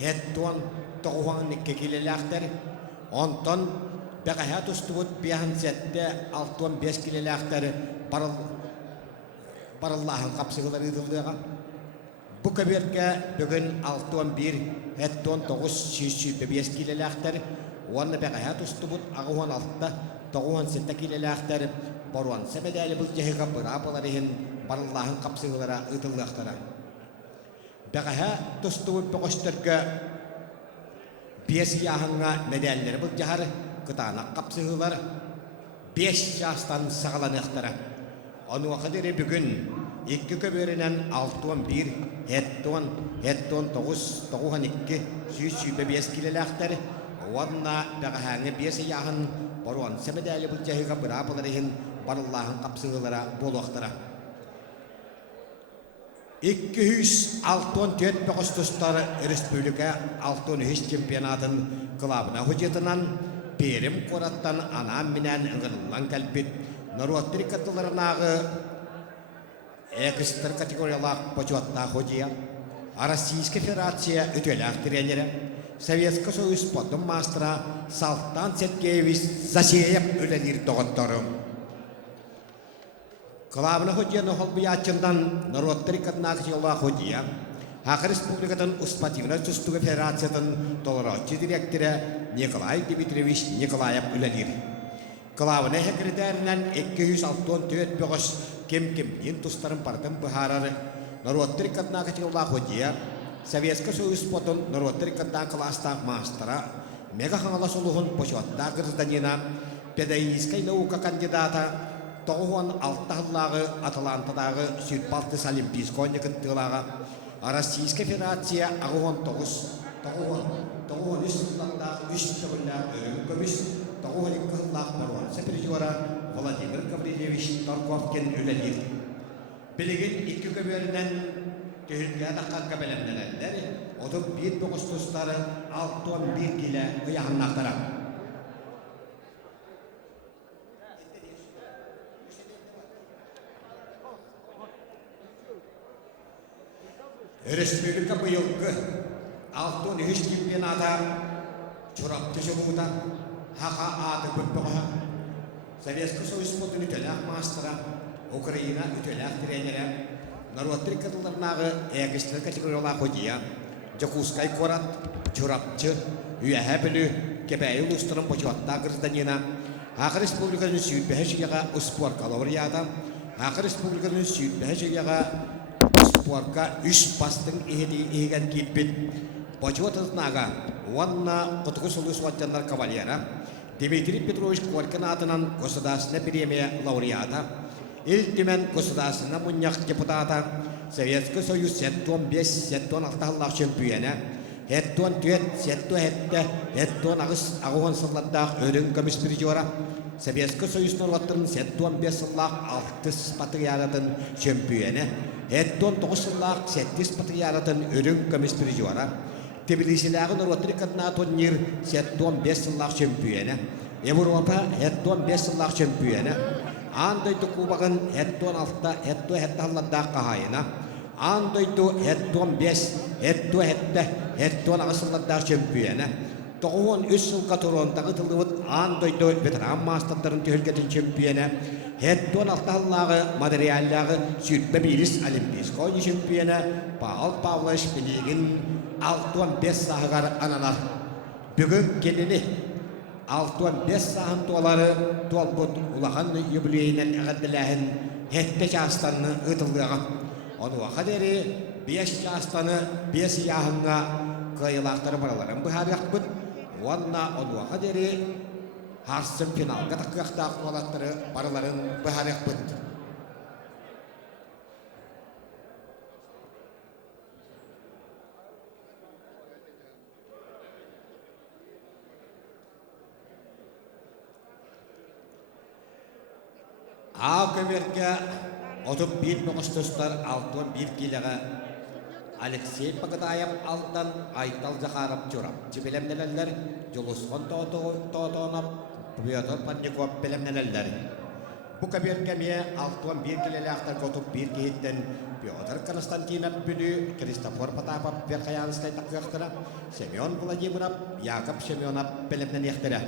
хеттуан тоғуан никке килеләхтер. Онтон бәғәһә тустубут бияхан сәтте 6-5 килеләхтер барыллаһын қапсығылар ыдылдыға. Бу каберге бүгін 6-1 хеттуан 9-5 килеләхтер. Уанна бәғәһә тустубут ағуан 6-9 килеләхтер. Боруан сәбәдәлі бұл жеғіға бұрапаларығын барыллаһын қапсығылара ыдылдықтара. Бәғәһә тустубут бұғыштырғы 5 яғынға медәллері бұл жағар кытана қапсығылар 5 жастан сағаланықтара. Оны вақыдыры бүгін 2 көберінен 6-1 хеттуан 9-2 5 килеләхтер. Уанна бәғәһәңі 5 яғын боруан сәбәдәлі бұл жеғіға бұрапаларығын барыллаһын қапсығылара болуақтара. 264 тұстары республика 6-3 чемпионатын қылабына хүжетінен берім қораттан анам менен ұңғылан кәлбет Наруаттыры катыларынағы экстр категориялақ почетта хүжия Российская Федерация өтеләқ тренері Советский Союз потом мастера Салтан Сеткевич Засеев өлелер тоғыттары. Кылабына хүдияны холбиячындан Наруаттыры катынағы жолға хүдия Хақы Республикатын Успативна Чустуға Федерациятын толыраушы директоры Николай Дмитриевич Николаев өлелер. Кылабына секретарынан 264 бөғіш кем-кемден тұстарын бардың бұхарары Наруаттыры катынағы жолға хүдия Советский Союз потом Наруаттыры катынағы кластақ мастера мега хаңалас олығын почетта гражданина педагогической наука кандидата Тоғуан 6-лағы Аталантадағы Сүрпалтыс Олимпийского некіттіліға Российская Федерация ағуан 9 үстіллағдағы 3 түгілі көміс тоғуан 2-лағы баруан сәпіржуара Владимир Гаврилевич Торковкен өлелер. Білеген 2 көберінен түйілге адаққа бәлемденелер, отып 1 тұстары 6-1 келі ұяғыннақтара. Республика бұйылғы 6-3 чемпионата чұрапты жылуыда хақа аты бүппіға Советский Союз потын үтеләқ мастера, Украина үтеләқ тренері, Наруаттыры катыларынағы әгістер категориялақ hodия, Жакускай корат, чұрапчы, үйәхә білі, кебәйі ұлыстырын почуатта гражданина, Хақы Республиканың сүйітбәхешіға ұспорка лауреата, Хақы Республиканың сүйітбәхешіға спорка 3 бастың еген кейіппет. Почуатысынаға уанна құтығы сұлы суаттандар кавалера, Дмитрий Петрович Колькин атынан государственная премия лауреата, Ильтімен государственная мұньяқ депутата, Советский Союз 7-5-7-6 чемпионы, 7-2-7-7 ағуан сылландақ өрін көміс призера, Советский Союз нұрлаттырын 7-5 6 патриаратын чемпионы, 7-9 7 патриаратын өрін көміс призера, Тбилисилағы нұрлаттыры қатына турнир 7-5 чемпионы, Европа 7-5 чемпионы, Андойты кубағын 7-6 қағайына, Андойты 7-5 чемпионы, 9-3 жылға тұруындағы тұлғыт Андойты ветеран мастаттарын түйілгетін чемпионы, 7-6 материаллағы сүртбе бейріс олимпийской чемпионы Павел Павлович Пелегин 6-5 сағығар ананар. Бүгін келіні 6-5 сағын туалары туалбұт ұлаған юбилейінен әғадділәхін әтті жастаны ұтылдыға. Оны вақадері 5 жастаны 5 яғынға қайылақтары бараларын бұхарық бұд. Онна оны вақадері харсын финалға таққақтақ олаттары бараларын бұхарық бұд. Ау көмерге отып 1 тұстар 6-1 келіға Алексей Пагатаев алтан Айтал Захаров чурап. Чебелемнелелер жолысқан тоғынап, Петр Панников белемнелелер. Бұ көмерге ме 6-1 келелі ақтар көтіп 1 кейттен Петр Константинов Бүлі, Кристофор Потапов Верхаянскай таққықтыра, Семен Владимиров, Яков Семенов пелемнен ектірі.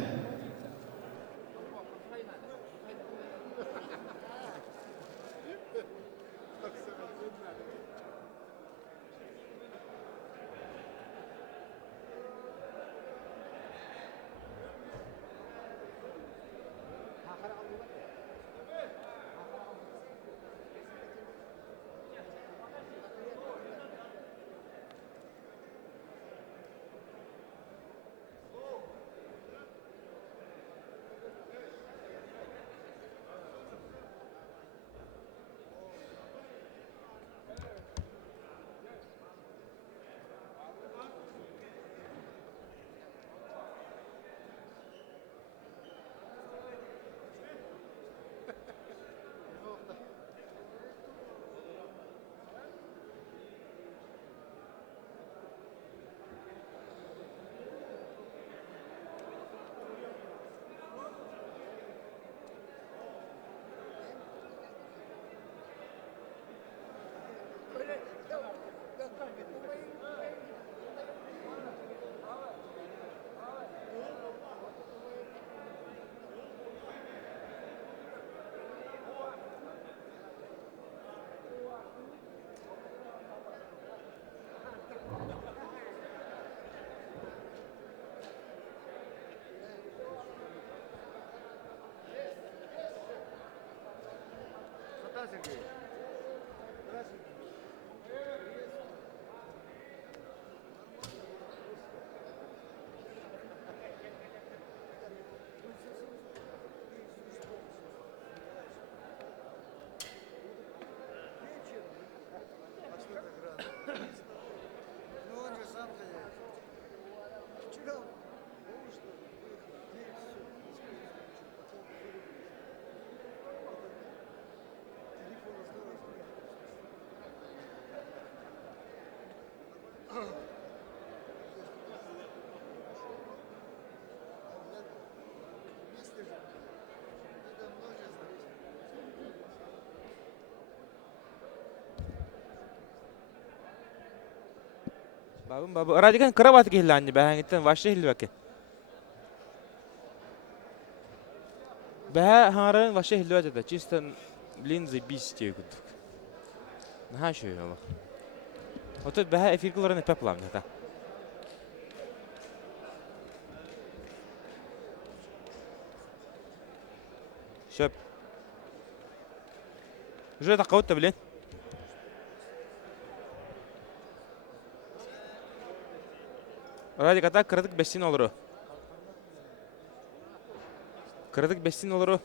Babam radikan kravat gihlanni bahangitten başta hilbeke. Bah harın başta hilbete de çisten linzi bis diye guduk. Ha şu yola. Otur bah efirkularını peplam da. Şöp. Уже тақауытта білен. Радик ата кырдык 5 олыру. Кырдык 5 олыру.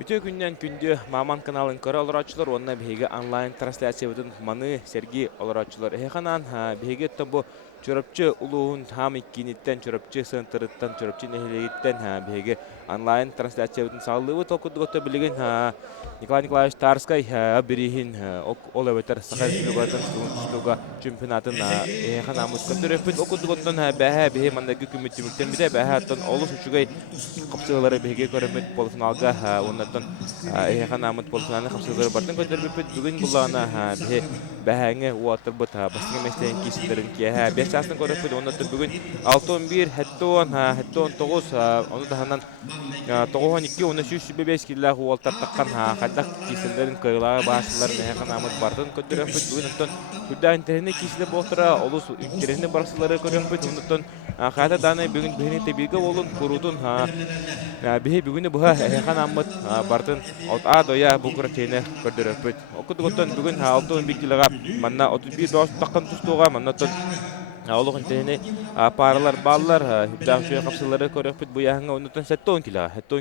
Bütün günden gündü Maman kanalın kara olarakçılar onunla bihege online translasiyatın manı sergi olarakçılar. Hekanan bihege bu Çorapçı uluğun ham ikkinitten çorapçı sığıntırıttan çorapçı nehirleyitten bege online transляциябытын сааллыбы токудугота билеген Николай Николаевич Тарскай бирихин ол өтер Саха Республикатын стуга чемпионатын эхан амут көтөрөпүт окудуготтан бэхэ бэхэ мандагы күмүттүмүктен биде бэхэ аттан олус учугай капсылары беге көрөмөт полуфиналга оннаттан эхан амут полуфиналны капсылары бартын көтөрөпүт бүгүн булана бэхэ бэхэңе уаттыр бут бастыгы местен кисилерин кие беш частын көрөпүт оннаттан бүгүн 6-11 хеттон 9 оны даханан 9-12 оны сүбебес киллах уолтар таккан хаддак кисилерин кыйлага башылар эхан амут бартын көтөрөпүт бүгүн онтон күдда интерне кисиле болтура олус интерне барсылары көрөпүт оннаттан хата даны бүгүн бехинете билге болун курутун бихи бүгүнү буха эхан амут бартын доя букуртене көрдөрөпүт окудуготтон бүгүн 6-11 килога манна 31 дос таккан тустуга маннатон олуг интерне паралар баллар хүддаах шуя капсылары көрөпүт буяңга оннотон 7-10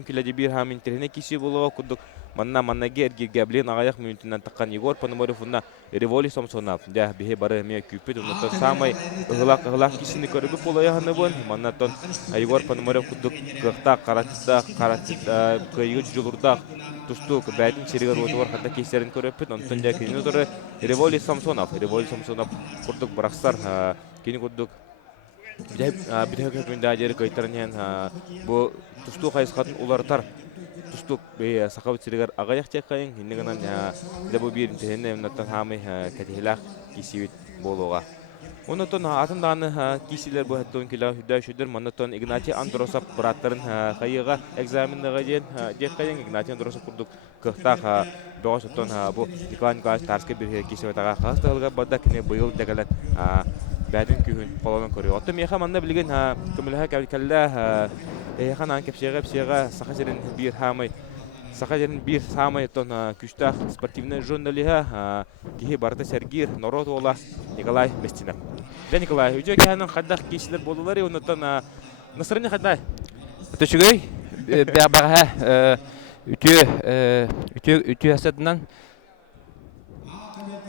кило бир хам интерне киси болоо кудук маннаге эргирге билен агаяк мүнтүнөн таккан Егор Пономаревна Револи Самсонов да бихи бары ме күпүт оннотон самай ыгылак кисини көрөпүт болояханы бон маннатон Егор Пономарев кудук кыхта каратта кыйгы жулурда тустук бәдин сиригер отугар хата кистерин көрөпүт онтон да кинотор Револи Самсонов курдук бараксар кини курдук бидэ көпүндө ажер кайтарнен бу тустук кайсыкатын улартар тустук сакабыт сиригер агаяк чакайын иннегенен да бу бир тенне наттан хамы катихилак кисибит болууга онотон атынданы кисилер бу 7 кило хүдәшүдер монотон Игнатий Андросов браттарын хайыга экзаменга жеккайын Игнатий Андросов курдук кыхтак богосотон бу Николай Николаевич Тарский бир кисибетага кастылга бада кине быйыл дегелен бәдин күһүн колонон көрүyor. Отто меха манда билген көмөлһә кәллә ханан кепсега сахажерин бир хамай сахажерин бир самай тон күстах спортивный журналиха кихи барта Сергей Народола Николай Местинов. Да Николай, үҗө кәһәнең хаддах кишләр булулар, оннан насырны хаддай. Төшүгөй бәгә үтү хасадынан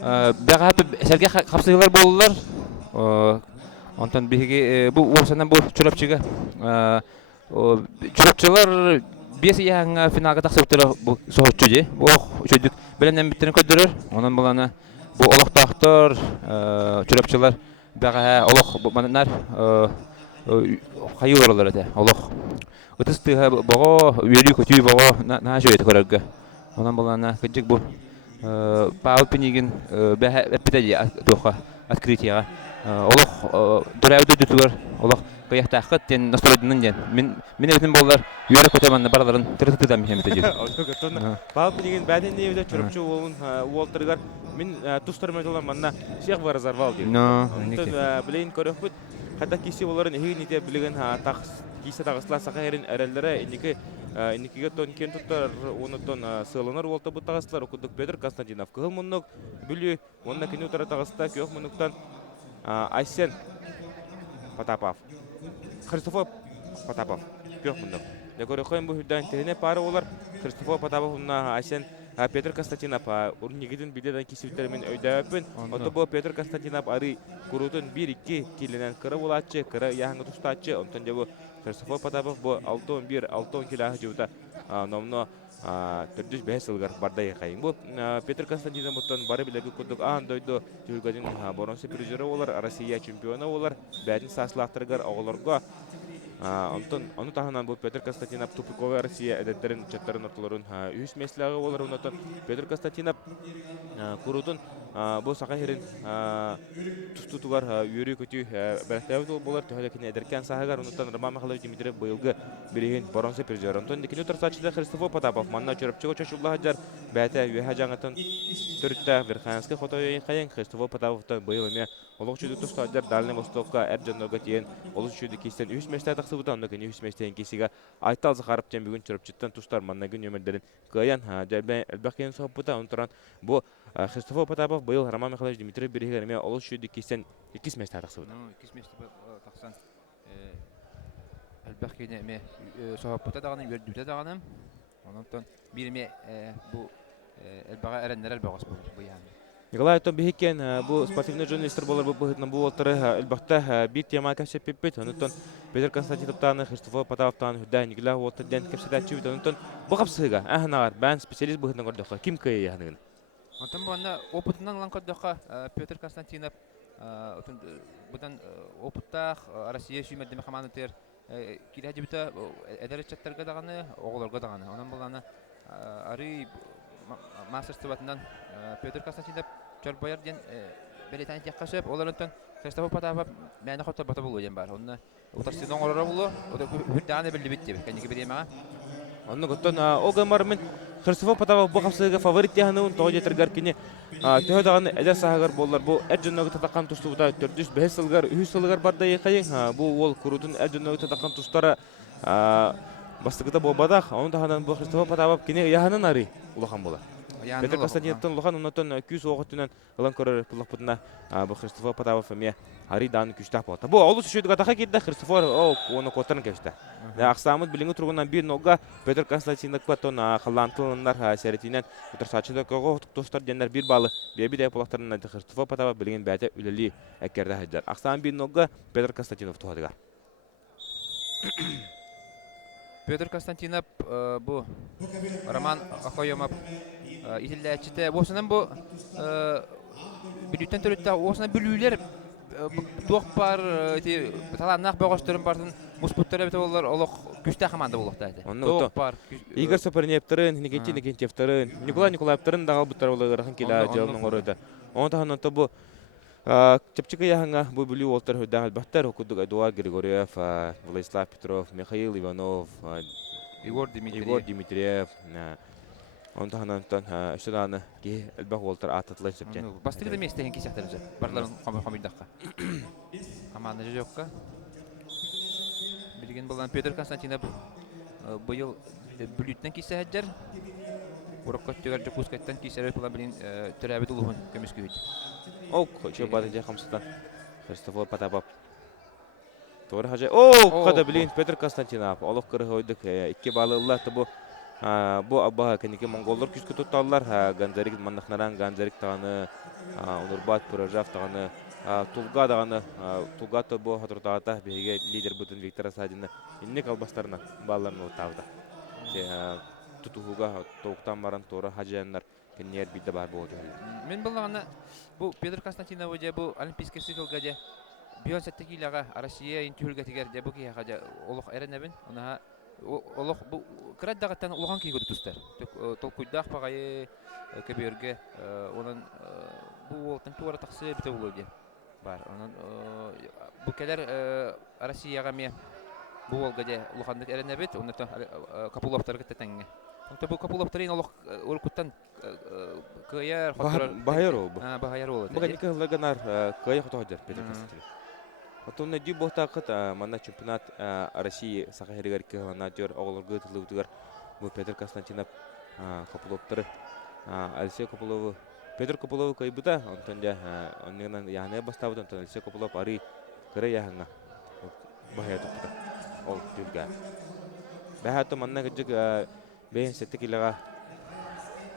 бәгә Сергей капсыйлар булулар. Онтан биге бу осанан бу чурапчыга чурапчылар бес яңа финалга таксыптыр бу соочуде. Бу чөдүк белән биттен көдөрөр. Онан буланы бу олоктактар чурапчылар бәгә олох маннар хайырлар да. Олох. Утыстыга бого үели көтү бого на жөйт көрөргө. Онан буланы кыжык бу Павел Пенигин бәһә эпидемия тоха открытиега. Олох дөрәүдө дүтүлөр. Олох кыяктакыт тен настройдын ден. Мен этин боллар үйрө көтөмөннө барларын тыртыдан мехмет эди. Павел Пенигин бәден девде чурапчы болун Уолтергар мен тустар металлар манна шех бар разорвал ди. Блин көрөпүт хата киси боларын эхините билген кисе тагыслар сакайрын эрелдере инникиге тон кен туттар онотон сылынар болта бу тагыслар окудук Петр Константинов кылмуннук бүлү онна кини утара тагыста кök мунуктан Айсен Потапов Христофор Потапов кök мунук декорохойм бу хүддан тене пары олар Христофор Потаповна Айсен Петр Константинов урнигидин бидедан кисибиттермен өйдөпүн ото бу Петр Константинов ары курутун 1-2 киленен кыры булатчы кыры яңы тустачы онтон жабу Христофор Потапов бу 6-11 кило жута номно төрдүш бесылгар бардай кайын бу Петр Константинов оттон бары билеги кудук дойду жүргөдүн боронсы призеры олар Россия чемпионы олар бәдин саслактыргар оголорго Антон аны таханан бу Петр Константинов тупиковая Россия эдеттерин чаттарын ортолорун үс меслеги олар онотон Петр Константинов курутун бу сакайрын тустутугар үйрү көтү бәрәтәбит болар төһәлекне эдеркен сахагар онотон Роман Михайлович Дмитриев быйылгы биреген боронсы призер Антон дикини торсачыда Христофор Потапов манна чөрөпчөгө чөчүлла хаҗар бәтә юха жаңатын төрттә Верханский хотой кайын Христофор Потаповтан быйыл эме олуг чүдү тустаҗар Дальний Востокка Эрҗанога тиен олуг чүдү кистен үс месте таксыбыта онда кини үс местен кисиге Айтал Захаровтан бүгүн чөрөпчүттан тустар манна gün өмөдөрүн кыян җәбә элбәкен сопута онторан бу Христофор Потапов быйыл Роман Михайлович Дмитриев биреген эме олуг чүдү кистен 2 месте таксыбыта. 2 месте таксан элбәкене эме сопута даганы үрдүтә даганы. Онтон бирме бу элбәгә эреннәр элбәгәс бу яны. Николай то бихикен бу спортивный журналисттер болар бу быһытна бу олтары элбахта бит тема кәшеп пиппит. Онтон Петр Константинов таны, Христофор Потапов таны хүдә Николай олты ден кепсәтә чүбит. Онтон бу капсыга. Ахнар бән специалист быһытна гордыка. Ким кый яһнын. Онтон бана опытынан ланкадыка Петр Константинов бұдан опыттақ Россия сүймәддеме командатер киләҗи бита эдәрәчәттәргә даганы, огларга даганы. Онан булганы ары мастерствотынан Петр Константинов Чорбаяр ден белетән яккашып, олардан Христофор Потапов мәне хатта бата булу дигән бар. Онны утарсыдан орара булу, хүддәне билде битте. Кәнеге биремәгә. Онны готтон огамар мен Христофор Потапов бу капсыга фаворит яһнын тоҗетергәр кине төһө даганы эдә сагар боллар. Бу әҗөннәгә татакан тустуда 405 елгар, 100 елгар барда якайын. Бу ол курудун әҗөннәгә татакан тустара бастыгыда болбадах. Онда ханан бу Христофор Потапов кине яһнын ари улахан була. Петр Константиновтан улахан оннан 200 огытынан ылан көрөр пуллапытына бу Христофор Потапов эме ари дан күчтәп болта. Бу олус үшүдү атака китте Христофор оны котарын кеште. Аксамыт билиңи тургунан бир нога Петр Константинов кватон халлантылыннар серетинен утырсачыда кого достар денер бир балы беби де пулактарынан Христофор Потапов билиңин бәте үлели әккәрдә хаҗар. Аксам бир нога Петр Константинов туадыга. Петр Константинов бу Роман Акоемов итилләчте босынан бу билүтен төрөттә осына билүләр туак бар эти таланнак багыштырын бардын муспуттар бит олар олох күчтә команда булыкта иде. Туак бар. Игорь Сапарневтерин, Никентьевтерин, Николай Николаевтерин дагы буттар булар хан килә җавның орыда. Онда ханан табу Чепчика яһанга бу билүү олтар хөдәгәл бахтар окудук Эдуард Григорьев, Владислав Петров, Михаил Иванов, Егор Дмитриев. Онда ханан үстәдәне ки элбах олтар ататлы септен. Бастыгы да местеген кисәктер үзе. Барларын камырдакка. Команда жокка. Билген булган Петр Константинов быел бүлүттен кисәһәҗәр. Ураккаттыгар Жакускаттан кисәре була билен төрәбит улуһун көмескүт. Ок, чөбады же хамсыдан. Христофор Потапов. Тор хаже. О, када билин Петр Константинов. Олох кыры хойдык. 2 балылар табу. Бу абага кенеке монголлар күскө тотталар. Ганзарик маннахнаран Ганзарик таганы, Нурбат Пурожав таганы, Тулга даганы, Тулга то бу хатыртата беге лидер бутун Виктор Асадина. Инне калбастарына балларны утавда. Тутуга токтан баран тора хажаннар кенер бидде бар болду. Мен булганда бу Петр Константинов же бу олимпийский циклга же биосеттегилага Россия интүлгә тигәр же бу кия хажа олох эренебен. Она олох бу краддагаттан улган кийгә тустар. Толкуйдак багай кеберге онан бу температура таксы бите булды. Бар. Онан бу келер Россияга ме бу волгада улгандык эренебет. Онда Капуловтарга тәтәңге. Онда бу Капуловтарын олох уркуттан кыяр хатыр Бахайро. Бахайро. Бу кенеке лаганар кыя хатыгыр Петр Константинов. Потом ди бохтакыт манна чемпионат России сахаригар кыганатер оглоргы тылыбытыгар бу Петр Константинов Капуловтары Алексей Капулов Петр Капулов кайбыта онтон да оннан яны бастабыт онтон Алексей Капулов ари кыра яһанга бахая тупта ол түргә бәһәтә манна гыҗык бәйен сеттекилага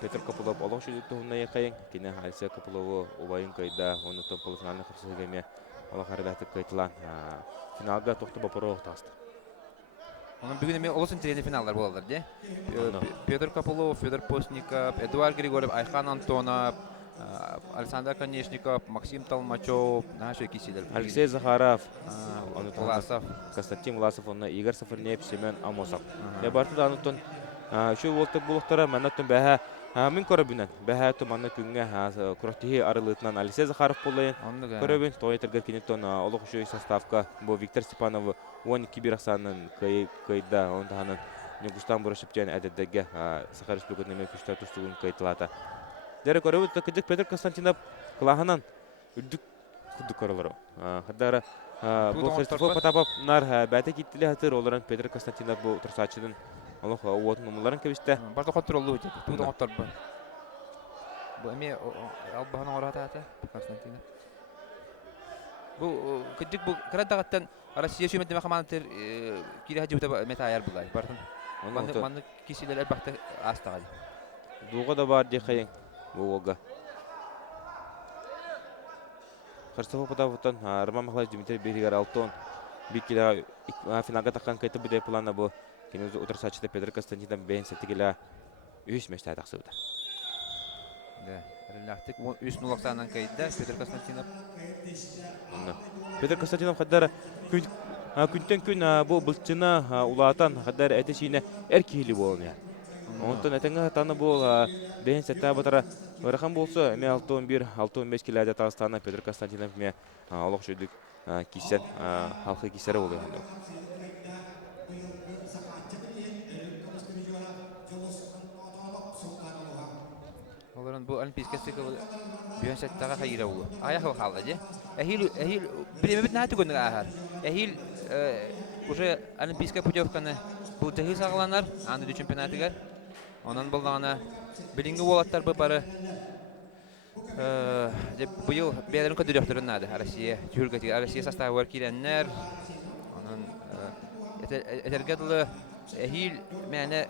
Петр Капулов олох шүдүктө хунна якайын кине Алексей Капулов убайын кайда онтон полуфиналны хәпсәгәмә Алла харилатып кайтылан финалга тохты бапорох таст. Onun bugün me olsun treni finallar bollar de. Петр Капулов, Федор Постников, Эдуард Григорьев, Айхан Антонов, Александр Конечников, Максим Толмачев, наши кисилер. Алексей Захаров, Власов, Константин Власов, Игорь Сафарнеев, Семен Амосов. Я барту да Антон şu voltak buluklara manatın bəhə min körəbinən bəhə to manna küngə kuratihi aralığından Alexey Zakharov bollayın. Körəbin toyatırgər kineton oluq şu составка bu Виктор Степанов 12 birasанın kayda ondanın Nugustan Borashipjan әдәдәгә Сахар Республикасының күчтә тустугын кайтылата. Дәре көрәбез тәкәдик Петр Константинов кылаһынан үдүк кудук көрәләр. Хәдәре бу Христофор Потапов нар бәтә киттеле хәтер оларан Петр Константинов бу турсачыдан Allah awat numularan kebiste. Barda kontrollu idi. Tuğda otar bu. Bu emi albahana orada ata Konstantin. Bu kıcık bu kradagatan Rusya hükümeti mekamanter kiri hacı bu meta ayar bulay. Bardan. Mandı kişiler elbette astağadı. Duğa da var diye kayın bu oga. Христов Потавтан, Роман Михайлович Дмитрий Берегар Алтон, Бикила финалга таккан кайты буде плана бу. Кине утыр сачыда Петр Константинов бен сетигила 3 мәчтә тахсыбыда. Да. Релактик 3-0 кайда Петр Константинов. Петр Константинов хаддар күнтен күн бу былчына улатан хаддар әтешине эркили болон я. Онтон әтеңгә таны бу бен сетә батара Варахан болса, мен 6-11 килода Татарстана Петр Константинов мен олық жүйдік кисен, халқы кисері болу. Оларын бұл олимпийский цикл бүйен сәттіға қайыра болу. Аяқы қалды, де? Әхил білемебет нәті көндігі ағар. Әхил уже олимпийский путевканы бұл тәхил сағыланар, аңды чемпионатығар. Онан болғана білінгі болаттар бұл бары бұйыл бәлерін көдіректірін нады. Россия составы бар келеннер. Онан әтергеділі әхил мәні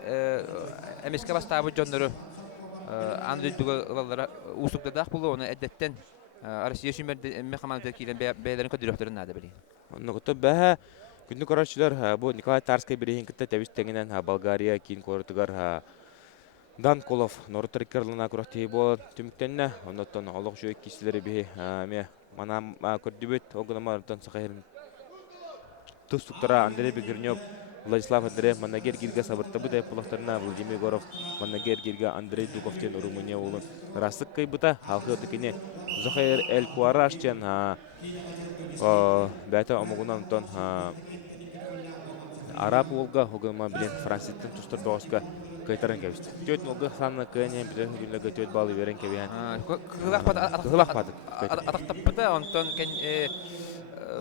әмеске бастабы жонлары аңды дүгі ұсықтадақ болу. Оны әдеттен Россия үшін әмме қаманды келен бәлерін көдіректірін нады білейін. Оны күтті бәі күнді көрашчылар бұл Николай Тарскай бірейін күтті тәбістеңінен Болгария кейін көрітігар Данколов Нортрикерлана күрәтей бол түміктенне, оннаттан олық жүйек кесілері бей мана көрдібет, оғынама ұрттан сақайырын тұстықтара Андрей Бегернев, Владислав Андреев, Маннагер Гирга сабыртабы дәй пұлақтарына Владимир Горов, Маннагер Гирга Андрей Дуковтен Румыния олын расық кайбыта, халқы өтікіне Зохайыр Эль Куараштен бәті омығынан ұттан Араб олға оғынама білен Франситтен тұстыр доғысқа кайтаран кәбісті. Төт нолғы санны кәне бітір күнлігі төт балы верен кәбіян. Қылақпады. Атақтаппыда, онтон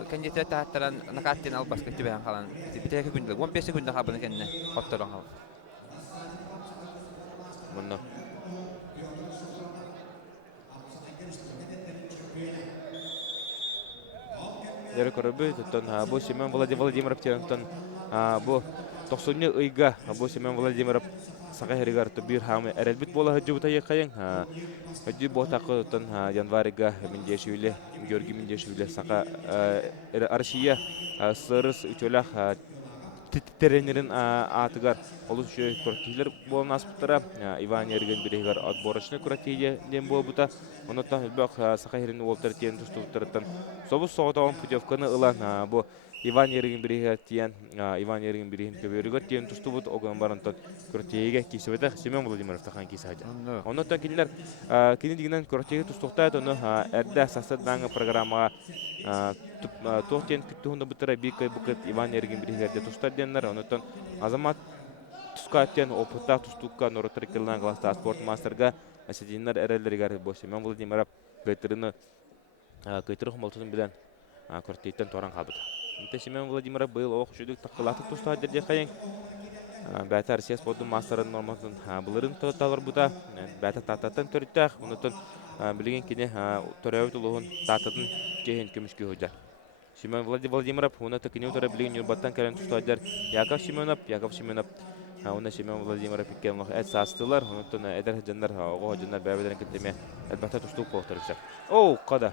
кәндетті тағаттаран нақаттен алып басқа төбән қалан. Бітірәкі күнділік, 15 күнді қабыны кәнне қоттырын қал. Мұнны. Дәрі көрібі, бұл Семен Владимиров терентен бұл 90-ны ұйға бұл Семен Владимиров сақа әрігар бір хамы әрелбіт бола хүджі бұта еқайын. Хүджі бұтақы ұттан январыға міндешівілі, Георгий міндешівілі сақа Аршия сырыс үтелақ тренерин атыгар олус жөй көртейлер болын аспыттара Иван Ерген бірегар отборочны көртейле дем бол бұта. Онықтан үлбәк сақа ерін олтар тиен тұстылықтырыттан. Собыз соғытауын путевканы ұлан бұл Иван Ерген бірегар тиен Иван Ерген біреген көберігер тиен тұсты бұд оған барынтан көртейлеге кейсібеті Семен Владимиров таққан кейсі хайды. Онықтан келілер кені дегенен көртейлеге тұстықтайды оны әрді састадаңы программаға тоқтен күттіғында бұтыра бейкай бұқыт Иван Ерген бірегерде тұстар денлер. Онықтан азамат тұскаттен опытта тұстыққа Нұрыттар келінен қаласта спорт мастырға әседенлер әрелерігер бұл Семен Владимиров көйтірі құмалтысын білен көртейтен торан қалбыды. Семен Владимиров бұл оқ жүдік таққылатық тұстар дерде қайын. Бәті Россия спорттың мастырын норматын бұлырын тұталыр бұда. Бәті тататын төріттәқ. Онықтан білген кене төрәуіт ұлығын тататын кейін көмішке өйдер. Семен Владимиров, оны тәкіне өтірі білген үрбаттан кәрін тұстайдар. Яков Семенов, оны Семен Владимиров еккен әт састылар. Онықтан әдір жандар, оғы жандар бәбедерін кеттеме әлбәтті тұстық болықтырып. Оу, қада.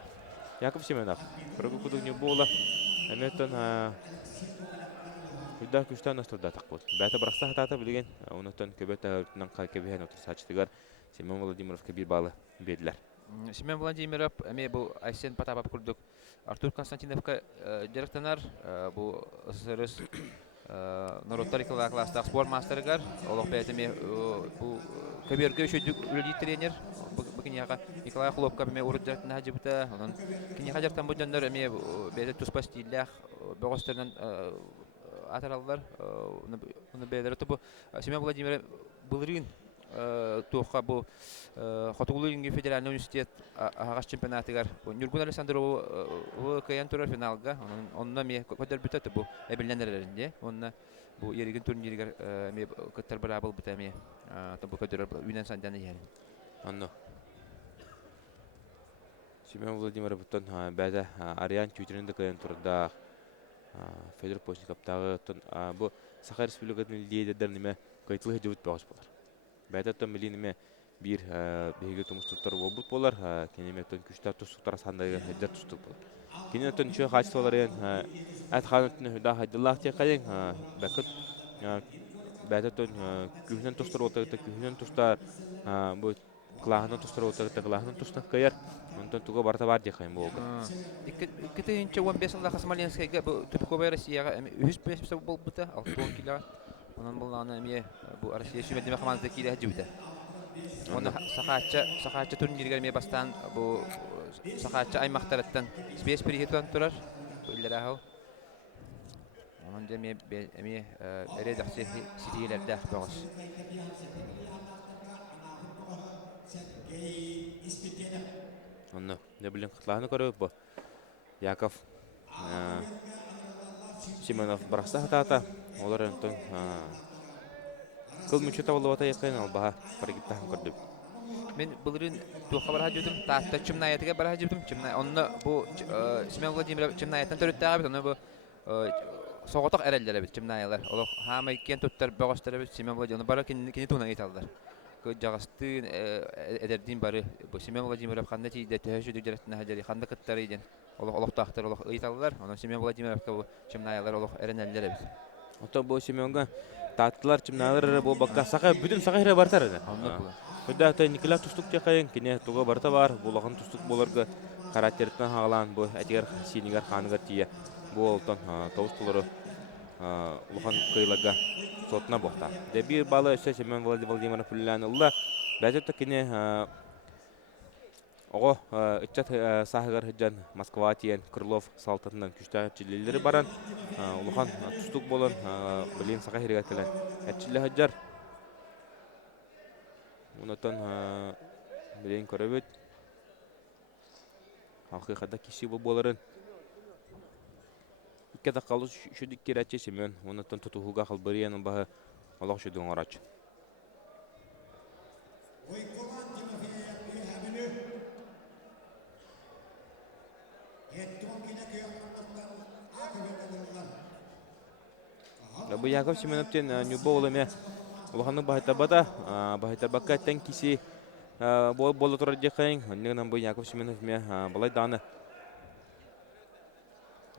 Яков Семенов, көргі күдік не болы. Әметтен Күлдәр күштен ұстырда тақ болды. Бәті бірақса хататы білген, онықтан көбетті өртінен қайкебейін отыр сачтығар Семен Владимиров кәбір балы беділер. Семен Владимиров, әме бұл Айсен Потапов күрдік. Артур Константиновка директорнар, бұл СССР Нұрыттар кластағы спорт мастерігар. Олық бәтіме бұл көбергі үшөйдік үлі тренер. Бұкынеға Николай Хлопка әме ұрыт директорна хажы бұта. Онын кенеға жақтан бұл жандар әме бәді тұспа стилях, бөғістерінен атыралылар. Оны бәдері тұбы Семен Владимиров бұлырын туаққа бұл Хотуғылы федеральный университет ағаш чемпионатығар. Нюргун Александров көйен тұрар финалға. Онына ме көтер бүтәті бұл әбілнәнерлерінде. Онына бұл ереген турнирігер көттер бір абыл бүті әме көтер үйнен сандяны ері. Онына. Семен Владимиров бұттан бәді Ариан түйтерінде көйен тұрда Федор Постниковтағы бұл Саха Республикатын лидердер неме көйтілі жүвіт бағыз болар. Бәді тұн білейініме bir beге tumustuktар болбут болар, кенеметтен күчтәр тустуктар сандайга хәҗәт тустук болар. Кенеметтен чö хачтылар ен, ат ханытны да хәдиллах те кайын, бәкет бәтәтен күһнән тустыр отыгы күһнән тустар, бу клахны тустыр отыгы клахны тустар кайыр. Онтон туга барта бар де кайын болду. Иккетинче 15 жылда Смоленскайга бу Тупиковая Россияга 100 болбута, 6 кило. Онан булганы эме бу Россия шүмәдеме командасы килә җибетә. Оны сахача турниргә ме бастан бу сахача аймактардан спец приехаттан турар. Буллар ахыл. Онан деме эме редакция ситиләрдә багыш. Онно, не билен кытланы көрөп бу. Яков Симонов барса хата, олар онтон кыл мүчөтө болуп ата якын албаха парагиттан көрдүм. Мен булрын туха бара жудум, таатта чымнаятыга бара жудум. Чымна онно бу Семен Владимиров чымнаяттан төрөттөгө бит, онно бу соготок эрелдер бит чымнаялар. Оло хама иккен туттар багыштар бит Семен Владимиров бара кини туна айталдар. Ко жагысты эдердин бары бу Семен Владимиров ханда тийде төһөшү дигереттен хаҗари ханда кыттары иден. Олох тахтар олох айталдар. Онно Семен Владимиров бу чымнаялар олох эренелдер бит. Ото бу Семенга татлар чымналар бу бакка сака бүтүн сакайра бартар эде. Көдә та Николай тустук те кайын кине туга барта бар. Булагын тустук боларга характертен хагалан бу әтигәр синигәр ханыгар тие. Бу олтан тостулары улхан кыйлага сотна бохта. Де бир балы Семен Владимиров Пулянылла бәҗәттә кине ого ичат сахагар хәҗән Москва тиен Крылов салтатынан күчтә җилләре баран улхан тустук болан билен сакайрга телән. Әтчиле хәҗәр Унатан билен көрөбөт. Хакыйкатта киши бу боларын. Икке дакалы шүдик керәче Семен, унатан тутуга халбыриянын баһы Аллах шүдүн арач. Бу Яков Семеновтен нюбо улеме улаханы баһайтабата, баһайтабакка тен киси боло турар декайын. Оннан бу Яков Семенов ме балай даны.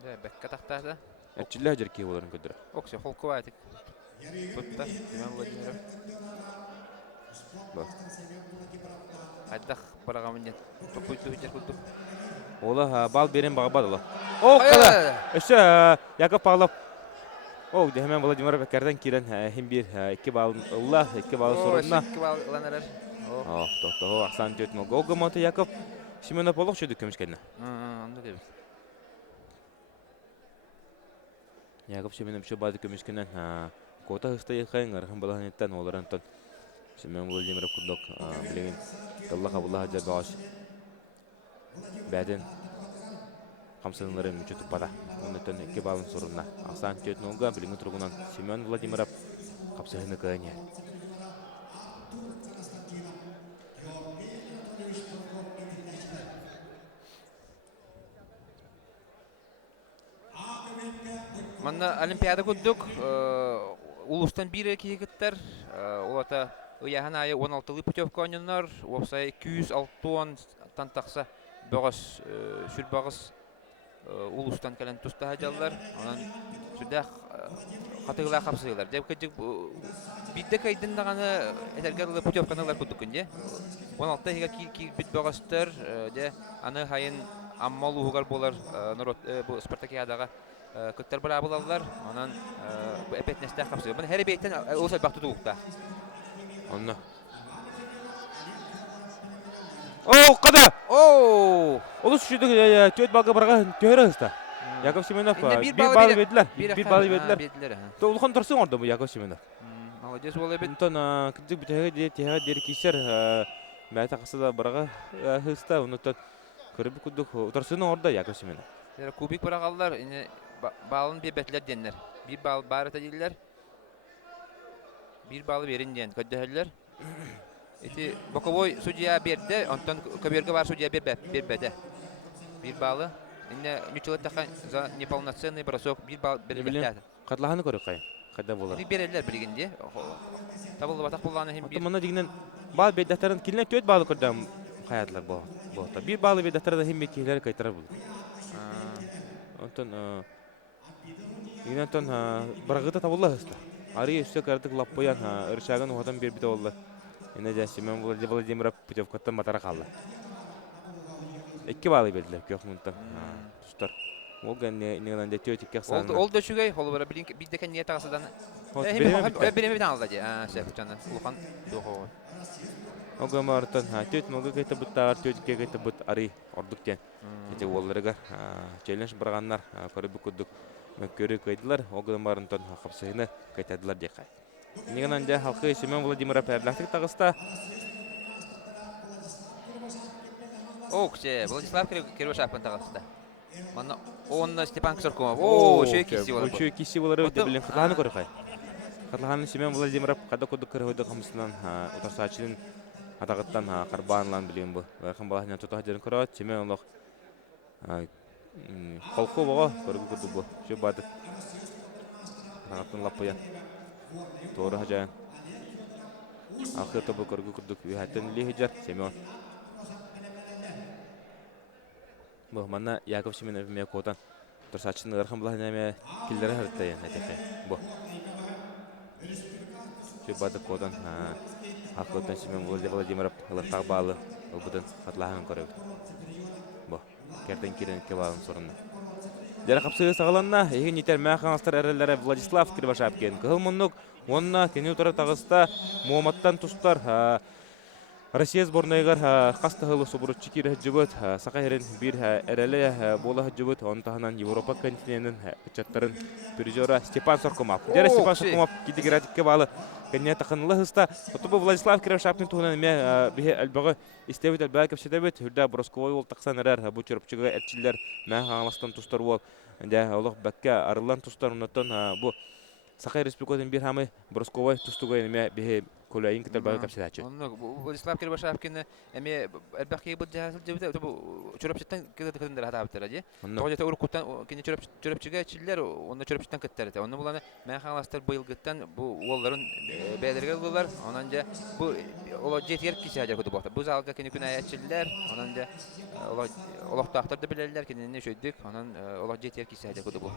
Бәккә тахтада. Әтчиле җирки буларын көдүр. Оксе холковатик. Тутта Семен Владимиров. Бу. Айдах барагамын. Топуйту җир кулду. Ола бал берен багабадыла. О, кала. Эше Яков Павлов. О, Семен Владимиров кәрдән кирен һәм бир 2 бал Аллах, 2 бал сорына. 2 бал ланарар. О, то Ахсан төтмө гогомоты Яков Семенов олох шуды көмүшкәнне. Анда дебез. Яков Семенов шу бады көмүшкәннән кота хыстай кайын арган баланеттан оларантан Семен Владимиров курдок билеген Аллаха Аллаха жабаш. Бәден камсынларын мүчөтүп бара. Онтон 2 балын сорына. Ахсан төтмөгө билеген тургунан Семен Владимиров капсыгыны кайны. Манна Олимпиада куддук, улустан бире кигиттер, олата ыяхан айы 16-лы путевка ойнынар, опсай 206 тантақса бағыз сүрбағыз улустан кәлін тұста хажалар, онан сүрдәқ қатығыла қапсығылар. Деп көджік бидді кайдын дағаны әтергерлі путевканалар куддук күнде. 16-ға бит бағызтыр, аны хайын аммал уғығар болар Спартакиадаға көттер бара булалар, анан эпет нестә капсый. Мен һәр бейтен олсай бакты туукта. Онна. О, када! О! Олус шуды төт балга барга төрөстө. Яков Семенов бир бал бердилер. Бир бал бердилер. То улхан турсын орда бу Яков Семенов. Молодец боло бит. Онтон кидик битеге дер кишер мәтә кысыда барга хыста, онтон көрүп кудук турсын орда Яков Семенов. Кубик барагаллар, балын бебетлер деннер. Bir bal barata diller. Bir balı verin diyen köddehler. Eti bokovoy судья берди, онтон көберге бар судья бербеде. Bir balı. Инне ничего тахан за неполноценный бросок bir bal бербеде. Катлаханы көрөк кай. kada bolar. Bir bererler bilginde. Tabullu batak bulağını hem bir. Otomana diginen bal bedahtarın kiline töt balı kırdam hayatlar bu. Bu bir balı bedahtarda hem mekiler kaytarar bul. Ondan Yine ton baragıta tabulla hasta. Arı üstte kardık lappoyan ırşağın ohadan bir bite oldu. Yine de Simen Vladimir Putyovkattan matara kaldı. İki balı beldiler yok muntan. Sustar. O gün ne tötik yaksan. Oldu şu gay holu var bilin bir deken niyet ağasıdan. Benim bir tane aldı. Şey canım. Ulukan doğu. O gün martan töt mogu kayta buttar tötik kayta but arı ordukten. İşte ollarıga challenge bıraganlar karı bukuduk. Mökkörü kaydılar, o gıdımların ton haqapsayını kaytadılar dekay. Negen anja halkı Simen Vladimir Perlahtık tağısta. Владислав Кирюшапын тағыста. Мана онна Степан Ксаркомов. О, шөй киси болар. Шөй киси болар өте білін қытлағаны көрі қай. Қытлағаны Simen Vladimir қада көді кірі қамысынан ұтарсачының атағыттан қарбанлан білген бұл. Варқан баласынан тұтақ жерін көрі өт. Simen олық Холко бага көргү күрдү бу. Şu бады. Атын лаппаян. Тоору хажаан. Ахы тобу көргү күрдүк. Хаттан лихижар Семен. Бу манна Яков Семенов ме котан. Турсачын ырхам булан эме киллери хартайын этеке. Бу. Şu бады котан. Ахытан Семен Владимиров лыктак баалы. Убудан хатлахан көрөк. Бу. Керден кирен кебалын сорунна. Дәрі қапсығы сағыланна, егін етер мәқаңастар әрілері Владислав Кривошапкен. Кығыл мұннық, онына кені ұтары тағыста Муаматтан тұстар Россия сборныйғар қастығылы собырытчы кері жүбіт, сақа ерін бір әрілі болы жүбіт, оны тағынан Европа континентінің үтчаттарын призера Степан Соркомов. Дәрі Степан Соркомов кеді гератикке балы кәне тақынылы ғыста. Отыбы Владислав Кривошапкен туғынан әме бігі әлбігі истебет әлбігі көпшедебет, үрді Бросковой ол тақсан әрәр, бұл чөріпчігі әрчілер мәң аңластан тұстар ол. Олық бәкке арылан тұстар ұнаттан бұл Сақай Республикадан бір хамы Бросковой тұстуға әме бігі Колайин китер бага капсидачы. Владислав Кирбашевкин эми элбакки бу жаасыл жебде бу чөрөпчөтөн кедендер хатаптыр ади. Тогожата уркуттан кини чөрөпчүгө чиллер онда чөрөпчөтөн кеттерди. Онда буланы мен халастар быйылгыттан бу олларын бәдерге булар. Анан же бу ола жетер киши ажа көтү бакта. Бу залга кини күн аячылар. Анан же ола тактырды билелер кини не шөйдүк. Анан ола жетер киши ажа көтү бу.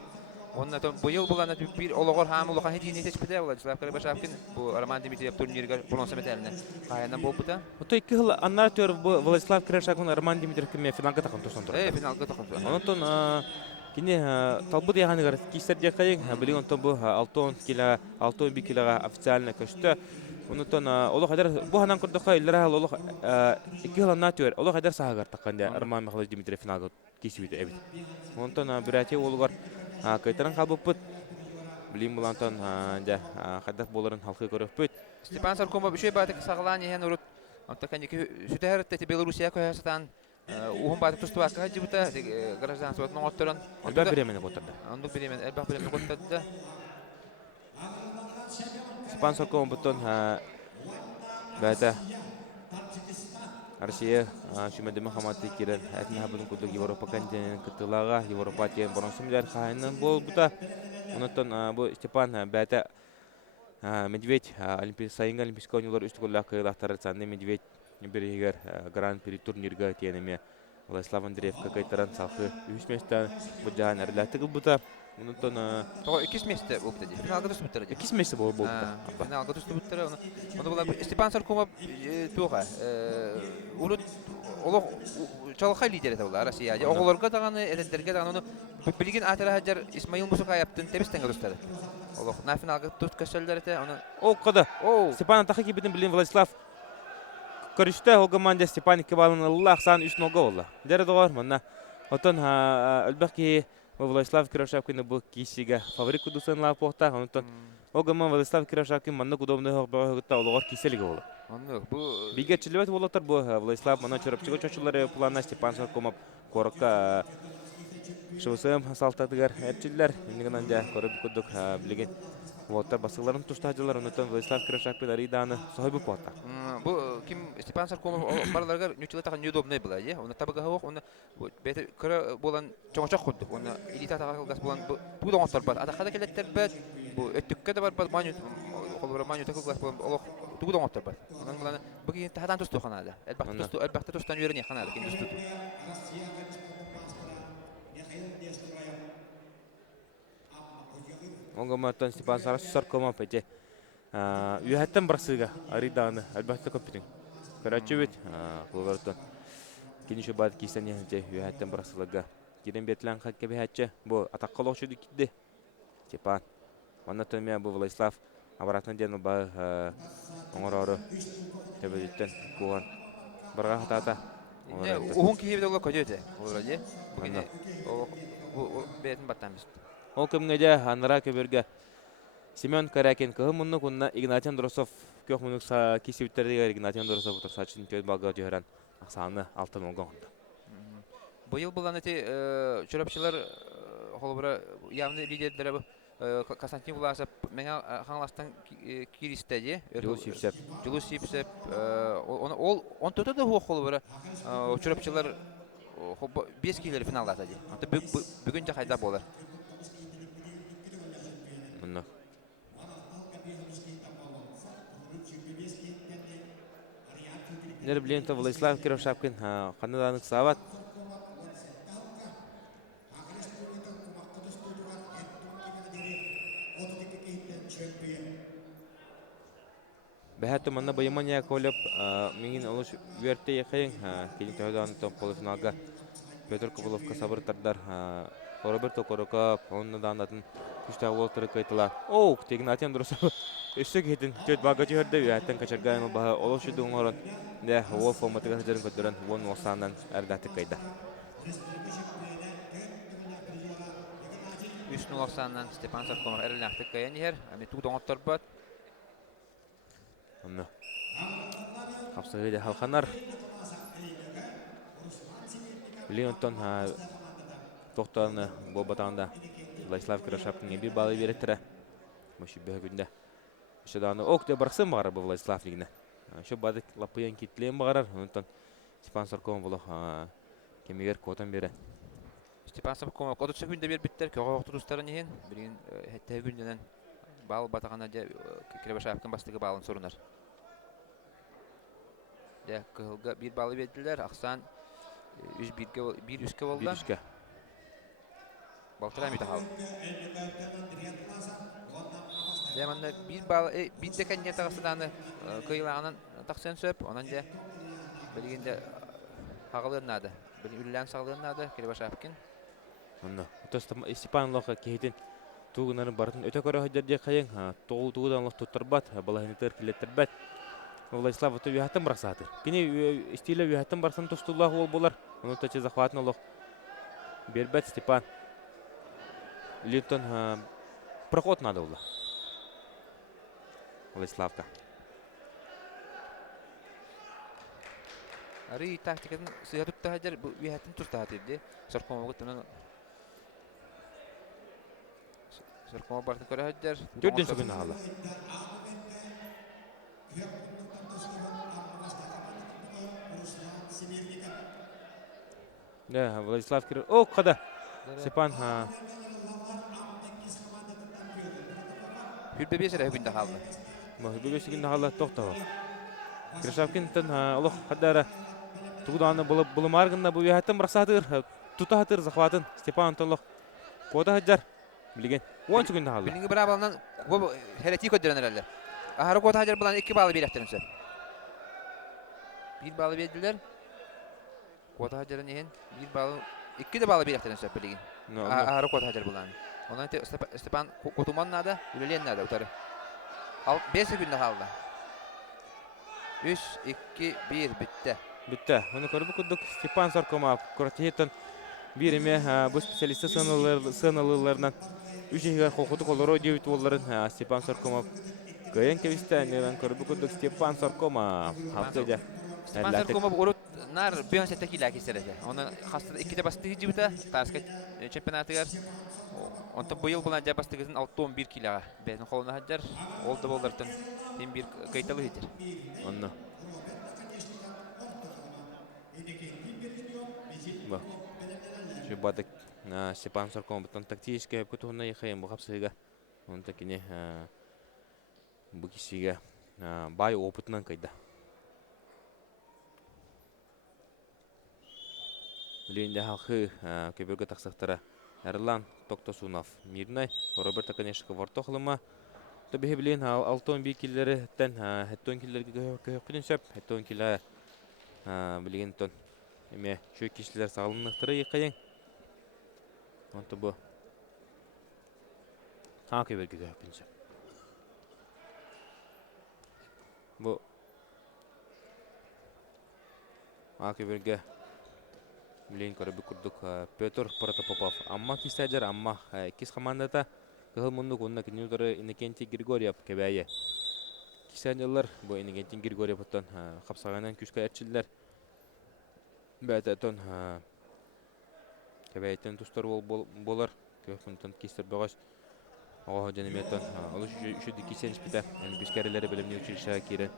Онна то быйыл буланы бир ологор хамылыган хеди не течпеде Владислав Кирбашевкин бу Роман Дмитриев турнирге бронза медаліне қайынан болбыта. Ото 2 жыл аннар төр Владислав Кирбашевкин Роман Дмитриев кеме финалга такын турсан тур. Финалга такын тур. Онтон кини талбы деганы кистер декайын билген онтон бу 6 кило 6 килога официально көштө. Онтон оло кадар бу ханан курдукка илдер оло 2 жыл аннар төр оло кадар сагар такканда Роман Михайлович Дмитриев финалга кисибит эбит. Онтон бирати олгор кайтаран калбыппыт. Билим булантан да хаддат боларын халкы көрөппүт. Степан Соркомов үшөй батык сагылан ehen урут. Антакан канеки сүтәртте Белоруссия көһәсәтән ухун батык тустуакка җибута граждан сотның отторын. Албак беремене котырды. Андык беремен, албак беремен котырды. Степан Соркомов бутон бәдә Россия шүмәдә Мөхәммәд кирен әтнә бүген күдек Европа континент кытылага Европа тиен бронза медаль хайнын бол бута. Онтон бу Степан бәдә Медведь олимпийский сайынга олимпийский ойыннар үстүгүлләк кыйлактары санны Медведь биригер гран-при турнирга тиенеме Владислав Андреевка кайтаран салхы 3 месте бу жаан әрләтиге бута. Онтон 2 месте булды ди. Финалга түстү буттыр ди. 2 месте булды. Финалга түстү буттыр. Аны була Степан Соркомов туга. Улут олог чалхай лидер эте була Россия. Оголорга даганы элендерге даганы билген атара хаҗар Исмаил Мусакаевтын тебестен гөстөрдү. Олог на финалга төрт көсөлдөр эте. Аны О када. Степан Тахаки биден билен Владислав Көрүштө о команда Степан Кибалын Аллах сан 3 нога болду. Дер догор мына. Отон албаки Владислав Кирбашевкин бу кисиге фаворит кудусан ла похта. Онтон о команда Владислав Кирбашевкин манна кудовны хогта ологор киселиге болду. Аны бу Биге чилбет болотор бу Владислав мана чөрөпчүгө чочулары планна Степан Соркомов корка шосем салтатыгар эпчиллер инигенен да көрүп кудук билген вот басыларын тустажылар онтон Владислав Кирбашевкин ариданы сойбу пота. Бу ким Степан Соркомов барларга нючилата неудобный была, е? Он табага хок, он бете кыра болан чоңчак кудук. Он элита тагас болан бу доңоттор бар. Ата када келеттер бет Bu öttükке de var manyu kolora manyu takıl glas olok tugu da otur bat. Ondan bulan bugün tahadan tustu xanada. Elbette tustan yörün yaxanada kin tustu. Онгоматтан Степан Саркома пете. Үйәттен барсыга ариданы әлбәттә көптүн. Карачыбет клубартан. Кинеше бат кисән яһәнчә үйәттен барсылыга. Кирен бетлән хакка бәһәчә. Бу атаккалыгы дикде. Степан. Аны төмә бу Владислав обратно ден ба оңороры төбәттән куган. Барға хатата. Уһун киһи бит оло көдөте. Олоде. Бугын о бетин баттамыз. Ол кемгәдә анра көбергә Семен Каракин кымынны кунна Игнатий Андросов көхмүнүк са кисибиттердер Игнатий Андросов турсачин төт бага җөрән аксаны алтын олгон. Бу ел булган эти чурапчылар холбара явный лидерләре бу Константин Власов меңа хаңластан киристәде. Җулусипсеп он тоты да холбара чурапчылар 5 килер финалда тады. Аты бүген дә хайда булыр. Монда Нерблента Владислав Кировшапкин Канаданың сават. Бәһәтте манна Баймания колып мин олыш верте яхын килин тәһәдан топ полуфиналга Петр Кобыловка сабыр тардар Роберто Корока оннан күштә Волтер кайтыла. О, Игнатий Андросов эшек хитин төт бага җөрдә яттан качарган ба олыш дуңорын. Дә Wolf форматыга җырын көтөрән вон осаннан әрдәте кайда. 390-нан Степан Саркомов әреләхтә каян һәр, аны тугдан оттырбат. Аны. Хапсыгыда халканар. Леонтон тоқтаны болбатанда Владислав Кировшапкин бир балы береттире. Мөшү бөгүндө. Шеданы окте барсын бары бу Владислав лигине. Шу бадык лапыян китлем барар. Онтон Степан Саркомов боло кемигер котан бере. Степан Саркомов коду секундда бер биттер. Көгө турустарын ehen. Бирин хетте күндөнөн бал батагана да Кировшапкин бастыгы балын сорунар. Дә кылга бир балы бердилер. Аксан 1-1 1-3 болду. 1-3. Балтыра митахал. Деманда бир бал бир декен ятагысыданы кыйлаганын таксын сөп, анан же билгенде хагылынады. Бир үллән сагылынады Кировшапкин. Аны. Степан Лоха кейтин тугунарын барын өтө көрө хөдөрдө кайын, тугудан лох туттырбат, балахынтыр килеттербет. Владислав то яхтан брасатыр. Кини стиле яхтан барсын тустуллах ол болар. Оны тачы захватны лох. Бербет Степан. Литон проход надо было. Владиславка. Ари тактикадан сыятып таһадыр, бу яхтан тустаһатыр ди. Саркомов гытынан Саркомов бартын көрәһәдер. Төрдөн сүгүн ала. Да, Владислав Кирилл. О, када. Степан Хүрбе бесер күндә халды. Мөхбүгесигин hala тоқтау. Кировшапкин тен олох кадара тугуданы булмаргында бу яхтан брасатыр, тутатыр захватын Степан толох. Кода хаджар билген. 10 секунд hala. Билинге бара балдан хәләти көдөрәнәр әле. Ахары кода хаджар булан 2 балы бирәфтерәмсә. 1 балы бирделәр. Кода хаджарын ehen 1 балы 2 дә балы бирәфтерәмсә билген. Ахары кода хаджар булан. Ondan Степан Котуманнада, Юлиеннада утары. 5 секунд қалды. 3, 2, 1 битті. Битті. Оны көріп күдік Степан Саркомов көртейтін биреме бұл специалисті сыналыларынан үшігер қоқыдық олары деуіт оларын Степан Саркомов көйен кевісті. Әнен көріп күдік Степан Саркомов. Степан Саркомов ұрыт нар бүйін сәтті келі әкестереді. Оны қастыда 2-де бастығы жібіті Тарска чемпионатығар. Онтан бұл ел бұлан жабастығызын 6-11 килаға бәзін қолына хаджар. Ол да болдыртын мен бір қайталы хетер. Онны. Şu badık Степан Саркомов бұтын тактическе көтуғына еқайын бұқап сыйға Он такие букисиге бай опытынан кайда. Линде халқы көбіргі тақсақтары Эрлан Токтосунов Мирнай, Роберта Конешко Вартохлыма. Табихи білейін алтон бейкелері әттон келерге көйіқпеден сөп, әттон келі білеген тон. Эме шөй кешілер сағылынықтыры еқайын. Онты бұл көбірге көйіқпеден сөп. Бұл көбірге Блин, корабы курдук Петр Протопопов. Амма кистаджар, амма кис командата кыл мундук онна кинюдары Иннокентий Григорьев кебәйе. Кистаджалар бу Иннокентий Григорьевтан капсаганан күскә әтчилләр. Бәтәтон кебәйтен тустар болар. Көфүнтан кистер багаш. Ага җанеметтан алыш шуды кисен спита. Бишкәреләре белемне училище кире.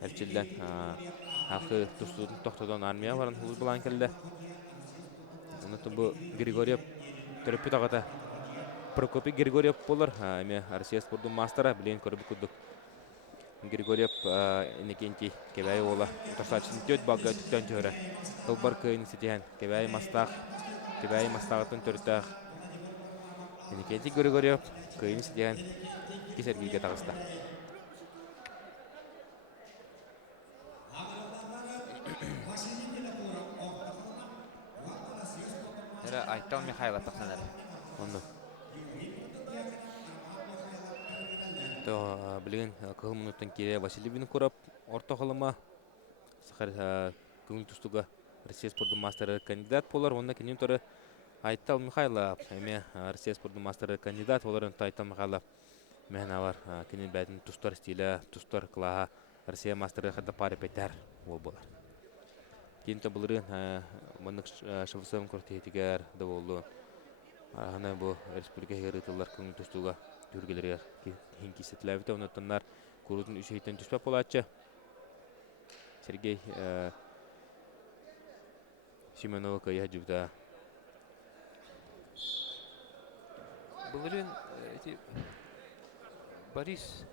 Әтчилләр хакы тустудын токтодан армия барын хулус булан келде. Бұл Григорьев төріппі тағата Прокопий Григорьев болыр. Әме Россия спордың мастера білейін көріп күдік. Григорьев Иннокентий кебәй ола. Тұрсатшын төт балға түктен түрі. Қылбар көйін сетеген. Кебәй мастағытын түрттәқ. Иннокентий Григорьев көйін сетеген кесергейге тағыста. Айтал Михайлов тақсанар. Онды. Білген қығыл мұнуттан кере Василий Винокуров орта қалыма сақар көңіл тұстуға Россия спордың мастері кандидат болар. Онда кенен тұры Айтал Михайлов. Әме Россия спордың мастері кандидат болар. Айтал Михайлов мән авар кенен бәтін тұстар стилі, тұстар қылаға Россия мастері қадда пары пәтер ол болар. Кенті бұлырын мұндық шывысым көртетігер да болу. Ағана бұл республика ғырытылар көңіл тұстуға дүргелерге хен кесетіләбіті. Онаттанлар көрудің үші хейтен түспәп болатшы. Сергей Семенова көйі жүбді. Бұлырын Борис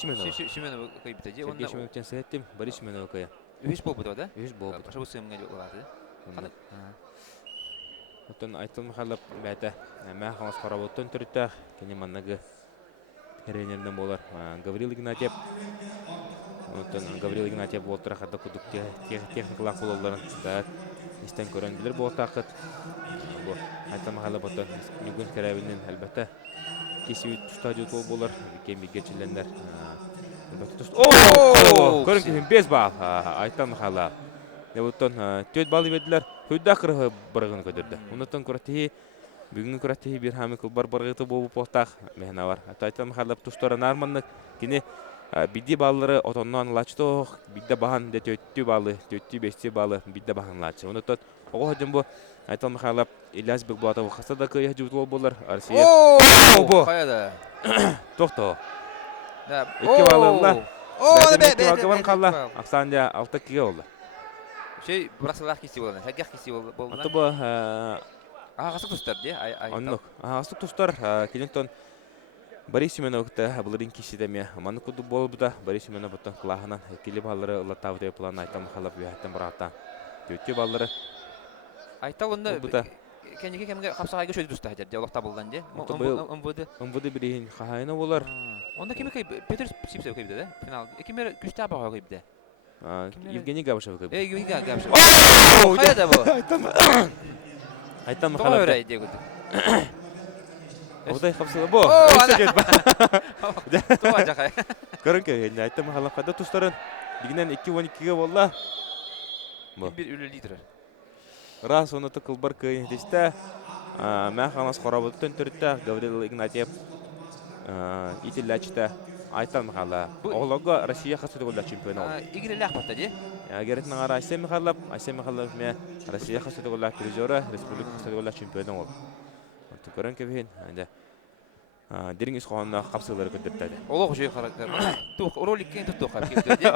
Семенова. Семенова көйіпті. Сергей Семеновтен сәттім Борис Семенова көйі. Үш бол бұда, да? Үш бол бұда. Шабысымға олады. Оттан Айтал Михайлов бәті мәң қаңыз қаработтан түріттәқ. Кені маннағы тренерден болар. Гаврил Игнатьев. Оттан Гаврил Игнатьев болтыра қадда күдік техникалақ болаларын дәт істен көренділер болтақыт. Айтал Михайлов оттан нүгін кәрәбінен әлбәті кесі стадиот ол болар. Кембеге челендер. Көрін кесін 5 бал Айтал Михайлов. Оттан 4 балы беділер. Хүдді ақырғы бірғын көдірді. Онықтан көрәттігі, бүгінгі көрәттігі бір хамы күлбар бірғыты болу болтақ мәхіна бар. Айтал Михайлов тұстарын арманлық. Кені бидді балылары отоннан лачтоқ, бидді баған 4 балы, 4-5 балы бидді баған лачы. Онықтан оғы ғадым бұл Айтал Михайлов Ильяс Бекбулатов қасада көйі жүбіт ол болар. Арсия. Қаяда? Тоқты. 2 балылар. Бәтін 2 балға қалла. Ақсанды 6 кеге олды. Şey burasılar kesi olan, herkes kesi olan. Аты bu Ağası tustlar diye. Аннук. Астык тустар Кенентон Борис Семеновта булырын кисидеме. Маны куду болбуда Борис Семеновтан кылахынан келип алары латав деп план Айтал Михайлов яттан барата. Төтө баллары. Айтал онда кенеге кемге капсагайга шөйдү туста хәҗәр. Диалогта булган ди. Омбуды бирин хахайна болар. Онда кеме Петр Сипсев кайбыды да? Финал. Кеме күчтә бага кайбыды. Евгений Габышев кайбыды. Евгений Габышев. Каяда бу? Айтал Михайлов. Тоғай дейді. Одай қапсылы бұ. Тоғай жақай. Көрін көйінде Айтал Михайлов қада тұстарын. Дегінен 2-12-ге болла. Bir ülü lider. Раз оны тұқылбар көйін десті. Мән қанас қорабыттың түрітті. Гаврил Игнатьев итілләчті. Айтал Михайлов. Оғылығы Россия қасыды қолда чемпионы олды. Игілі ләқпатта де? Геретін ағара Айсен Михайлов. Айсен Михайлов мен Россия қасыды қолда призоры, республика қасыды қолда чемпионы олды. Көрін көбейін. Дерің үз қоғанына қапсылары көндірттәді. Олығы жүйе қарақар. Ролик кейін тұтты оқар кетті де?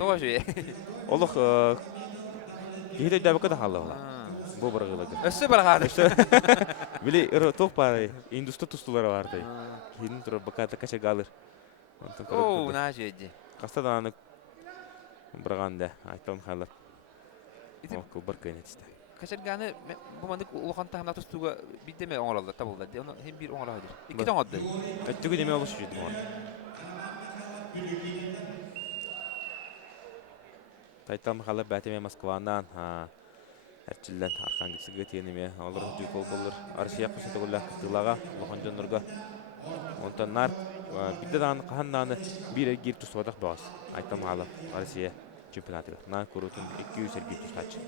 Тоға жүйе. Олық кейді өйдәбі көді қалы ола. Бу баргылагы. Өссө баргады. Били тоқ бары, индусты тустулары барды. Хин тур баката качагалыр. О, на жеди. Кастадан барганда айтам халап. Ити Окул бар кенетисте. качарганы бу мандык улуханта хамна тустуга бидеме оңоралды табылды. Оны hem bir оңоралды. Ики тоңодды. Өттүгү неме болуш жүйдү мон. Тайтам халап бәтеме Москванан, әрчиллән Архангельскіге тиенеме, олар жүкол болыр. Арсия құсыты құлақ қытылаға, лоқан жонырға. Онтаннар, бидді дағаны қағандағаны бір әгер тұстуадақ бағыз. Айтам халап Арсия чемпионатыға. На көрутын 200 әргер тұстачы.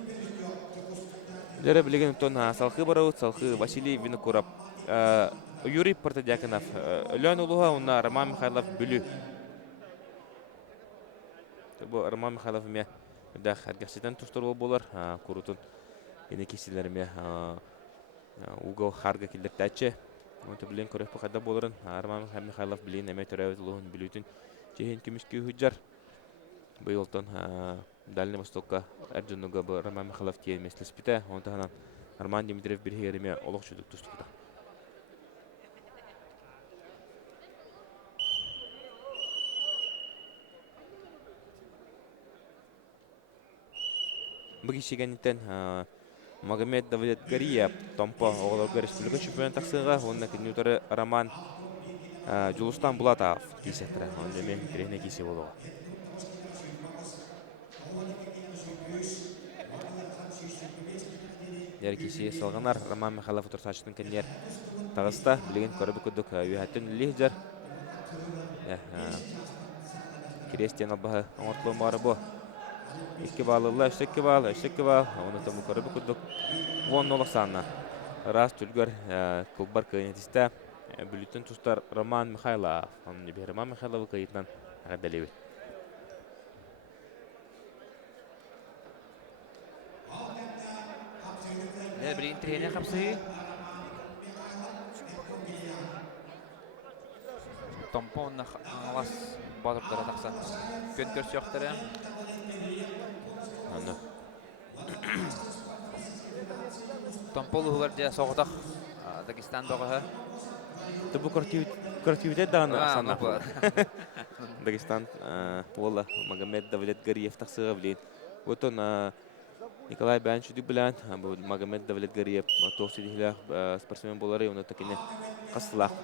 Лері білеген ұттон салқы барауыт, салқы Василий Винокурап. Юрий Партадякинов, Леон Улуға, онна Роман Михайлов бүлі. Бұл Роман Михайлов ме дақ әргәсетен тұстырыл болар, көрутын ені кесілеріме угол харға келдерді әтші. Онты білен көрек бұқада болырын. Роман Михайлов білен әме түрәуіз ұлығын білуітін жеген көміскі хүджар. Бұйылтын Дальний Востокқа әрджінуға бұл Роман Михайлов тиен меслес біті. Онты ғанан Арман Димитриев біргеріме олық жүдік тұстырды. Бұғы шегенеттен Магомед Давлетгариев Томпо оғыларға республика чемпион тақсыға, онына кенеутары Роман Жулустан Булатов кейсеттірі. Онына мен керегіне кейсе болуға. Дәрі кейсе салғанар Роман Михайлов тұрсачының кәнер тағыста білеген көрібі күдік үйәттен үлейдер. Керестен албағы оңыртылуым бары бұл. İki bağlılar, üstteki bağlı. Onu da mukarı bir kuduk. Von Olasana. Rast Tülgör Kulbar kayıtiste. Bütün tuşlar Roman Mikhailov. Onun bir Roman Mikhailov'ı kayıtlan adalevi. Ne bileyim trene kapsayı. Tampon alas bazıları taksan. Gönderiş yoktur. Anladım. Tampolu huvarca soğutak Dagestan'da. Bu kreativitet dağını asana. Dagestan, Pola, Magomed Davletgariyev taqsıға білейін. Otun Nikolay Bənçüdük білән, Magomed Davletgariyev тоқсидігілі спортсмен болары, оны тәкіне қасылақ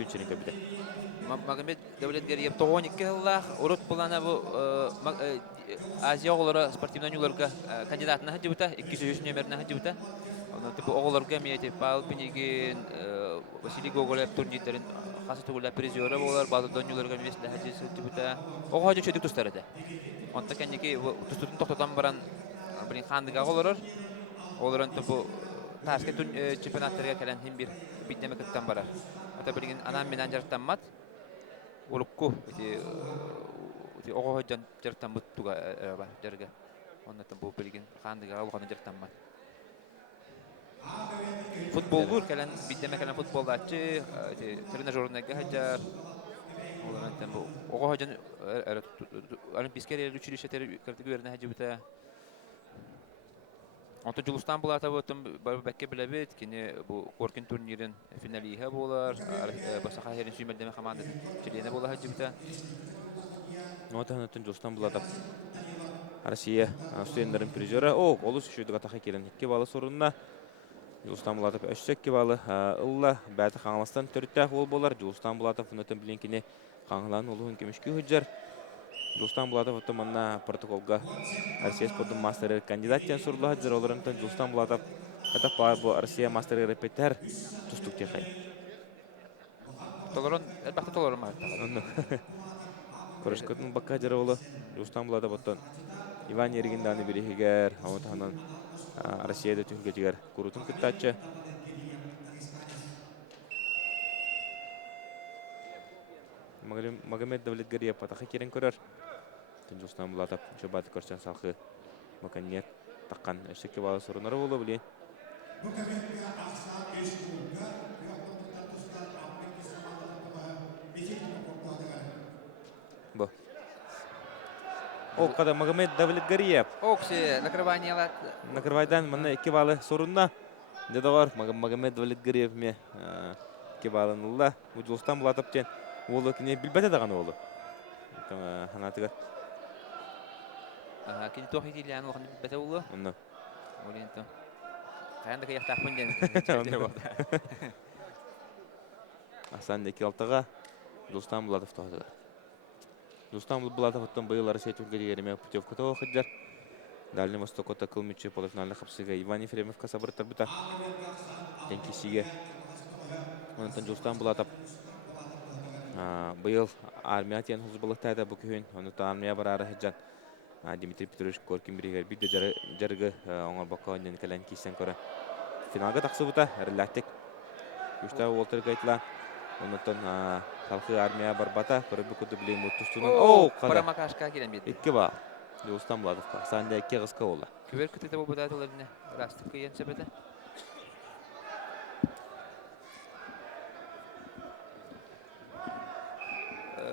күншерінгі біді. Magomed Davletgariyev 92 yıllar urut bulana bu Aziya oğulları sportivnan yollarga kandidatına hacıbıta 203 nömerine hacıbıta. Onu bu oğullarga miyeti Pavel Pinigin, Vasily Gogolev turnirlerin xası tuğular prizörü oğullar bazı dönüyorlarga miyeti hacısı hacıbıta. O hacı çödük tüstərədi. Onda kendiki tüstütün toxtatan baran bilin xandıqa oğullar. Oğulların bu tarihke çempionatlarga kelen hem bir bitneme kıttan barar. Hatta bilin anam minan jartanmat. Ulukku iti ogo hojan jartan buttuga ba jarga. Onda bu bilgin xandıqa oğullarını jartanmat. Futbolgur kelen bitneme kelen futbolda açı trenajörüne hajar. Oğulların bu ogo hojan olimpiskere üçülüşeteri kategoriyasına hacıbıta. Onta Julustan bulata botum bekke bilebet kini bu Korkin turnirin finaliha bolar basaka herin sümeldeme komanda çeliyene bolar hacıbıta. Onta hanatın Julustan bulata Россия студентлерин призеры. Олус үшүдүк атака келен 2 балы sorununa. Julustan bulata 3 балы ылла бәті қаңыластан төрттәк ол болар. Julustan bulata фунатын биленкini қаңылан олуын көмішкі хүджер. Julustan Bulatov otomanna protokolga Россия спорттун мастері кандидаттен сурула хаджар оларынтан Julustan Bulatov атап бар bu Россия мастері репетер тустук техай. Толорон элбакта толорон бар. Көрөшкөтүн бакка жара болу Julustan Bulatov оттон Иван Еригинданы бирихигер, аматанан Россияда түнге жигер курутун кыттачы. Магомед Давлетгариев атақа керен көрер. Julustan Bulatov жобаты көрсен салқы маканет таққан әшекке балы сұрынары болу білейін. О, када Магомед Давлетгариев. Окси накрываниялар. Накрывайдан мына 2 баллы сорунна. Дедогор Магомед Давлетгариев ме 2 баллынылла. Ужулстан булатып тен. Олы кине билбете даган олы. Ханатыгар. Кини тохи тилян охан бете улу. Онна. Олента. Каянда каяк тахпын ден. Асан 2-6-га Ужулстан булатып тохдыгар. Ужулстан булатыптан быйыл Россия чемпионатына путевка тоохыджар. Дальний Восток ота кылмычы полуфиналда хапсыга Иван Ефремовка сабырттар бута. Тенкисиге. Онтан Ужулстан булатып. Быйыл армия тен хузбалыктайда бу күн. Онтан армия барары хыджан. Дмитрий Петрович Коркин бригер бит жаргы оңор бакканын калан кисен кора. Финалга таксы бута. Релаттик. Күчтә Уолтер Гайтла. Онтан халкы армия барбата көрөбү күтү билем утустунун. О, Парамакашка кирен бит. 2 балл. Ужулстан булатып. Санда 2 кыска болду. Күбер күтүтө бу бутатыларына растык кыйын себете.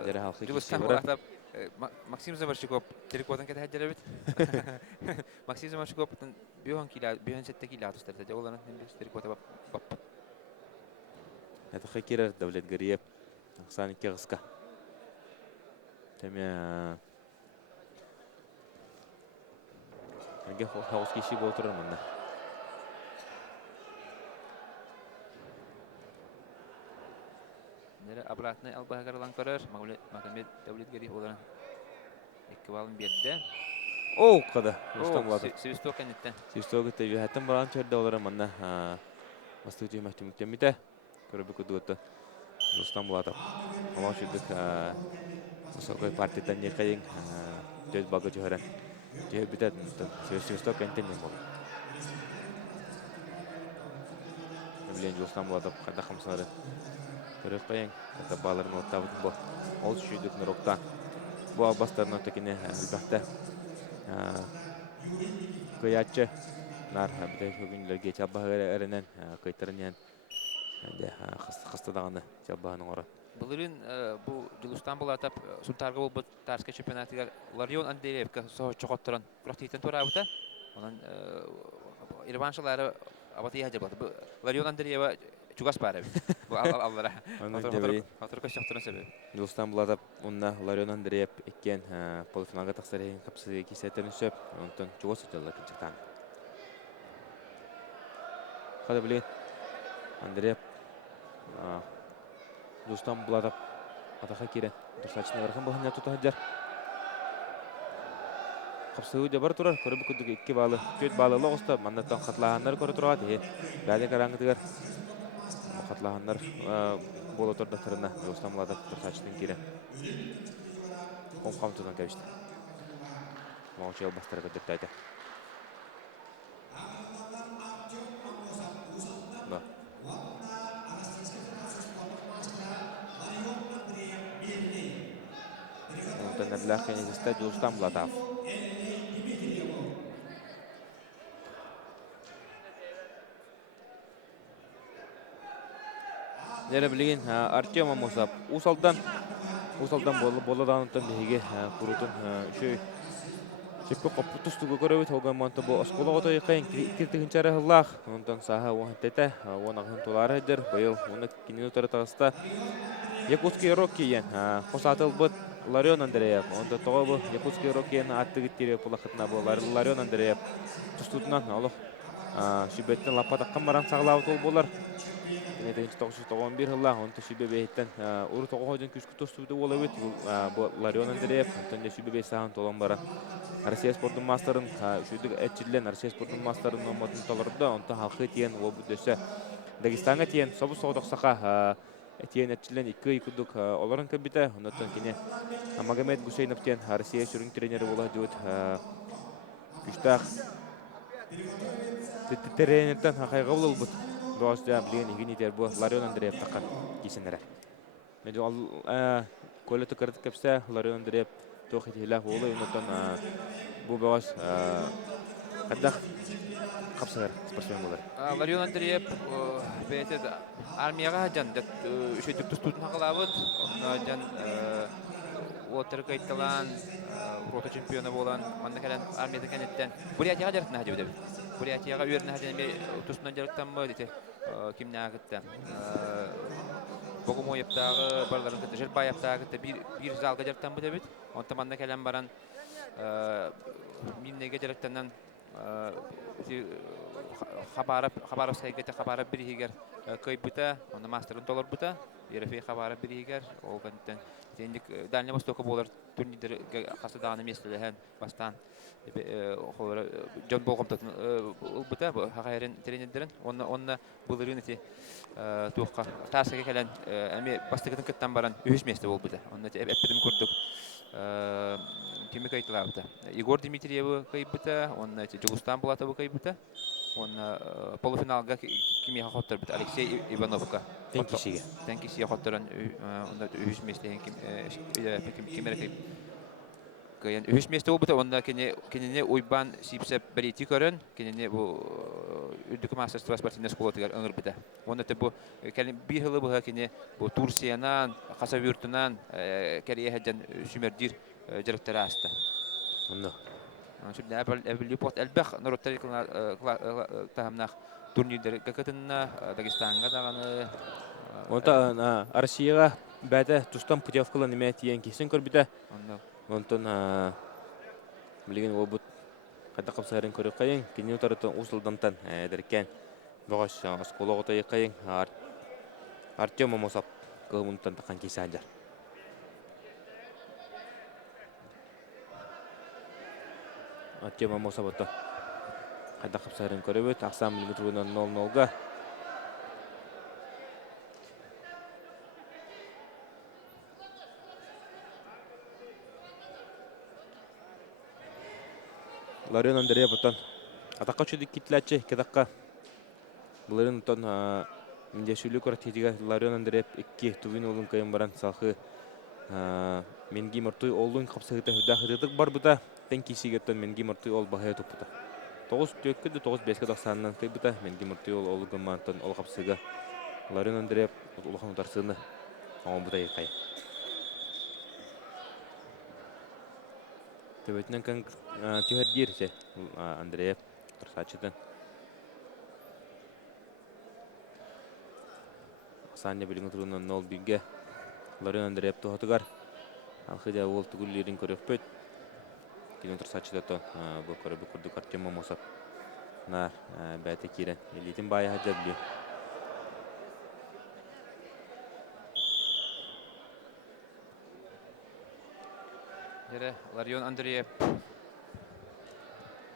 Дәре халкы Ужулстан кисебер. булатып Максим Замарчуков терекотан кете хаҗалабит. Максим Замарчуковтан бүйөн сетте килә атыштырды. Оларның терекота бап. Это хакерер Давлетгариев. Сан 2 кыска. Теме Ге хауски ши болтурар мында. Нәре обратный албагарлан көрөр. Магомед Давлетгариев оларын 2 балын берди. О, када. Ужулстан булатып. Свисток кенеттен. Систогы тәҗә хәтем баран чәрдә олар мында. Восточный мәхкәмәттә митә. Көрөбү күдүтә. Ужулстан булатып. Ала шүдек Высокой партиядан не кайын. Төз багы җөрән. Жер битет. Свисток кенттен бол. Билен Ужулстан булатып када хамсары. Көрөп кайын. Када баларын оттабыт бу. Ол шүдек нурокта. Бу абастарына текене әлбәттә. Кыячы нар бите күгүнләргә чабагы эренен кайтырыннан дә хастадаганы чабаганың ора. Булырын бу Ужулстан булатып Султарга булып Тарска чемпионатыга Ларион Андреевка со чокоттырын. Практиктен турабыта. Онан ирваншылары абаты яҗа булды. Ларион Андреева чугас бары. Бу аллара. Атырка шахтырын себеп. Ужулстан булатып унна Ларион Андреев эккен полуфиналга таксырын капсыга кисәтен сөп, онтон чугас үтәлә кичтан. Хәдә билен Андреев Ужулстан булатып атака кирен. Дөрсачны аркан булган тута хаҗар. Капсыгы да бар турар, көрөбү күдүк 2 баллы, 4 баллы логыста мандаттан катлаганнар көрө турат. Бәле караңгыдыр. Катлаганнар боло турдактарына Ужулстан булатып дөрсачтын кирен. Комхамтыдан кәбиште. Моңчел бастырга деп тайда. Да. Онтан әрләхен изестә Ужулстан булатып. Нәре билген Артем Амосов усалдан болудан онтан беге курутун шөй Чепке капутустуга көрөбүт олган монта бу оскола ото якын киртигин чары хыллах онтан саха уантета онагын тулары дер быйыл уны кинин утартаста Якутский рок киен косатыл бут Ларион Андреев онда тогобу Якутский рок киен аттыгы тире пулахытна бу Ларион Андреев тустутунан алох шибеттен лапата камаран саглау тол болар Нетен 991 хылла онта шибе бейттен уру тогоходун күскү тустуду болобут бу Ларион Андреев онтан шибе бейсан толон бара Россия спортун мастерын шүдүк этчилен Россия спортун мастерын номотун толорда онта халкы тиен ол бүдөсө Дагестанга тиен собу содоксака тиен этчилен 2 күдүк оларын кабита онтан кине Магомед Гусейнов тиен Россия сүрүн тренери болот дебит күчтак тренерден хакайга болбут Доста билген игинитер бу Ларион Андреев такан кисенере. Мен ал колето кырдык кепсе Ларион Андреев тохитилах болу онтон бу багаш кадах капсалар спортсмен болар. Ларион Андреев бете армияга жан үшөтүк тустутун хакалабыт. Жан Уолтер Гайтталан, рота чемпионы болан, манна калан армияда кенеттен. Бурятияга жарытна хажы бит. Бурятияга үйөрнө хажы эме тусунан жарыттан мы дите. Кимне агытта. Богомоевтагы барларын кытты, Жербаевтагы бир залга жарыттан бит бит. Онта манна калан баран миннеге жарыттанан хабаров сайгата хабаров биригер кайбыта, онда мастерын толор бута. Ерефей хабаров биригер, ол кенттен Тендик Дальний Восток болар турнирдер хасыдаганы местелеген бастан Джон Болгомтатын бута хагайрын тренердерин онна булырын эти туакка тарсага келен эми бастыгытын кыттан баран 3 месте бол бута. Онна эппедим көрдүк. Кими кайтлабыта. Егор Дмитриев кайбыта, онна Жугустан Булатов кайбыта. Он полуфиналга кими хаттар бит Алексей Ивановка. Тенкисиге хаттаран онда 3 месте кимерек кайын 3 месте болбута онда кенене уйбан сипсеп берити көрөн кенене бу үдүк мастерство спортивный школа тегер ыңыр бита. Онда бу келин бир хылы бу кене бу Турциянан, Касавюртунан керие хаджан сүмердир жарыктары аста. Онда Şimdi Lüpot elbək Nurotları tahımnaq turnirleri kakatınna Dagestan'a dağını. Онта Россияга бәді тұстан путевкалан еме тиен кесін көрбіді. Онтан білген ол бұд қайда қапсағарын көрі қайын. Кенен тарытын ұсылдантан дәркен бұғаш сколы ғытай қайын. Артем Амосап қылымынтан таққан кесі анжар. Артем Амосап отты қайда қапсағарын көрі бөт. Ақсан білген тұрғынан 0-0-ға. Ларион Андреев отан атаққа чүдік кетіләтші кетаққа бұларын отан міндешілі көрәттетіге Ларион Андреев 2 тувин олың қайын баран салқы менгі мұртый олың қапсағыта хүдәқыдық бар бұта тән кесіге отан менгі мұртый ол бағая тұқ бұта 9-4-ді 9-5 дақсанынан қай бұта менгі мұртый ол олығы мантан ол қапсыға Ларион Андреев ұлыған ұтарсыны оң бұта еқай Төбетінен кән түйердер се Андреев тұрсачыдан. Асанне біліңі тұрғынан 0-1-ге Ларион Андреев тұғатығар. Алқыда ол түгілерін көріп бөт. Кенен тұрсачыдан бұл көрі бүкірді Артем Амосап. Нар бәті керен. Елейтін байы хаджа білі. Ларион Андреев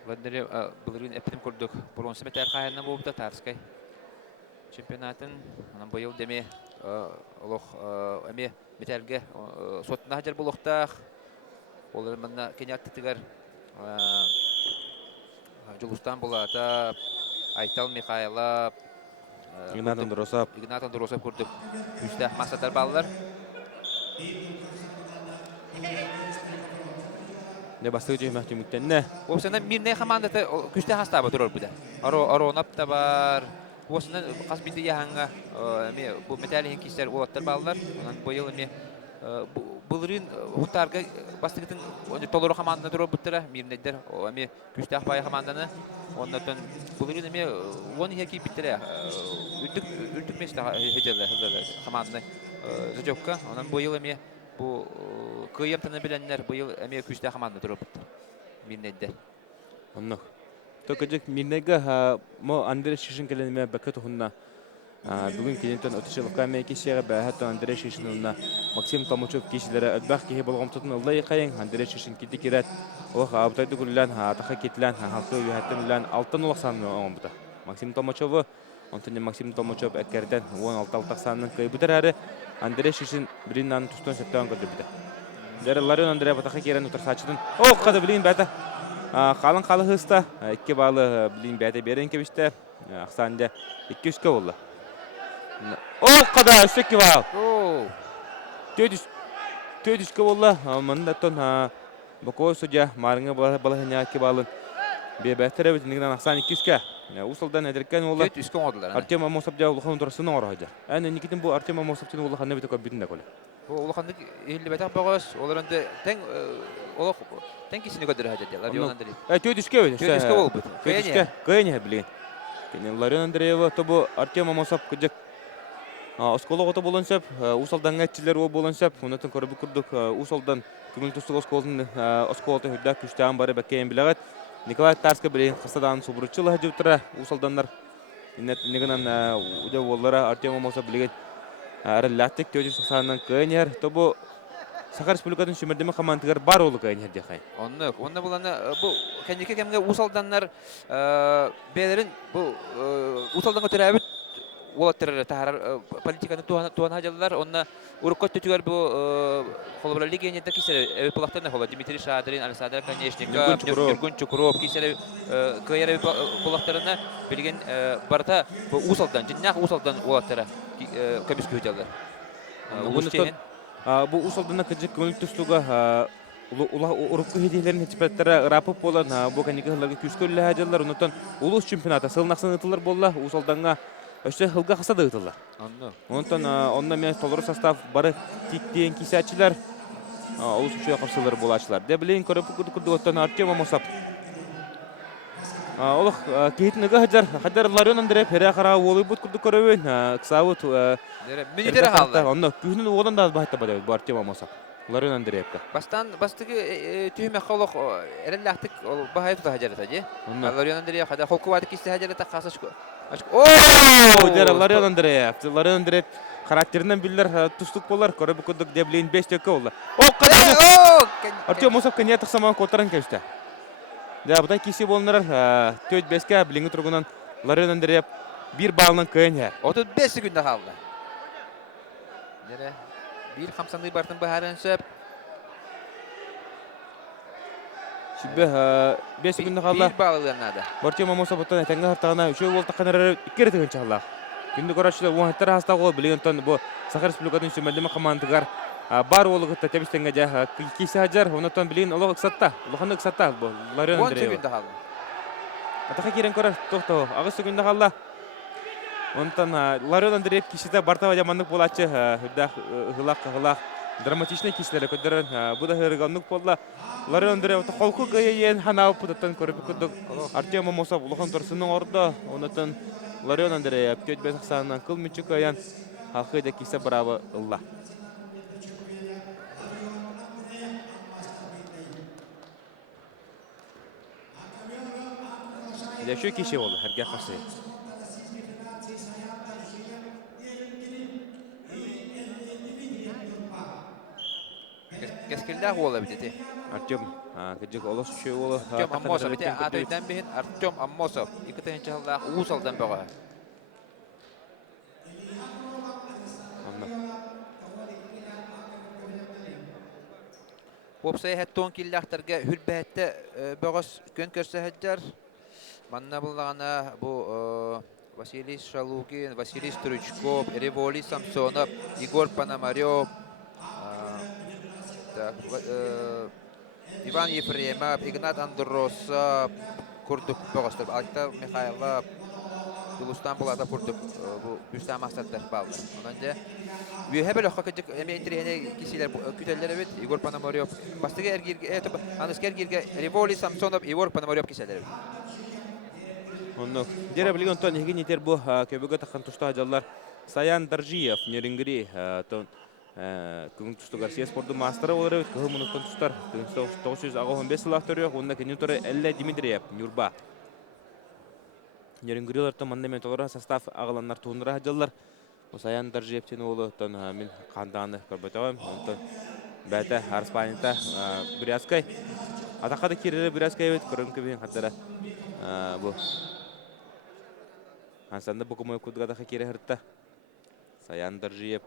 бұлырын әппедім көрдік. Бұрынсы мәтәр қайынна болыпта Тарскай чемпионатын. Бұйыл деме әме мәтәрге сотына хажар болуқтақ. Олар мұнна кенеттігер Жулустан болата, Айтал Михайлов, Игнат Андросов көрдік. Үсті масатар балылар. Ne bastı diye mahkumukten ne? O sene mirne komandada küste hasta batırır bu da. Aro napta var. O sene kasbinde yahanga bu metali hinkisler olatlar bağlar. Ondan bu yıl bulurun hutarga bastıkın önce toluru komandada durur buttara mirneler. O emi küste ahbaya komandana. Ondan bulurun emi onu heki bittire. Ürdük mesela hecele komandana. Zajokka. Ondan bu yıl emi bu kıyımtını bilenler bu yıl emeği küçte komanda durup minnedde. Anlık. Tokacık minnege mo Andres Şişin kelenime bakıt hunna. Bugün kelinten ötüşülükka meki şeye bahattan Andres Şişin hunna. Maksim Tomochov kişilere ödbaq ki bolğum tutun Allah qayın Andres Şişin kiti kirat. O abtaydı güllan ataqa ketlan halqı yuhattan bilan altın olaqsan on buta. Maksim Tomochov Ondan Maksim Tomochov ekkerden 16 sanının kaybıdır әрі Andres Şişin birinden tustun septan gördü bide. Dere Larion Andreев ataqa keren utursachıdın. O qada bilin bәті. Qalın qalı hısta. 2 balı bilin bәті beren kebişte. Aqsanda 200 oldu. O qada 2 bal. Oo. 400 oldu. Mında ton Bakoy suja marınga balahnya 2 balın. Bebätere bitininden aqsan 200. Usuldan ederken ola. 400 oldular. Artem Amosap ja ulğan turasını oraydı. Ani nikitin bu Artem Amosap'ın ulğanı bitek bitinde qola. Бу улаханды илбетак багас, оларында тең олох тең кисини көдөрө хажат. Ларионан дери. Төдүскө өйдү. Төдүскө болбут. Төдүскө кыйне билген. Кенен Ларион Андреева тобу Артем Амосов кыжык. Осколо гото болонсап, усалдан гатчилер ол болонсап, онотон көрүп курдук усалдан күмүл тустук осколдун осколто хүддак күчтән бары бәкәен билегат. Николай Тарска билген кыстадан субруччыл хажыптыра усалданнар. Иннет нигенен уде боллара Артем Амосов билген араллаттык төдүс санын кыйнер тобу Сахар Республикатын сүмердеме командалар бар олы кыйнер дехай. Онны буланы бу кенеке кемге усалданнар белерин бу усалданга төрәбит Уолаттар тахар политиканы туан хажаллар, онна уруккот төтүгөр бу холбора лигиянда кисер пулактарна хола Дмитрий Шадрин, Александр Конечников, Юргун Чукуров кисер кыйер пулактарына билген барта бу усалдан, жиннак усалдан уолаттара көбүс көжаллар. Бу усалданна кыжык көңүл түстүгө урукку хедиелерин хечпеттер рапып болан бу каникаларга күскөллө хажаллар, онтон улус чемпионата сылнаксын ытылар болла усалданга Өште хылга хасады ытылар. Онтон онна мен толору состав бары тиктен кисячилар, улус үчү капсылар булачылар. Деблин көрүп курдуктан Артем Амосов. Олох кетинеге хадар Ларион Андреев хере кара болуй бут курду көрөбүн. Ксавут минутера халды. Онна күнүн одан да байтта бады Артем Амосов. Ларион Андреевка. Бастыгы түйме холох эреллактык ол бахайт хажарата же. Ларион Андреев хада холкубаты кисте хажарата касашко. Ларион Андреев характеринен билер тустук болар, көрөбү курдук Деблин 5 төкө болду. Артем Амосов кенет саман котарын кешти. Да, бутай киси болнар 4-5ке билинги тургунан Ларион Андреев 1 балынан кыйын. 35 секундда калды. Дере 1.50 бартын баһарын сөп. Шибе 5 секундда калды. 1 балыгынада. Артем Амосов оттан таңга хартагына 3 болду канары 2 рет чалла. Күндү көрөчүлөр уантар хастагы билгентен бу Сахар Республикатын сүмөлдөмө командалар бар олугутта тебистенге жа киси хажар, онотон билин олог ыксатта, улуханы ыксатта бу Ларион Андреев. 10 секундда калды. Атака кирен көрөр токто, агы секундда калды. Онтон Ларион Андреев кисиде бартава жамандык болачы, хүддак гылак драматичный кисилер көдөрөн бу да хырганлык болду. Ларион Андреев колку гыйын ханап путаттан көрүп курдук. Артем Амосов улухан торсунун ордо, онотон Ларион Андреев 4-5 кыл мүчү кыян халкыда кисе браво ылла. Дәшө кеше болду, һәргә каршы. Кескелдә гола бите. Артем, кыжык олос үшө болу. Артем Амосов бите атайдан бehen Артем Амосов 2-жылда усалдан бага. Бопсай хаттон киллахтарга хүрбәтте багас көн көрсәһәҗәр. Манна булгана бу Василий Шалугин, Василий Стручков, Револий Самсонов, Егор Пономарев, Иван Ефремов, Игнат Андросов, Курдук багастып, Альтар Михайлов, Гулустан булата Курдук бу үстә максаттар балды. Онда Вебел хакыҗык эментрине кисилер күтәлләр бит Егор Пономарев. Бастыгы эргирге Анскергирге Револий Самсонов, Егор Пономарев кисәләр. Онно дере билген тон эгин итер бу көбөгө таккан туста жаллар Саян Даржиев Нерингри тон күн тусту Гарсия спорту мастера болар өт кылмын тон тустар 915 лахтөрө онда кенюторы Элле Дмитриев Нюрба Нерингрилар тон мандемен толора состав агаланнар туунра жаллар Саян Даржиев тен олу тон мен канданы көрбөтөм онтон бәтә Арспанита Брянскай атакада кире Брянскай өт көрөнкө бен хаттара бу Ансанда букумой кудгада хакире хырта. Саян Даржиев.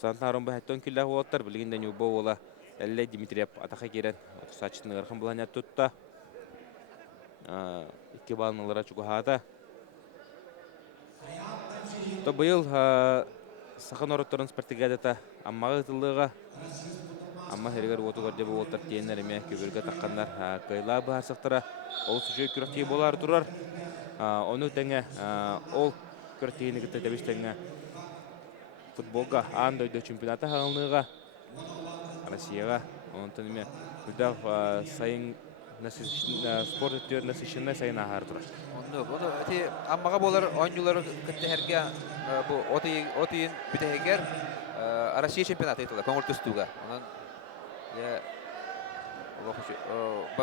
Сантарым бахтон килла уоттар билгенден юбо ола Элле Дмитриев атака кирен. Сачтын гырхын буланя тутта. 2 баллары чуга хата. То быйыл Сахан ороттарын спартигадата аммагы тылыга амма хергер отугар деп уоттар тиеннер эме көбөргө таккандар кайла баасыктара ол сүжө күрөтү болар турар. Onu tenge ol körtüğünü gitti debiştenge футболга андойдо чемпионаты хагылныга Россияга онтон эме бүдәк сайын спорт өттөр насыщенный сайын ахар тура. Onu ti ammaga bolar oyuncuları kıtteherge bu otiyin biteheger Россия чемпионаты итила көңүл түстүгө. Онан я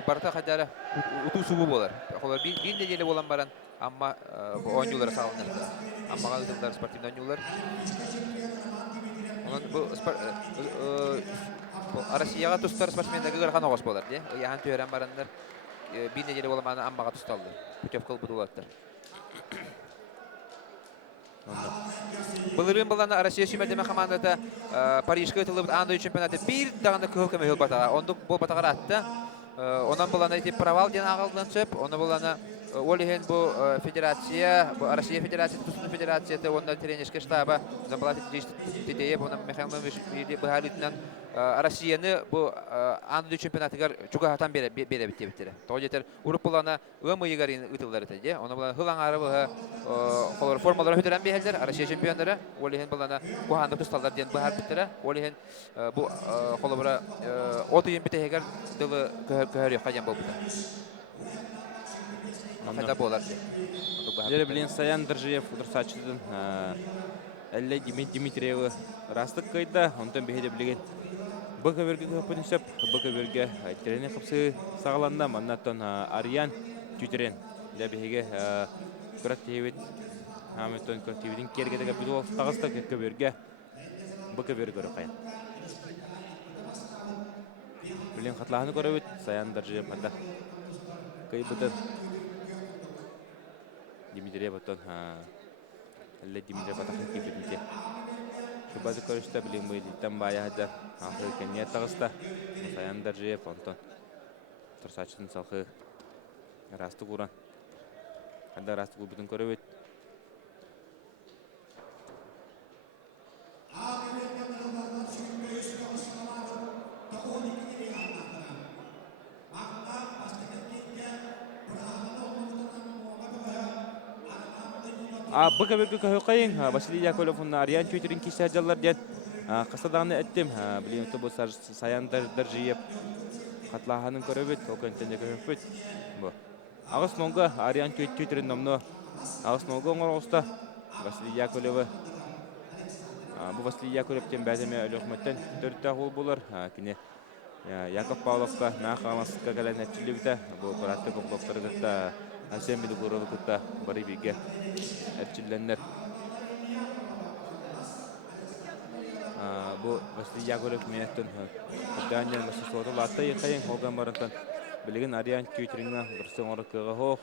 барта хадара уту субу болар. Холар бир неделе болан баран амма bu oyuncuları sağlanır. Ammaga ытылдар спортивный oyuncular. Онан bu Россияга тустар спортсмендерге гархан огос болар, де. Яхан төөрен барандар bir neделе боламаны аммага тусталды. Путевкал будулаттар. Былырын баланы Россия сүймәдеме командада Парижга өтіліп андой чемпионаты бір дағында көп көмі батаға. Онды бұл батаға атты. Онан баланы провал ден ағалдан сөп. Оны баланы Олихен bu federatsiya, bu Россия федерациясы, Тусун федерациясы, онда тренерский штаба, забалаты тетейіп, оны Михайлович bu halitinden Россияны bu андой чемпионатыгар чуга хатан бере биттебиттері. Тоғы жетер, ұрып болана өмі егарин ұтылдары тәде. Оны болана хылан ары бұғы формалары өтірен бейелдер, Россия чемпиондары, Олихен болана қуғандық тұсталдар ден бұғар біттері. Олихен bu қолы бұра отыйын бітегер дылы көхөр еққа ден бол біті. Хотя болар. Жері білен Саян Дыржиев ұдырсачыдың әлі Дмитриеві растық қайда, онтан бейді білген. Бұқа берге көпін сөп, бұқа берге трене қыпсы сағаланда, маннаттан Ариян түйтерен. Ләбіге көрәттейбет, Хаметтон көрәттейбетін кергедегі бүді ол тағыста көпкі берге бұқа берге көрі қайын. Білен қатлағыны көрі өт, Саян Дыржиев анда қайбыдың. Дмитрий Батон, Дмитрий Батахин кипетінде. Шубазы көрішті білген бұйды, там бая хаддар, аңқы кәне тағыста, Саяндар жеп, онтон тұрсачыдың салқы расты құран. Хадда расты құбытын көрі өт. Бұқа бергі көй қайын, Василий Яковлев'un Ариян Түйтерін кеші ажалар ден қасадағыны әттім. Білген ұты бұл Саяндар жиеп қатлағанын көрі өт, оқынтенде көй өт. Ағыс ноңғы Ариян Түйтерін номны ағыс ноңғы оңыр оғыста Василий Яковлев'ы. Бұл Василий Яковлев'тен бәзіме өлі өкметтен төртті ғол болар. Яков Павловқа нақамасыққа кәлін әтчілі біті. Бұл бұратты көплоқтары күтті Асен білі көрілі күтті бары бейге әрчіллендер. Бұл Василий Яковлев менеттен Даниян Масысуаты латта еқайын оған барынтан білген Ариян Түйтеріңі бірсің оры кіға хоқ.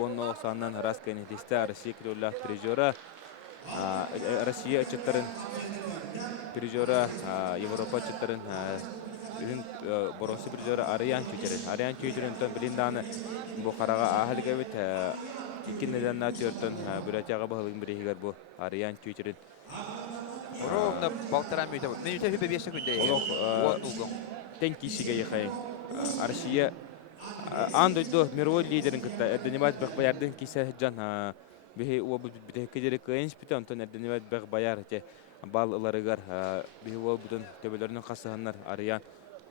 Оның оғысаннан Раскайын етесті Россия күрілі призера. Россия үчеттарын призера, Европа үчеттарын Боронсы призера Ариян Түйтерін. Ариян Түйтерін білін даны бұл қараға ағылық әбет иkin nedenler törtön büratiyaga bağlığın bireyger bu Aryan Tüytürün. Ровно 1,5 минута. Минута hübe 5 секунде. Олық тен кишиге яқайын. Аршия андойду мировой лидерин кытта. Эрденебат бәқ баярдың кисе жан. Бехе уа бүдбіде кедері көйінш біті. Онтан эрденебат бәқ баяр. Бал ыларыгар. Бехе уа бүдін төбелерінің қасығанар Арyan.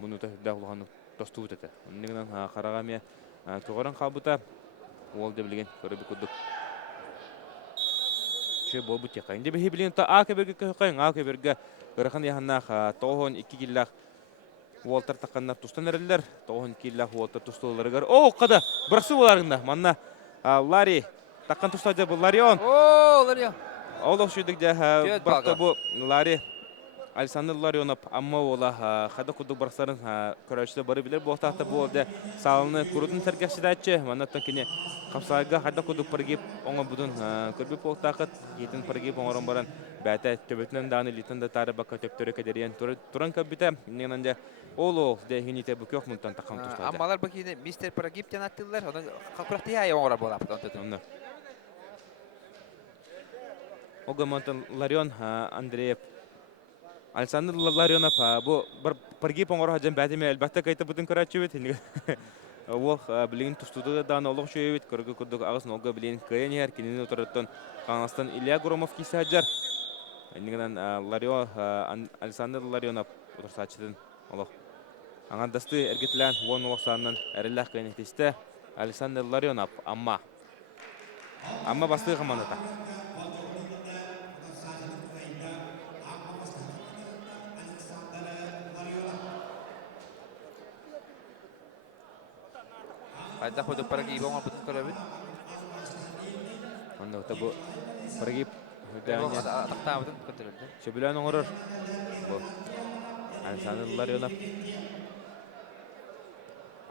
Мұны да ұлғаны досту бұтады. Оныңынан қарағаме тоғырын қалбыта. Ол да білген көрі күдік. Шөй бол бұт яқайын. Де бейі білген ақыберге көйқайын. Ақыберге ғырықын яғыннақ тоғын 2 киллақ уолтар таққаннар тұстан әрілдер. Тоғын 2 киллақ уолтар тұстыларығар. О, қада! Бірақсы боларыңда. Манна Ларри таққан тұстады бұл Ларион. О, Ларион. Ол оқшыдық де бірақта бұл Ларри. Александр Ларионов амма ола қада күдік бірақсарын көрәшті бары білер болтақты болды. Салыны күрдің тәргәші дәтші. Манаттан кене қапсайға қада күдік біргеп оңа бұдың көрбіп болтақыт. Етін біргеп оңырын баран бәті төбетінен дағыны литінді тары баққа төптөрі кәдерен тұран көбіті. Негінен де ол дәйгенеті бүкі оқ мұнтан тақам тұстады. Аммалар бұкені мистер Парагиптен аттылар. Оның қақпырақты яй оңыра болапты. Оға мұнтан Ларион Андреев Александр Ларионов бұл бірге поңғырға жан бәтіме әлбәтті қайты бұтын көрәтші өт. Ол білген тұстуды дағын олық шөй өт. Көргі күрдік ағысын олға білген көйен ер. Кенені отырыттың қаңыстан Илья Громов кейсі әджар. Нигнан Александр Ларионов утырсачыдын олох. Аңандасты эргетлән вон олохсаннан әрелләх кайнетисте Александр Ларионов Амма басты командата. Хайда ходып пара гибо ма бут көрөбүт. Анда табу прогиб Дәне тактабытын көтөрөлдү. Шебелән оңорор. Бу Александр Ларионов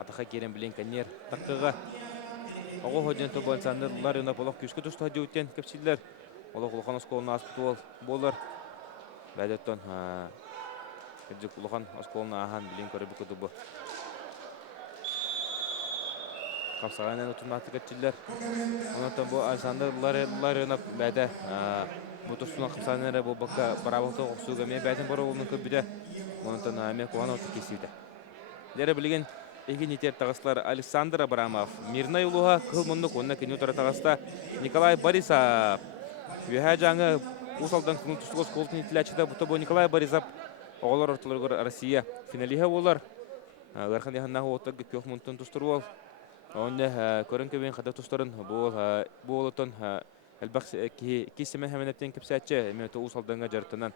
атака керен билен канер таккыга. Ого ходен тобу Александр Ларионов олох күскө тусту жуутен кепсиллер. Олох улхан осколуна аспытыл болар. Бәдеттон кеджик улхан осколуна ахан билен көрөбү кутубу. Капсаганан утуматы кетчилер. Онотон бу Александр Ларионов бәдә бутусуна капсаганары бу бакка барабыты оксуга мен бәден бары улны көбүдә. Онотон аме куана оту кесиде. Лере билген эгинитер тагыслар Александр Абрамов, Мирнай улуга кыл мундук онна кенютара тагыста Николай Борисов. Үһә жаңы усалдан кылтысыгыз колтун итиләчидә бу Николай Борисов оголор ортолоргор Россия финалиһә булар. Гархан яханна оту көк мунтун тустырып онда көрөнкөбен када тустарын бу олотон элбакс кисеме хәмәнәттен кепсәтче мете усалданга жартынан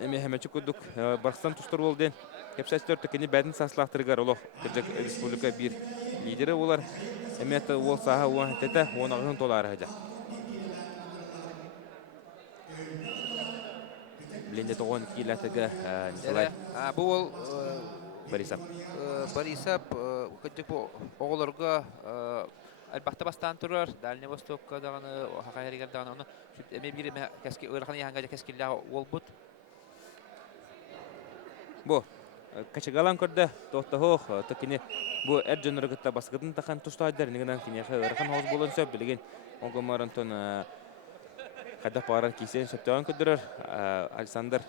эме хәмәче күдүк Барстан тустыр булды. Кепсәттер текени бәдин саслахтыргар олох кырҗак республика бир лидеры булар. Эмете ол саха уан тете онагын толар хаҗа. Бленде тогон киләтеге Николай Бу ол Борисов. Борисов кыттык бу оголорга албакта бастан турар. Дальний Востокка даганы хакайригер даганы аны эме бир кески өрхан яңга кескилля олбут. Бу качагалан көрдө тоқтохох текини бу эрженергетта баскытын тахан тустайдар нигенен кине хырхан хоз болонса билген онгомарантон када пара кисен септан көдөрөр Александр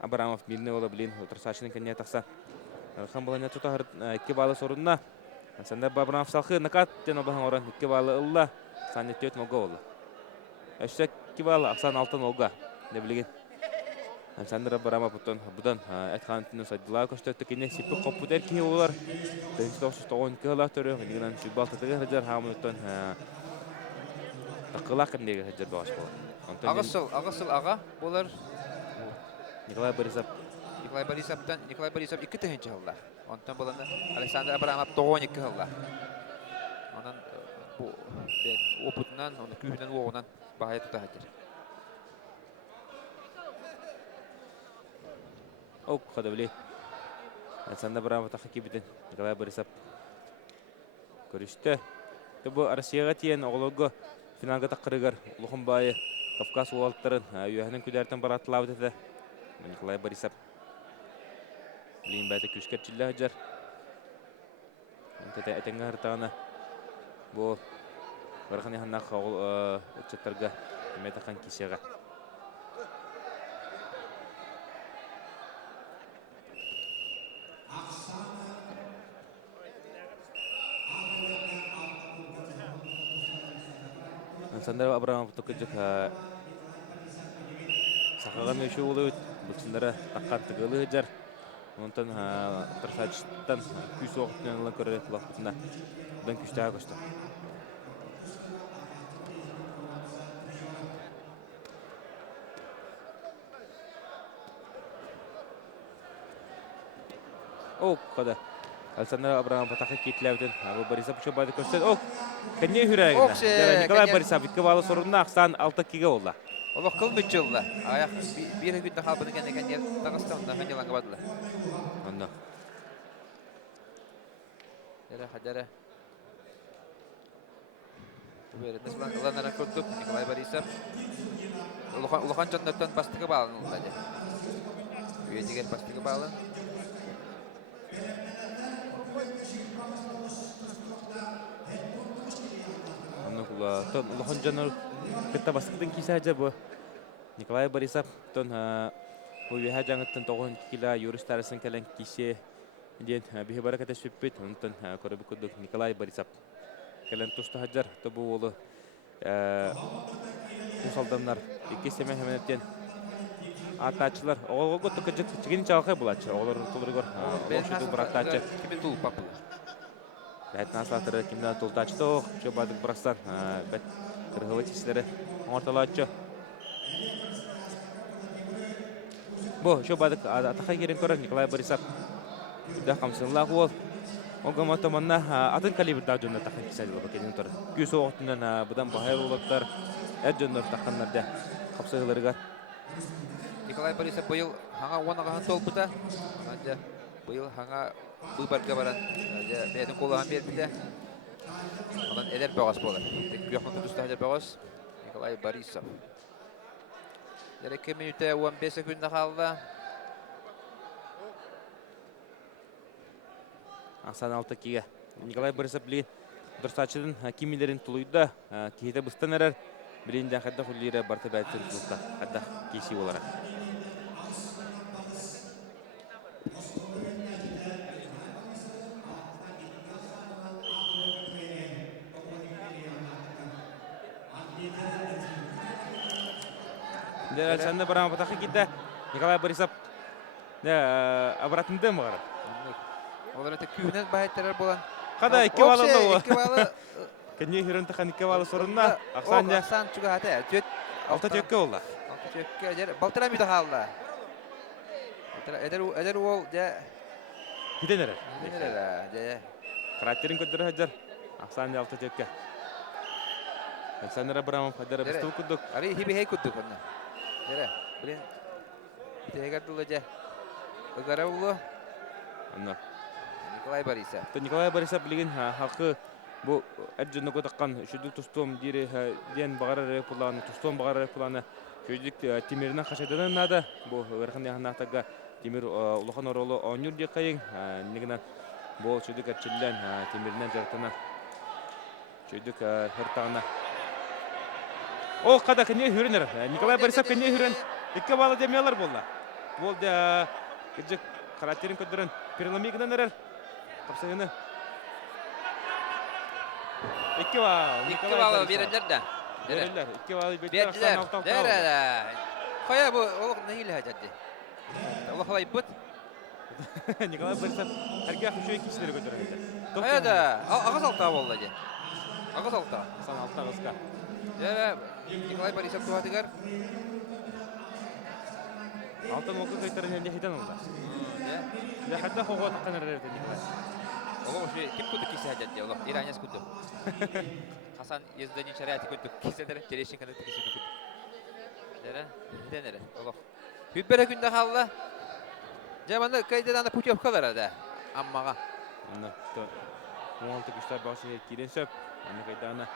Абрамов мирне ола билин утырсачын кине такса хырхан болоня тутар 2 балы сорунна Александр Абрамов салхы накат тен обахан оран 2 балы ылла санеттет мого болду. Эшек 2 балы аксан алтын олга деп билген Александр Абрамов будан әтхантын садыла көштөттө кине сипи коппутер ки олар. Дэнстос тогон кыла төрө нигенен сибалтыгы хаҗар хамыттан такыла кендеге хаҗар баш бул. Агысыл ага болар Николай Борисов. Николай Борисов 2 тәһенче алла. Онтан боланда Александр Абрамов 92 алла. Онан бу опытынан, оны күбүнөн оғынан баһай тута хаҗар. Ок хадавли. Александр Абрамов тахки битен Николай Борисов. Көрүштө. Бу Россияга тиен оголого финалга такырыгар Лухумбай Кавказ улалттарын үйәһенең күдәртен баратлабы диде. Николай Борисов. Лин бәте күскәрчилләр җар. Онтата әтәңгәр тагына бу Гархан ханна хавыл учеттарга метахан кисега. Александр Абрамов токыжык сахаган өшө болуп бутсындары таккан тыгылы жар. Онтан тырсачтан күс октунан көрөт вакытында дан күчтәгә кошты. О, када. Александр Абрамов атака китләвден. Борисов шо бады көрсөт. О, кенне хүрәгенә. Николай Борисов 2 балы сорунна 96-га олла. Олох кыл бүтчүлла. Аяк бир күндө халбыны кенне Дагыстанда ханҗаланга бадылар. Онда. Эре хаҗара. Бер дәслән ланара көттүк Николай Борисов. Улахан жоннотон бастыгы балын улдады. Үедигер бастыгы балын. Улахан жоннор кытта бастыгын кисәҗә бу. Николай Борисов тон бу яһа жаңыттан 9 кило юристарысын кален кисе ден бихе бараката сүппет онтан көрөбү көдүк Николай Борисов кален тусту хаҗар то бу улы Усалданнар. Икки семе хеменеттен атачылар. Оғылғы көтті күджік чігін чалқай бұлачы. Оғылар тұлырғыр. Олшыды бір атачы. Кимен тулуп папыл. Бәтін асылатыры кімден тұлтачы тоқ. Чө бадық бұрастан. Бәт кірғылы тесілері орталатшы. Бұл шо бадық атақай керен көрір Николай Борисов. Да қамсынлақ ол. Оңғама томанна атын калибрда жонда тақын кисәділі бәкеден тұр. Күс оғытынан бұдан бағай олықтар. Әд жондар таққанларда қапсығыларыға. Николай Борисов бұйыл хаңа оңағағын тол бұта. Бұйыл хаңа бұйбарға баран. Бәйдің қолаған бербіде. Онан әдер бәғас болар. Күйіқның тұтыста әдер бәғас. Николай Борисов. 2 минута 15 секундна қалды. Асан алты кеге. Николай Борисов білген дұрсатшыдың кемелерін тұлыйды. Кейті бұстан әрер. Біленден қадда құллері барты бәйтсін тұлықта. Қадда кесі олары. Әлсәнді барама бұтақы кетті. Николай Борисов обратынды мұғары. Олар өте күйінен байыттарар болан. Қада 2 балалы ол. 2 балы. Кәне хүрін тұқан 2 балы сұрынна. Ақсан де. Ақсан чуға хаты. 6 төкке олда. 6 төкке әдер. Балтыра мүйді қалды. Әдер ол де... Кетен әрі. Қараттерін көттірі әдер. Ақсан де 6 төкке. Әлсәнді Абрамов әдері бұстыл күдік. Ари хиби хей күдік онна. Дәрі. Білін. Тегерділі де. Үгара ұлы. Николай Борисов. Николай Борисов білген халқы бұл әд жөні көтіққан үшілдік тұстуым ден бағары рәйіп ұланы, тұстуым бағары рәйіп ұланы көйдік темірінен қашайдынан нады. Бұл өрқын яғынақтаға темір ұлыған орылы оңыр де қайын. Негінен бұл шөйдік әтчілден темірінен жарықтана шөйдік хұртағына. Ол қада кәне хүрінер. Николай Борисов кәне хүрін 2 балы демеялар болды. Бұл да күржік қараттерін көдірін переломигінен әрер. Қапсағыны. 2 балы. 2 балы берілдер да. Берілдер. 2 балы беттер. Берілдер. Дәрі. Қоя бұл олық нәйілі әжәдді. Олық қалай бұд. Николай Борисов әрге ақышуы кешілері көдірін. Қоя да. Ағыз алтыға болды де. Ағыз алтыға. Сан алтыға ғызға. Николай Борисов туғатығар. Алтын оқы қайтарын әнде хейтен олда. Де қадда қоға таққан әрерді Николай. Олық үші кім күдік кесі әжәдді олық? Иранияс күдік. Хасан езді нешарияты күдік. Кеседері терешін қанатты кесі күдік. Дәрі. Дәнері. Олық. Хүтбәрі күнді қалды. Жаманды қайдаданы путевкалар әді. Аммаға. Аны 16 күштар бағышы келен сөп. Аны қайданы.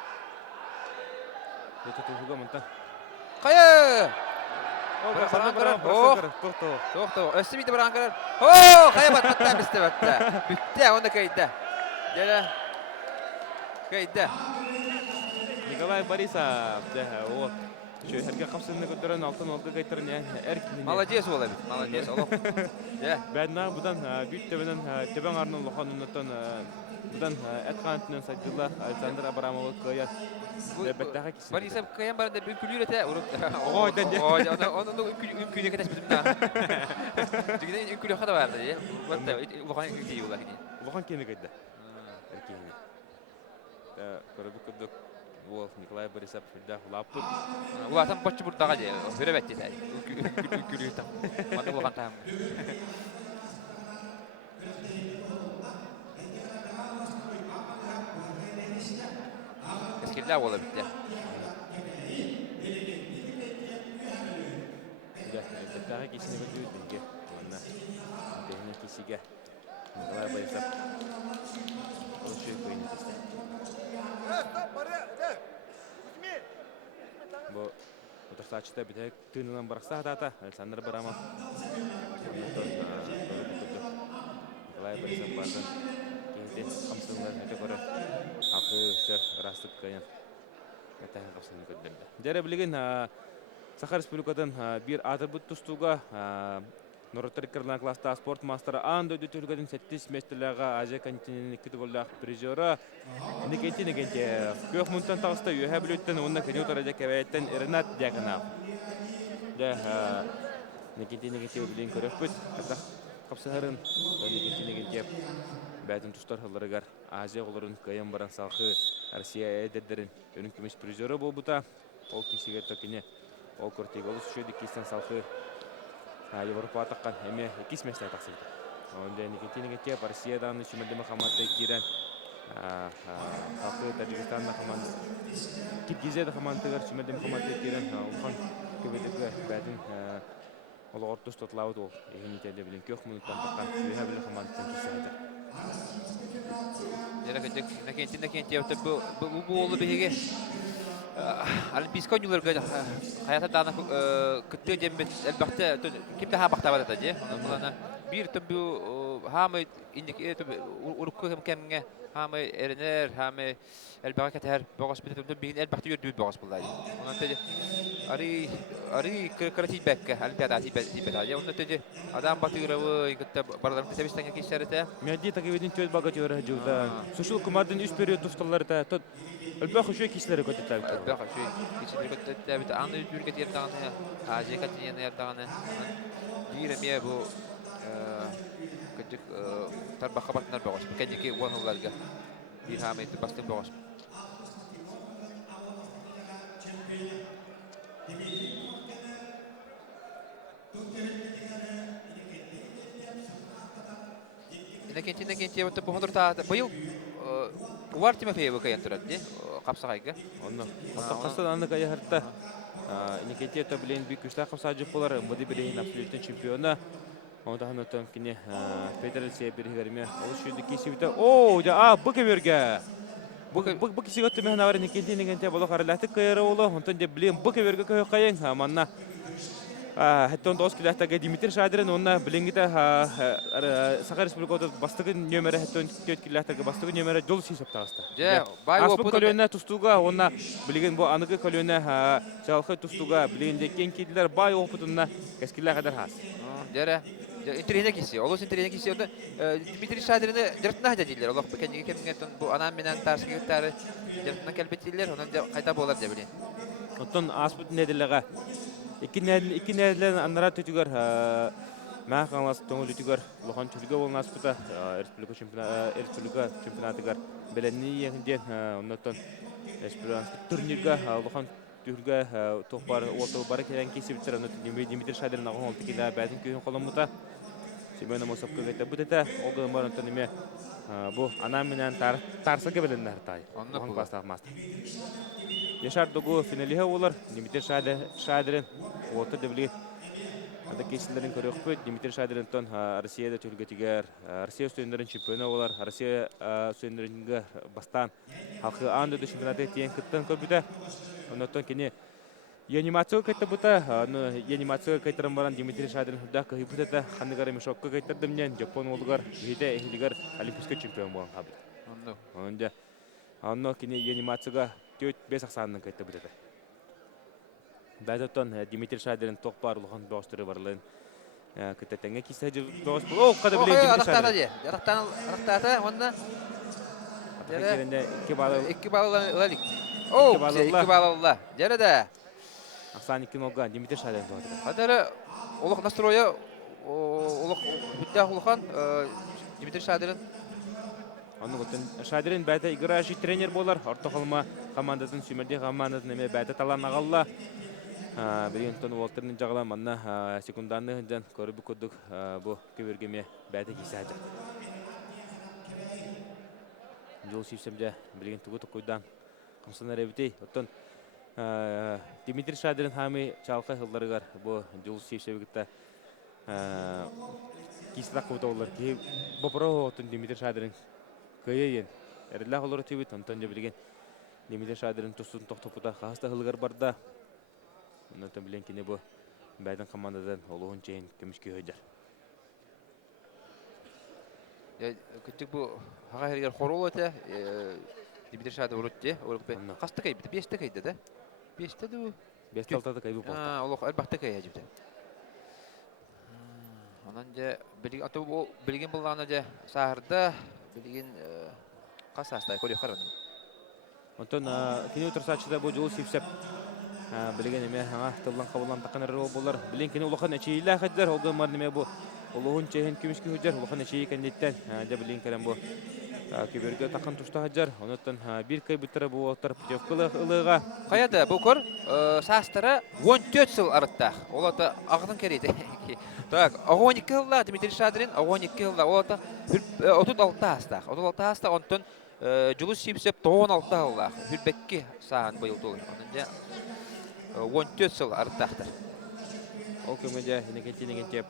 Өте тұлғыға мұнтан. Қайы! Баран қарар. Тоқты. Өсті мейді баран қарар. О, қайы баттан бісті батты. Бүтті, онда қайды. Дәрі. Қайды. Николай Борисов. Шөйтерге қапсынны көтірін алтын олғы қайтырын әркініне. Молодец ола бит, молодец олық. Бәдіна бұдан бүйт төбенен төбен арның лоқан ұнытын бұдан әт қанытынан сайдылы Александр Абрамовы көйер. Бәттіға кесін. Борисов қайын барында бүкілер өте ұрып. Ойдан де. Оның үмкүйіне кетес бітімді. Жүгіден үмкілі қада барды. Лоқан үмкейі ола. Лоқан кені қайды. Әркейіне. Көрібі күдік. Ол Николай Борисов да лаптып. Улатан бачы бурдаға де. Көріп әтті сәй. Үмкілі ұтам. Маты лоқан тағым. Ескелі ола бітті. Бәттіға кесіне көтірі өтінге. Онына. Бәйіне кесіге. Николай Борисов. Ол шөй көйіне тесті. Бұл отырсатшыда бітек түйінілен барақса атата Александр Абрамов. Николай Борисов бардың кейде қамсыңдар өте көрі ақы өсі растық көйін әттәңі қапсыңын көддерді. Дәрі білген Саха Республикадан бір атырбыт тұстуға Нороттариккарна класста спорт мастера ан дөйді түргөдін 7 местіліға Азия континентінің 2 боллақ призері. Никенте көк мұнтан тағыста үйе білөттен онына кәне отырады кәвәйттен Ренат Дяканав. Никенте білейін көрек бүт. Қапсығырын Никенте бәдін тұстар ғылырығар Азия ғылырын көйен баран салқы Россия әдердерін өнің көмес призері бол бұта. Ол кесігер төкіне ол көртегі олыс үшеді кестен салқы Европа атаққан әме 2 месті атақсайды. Онда Никенте Россиядан үшімәдімі қаматты керен халқы Таджикистанна команда Киргизияда командалар чемедем команда керен улхан көбедегі бәдін олғыртыс тотлауыд ол егенетелі білін көк мұнуттан таққан өйе білі командадан кеседі. Некенте бұл болы беге Олимпийска ойнуларға қаятаданы күтті дембет әлбәқті кемді хабақта бар еді. Bir tabi hamı indiki urukku kemge hamı erenler hamı elbette keter boğaz bitti bir elbette yürüdü boğaz bulaydı. Ondan sonra ari kreatif bekke elbette ati ya ondan sonra adam batırıyor gitti bardan tesbihten geçerse. Medya takibinin tüy bagatıyor hacıda. Suçlu kumadın üst periyot tutarlar da elbette şu kişileri kötü tabi. Elbette şu kişileri kötü tabi. Anlı Türkiye yerden Azia katının yerden bir bu Kecik terbakabatlar bagus. Kecik uang harga dirham itu pasti bagus. Nakenti untuk pohon terta. Bayul war tim apa ya bukan terus ni kapsahaiga. Onu. Kapsah anda kaya harta. Nakenti itu beliin bir küçük kapsah jupolar. Mudi beliin absolut şampiyona. Onda hanıtan kine Federal Sebiri garime oluşuydu kisivde. Oo ya bu keverge. Bu kisi götü mehna var nikenti nikenti bolu harlatı kayara ola. Ondan de bileyim bu keverge köy kayın manna. Hatta onda oskil hatta Dimitri Şadirin onna bilingide Sakar Respublika'da bastığı nömere hatta tütkil hatta bastığı nömere dolu şey saptağısta. Ya bay o bu kolonya tustuğa onna bilgin bu anıgı kolonya çalkı tustuğa bilgin de kenkidiler bay oputunna eskiller kadar has. Jere internet kişi, olsun internet kişi onda Dimitri Şadirin'i dırtına hacadiler. Allah kendi kemgeton bu anam menen tarz gittiler. Dırtına kelbettiler, onun da kayta bolar diye bilin. Ondan asput nedirlega. İki nedlen anlara tütüger Мәханлас тоңыл үтігер Лохан түрге болын аспыта Республика чемпионатыгар Беленні еңден Оннаттан турнирга Лохан түрге тоқпар Олты бары келен кесі бітсір Димитр Шадырын ағын олты келі бәтін күйін қолын мұта Семена Мосапқа қайта бұтета Оғылын бар онтан еме Бұл анам менен тарсы кебелінді әртай Оған бастағы мастар Яшар доғу финалиға олар Димитр Шадырын Олты дебілі Ада кесілерін көрек бөт, Димитр Шадырынтон Россияда төлгетігер, Россия сөйіндерін чемпионы олар, Россия сөйіндерінгі бастан халқы аңдыды чемпионаты тиен күттен көбіді. Онықтан кені реанимация кайтты бұта, реанимация кайтырын баран Димитр Шадырын хүдда көхі бұтады, қандығары мешокқа кайтырдымнен, Жапон олығар, үйді әйілігер олимпийский чемпион болған қабыл. Онында, онны кені реанимацияға 4-5 ақсанының кайтты бұтады. Бәдеттен Димитр Шадырын тоқ бар ұлған бауыстыры барлығын күттәтәңе кесті жыл бауыс бұл. Оқ, қады білейін Димитр Шадырын. Арақтата, онына? Керінде 2 балы. 2 балы ұлалик. Оу, 2 балы ұла. Жәрі да. Ақсан 2 олған Димитр Шадырын туғады. Қадары ұлық настроя, ұлық бүттәқ ұлған Димитр Шадырын. Оны құттын Шадырын бәді играши тренер болар. Ортақылма командатын, сүймерде командатын әме бәді талан ағалла. Бірген тұн Уолтернің жағыла манна секунданны хүнден көрібі көдік бұл көбергеме бәді кесәді. Жол сүйсемде білген тұғы тұқойдан қымсынар әбітей. Оттын Димитр Шадырын хамы чалқы ғылдарығар бұл жол сүйсемгітті кесілақ көбіті олар. Бұпыры оттын Димитр Шадырын көйейін. Әрілі олары төбет, онтан білген Димитр Шадырын тұстың тоқтопыда қағыста ғылғар барда. Ондан білен кені бұл бәйдің командадан олуғын чейін көмішке өйдер. Күттік бұл хаға әргер қорол өте, Димитр Шадыр ұрытте, қасты кәй біті, 5-ті кәйді да? 5-ті ді бұл? 5-6-ды кәй бұл болды. Олық әлбақты кәй әжіпті. Ondan je bilgi atı bu bilgin bulganda je sahırda bilgin kasasтай koruyor karın. Онтон кини утырсачыда бу жолу сипсеп билген эме ага тылдан кабылан таканыр болар. Билен кини улахан эчейле хаджар олга мар неме бу улугун чехин кимишки худжар улахан эчей кандиттен да билен келем бу киберге такан тушта хаджар. Онтон бир кай битре бу отар путевкалы ылыга. Каяда бу кор састары 14 жыл арытта. Олата агын керейди. Так, 12 жылда Дмитрий Шадрин 12 жылда олата 36 аста. 36 аста онтон Julus sipsep 16 жылда Хүрбекке саан быйыл тол. Онда 14 жыл арттахтар. Ол көмөдө инегентеп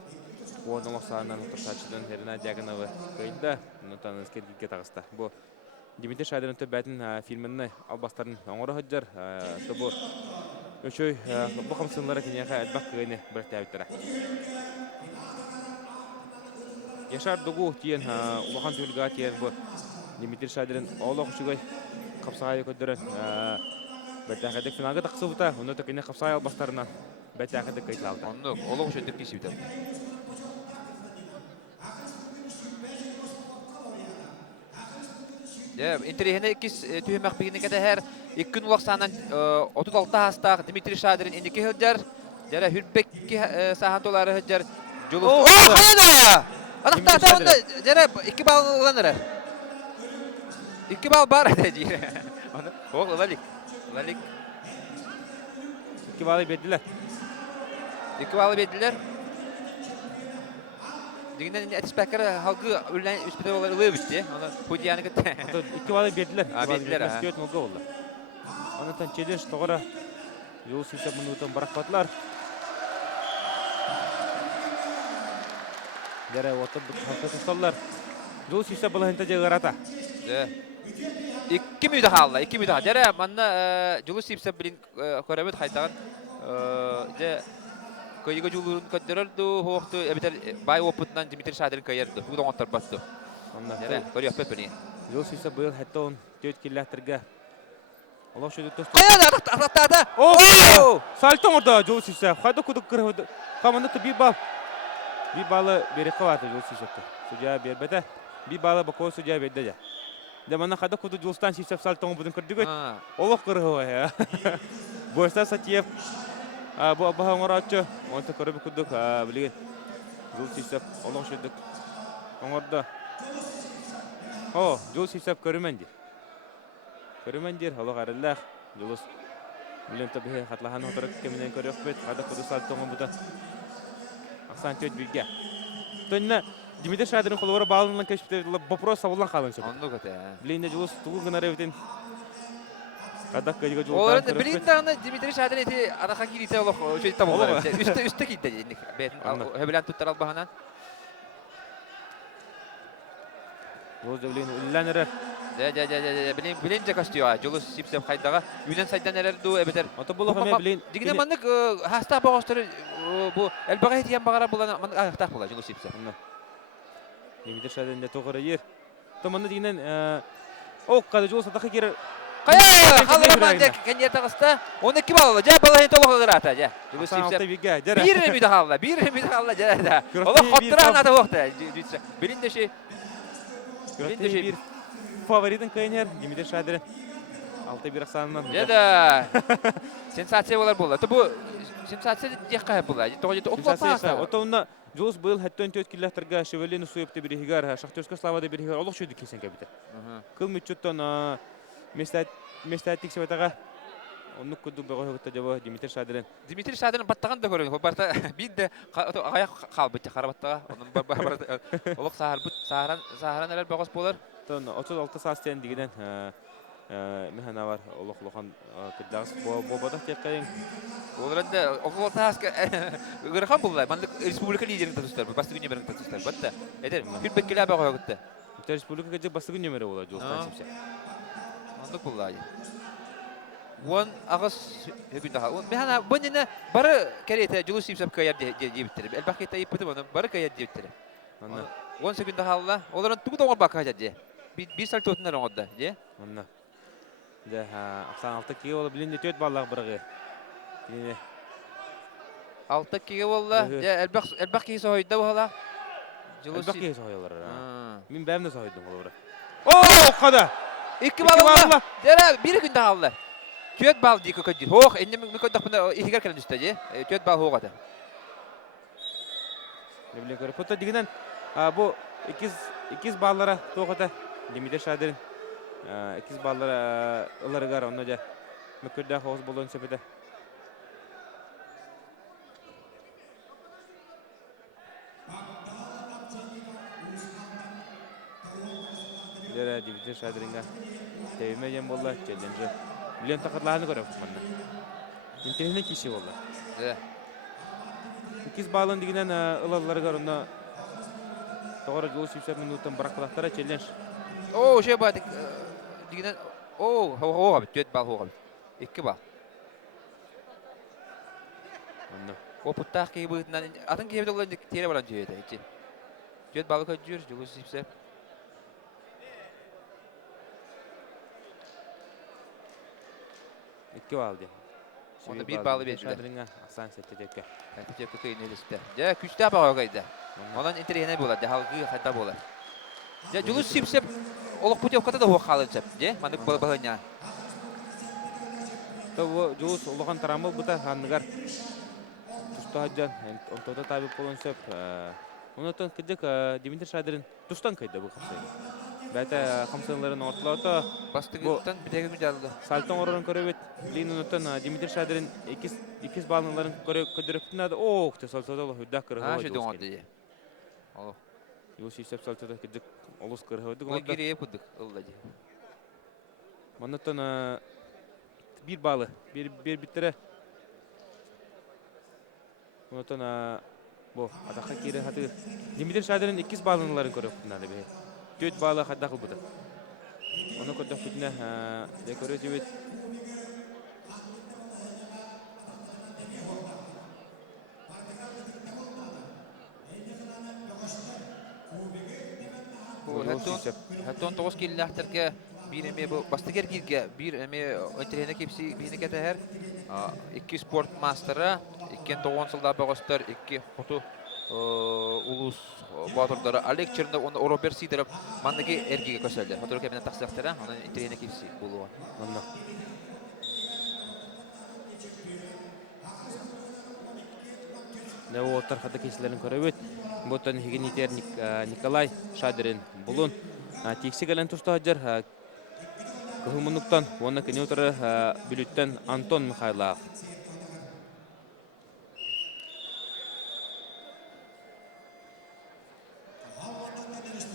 Уонолох саанан утурсачыдан херина дягановы кайда, нутан скедикке тагыста. Бу Дмитрий Шадрин төбәтин фильмны албастарын оңора хаджар, тобу өчөй бу хамсынлары кинеха албак кыйны биртәбиттера. Яшар дугу тиен улахан түлга тиен бу Дмитрий Шадрин олох шугай капсагай көдөрөн бәтәхәдек финалга таксыбыта, уны текене капсагай албастарынан бәтәхәдек кайталды. Онда олох шөтөк кисибитер. Интерехне кис түймәк бигене кәдә һәр 2 күн ваксанан 36 хастак Дмитрий Шадрин индеке хәҗәр, дәрә Хүрбекке сахан доллары хәҗәр. Julus. Hayda! Anahtar onda dәрә 2 балланыр. 2 bal бар әдәҗи. Аны ул Лалик. 2 балы бердиләр. 2 балы бердиләр. Дигәндән әтиспәкәр халкы үлән үспәтә булар лыбышты. Аны худияны китте. 2 балы бердиләр. Бердиләр. Мәскәү мөгә булды. Аны тан челеш тогыра юл сисә минутын баракатлар. Дәрә отып халкы тусаллар. Юл сисә булганда җыгарата. 2 минут халла, 2 минут. Дәрә манна Julus сипсә билин көрәбет хайтаган. Дә Көйгө жулурун көттөрөлдү, хокту эбитер бай опытынан Дмитрий Шадрин кайырды. Бу доңоттор батту. Анна. Көрөп пепени. Юл сисә быел хәтта он 4 килләтергә. Аллах шуды төстә. Каяда атата. О! Сальтон орда Юл сисә. Хәдә кудык кырды. Команда би бал. Би балы бере каваты Юл сисәккә. Судья бербәдә. Би балы бакой судья бердә. Дә мана хәдә куды Юлстан сисә Сальтон будын кырдыгы. Аллах кыргы. Борса Сатиев бу абаһа оңорачы, онта көрөбү кудук, билген. Жол сисеп, олоң шөдүк. Оңорда. Жол сисеп көрөмөнди. Көрөмөндир, олоң арыллах. Жолус. Билен табы хатлахан отурак кеминен көрөкпөт, хада куду салтоңо буда. Аксан төт билге. Төннө Дмитрий Шадрин колора баалынан кешипте вопрос сабылан калынчы. Ондо көтө. Билен жолус тугу гына ревтен. Кадак кайга жол. Олар билин дагы Дмитрий Шадрин эти арака кирите олох өчөй табылар. Үстө китте дендик. Бетин хөбелән туттар албаганан. Жол билен улланыр. Билин же костюа, Julus сипсеп хайдага. Үйден сайдан эрерду эбетер. Ата було хаме билен. Дигине мандык хаста багыстыр бу элбага этиен багара булан мандык аяктак була Julus сипсеп. Дмитрий Шадрин де тогыры ер. Томаны дигенен када жол сатакы кер. Кая, халырман дек кенер тагыста 12 балла, жа балла толуга кырата, жа. Julus сипсеп. Бир мида халла, жа. Ола хоттыран ата вакта. Билин деши. Bir favoritin kaynar Dmитрий Шадрин. 6-1 санынан. Жада. Сенсация болар болду. Бу сенсация жакка болду. Тогы сенсация. Отонна Julus быйыл хәттен 4 килләтергә Шевелин суйыпты бир хигар, Шахтерска Славада бир хигар. Олох шөйдү кесен кабита. Кыл мөчөттөн местатик сәбәтәгә онны күдү бөгө хәтта җаба Дмитрий Шадрин. Дмитрий Шадрин баттаган да көргөн. Барта бит де аяк калбыт карабаттага. Онун бар олох сахаран элер багыс болар. 36 састен дигиден механа бар олох-лохан кыдагыс бобада теккәйин. Оларда около таска гырхан булды. Мандык республика лидерин татыстар. Бастыгын берен татыстар. Батта. Эдер фидбэккеле бага гытты. Республика гыҗы бастыгын нөмере була Juls'тан сипсә. Мандык булды. Вон агыс хөбүдә. Механа бунны бары керете Julus сипсеп каяр диптер. Элбакета ипте моны бары каяр диптер. Аны 10 секунд халла. Олардан тугу доңор бака жади. Bir saat ötünler orada, diye. Ondan. De 96 kilo bilin de 4 ballar bırığı. Yine Altta kige bolla. Ya elbak kige soyda bolla. Elbak kige soyuyorlar. Ha. Min ben de soydum olur. Oo, kada. İki balla. balla. Dere bir gün daha aldı. Tüet bal dik kötü. Hoş, indi mi koyduk bunda ikiger kelen üstüce. Tüet bal hoğada. Ne bileyim göre. Foto diginen bu ikiz ballara toğata limite şadirin. İkiz ballara ıları gar onunca. Mükürde hoş bulun sepede. Dere limite şadiringa. Tevmeyen bolla challenge. Bilen takatlarını göre manna. İntihine kişi bolla. Evet. İkiz balın diginen ıları gar onda. Doğru yol sipsep minuttan bırakılaktara challenge. Oo şey badık. Diginen hoğada. Tüet bal hoğada. İki bal. Onda. O puttak kige buyutnan atın kige dolan tere balan tüyede. Tüet bal kötüyor. Yolu sipsep. İki baldı. Onda bir balı verdi. Şadiringa asan sette tekke. Tüet kökü ineliste. Ya küçte apa ogayda. Ondan interene bolar. Halgı hatta bolar. Ya yolu sipsep oluk putevkata da hoğ kalıncap. Je manık balanya. Tabu jus ulukan taramıl buta hangar. Tusta hajan ontoda tabi polonsep. Onotun kıcık Dimitri Şadirin tustan kaydı bu kapsayı. Bata kamsanların ortalarda Bastıgıttan bir tek mücadele. salton orun körübet. Lin onotun Dimitri Şadirin ikiz balınların körüptüne de oh te saltoda Allah hüddak kırı. Ha şey doğru diye. Oh. Yus isep saltoda kıcık olus kırı hüddak. O geriye kuduk ılladı. Onotun bir balı bir bitire. Onotun bu adaka kiri hatı Dimitri Şadirin ikiz balınların körüptüne de be. Tüt balı hatta kılbıdı. Onu kodda fitne dekore jibit. Hatton toğuz kelilahtarga bir eme bu bastıger girge bir eme öntürene kepsi bihine keteher. İki sport mastera, iki toğun sılda bağıştır, iki kutu ulus batırları Alek Çerinde onu Robert Siderov mandaki ergiye köseldi. Hatırı kemine taksıqtara, onun öntürene kepsi buluğa. Onunla. Ne o tarhada kesilerin körübet. Botan higiniter Nikolay Şadirin bulun. Tiksi gelen tusta hajar. Kıhımınlıktan onu keneutarı bülütten Anton Mikhailov.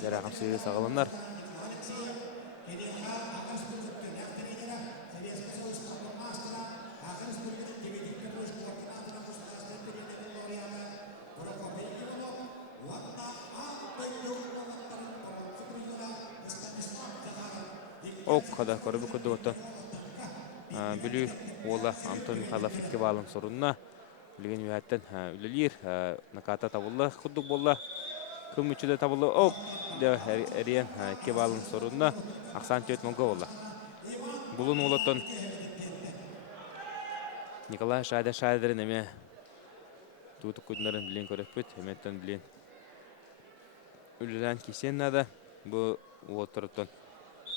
Deraqam seyir sağalanlar. Ok kadar körübü kötü otan. Bülü ola Anton Mikhailov iki balın sorununa. Bilgen yühetten ülelir. Nakata tabulla kudduk bolla. Kım üçüde tabulla ok. De eriyen iki balın sorununa. Aksan çöt molga bolla. Bulun olatan Nikolay Şadirin eme. Tutuk kudunların bilen körüpüt. Hemetten bilen. Ülülen kisen nada. Bu oturutun.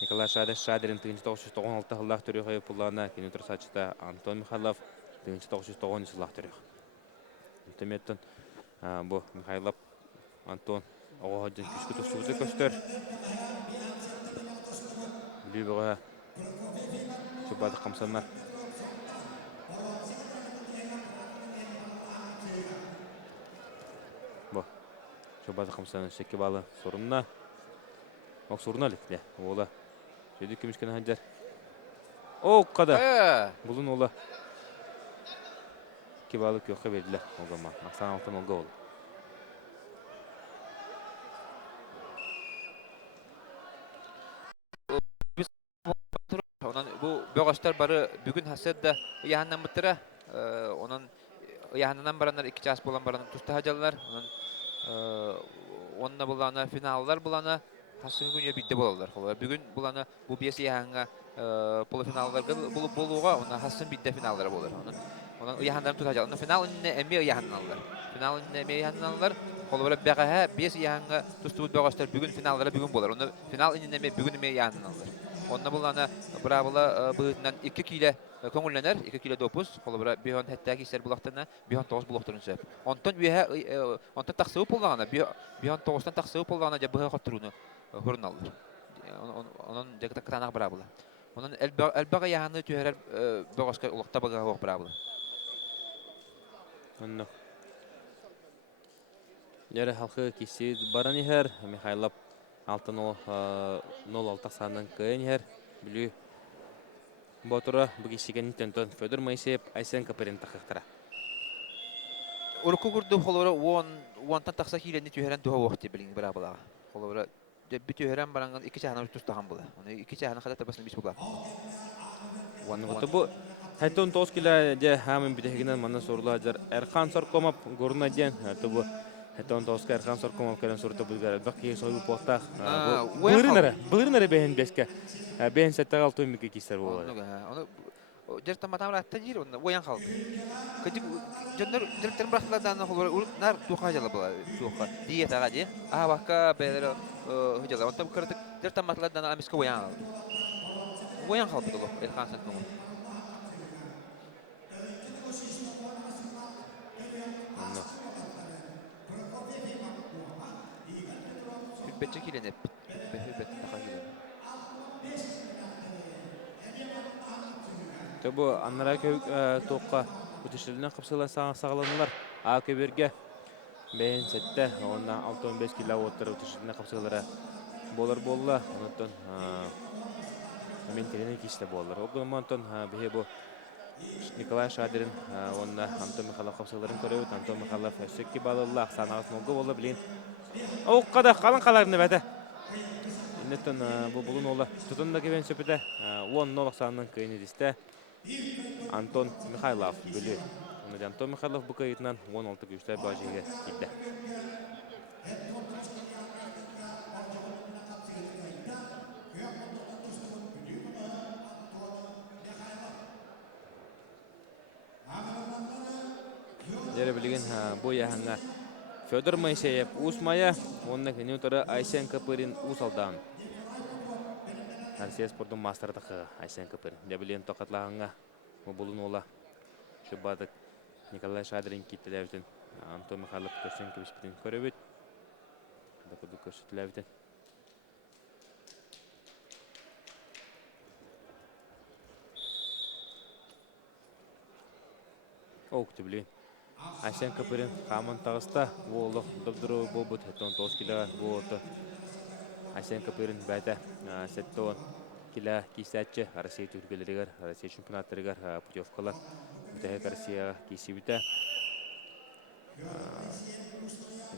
Nikolay Şadirin 1996 yıllar törüyor pullarına kenütür saçta Anton Mikhailov 1990 yıllar törüyor. Temetten bu Mikhailov Anton oğudun küçük tutusu köster. Bilübüğe çubadı kamsanlar. Bu çubadı kamsanlar şeki balı sorununa. Bak sorun alik de oğla. Şöyle kümüşken hancar. O kadar. Bulun ola. Kibalık yok verdiler o zaman. Aksan altın olga oldu. Onun bu bağışlar barı bugün hasedde yahandan bittire. Onun yahandan baranlar iki ças bolan baranlar tusta hacalar. Onun onunla bulana finallar bulana hasın günye bitti bolalar. Bugün bulana bu biyesi yahanga polo finallarga bulup buluğa ona hasın bitti finallara bolar. Onun yahandan tutacak. Onun final önüne emmi yahanlanlar. Final önüne emmi yahanlanlar. Kolubara bagaha 5 yahanga tustubut bagastır bugün finallara bugün bolar. Onu final önüne emmi bugün emmi yahanlanlar. Onda bulana bravola bığından 2 kilo köngüllenер, 2 kilo dopus. Kolubara biyon hatta ister bulaqtana biyon 9 bulaqtırın söp. Ondan üye ondan taksıp bolğana biyon 9'tan taksıp bolğana ja bıha qatırını hurun alır. Onun jakta katanak bravola. Onun elbaga yahanı tüherer bagaska ulaqta baga hoq bravola. Онно. Яра халқы кесі баран ехер, Михайлов 6-0 санын күйін ехер. Білі Ботура бұгесіген тентон Федор Моисеев Айсен Капырин тақықтыра. Урку курду холора уонтан тақса хиленни түйерен дуha уақти білін бұра бұлаға. Холора бі түйерен баранған 2 чағынан тұстаған бұла. Оны 2 чағынан қада табасын бис бұла. Оны бұл Хайтон тоскила де хамын битегинен мана сорула жар Эрхан Соркомов горна ден тобу Хайтон тоска Эрхан Соркомов келен сурта булгар бакки сойу потах бырнары бен беске бен сеттагал тоймике кисер болот. Оны жерта матамра тажир оны оян халды. Кыжык жондар жертер брахтардан холор нар туха жала була туха диетага же бакка белер хыжала онта кырдык жерта матладан амиска оян халды болот Эрхан Соркомов. Betçe kilenip, bet taqa kilenip. Тобу аннара тоққа үтішілінен қыпсылы сағыланылар. Көберге бәйін сәтті, онна 6-15 кило отыры үтішілінен қыпсылары болар. Онытын ментеріне кесті болар. Оғылмантын бәйі бұл Николай Шадырин, онна Антон Михайлов қыпсыларын көріп, Антон Михайлов өсекке балылы ақсанағыз мұлғы болы білейін. Оққада қалың қаларыны бәді. Иннеттен бұл бұлын олы тұтында кебен сөпіді 10-0 санының көйіні десті. Антон Михайлов бөлі. Оны Антон Михайлов бұл көйітінен 16 күштер бәжеге келді. Жәрі білген бұл яғанға Федор Моисеев Усмая, онна кенеутары Айсен Капырин Усалдан. Россия спорттың мастырдықы Айсен Капырин. Дәбілен тоқатлағанға бұлын ола. Шыбадық Николай Шадрин кеттілі әвітін. Антон Михайлов көрсен көбіспетін көрі өт. Дақыды көрсетілі әвітін. Оқты білейін. Айсен Капырин қамын тағыста олық дұбдыру бұл бұд, 9 килоға бұл оты. Айсен Капырин бәді сәтті 10 кило кейсәтші Россия түргелерігер, Россия чемпионаттарығар путевкалар. Бұтәйек Россияға кейсі бүті.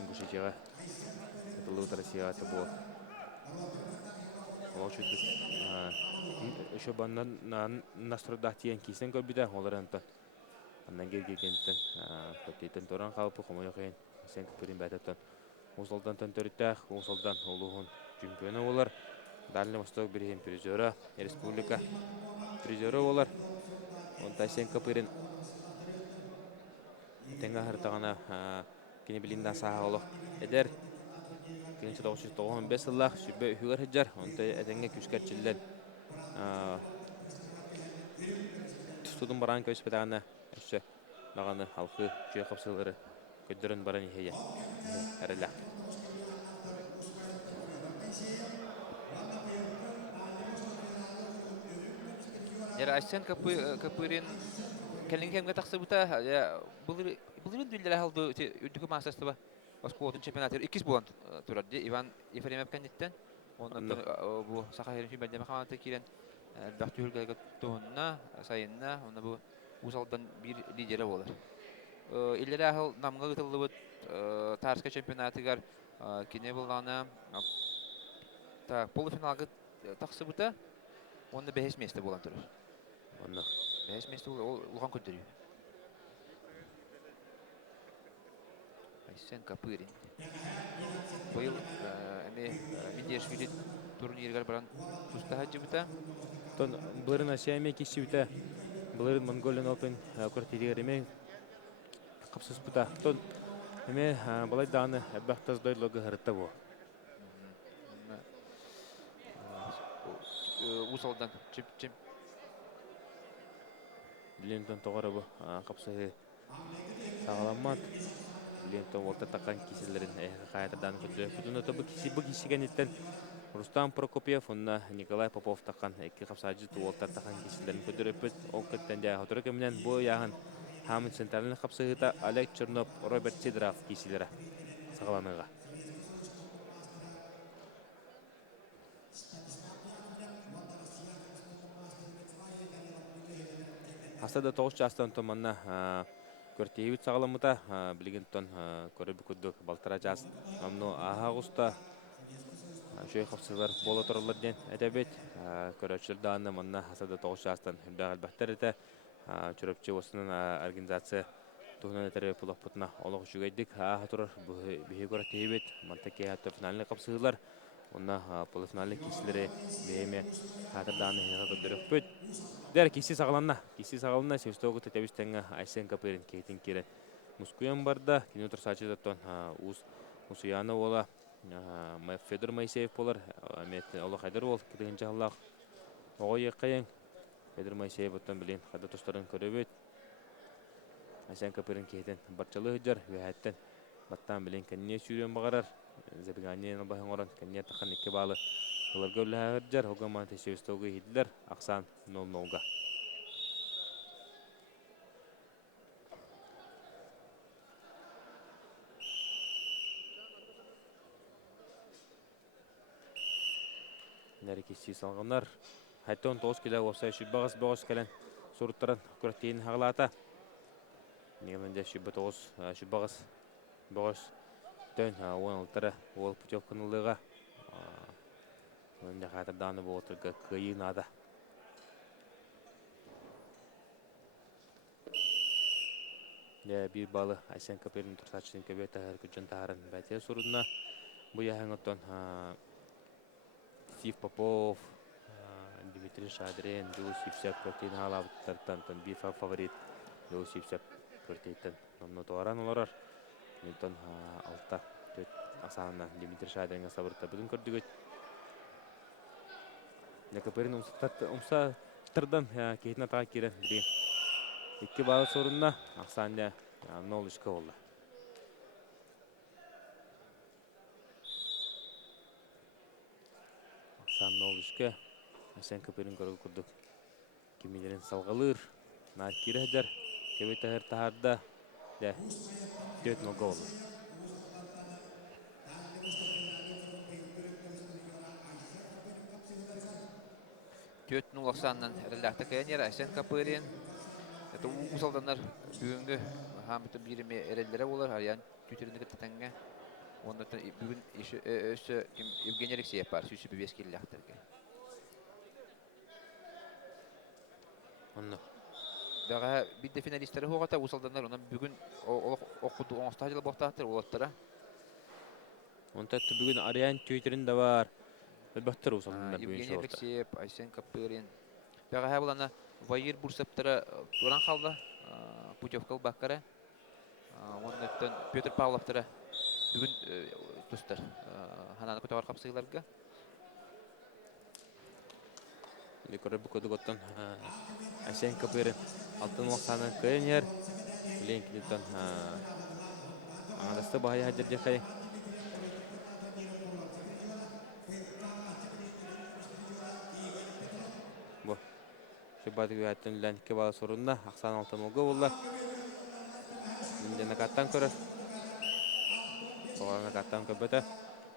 Ингушетеға сәтілуыт Россияға аты бұл. Ол үшіті үші баннан наструдақ тиен кейсен көрбіді, олар әнті. Аннан келгенден көптейтін торан қалыпы қомайы қиын. Айсен Капырин бәтеттен. Осалдан төнтөріттәқ, осалдан олуғын чемпионы олар. Дальний Восток бірген призері, республика призері олар. Онда Айсен Капырин тәңі ғыртағына кені білінді саға олық әдер. 1995 жыллақ сүрбе үйгір хыджар. Онда әдәңе күшкәртшілден тұстудың баран көспедағына Өсі нағаны халқы жүйе қапсылары көддірін баран ехеге әрілі. Айсен Капырин кәлінгі кәмге тақсы бұта бұлырын дүлдері қалды үдігі мастасты ба Осколотын чемпионатыр 2 болан тұрады. Иван Ефремев кәнеттен бұл сақа ерінші бәлдемі қаманаты керен бәқті үлгәлгі тұғынына, сайынына, оны бұл Усалдан bir lideri olur. İlleri ahıl namga gıtıllı bud Tarska çempionatı gar kine bulana polufinalga taqsı buta onda 5 mesте bolan turur. Onda 5 mesте ulğan kötürüyor. Aysen Kапырин. Bu yıl Mindiyashvili turnirgar baran tusta hacı buta. Ton bırına şeyme kişi bite Былырын Mongolian Open көртедер емен қапсыз бұта. Тон еме балай даны әббақтаз дойлығы ғырытта бұл. Усалдан чип Билентон тоғыры бұл қапсығы сағаламмат. Билентон олта таққан кесілерін қайатырдан күтті. Күтін өті бұл кесіген еттен Рустам Прокопьев, онна Николай Попов таққан әкі қапсажы туолтар таққан кесілерін күтір өпіт. Ол күттен де отыры көмінен бұл яғын Хамын центральный қапсығыта Олег Чернов, Роберт Сидоров кесілері сағаланыға. Асада тоғыз жастан томанна көртейбіт сағаламыта білгентон көрі бүкілдік балтара жас амну ағағыста жөй қапсығылар бол отырылар ден әдәбет көрәтшілді анна манна асада тоғыз жастан үрді әлбәттер еті чүрөпчі осының организация туғынан әтәрі пұлақ бұтына олық жүгейдік тұрыр бүйе көртейбіт манта кейатты финальный қапсығылар онна полуфинальный кесілері бейеме қатырданы хеға көдіріп бүт. Дәр кесі сағаланна. Кесі сағаланна севстоғы тәтәбістіңі Айсен Капырин кейтін кері Мускуян барда. Кенотыр сачыдаттон Усуяны ола Федор Моисеев болар. Олы қайдар ол кетігін жағылақ. Оғай еққайын. Федор Моисеев оттан білен қайда тұстарын көріп өт. Айсен Капырин кейтін барчалы ғыджар. Вәйәттен баттан білен кәніне сүйрен бағарар. Забеганен албахын оран кәніне таққан екі балы. Оларға өлі ғырджар, оғаман тәсевістауғы хедлер, ақсан 0-0-ға. Нәрі кесі салғанар. Хәттен 9 келі олса шүббағыз кәлін сұрыттарын көрттейін ғалата. Негімінде шүббағыз төн 16-тары ол путевканылыға. Önde қатырданы бұл отырға қиын ада. Bir balı Aysen Kapır'ın тұрсатшының көбет тағыр күджін тағырын бәтер сұрудына. Бұл яғын оттан Стив Попов, Дмитрий Шадрин, Леус Ипсеп көртейін ғалабыттардан бір фаворит Леус Ипсеп көртейтін. Онны тоғаран оларар. Нелтон алта асанынан Дмитрий Шадринға сабыртта бүгін көрдігіт. Капырин умса тырдан кейтін атаға керен білген. Екі балы сорынна ақсанды 0-3 олды. Ақсан 0-3. Айсен Капырин көргі күрдік. Кемелерін салғалыр. Нар кері әдер. Кебет әғір тағарда. 4-0 олды. Төт нулақсаннан әріләқті кәйінер Айсен Капырин. Это усалданар бүгінгі хамыты бириме әрелдері олар, ариян түйтерінді кіттетенге. Ондан бүгін өсі Евгений Алексеев бар, сүйсі бебес келіләқтірге. Онны. Бәға бидді финалистері хоғата усалданар, онан бүгін оқуды оңыста жылы боқтақтыр олаттыра. Онда бүгін ариян түйтерінде бар. Бәттір ұсалындар бүгін Евгений шоғырда. Алексеев, Айсен Капырин. Бәға ғабылана Вайыр Бурсаптыра туран қалды. Путевкал баққары. Оның өттен Петр Павловтыра бүгін тұстыр. Хананы көтеғар қапсығыларға. Көрі бүкөді көттен Айсен Капырин алтын уақсаны көйін ер. Білен кенеттен аңадасты бағай әдерде қай. Шыбады көйәттен үлән 2 балы сорынна, ақсан 6-0-ға олды. Мінден ақаттан көрір. Оған ақаттан көбеті.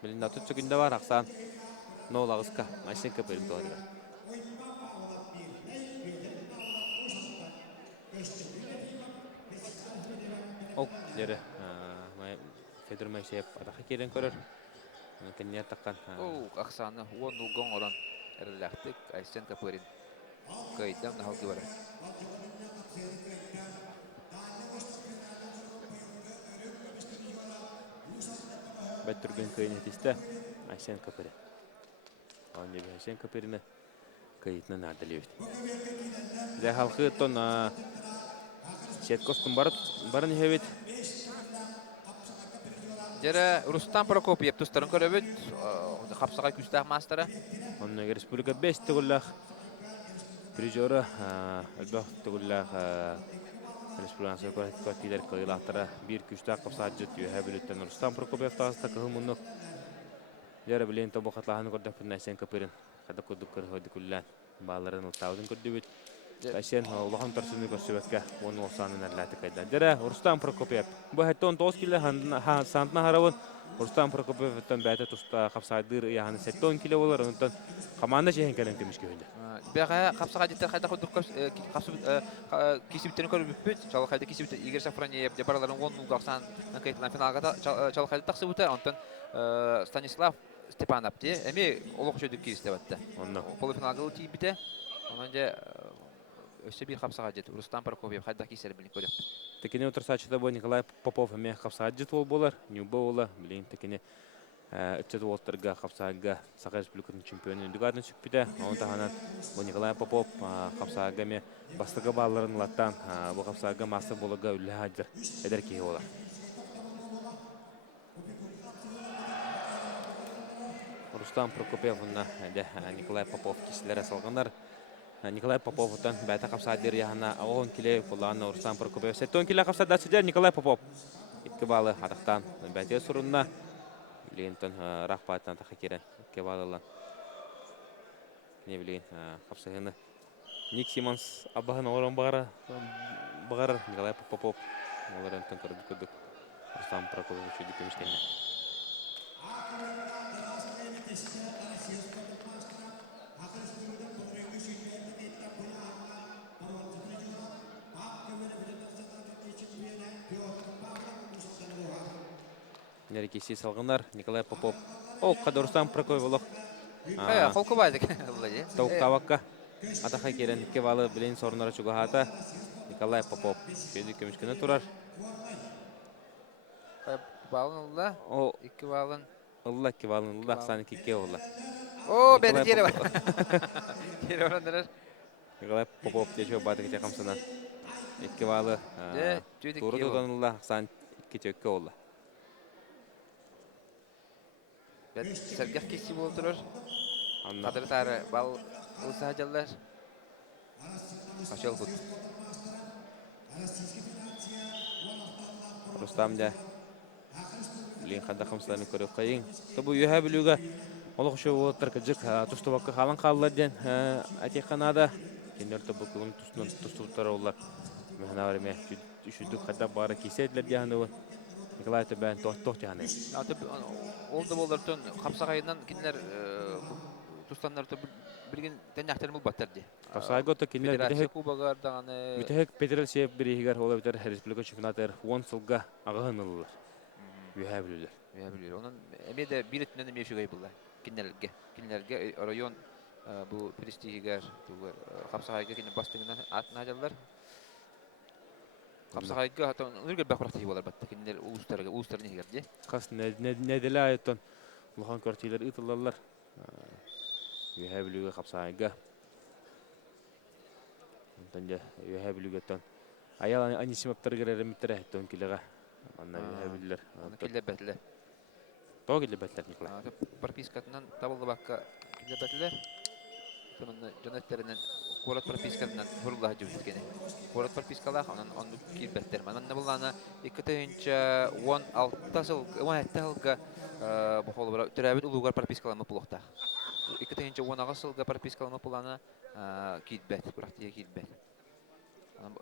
Білін атыт сүгінде бар, ақсан 0-ағызқа. Айсен Капырин тоғырға. Ол лері Федор Моисеев атаққа керен көрір. Кеннер таққан. Ақсаны 10-0-ға оран әріләқтік Айсен Капырин. Кайдан халқы бар. Бәттүрген көйін етісті Айсен Капырин. Айсен Капырины кайытна надалебит. Дэ халқы тон сеткостун барын хебит. Жері Рустам Прокопьев тұстарын көрөбіт, қапсаға күстақ мастера. Оннага республика 5 төгүллах призеры албах төгүллах республикасы көтилер кыйлаттара бир күстак капсаджыт юхабилеттен Рустам Прокопьев тагыста кылмунук. Жары билен тобокатлаһын көрдөппүн Асен Капырын. Када кудук көрһөдү күллән бааларын таудын көрдөбүт. Асен улахан тарсыны көрсөбөккө оны осанын аллаты кайда. Жары Рустам Прокопьев. Бу хаттон 9 кило сантна харабын Рустам Прокопьевтан бәте туста капсадыр яны 7 кило болар. Онтан команда жеген келен темишке өнде. Бәға қапсаға жеттер қайда құдық кесібіттерін көріп чалы қайда кесібіттер Игорь Сафронеев де бараларын 10-0-90 қайтылан финалға чалы қайда тақсы бұты. Онтан Станислав Степанов де әме олық жөдік кейісті бәтті. Полуфиналға ұлты біті. Онан де өсі бір қапсаға жет. Рустам Прокопьев қайда кейсері білін көріп. Текене отырсачыда бой Николай Попов әме қапсаға жет ол болар. Нюба ола білейін текене Үтчет Уолтерга қапсаға Сақа Республикатын чемпионы үндігадын сүкпіде. Оны тағанат бұл Николай Попов қапсаға ме бастығы балларын латтан бұл қапсаға масы болыға үлі ғадыр. Әдер кейі ола. Рустам Прокопьев Николай Попов кесілері салғандар. Николай Попов ұтан бәті қапсадыр яғына 10 келе қолағына Рустам Прокопьев. 7 келе қапсадыр сәдер Николай Попов. Иткі балы атақтан бәте сұрынна. Лентон рахпаттан тақа керен кебалылан. Не білейін қапсағыны. Ник Симонс абағын орын бағар Николай Попов. Олар әнтін көрді күдік. Рустам Прокопьев үшеді көміштейін. Нерекесі салғынар Николай Попов. Ол қады Рустам Прокопьев олық. Қолқы байдық. Тауық таваққа. Атақа керен кевалы білейін сорынары чуғағата Николай Попов. Көді көмішкені тұрар. Балын ұлла? Икі балын? Ұлла кевалын ұлла ақсаны кеке олла. О, бәді жері бар. Жері орындырыр. Николай Попов деші бады кече қамсынан. Икі балы тұры тұдан ұлла ақсаны кече өкке олла. Сәргәқ кесі болып тұрыр. Қадыры тары бал ұлса жалар. Қашыл құд. Рустам да білейін қанда қамсыларын көріп қайын. Тобы үйе білуге олық үші олықтар кәжік тұсты бақы қалан қалылар ден әтек қанада. Кендер тобы күлін тұстықтар олар. Мәхіна бар әме үшілдік қада бары кесетілер дияны бұл. Николай Төбән тоқ дияны. Олды болдыртын қапсағайынан кенлер тұстанларды білген дәнәқтері мұл баттарды. Қапсағай көті кенлер бітіғік Петрел сеп бірігер ола бітер республика чемпионатыр 10 сылға ағығын ұлылар. Үйә білілер. Оның әме де бір етінен әме үшігай бұлла. Кенлерге район бұл престижігер қапсағайға кені бастығынан атын ажалар. Қапсағайға үлгір бәқұрақтығы болар бәтті. Кенлер ұлыстарын егерде. Қас нәділі айыттан ұлған көртейлер ұтылалар. Үйә білуге Қапсағайға. Үйә білуге тон. Аял анисимаптар керер әміттер әйттен келеға. Анна үйә білілер. Келе бәтілер. Тоғы келе бәтілер, Николай. Пропискатынан табылды баққа келе бәтілер. Сонында жөнеттерінен Корот пропискасынан хуруллаһы жүбүткени. Корот пропискалах онун кирбеттер. Манан булланы 2016 жыл, 17 жылга бу холбара төрөбүт улугар пропискаламы булукта. 2016 жылга пропискаламы буланы кирбет, практика кирбет.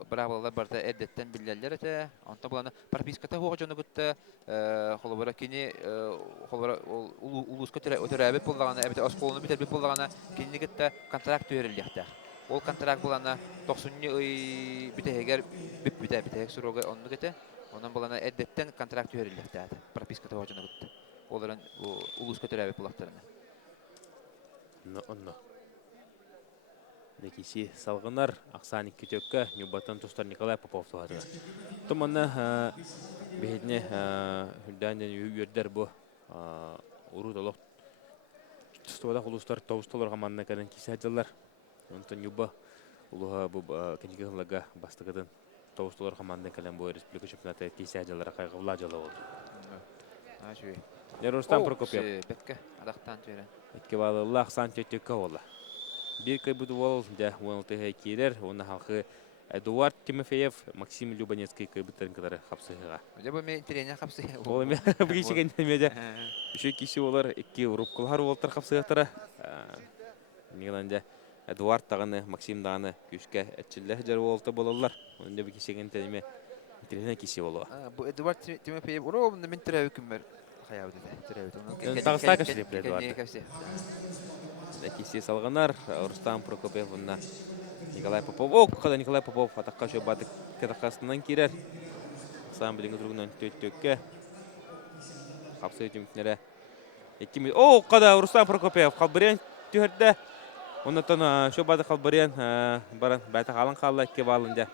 Бравалар барда эддеттен биллерлер эте. Онта буланы прописката хого жону гытта холбара кини холбара улуска төрөбүт булганы, эбите осколуну битербит булганы кини гытта контракт төрөлүктө. Ол контракт булана 90 битегер битегер сурога онну кете. Онан булана эддеттен контракт төрөлүктө. Прописка того жону гытта. Оларын улуска төрөбүт булактарына. Онно. Некиси салгынар Аксаник кетөккө Нюбатан тустар Николай Попов туады. Томанна бехне хүлдәнден үйөрдер бу уру толок тустуда улустар тоустолорга манна кален кисәҗәләр. Онтон юба улуга бу кенеге хылага бастыгытын тоостолор команда кален бу республика чемпионаты тисе жалара кайгыла жала болду. Ашуй. Рустам Прокопьев Бекке адактан жөрен. икки балыллах Санчо-Тюкка болла. Bir кайбыты бол, да, уэлты кейлер, оны халқы Эдуард Тимофеев, Максим Любанецкий кайбыттарын кадары қапсыға. Уже бу мен треня хапсы. Ол эме бигичеген немеде. Үші киши олар икки рубкалар олтар қапсығаттара. Негеланде Эдуард тағаны, Максим дағаны күшке әтчілі жар олты болалар. Онда бигичеген теме треня киши болуға. Бу Эдуард Тимофеев уровны мен трәве күмер. Хаябы да. Тағыста кәшілеп Эдуард. Киси салганар, Рустам Прокопьев, Николай Попов. Когда Николай Попов атаққа жөй баты катақасынан керер. Сам біліңгі тұрғынан төт-төкке. Қапсы өтімтінері. Қада Рустам Прокопьев қалбырен түйірді. Оннан жөй баты қалбырен барын бәті қалын қалды ке балында.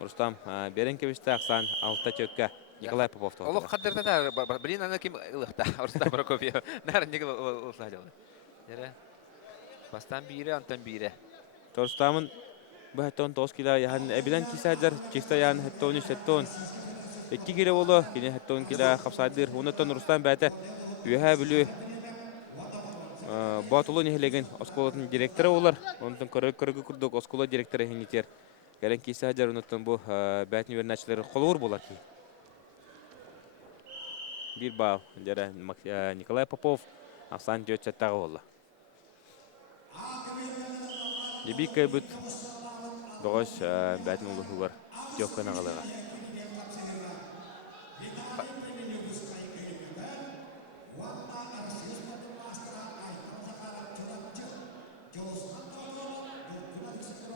Рустам берен кебісті ақсан алта төкке. Николай Попов тұғылды. Олық қадырда да, білін ана кем ұлықта, Рустам Прокопьев. Нәрін неге ұлықта жалы. Бастан бире, антан бире. Рустамын бәттон тоскила яһан эбилен кисәдер, чиста яһан хәттон ишәттон. Икки кире болу, кине хәттон кила хапсадыр. Унатон Рустам бәте үһә билү батулы нехлеген осколатын директоры олар. Онтон көрөк курдук оскола директоры хинитер. Гәрән кисәдер унатон бу бәтни верначлары колур булар ки. Бир бал, дәрә Николай Попов, Асан Дөтчәттәге булды. Дебик кайбыт догош бәтін ұлығы бар жоққан ағалыға.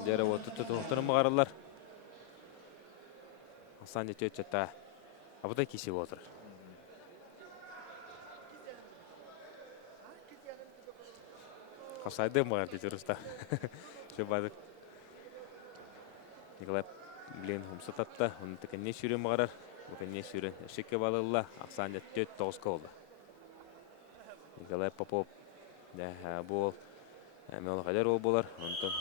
Дәрі оты тұтықтырын мағарылар. Асан дете өтчатта абыдай кесіп отыр. Қапсайды мағар дете Рустам. Шөбадық. Николай білен ұмсы татты. Оның тікінне сүрен мағарар. Бұқынне сүрен үшекке балылла. Ақсан жәтті 9-қа олды. Николай Попов. Бұл мәулі қайдар ол болар. Онтын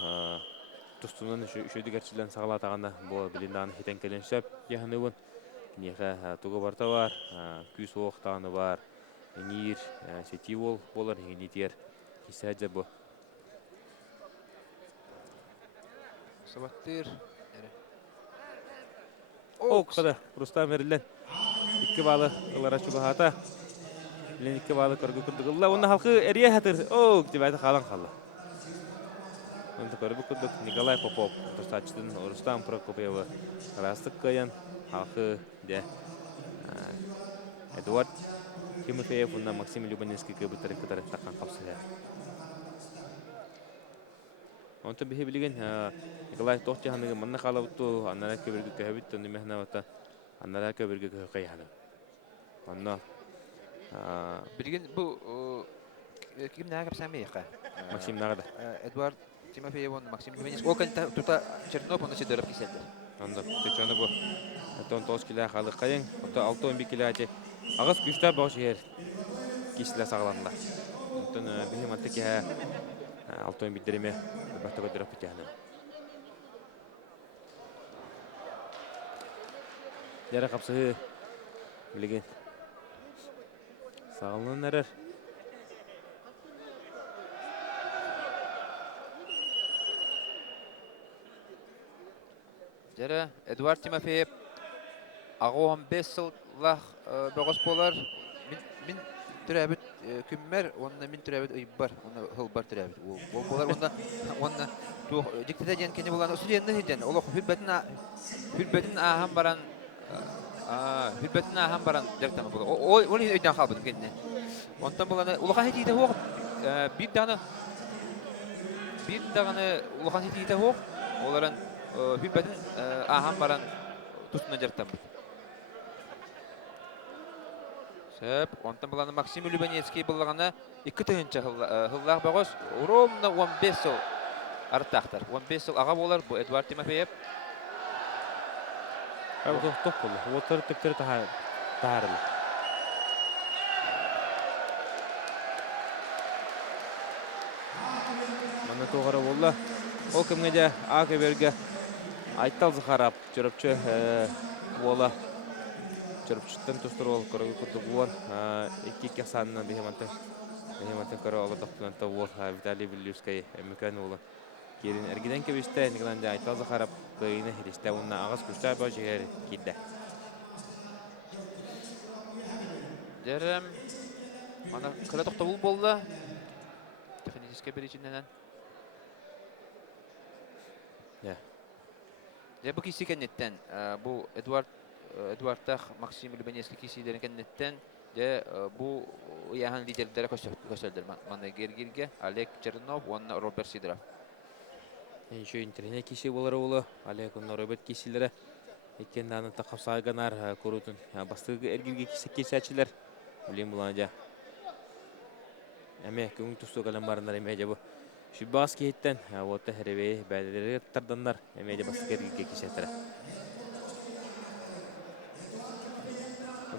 тұстынан үшөйді кәрчілен сағала тағанда бұл білен дағаны хетен кәлен шөп. Яғыны бұн. Неға тұғы барта бар. Күс оқ тағаны бар. Нир, сети ол болар. Еңінетер. Кесәді бұл. Sabahtir. Қада Рустам әрілен. Икки балы ұлара чуғағата. Білен икки балы көргі күрдіғылла. Оны халқы әрия хатыр. Деп әйті қалан қалы. Оны көргі күрдік Николай Попов. Тұрсатшытын Рустам Прокопьевы. Растық қайын. Халқы де Эдуард Тимофеев. Онда Максим Любанецкий көбіттарын кітарын таққан қапсыға. Онтон бихи билеген Николай Тохтяханыгы манна қалабытту, аннара көбіргі көбітті, немехна бата, аннара көбіргі көйханы. Онна... Білген бұл... Кім нәға кәпсәмей еқа? Максим нағада. Эдуард Тимофеев, Максим Любанецкий. Ол кәнті тұта Чернов, оны седөріп кеселді. Онда, течоны бұл. Аттон 9 кило қалы қайын, отта 6-11 кило әте. Ағыз күшті бағыш ер кесілі сағыланылар. Онтон бихи манты кеға 6-11 діреме бәтті көдіріп бітяны. Дәрі қапсығы білеген сағылынан әрір. Дәрі Эдуард Тимофеев ағы 15 сыллақ бөғыс болар. Мен түрәбіт күммер, онына мен түрәбіт ұйбар, оны ғылбар түрәбіт. Ол болар, онына диктата ден кені болған, ұсы денді хеден. Ол хүрбетін ағам баран дәріктамы болар. Ол өйден қалбыдым кеніне. Онтан болғаны, ұлыған хетейді оғып, бір дағаны ұлыған хетейді оғып, оларын хүрбетін ағам баран тұсына дәріктамы. Онтан болғаны Максим Любанецкий болғаны 2 түйінші ғыллағы бағыз. Ровно 15 сыл арттақтар. 15 сыл аға болар бұл Эдуард Тимофеев. Тоқ болу. Отыр түптері тағарылы. Мана тоғары болу. Ол кемге де Акеберге Айтал Захарап чөрөпчө ола чөрөпчөттөн тустурул көрөгү курдугуон 2 санынан бехемантын көрө олордоктун ол Виталий Вильюшкай мекан ола Керин эргиден кебисте Николай Айтал Захарап кыйны христе унна агас күчтә бо жер кидде. Дәрем ана кыра токтогул болду. Технический беречинен. Я. Я бу киси кеннеттен бу Эдуардтах Максим Любенецкий кисилерин кеннеттен де бу яхан лидерлер көсөлдөр. Мана Гергирге Олег Чернов, онна Роберт Сидоров. Еще интернет киси болары улы Олег Роберт кисилери эккенданы такапсайганар көрүтүн бастыгы эргирге кисечилер. Билим буланжа. Эме күң тусту каламбарындар эме жабы. Шүбас кейттен вот херебе бәлелер тардандар эме де бастыгы эргирге кисетер.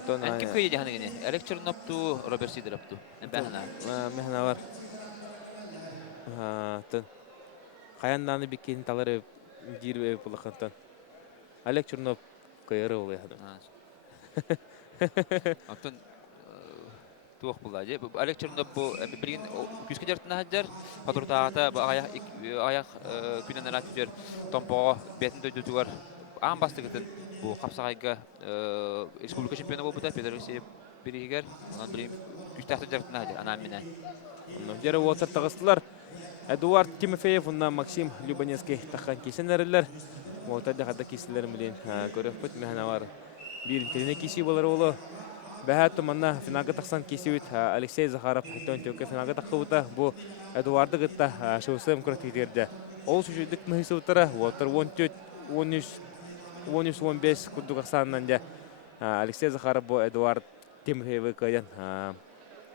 Ким көйе жаханы гене? Олег Чернов ту, Роберт Сидоров ту. Бәхана. Мехна бар. Тын. Каянданы биккен талары дирбе булахантан. Олег Чернов кайры ул яхады. Антон туох булажы. Олег Чернов бу бирин күскө жартына хаджар. Фатуртаата аяк күнен ратжер томпоо бетин дөдүгөр. Ан бастыгытын бу капсагайга республика чемпионы болбута Петр Алексеев биригер. Анан бирин күстәхтә жартына хаджар ана менен. Жері отыр тағыстылар. Эдуард Тимофеев, Максим Любанецкий таққан кесенерілер. Отады қада кесілерін білен көріп бүт мәхіна бар. Bir internet kişi болар олы. Бәхәтті манна финалға тақсан кесі өт Алексей Захаров төңке финалға таққы бұл Эдуарды ғытта шывысым күрәттігерді. Ол сүшілдік мұхысы ұтыры, отыр 13-15 күрді қақсанынан де Алексей Захаров бұл Эдуард Тимофееві көйден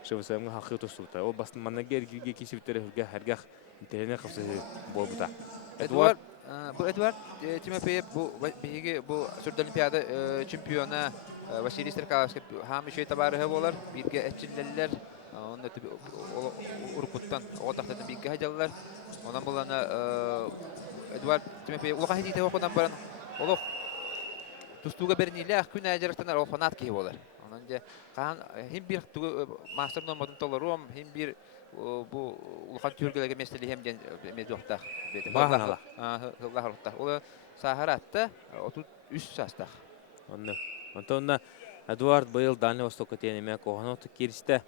шывысымға хақы тұсы ұтыр. Ол бастың манна кергеге кесі өттері әргәқ интернет қапсы бол бұта. Bu Эдуард Тимофеев bu bigi bu Türk Olimpiyada çempiyonu Vasiliy Sterkalovskiy ham şey tabarı bolar. Birge etçileller. Onda tabi Urkut'tan o taxtadan birge hajallar. Ondan bolana Эдуард Тимофеев ulağa hediyete okudan baran oluq tustuga berniyle gün ajarıktan o fanat ki bolar. Ondan kan hem bir master normadan tolarum hem bir bu ulağa Türkiye'de mesele hem mezdoqta. Bahanala. Allah Allah. O Saharatta 33 sasta. Антонна Эдуард был Дальний Восток тенеме коханот кирсте.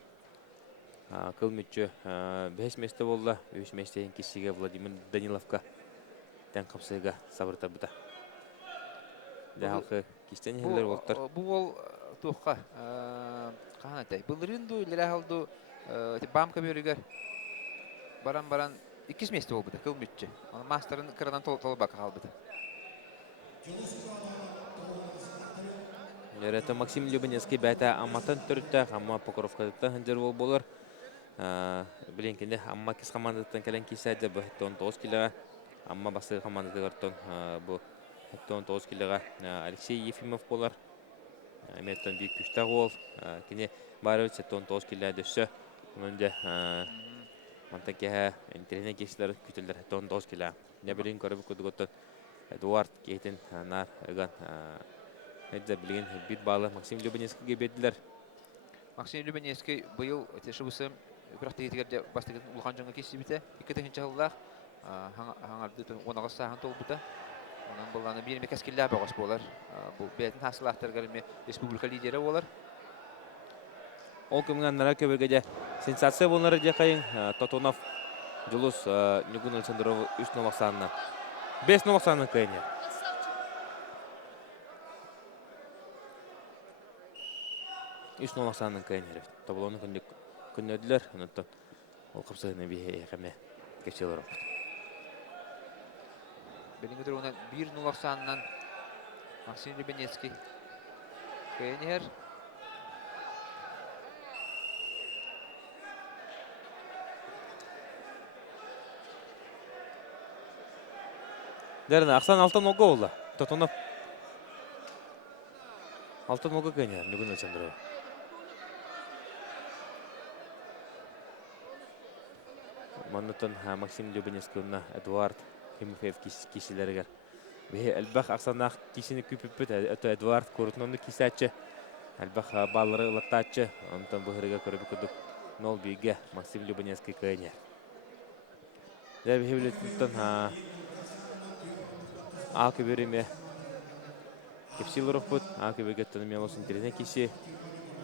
Кылмычы 5 месте болды. 3 местен кисиге Владимир Даниловка тен капсыга сабырта бута. Дахы кистен хеллер болтар. Бу бол тухка канатай. Булринду лерахалду бамка беригер. Баран 2 месте болду кылмычы. Мастерын кырдан толбак калды. Это Максим Любенецкий бәті амматын түрітті, амма Покровкадытта ханжар болар. Білінкенде амма кес командаттан кәлен кейсәді бұл 9 килоға, амма бастығы командаты ғырттон бұл 9 килоға Алексей Ефимов болар. Әметтен бейік күштағы ол. Кене бары өтсе 9 килоға дөссі. Онында мантан кеға интернет кесілер күтілдер 9 килоға. Не білін көріп көдігіттен Эдуард кейтін нар ұған Эдда билген бит балы Максим Любенецкийге бердилер. Максим Любенецкий быйыл тешебүсем практикатыгерде бастыгын улган жаңга кесибите. 2-нче жылда хаңарды онагы сахан толбута. Онан булганы бир мекаскиллер багыс болар. Бу бетин хасылактарга республика лидери болар. Ол кемгәннәр көбергәдә сенсация булнары җакайын Тотонов Жулус Нигун Александров 3-0 5-0 кайны. Үш нолақсанның кайнері. Табылуыны күннөділер. Онаттан ол қапсағына бейе әқәме кәпселер оқыды. Беліңгідер оны 1-0 Максим Любенецкий кайнер. Дәріні, ақсан алтын оғы олды. Тотонов алтын оғы кайнер. Нүгін Александрова. Маннутон Максим Любенецкий, Эдуард Тимофеев кисилерге. Бе элбах аксанах кисини күпүппүт Эдуард Куртнонду кисачы. Элбах баллары ылаттачы. Онтон бухырыга көрүп күдүк 0-1 Максим Любанецкий кыйня. Дәбе хевлеттен Аки береме. Кепсилоров бут, Аки бегеттен мелос интерне киси.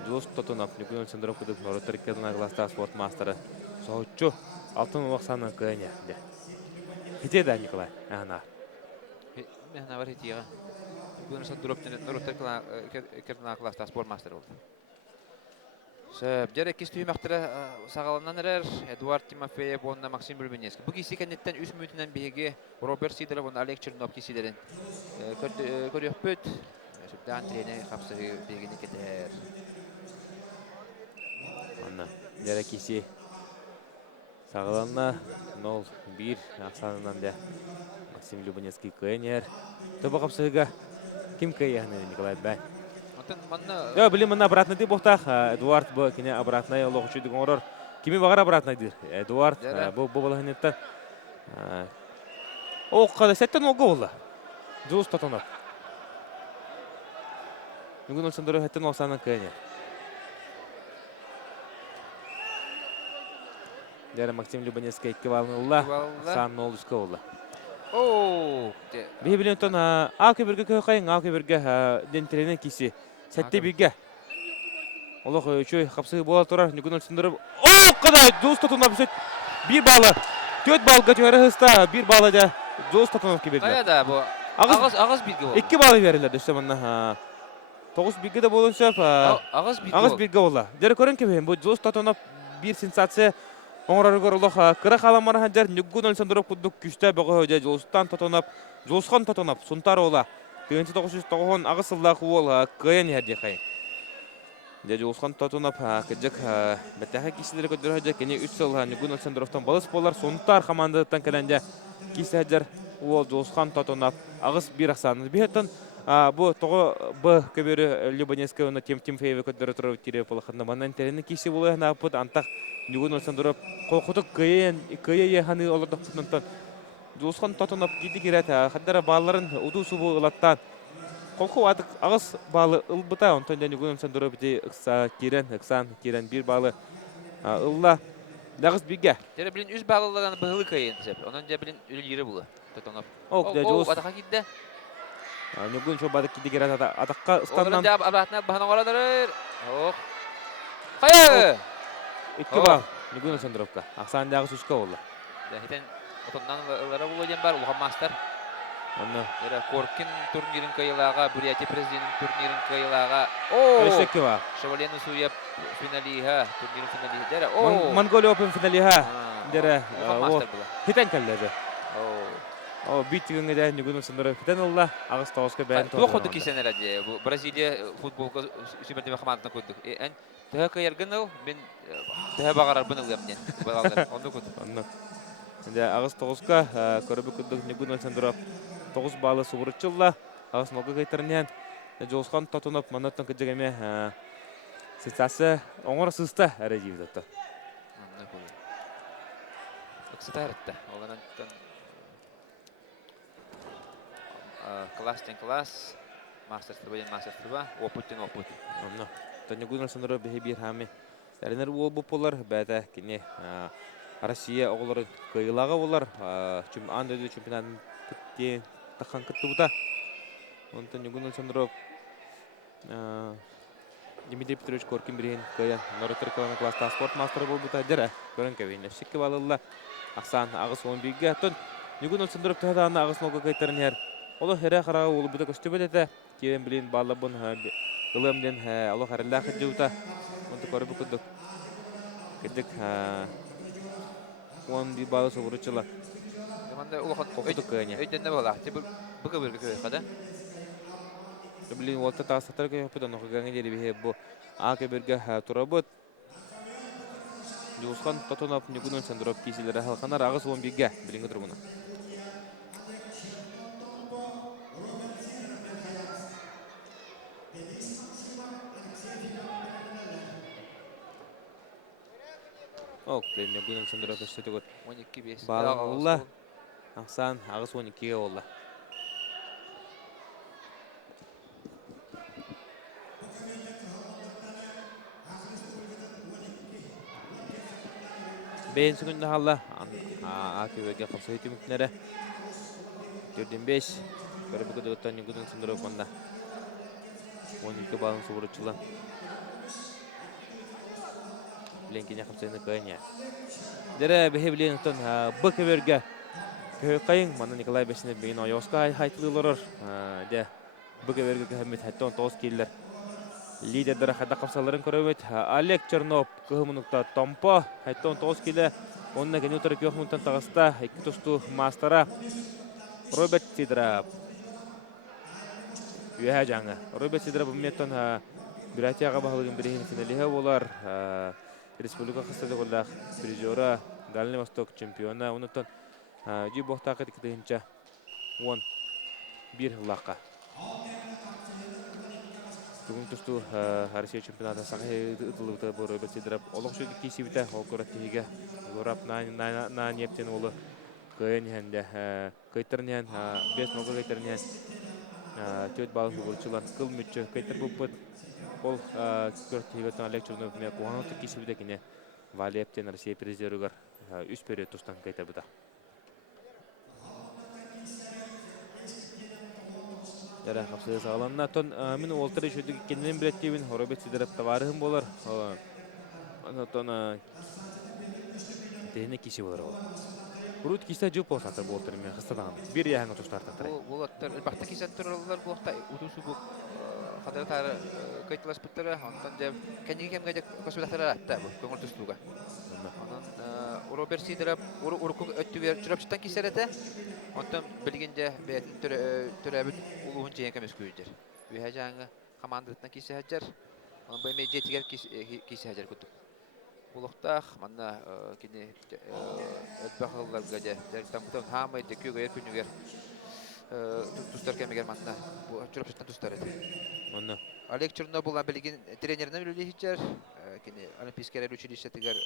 Дулус тотунап, Николай Сендеров күдүк Норотер Кедна Гласта спорт мастера. Соочу алтын уақсанын кыйня. Хите да Николай. Ана. Мен бар хитига. Бүгүн Сендеровтен Норотер Кедна Гласта спорт мастер болду. Жер кистүү мактыра сагаланан эрер Эдуард Тимофеев онна Максим Любанецкий. Бу киси кеннеттен 3 мүнөттөн биги Роберт Сидоров онна Олег Чернов кисилерин көрөппөт. Сүбдан тренер капсыры бегини кетер. Анна. Жер киси сагаланна 0-1 аксанынан да Максим Любанецкий кыйнер. Тоба капсырыга ким кыйяны Николай Бай. Да, блин, мы обратно ты бухтах. Эдуард был кине обратно, лох чуть говорор. Кими багар обратно дир. Эдуард был балахнетта. О, когда сеттен олгола. Жус татонап. Нүгүн Сендеров хеттен олсанын кыйне. Дәре Максим Любанецкий 2 балынылла. Сан 0-3 олла. О, Бибилентон Аки берге кыйын, Аки берге дентренен киси. Сәтте биге. Олох өчөй капсы бола турар, Нүгүн Сендеров. О, кадай жус татонап сөт. 1 балы. 4 балга жөрө хыста, 1 балы да жус татонап кебеди. Каяда бу? Агыз биге болду. 2 балы берилер дөстөмөннө. 9 биге да болонсо, агыз биге болду. Дер көрөн кебен, бу жус татонап 1 сенсация. Оңрар көрөлөх кыра халамар ханжар Нүгүн Сендеров кудук күстө бөгө höjө жустан татонап, жусхан татонап сунтар ола. 1990 агысыллах ол кыйын хәдди кай. Дә жусхан татонап кыжык бетәһә кисилер көдөрө höjө кене 3 жыл Нүгүн Сендеровтан балыс болар сунтар командадан келенде кисәҗәр ол жусхан татонап агыс бир аксаны бетен бу того б көбөрө Любанецкий оны Тимофеев көдөрө турып тире полахында манан терени киси булы напыт антак Нүгүн Сендеров колкутук кыйын ханы олордоктон жусхан татонап киди кирет хаддара балларын удусу булаттан колку адык агыс балы ылбыта онтон Нүгүн Сендеров бити ыксан кирен 1 балы ылла дагыс биге Тере билин 3 балылаган быгылы кыйын сеп. Онон же билин үлүлүрү булу. Татонап. Ок да жус Атака кидде. Нүгүн чобадык киди кирет атакка стандан. Олар да обратно бахана карадыр. Ок. Кая? 2 бал Нүгүн Сендеровка. Аксан дагыс 3 болду. Да хитен отондан ылара булу ден бар, улган мастер. Анна. Эра Коркин турнирин кыйлага, Бурятия президент турнирин кыйлага. О! Эшекева. Шевалену суя финалиха, турнирин финалиха. Дера. О! Монголия Open финалиха. Дера. Мастер була. Хитен каллады. О. О, битигенге дә Нүгүн Сендеров хитен алла. Агыс тауска бән Бу ходу кисенер аде. Бу Бразилия футболга сүбәтме команданы күрдүк. Эн тәһә кыяргыныл, мен тәһә багарар быны гәпне. Балалар, онды күрдүк. Анна. Дә агыс тауска көрөбү күрдүк Нүгүн Сендеров 9 балы сугурчылла. Агыс нога кайтырнан. Жосхан татынып манаттан кыжыгеме сенсация оңор сыста әреживдатты. Анна күрдүк. Ыксытарытта. Олардан класс, мастер-турба, опыттен опыт. Анна. Нүгүн Сендеров бир хами. Сәренер ол бұпылар, бәді кене Россия оғылары кыйлаға олар. Андөді чемпионатын күтте таққан күтті бұта. Онтан Нүгүн Сендеров Дмитрий Петрович Коркин бірген көйен Норотер Кедна Гласта спорт мастері бол бұта. Дәрі көрін көбейінде. Шекке балылы ақсан ағыс 11-ге аттын. Нүгүн Сендеров тұхадағына ағыс нолға кайтарын ер. Олы хәрі қараға олы бұта көсті бөлеті. Керен білейін балабын ылымден олы қарылла қыджы бұта. Онты көрі бүкіндік. Кедік 11 балы соғырычылы. Қоқыдық көйне. Өйденне бола. Бұғы біргі көй қада? Білейін олты тағыстақтар көй өпіді. Нұқығаңы дері бейе бұл ақы бірге тұра бұд. Жуысқан татонап Нүгүн Сендеров кесілері қалқанар ағыз 11-ге біліңгі тұрғына. Ок, Нүгүн Сендеров өстеті көт. 12-5. Балыңылла. Ақсан ағыс 12-ге олла. Бейін сүгінді қалла. Акивеге қапсы өте мүмкінері. 4-5. Көрі бүкіді өттен үгідің сұндыры өкманда. 12 балын сұғырычылы. Бленкене қапсайны көйіне. Дәрі бәхе білейін ұттан бұқ өверге көй қайын. Мана Николай Бесіне бейін ойоска айтылылырыр. Бұқ өверге көмет әттен 9 келілер. Лидердері қада қапсаларын көрөмет. Олег Чернов көмінікті Томпо. Әттен 9 келі. Онына кені ұтыры көк мүнтен тағыста. 2 тұсту мастара. Роберт Сидоров. Үйә жаңы. Роберт Сидоров бұметтен Бюратияға бағылығын бірігін финалиға болар. Республика қыстады қолдақ призера, Дальний Восток чемпиона. Онытын жүй боқтақы текітігінші 11 лаққа. Бүгін тұсту Россия чемпионаты сақы ұтылықты бұл Роберт Сидоров. Олық сөйді кейсі біті ол көраттығыға. Горап на нептен олы көйін әнді. Көйтірінен, 5 нолға көйтірінен 4 балын бұғырчылан қыл мүтчі көйтір бұппыт. Ол көрттігіген Олег Чернов мен қуанылты кейсі біті кене Валептен Россия президерігер үс период тұстан көйтір бұта. Дәрі қапсығы сағаланына. Тон мен олтыры шөйдігі кеннен білеттейбін. Роберт Сидоров таварығын болар. Тон дәйіне кейсі болар ол. Урут кисе жуп болсатыр болтыр мен хыстадаган. Бир яңа туштартыр. Болаттар бакта кисен туралар болта утусу бу хадартар кайтылас биттер антан жем кенигем гәҗә космодактар атта бу көңүл тустуга. Анан Роберт Сидоров урку өттүгер чурапчтан кисерете. Антан билгенде бетин төрәбит улуун жеген кемес күйдер. Бу хаҗаңы командасына кисәҗәр. Анан бу медиатигер кисәҗәр күтүп. Улуқтақ, манна кені өтбақыларға дәріктамықтан хамай декеуге еркүнігер тұстар кәмегер манна жүріпшіттен тұстар еді. Олег Чернов бұл білген тренерінің үлі хитчер, кені олимпийскер әрі училищетігер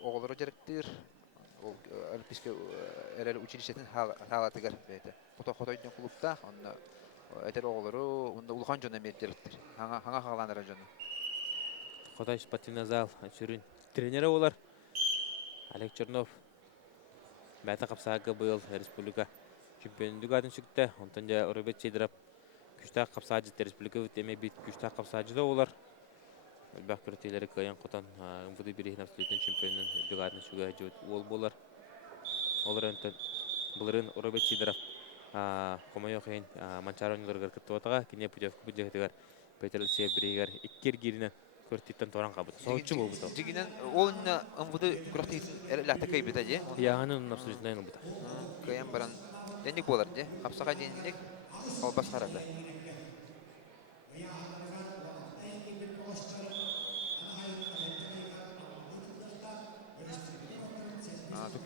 оғылары жеріктір, олимпийскер әрі училищетін халатығар бәйті. Қота-қотайдың клубта, әтер оғылары, ұлған жөні мет жеріктір, хаңа қағаланыр жөні. Қотай спортивный зал, сүрін. Тренері олар Олег Чернов бәті қапсағы бұйыл республика чемпиондық атын сүкті. Онтан жа Роберт Сидоров күштақ қапсағы жетті республика өттеме бейт күштақ қапсағы да олар. Әлбәқ көртелері көйен қотан ұмфуды бірігін абсолютен чемпионның өттіқ атын сүгі жөт ол болар. Олар өнтін бұлырын Роберт Сидоров қомайы қойын манчар ойынларғар күтті отаға кене путевкі бүдегітігер Петр Алексеев бірігер иккер герінен көрттен торан қабыды. Соғытшы бұл бұты. Дегенен, ол үні ұмғыды күрақтығын әріләқті көй біті де? Яғаны ұнын абсолютно әйін бұты. Көйен баран денек болар де? Қапсаға денек ол бас қарады.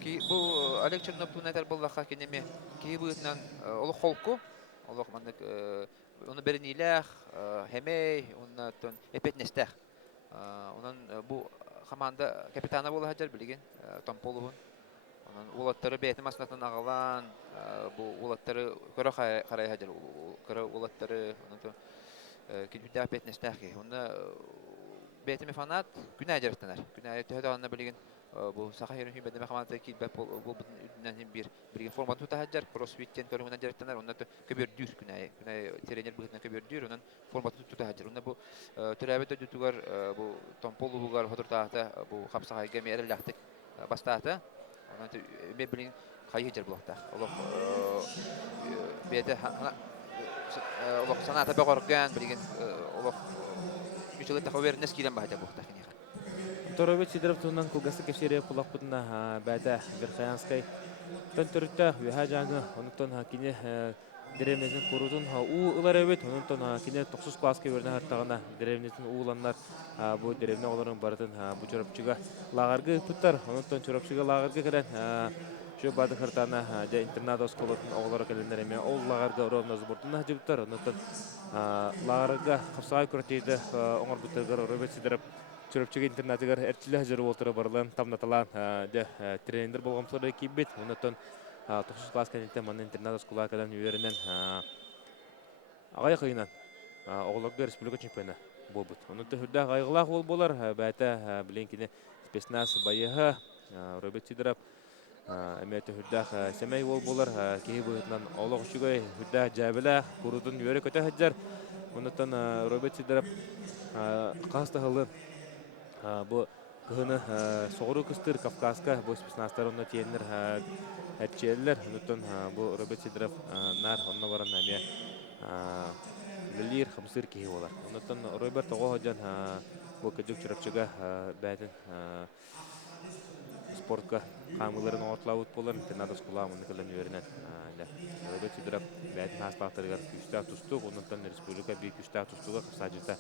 Бұл Олег Чернов бұны әтер боллаққа кенеме кей бұғытынан олы қолку, олы оны берін иләқ, хемей, оны әпет нестәқ. Онан бу команда капитаны болу хаҗар билген Томполовун. Онан улаттары бәйтем аснатан агалан, бу улаттары көрө карай хаҗар. Көрө улаттары онан килбидә петнестәхи. Онда бәйтем фанат күнә җыртынар. Күнә төһәдәнне билген бу сахайрын хибәдә команда килбәп бу бүтәннән бир формат тута хаҗар. Кроссфиттен көрүмәнә җыртынар. Онда көбөр дүр күнә тренер бүтән көбөр дүр. Онан формат тута хаҗар. Онда бу төрәбәдә дүтүгәр бу Томполовугар ходыртаата бу хапсага гемер лахтык бастаата. Онда мебелин кайы җыр булакта. Олох бәдә олох саната бәгәргән билген олох үчеле тахвернес килән баһа булакта. Роберт Сидоров тунан кулгасы кешере кулак бутна бәдә Верхаянскай төнтөртә үһә җаңы онтон хакине деревнесен курудун у уларыбет онтон кине 9 класска берне хаттагына деревнесен ууланнар бу деревне оларын бардын бу чорапчыга лагаргы туттар онтон чорапчыга лагаргы керен şu bady hırtana de internat oskoloатын оглары келендер эме ол лагарга ровно сбортуна жибтар онтон лагарга капсай көртейди оңор бутыргар Роберт Сидоров чорапчыга интернатыгар эртиле жер болтура барлан тамнаталан де тренер болгомсор кибет онтон 9 класс кенеттен манна интернат скула кадан үйерінен ағай қиынан оғыларга республика чемпионы болбут. Оны түрдә гайгылах ол болар, бәтә биленкине спецназ байыга Роберт Сидоров әмәте хүрдә сәмәй ол болар, кеһи буйтынан олог чугай хүрдә җабыла курудун юре көтә хаҗар. Онтан Роберт Сидоров кастыгылы бу кыны соғыру кыстыр Кавказка бу спецназларына тиеннер әтчелләр. Онтан бу Роберт Сидоров нар онна баран әмә Лилир хамсыр кеһи болар. Онтан Роберт Огоҗан бу кыҗык чырапчыга бәтен спортка камыларын ортлавыт болар. Интернат скула муны кылын үйренет. Роберт Сидоров бәтен хаслактыргар күстә тустук, онтан республика бик күстә тустуга кысаҗыта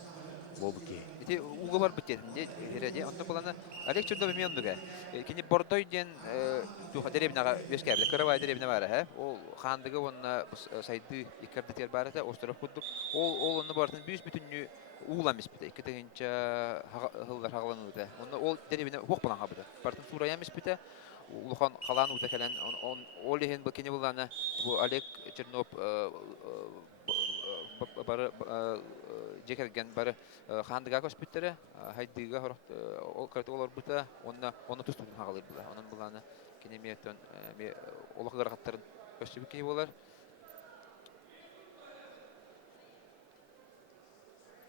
болбуки. Ити уга бар битенде хереде онда булана Олег Чернов мендуга. Кини бордой ден туха деребнага вескәбе, кырава деребне бар, ха. Ол хандыгы онна сайды икәрдетер барата остров кудук. Ол онны бартын бис бүтүннү уламыс бите. Икетенче хыллар хагаланууда. Онда ол деребне хок булан хабыды. Бартын сураямыс бите. Улхан калан ута келен ол леген бакене булана бу Олег Чернов бары жекерген бары хандыга көспүттере хайдыга хорот ол картолор бута онна тустун хагалыр була. Онун буланы кинемиятон ме олоклар хаттарын көчүп кей болар.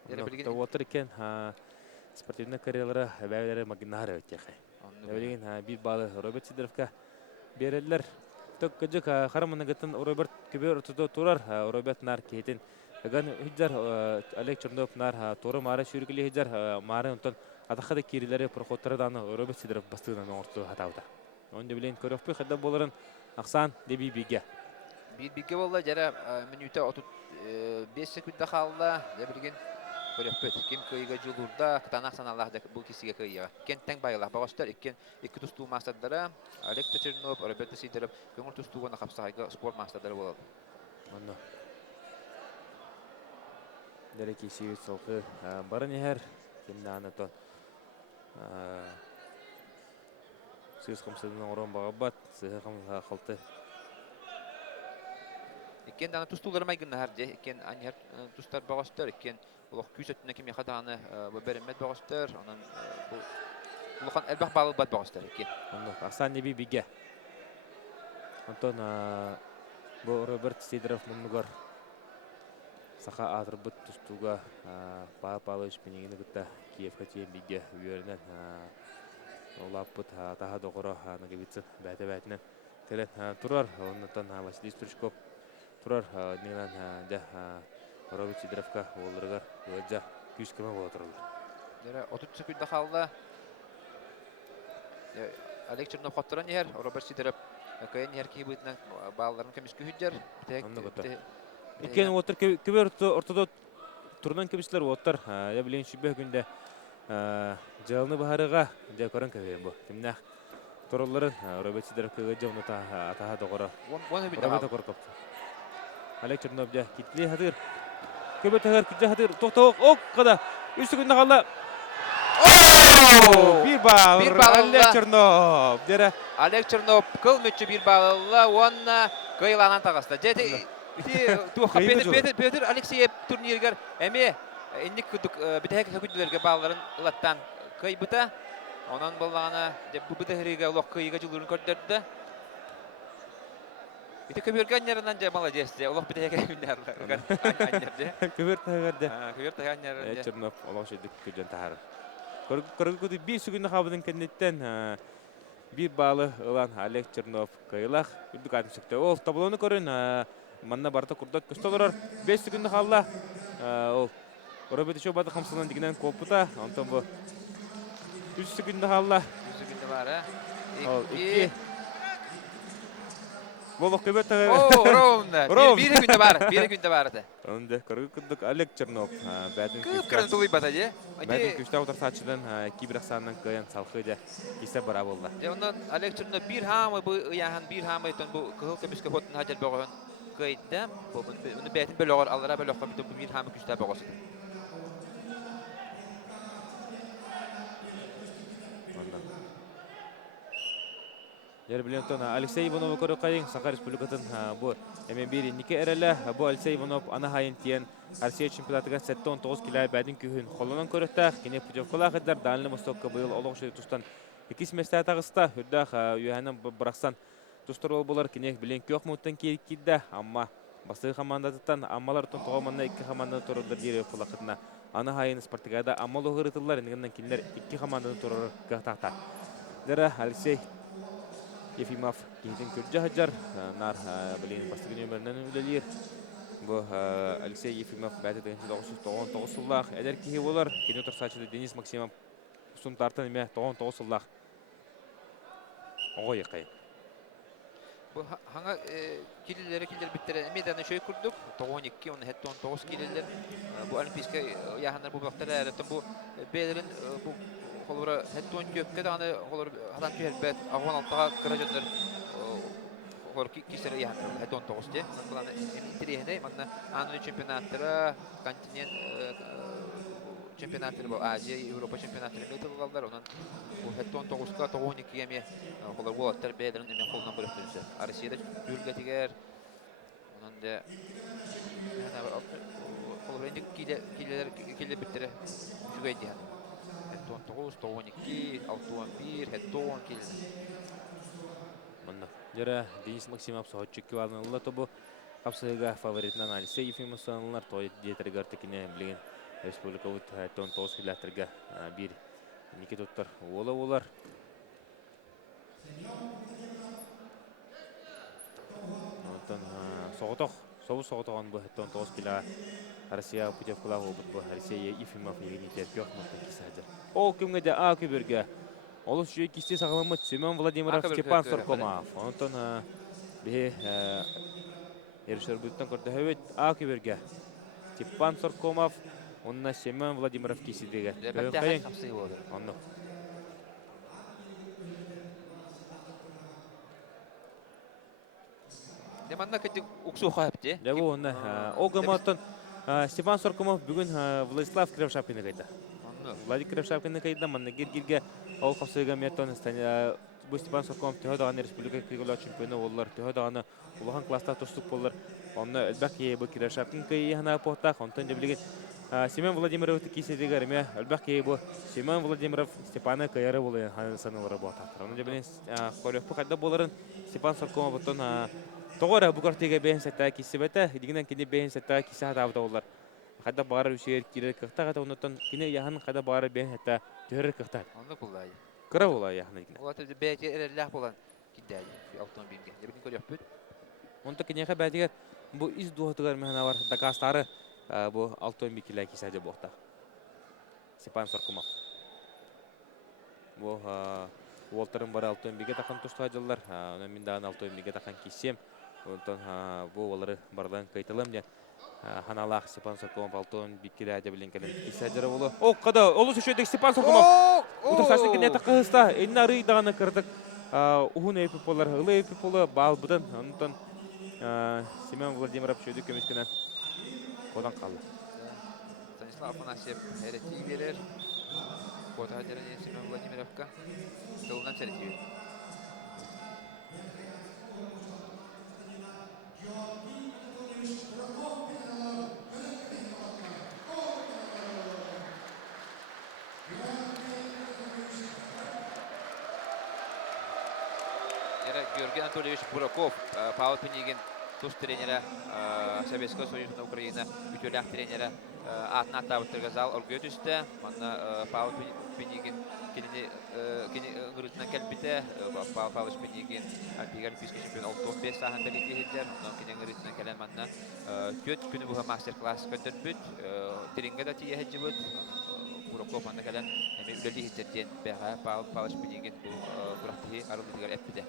Отыр екен спортивный карьералары бәйлері магинары өтеқі. Өйлеген бір балы Роберт Сидоровка берелер. Тök кыжык харамына гытын Роберт көбер ұтыды тұрар. Роберт нар кейтін. Ган хүджар Олег Чернов нар торы мары шүргілі хүджар мары ұнтын атақады керелері проходтырыданы Роберт Сидоров бастығынан оңыртуы хатауды. Онды білейін көріқпі қыда боларын ақсан деби биге. Биге болла жара минута 5 секундда қалды. Жабілген көрөппөт ким кыйга жулурда кытанаксан Аллах бул кисиге кыйга кенттен байгылах багыштар иккен эки тустуу мастардара Олег Чернов, Роберт Сидоров көңүл тустуугуна капсайга спорт мастардары болот. Онно дереки сүйүт солкы барын эхер кимданы то сыз комсадын орон багабат сыз калты иккен дана тустуулар майгын харже иккен аньяр тустар багыштар иккен улах күсөтүнө ким хатаны беремет багыштар анан улахан элбах багыл бат багыштар иккен. Онно асан неби биге Антон бу Роберт Сидоров мунугар саха атырбыт тустуга папалыш пенигини гытта Киевка тиен биге үйөрүнөн олаппыт таха догоро нагибитсин бәтебәтинен келет турар оннотон Василий Стручков турар негенен да Роберт Сидоровка олырыгар өжа күз кеме боло турулар. Дера 30 секундда калды. Олег Чернов хаттыран ер, Роберт Сидоров кайын ер кийбитнен балларын кемис күһүджер. Иккен отыр көбөр ортодо турнан кебислер отыр. Я билен шүбе күндө жалны баһарыга да көрөн кебен бу. Кимнах турулларын Роберт Сидоров кыга жона атаха догоро. Роберт коркоп. Олег Чернов да китли хатыр. Көбө тагыр китли хатыр. Токток ок када. 3 секундда калды. Bir bal Олег Чернов. Дера Олег Чернов кыл мүчү bir балла, онна кыйланан тагыста. Жети туха Петр Алексеев турниргер эми инник битек хөкүдлөргө балларын ылаттан кыйбыта. Онан баллана деп бу битегиге улак кыйга жылырын көрдөрдү. Ити көбөргөн ярынан же молодец же улак битеге күннәр. көбөр тагырды. Көбөр таган яры. Чернов улак шедик көжөн тагыр. Көргөдү 5 секунд хабыдын кеннеттен bir balı ылан Олег Чернов кыйлах үрдүк атышыкты. Ол таблону көрүн манна барта курдат көстөлөр 5 секунд халла. Ол Роберт Шобады хамсынан дигинен копута. Антон бу 3 секунд халла. 3 секунд бар. Ол 2 Волок көбөт тагы. О, ровно. 1 секунд бар. 1 секунд бар да. Онда көргөдүк Олег Чернов бәдин Кырын тулый батаде. бәдин күчтә утыр сачыдан кибрахсаннан кыян салхыда кисе бара булды. Ондан Олег Чернов bir hamı bu yahan bir hamı ton bu kıl kemiske hotun hajar bağın kayıtda. Bunu bәтин бөлөгөр аллара бөлөккө bu bir hamı күчтә bağысы. Жер билентон Алексей Иванов көрөкайын Саха Республикатын бу эмен бири нике эреле бу Алексей Иванов ана хайын тиен Россия чемпионатыга 7-9 килай бәдин күһүн холонон көрөттәк кине путевкала хәдәр Дальний Востокка быел олоқ шөй тустан 2 места тагыста хүрдәк юһанын быраксан тустырыл булар кине билен көк муттан кидде амма басы командатан аммалар тон тогоманна 2 команда турыдыр дире фулакытна ана хайын Спартакиада аммал огырытылар ингеннән кинләр 2 командадан турыр гатакта. Дәре Алексей Ефимов кейтен көрді хаджар, нар білейін бастығы нөмірінен үлелер. Бұл Алексей Ефимов бәді 1999 сыллақ. Әдер кейі олар, кені тұрсачыды Денис Максимов ұсын тартын еме 99 сыллақ. Оғы еқайын. Бұл хаңа келелері біттері меданы шөй күрдік. 12, оны хәтті 19 келелер. Бұл олимпийска яғандар бұл бақтары әріттін бұл бәдерін бұл холора хеттон көпкә даны холор хадан көлбәт агын алтыга кыра җөннәр холор кисәре яһан хеттон 9 те буланы интереһне манна аны чемпионаттары континент чемпионаттары бу Азия Европа чемпионаттары металлар онан бу хеттон 9ка 12 ме холор бу аттар бәдерин мен холдан бер өтүнсә Россиядә юргә тигәр онан да яна холор инде килелер биттере шугай дия 9, 12, 61, хеттон келді. Мұнда. Жері Денис Максимов соғытчықке балынылы тобы қапсыға фаворитінен Алексей Ефимов соғынылар. Той детері көртікіне білген республика өт хеттон 9 келәттірге бір неке тұттар олар. Соғыз соғытоған бұл хеттон 9 келі Россия путевкала обыт бұл Алексей Ефимов егін етерпек мұнтын кесәдір. Ол күмге де көбірге. Олыс жүйе кесте сағаламы Семен Владимиров Степан Соркомов. Онтын бе ерішер бұлттан көрді өйт көбірге. Степан Соркомов, онына Семен Владимиров кеседегі. Онны. Деманна кәтік ұқсу қайыпте? Дәбі онына. Ол ғыматтын Степан Соркомов бүгін Владислав Крившапкины кайда. Владик Крившапкины кайда, манна гиргирге ол қапсыға меттон бұл Степан Соркомов түйедағаны республика кригулар чемпионы олар, түйедағаны улахан класста тұстық болар. Онына әлбәк ебі Крившапкин кайына поқтақ, онтан дебілеген Семен Владимировты кеседегі әрме, әлбәк ебі Семен Владимиров Степаны кайары болы санылары боқтақтыр. Оны дебілген қойрекпі қайда боларын Степан Соркомов бұттын тоғыр бұқартыға бәйін сәттіға кесі бәті, едігінен кені бәйін сәттіға кесі хатабыда олар. Қайда бағары үшер кері қықтақ әті, онықтан кені яғын қайда бағары бәйін сәттіға түрі қықтақ. Онды бұлай. Қыра олай яғын едігінен. Ола тәлді бәйте әрелләқ болан кедәйі автомобилге. Дебетін көрек бүт. Онда кенеға бәдігер бұл из дуғатығар мәхіна бар. Дақастары бұл автомобилі кесі әде боқта. Степан Соркомов. Бұл Уолтерін бары автомобилге таққан тұшты ажылар. Оның мен дағын автомобилге таққан кесем. Онтан бұл олары бардан кайтылым ден. Ханалақ Степан Соркомов алтын биккелі әде білен кәлем кесі әдері олы. О, қада, олыс үшедік Степан Соркомов. Утырсасын кене таққығыста. Әйін ары дағаны кірдік. Ухун әйпіп олар, ғылы әйпіп олы бал бұдан. Онтан Семен Владимиров шөйді көмескенен одан қалды. Станислав Афанасьев әрәтей берер. Кота әдеріне Семен Владимировқа. Тылынан сәрәтей берер. Георгий Анатольевич Бураков, Павел Пенигин, туз тренера Советского Союза на Украине, бүтелях тренера атына табыттырға зал оргөй түсті. Манна Павел Пенигин кені ғырытынан кәлбіті, Павел Пенигин олимпийский чемпион 65 сағын бәлеті хеджер. Кені ғырытынан кәлен манна көт күні бұға мастер-класс көндір бүт, терінгі да тие хеджі бүт. Бураков манна кәлен әме үлелі хеджерден бәға Павел Пенигин бұрақты арылдығар әппіде.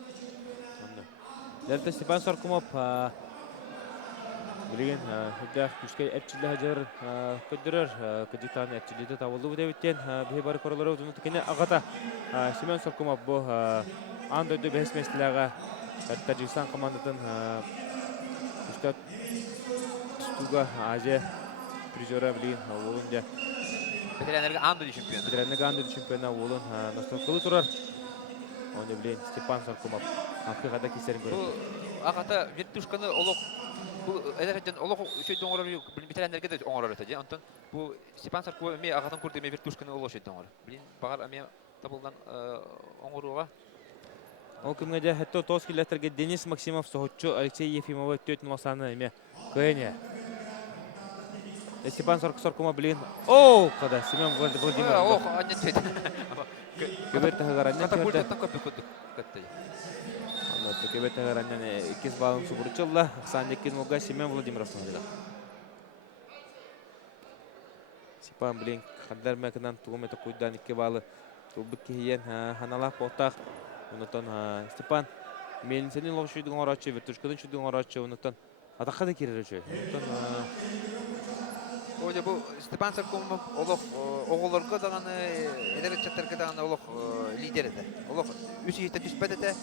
Дәрті Степан Соркомов білген хүлдәқ күшкей әпчілі әжер көддірер күдіктан әпчіліді тавылды бұд әбіттен бұхи бары көрілері ұдыны түкені ағата Семен Соркомов бұл аңды өді бәс мәстіліға Таджикстан командатын үстәт тұстуға Азия призера білген олын де Ветеринерге аңды чемпионы. Ветеринерге аңды чемпионы олын nostan қылы тұрар. Оны билен Степан Саркумов. Ақиқата кесерін Бу көрді. агата вертушканы олох бу эдерден олох үчөйдөн оңорор битерендерге де оңорор этеди. Антон бу Степан Сарков эми агатын курды эми вертушканы олох өчөйдөн оңорор. Билин багар эми табылган оңоруга. Ол кімге де хәтті тоз келеттерге Денис Максимов соғытчу Алексей Ефимова төтін масаны әме көйіне. Степан Саркумов білген. Оу, қада, Семен Владимир. Ох, аннен төйді. Көбет тағығар аннен Ката көрді. курдаттан көпі күдік көттеді. Аннатты көбет тағығар аннен икіз балын сұбырчылла. Ақсан деккен олға Семен Владимиров соғыда. Степан білген қадар мәкінен тұғыметі қойдан икі балы. Тұлбық кейен ханалақ болтақ. Онытан Степан мелінсенен лоғы шүйдің оратшы, вертушкадан шүйдің оратшы, онытан атаққа да керер өші. Оля бу Степан Саркумов олох оголорго даган эдерчеттерге даган олох лидер эте. Олох үчү ите түспөт эте.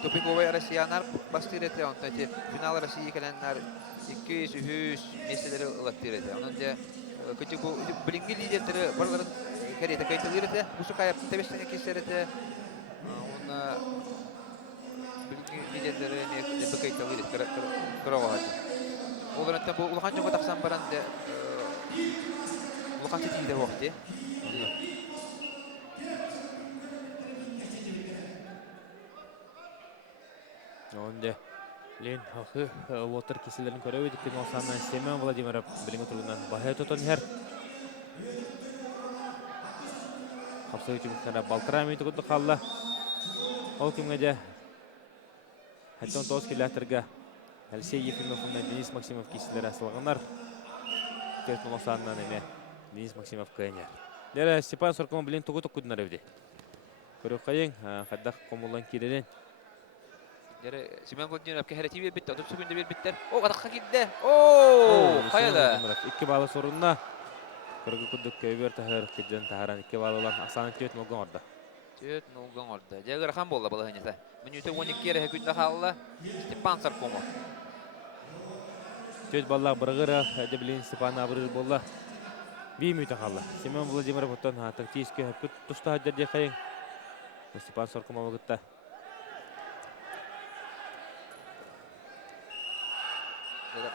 Топиковая Россиянар бастыр эте. Онта финал Россия келеннер 200 меселери ылаттыр эте. Онун же көчү бу билинги лидерлери барларын керете кайтылыр эте. Бусу каяп тебестене кесер эте. Оны билинги лидерлери не бекайтылыр эте. Кыровага. Олардан бу улахан жого таксан баранды улахан тетиде вакыты. Онде Лен хахы лотар кеселерин көрөбү дикен осанан Семен Владимиров билиңи тургунан бахая тотон хер. Хапсы үчүн Балтырами тугунду калла. Ол кимге де хаттон тоз келатерге Алексей Ефимов мен Денис Максимов кеселер асылғанар. Төртін осанынан эме Денис Максимов кайнер. Дәрі Степан Саркумов білен тұғы-тұқ күдінар өйді. Көрі қайын, қаддақ қомылан керерен. Дәрі Семен Владимиров кәхәрети бер бітті, отып сүгінде бер біттер. О, қадаққа келді. О, қаяда. 2 балы сорунна. Көргі күдік көйбер тахыр кеден тахаран 2 балылан асаны төт нолган орда. Төт нолган орда. Жәгір хан болды бұл ғанеті. Минуты 12 кері күнді қалды Степан Саркумов. Төт баллақ бірғыры, әді білін Степан абырыр болла. Бей мүйті қалды. Семен Владимиров оттан тактический хөпкіт тұста әдерде қайын. Степан Саркумов ғытта.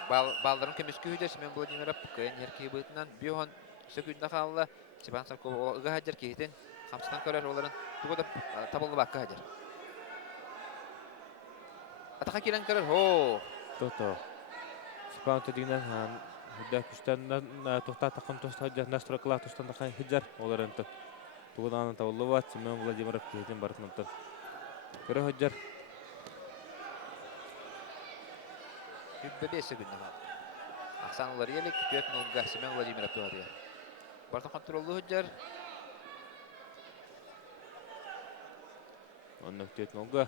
Балдарын көмескі үйді Семен Владимиров көйен еркей бұйтынан бейон сөкүйінді қалды. Степан Саркумов ұға әдер кейтен қамсыдан көрер оларын тұғыда табылды баққа әдер. Атақа келен көрер, о! Тото. Степан Тодигнан хүдді күштен тұқта тақын тұста әдер настройкалар тұстан тақын хиджар оларын тұғыдан табылды бат. Семен Владимиров кейтен барытын ұмтын. Көрі хиджар. Күббе бесі күнді қалды. Ақсан олар елік, көт нолға Семен Владимиров тұғады. Бартын контролы хиджар. Онның төт нолға.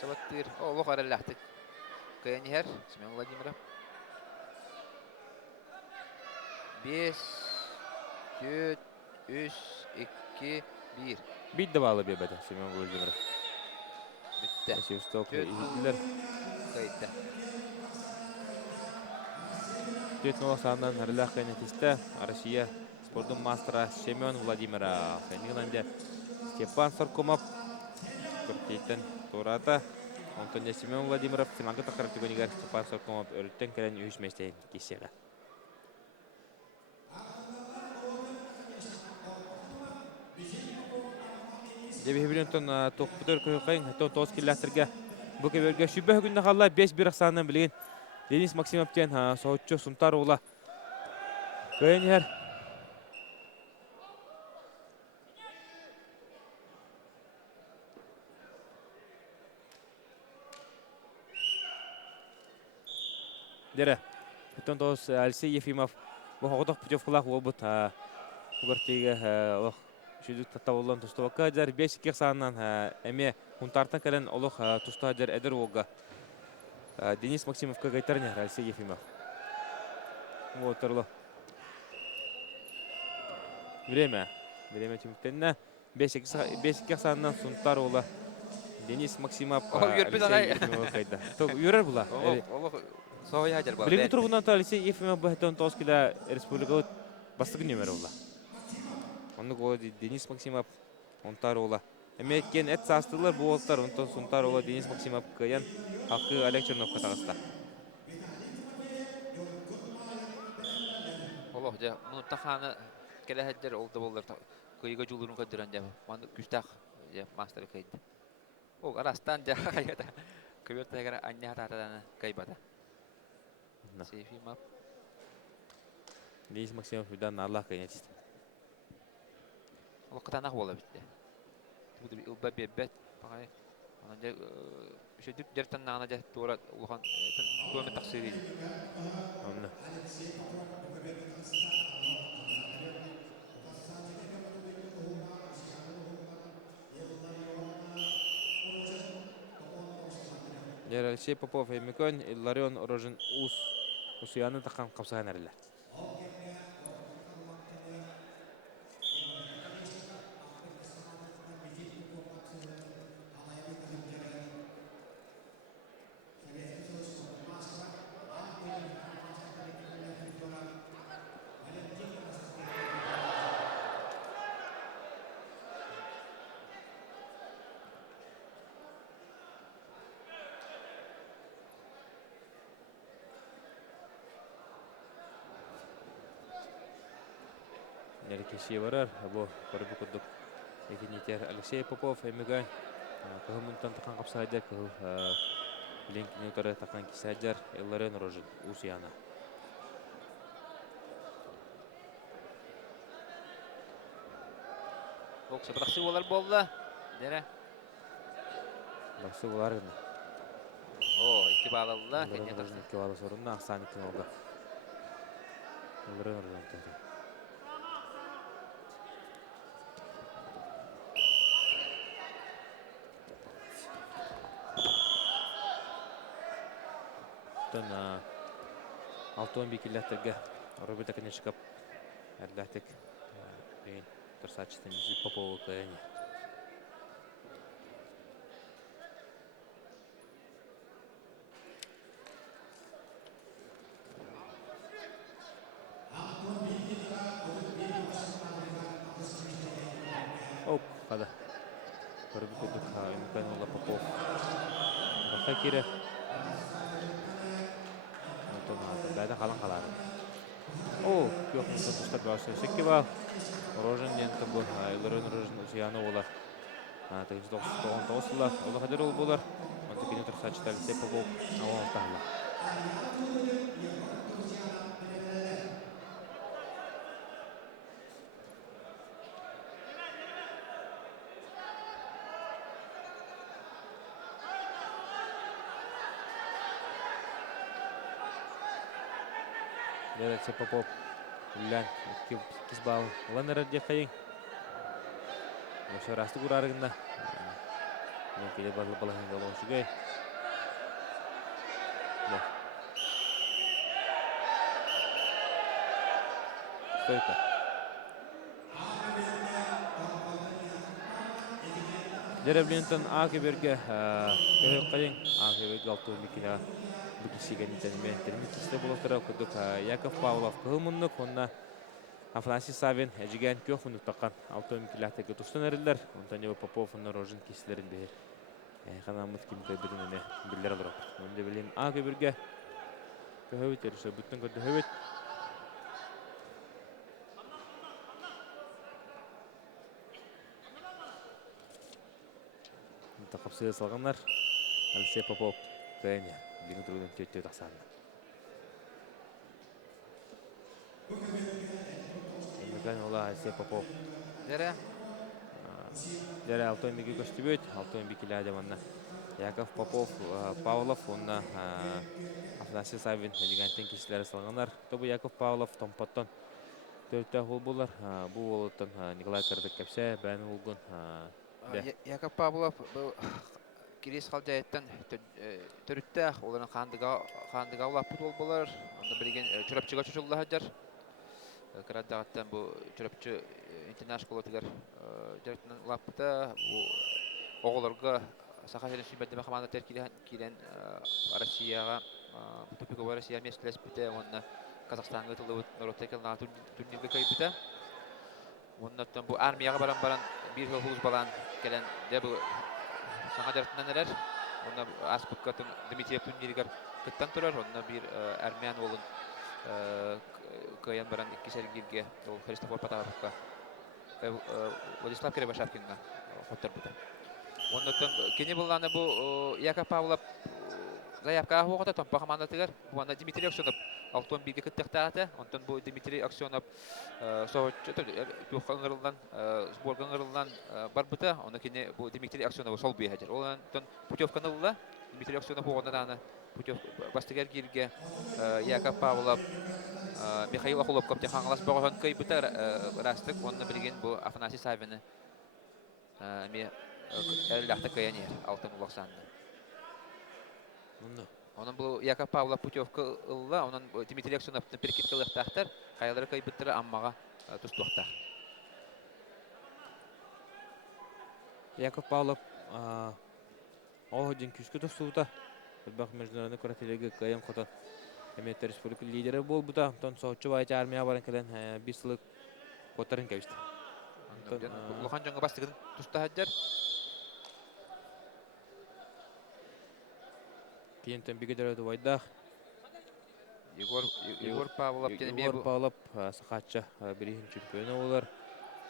Сабаттыр. Олық аралақты. Көйені хер, Семен Владимиров. 5, 4, 3, 2, 1. Бидді балы бебеді Семен Владимиров. Бітті. Севсток изділер. Қайытты. Төт нол санынан арылақ кайнетісті Россия спорттың мастера Семен Владимиров. Кайнығынан Степан Саркумов көртейтін тұрата. Онтон Семен Владимиров симанғы тақырып түгенігер Степан Саркумов өріттен кәрін үйіш местейін кесеға. Дебі білінтон тоқпытыр көйқайын, әттон тоғыз келләстерге бұл кеберге шүбі күнді қалла 5-1 ақсанынан білген Денис Максимовтен соғытчы сұнтар оғыла көйін ер. Дәрі, әттон тоғыз Алексей Ефимов бұл қоғытық путевкалақ ол бұд бұғыртегі Шүдік таттауылан тұстауаққа әдер 5-2 сағынан әме ұнтартын кәлін олық тұста әдер әдер оға. Денис Максимовқа қайтарын әр Алексей Ефимов. Отырлы. Время түміктеніне 5-2 сағынан сұнтар ола Денис Максимов Алексей Ефимов қайды. Үйрер бұла? Соғай әдер бар. Білінгі тұрғынан Алексей Ефимов бұхеттен 9 кілі республикалық бастығы нөмірі ола. Онны қолы Денис Максимов, онтар ола Эмеккен эт састылар буолтар, онтон сунтар ола Денис Максимов кыян, халқы Олег Чернов катағыста. Олох жа мунутта ханы келеһэддер олда боллар кыйга жулурун көддөрөн жа маны күстах жа мастер кыйд. Ол арастан жа кайда көбөртөгөр ання татадан кайбата. Сейфимап. Денис Максимов удан Аллах кыян этисти. Ол кытанак болла битте. Туду илба бебет багай. Ана жа шөдүк жертан нана жа тура улхан көмө таксири. Онна. Алексей Попов эмекөн Илларион Орожин усуяны такан капсаган эрилер. Неркеши барар, бу көрүп курдук. Экинитер Алексей Попов эмегай кыһымынтан такан капсаайдар кыл линкини утары такан кисаайдар Илларион Орожин усуяна. Окса баксы болар болла. Дере. Баксы булар гына. О, iki балалла. Илларион Орожин икки бала сорунна Аксаниктин олга. Илларион Орожин тери. Алтон бикилләттерге Роберт Конечков әрләтек Турсачтын Попову кыяне. Оп, када. Көрүп курдук Эмекан ола Попов. Бака кире. Дайда қалан қалады. О, жоқ мұнда тұстар баусы. Секке бау. Орожин ден тұмбы. Илларион Орожин ұсияны олар. 999 ұлар. Олы қадыр ол болар. Онды кені тұрсачы Алексей Попов. Ауан ұстағылар. Алексей Попов. Улян. Кис бау. Улан әрәде қайын. Ошы расты құрарығында. Мен келе барлы балағын жолы өшігей. Стойка. Деревлинтон Акеберге қайын. Акеберге 6 мекена. Бүгісеген итенмен термитісті болықтыра күдік Яков Павлов кығымынны конна Афанасий Савин әжіген көк мұнықтаққан 6 мекеләттегі тұстан әрілер. Онтан ебі Попов ұнны Рожин кесілерін бейір. Қанамыт кем көйбірін өне білдер алыр. Онды білейін Акеберге көйбіт әріші бұттың көрді көйбіт. Тақапсыға салғанлар Алексей Попов көйіне. Линк труден тетте тасанна. Эмекан ола Алексей Попов. Дере. Дере алтон биги көстүбөт, алтон бикиле адаманна. Яков Попов, Павлов, онна Афанасий Савин дегентен кишилер салгандар. Тобу Яков Павлов томпоттон төртө гол болар. Бу олоттон Николай Кырдык кепсе, бен улгун. Яков Павлов Кирис халжайттан төрүттәх оларын хандыга улаппыт ол болар. Онда билген чурапчыга чучулла хаджар. Кыраддагаттан бу чурапчы интернешнл тигер жертнан улаппыта бу оголорга саха жерин сүйбәдеме команда теркилен Россияга тупико Россия местелес бите онда Казахстанга тылыбыт Норотекелна турнирге кайбыта. Оннан бу армияга баран бир хулус балан kelen de bu sana jartından erer. Onda Aspıkkat'ın Dimitriy Pündirgar kıttan turar. Onda bir Ermen olun kayan baran iki sergirge ol Hristofor Patavakka ve Vladislav Kerebashapkinga hotter buda. Ondan kini bulanda bu Yakov Pavlov заявка хугата томпа командатыгар буанда Дмитрий Аксенов алтон биге кыттактааты онтон бу Дмитрий Аксенов соочу тухаңырылдан сборгаңырылдан барбыта оны кине бу Дмитрий Аксенов сол бие хажар онтон путевканылла Дмитрий Аксенов хугата даны путев бастыгар кирге Яков Павлов Михаил Ахулов капте хаңлас богон кай бутар растык онны билген бу Афанасий Савины ми эллахта каянер алтын улаксанды. Onun bu Yakov Pavlov putevka ılла, onun Dmitriy Aksenov'un perkitkılıqtaqtar, qayalары kaybittiri ammağa tustuqtaq. Яков Павлов Оходин күшкі тұстуыта. Бақ международный күрәтелегі қайын қота Әметті республика лидері бол бұта. Соғытшы байты армия барын кәлін 5 сылық қотарын кәбісті. Лохан жаңға бастығын тұстағаджар. Кейінтен бігедер өді вайдақ. Егор Павлов Егор Павлов сақатшы бірігін чемпионы олар.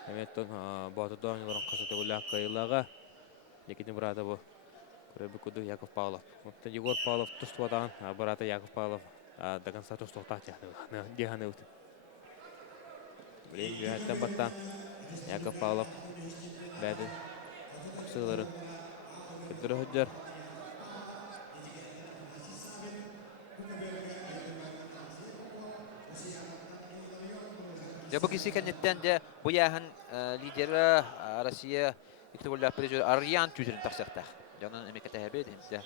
Әметтен бағыты дауыныларын қасыты олақ қайылаға. Екені бұрады бұл. Көрәбі көді Яков Павлов. Егор Павлов тұстуатаған бұраты Яков Павлов до конца тұстуқтақ дегені өті. Білейін бүйәттен баттан Яков Павлов бәді сығыларын күттірі хүджар. Bu kişi kendinden de bu yağın lideri Rusya İktidar Prezidenti Aryan Tüzünün taksakta. Canın Amerika'da haberi de.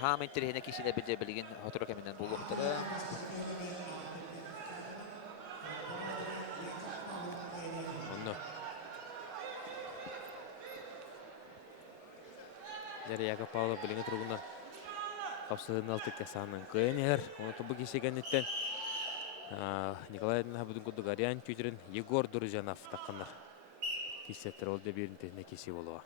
Hamın terihine kişiyle bir bilgin hatırı keminden bulunduğu. Onu. Nere Yakov Pavlov bilgin turgundan. Kapsılığın altı kesanın kıyın yer. Onu bu kişi kendinden. Николай Набудын кудук Ариан Тютерин Егор Дуржанов таққандар. Кисеттер олды берінті не кесі болуға.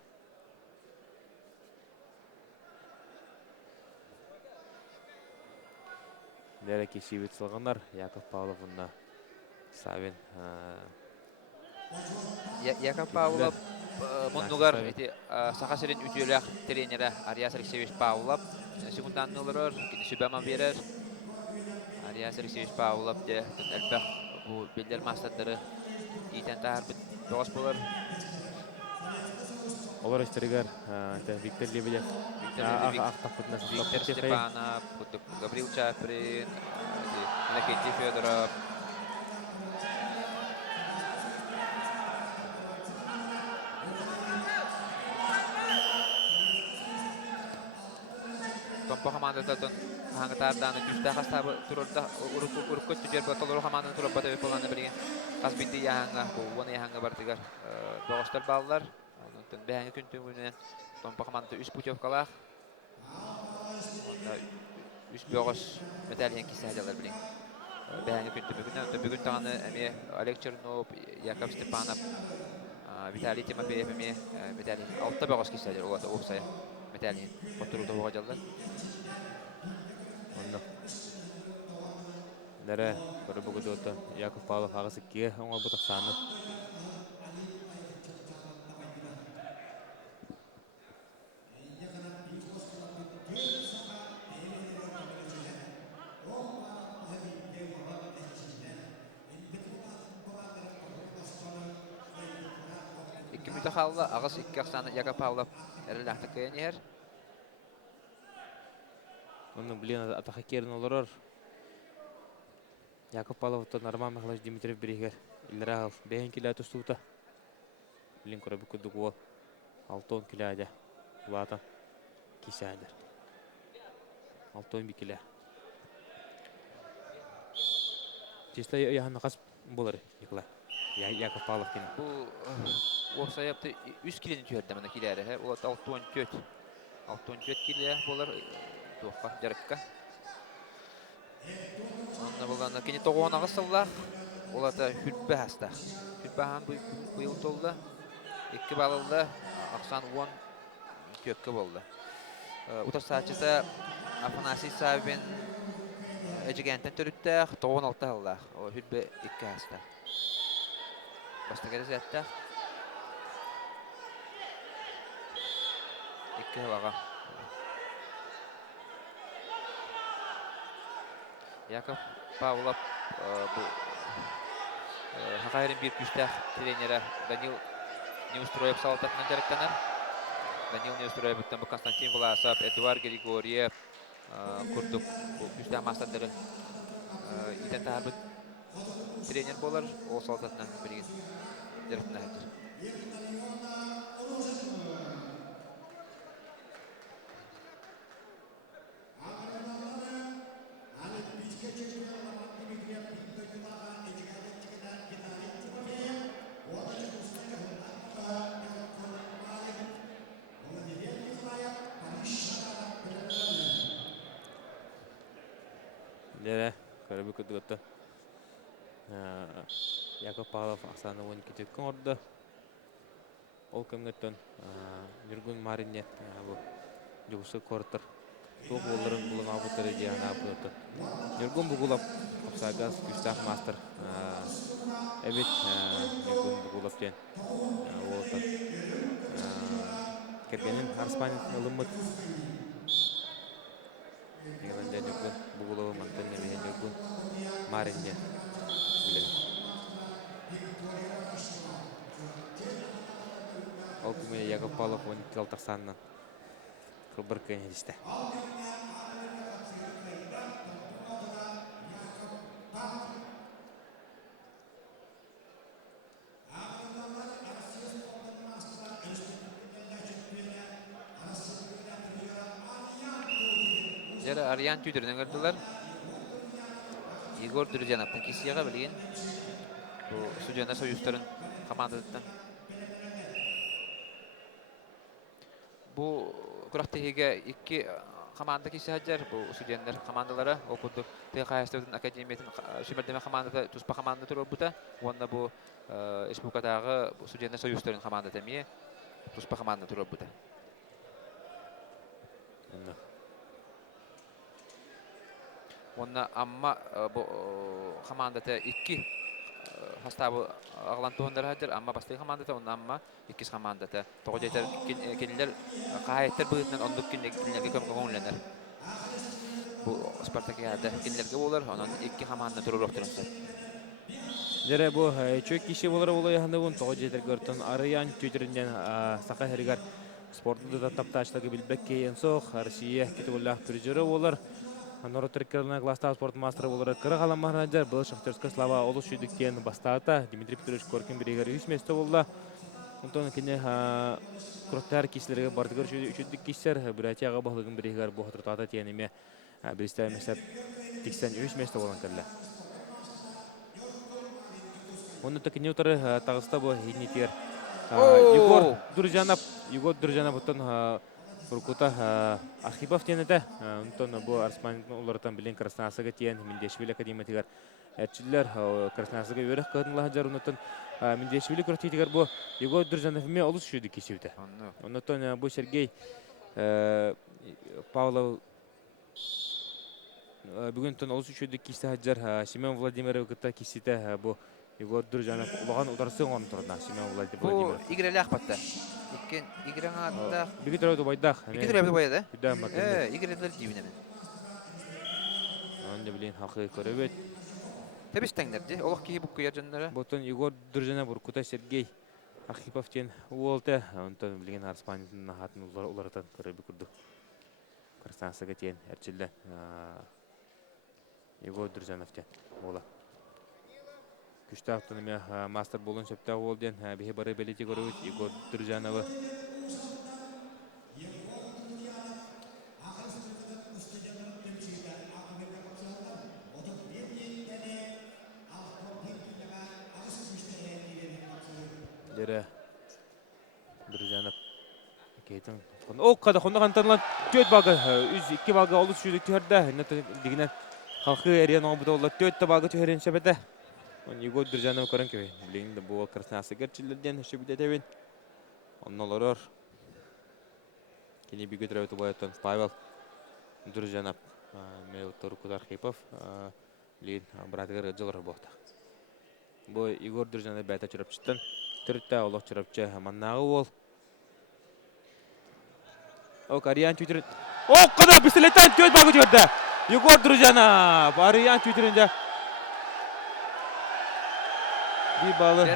Дәрі кесі бетсілғандар. Яков Павловна Савин. Яков Павлов Моннугар сақасырын үтілі тренері Ариас Алексеевич Павлов. Секунданны олырыр, Sübema берер. Aryas Alexeyevich Pavlov de elbaq bu bellər maqsadları iten tahar boğaz bolar. Олар істерігер Виктор Лебедев. Виктор Степанов, Гаврил Чаприн, Иннокентий Федоров. Tompa komandatan hangitardan küstä hastabı turda urukut tüjer batılır komandanın turda batı yapılanı bilgen. Kasbindi yahanga bu onu yahanga bartigar. Doğuşlar ballar. Ondan behangi küntüğünden tompa komandata 3 putyovkalar. Onda 3 boğaz metalyen kisahjalar bilgen. Behangi küntüğünden bugün tağını emi Oleg Chernov, Yakov Stepanov, Vitaliy Timofeyev emi metalyen 6 boğaz kisahjar olata oqsaya. Metalyen oturuda boğajallar. Onu. Nere көрі бүгіді өті Яков Павлов ағысы ке оңа бұтық саны. İki mütehallı ağız iki aksanı Yakov Pavlov әріләқті көйен ер. Onun bilin ataqa kerin olurur. Yakov Pavlov'tan Arman Mikhailovich Dimitriyev biriger. İllere ağıl. 5 kilo tustuğuta. Bilin körü büküldük ol. 6-10 kilo ada. Ulatan. Kisi adar. 6-11 kilo. Çista yahanna qas bolar Nikolay. Yakov Pavlov kini. Bu orsa yaptı 100 kilini tüyerdi mana kileri. O 6-14. 6-14 kilo bolar. Tuğqa, jarıqqa. Onda bolanda kini toğuğun ağısılla. Olata hülbə hasta. Hülbə ham bu yıl tolda. 2 балылды. Аксан 10 kökke boldu. Uta saçıta Afanasi Sabin ejigenten törüttü. 96 aldı. O hübbe 2 hasta. Basta geri zatta. 2 havaga. Yakov Pavlov bu Hakayrın bir güçte treneri Danil Neustroyev saltatından gerektenler. Danil Neustroyev'den bu Konstantin Vlasov, Eduard Grigoriev kurduk bu güçte masterleri iten tabi trener bolar o saltatından birgin gerektenler. Lere körbe kudugatta. Yakov Pavlov Aksana 12 tükkan orada. Ol kömgetten Nurgun Marinye bu Jugusu korter. Tuğ bolların bulun abutları diyen abutları. Nurgun bugulap Apsagas Güstaf Master. Evet Nurgun bugulap diyen. Olta. Kergenin Arspanin ılımıt. Yalanda Nurgun bugulap mantan nemeyen Nurgun Marinye. Olkumene Yakov Pavlov 12 sannan kılbır kıyın işte. Jere Aryan tüydürüne gördüler. Igor Dürjanap'tan kisiyaga bilgin. Bu Sudyana Soyuzların komandadan. Bu Kurahtehige 2 komanda kisi hajar bu Sudyanlar komandalara okudu. TKS'nin akademiyetin Sümerdeme komandada Tuspa komanda turbuta. Onda bu Respublikadağı bu Sudyana Soyuzların komanda temiye Tuspa komanda turbuta. Onda amma bu komandada 2 hastabı ağlantıonlar hajar amma bastı komandada onda amma 2 komandada toğjeter kendiler qayetler bıgıtnan onduk kendilerge köm könglenler. Bu Spartakiyada kendilerge bolar onun 2 komanda tururukturunsa. Jere bu çök kişi bolara olay handa bun toğjeter görtün arayan tüydüründen saka herigar sportda da taptaşlığı bilbek keyen soq Rusya kitullah pürjörü bolar. Аноры Түркияның класста спорт мастері болары кыры қалам махнаджар бұл Шахтерскі слава олыс шүйдіктен бастағыта Дмитрий Петрович Коркин бірегер 3 месті болды. Онтон кене күрттар кесілерге бардығыр үшүдік кесер Бұратияға бағылығын бірегер бұл отыртата тенеме бірісті мәсәп тексен 3 месті болан кәлі. Оны кене ұтары тағыста бұл хейнетер Егор Дуржанов ұттан Уркута Архипов тенеде, онтон бу Арспанның улардан билен Краснасыга тен Мендешвили академиятыгар әрчілер Краснасыга өрек кадынлаһа жар онтон Мендешвили көртитигер бу Егор Дуржанов ме олус шүйді кесеуді. Онтон бу Сергей Павлов бүгін тон олус шүйді кесті хаджар Семен Владимиров кыта кесеті бу Егор Дуржанов улаған ударсы оңан тұрына Семен Владимиров. Bu игрелі ақпатта. Игрен ағатта. Биги төрөйді байдақ. Биги төрөйді байда? Үдә мәкенде. Игрелер дейбінемен. Онда білейін хақы көрөбет. Тебістәңдерді, олық кейі бұққы ержанлары. Ботон Егор Дуржанов Уркута Сергей Архипов тен уолты. Онтон білген Арспанның хатын олардан көрөбі күрді. Краснасыға тен әрчілді Егор Дуржанов тен ола. Күшті автономия мастер болын сөпті олден бейі бары бәлеті көрөбет Егор Дуржановы. Дері Дуржанов кейтін о қада қонда қантанлан төт бағы үз 2 бағы олыс жүздік түрді дегінен халқы әрен оңбыда олар төтті бағы түрен сөбеті Егор Дуржанов көрін көй білейін бұл Краснасы кәрчілерден үші бүдетевен Оннолорор. Кини бигүтрәүтө боятын Павел Дружанов, Мелтор Кудархипов, Лин Братгар жылыр болта. Бу Игорь Дружанов бәтә чырапчыттан түртә олық чырапчы маннагы ол. О, Ариан Тютрин. О, куда пистолеттен төт багы көрді. Игорь Дружанов, Ариан Тютринде. Bir balı.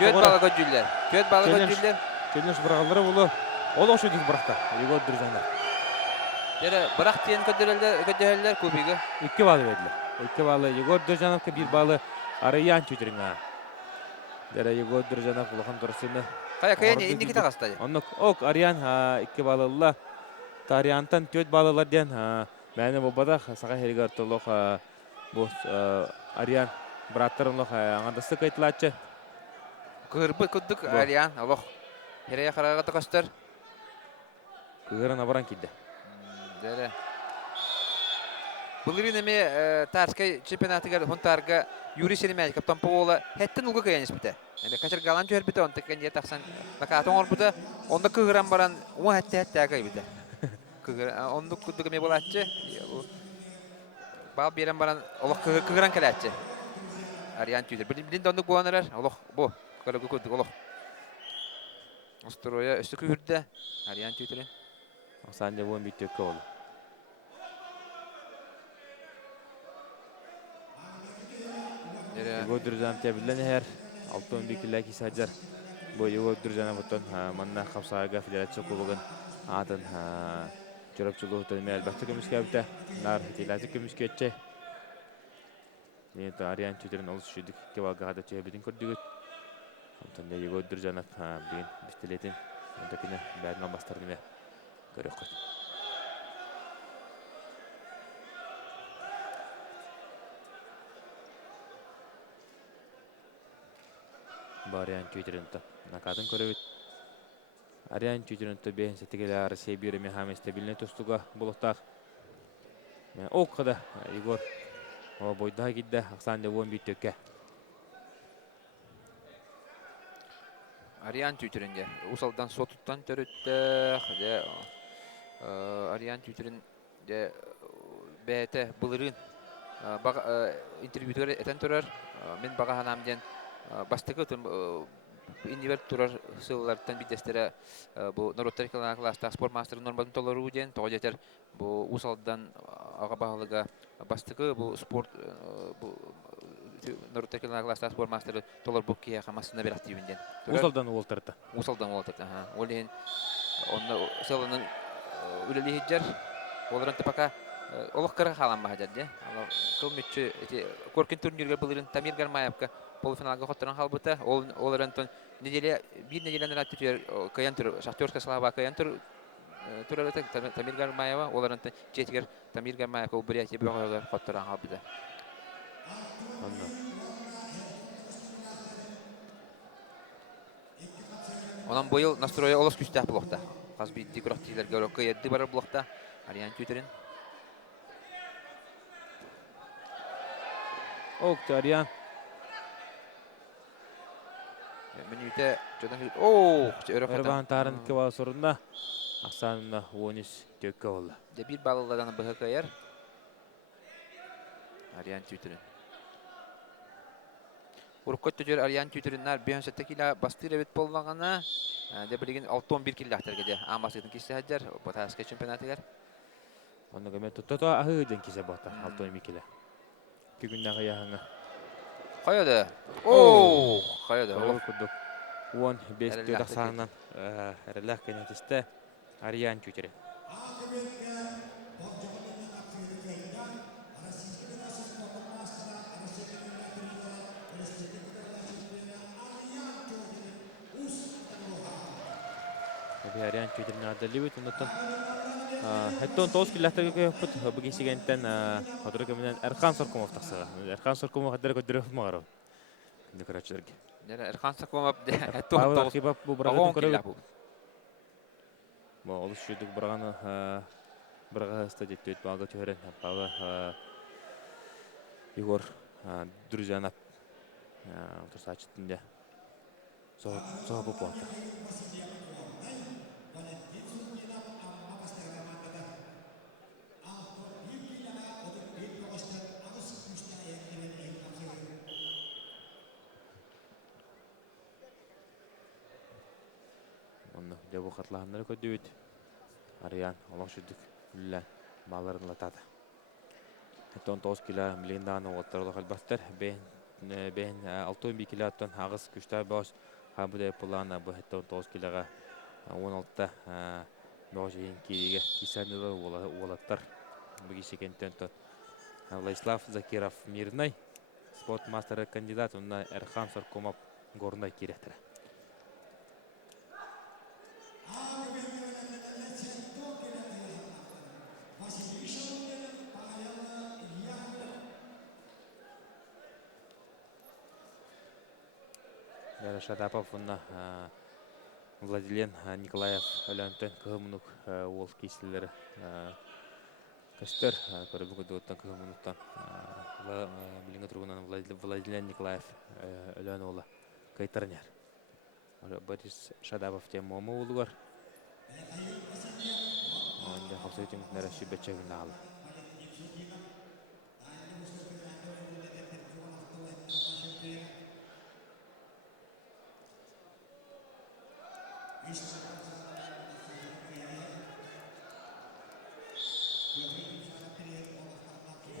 Төт балыға жүлдер. Төт балыға жүлдер. Келнеш бұрағалары болу. Ол оқшыдық бұрақта. Игорь Дружанов. Бірақ тиен көдделер көбігі. 2 balı verdiler. 2 balı Igor Дружановқа, 1 balı Ариан Тютринге. Игорь Дружанов ұлыған тұрысыны. Кая не инди кита кастайды. Оннук ок Ариан 2 балылла. Тариантан 4 балыларден мәні болбада саға хелгар толық бұл Ариан браттарынлық аңадысы кайтылатшы. Кырбы күддік Ариан, алох. Херея қарағаты қастар. Кыгырын абаран келді. Бұлырын әме Тарскай чемпионатыгар хонтарға Юрий Серемяй каптан Павола хәттін ұлғы көйәнес біті. Качар галан жөр біті, онты кәнде тақсан накатын оңыр біті, онда кыгыран баран, оң хәтті әкай біті. Онды күддігі ме бол әтчі, бал берен баран, олық кыгыран кәлі әтчі. Ариан Тюдер. Білін дондық боланырар, олық, бұл, көрігі күддік, олық. Остроя өсті күйірді, Ариан Тюдерін. Осанде бұл бейті өкі олы. Игорь Дружанов тәбілден әр 6-11 кілі сәджар. Бұл Игорь Дружанов бұттан манна қапсаға федерация кубығын атын жүріпчілі ұттан мәл бәкті көміске әбіті. Нар хетеләті көміске әтчі. Енді Ариан Тюдерін олыс шүйдік кевалға ғада түйебетін көрдігіт. Онтанда Игорь Дружанов бейін бістелетін. Онда күні бәрін алмастарды ме көрек қойды. Ариан Тюдерінті накатын көребет. Ариан Тюдерінті бейін сәттігелі ары сейбері мехамес стабиліне тұстуға бұлықтақ. Оқ қыда Игорь бойдағы кедді ақсанды 11 төкке. Ариан Тюдерінге ұсалдан сотыттан түрітті. Ариан Тюдерін бәйті бұлырын интервьютер әтен тұрар. Мен баға ханамден бастығы инивер турар сыллардан бидестері бұл Народтар класста спорт мастері норматын толыру ден тоғадетер бұл ұсалдан аға бағылыға бастығы бұл спорт Народтар класста спорт мастері толыр бұл кея қамасына бір активінден. Ұсалдан олтырды. Ұсалдан олтырды. Олеген сылының үлелі хеджер оларын тіпақа олық қырға қалан баға жәді. Кылметші көркен турнирге бұлырын Тамир Гармаевқа полуфиналга хоттыран халбыта, оларын неделе bir неделен рат түтер каян тур шахтерска слава каян тур туралата Тамир Гармаева оларын жетигер Тамир Гармаевка убрияти бөгөгө хоттыран халбыта. Онан быйыл настроя олос күстә блокта. Казби диграктилер görөк кыйды бар блокта. Ариан Тюдерин. Ок, Ариан. Минуте жөдөн Эрбан тарын кева сорунда аксанына 13 төккө болду. Де бир балылаган БХКР. Ариан Тюдерин. Уркот төжөр Ариан Тюдериннар 5 кило бастыра бит боллагана. Де билген 6-11 кило ахтарга амасытын киссе хаджар, Батаска чемпионатыгар. Онда гөмөт тото ахыдын кисе бота 6-12 кило. Күгүннага яһаңа. Каяда? Каяда? Кудук. 15 төт аксанынан эрелак кенетисте Ариан Тюдерин. Ариан Тюдерин адалибет онтон хеттон 9 километрге көпөт бигесигенден хадырга менен Эрхан Соркумов таксага. Эрхан Соркумов хадырга көдөрөп магары. Декоратчыларга. Нера Эрхан Соркумов Павел Архипов бу браганы көрөп. Мо олус шүдүк браганы брага стадиот бага төрөн Павел Игорь Дружанов турсачтында Soğubu boldu. Onu da bu katlahanları ködüydü. Arayan Allah şudduk ülle malların latadı. Ton 9 kilo milindana otarlı halbastır. Ben 6 kilodan hağız güçler boş. Ha bu da plana bu 9 kiloga 16 Мojин кириге кисанылы олаттар. Бұғы секенттен тұн. Владислав Закиров мирный. Спорт мастері кандидат. Онна Эрхан Саркомов горной киреттірі. Шадапов онна Владилен Николаев Алянтен Кахамунук ол кейсілері көстер көрі бүгінді өттен Кахамунуктан біліңгі тұрғынан Владилен Николаев Алян олы кайтарнер. Борис Шадапов тем момы олығар. Онда қапсы өтеміктері шүбетчегін алы.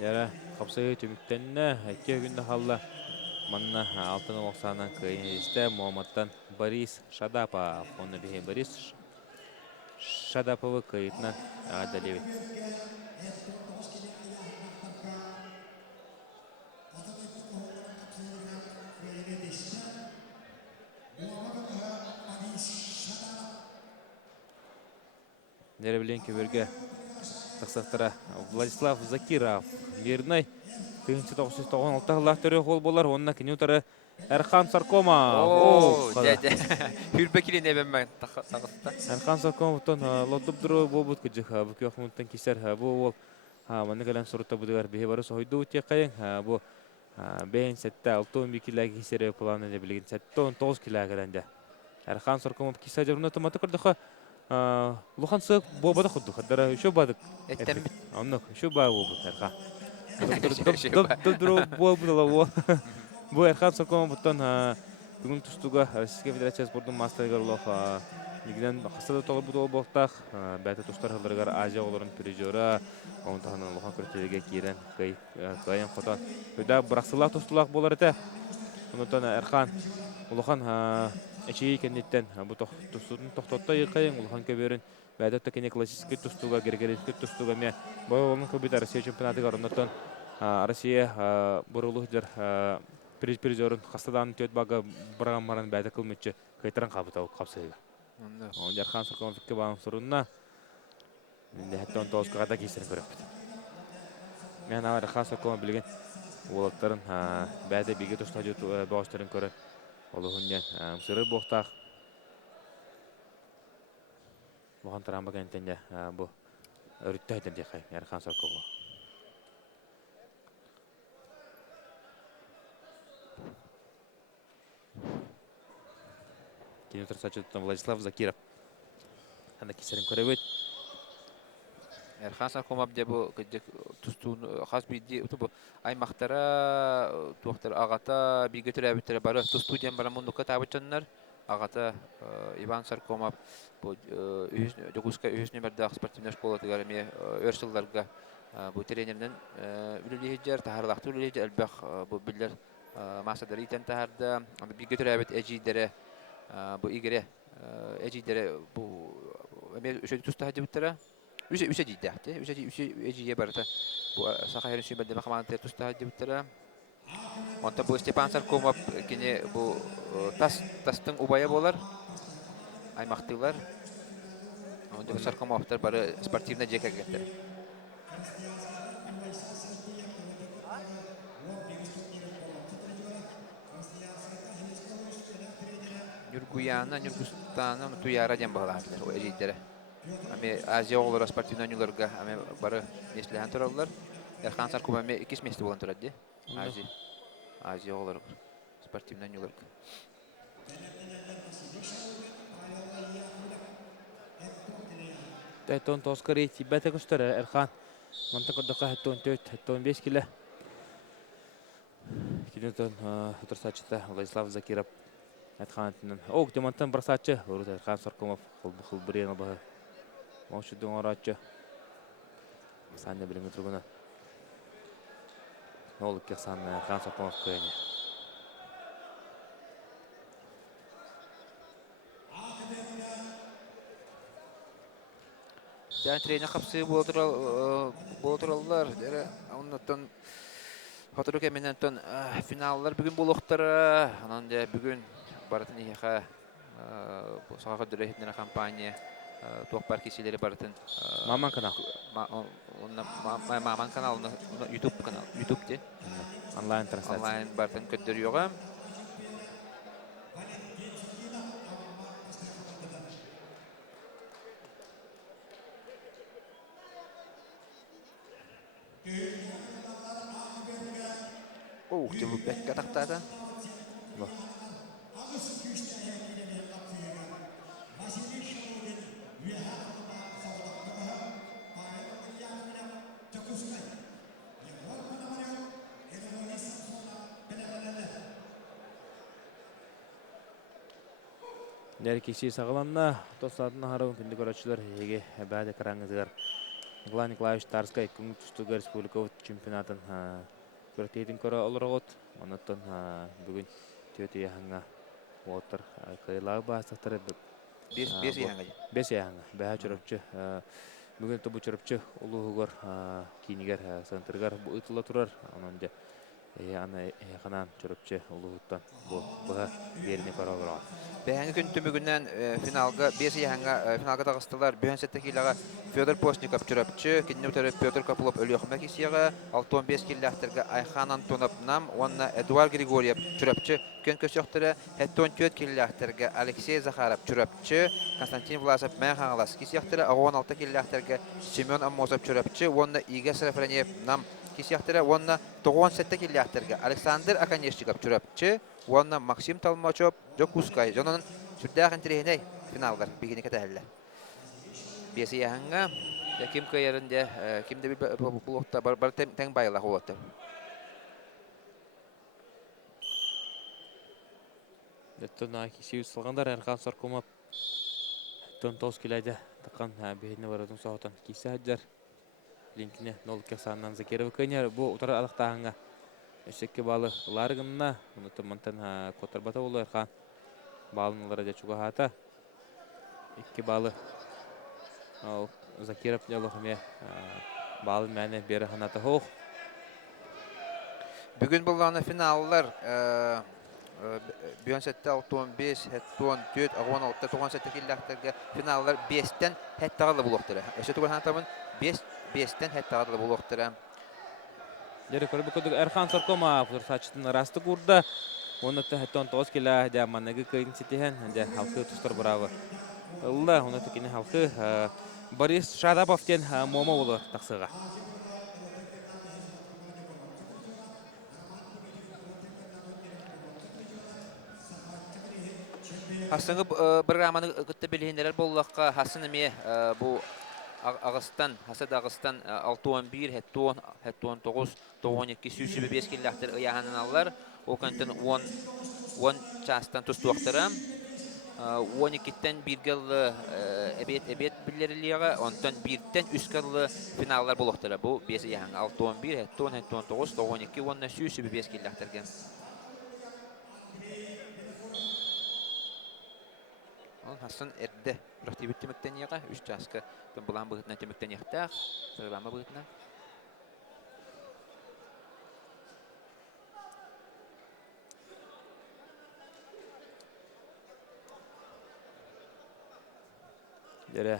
Яра қапсайы түміктеніне әкке күнді қалды. Манна алтын оқсанан күйінесті Мұхаммадтан Борис Шадапов. Оны бейі Борис Шадаповы күйітінен әдәлевет. Нері білен көберге тақсақтыра Владислав Закиров мирный 1996 ғылақ түрі қол болар. Онына кені ұтары Эрхан Саркомов. Хүрбекілі небенмен тақсақта. Эрхан Саркомовтан лодып дұру болбұд күджік. Бұкі оқымыттан кесер. Бұл ол маны кәлін сұрытта бұдығар бейі бары соғыйды өте қайын. Бұл бейін сәтті 6-11 килоға кесері планы де білген сәтті 19 килоға кәрәнде. Эрхан Саркомов кеса жұрына томаты көрдіқі. Лухан сык бобада худду хадара шо бадык. Амнок шо ба бобуд Эрхан. Дубдуру бобудала во. Бу Эрхан Саркомов буттан бүгүн тустуга Российская Федерация спорттун мастер горлох нигден хасада толы бутол болтак бәте тустар хылдыргар Азия оларын призера онтан Лухан көртелеге кирен кайын хотан. Көйда браксылак тустулак болар эте. Онтан Эрхан Лухан Эчей кеннеттен бу тустун токтотта йкайын улхан көбөрүн бәдәттә кене классик тустуга гергерик тустуга ме болон көбит Россия чемпионаты гарыннан Россия бурулугдер призерын хастадан төт бага программаларын бәдә кылмытчы кайтаран кабыта капсайга. Он Эрхан Саркомовке баан сурунна инде хәттән тоскага да кисер көрөп. Мен Эрхан Саркомов билген улаттарын бәдә биге тустажы баштарын көрөп. Олығыннен сыры боқтақ. Бұған тұрамба кәнтенде бұл өрітті әйтін де қай, Эрхан Саркомова. Кейін тұрса жүттен Владислав Закиров. Әнді кесерін көрі өт. Эрхан Саркомов де бұл тұстуын қаз бейді аймақтара туақтар ағата биге түрәбіттері бары тұстудиян бара мұндыққа табытчанлар. Ағата Иван Саркомов бұл Жогуска үйіз нөмірді спортивный школа түгәріме өрсілларға бұл тренерінен үлілейдер, тахарлақты үлілейдер, әлбәқ бұл білдер масадары итен тахарды. Биге түрәбіт әжейдері бұл игере әжейдері бұл үшеді тұстағы дебіттері. Үсе дейді, үсе барыта. Бұл сақайырын сүйбәлдемі қаманын тұстағы дебіттері. Онта бұл Степан Саркомов кене бұл тастың ұбайы болар, аймақтылар. Онда бұл Саркомовтар бары спортивна жек әгеттер. Нүргуяна, Нүргустана, Туяра дем бағалардыр, ол әжейдері. Ами Азия олар спортивный нюларга ами бары меслехан туралар. Эрхан Саркомов ами икис месте болан турады. Азия олар спортивный нюларга. Тон тоскари тибете көстөрө Эрхан. Монта коддока тон 4, тон 5 киле. Кинетон Утрсачта Владислав Закиров Атхантын. Ок демонтан бросачы Урут Эрхан Саркумов хыл бирен ба. Мошудун орачы. Саня билими тургуна. Олук кесан Эрхан Саркумов көйне. Жан тренер капсы болотураллар. Оннотон Хотыру кеминен тон финаллар бүгүн болуктары. Анан да бүгүн бартын ихе сага дөреһитнер компания туакпар кисилери бартын. Маман канал. Маман канал YouTube канал. YouTube де. Онлайн трансляция. Онлайн бартын көддөрүгө. Бұл бәкке тақтады. Дәркесі сағыланна, тостадың харауын күнді көрәтшілер еге бәді қараңызығар. Николай Николаевич Тарскай күнгі түстігі республикалық чемпионатын көрәтейдің көрі олар ғот. Онаттан бүгін төте яғыңа отыр қайылағы бағыстықтары Бес яғыңа. Бәға чөріпчі. Бүгін тұбы чөріпчі ұлығығыр кейінігер сығынтырғар ұйтылы тұрар. Онында ана яғынан чөріпчі ұлығыттан бұға беріне көрі олар ғот. Бәңгі күн түмігінен финалға, бесі яңға финалға дағыстылар. Бүйен сәттекіліға Федор Постников жүріпчі, кенне өтері Петр Копылов өліғіме кесіға, 6-15 келләқтіргі Айхан Антонов нам, онына Эдуард Григорьев жүріпчі, көн көсіқтірі 7-4 келләқтіргі Алексей Захаров жүріпчі, Константин Власов мән қаңылас кесіқтірі 16 келләқтіргі Семен Аммозов жүріпчі, онына Иге Сарафранев нам кесіқтірі, онына 97 келләқтіргі Александр Аканешчиков жүріпчі, онына Максим Толмачев, Жокускай, жонын сүрдәғын тірейіней финалдар бігіне кәтәлі. Бесі яғынға, кім көйерінде, кімді бұл оқта бар тәң байлағы олаты. Дәттен кесеуіз сылғандар Әрқан Саркумов тон 9 келәді таққан бейіне барадың соғытын кесі әджар. Линкіне 0 кесанынан Закиров көйнер. Бұл ұтары алықтағынға өсекке балы ұларығынына. Ұнытын мұнтан көтір бата олы Әрқан. Балын олары да чуға хата. 2 балы Закиров неліғыме балын мәне бері қанаты хоқ. Бүгін болғаны финаллар бүйен сәтті 6-15, 7-4, 16, 97 келләқтірге финаллар 5-тен әттағылы бұл оқтыры. Өсі тұғыр ханатамын 5-тен әттағылы бұл оқтыры. Дәрі көрі бүкілдік Әрқан Саркумов сачытын расты құрды. Онытты 7-9 келі дә маннағы көйін сетеген, дә халқы тұстыр бұравы. Ұлы, онытты кені халқы Борис Шадаповтен мома олы тақсыға. Хасыңы программаны күтті білгендерер болуаққа хасын әме бұл Ағыстан, Хасад Ағыстан 6-11, 7-9, 12 сүйсі 5 келләқтір ұяғанын алылар. Ол көнтін 10 частан тұстуақтыры. 12-тен біргілі әбет білерілігі, онтан 1-тен үскілі финаллар болуқтыры. Бұл 5 ұяғын 6-11, 7-9, 12, 10 сүйсі 5 келләқтірген. Хасын әрді бұрақтибет теміктен еға, 3 жасқы бұлан бұғытынан теміктен еқтақ, сұрғылама бұғытынан. Дәрі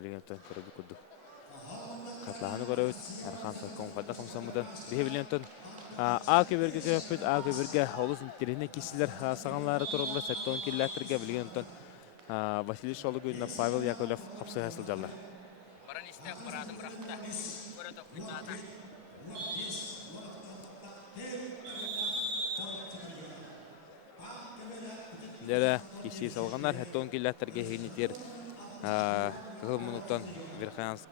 білгентін көрі күрдік. Қатлағаны көрі өт, Әрқан Саркумов қадда қымсамыдан. Бейі білгентін А көберге көппіт, А көберге олыс интеріне кесілер сағанлары тұрылды, 7-10 келләттірге білгентін. Василий Шолугуйна, Павел Яковлев қапсы әсіл жалдар. Баран істек барадым бірақта, көреді құйтады. Дәрі кешей салғандар, 7-10 келләттерге хейнетер Кыгыл минуттан Верхоянск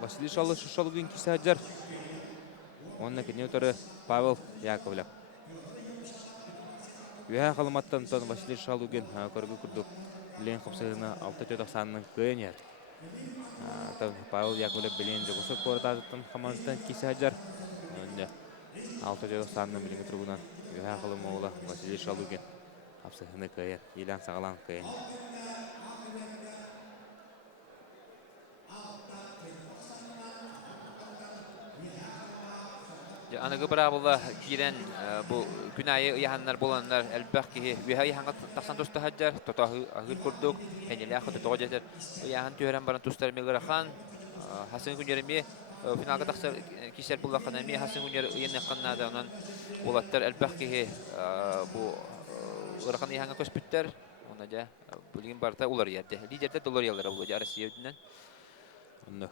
Василий Шалыгин кисаджар. Онна кенеутары Павел Яковлев. Үһә халыматтан тон Василий Шалыгин көргө күрдүк. Билен копсыгына 6-90-нын кыйын. Павел Яковлев билен жогусу кордаттан командадан кисаджар. Онда 6-90-нын билен тургунан үһә халым оғла Василий Шалыгин копсыгына кыйын. Илан сагалан кыйын. Anıgı bravola kiren bu günayı yahanlar bolanlar elbaq ki ühe yahanı taqsan tostu hajjar totağı ahır kurduk heneli axı totağı jeter yahan tören baran tostar megaraxan Hasan Günjerimi finalga taqsar kisher bulaqana mi Hasan Günjer yenne qannada onan bolatlar elbaq ki bu ıraqan yahanı köspütter ona ja bulgin barta ular yerde liderde dolar yallara bulaja Rusiyadan Онда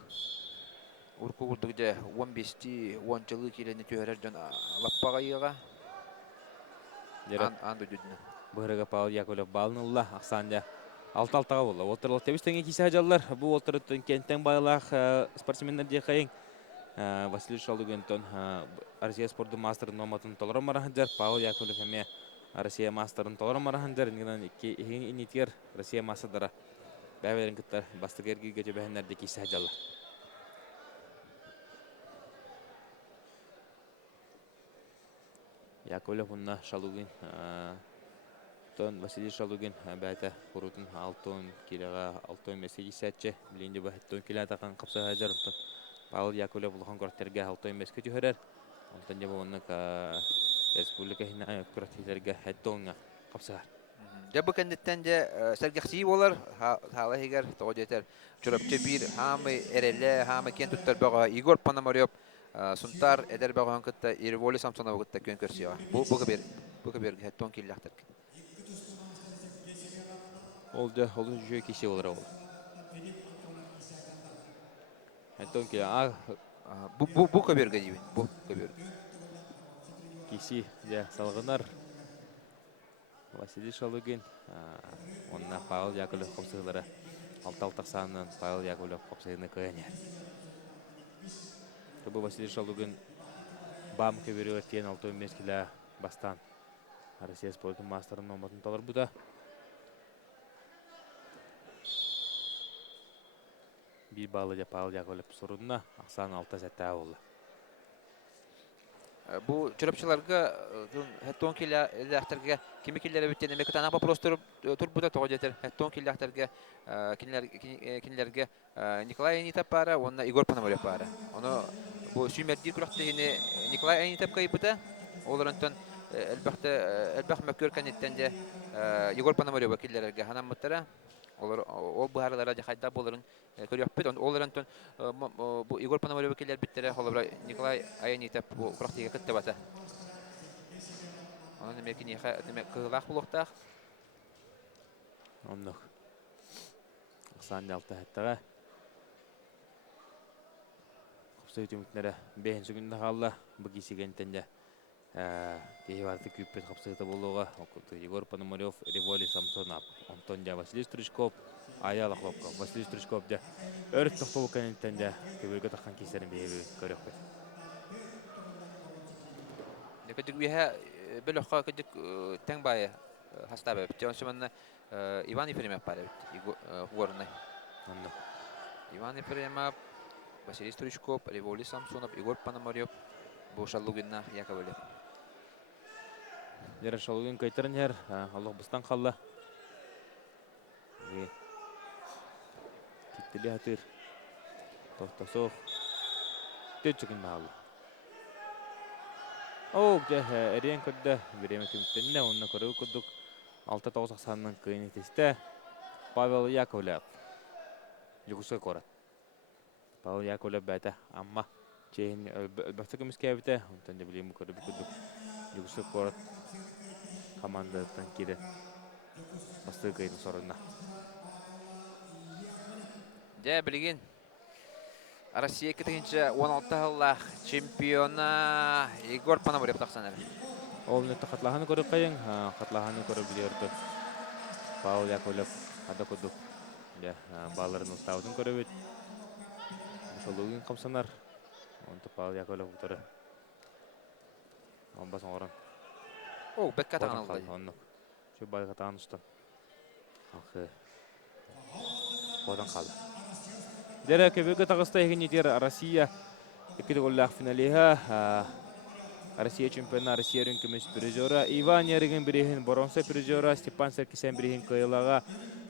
Urku vurduk da 15'ti 10 yılı kileni töherden lappaga yıga andı düdünü. Быһырыга Павел Яковлев балнылла Аксанжа алты-алтыга болла. Отырлы тебистен кисажаллар. Бу отырыттан кенттен байлах спортсмендер жекайын. Василий Шалыгентон Россия спорты мастерын номатын толорон мараһанжар. Павел Яковлев эме Россия мастерын толорон мараһанжар. Ингенен икки инитер Россия мастerdara бәбелен кыттар бастыгерги геже бәһеннәрдә кисажаллар. Яковлев онна Шалугин тон Василий Шалугин бәті құрудың 6 килеға 6 месеji сәтче білінде бұл 10 киле атаған қапса ғажар Павел Яковлев бұлған көрттерге 6 меске жүхерер онтан жабы онны республика хина көрттерге 10 қапса ғар Жабы кәндеттен же сәргәқсі болар хала егер тоғы жетер чұрапчы бір хамы әрелі хамы кен тұттар баға Игорь Пономарев Сунтар эдер баган кытта Ирволи Самсонов кытта көн көрсөйө. Бу бер хеттон киллактыр. Ол да ол жүйе кеше олар ол. Хеттон ке Бу көберге дибин. Бу көбер. киси я салгынар Василий Шалыгин онна Павел Яковлев копсыгылары 6 санынан Павел Яковлев копсыгыны кыйын. Бұл Василий Шалугин бам көберер тен 6 мескілі бастан Россия спорты мастерын номатын талар бұда. Bir bağlı da Pavел Яковлев sorununa Aksan 6 сәтті oldu. Bu çırapçılarga hetton killahtarga kimi killere bittene mekatana paprostur turbuda toğa jeter. Hetton killahtarga kinlerge Nikolay Anitap para, onna Igor Pономарев para. Onu bu sümerdi kuraqta yine Nikolay Anitap kayıpta. Olarantan elbaq mekör kanetten Igor Pономарев killerge hanam mutara. O bu haralara hayda boların körüyapet. Olarantan bu Igor Pономарев killer bittere holabra Nikolay Anitap bu kuraqtiga kıttabata. Onu demek ki demek kılaq buluqtaq. Onluk. Aksan 6 hәттіға. Құпсы үтімітнері 5-ші күнді қалды. Бұл кесегентен де кейі барды көппет құпсықты болуға. Егор Пономарев, Револи Самсонов, Антон де Василий Стручков, Аяла Хлопков. Василий Стручков де өрт тоқтолу кәнеттен де көбірге таққан кесерін бейбі көрек бет. Nekadük üye böyle hakikaten teng baye hasta be. Çalışmanın Ivan Efremov para Huornay. Onluk. Ivan Efremov, Василий Стручков, Револи Самсонов, Игорь Пономарев, bu Шалугинна Яковлев. Жері Шалугин кайтырын жер, Аллах бұстан қалды. Кеттілі әтір. Тоқтасоқ. Төт жүгін қалды. Оу, әрен көрді. Береме түміттеніне, онына көрі көрдік. 6-9 санының күйін етесті. Павел Яковлев. Жүгісі көрді. Павел Яковлев бәді. Амма чейін әлбәқті көміске әбіті. Онтан да білеймі көрді көрдік. Жүгісі көрді. Командадың кері. Басты күйінің сорына. Де білген. Россия 16 жыллах чемпиона Игорь Пономарев тақсан әлі. Ол мінетті қатлағаны көріп қайын. Қатлағаны көріп білерді. Павел Яковлев ада кудук. Я баларын устаудын көрөбүт. Шолугун камсанар. Онто Павел Яковлев утары. Онбас оңорон. О, бекка таңалды. Онно. Şu bayga tanıştım. Akı. Odan kaldı. Dere köbüge tağısta egin yeter Россия. İkili gollak finaliha. Россия чемпионы, Россия рынкымыз призера. Иван Ярыгин бирихин бронза призера. Степан Саркисян бирихин кыйлага.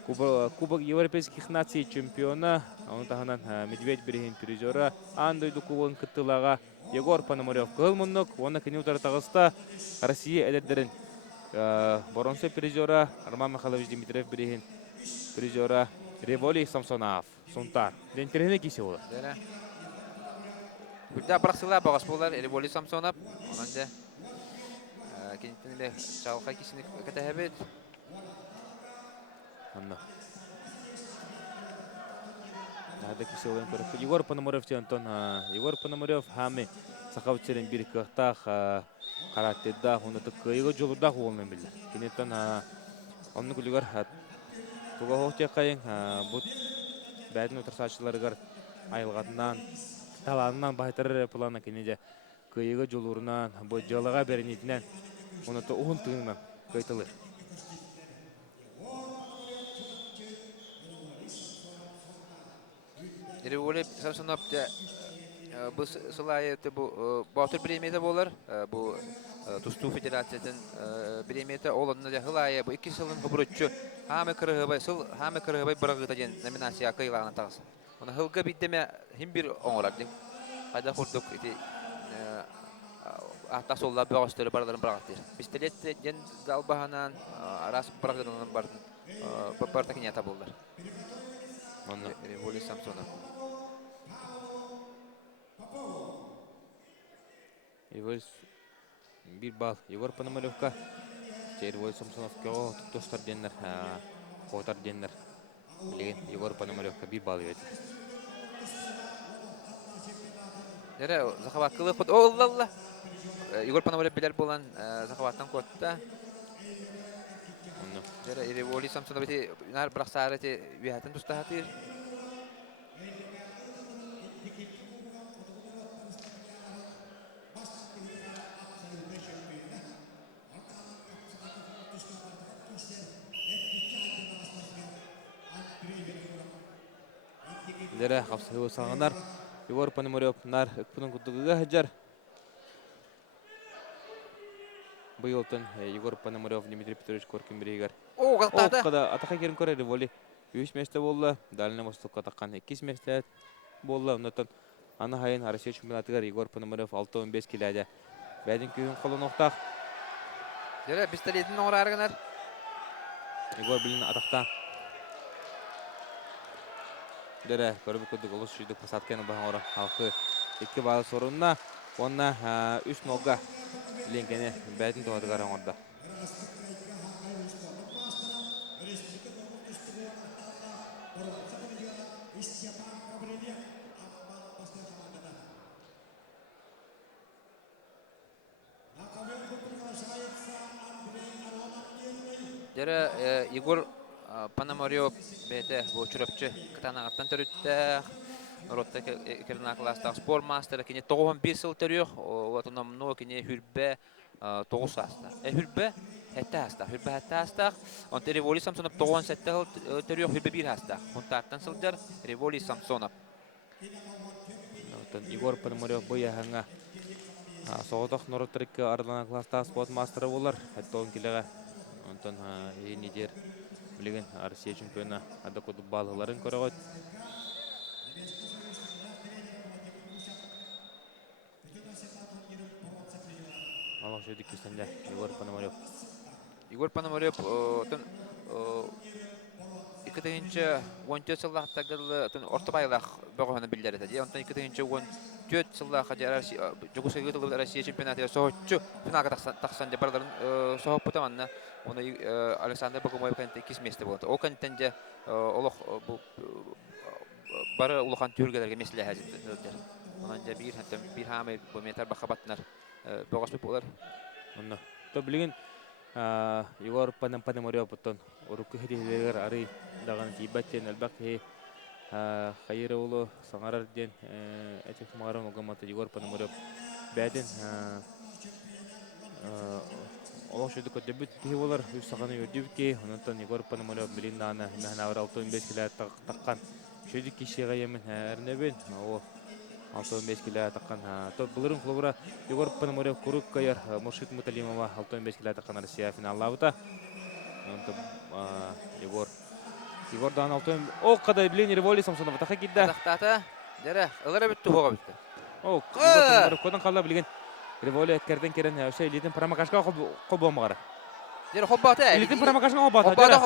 Кубок европейских наций чемпиона. Он таханан Медведь бирихин призера. Андойду кубон кыттылага. Егор Пономарев кылмуннук. Оны кини утар тağыста Россия эдердерин бронза призера. Арман Михайлович Дмитриев бирихин призера. Револий Самсонов. Сунтар. Дентеріне кесе олар. Дәле. Күлдә бұрақсыла бағас болар, Револий Самсонов. Онанда кенеттеніле чағылға кесіні кәтәхәбет. Анна. Надо кесе оларын көріп. Егор Пономарев те Антон. Егор Пономарев хами сақавытсерін бір кықтақ қараттедда. Оны тұққыйғы жолырдақ олынан білді. Кенеттен оны күлігер туға хоқтия қайын бұд бәдін отырсатшыларығар айылғатынан таланынан байтары плана кенеде кыйығы жолурынан бұд жалыға берінетінен оны ұғын тұғынан көйтілір. Револий Самсонов бұл сылайы баутыр біреметі болар. Бұл Тусту Федерациятын біреметі олынны да ғылайы. Бұл 2 сылын ғыбырытчы хамы кырығыбай бұрағыта ден номинация қиылағынан тағысы. Оны ғылға бейдеме хим бір оңырар ден. Қайда құрдық ата солла бағыстыры барларын бұрағаттыр. Пистолет ден залбағанан арасы бұрағыдынан барды кенета болдар. Револий Самсонов. Bir bal. Егор Пономаревка. Револий Самсонов кео тұстар денер, қотар денер. Білеген Егор Пономаревка bir bal еді. Дәрі зақабаққылы құд. Олалла! Егор Пономарев білер болан зақабақтан көтті. Дәрі Револий Самсонов бірақ сары вейхатын тұстағатыр. Дәрі қапсығы сағынар. Егор Пономарев нар үкпінің күттігігі ғаджар. Бұйылтын Егор Пономарев Дмитрий Петрович Коркин бірегер. О, қақтады! Оққада атақа керін көрі Револий 3 месте болды. Дальный Востокқа таққан 2 месте болды. Ондан аны хайын Россия чемпионатығар Егор Пономарев 6-15 келеді. Бәдің күйін қолын оқтақ. Дәрі пистолетін оңыр арғынар. Егор білін атақта. Дәрі көрі бүкілдік ұлыс жүйдік пасаткені бағын орын халқы 2 балы сорынна. Онна 3 нолға ленгені бәдің тоғадығар оңырда. Дәрі Егор Пономарев бәді бұл чүріпчі қытанағаттан түрітті. Ротта керна класстағы спор мастері кене 91 сыл түріқ. Олатынан мұны кене хүрбе 9 астақ. Хүрбе әтті астақ. Хүрбе әтті астақ. Онты Револий Самсонов 97 сыл түріқ хүрбе 1 астақ. Онтаттан сылдар Револий Самсонов. Егор Пономарев бұл яғаңа соғытақ нұрыттырыққа ардана класстағы спорт мастері болар. Әтті оң келеға. Онтан енедер білеген Россия чемпионы ада көдік балығыларын көрі қойд. Алақ жөйді кестенде Егор Пономарев. Егор Пономарев 2-14 сыллақтағылы орта байлақ бағуаны білдер еді. Онтан 2-14 сыллаққа жүгісі ғытылы Россия чемпионаты соғытчы финалға тақсан де барларын соғып бұтаманна. Оны Александр Богомоев кәнетті 2 месте болады. Ол кәнеттенде бары ұлыған түргелерге месілі әзетті. Онан да бір хамы бұл метр бақабаттынар бағас бұп олар. Онна. То білген Егор Пономарев потом урукку хедилер ары даган тибаттен албак хайыр улу саңарар ден этих маарам огамата Егор Пономарев бәден олошуду көдөбүт тиbolар үс саганы үрдүбүтке онтон Егор Пономарев билин дана мехнавар 65 кило таккан шөдүк кишига емен эрнебен о 65 кило таккан то булырын клубра Егор Пономарев курук каяр Муршит Муталимова 65 кило таккан Россия финаллабыта онтон Егор дан алтын о кадай билен революция Самсонова таха кидда Тахтата. Дәре, ылыра битте хога битте. Егор Пономарев кодан калла билген революция эткерден керен өсө элитин промокашка кобомагара Дәре хоббата. элитин промокашка кобата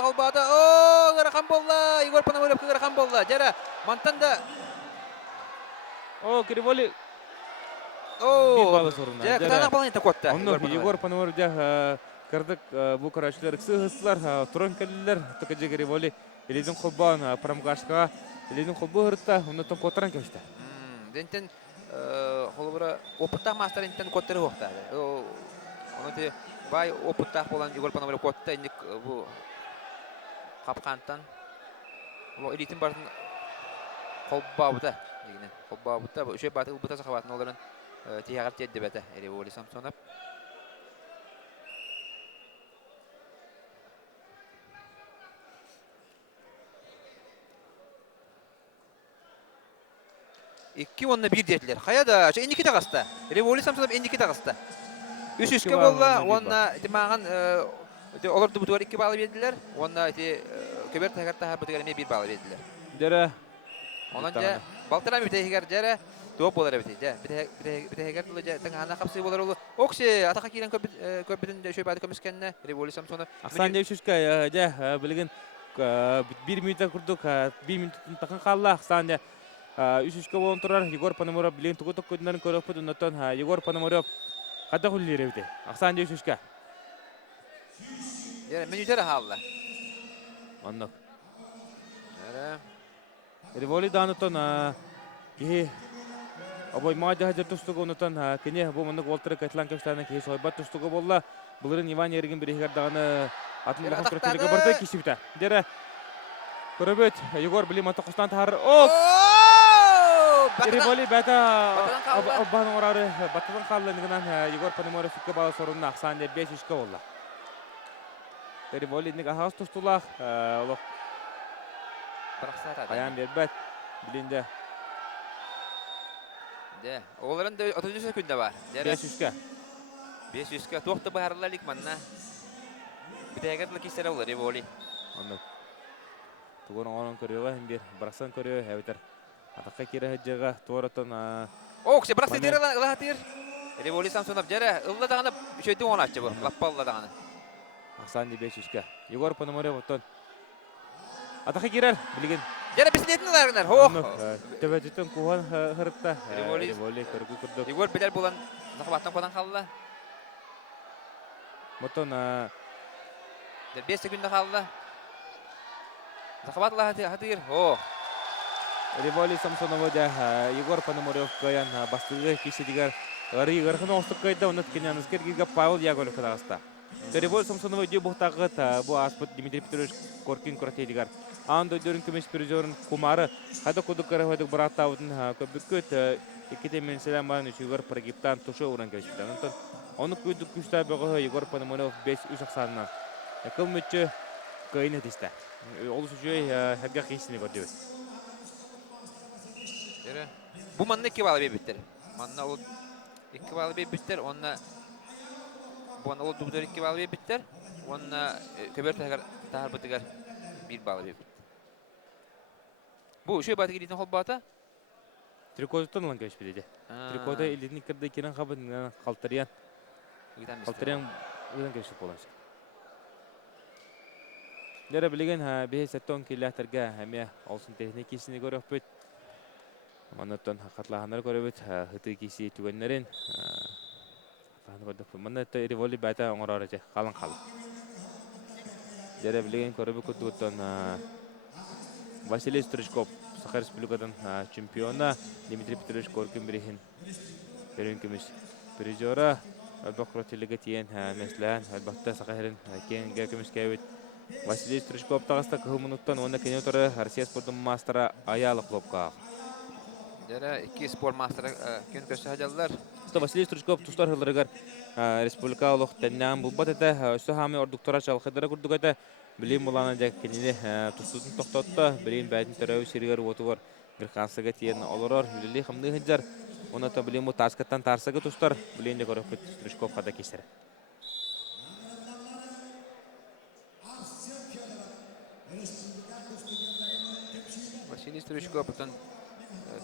Хоббата. О, гыракан болла. Егор Пономарев гыракан болла. Дәре, мантанда. о революция О. бир балы сорунда Дәре, кытана балын такотта. Егор Пономарев да кырдык бу карачлар сыгыслар тронкаллар такаҗа революция элитин кобан промокашка элитин кобу хырта онтон котран кеште Дентен холбора опытта мастер интен коттер хокта. Онуте бай опытта болан Егор Пономарев котта инек бу капкантан. Бу элитин барын колбабыта дигенен. Колбабыта өшө батыл бута сахабатын оларын тиягар тедде бете. Революция Самсонов. İki onunla bir dediler. Hayada, şey indiki tağısta. Revolüsyon Samsonov indiki tağısta. Üç bolla, onunla timağın olurdu bu duvar iki bağlı verdiler. Onunla köber takarta ha bu tegelmeye bir bağlı verdiler. Dere Onunca baltıran bir teker jere top bolar beti. Bir teker dolu tanga hana kapsı bolar oldu. Okşe ataka kiren köpütün şöyle bağlı kömüskenne Revolüsyon Samsonov. Aksan Devşuşka ja bilgin 1 minutta kurduk 1 minutun takın kalla Aksan ja Üçüçke bolon turar Егор Пономарев билен тугутук көдүнөн көрөппүт онтон Егор Пономарев када хуллеревди Аксан Devşuşka Jere minütere halla. Оннок Jere Револи данытон ки обой мажа хажыр тустугу онтон кине бу мындык Волтер Катлан кештаны ки сойбат тустугу болла булырын Иван Эргин биригер даганы атын бакын көрөтөлүгө барда кисибита Дере көрөбөт Егор билим атакыстан тар о Револи бата аббан орары батадан каллыгынан Егор Пономарев икки бала сорунна Аксан деп 5-3 болла. Револи ник ахас тустулах олох Быраксата. аян бербет билинде De, oğların da 30 sekünde var. 5-3. 500'ke tohta baharlarlık manna. Bir de eğer kisere olur Revoli. Anladım. Tuğun onun körüyor hem bir bıraksan körüyor heviter. Atakka kire hecega tuğratan Okşe bırak sedire lahatir. Revoli Samsonov jere ılda dağına şöyle onu açtı bu. Lappalla dağına. Aksan di 5-3. Егор Пономарев оттон. Атака кирер билген. Jere bisikletini largınar. Ho. Төбөтүтөн куган хырытта. Револи көргү курдук. Егор biler bulan zakabatan kodan kaldı. Мотон 5 sekünde kaldı. Zakabat lahatir. Ho. Револи Самсонова да Егор Пономарев каян бастыгы кишидигер ары гырхын остук кайда онат кенен скергиге Павел Яголев кадаста. Револи Самсонова ди бухтагыт бу аспыт Дмитрий Петрович Коркин Коротедигер. Анда дөрүн көмөс призерин Кумары хада кудук каравадык братаудын көбүкөт иките мен селаман үчүгөр прогиптан тушо уран келишти. Онтон оны күдүк күстө бөгө Егор Пономарев 5-3 аксанынан. Кылмычы кайны дисте. Ол сүжөй хәбгә кийсине көрдөбүт. Bu manna iki balı bitter. Manna o iki balı bitter. Onna bu manna o dubdur iki balı bitter. Onna köber tahar bitigar bir balı bitter. Bu şu batı gidin hol bata. Трикотон лан кеш биде. Трикота илдин кирде кирен хабын калтырян. Калтырян улан кеш болаш. Дәре билген 5-7 километрга һәме алсын техникисini көрөппүт. Манаттан хакатлагандар көрөбүт. Хыты киси түгөннәрен. Таны көрдөп. Манатта Револи бата оңорары же калын. Дәре билген көрөбүт күттөн Василий Стричков Саха Республикадан чемпиона Дмитрий Петрович Коркин Брехин. Берен көмөс призера Бақротилігі тиен мәслән, әлбәтті сақайырын кеңге көміскәуіт. Василий Стручков тағыста кығымынуттан оны кене отыры Россия спортын мастера аялы клопқа. Жара 2 спорт мастера күн көсі хажалар. Василий Стручков тустар хылырыгар республика олық тәннән бұлбат әті, өсі хами ордуктора чалқыдары күрдік әті, білейін бұланы дәк кенені тустудың тоқтатты, білейін бәйтін түрәуі серігер отуғыр ғырқансыға тиен олырыр, үлілі қымды ғыджар, оны та білейін бұ таскаттан тарсығы тустар, білейін де көріп Стручков қада кесер. Василий Стручков бұтын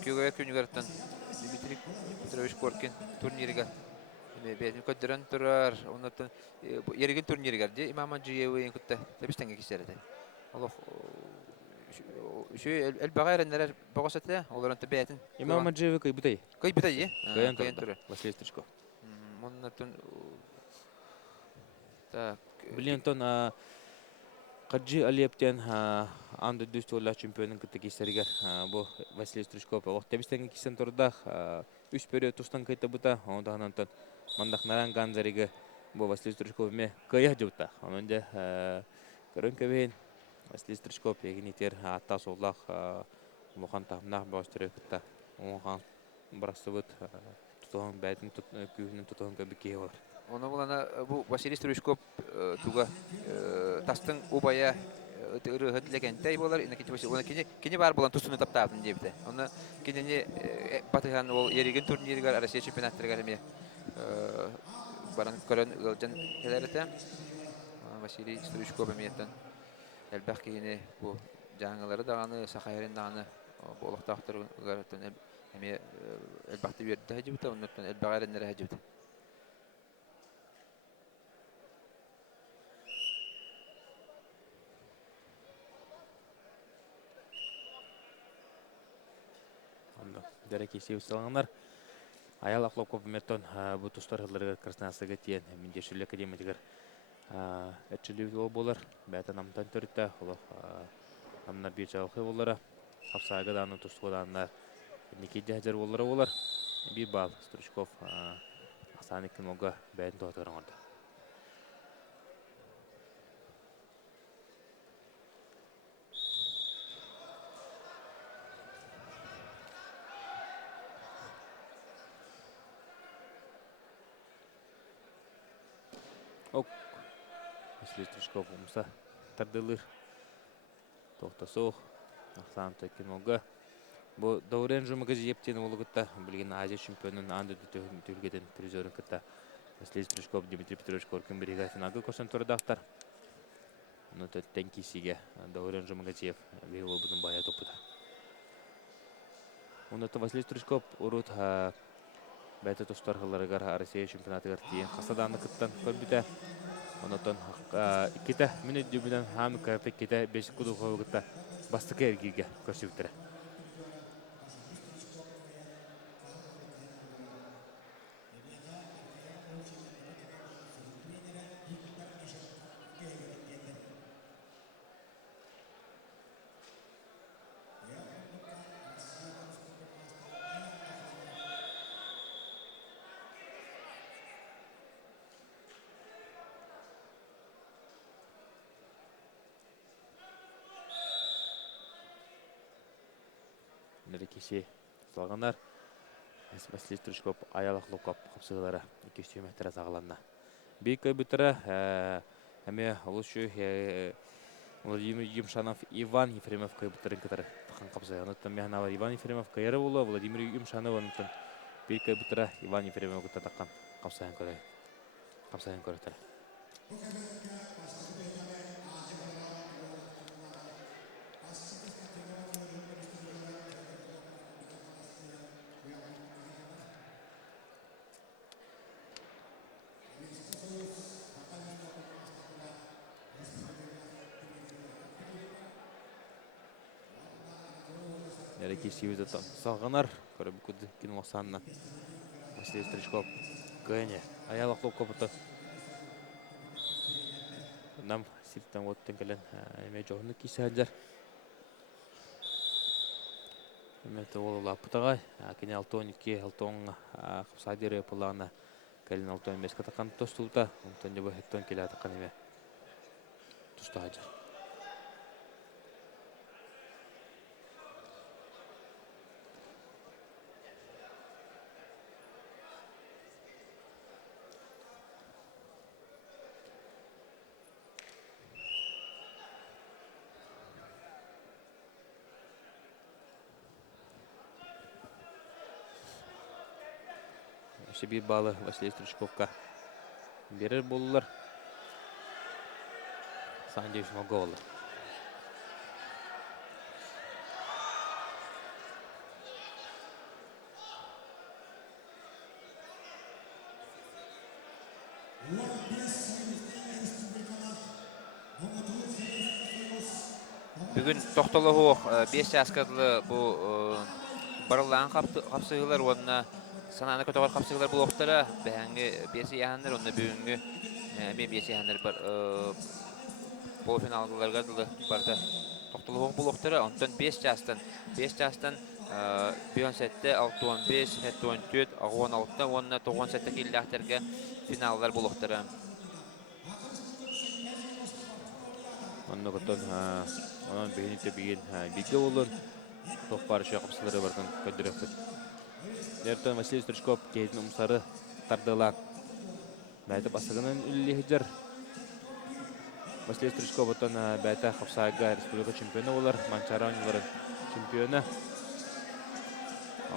күйгөйер күнігерттен Дмитрий Петрович Коркин турниріға бәйтін көддірін тұрар, оныттын ерген турнирігер де имама жүйеуі ең күтті тәбістенге кесерді. Олық үші әлбаға әрінлерер бағасатты, оларынты бәйтін. Имама жүйеуі көй бұтай? Көй бұтай, е? Көйен тұрды, Василий Стручков. Оныттын... Білейін тон Қаджи Алиептен анды дүсті олақ чемпионын күтті кесерігер. Бұл Василий Стручков оқ тәбістенге кесен тұрдақ. Үш бөрі тұстан көйті бұта. Ондағынан тон мандақнаран ғанзарығы бұл Василий Стручков ме көйі жүбіта. Онында көрін көбейін Василий Стручков егін етер атта солақ мұқан тағымнақ бағыстыры күтті. Оңған бұрасы бұд тұтуған бәйтін күйінің тұтуған көбі кей олар. Оны бұлана бұл Василий Стручков туға тастың ұбая ұры ғыділегентай болар. Оны кені бар болан тұсыны таптағын дебді. Оны кенені батыған ол ереген турнирігер, Россия чемпионаттырығар әме баран көрін ғылжан келерді. Василий Стручков әметтен әлбәқ кейіне бұл жаңылары дағаны, сақайырын дағаны болықтақтырығар әме әлбәқті берді әжібіті, онын әлбәқ әрінлері әжібіті. Дәрек есеу сылғанар. Аял ақлап көпіметтен бұл тұстар ғылырға Краснасыға тиен мендешілі академиятығыр әтшілі ол болар. Бәтін амтан түрітті, амна бір жалқы болары. Қапсағы даны тұстығы даны некеде әжер болары олар. Bir bal Стручков Ақсаны кім оға бәтін тоғатығырын орды. Василий Стручков умса тардылыр. Тоқта соқ. Ақсан төккен оға. Бұл дәурен жұмығы жептені олы күтті. Білген Азия чемпионын анды түргеден призерін күтті. Василий Стручков, Дмитрий Петрович Коркин біріға финағы көсін тұрдақтар. Оны төттен кесіге дәурен жұмығы жеп бейі ол бұдың бая топыда. Оны Василий Стручков ұрут бәйті тұстар ғыларығар Россия чемпионатығар тиен қасаданды күттен көрбіті. Онотон икките минут дюбиден хами кайпек ките беш куду ховгта бастык эргиге көрсөктөрө. Нерекеші салғанар. Василий Стручков аялық лоқап қапсығылары 200 метр сағыланна. Бейк көбітірі әме олышы Владимир Юмшанов Иван Ефремов көбітірін кітірі таққан қапсығы. Оныттан механа бар Иван Ефремов көйері болу, Владимир Юмшанов оныттан бейк көбітірі Иван Ефремов күтті таққан қапсығын көріктірі. Нерекеші салғанар, көрі бүкіді кен оқсанына. Василий Стручков көйіне аялық лоқ көпіті. Нам сиптен өттен кәлін әме жоғыны кейсі әлдер. Әметі олы лапытағай. Кене алтон етке алтон қапсадері пылағына Кэлин 6-5 катакан тостулта. Онтон жабы хеттон келе атакан эме. Туста хажар. Bir bağlı Василий Стручковка берер болулар. Санжей Шмалго олар. Бүгін тоқтолығы 5 жасқадылы бұл барылаған қапсығылар, онына сананы көтіғар қапсығылар бұл оқтары бәңгі 5 яғандар, онына бүгінгі мен 5 яғандар бар полуфиналғыларға дылы барды тоқтолығы бұл оқтары, онтан 5 жастан бүйін сәтті 6-15, 7-14, 16, онына 9 сәтті келі ақтарға финалдар бұл оқтары. Онна көтөн онан бейнете бейін биге олын тоқ барышы қапсылары бардан көндірекпіт. Дәртен Василий Стручков кейдің ұмсары тардылан. Бәйті басығынан үлілі хеджер. Василий Стручков отын бәйті қапсайға республика чемпионы олар, Манчара ойныларын чемпионы.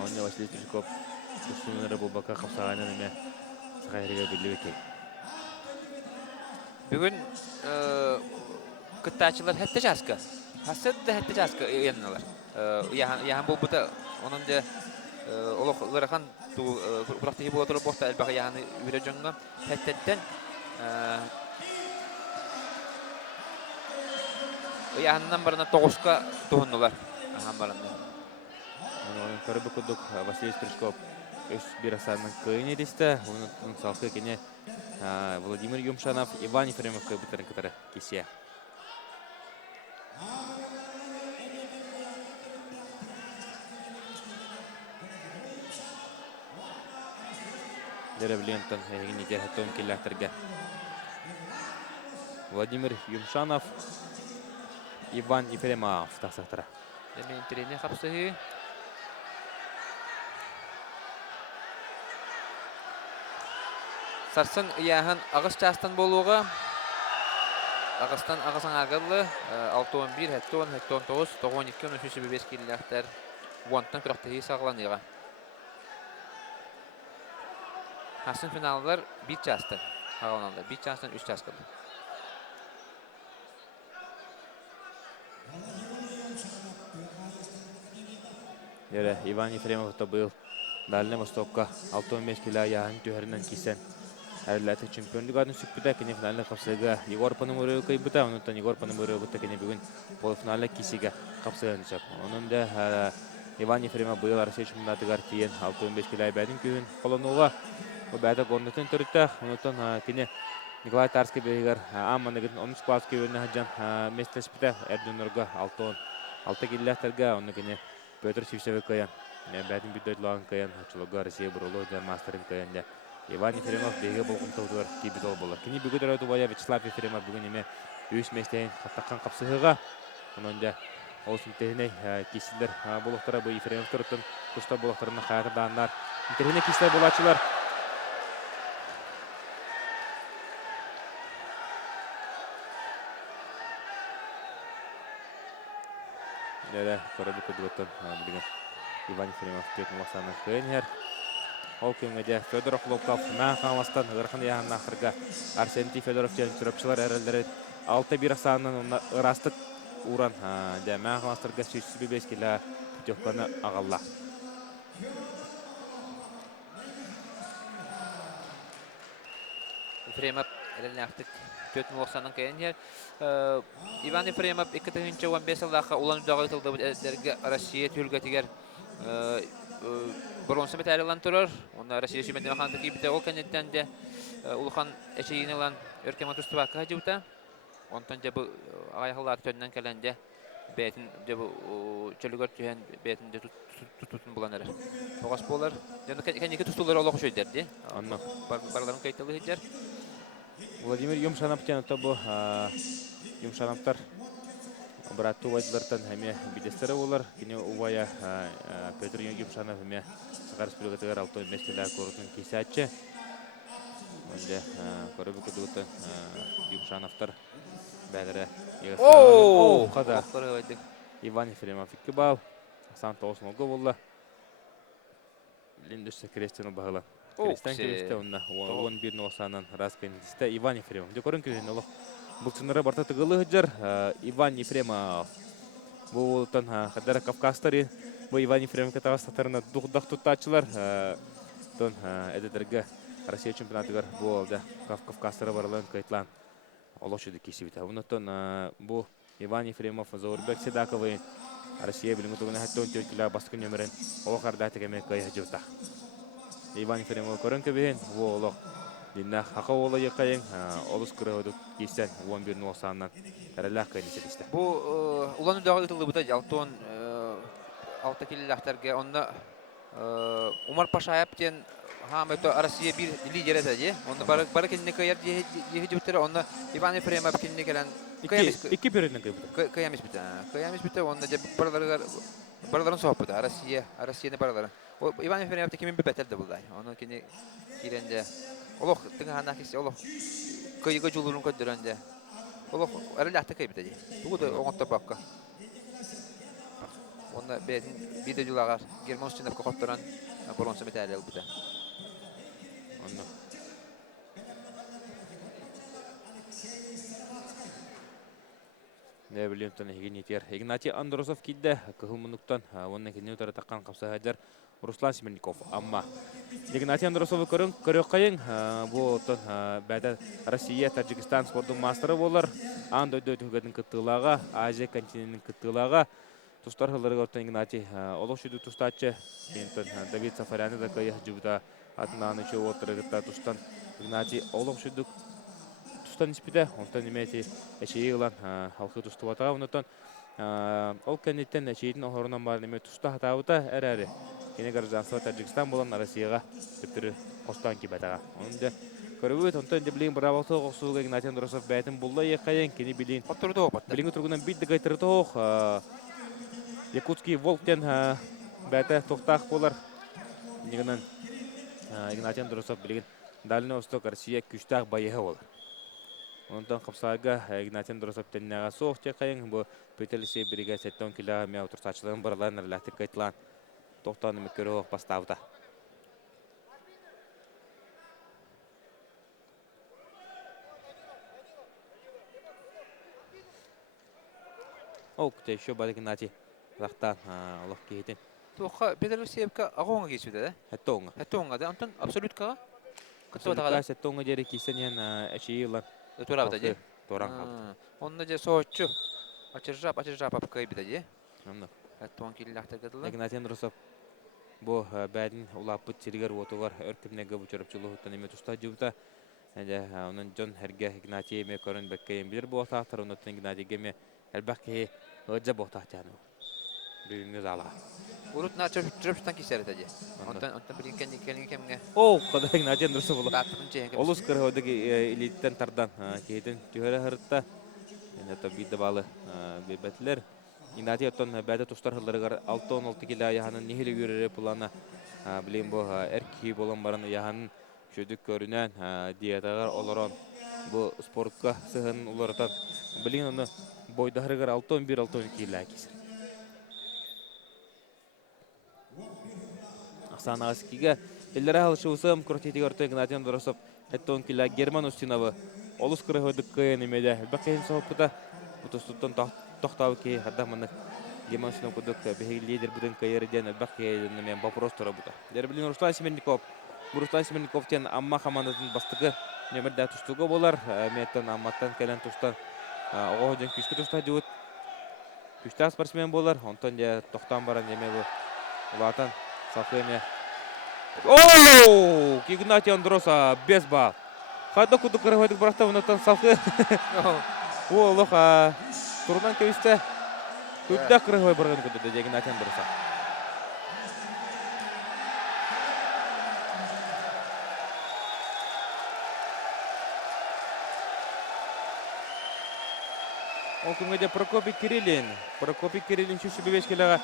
Онна Василий Стручков ұсынылары бұл бақа қапсағайынан әме сағайырыға білі өкей. Бүгін кыттачылар хәтті жасқы. Хасыдды хәтті жасқы енілер. Яғын бұл бұта, оның да олықларыған құрақтығы бұл отырып боқта әлбағы яғыны үйрі жоңға хәттеттен яғыннан барына 9-қа тұғынылар. Оның көрібі күдік Василий Стручков өз бір асарының көйін едесті. Оның салқы кене Владимир Юмшанов, Иван Ефремов көбітерін кітары кесия. Деревлентон әйгіне дәрхеттон келі Владимир Юмшанов, Иван Ефремов тақсақтыра. Дәмен интерене қапсығы. Сарсын яғын ағыс жастан болуға. Ағыстан ағысын ағылы 6-11, 7-10, 7-9, 9-12, келі ақтар. Уантан күрақтығы сағыланыға. Хасын финалдар 1 жастан. Ағыланды. 1 жастан 3 жастан. Иван Ефремов был Дальний Востокка 6-15 кило яғын түйерінен кейсен. Әрләті чемпионлық адын сүкпіді, кене финалны қапсыға Егор Пономарев көйбіті, онынтан Егор Пономарев бұтты кене бүгін полуфиналы кейсіге қапсыған жап. Оның да Иван Ефремов был Россия чемпионатығар тиен 6-15 кило бәдің күйін қолануға. Бұл бәді горнатын түрітті, онынтан кене Николай Тарский бейгер Амманығын 13 класс күйінні хаджан местеспіті Эрдунорға 6 келілерге, оны кене Петр Севсеве каян. Бәдің бүдді өтлағын каян, Хачылығы Россия бұрылы мастерін каян. Иван Ефремов бейге болғын тұғдығыр кейбіт ол болар. Кені бүгін өрәуді бая Вячеслав Ефремов бүгін еме өз местейін қаттаққан қапсығыға. Онында ол сінтегіне кесілдер болуқтары бұл Ефремов тұрыттың тұста болуқтарына қайғы дағындар. Сінтегіне кесілер болачылар. Дәрі көрәбі көдігіттін білген Иван Ефремов бетін лақсанын көйін әр. Ол көңеде Федоров Лобков мән қаңластан ғырқын яғын ақырға Арсентий Федоров жән түріпшілер әрелдері 6-1 асанын ұрастық ұран мән қаңластырға 805 келі путевканы ағалла. Ефремов әреліне ақтық төтін лоқсанын кәйін ер. Иван Ефремов 2-15 жылдаққа ұлан үдағы ұтылды Россия түлгетігер Бронсы бет әрілан тұрыр. Онда Россия шүйменден қанды кейбіті ол кәнеттен де ұлыған әшейін ұлан өркемат ұсты баққа жауыта. Онтан жабы ағайқылар төннен кәлінде Бәтин де бу чөлгөр түйен бәтин де tutun bulan erer. Oğaz bolar. Yani kendiki tutular Allah hoş ederdi. Anna. Barların kayıtlı eder. Владимир Юмшановтен тобу Юмшановтар брату вайдлартан хәме бидестері олар. Кене увая Петр Юмшанов хәме Сахар Республикатыгар алтой местелер корутын кисәтче. Онда көрөбү кудугутан Юмшановтар бәлере О, када Кыргайдык. Иван Ефремов 2 балл. Сан тоосмолго болла. Линдус крестину багыла. Крестен кресте онна 11 носанан раз кандидатта Иван Ефремов. Декорын күрен олох. Булчынары барта тыгылы хыджар Иван Ефремов. Бу тан хадара Кавказтары бу Иван Ефремов катавас татарына духдак туттачылар. Тон эдерге Россия чемпионатыгар бу да Кавказтары барлан кайтлан. Олошуды кесибита. Унотон бу Иван Ефремов, Заурбек Седаковый, Россия билингу тугуна хаттон тёкила баскы нөмерен олохарда тегеме кайя жута. Иван Ефремов көрөнкө бен бу олох динна хака ола якайын олус кырыгыды кистен 11 носаннан таралах кайнисетисте. Бу уланы дагы ытылды бута Алтон алты киллахтарга онда Умар Пашаевтен это Россия bir лидер этеди. Онда бары кинне кайыр жехидиптер, онда Иван Ефремов кинне келен Iki birine kayıptı. Каямис бите, онда же барларын соhbeti. Россияны барлары. Иван Ефремов кимин бетелди булдай. Оны кине киренде. Олох тыңа ханакис олох кайга жулурун көдөрөнде. Олох аралахта кайбитеди. Тугуда оңотта бакка. Онда биде жулагар Герман Стенов коттуран бронза медаль алды. Онда. Ne bileyim tane higin yeter. Игнатий Андросов кидде кылмынуктан онна кине утара таккан капсагадар Руслан Семенников. Амма Игнатий Андросов көрөк кайын бу тон бәдә Россия Таджикистан спорттун мастеры болар. Анда дөтүгәдин кыттылага, Азия континентин кыттылага тустар хылларга отан Игнатий олошуду тустачы. Ентен Давид Сафаряны да кайы жубута атнаны чо отыргытта тустан Игнатий олошуду тустан испиде, онтан немети эшейлан халкы тустубатага онтан ол кенеттен эшейдин орунан бар неме туста хатабыта эрэри. Кене гражданство Таджикистан болан Россияга типтери костан кибатага. Онда көрөбүт онтан деблин бравалты оксууга Игнатий Андросов бәтин булла якайын кене билин. Оттурду опат. Билин тургунан бидди кайтырды ох. Якутский Волктен бәтә токтак болар. Нигенен Игнатий Андросов билин Дальний Восток Россия күчтак байыгы болар. Онтан капсага Игнатий Андросов теннага соох текайын бу Петелисе брига 7 километр турсачларын барларын релатик кайтлан токтаны мекөрөк бастабыта. Ок, те еще бар Игнатий Лахтан Аллах кейтен. Тоха Петросевка агонга кесиде да? Хаттонга. Хаттонга да, антон абсолюткага. Катотага сеттонга дери кисенен эшейлан. Турабыта же. Торан калды. Онда же соочу. Ачыржап апкай биде же. Амна. Хаттон киллахта кадылы. Игнатий Андросов бу бәдин улаппыт сиригер отугар өркүмнеге бучурупчулугуттан эме туста жубута. Эде онун жон херге Игнатий эме көрүн беккейин билер бу атактар онуттан Игнатийге эме элбакки ыжа ботактаны. Бүгүнгө зала. Урут на чөпчтан кисерете же. Онтан билин кемге. О, када Игнатий Андросов болот. Баттын чеге. Олус кыргыдыгы элиттен тардан кейден түйөрө хырытта. Эне то бидде балы бебетлер. Игнатий оттон бәдә тустар хылларыгар 6-16 кило яһанын нихиле йөрәре плана билем бу эрки болон барын яһанын шөдүк көрүнән диетагар олорон бу спортка сыгын улардан билен аны бойдагырыгар 6-11-6 кило кис. Аксанаскига элләре халшусым кротитиг орта Игнатий Андросов 7 кило Герман Устинова олус кыргыдык кенемеде бакын сопта бутустан тоқтау ки хадаманы Германшын кудук беги лидер будын кайырден бакы мен вопрос турабыта. Дербилин Руслан Семенников. Руслан Семенников тен амма командатын бастыгы нөмердә тустугы болар. Меттен амматтан келен тустан огоден күчкө туста жут. Күчтә спортсмен болар. Онтон да токтан баран неме бу. Улатан сафеме. О! Игнатий Андросов без балл. Хадда кудук кыргыдык баракта онтон сафы. О, лоха турнан кевисте Tudda kırığı bırgın kudu da Игнатий Андросов. Ол күнгеде Прокопий Кириллин шүші бебеш келеға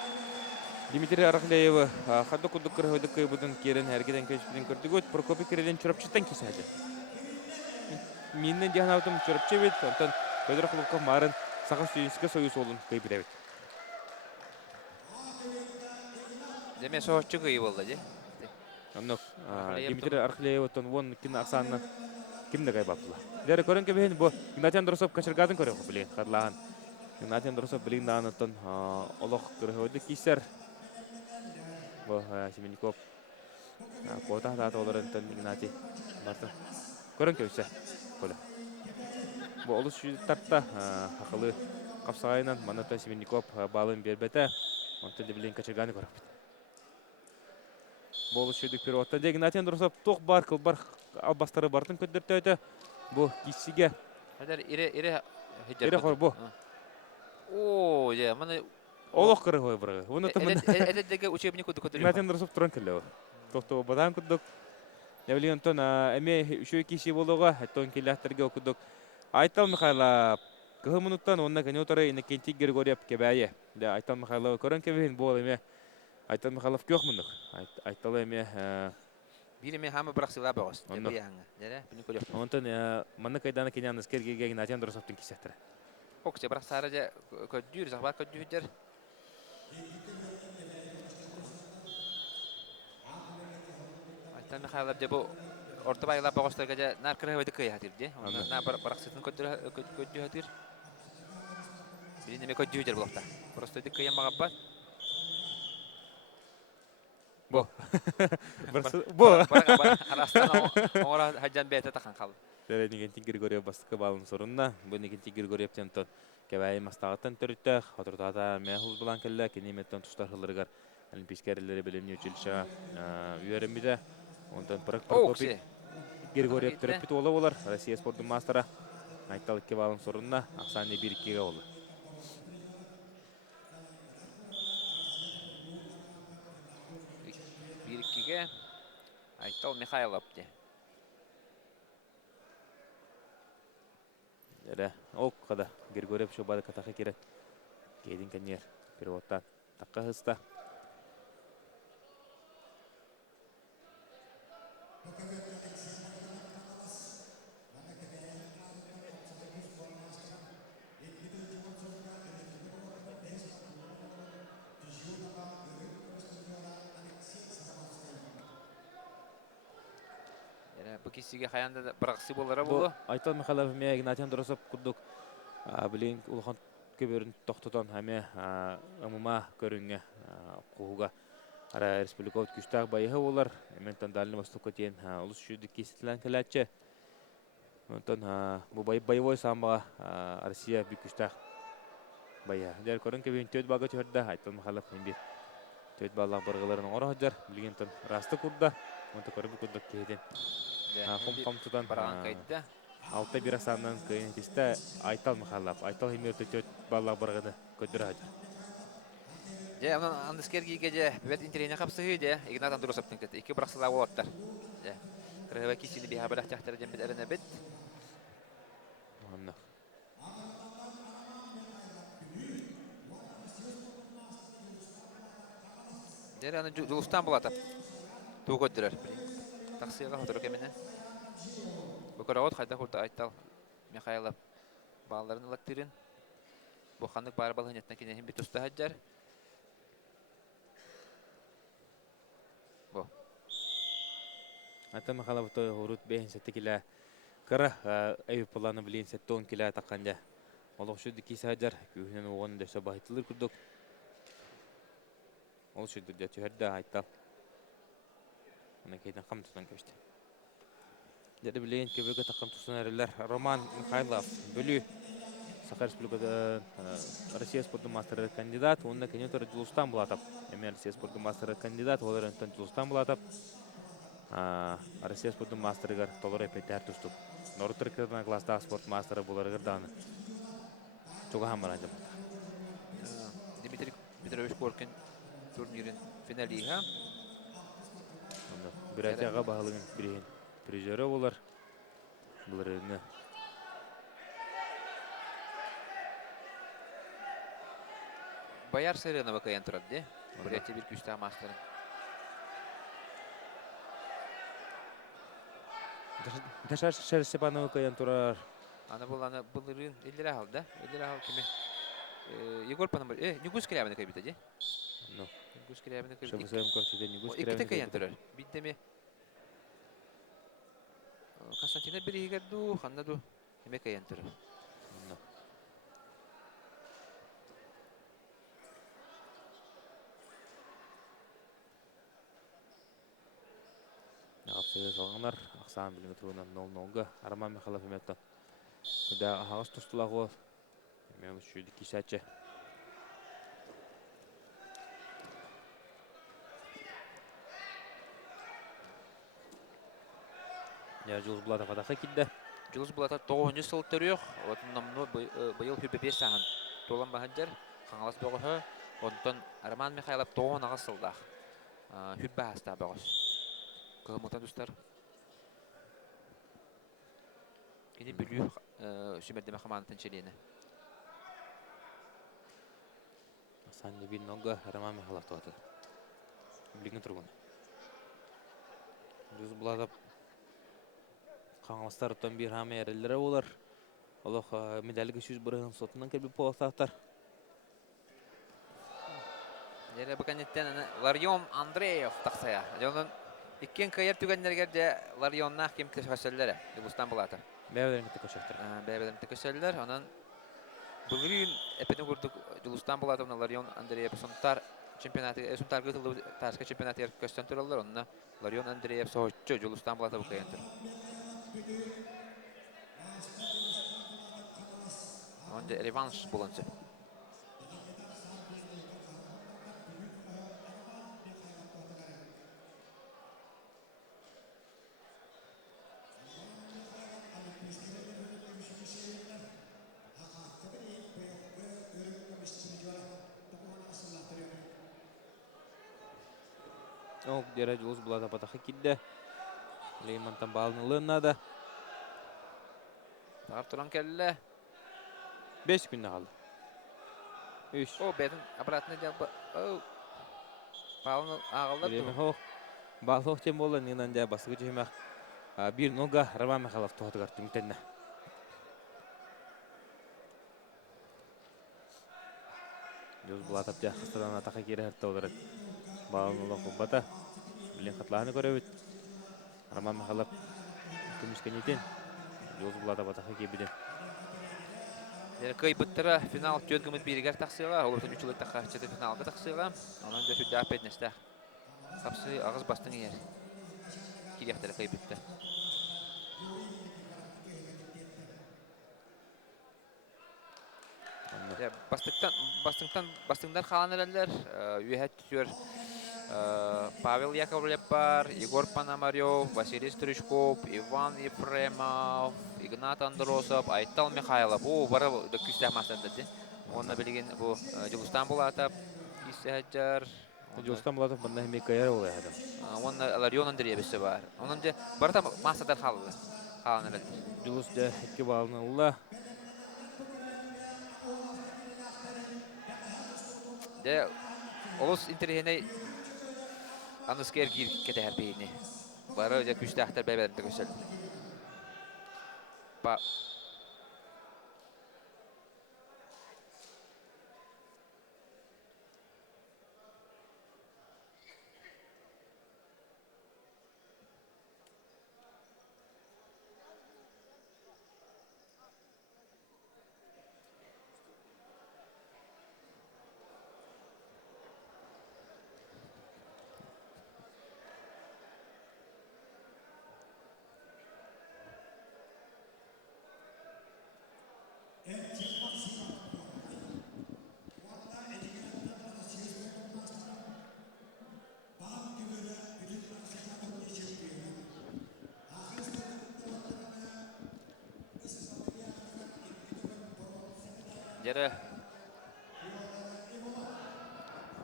Дмитрий Арахлеевы хады кудук кырыгыдык кыйбытын керен әргеден көшпіден көрдігөт Прокопий Кириллин чұрапчыттан кесәді. Миннен диян аутым чұрапчы бет, онтан көдір қылыққа марын саға сүйінсіке союз олын кыйбыда бет. Деме соғытчы күйі болды, де? Аннық Дмитрий Арахлеевы вон кін ақсанына кімді қайбаптыла. Дәрі көрін кебейін бұл Игнатий Андросов качыргадын көрі білейін қадылаған. Игнатий Андросов білейін дағанытын олық кырыгыды кейсер. Бұл Семенников қота даты оларынтын Игнатий бартын. Көрін кебейсі көлі. Бұл олыс жүйдіттарта ақылы қапсағайынан манаты Семенников балын бербеті. Онты де білейін качырганы көріп біт. Бұл олыс жүйдік переводтан де Игнатий Андросов тоқ бар, кыл бар албастары бартын көддірті өті. Бұл кейсіге Ире қор бұл. О, я, мана Олық кыры қой бұрғы. Оны тұмын Эдеге учебник куды көтөрү. Игнатий Андросов тұран кілі. Тоқты бадан күдік. Нәвілген тұн әме үші кейші болуға, әттон келіқтерге оқыдық. Айтал Михайлов, кығы мұнуттан онына кәне отыры инекенті Григорьев кебәйе. Айтал Михайлов көрін кебейін бол әме. Айтал Михайлов көк мұндық. Айтал әме... Биреме хамы бірақ сыла бағыз. Онтан маны кайданы кенен әскергеге Игнатий Андросовтың кесектірі. Оксе бірақ сарыжа көддүйір, зағбар көддүйдер. Айтал Михайлов де бұл орта байла бағыстарға жа нар кірі өйді күйі хатыр де. На бірақ сетін көддүй хатыр. Бірінеме көддүйдер бұлақта. Просто өйді күйен бағап бар. Бо. Арастан оңыра хаджан бәйті таққан қалды. Дәрі негенті Григорьев бастықы балын сұрынна. Бұл негенті Григорьевтен тұн кәбәйі мастағыттан түрітті. Қатыртада мәхұз бұлан кәлі кенеметтен тұстар ғылырғар олимпийскерлері білімне училища үйерімбеді. Онтан Прокопий Григорьев түріппіт олы олар. Россия спорттың мастера. Айталықке балын сұрынна. Ақсаны бір-еккеге олы. Біріккеге Айтал Михайлов де. Дәрі, ол қада Григорьев шобады қатақы керет. Кейдің кәнер переводтан таққа ғыста. Бұл кесіге қаянда бірақсы болары болу. Айтал Михайлов әме Игнатий Андросов күрдік. Білейін ұлған көберін тоқтыдан әме ұмыма көріңе қуғыға. Ара республикалық күштақ байығы олар. Әментен Дальный Востокқа дейін ұлыс жүйдік кесетілен кәләтші. Әментен бұл байывой самбаға Россия бүк күштақ байығы. Дәр көрін көбейін төт бағы түрді. Айтал Михайлов әмбір төт бағылақ бұрғыларын оңыра өдер. Білген расты күрді. Онты көрі бұл күрдік кейден. Қом-қомтыдан алты бір асанынан көйінетесті Айтал Михайлов. Айтал емерті төт бағылақ бұрғыды көдір өдер. Же, андыскергеге же бәбет интерене қапсығы же, Игнат Андросовтың кәті. Екі бірақсыла олаттар. Кірғыва кесіні бейға білақ тәқтері жембет әріне бет. Анық. Же, аны жұлыстан болатып. Туы көддірер. Тақсыға отыры кәмені. Бұқыр ауыт қайда құрды Айтал Михайлов бағаларын ұлаттырын. Бұқандық бары балғынетіне кенеген бет ұсты хаджар. Айтал Михайлов той ғұрут бейін сәтті келі қыры әйіп планы білейін сәтті он келі атаққанды. Ол ұқшыды кейсі хаджар. Күйінен оғының дөсі бағытылыр күрдік. Ол шүді де түйерді Айтал. Оны кейден қам тұтан көшті. Деді білейін көбеге таққан тұстан әрілер. Роман Михайлов бөлі Саха Республикада Россия спорттың мастері кандидат. Онына кәне тұры Жылыстан бұлатап. Әме Россия спорттың мастері кандидат. Олар өнтен Жылыстан бұлатап. Россия спорттың мастерігер толыр әпетті әр тұстық. Норы Түркиядан кластағы спорт мастері боларығыр даны. Чоға хамар әнжім. Петрович Коркин турнирин финалиха. Бирәтәгә багылган бирен призеры булар. Буларны. Баяр Серена бакаян турады. Бирәтә бир күчтә мастер. Дәшәр Степанова каян турар. Аны буланы булырын элдер алды. Элдер ал кеме. Егор Пономар, Нигус Крябина кабита, де? Ну, Нигус Крябина кабита. чтобы своим картиде не гусь Икте каян турар. Биттеме. Константина Берегерду, Ханнаду, эме каян турар. Апсыгы салғанар, ақсан білімі тұруынан 0-0-ға Арман Михайлов еметті. Үдә ағыз тұстылағы ол. Мен үшүйді кесәтші. Жылыз бұлады қадаққа келді. Жылыз бұлата 9-ні сылттыр yok. Отын намны бұйыл хүбі сағын толан бағындар. Қаңалас бұғы. Онтан Арман Михайлов 9-ға сылдақ. Хүбі аста бағыз. Қығымылтан тұстар. Кені бүлі сүмердеме қаманытын шелені. Ақсан небін нонға Арман Михайлов тұғады. Білген тұрғын. Жылыз бұлады қаңылыстар ұттан бір хаме әрелері олар. Олық медалігі сүз бұрығын сотынан кәлбі поластақтар. Жәрі бұқанеттен Ларьон Андреев тақсая. Жонын ikkin kayar tügenlergerde Laryon'na kim köşeller. Yıldızdan bulata. Bəyəbələrin kitə köşəkdir. Bəyəbələrin köşeller. Onun bugün epeyden kurduk Yıldızdan bulata. Laryon Andreev sontar çempionatı, sontar gıtılı taşka çempionatı yer köşten turallar. Onunla Laryon Andreev soğutçu Yıldızdan bulata bu kayandır. Onca revanş bulunca. Оқ, дәрі жылыз бұлада батақы келді. Леймантан балынылығына да. Тағар тұран кәлі. 5 күнді қалды. 3. О, бәдің аппаратына жабы. Балыны ағылдар Білемі оқ. Балығы тем болы, ненан жа басығы жемек. Bir noga Arman Mихайлов тоғыды қарты мүтенне. Жүз бұлатап жа қыстыдан атақа кері әртті оларады. Балын олақ ұлбата. Білен қатлағыны көрі өт. Арман Михайлов күміскен етен. Жүз бұлатап атақа кебеден. Кай бұттыра финал түйенгіміз берігер тақсыға. Олардың үшілі таққа четі финалға тақсыға. Оның да сүрді апет нәсті. Қапсы ағыз бастың ер. Келектері кай бұтты. Бастыңдар қалан әрелер. Үйәт түтер Павел Яковлев бар, Егор Пономарев, Василий Стручков, Иван Ефремов, Игнат Андросов, Айтал Михайлов. О, бары күстәк мастандады. Оны білген бұл Жылыстан болатып, кестәжер. Жылыстан болатып, бұнда хемей кайар олай адам. Оны Ларьон Андреевесі бар. Оның де барыта мастадар қалды. Қалан әрелер. Жылысты әтке балыны ұлла. Де олыс интерегеней аныскер гир кете әрбейіне. Бары өте күшті ақтар бәйбәдімді көсел.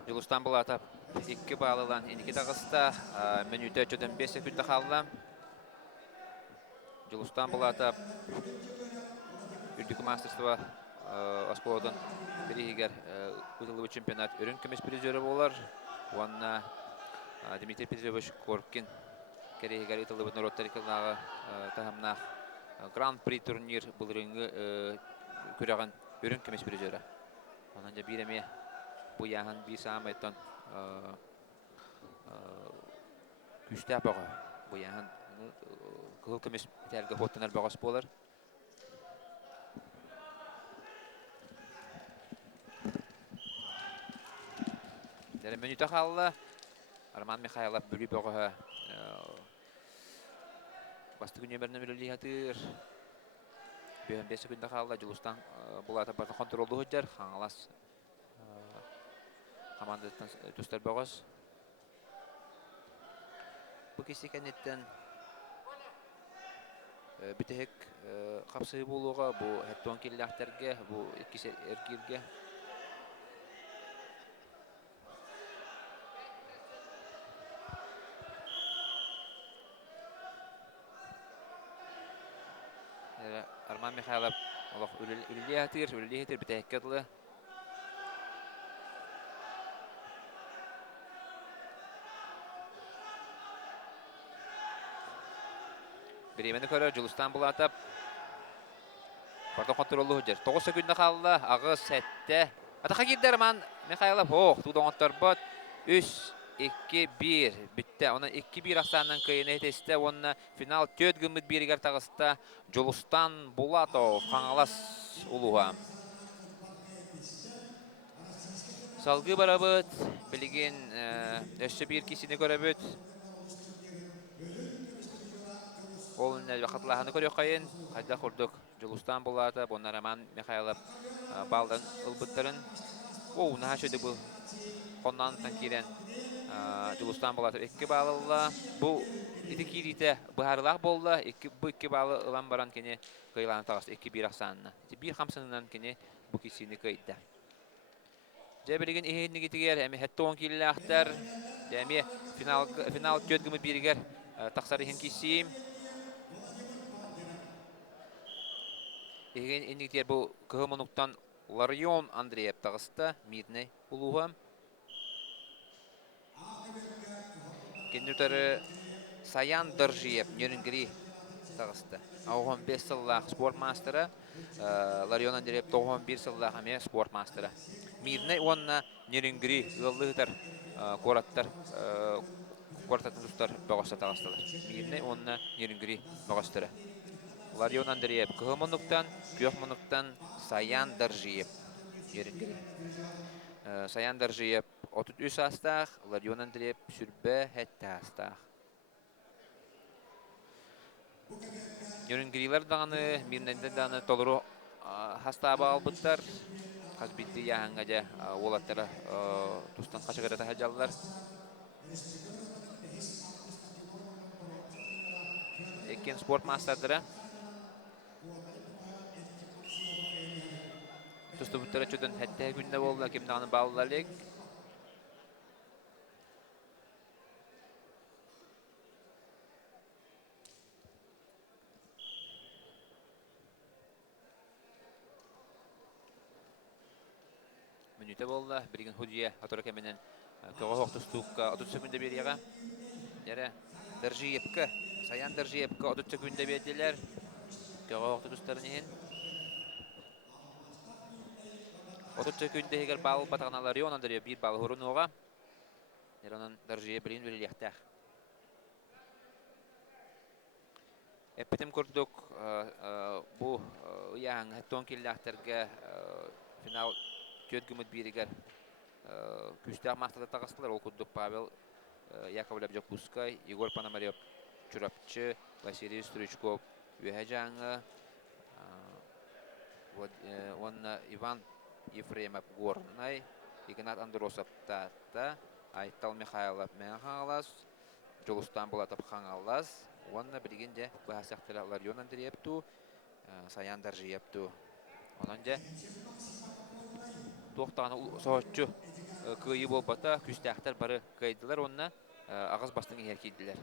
Julustan Bulata 2 bağlılan iniki tağısta minüte 5 sekunda kaldı. Julustan Bulata Ürdükü Masterstva Askolodun birihiger Kutulubu Çempionat ürün kümes prizörü bolar. Onunla Dimitri Petrovich Korkin Kerihiger Itılıbu Norottarikalınağı tahamna Grand Prix turnir bulurungu küreğin ürün kümes prizörü. Onunca bir eme bu yahan bir sametten güçlü bağı. Bu yahan kıl kümes terge hotunar bağısı bolar. Dere minüte kaldı. Arman Mikhailov bölü bağı. Bastı gün yemerine bölü hatır. 5 sekunda kaldı. Julustan Bulata barda kontroldu hüccar. Hangalas komandadan tüster bağız. Bu kesi kenetten bitehek kapsayı buluğa bu hetton killahterge bu ikisi erkirge. Arman Mikhailov Allah ülüli hatır bitehek katılı. Birimeni körür Julustan Bulata barda kontrollu hüccar. 9 sekunda kaldı. Ağız sette. Atağa girdi Arman Mikhailov. Oh, tuğdan bot. 3 2 1 bitti. Onun 2-1 aksandan kıyını eteste. Onun final 4 gümüt biriger tağısta Julustan Bulatov Kangalas uluğa. Salgı barabıt. Bilgin öşçü bir kişini görabıt. Olun vakıtlahını görüyor kayın. Hayda kurduk. Julustan Bulatov. Onlar Arman Mikhailov baldan ılbıtların. O naha şöyle bu. Ondan tankiren Julustan Bulatov 2 bağlıla. Bu iki kirite baharlaq boldu. Bu 2 bağlı ılan baran kene kıyılan tağısı 2-1 aksanına. 1 hamsından kene bu kisini kıydı. Cebeligin ehenini getiger. Hem hette 10 kille aktar. Hem final 4 gümü biriger. Taqsar ehen kisiyim. Egen endigter bu kıhımonuktan Larion Andreev tağısta Mirne uluğam. Kendütarı Sayan Dırjiev Nürnberg tağısta. 15 sıllah sport mastera. Larion Andreev 91 sıllah hame sport mastera. Mirne onna Nürnberg yıllıqtar korattar koratатын sustar bağışta tağıstalar. Mirne onna Nürnberg bağıştara. Larion Andreev kıhımonuktan, kuyakmonuktan Sayan Dırjiev Nürnberg. Sayan Dırjiev 33 astaq, Larion Andreev sürbe hette astaq. Nürnbergler dağını, Mirnende dağını toluru hastaba albıttar. Kasbitti yahangaca olattara tustan kaçagara tahajallar. Ekin sport masterlara. Tustu buttara çöden hette günde boldu kim dağını bağlılarlık. Minüte boldu. Birgin Hudiye atora kemenen köğü hoqtustuk 30 sekunda bir yağa. Yere Dırjiyevka, Sayan Dırjiyevka 30 sekunda verdiler. Köğü hoqtustarın ehen. 30 sekunda heger bağlı batağanaları ondan dırıyor bir bağlı hurun oğa. Yeronan Dırjiyev bilin veriliyakta. Epetim kurduk bu yahan hetton killahtarga final 4 gümüt biriger küstah mahtada tağıstılar ol kurduk Pavel Yakovlev Jakuskay, Igor Pономарев Чурапчы, Василий Стручков Вяжанга, Иван Ефремов Горный, Игнат Андросов Тата, Айтал Михайлов Менхалас, Julustan Bulatov Хангалас, Онна білгенде bahasaqtara Larion Andreev'tu, Sayan Dırjiyev'tu. Onunca 90 soğutçu кыйы болбата күстәхтер бары кайдылар онна агыз бастың иһер кийдилер.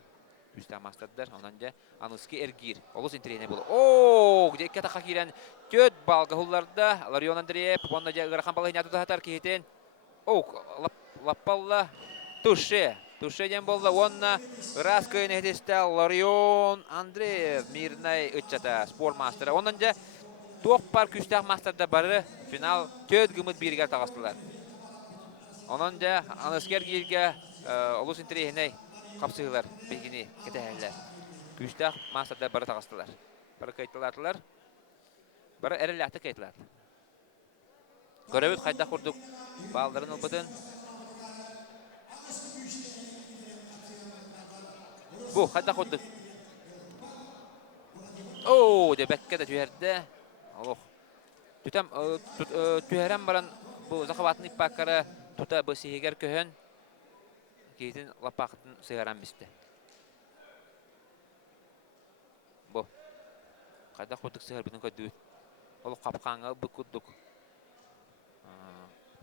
Күстә мастардар онан же аныски эргир. Олус интерене болу. О, где ката хакирен төт балга хулларда Ларион Андреев онна же грахан балыны ататар киетен. О, лаппалла туше. Туше ден болду онна раз кыйны хедесте Ларион Андреев мирнай ыччата спорт мастера. Онан же тоқ бар күстәх мастарда бары финал төт гымыт биргә тагыстылар. Онан же аныскер кирге олус интерене капсыйлар бегини кетәһәлләр. Күстәх мастарда бары тагыстылар. Бары кайтылатылар. Бары эреләтә кайтылар. Көрәбит кайда курдук балдарын албытын. Бу кайда курдук. О, дебеккә дә түйәрдә. Аллах. Түтәм түйәрәм баран бу захватны пакара тута бу сигер көһөн. Кейтин лапақтын сыгаран бисте. Бу. Кайда курдук сыгар бүтүн көдү. Ол капканга бу курдук.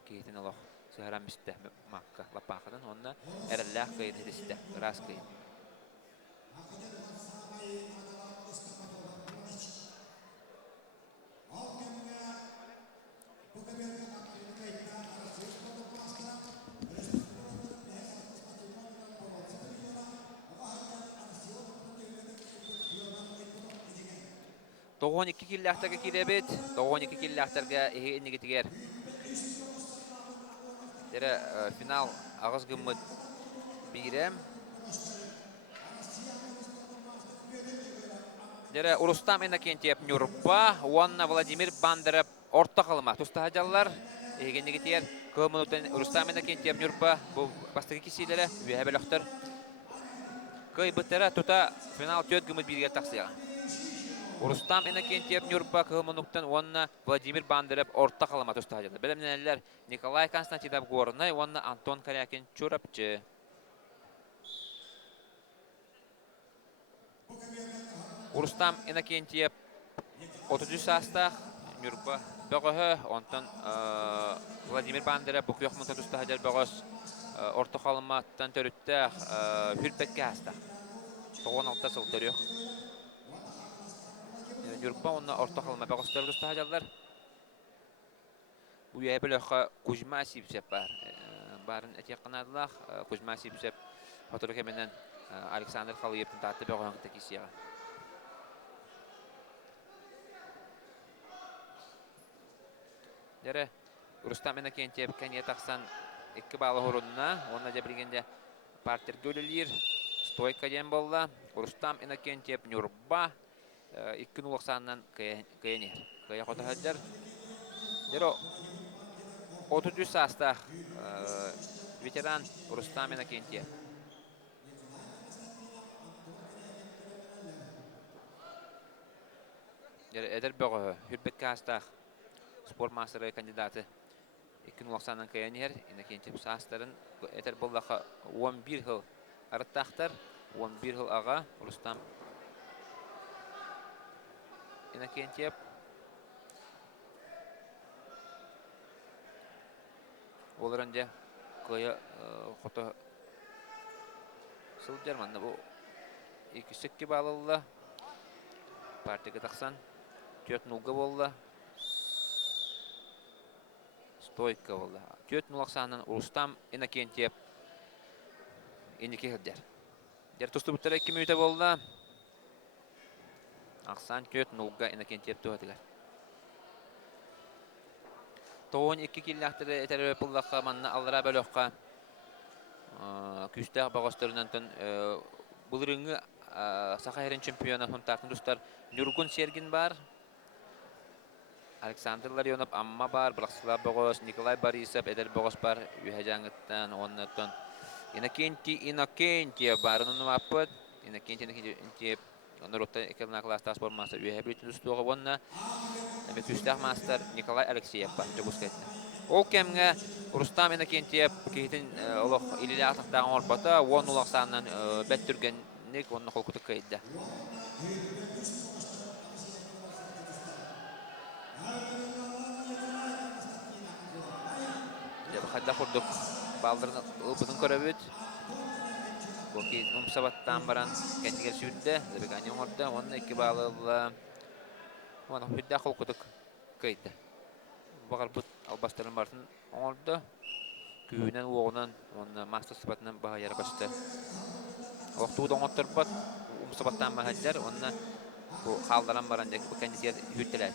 Кейтин аллах сыгаран бисте макка лапақтын онна эрелләх кыйын хедисте. Раз кыйын. Тоғон 2 килләхтәргә киләбет. Тоғон 2 килләхтәргә инеге тигәр. Дәре финал агыз гыммыт бирәм. Дәре Урустам Иннокентьев Нюрба, Уанна Владимир Бандеров орта калма. Тустаһаҗаллар инеге тигәр. Көмөнүтен Урустам Иннокентьев Нюрба бу бастыгы кисиләре үһәбәләхтер. Кый битәре тута финал 4 гыммыт биргә таксыга. Урустам Иннокентьев Нюрба кылмынуктан онна Владимир Бандеров орта калама тустаҗады. Белемнәләр Николай Константинов Горный, онна Антон Корякин Чурапчы. Урустам Иннокентьев 33 саста Нюрба бөгөһө, онтан Владимир Бандеров бу көхмөнтә тустаҗар бөгөс орта калматтан төрүттә хүрбәккә аста. 96 сыл төрүк. Нюрба онна орта калма бөгөстәр тустаҗалар. Бу ябеләхә Кузьма Сипсеп бар. Барын әтәкънадылар. Кузьма Сипсеп фотография менән Александр Халыевтан таты бөгөһөн тәкисия. Дәре Урустам Иннокентьев кәне таксан 2 балы хорунна, онна җабригәндә партер гөлләр, стойка дигән булла. Урустам Иннокентьев Нюрба 2.90-нан кәне. Кая хатаһаҗар. Дәре 33 саста ветеран Урустам Иннокентьев. Дәре эдер бөгөһө Хүрбеккаста спорт мастеры кандидаты 2.90-нан кәне Иннокентьев састарын этер буллаха 11 ел арттахтар 11 ел ага Урустам Иннокентьев оларынжа кая хото сылдер манна бу 2-2 баллы партияга таксан 4-0 болла стойка болла 4-0-нан Урустам Иннокентьев инеке хәдер. Дәр тусту буттар 2 минута болла. Аксан 4-0-га Иннокентьев туһатыгар. Тоон 2 килләхтәре этәре буллакка манна аллара бөлөккә. Күстәк багыстырынан тон булырыңы Сахарин чемпионы хунтакны дустар Нургун Сергин бар. Александр Ларионов амма бар, Брахслав Богос, Николай Борисов, Эдер Богос бар, Юхаҗаңыттан, оннан Иннокентьев бар, оннан аппыт, Иннокентьев, Нуротта экелна класста спорт мастер, Юхабит дустуга онна, күстәк мастер Николай Алексеев бар, жабускайтны. Ол кемгә Урустам Иннокентьев кейтин олох илиле атактагы орпата, 10 саннан беттүргәнник, онны холкутук кайда. Hadda kurduk. Baldırın ılbıdın köröbüt. Bu ki umsabattan baran kendiger sürdü. Debek anyon orada. Onun iki bağlı. Onu hüdde akıl kuduk. Kıydı. Bakar bu albastırın barın orada. Küyünen oğunan. Onun master sıfatından baha yara başta. Oqtuğu da oğuttur bat. Umsabattan bahadjar. Onun bu haldaran baran dek. Bu kendiger hüddeler.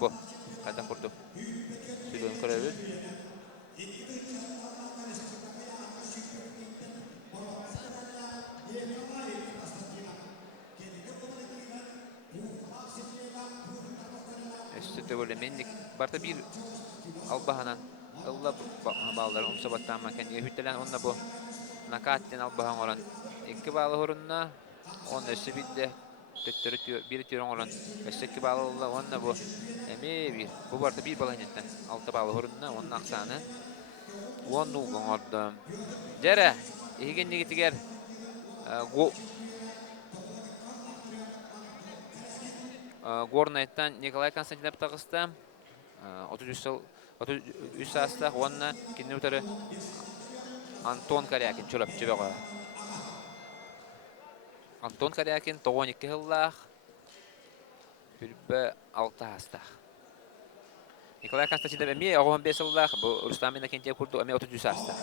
Bu. Hadda kurduk. Sürdüğün köröbüt. Üstüte böyle menlik. Barta bir albahanan. Allah bağları umsabattan makan. Hüddelen onunla bu. Nakatten albahan olan. İki bağlı horunna. Onun üstü bildi. Bir tüyron olan. Üstü bağlı olla. Onunla bu. Emi bir. Bu barta bir balahnetten. Altı bağlı horunna. Onun aksanı. Onun ulgun orada. Jere. İhigen negitiger. Горнайттан Николай Константинов тагыста 33 саста онна киннутары Антон Корякин чурап жибега. Антон Корякин 92 жыллах хүрбе 6 хаста. Николай Константинов эми 15 жыллах бу Рустамин Акентьев курду эми 33 саста.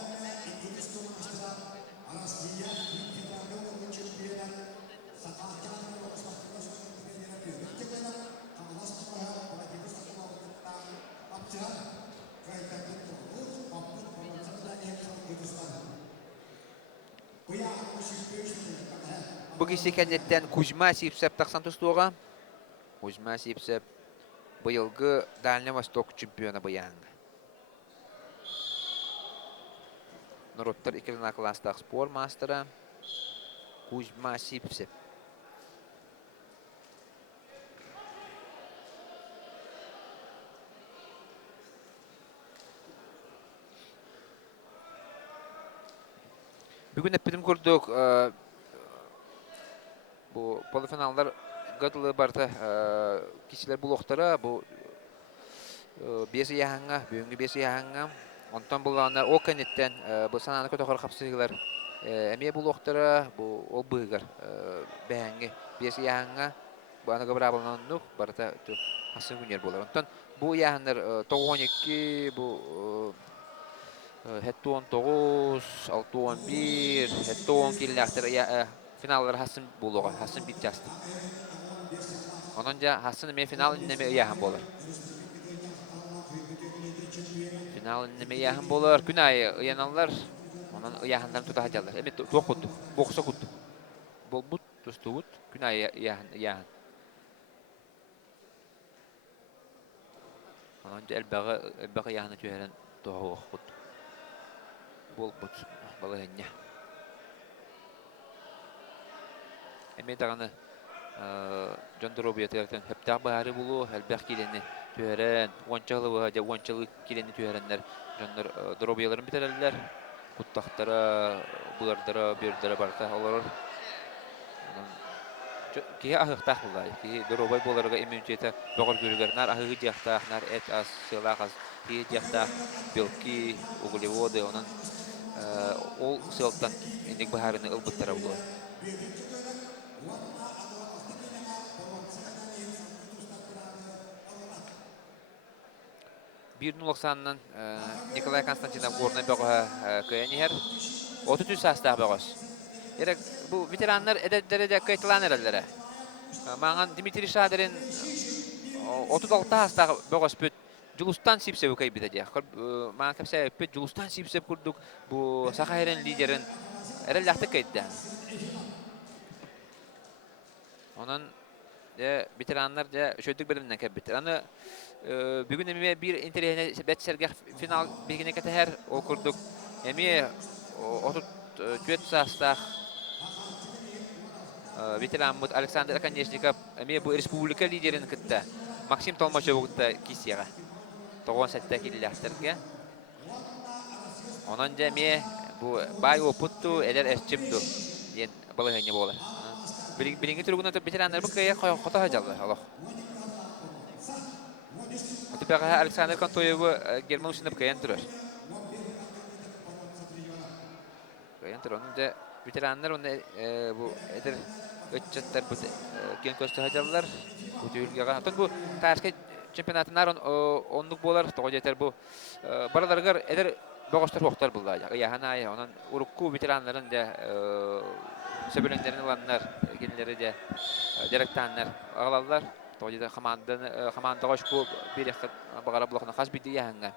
Bu kişi kendinden Kuzma Sipsep 99'luğa. Kuzma Sipsep bu yılgı Dальний Восток чемпионы bu yanı. Nurottar 2 klastaq spor masteri Kuzma Sipsep. Bugün hepimiz gördük. Bu polifinallar gatılı barda kişiler bloktara bu besi yahanga, büyüngü besi yahanga. Ondan bulanlar o kanetten bu sananı kötü kapsayılar. Emiye bloktara bu ol bıgar beğengi besi yahanga. Bu ana kabra bulunanlık barda hasın günler bolar. Ondan bu yahanlar 92 bu Hetto 19, 6-11, Hetto 10 killerler ya finallar hasın buluğa, hasın bitjastı. Onunca hasın me final neme yahan bolar. Final neme yahan bolar. Günay yananlar onun yahandan tutahacalar. Emet toquttu, boqsa quttu. Bolbut tustut, günay yahan. Onunca elbağı yahanı tüyeren toğu quttu. Bolbut balahnya. Emet ağanı Jondorobiya terten hep bahari bulu elbaq kileni tüyeren onçalı haja onçalı kileni tüyerenler Jondorobiyaların biterler kuttaqtara bığardara birdara barta olur ki ahıqtaq bulay ki dorobay bolarga immunitete boğul görgərlər ahığı jaqtaqlar et as sılaqas ki jaqtaq belki uglevody onun ol sıltan indik baharını ılbıttara bulay. 1.90'dan Nikolay Konstantinov gorna bağa kayaniher 33 sastah bağış. Erek bu veteranlar edetleri kayıtlan erellere. Mağan Dimitri Şader'in 36 sastah bağış büt Julustan Sipsev kaybedecek. Mağan kapsa büt Julustan Sipsev kurduk bu Sakhayr'ın liderin erellahta kayıtdı. Onun veteranlar da şöydük bölümünden kaybettiler. Anı bugün emiye bir interihine betsergah final bilgine keteher okurduk. Emiye 34 sastah veteran Mut Alexander Akanyeshnikov emiye bu respublika liderin kıtta. Maksim Tolmachov kıtta kisiyaga. 97 killerlerge. Onunca emiye bu bay oputtu eder esçimdu. Diyen balahanya bolar. Birinci turgundan veteranlar bu kaya kota hajalar Allah. Atipaka Alexander Kantoyev German usundan kayan durar. Янтер onun da veteranlar onu bu eder ötçetler bu ken köstü bu tüylüge atan bu tarihte çempionatlar onluk bolar toğu yeter bu baralargar eder boğuştar hoqtar bulacak. Yahana ya onun urukku veteranların da sebelenlerini olanlar genleri de direktanlar ağlarlar. Toğu yeter komanda hoşku bir bagara blokna has bidi yahanga.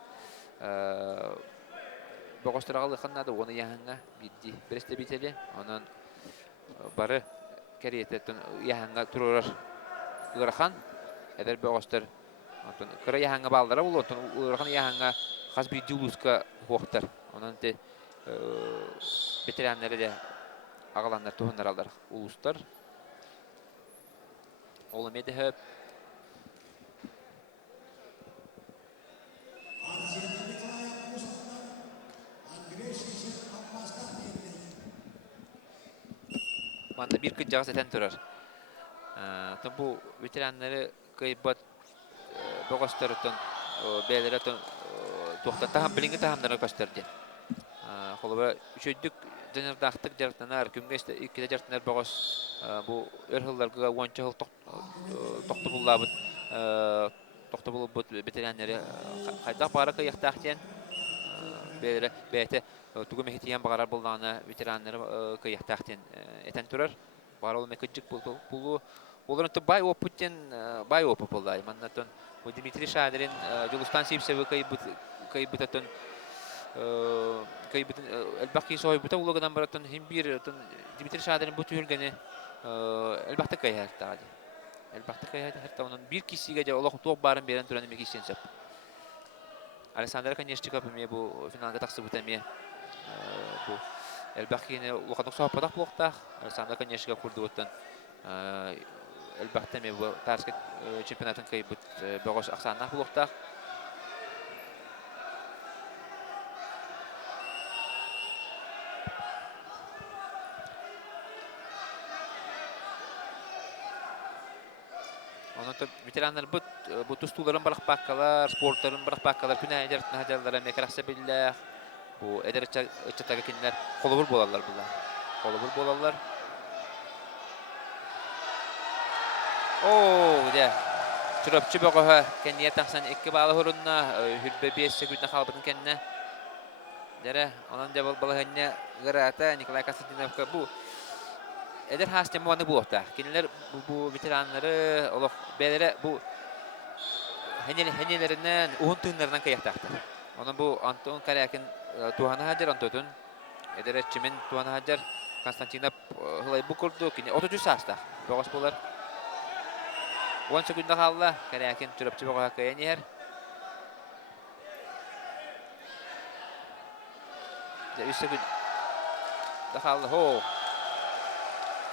Boğuşturalı xanada onu yahanga bidi. Biriste biteli onun barı keriyetetten yahanga tururar. Irahan eder boğuştur. Ondan kıra yahanga ballara ulu ondan irahan yahanga has bidi uluska hoqtar. Onun te veteranları da ağalanlar tohunlar alır uluslar. Oğlum edip Manda bir kıcağız eten turar. Bu veteranları kayıbat boğazlarıdan beylerden toxtata bilingi tahamlarına gösterdi. Kolaba üçüncük denir dağıttık jartnanar kümgeçte ikide jartnanar boğaz bu örhüllerge onca hıl toxtu bullabıt toxtu bullabıt veteranları kayda para kayıqtaqten beyler beyte tugu mehitiyen bağarar bullana veteranları kayıqtaqten eten turar. Barol mekicik bulu onların da bay oputen bay opopulay manatın bu Dimitri Şadir'in Julustan Sipsevi kayıbıtatın kayıbıtın elbaki soybuta uluğundan baratın hem bir Dimitri Şadir'in bu tüylgeni elbakta kayar tadı. Elbakta kayar hatta onun bir kişiye de Allah tuğ barın beren turanı mekişten sap. Alexander Kanyeshchikov bu finalga taqsı butamı bu elbaki yine uluğundan sohbatak bulaqtaq Alexander Kanyeshchikov kurdu otan elbette bu tarihte çempionatın kayıbıt boğaz aksanına bulaqtaq. Onun da veteranlar bu tustuların balık bakkalar, sportların balık bakkalar, tüm ayarlarına hajarlara mekarasa billah. Bu eder içatağı kinler kolubur bolarlar bunlar. Kolubur bolarlar. Oo, de. Çırapçı boğaha kendiye taksan iki bağlı hurunna, hülbe 5 sekündü kalbının kendine. Dere, onun da balığına gırata Nikolay Konstantinovka bu. Eder hastem bu anı bu orta. Kendiler bu veteranları, oluq belere bu henelerinden, uğun tığınlarından kayaktaktı. Onun bu Anton Karyakin Tuğanı Hacer Antotun, eder etçimin Tuğanı Hacer Konstantinov hılay bu kurdu. 33 sasta. Boğaz bolar. 10 sekunda kaldı. Karyakin çırapçı boğaha kayan yer. De 3 sekunda kaldı. Ho.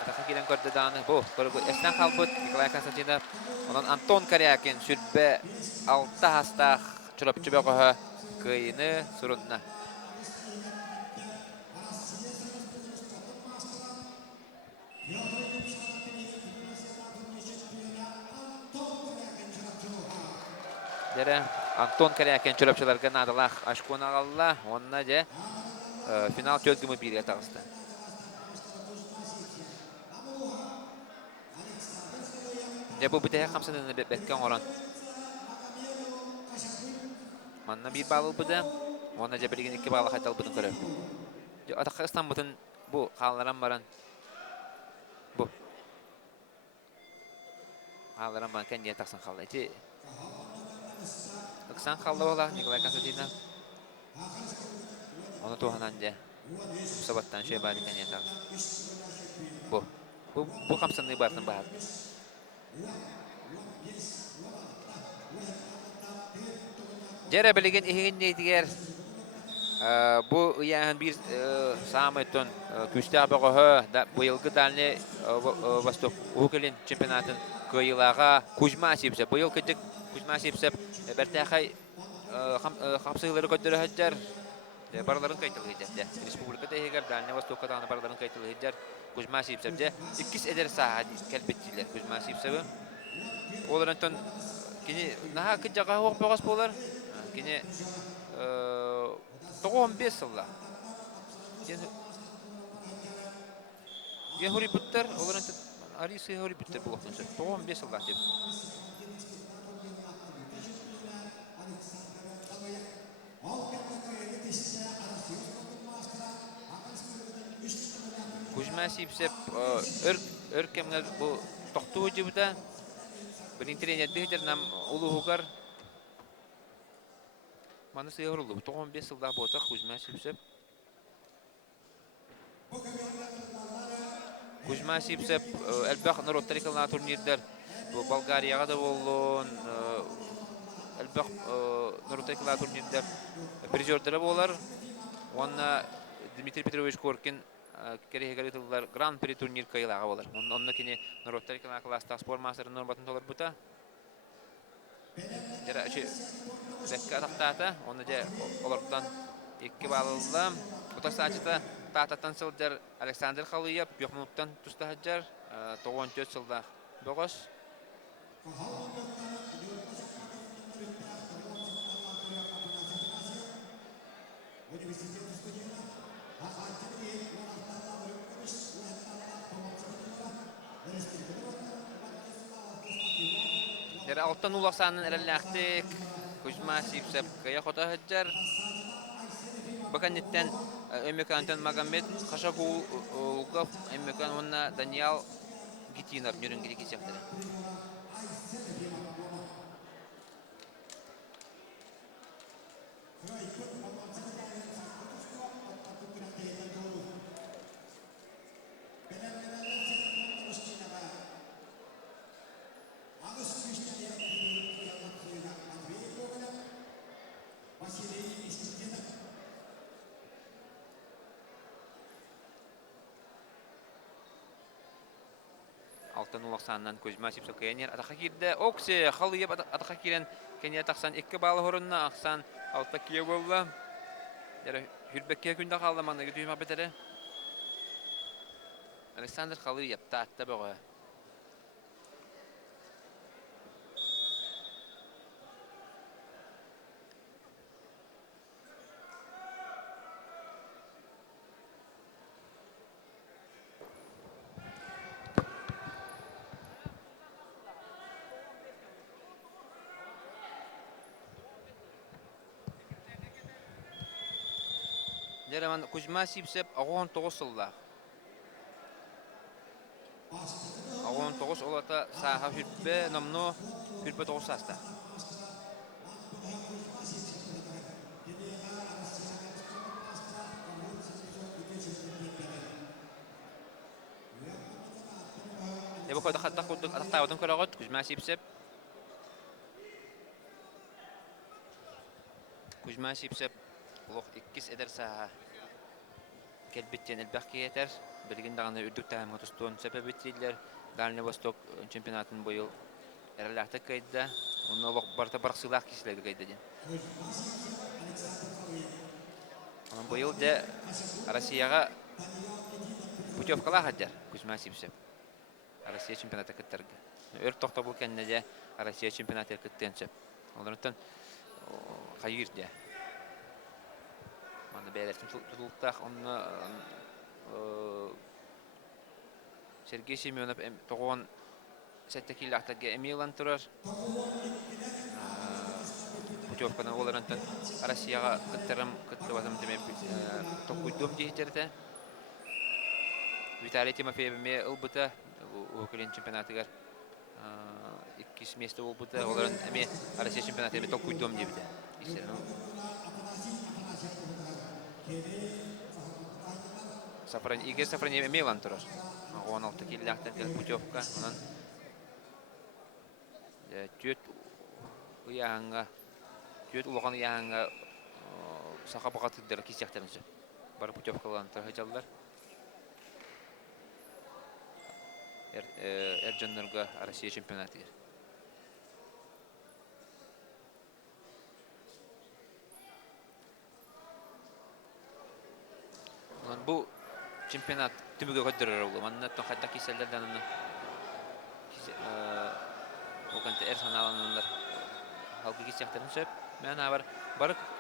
Atakka giren gördü dağını. Bu. Esten kalbut. Nikolay Konstantinov. Onun Anton Karyakin sürbe 6 hasta çırapçı boğaha kayını surunna. Dere Anton Karyakin çırapçılarga nadalaq aşkona qalla. Onna je final tölgümü bir yatağıstı. Je bu biteye kamsanını betken oran. Manna bir bağlı bıdı. Onna je birgin 2 bağlı haydal bıdın körü. Je Atakistan bıdın bu qallaran baran. Bu. Qallaran baran kendiye taqsan qalla. Eti Aksan qallı ola Nikolay Konstantinov. Onu tuğananca sabattan şey bari kendiye taqsan. Bu kamsanını barın bahar. Jere bilgin ihin neydiger bu yani bir sametton küste boğaha da bu yılgı dalne Vostok Ukelin çempionatın kıyılağa Kuzma Sipsep bu yıl kıcık Kuzma Sipsep bertahay kapsayıları kötülü haccar baraların kayıtlı haccar Respublika'da heger dalne Vostok'a da baraların kayıtlı haccar Kuzma Sipsep ikis eder saha kelbettiler Kuzma Sipsep'i onlardan kini naha kıcağa hoq boğaz bolar kini 15 yılla. Я говорю, буттер, олар Арисы говорю, буттер булактан сөп. 15 сылдах деп. Кузьма сипсеп өркемгер бу токтуу жибута. Бирин тренер дегер нам улугар. Маны сыйырылды. 15 сылдах болса Кузьма сипсеп. Кузьма сипсеп элбах народтарикална турнирдер. Бу Болгарияга да болдун. Элбах народтарикална турнирдер. Призердері болар. Онна Дмитрий Петрович Коркин керегелетилер Гран-при турнир кайлага болар. Онна кини народтарикална класста спорт мастеры норматын толар бута. Жара Зекка тақтата, оны де олардан екі балылы. Бұта сачыта тататтан сылдар Александр Халыев, 5 минуттан тұста хаджар, 94 сылда бұғыз. Jara alttan ulasannın erellähtik. Kuzma sipsep kaya khota hajjar. Bakan nitten Ömekan'tan Magomed Khashagul Gaf Ömekan onna Daniel Gitiner nürüngeri geçecekler. Alttan ulaqsandan Kuzma sipsep kayanyer ataqa kirdi. Okse Halıyep ataqa kiren Kenya taqsan 2 bal horunna aqsan altta kiye boldu. Jara Hürbekke günde qaldı manda gütüyme betere. Alexander Halıyep tatta boğa. Jaraman Kuzma sipsep 19 sılda. 19 olata saha hürbe namno hürbe 9 sasta. Ya bu kadar hatta kuduk atak tawdan karagot Kuzma sipsep. Kuzma sipsep Lok 2 eder saha. Kelbitten elbaki yeter. Bilgin dağına ürdük tağımı tuttuğun sebebetiyle Dальний Восток чемпионатын bu yıl erelakta kaydı. Onu barta barqsılaq kişileri kaydı. Bu yıl da Rusiyaga putevkalar hajar Kuzma sipsep. Rusiya çempionatı kıtırgı. Ör toqta bu kenne de Rusiya çempionatı kıttensep. Onlardan hayır de. Mana belirtim tutultaq onu Sergey Semyonov toğon settekil laqtaga Emilan turar. Putevkana olarantan Rusiyaga kıttırım kıttıvasım demek tokuydum diyeterde. Vitaliy Timofeyev me ılbıta Ukrayna çempionatıgar 2 место ылбыта olaran eme Rusiya çempionatı me tokuydum diyebide. Игорь Сафронев Милан турар. Он алты киллахтан кел путевка. Онан төт уянга төт улган уянга сака багатыдыр кисяктарынча. Бар путевкалан тахажаллар. Эржаннарга Россия чемпионаты. Bu чемпионат түбүгө көтөрөр болду. Маннаттан кайта киселдерден аны оканта эрсаналандар. Халкы кисяктарын сөп. Мен абар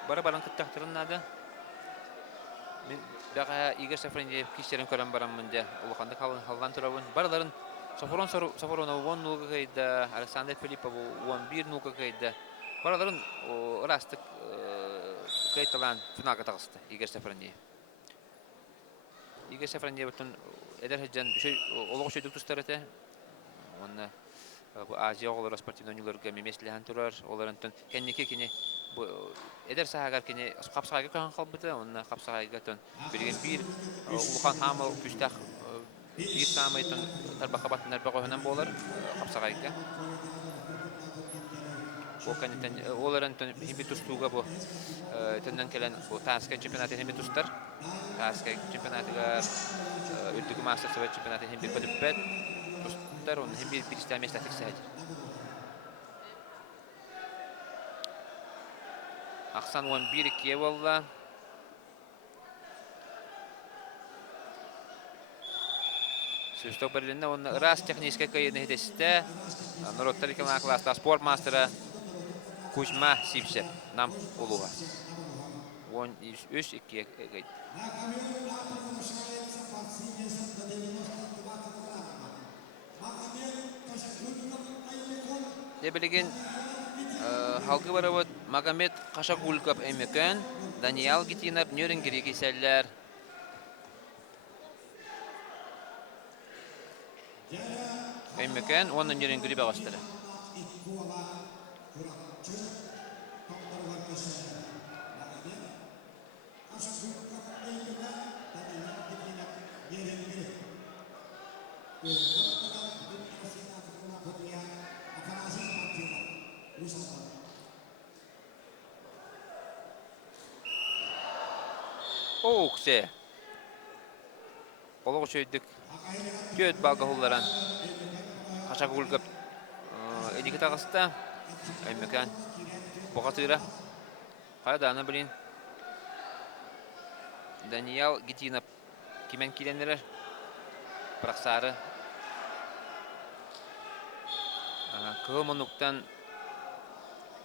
баран кыттактырын нада. Мен бага Игорь Сафроньев киштерин көрөн бараммын улуканды халган турабын. Барларын Сафронов 10 нуга кайда, Александр Филиппов 11 нуга кайда. Барларын растык кайталан финалга тагысты Игорь Сафроньев. Игорь Сафроньев тон эдер хеджан олог шөйдүк тустарыты. Онна Азия оголор спортивный университетке мемеслихан турар. Оларантын кеннеке кене эдер сагар кене капсагайга кан калбыты. Онна капсагайга тон берген бир улухан хамыл күстак бир самайтын тарбака баттар багынан болар капсагайга. Оканитен оларантын химбитустуга бу теннен келен бу Таска чемпионаты химбитустар. Таска чемпионатыга үлдүк мастер совет чемпионаты химбитбет. Тустар он химбит бирстә места тексәд. Аксан 11-2 болла. Сөстөк берлинне он раз технический кайны хедесте. Народтар икән класста спорт мастера Кузьма Сипсев нам улуга. 13-2 гайд. Дебелеген халкы барабыт Магомед Кашагулков эмекен, Даниал Гитинов Нюрнберг киселләр. Эмекен оны Нюрнберг багыстыры. Оксе. Олог шөйдүк. Төт балга хулларан. Кашагулгап эдиге тагыста. Эмекен богатыра. Кайданы билин. Даниал Гитинов кимен киленлер. Праксары. Кылмонуктан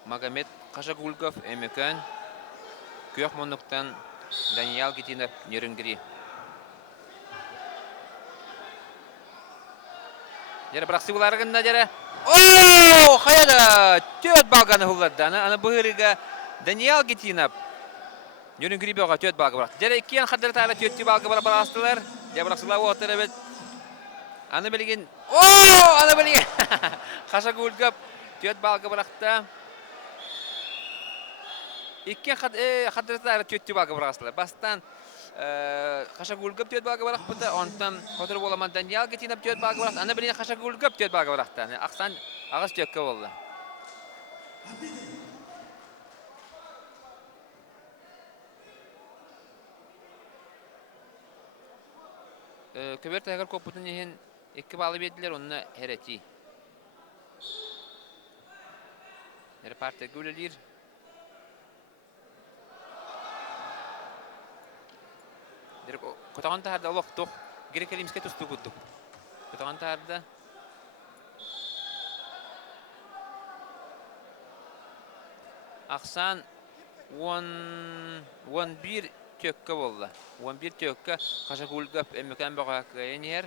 Магомед Кашагулгов эмекен. Күйөкмонуктан Даниал Гитинов Нюрнберг. Жер браксы буларыгында жере. О, хаяда төт балганы хулладан. Аны быгырыга Даниал Гитинов Нюрнберг бага төт балга бракты. Жере иккен хадыр тары төт балга барастылар. Жер браксылар отыр бит. Аны билген. О, аны билген. Кашагулгап төт балга бракты. Иккен хадыртары төт балга барастылар. Бастан Кашагулгап төт балга баракпыты. Онтан хотыр боламан Даниал Гитинов төт балга баракты. Аны билген Кашагулгап төт балга баракты. Аксан агыс төккө болду. Көбөр тагыр копутун ehen 2 балы бердилер, онна херети. Партия гүлелер. Дер котаган тарда олоктук, грекелимске тусту куттук. Котаган тарда Аксан 11 төккө болду. 11 төккө Кашагулгап эмекен бага кайнер.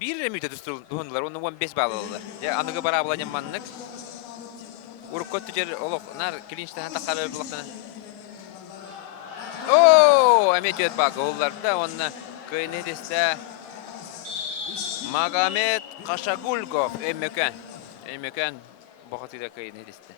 Bir remite tustuldular, onu 15 bal oldu. Ya anıgı bara bulanyan manlık. Urkot tücer olok, nar kilinçten takarı bulaktan. Oo, emetiyet bak ollarda onu kıyne deste Magomed Kashagulgov emeken bakatıyla kıyne deste.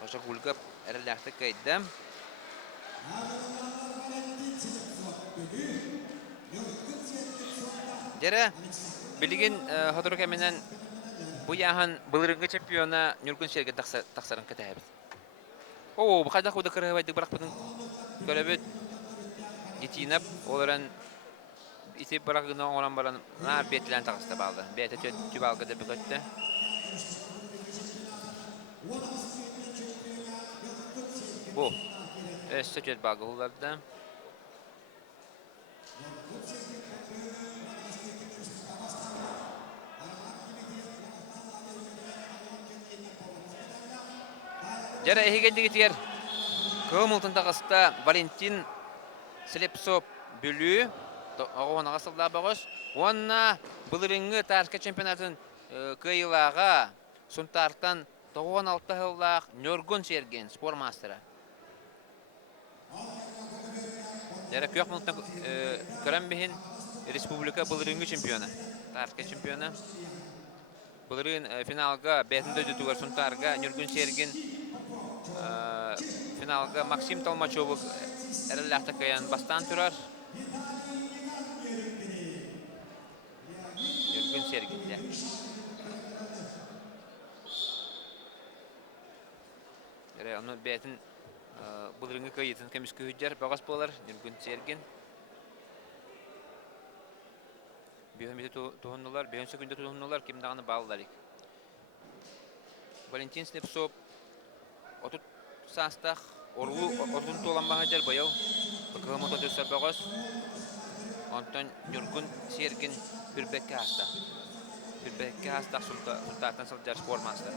Kashagulgov erlekte kaydam. Jere bilgin hatırı kemenen bu yahan bılırıngı çempiyona Nurgun Şergen taksarın ketebit. Oo, bu kadar kuda kırıvaydık bırakmadın. Görebet Gitinap olaran isi bırakına olan baran nar betlen taksta baldı. Bete tübalgı da bıkattı. Bu söçet balgı hullarda. Жара ehigендигитер көмөлтөн тагыста Валентин Слепцов бүлүү оғуына ғасылда бағыз. Онна бұлырыңы тарска чемпионатын кыйлаға сұнтартан 96 жыллақ Нөргүн Серген спор мастера. Жара көк мұнтан көрін бейін республика бұлырыңы чемпионы. Тарска чемпионы. Бұлырын финалға бәтінді өдетугер сұнтарға Нөргүн Серген финалға Максим Толмачевы әріләқті каян бастан тұрар. Нөргүн Сергенде. Оны бәтін бұлырыңы көйетін көміскі хүджер бағас болар. Нөргүн Серген. Бүйімді тұғынылар, бүйін сөкінде тұғынылар, кемдағаны балыларик. Валентин Слепцов отут састах ордун толамаға жар байау. Бұқығым отут өсір бағас. Онтан Нөргүн Серген бүрбәкке астақ. Бүрбәкке астақ сұлтақтан сылджар спор мастер.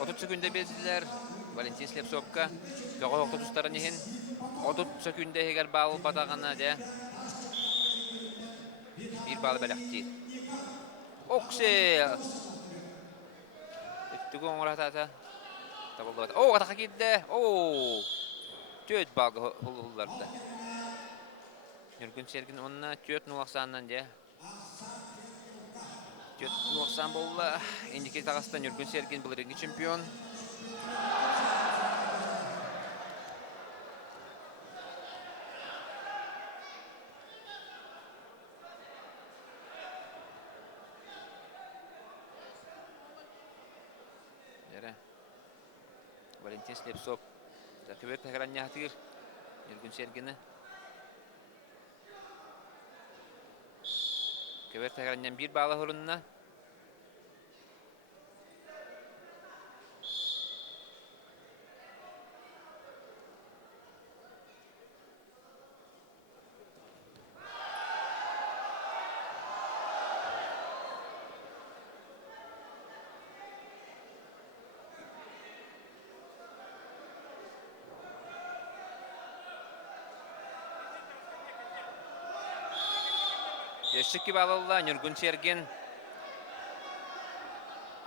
Отут сөкінде безділер Валентин Слепцовка. Көғі оқты тұстарын ехін. Отут сөкінде егер балы батағана де bir bалы бәліқтейді. Оксел! Үттігі оңыратата. Табылды бата. О, атақа кетті. О! Төт балғы ұлыларды. Нөргүн Серген онына төт нұлақсанынан де. Төт нұлақсан болды. Ендеке тағасында Нөргүн Серген бұлырыңғы чемпион. Валентин Слепцов. Көбек тәгіранне атығыр. Нөргүн Сергені. Көбек тәгіраннен бір балы ғырынна. Ешікі балылла, Нөргүн Серген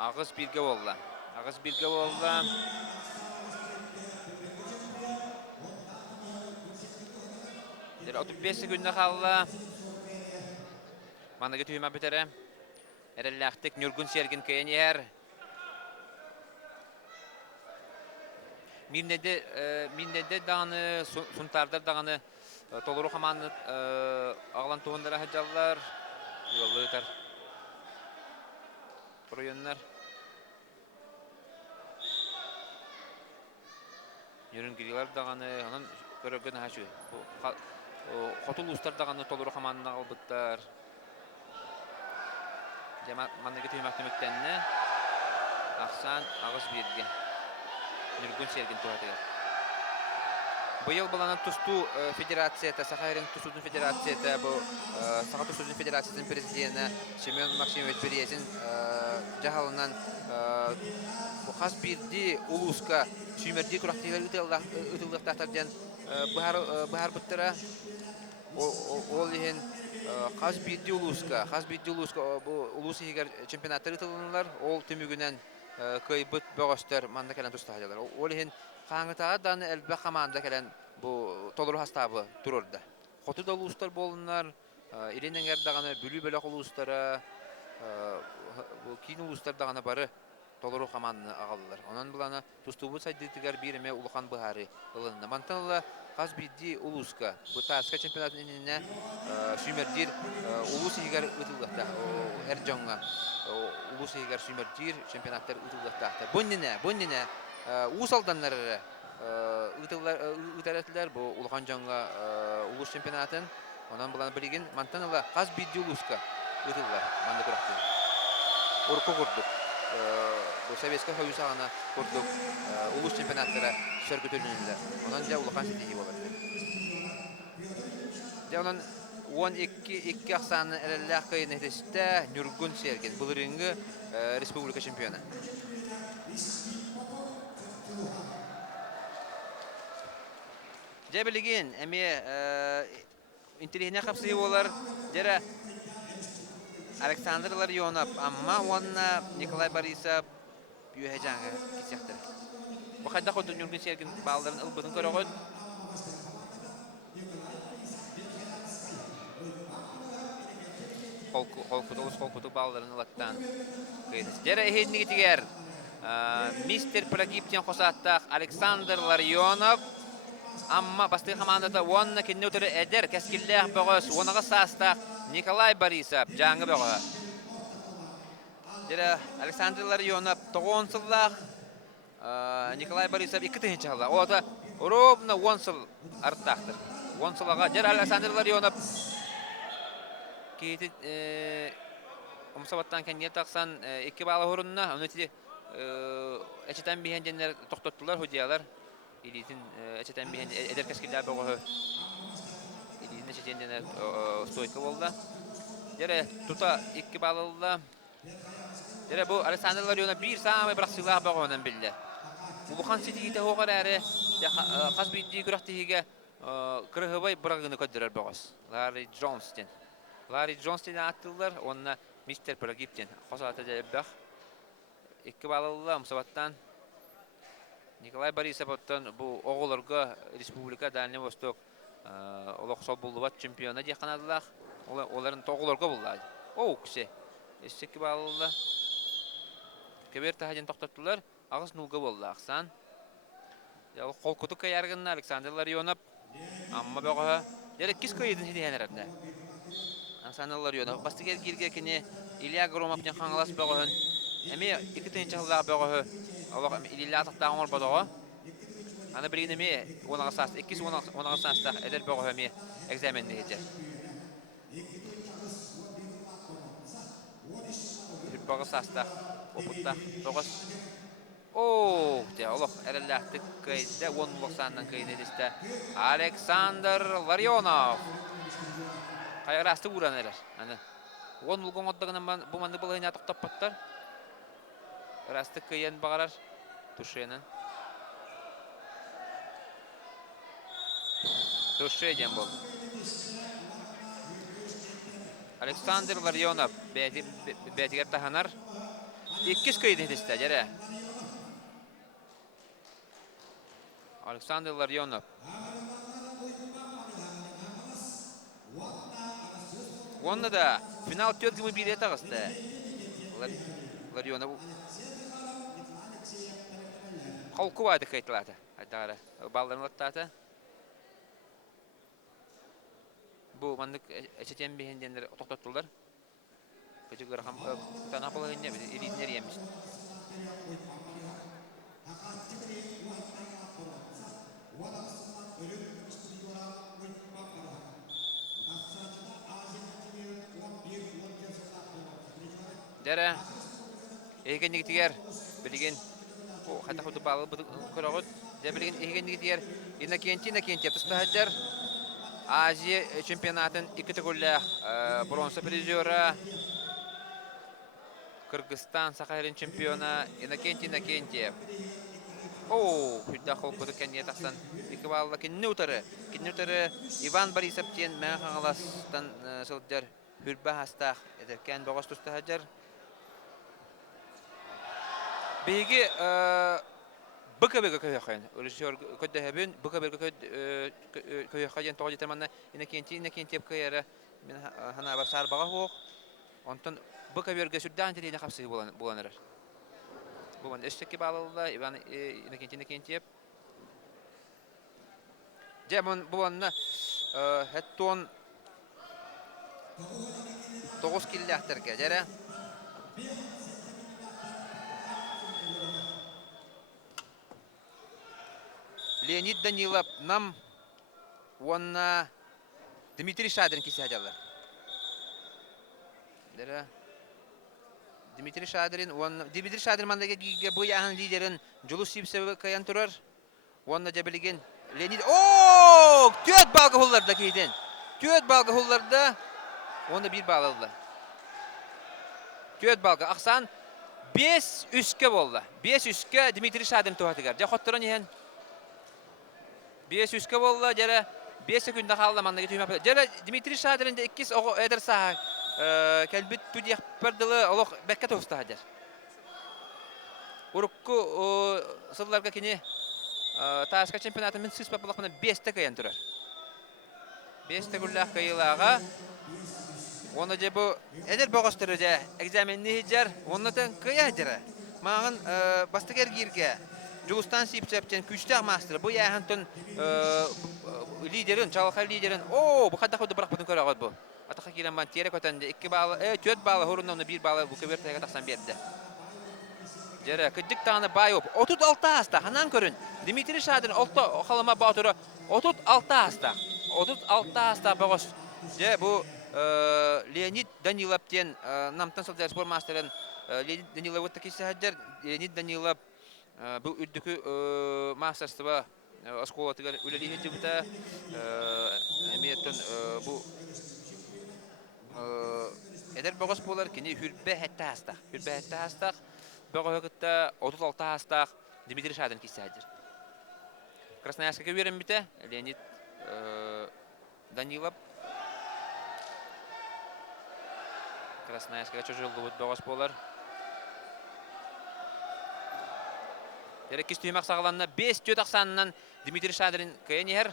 ағыз бірге олла. Ағыз бірге олла. Отып 5 секундна қалла. Манығы түйіма бітірі. Әрілләқтік Нөргүн Серген көйен ер. Миннеде дағаны, сұнтардар дағаны Толыру қаманы ағылан туғындары ғаджалар, үйалығытар, құрыйынлар. Үйрін кирилар дағаны, оның көрігін ғашы. Қотыл ұстар дағаны толыру қаманын ағылбыттар. Маннығы түймәкті мүктеніне ақсан ағыз берге. Нөргүн Серген туғатығар. Быйыл баланы тусту федерацията, Сахарин тустудун федерацията, Саха тустудун федерациясының президенті Семен Максимович Березин жағалынан қас бірді ұлысқа сүймерді құрақтығылар ұтылықтақтардан бұхар бұттыра. Ол еген қас бірді ұлысқа, ұлысы егер чемпионаттар ұтылынылар, ол түмігінен көй бұт бөғістер манда кәлін тұстағылар. Ол еген Қаңғытаға даны әлбі қаманда кәлін толыру хастабы тұрырды. Қоты да ұлыстар болынар, Ирененгер дағаны бүлі бөлік ұлыстары, кейін ұлыстар дағаны бары толыру қаманды ағалылар. Онан бұланы тұстубы сайдетігер біріме ұлыған бұхары ұлынды. Мантанылы қаз бейді ұлысқа, бұл тарска чемпионатын еніне сүймердер ұлыс егер ұтылғақта, әр жоңға ұлыс егер сүймердер чемпионаттар ұтылғақта. Бұнніне Усалданлары үтәрәтілер бұл ұлған жаңға ұлыс чемпионатын. Онан бұланы білген Мантанылы қаз бейді ұлысқа үтілдер. Манды күрақтың. Орқы құрдық. Бұл Советска Союз ағана құрдық. Ұлыс чемпионаттары сөргі төлінілер. Онан жа ұлған сетеге болады. Жа онан 12 аксаны элеллах кайын этесте Нюргун серген. Булырынгы республика чемпионы. Жебелеген эме интерехне капсый болар. Жера Александр Ларионов, амма онна Николай Борисов юхежаңы кисектер. Бу кайда кодун Нюргун серген балдарын ылбытын көрөгөт. Холкуту балдарын ылаттан. Жера эхедниги тигер. Мистер Прогибтен қосаттақ Александр Ларионов. Амма басты командада онна кеннеутері әдер кәскілләқ бұғыз. Оныға састақ Николай Борисов жаңы бұғы. Жері Александр Ларионов 9 сыллақ. Николай Борисов 2 тыңыншы алла. Ота ровно 10 сыл арттақтыр. 10 сылаға. Жері Александр Ларионов кейті ұмсабаттан кәнге тақсан 2 балы ғұрынна. Өнетіде Эчетен бихенденler тоқтоттулар худиялар. Илитин эчетен бихен эдер кескилдер богы. Илитин эчетенденер стойка болду. Жере тута 2 балылда. Жере бу Александр Ларионов bir самый браксылар богонан билди. Бу хан ситигите хогар эре каз бидди күрәктиге кырыгыбай брагыны көддөрөр богос. Ларри Джонстен аттылар, онна мистер Прогибтен косата жеббак. 2 балылы мұсабаттан Николай Борисовтан бұл оғылырға республика Дальний Восток олықсал болуат чемпионы де қанадылақ. Оларын тоғылырға болды. Оу, кісе. 2 балылы. Кебер тағаден тоқтаттылар. Ағыз нулға болды ақсан. Қол күтік каярғынна Александр Ларионов. Амма бөғі. Дәрі кіз көйдің хедейін әрәбді. Александр Ларионов. Басты кергерге кене Илья Громовтен қаңылас бөғіғын. Эми 2 тынчы хыллага бөгө. Аллах илилла тактаган ор бодого. Аны билген эми 10 сас 2 саста эдер бөгө эми экзаменди эже. Бөгө саста опутта бөгөс. О, те Аллах эреллахты кайда 10 сандан кайнедисте Александр Ларионов. Кайрасты уранер. Аны 10 лугон отдагынан бу манды булайна тактап баттар. Растык кыйын бағарар Тушенін. Тушеден бұл. Александр Ларионов бәтігер таханар. 2 кыйын етесті, жәрі. Александр Ларионов. Онны да финал 4 гімі билет ағысты. Ларионов Холку вайды кайтылады. Айтағары. Балдарын латтаты. Бұл мандық әчетен бейіндендер тоқтаттылар. Көжігір қам танапылы ғынне елейтінер еміз. Дәрі. Егендегі тегер білген Хата худу балы көрөгөт. Дебилген эгендиги тигер Иннокентий Тустахаджар Азия чемпионатын 2 төгүлле бронза призеры Кыргызстан Сахалин чемпионы Иннокентий. О, хүддә холкуды кенне тахсан 2 баллы киннутары Иван Борисов тен мен хаңластан сылдар хүрбә хастах эдеркен богос Тустахаджар. Беги быка-быка көйәқайын. Режиссер көддәһәбен быка-быка көйәқайын тоғы жетерманна Иннокентий көйәрі мен хана басар баға хоқ. Онтан быка-берге сүрдән телейіне қапсығы боланырыр. Бұған өстекі балылы Иван Иннокентий. Жәмін бұғанна әттон 9 келі әқтірге жәрі. Леонид Данилов нам онна Дмитрий Шадрин кисәдәләр. Дәре Дмитрий Шадрин мандагы бу яһан лидерин Жулус Сипсев каян турар. Онна җәбелеген Леонид. О! 4 балга булларда кейден. Tüöt balga hullarda onu bir bağladılar. Tüöt balga aksan 5 üske boldu. 5 üske Dimitri Şadin tuhatıgar. Jakottoran yehen 5 üske boldu. Jere 5 sekunda kaldı manda tüyme. Jere Dimitri Şadin'in de ikkis o eder sah. Kelbit tüdiyek perdilı oloq bekket hosta hajar. Urukku sıllarga kini Taşka çempionatının süs papalaqına 5'te kayan turar. 5'te gullaq kayılağa. Onu je bu eder boğastırı je egzamenini hijar. Ondan kaya hajara. Mağın bastager girge. Julustan sipsepten küçtaq master. Bu yahanton liderin, çalqa liderin. Bu kadar kodu bırak bunu körağıd bu. Ataqa kiran ban tiyere kötende 2 bağlı, 4 bağlı horundan 1 bağlı bu köbertege taqsan berdi. Jere kıcık tağını bayop 36 hasta hanan körün. Dimitri Şadin olta oxalama batırı 36 hasta. 36 hasta boğaz. Je bu Leonid Danilov diyen namtan saljar spor masterin Leonid Danilov takisi hajar. Leonid Danilov bu üddükü masterstva oskolatıgar üleli hecibta emiyetton bu eder boğaz bolar kini hürbe hette hasta. Hürbe hette hasta. Böğüqütte 36 hastaq Dimitri Şadin kissadir. Krasnoyarsk'a verin bite Leonid Danilov. Krasnoyarsk'a çocuğuldu boğaz bolar. Gerek istüymek sağlanına 5 töt aqsanından Dimitri Şadin'in kayın yer.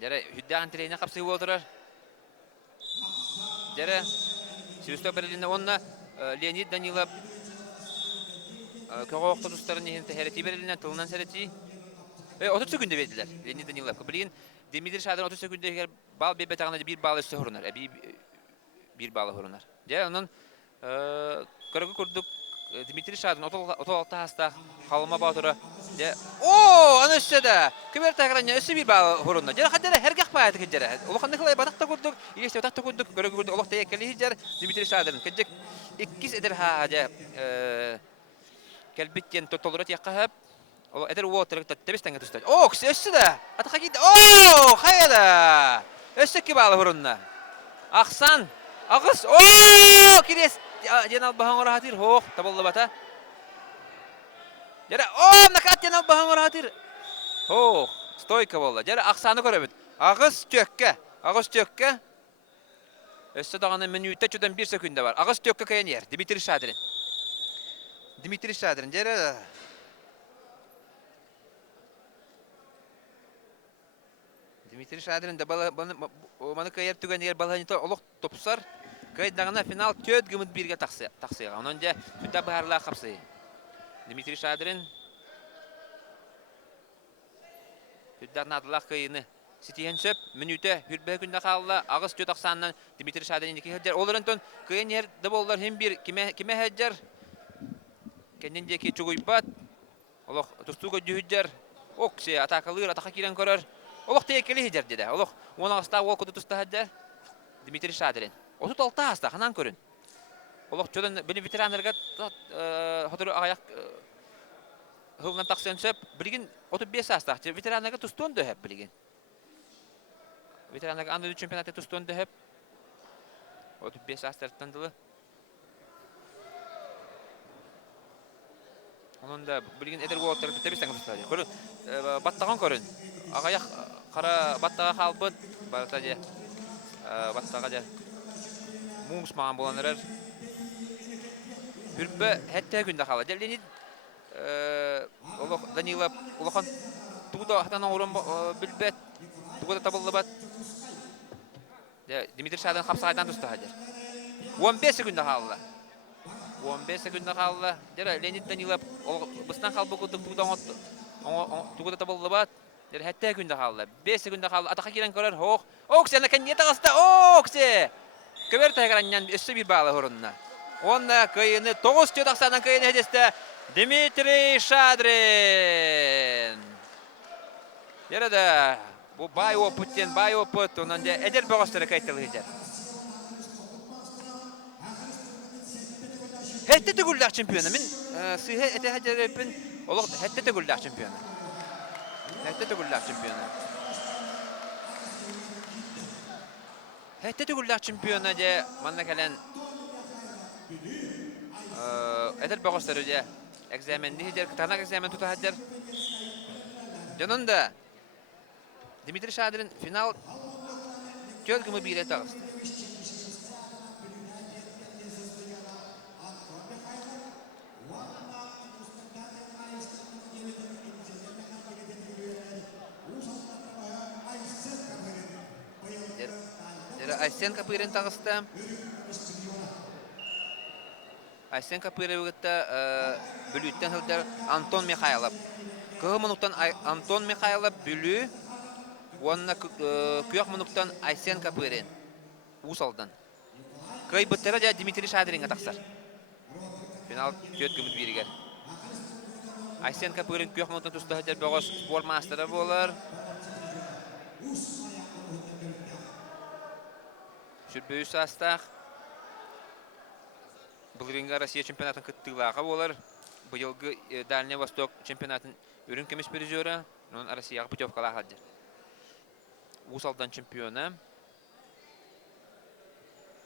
Jere hüdde antrenine kapsayı oldurar. Jere Sivistov Berlin'de onna Leonid Danilov köğoqta dostların nehinte hereti Berlin'den tılından sereti 30 sekunda verdiler Leonid Danilov. Bilin Dimitri Şadin 30 sekunda eğer bal bebetağına bir bal üstü horunar. Bir bal horunar. Jere onun körgü kurduk Dimitri Şadin 36 hasta halma batırı. Ana üstüde. Köber tağıranya üstü bir bal horunna. Jere hadere hergaq bayatı kejere. Uluqan nıqlay badaqta kurduk. İleste badaqta kurduk. Körgü kurduk. Uluq teyekeli hijer Dimitri Şadin. Kejek ikkis eder haja kelbitten totolurat yaqahab. O eder water tebisten gatustay. Üstüde. Ataqa gidi. Hayda. Üstü bal horunna. Aqsan. Aqs. Kires. Jenal bahang orahatir hoq taballı bata. Jere nakat jenal bahang orahatir. Stoyka bolla. Jere aqsanı köröbüt. Aqs tökke. Össe dağının minütte çöden 1 sekunda var. Aqs tökke kayan yer. Dimitri Şadin. Jere Dimitri Şadin de bana kayar tügen yer balhanita oluq topsar. Kaydağına final töt gümüt birge taqsıya. Onunca tüta baharla kapsayı. Dimitri Şadin tüttan adlaq kayını sitihen söp minüte hürbe günde qaldı. Ağız töt aqsandan Dimitri Şadin indiki heccer. Olurunton kayın yer de bollar hem bir kime heccer. Kendindeki çuguybat. Oluq tustuga heccer. Okse atakalır ataqa kiren korar. Oluq tekeli heccer dedi. Oluq ona asta ol kudu tusta heccer. Dimitri Şadin 36 hasta hanan körün. Oluq çöden beni veteranlarga hodur ayak hıldan taqsan söp bilgin 35 hasta. Veteranlarga tustundu hep bilgin. Veteranlarga Anadolu çempionatı tustundu hep. 35 hasta tandılı. Onun da bilgin eder water tebisten tustadı. Körün battağan körün. Ayak qara battağa qalbıt barataja. Battağa ja Mungs mağan bolanlar. Hürbe hette günde qaldı. Leonid Danilov uluqan tuğda ahtan oğrum bilbet. Tuğda taballı bat. Dimitri Şadin qapsaqaydan tustu hajar. 15 sekunda qaldı. 15 sekunda qaldı. Leonid Danilov bıstan qalbı kuduk tuğda taballı bat. Hette günde qaldı. 5 sekunda qaldı. Ataqa kiren korar. Okse kan yeta qasta. Okse. Köber tağıranyan üstü bir bağlı horunna. Onda kayını 9 töt aqsandan kayını hedeste Dimitri Şadin. Yarada bu bay oput ondan da eder boğastırı kayıtlı hecер. Hette de gullaq çempiyonu min sıhhe ete hecər öpün. Oluq hette de gullaq çempiyonu. Hette tügüller çempiyonu. Hette tügüller çempiyonu de manna kelen edel bağışları de egzamenli hider kıtanak egzamen tuta hader. Canın da Dimitri Şadır'ın final tölgümü bir et ağızdı. Aysen Kapır'ın tağızdı. Aysen Kapır'ı bugütte bülütten hıldar Anton Mikhailov. Kıhımınıktan Anton Mikhailov bülü, onunla kıyakmınıktan Aysen Kapır'ın usaldan. Kıybıtlara da Dimitri Şadır'ın ataksar. Final tüyet gümüt biriger. Aysen Kapır'ın kıyakmınıktan tustu hıdır bağız spor masterı bolar. Şürbüyü sastaq. Bulgariya Россия чемпионатын кыттыгылаға болар. Быйылгы Дальний Восток чемпионатын өрін кемес призері. Onun Россияға путевкалаға haddir. Усалдан чемпионы.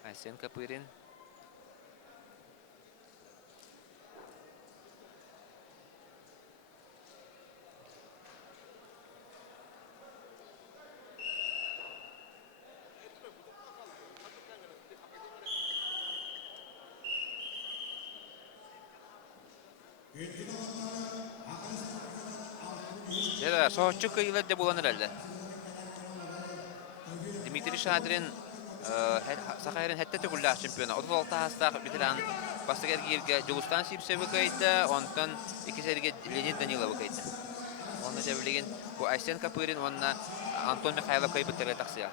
Aysen Kapır'ın. Ya soğukçu kıyılar da bulanır elde. Dimitri Şadır'ın Sakayır'ın hette tügüller çempiyonu. 36 hastaq bitiren Bastıger Giyirge Julustan Sipsevi kayıtta. Ondan iki serige Leonid Danilov kayıtta. Onu sebebilen bu Aysen Kapır'ın onunla Anton Mikhailov kayıptırı taksıya.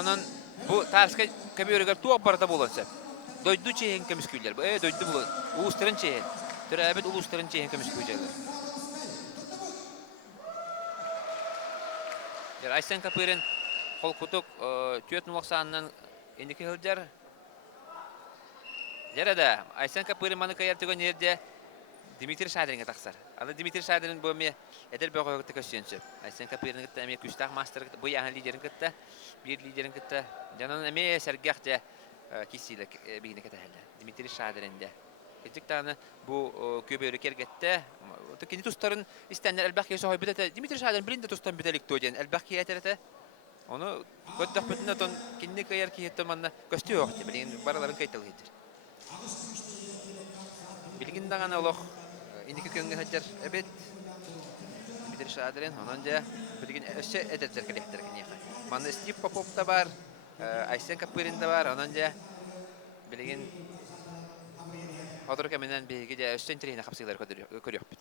Onun bu tarska kabiyörüger tuğ parata bulunsa. Doydu çeyin kemisküller. Doydu bulun. Ulusların çeyin. Türabet ulusların çeyin kemisküller. Aysen Kapır'ın kol kutuk tüyet nuvaksanından indiki hılcar. Yarada Aysen Kapır'ın manı kayar tügün yerde Dimitri Şadır'ın taksar. Adı Dimitri Şadır'ın bu me eder bir koyukta köşeyençi. Aysen Kapır'ın gitti eme küstah master bu yahan liderin gitti. Bir liderin gitti. Canın eme sergahça kisiyle bihine ketahelle. Dimitri Şadır'ın da. Küçük tane bu köbürü kergette. Tukini tustarın istenler elbaki sohbet Dimitri Şadır'ın birinde tustan bitelik tojen. Elbaki yeterete. Onu koddak bütüne ton kinni kayar ki yetmanna köstü yok. Bilin baraların kayıtlı hidir. Bilgin dağına olaq. İndiki köngü hacer evet. Dimitri Şadır'ın onunca bilgin össe ederler kalihter kiniye. Manna Steve Popov da var. Aysen Kapır'ın da var. Onunca bilgin Odur keminden bilgi de össen trihine kapsayıları körüyor bit.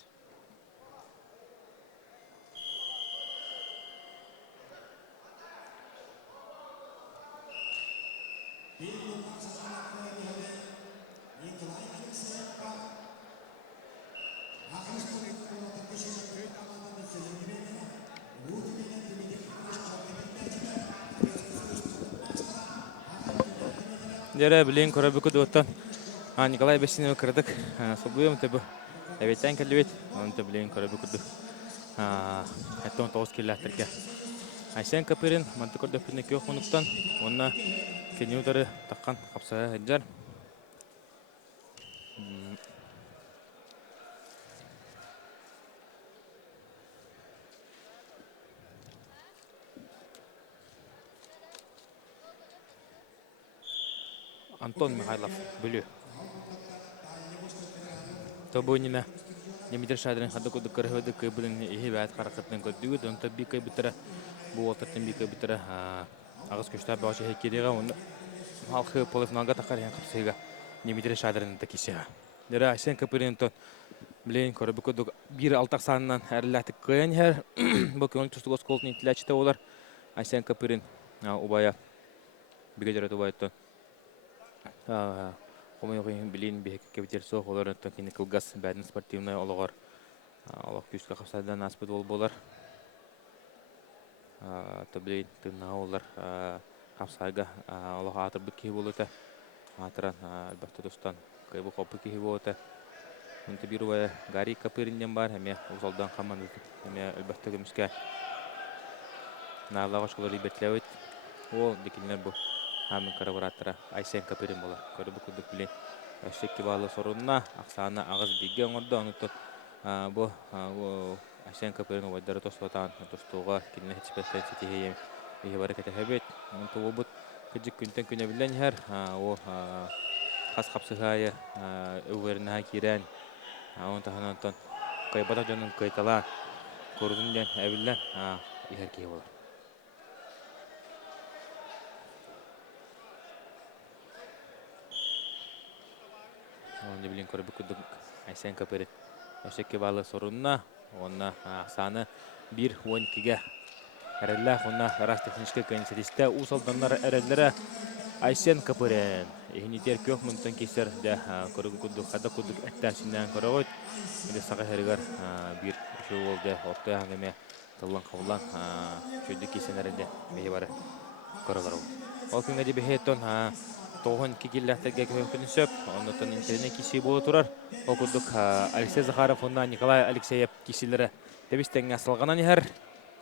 Dere bilin korabık doğtan. Nikolay Besin'i kırdık. Sobuyum tabi. Evet, kelbet. Onu da bilin korabık doğ. Hatta 9 kilometre. Aysen Kapır'ın mantıklı döpünü yok onuktan. Ona kenyuları takkan kapsaya hacer. Anton Mikhailov bölü. Тобонина Димитр Шадырын хады коды кырхыды кыбылын ихи бәт қарақытын көддігі дон табби кайбытыра бұл олтаттын би кайбытыра ағыз көштар бағышы хеккедеға оны халқы полыфнага тақар ян қапсыға Димитр Шадырын да кесеға. Дәрі Айсен Kapır'ın тон білейін көрі бүкіді бір алтақ санынан әріләтік қойын әр бұл көңіл тұстық осколтын интіләчіті олар Айсен Kapır'ın ұбая бігедерет ұбайыттын. Комойгын билин бек кебитер сох олар токини кылгас бәдин спортивный ологор олог күскә хасадан аспыт бол болар. Таблин тынна олар хапсайга олоха атыр бик болута. Атыран албатта достан кайбы копы киһи болута. Унта бируя Гарри Капыринен бар, эме узалдан команда эме албатта көмүскә. Налага шулар ибетләвет. Ол дикиннәр бу хамын карабаратыра Айсен Капырин болар. Көрүбү күдүк биле. Шекки балы сорунна аксана агыз биге оңорда онуту бу Айсен Капырин вадары тосватан тостуга кинне хичпестен ситиһем. Бие бараката хабет. Онту обут кыжык күнтен күнө билен хер о хас капсыгая өвернә кирән. Онту ханантан кайбата жанын кайтала кордун ден әбиллән ихерки болар. Онда билин көрүбү күдүк Айсен Капырин. Шекки балы сорунна онна саны 1-12-ге әреллә онна рас технический консервисте усалданнар әрелләре Айсен Капырин. Ихнитер көк мынтан кесер дә көрүбү күдүк хада күдүк әттәсиннән көрөгөт. Инде сага хәргәр бир шулды опта хәмеме тыллан кабылан чөйдү кесенәрендә бие бары көрөгөр. Ол күнгә дип хеттон Тоғын кигилләттерге көкінісіп, онытын интернет киси болу тұрар. Окудук Алексей Захаров, онна Николай Алексеев кисилері дебістен асылғанан ехер.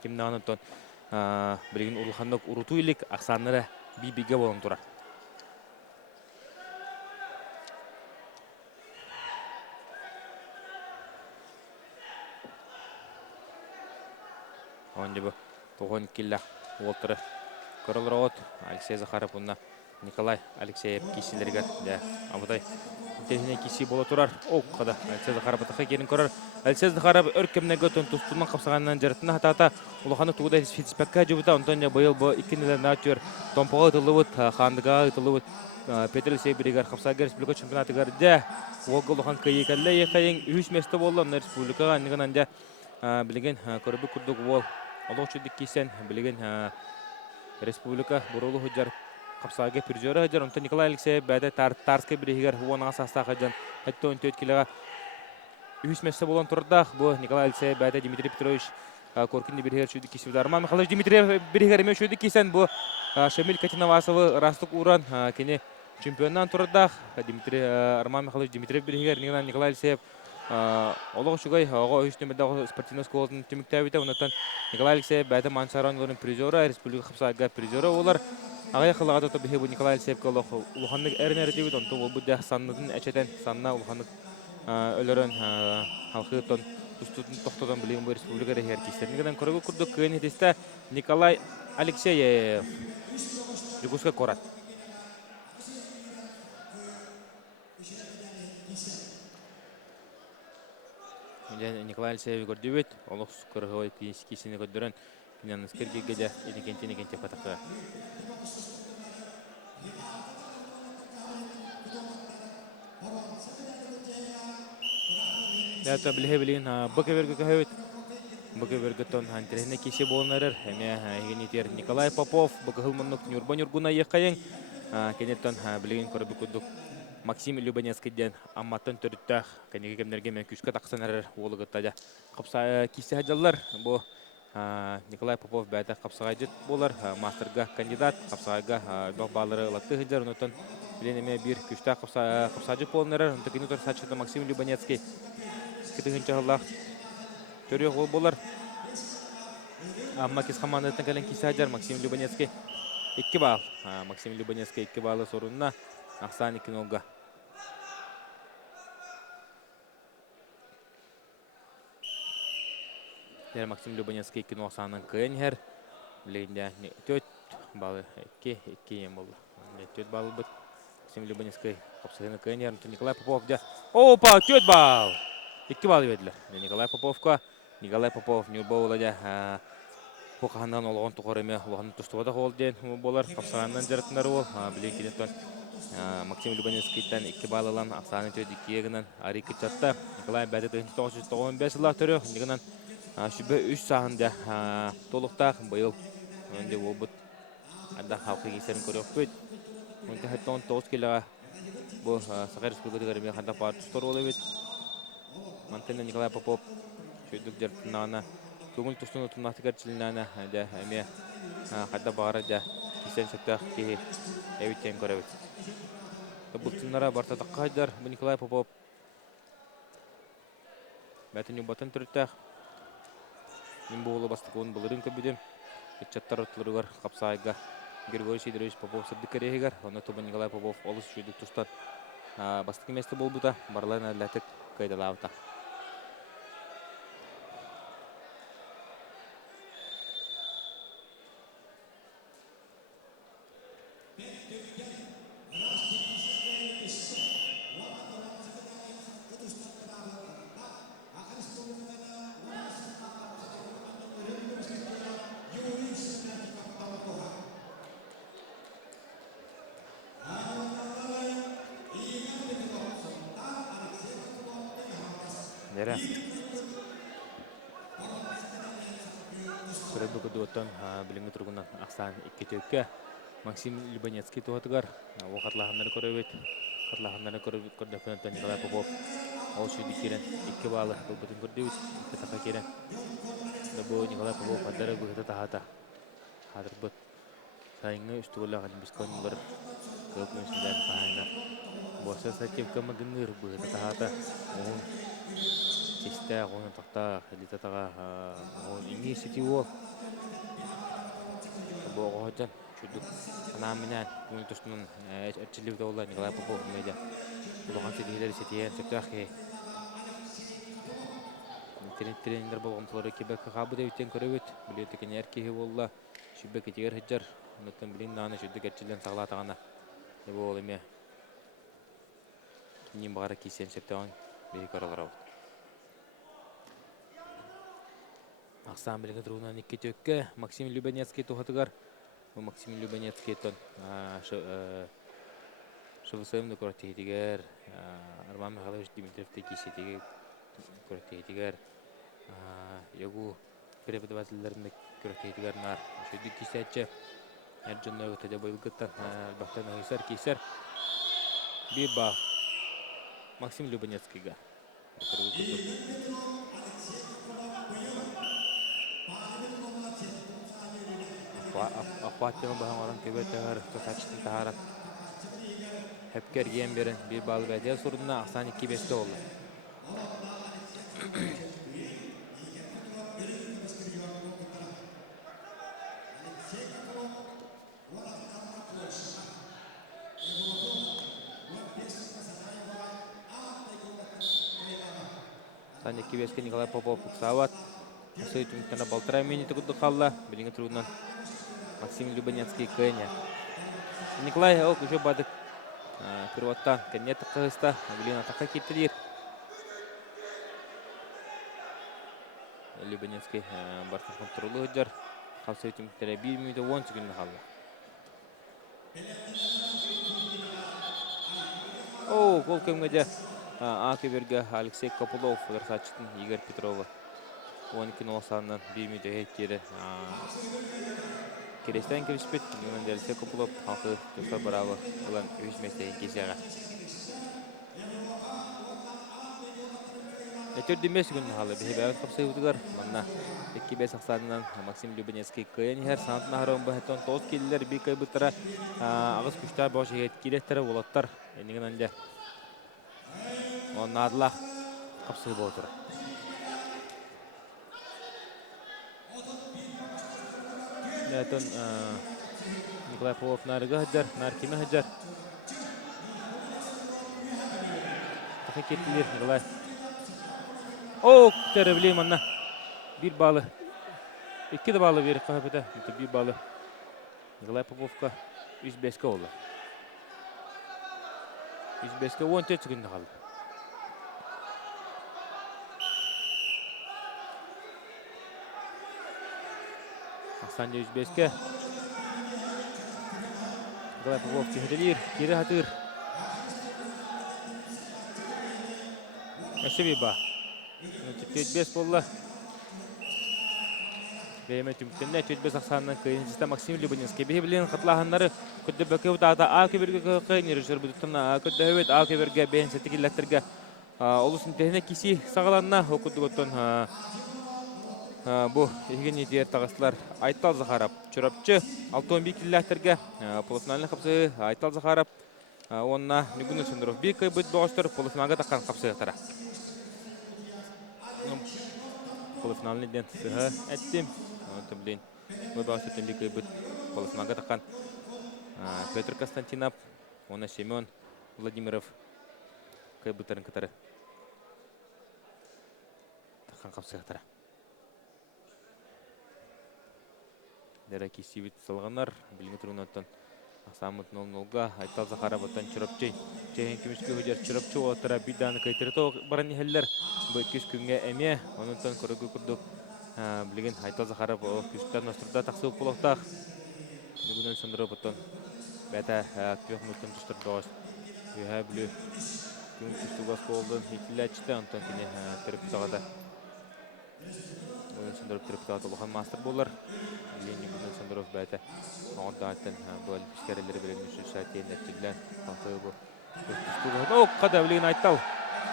Кемді анытын бірген ұрлықандық ұруту елік ақсанлары бейбеге болын тұрар. Онды бұл тоғын киллә олтыры көрілір оғыт. Алексей Захаров, онна Николай Алексеев кисилерге де абыдай интернет киси болу тұрар. О, қада Алексей Захаров атаққа керін көрір. Алексей Захаров өркемне көтін тұстынан қапсағанынан жарытына хатата ұлықаны туғыда фитспекка жібіта. Онтан бойыл бұл икінілер натюр томпаға ұтылывыт, қандыға ұтылывыт Петр Алексей Берегар қапсаға республика чемпионаты көрді. Оғы ұлықан кайекәлі еқайын 3 месті болды. Оны республикаға анығынан да білген көрібі күрдік ол. Олық үшідік кейсен білген республика бұрылы хүджар Капсаға призеры хәджар, онта Николай Алексеев бәді тарскай бірігер уанаға састақ хәджан. Әтті 14 киліға 3 месті болан тұрдақ. Бұл Николай Алексеев бәді Дмитрий Петрович Коркинді бірігер шүйді кесіп. Арман Михайлович Дмитрий бірігер еме шүйді кесен. Бұл Шамиль Катиновасовы растық уран кене чемпионнан тұрдақ. Арман Михайлович Дмитрий бірігер Николай Алексеев Олығы шүгай, оғы үштемедегі спортивный сколатын түмікті әбеті. Онытан Николай Алексеев бәді Мансаранларын призеры, республика Қапсаға призеры олар. Ағай қылыға тұты бігебі Николай Алексеевке ұлғанлық әрін әрі онты ол бұдда санныдың әчетен санна ұлғанлық өлірін халқыттан ұстытын тоқтадан білеген бұл республика рейхер кейстерінігіден көрігі күрді күйін етесті Николай Алексеев жүгізгі қорат. Николай Алексеев көрді бет, олық көрігі кейсені көддірін Кинан скиргеге де инегенте патаққа. Дәті біле-білеген бұқы бергі көйет. Бұқы бергі тон антрехіне кесе болынарыр. Әме егенетер Николай Попов, бұқы ғылмынық Нюрбан-Юргуна еқайын. Кенеттен білеген көрі бүкілдік Максим Любанецкийден амматтан түріттәқ. Кәнеге кемдерге мен күшкі тақсанарыр олығыттады. Қапса кесе хәджалар. Бұл Николай Попов бәді қапсаға жет болар. Мастерға кандидат. Қапсаға балары латты хәджар. Онытын біленеме бір күшті қапса жет болынарыр. Онты кенетер сатшыды Максим Любанецкий. Кетігінші ғылақ түрі ғол болар. Амма кес қамандатын кәлін кесе хәджар Максим Любанецкий 2 бал. Максим Любанецкий 2 балы сорунна. Ақсан 2-0-ға. Максим Любанецкий 2-0-ның күйін әр. Білейінде 4 балы 2 ем болды. 4 балы бұд. Максим Любанецкий қапсағыны күйін әр. Николай Попов де. Опа, 4 бал! 2 балы веділер. Николай Поповқа. Николай Попов Нюрба оладя. Қоқағандан олғын тұқырыме олғын тұстуғада қол ден болар. Қапсағаннан жарытындар ол. Білейін кенеттен. Максим Любанецкийден 2 балылан Ақсаны төді 2-егінен Ари Кычатта. Николай бәді 1995 жылақ түрі. Негінен шүбі 3 сағында толықтақ бұйыл. Önde o bu ada halkı geçerin körüp. Önde hatta 19 kilo bu Sakar Respublika'da bir handa partistor oluyor. Mantenne Nikolay Popov çocuk dertnana көңүл тустун тунатыгар чилинана да эме хадда бара да кисен сөктөх ки эвитен көрөбүт. Бұлтынлара барта таққайдар, бұл Николай Попов. Мәтін юбатын түріттәқ. Мен бұғылы бастық оның бұлырын көбідем. Етчаттар ұтылырығар қапсайға. Григорий Сидорович Попов сырдық керегігер. Оны тобы Николай Попов олыс жүйдік тұстан. Бастық еместі бол бұта. Барлайын әләтік қайдалауыта. Нера. Көрөбі көдуоттан біліңі тұрғынан ақсан иккетеуікке Максим Любанецкий туғатығар. Ол қатлағандары көрөбет. Қатлағандары көрдіқінеттен Николай Попов. Ол шүйді керен 2 балы бұл бұтын көрдеуіт. 2 тақа керен. Бұл Николай Попов қадары бұғыты тағата. Қадыр бұт. Сайыңы үсті олаған бізкон бұлар. Көп мөсінден қағайындар. Боса сәтевкі мағыныр бұғыты тағата. Оғын честі оғын тақта әліті таға оғын иңей сети ол. Бұл оғыдан чүрдік анамынан көңіл тұсының әртшілігі олар Николай Попов мәйді. Бұлған сетігілері сетейен сөктіғақ кей. Тренерлер болғымтылары кебек қабы дөйттен көрі өт. Білетікен әркеге болла. Шүббек етегер хыджар. Үніттен білін наны шүрдік әртшілден сағылатағана. Бұл ол еме. Кейінен бағара кейсен сөптіған бейік аралар ауды. Ақсан біліңі тұруынан 2 төкке Максим Любанецкий туғатығар. Максим Любанецкий тон Шывысымды көрттегетігер. Арман Михайлович Дмитриевті кейсетеге көрттегетігер. Ягу преподавательдерінде көрттегетігер нар. Шөйді кейсетші. Әрджонны өтеде бойылғыттан бақтан ғайсар кейсер. Bir bağ. Максим Любанецкий'ga. Akvatiyonu bağımların köbetler, tosaçtın taharat. Hep kergiyen birin bir bağlı bedel sorununa aksan 2-5'te oldu. Aksan 2-5'te Nikolay Popov Savat. Осы үтіміктені балтыра менеті күдді қалла. Біліңі тұрғынан Максим Любанецкий көйне. Николай Ок уже бадық кірваттан кәнеті қығыста. Білін атаққа кеттілер. Любанецкий бартын тұрылы ұджар. Қалсы үтіміктері 1 минуты 10 секундны қалла. Гол көмгеде Акеберге Алексей Копылов, Версачтың Игорь Петрова. 12 нолсаннан 1 минут өйттері. Керестен керіспет, мүнен Алексей Копылов, халқы тұстар барағы ұлан өйшместеген кезеға. Әтер демес күнді қалы, бейі бәуін қапсай ұтығар. Манна 2-5 ақсанынан Максим Любанецкий көйен ер. Сантын ағырауын бұхеттен 9 келілер бей көй бұттыра. Ағыз күштар бау шегет келеттері олаттар. Әнеген әнде. Оның адылақ қапсай бұл тұра. Әтін Николай Попов нарығы ғаджар, нар кеме ғаджар. Тақы кеттілер Николай. Тәрі білейм анна. 1 балы. 2 балы беріп қағапеті. 1 балы. Николай Поповқа 3-5-ке олы. 3-5-ке 14 секунды қалды. Ақсан 105-ке. Николай Попов чехделер, кері хатыр. Әші ба. 4-5 болла. Бейме түмкенне 4-5 ақсанынан көйінсізді Максим Любанецкий. Бейі білен қатлағанлары күдді бөке ұтағыда А-көберге көйінері жүр бұдыттымна. Күдді өйет А-көберге бейін сәтті келләттерге. Олысын тәхіне кесі сағаланына өкүдді көттін Бу иген идея тагыслар Айтал Захаров чурапчы Алтонбек килләхтерге полуфинальный капсы Айтал Захаров онна Нигуны Сындыров бик кайбыт богостыр полуфиналга таккан капсы тара. Полуфинальный ден сыга әттим. Төблин бу богостыр бик кайбыт полуфиналга таккан Петр Константинов, онна Семен Владимиров кайбыттарын катары таккан капсы тара. Дәреки сивит салганнар, билгин турунаттан Асамыт 0-0-га Айтал Захаровтан чурапчы. Чеген кимиске хөҗәр чурапчы отыра бидан кайтырто баран хәлләр. Бу кис күнгә әмә, оннан көрәгә курдык. Билгин Айтал Захаров күстән насырда тахсып булактак. Бүгеннән Сандыров отан. Бәтә кех мутын төштөрдәс. Яһә биле. Күн төстүгәс булды. Хитләчтә антан кине тиреп тагада. Бүгеннән Сандыров тиреп тагада булган мастер булар. Бүгеннән Сандыров бәтә. Ондаттан бөл бишкәреләре белән шәтен нәтиҗәләр хакы бу. Төстүгә када билгин Айтал.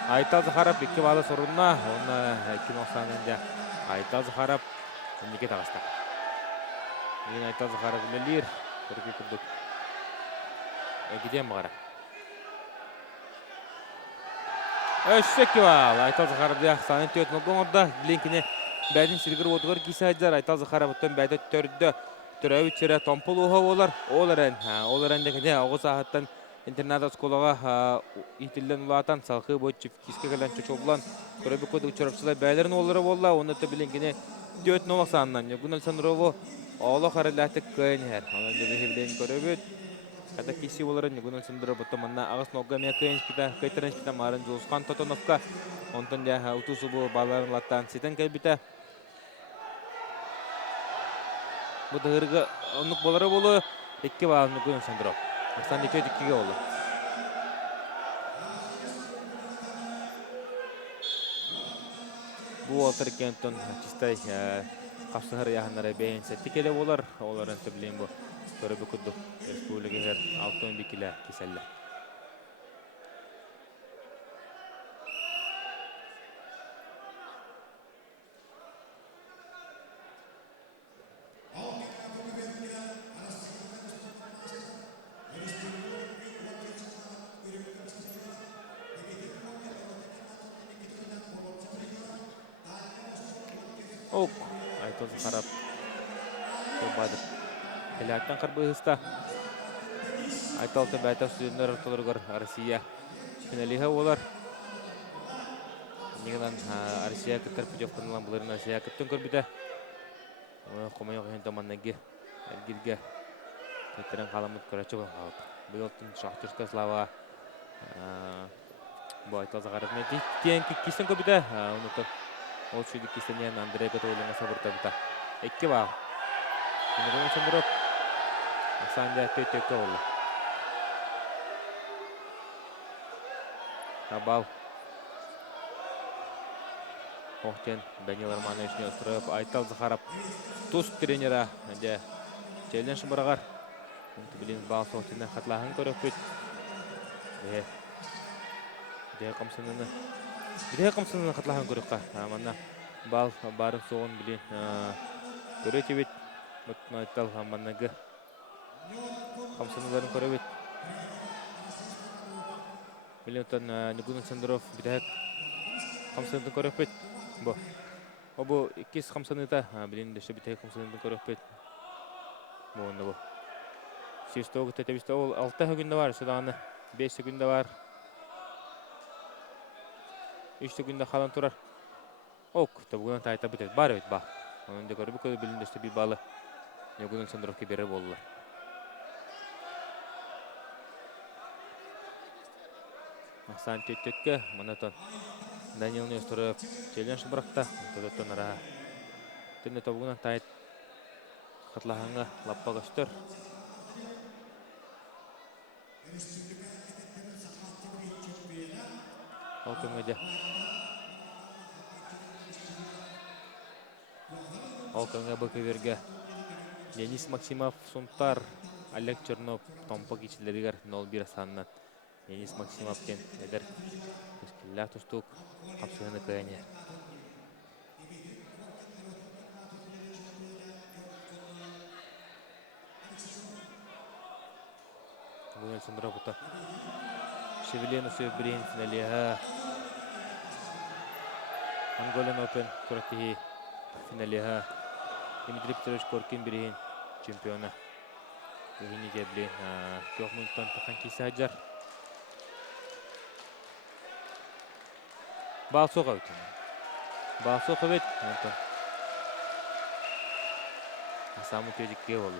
Айтал Захаров ике балы сорунна, оны 290-нда Айтал Захаров неге тагыста. Билгин Айтал Захаров беләлер, көргә курдык. Гидән бара. Эшсеква Айтал Захаров да санын төтнө гоңда билгине бәдин силгер одгыр кисәҗәр Айтал Захаровтан бәдә төрдө. Төрәүчере Томполуга олар. Оларан дегенде агыз сааттан интернат школага итилден улатан салхы бойчы киске келен чочоблан көрөбү көдү чурапчылар бәйлерин олары болла. Оны да билгене 4-0 саннан. Бүгүн Сандрову Ооло харылаты көнер. Аны билген көрөбүт. Када киси оларын бүгүн Сандрову томанна агыс ногга мекенс бита кайтерен бита марын Жулскан Тотоновка. Онтон да утусу бу баларын латтан ситен кайбита. Бу дырга онук болары болу 2 балны күн Сандыров. Астан 2-2-ге болду. Бу Олтар Кентон чистай капсыгыр яһаннары бейин сеттикеле болар. Оларын төблен бу көрөбү кудук республикалар алтын бикиле киселлер. Айтал Захаров бады. Эләттән кырбыста. Айтал бәтә сүзләр толыргар Россия финалига олар. Нигән Россия китер путевкалардан булырына Россия киттен көрбидә. Комайга һәм таманнагы элгилгә китерен каламыт көрәчә булган. Бу елтын Шахтерская Слава бу Айтал Захаров мети тен кисен көрбидә. Уны ол шүйдік кесенен Андрей Готовлина сабырта біта. 2 бал. Бүгін Сандыров. Асанда 4-2 олы. Бал. Оқтен Данил Романовичне устроев Айтал Захаров. Туз тренера. Челден шымырағар. Білін бал соқтен қатлағын көріп бүт. Де қамсынын қатлағын көріп қа. Аманна бал барын соғын білін көрет ебет. Мұттын Айтал аманнағы қамсыныларын көріп ет. Білін өттен Нигунын Сандыров бітәк қамсынын көріп ет. Бұл 2 қамсыныта білін дөші бітәк қамсынын көріп ет. Бұл. Сестоғы тәтәбісті ол 6 күнді бар. Сұдағаны 5 күнді бар. 3 күнді қалан тұрар. Бүгінен тайта бітет. Бар өт ба. Оның да көріп көді біліндісті бір балы. Нигунын Сандыровке бері болылар. Ақсан төттетке мұнатон Данил Нестуров челен шымырақта. Төттен араға. Түнне тобығынан тайт қатлағанға лаппа көстір. Ол көңеде. Ол көңе бұқы берге. Денис Максимов, Сунтар, Олег Чернов, Томпа кечілерігер 0-1 санынан. Денис Максимов кен әдір. Өскілі тұстық қапсығыны көйіне. Нигунун Сандропута. Шевелену Сөбрин финалиха. Angolan Open kuratihi finaliha. Дмитрий Петрович Коркин бирин чемпиона. Үйіні жеблен 4 минуттан таққан кейсі хаджар. Бал соқа өтін. Бал соқа бет. Асамы төдікке олы.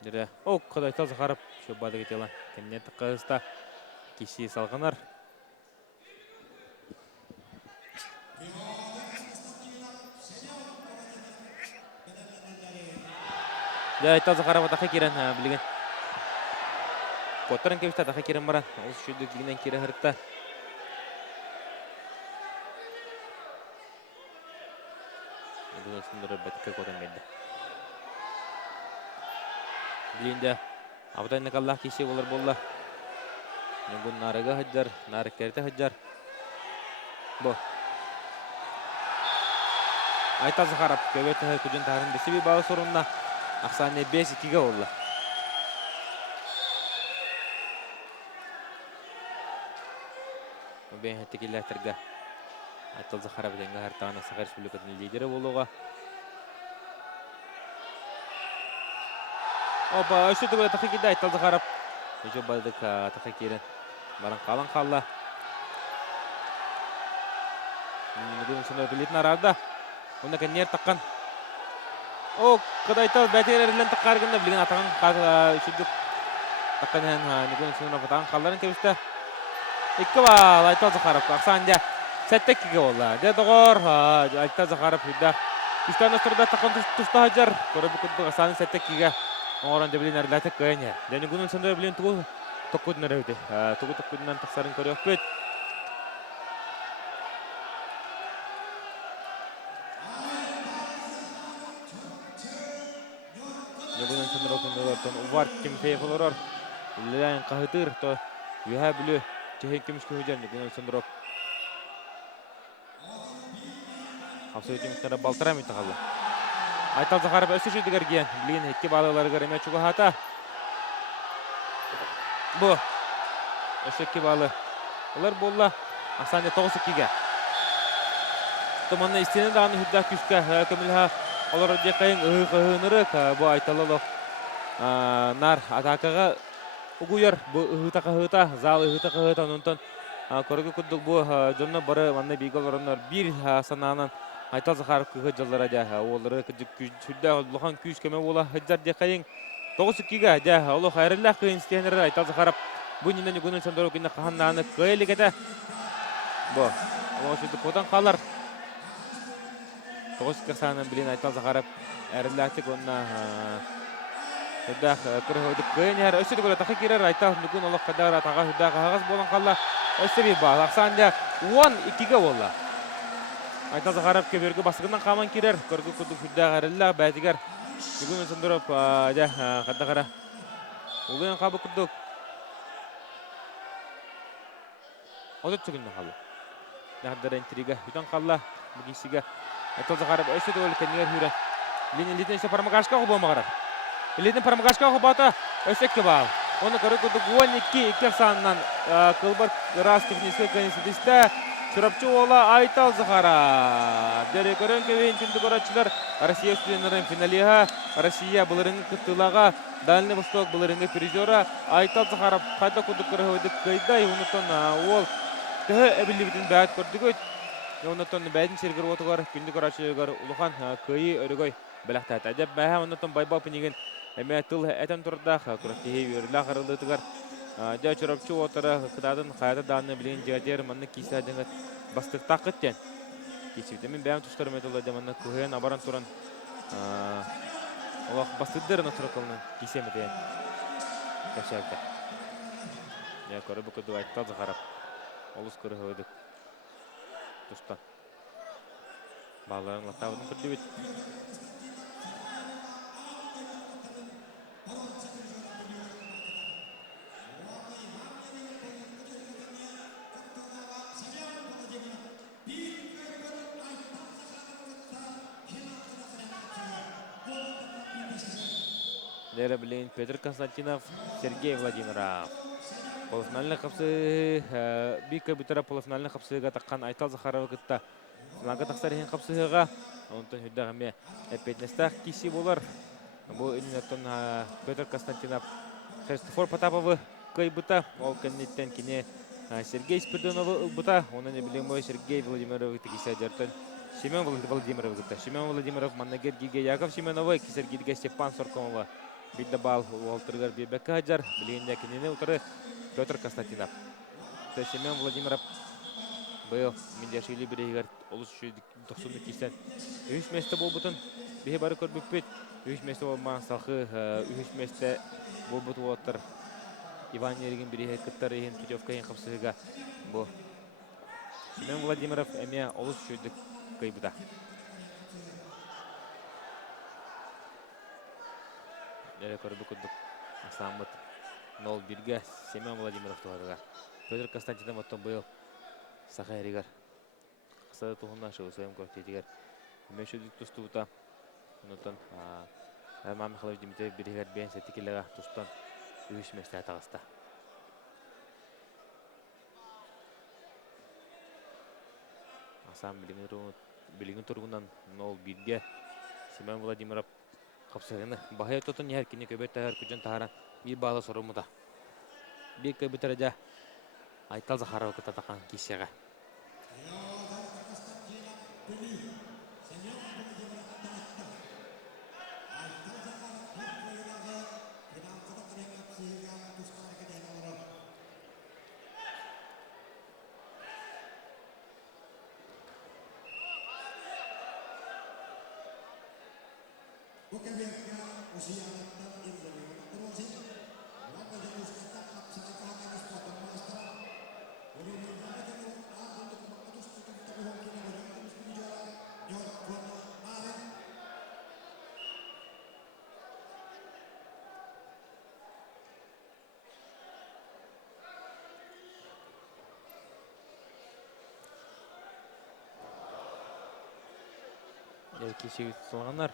Дері, қыдайта зақарып, шөббады кетелі. Кәннеті қағыста кеші салғанар. Айта зақарып атаққа керен білген. Коттарын кемісті атаққа керен баран. Ол шүйдік білгенен кері ғырытта. Бұл сындыры бәтікке коттан берді. Білінде Абдайны Аллах кеше олар болла. Нигун нарыға хаджар, нарык кәрті хаджар. Бұл. Айта зақарап, көбеті күджін тағын бесі бағы сорынна. Ақсаны 5-2-ге олла. Бен хәтті келі әтіргі. Айта зақарап дәңгі ғартағына Сақар Республикатын лидері болуға. Опа, өші түгілі тақы кеді Айта зақарап. Өші бадық тақы керін. Баран қалан қалла. Нигунун Сандропута білетін арарда. Оны кәнер таққан. О, қыдайта бәтігер әрілен таққарғында білген атаған үшілдік таққан Нигунун Сандропута тағын қалларын кебісті. 2 бал Айта зақарап. Ақсанде сәттек кеге олла. Дедіғыр Айта зақарап үйді. Үштен ұстырда таққан тұшта хаджар. Көрі бүкілді Ақсаны сәттек кеге. Оңыран да білен әріләтік көйіне. Нигунун Сандропута білен тұғыл тоққудын әрәуді. Тұғыл тоққудынан тақсарын көрі өкпет. Нигунун Сандропутан увар кемфейф олорор. Ләйін қағытыр. Үйә білі чехен кемішкі өжер Нигунун Сандропута. Қапсы өтіміктері балтыра мүйті қалды. Айта зақарып өсі жүдігер ген. Білген 2 балылары көріме чуға хата. Бұ. Өсі 2 балы. Олар болла. Ақсанде 9-2-ге. Тұманны істені дағаны хүддақ күшкі көміліға. Олар өде қайын ұғы-қығынырық. Бұ айталылық. Нар атақыға ұғыйыр. Бұ ұғы-тақы-ғыта. Зал ұғы-тақы-ғыта. Онтан көрігі күддік бұ жонны бары ванны бейгал орынлар бір сананан Айта зақарып күгі жылдары да олары күдді ұлыған күйіш көмі ола ғыджар де қайын 9-2-ге де олы қайрылақ қиын істегенері Айта зақарып бұн енден Нигунун Сандропута қағаннағаны көйлік еті. Бұ, олы шүлді қотан қалар. 9-2 сағынан білен Айта зақарып әріләқтік онына үддәқ күрі көйін әр өсі дүгілі тақы керер Айта Нигунун олық қадар атаға үддәқ ағыз болан қалла. Өсі бей бағ, ақсанде 10-2-ге олла. Айта зақарап көбергі басығынан қаман керер. Көргі күдік үддәқ әрілі бәтігер. Нигунун Сандропута қадда-қара. Олғын қабы күдік. Одет түгінді қалы. Нағдара интрига. Үтен қалла. Бұгейсіге. Айта зақарап өсі дүгілі кәнігер хүрі. Летін өсі парамағашқа құбы мағарар. Летін парамағашқа құбаты өсекке бағыл. Оны көрі күдік 12-2 санынан қылбар рас техническі конститусті. Çorapçı ola Ayta zahara. Dere görün kevin çünkü koraçlar Россия студентлерinin finaliha. Россия bularını kıtılağa Дальний Восток bularını призера Ayta zahara kayda kudukları hoyduk kayda unutan ol. Tı ebilibidin bәт көрдүгөт. Unutan bәдин сергер отугар күндү koraçыгар улухан кайы өрөгөй белахта тадеп бәһә unutan байбал пинеген эме тыл этен турда куртии верлах арылдыгар. Жа чорапчы отара кыдадын кайда данны билен жагер манны кисадын бастык такыттен. Кисиде мен бәм туштарым этеле деманны кыгын абаран туран. Аллах бастыдыр натракылны кисемеден. Кашакта. Я көрө бу кыды айтта загарап. Олус көрөдүк. Туста. Балаларын латабын кырдыбыт. Лерблин Петр Константинов, Сергей Владимиров. Полуфинальный капсы бик битара полуфинальный капсыга таккан Айтал Захарова гытта. Финалга таксарыгын капсыга онтон хүддагаме эпетнестах киси болар. Бу иннеттон Петр Константинов Христофор Потапов кайбыта ол кеннеттен кине Сергей Спиридонов бута, оны не билем Сергей Владимиров тигиса жартан Семен Владимиров гытта. Семен Владимиров маннагер гиге Яков Семенова Сергейге Степан Соркомова биддабал Уолтергар Бебека Хаджар билгенде кинене утары Петр Константинов. Семен Владимиров был Миндяшили берегер олус шүйдік 90 кистен. Үш месте болбутын бейі бары көрбіппет. Үш месте болмаған сақы, үш месте болбут уаттыр. Иван Ереген берегер кыттар еген путевка ен қапсығыға. Бұл Семен Владимиров әме олус шүйдік кайбыда. Әрі көрбі күдік Асамыт 0-1-ге Семен Владимиров туғарыға. Петр Константинов оттан бұл Саха Эригар. Қысады тұғынна шығу сөйім көртетігер. Мешудік тұсты бұта. Онытын Арман Михайлович Дмитриев берегер бейін сәтті келіға тұстан үйіш месте атағыста. Асам білігін тұрғынан 0-1-ге Семен Владимиров қапсығыны. Бағай тұтын әркіне көбет тағар күджен тағаран бір бағы сұрымыда. Бір көбет әрәді Айтал Захарова кытатақан кисеға. Кешегі тұтылғанар.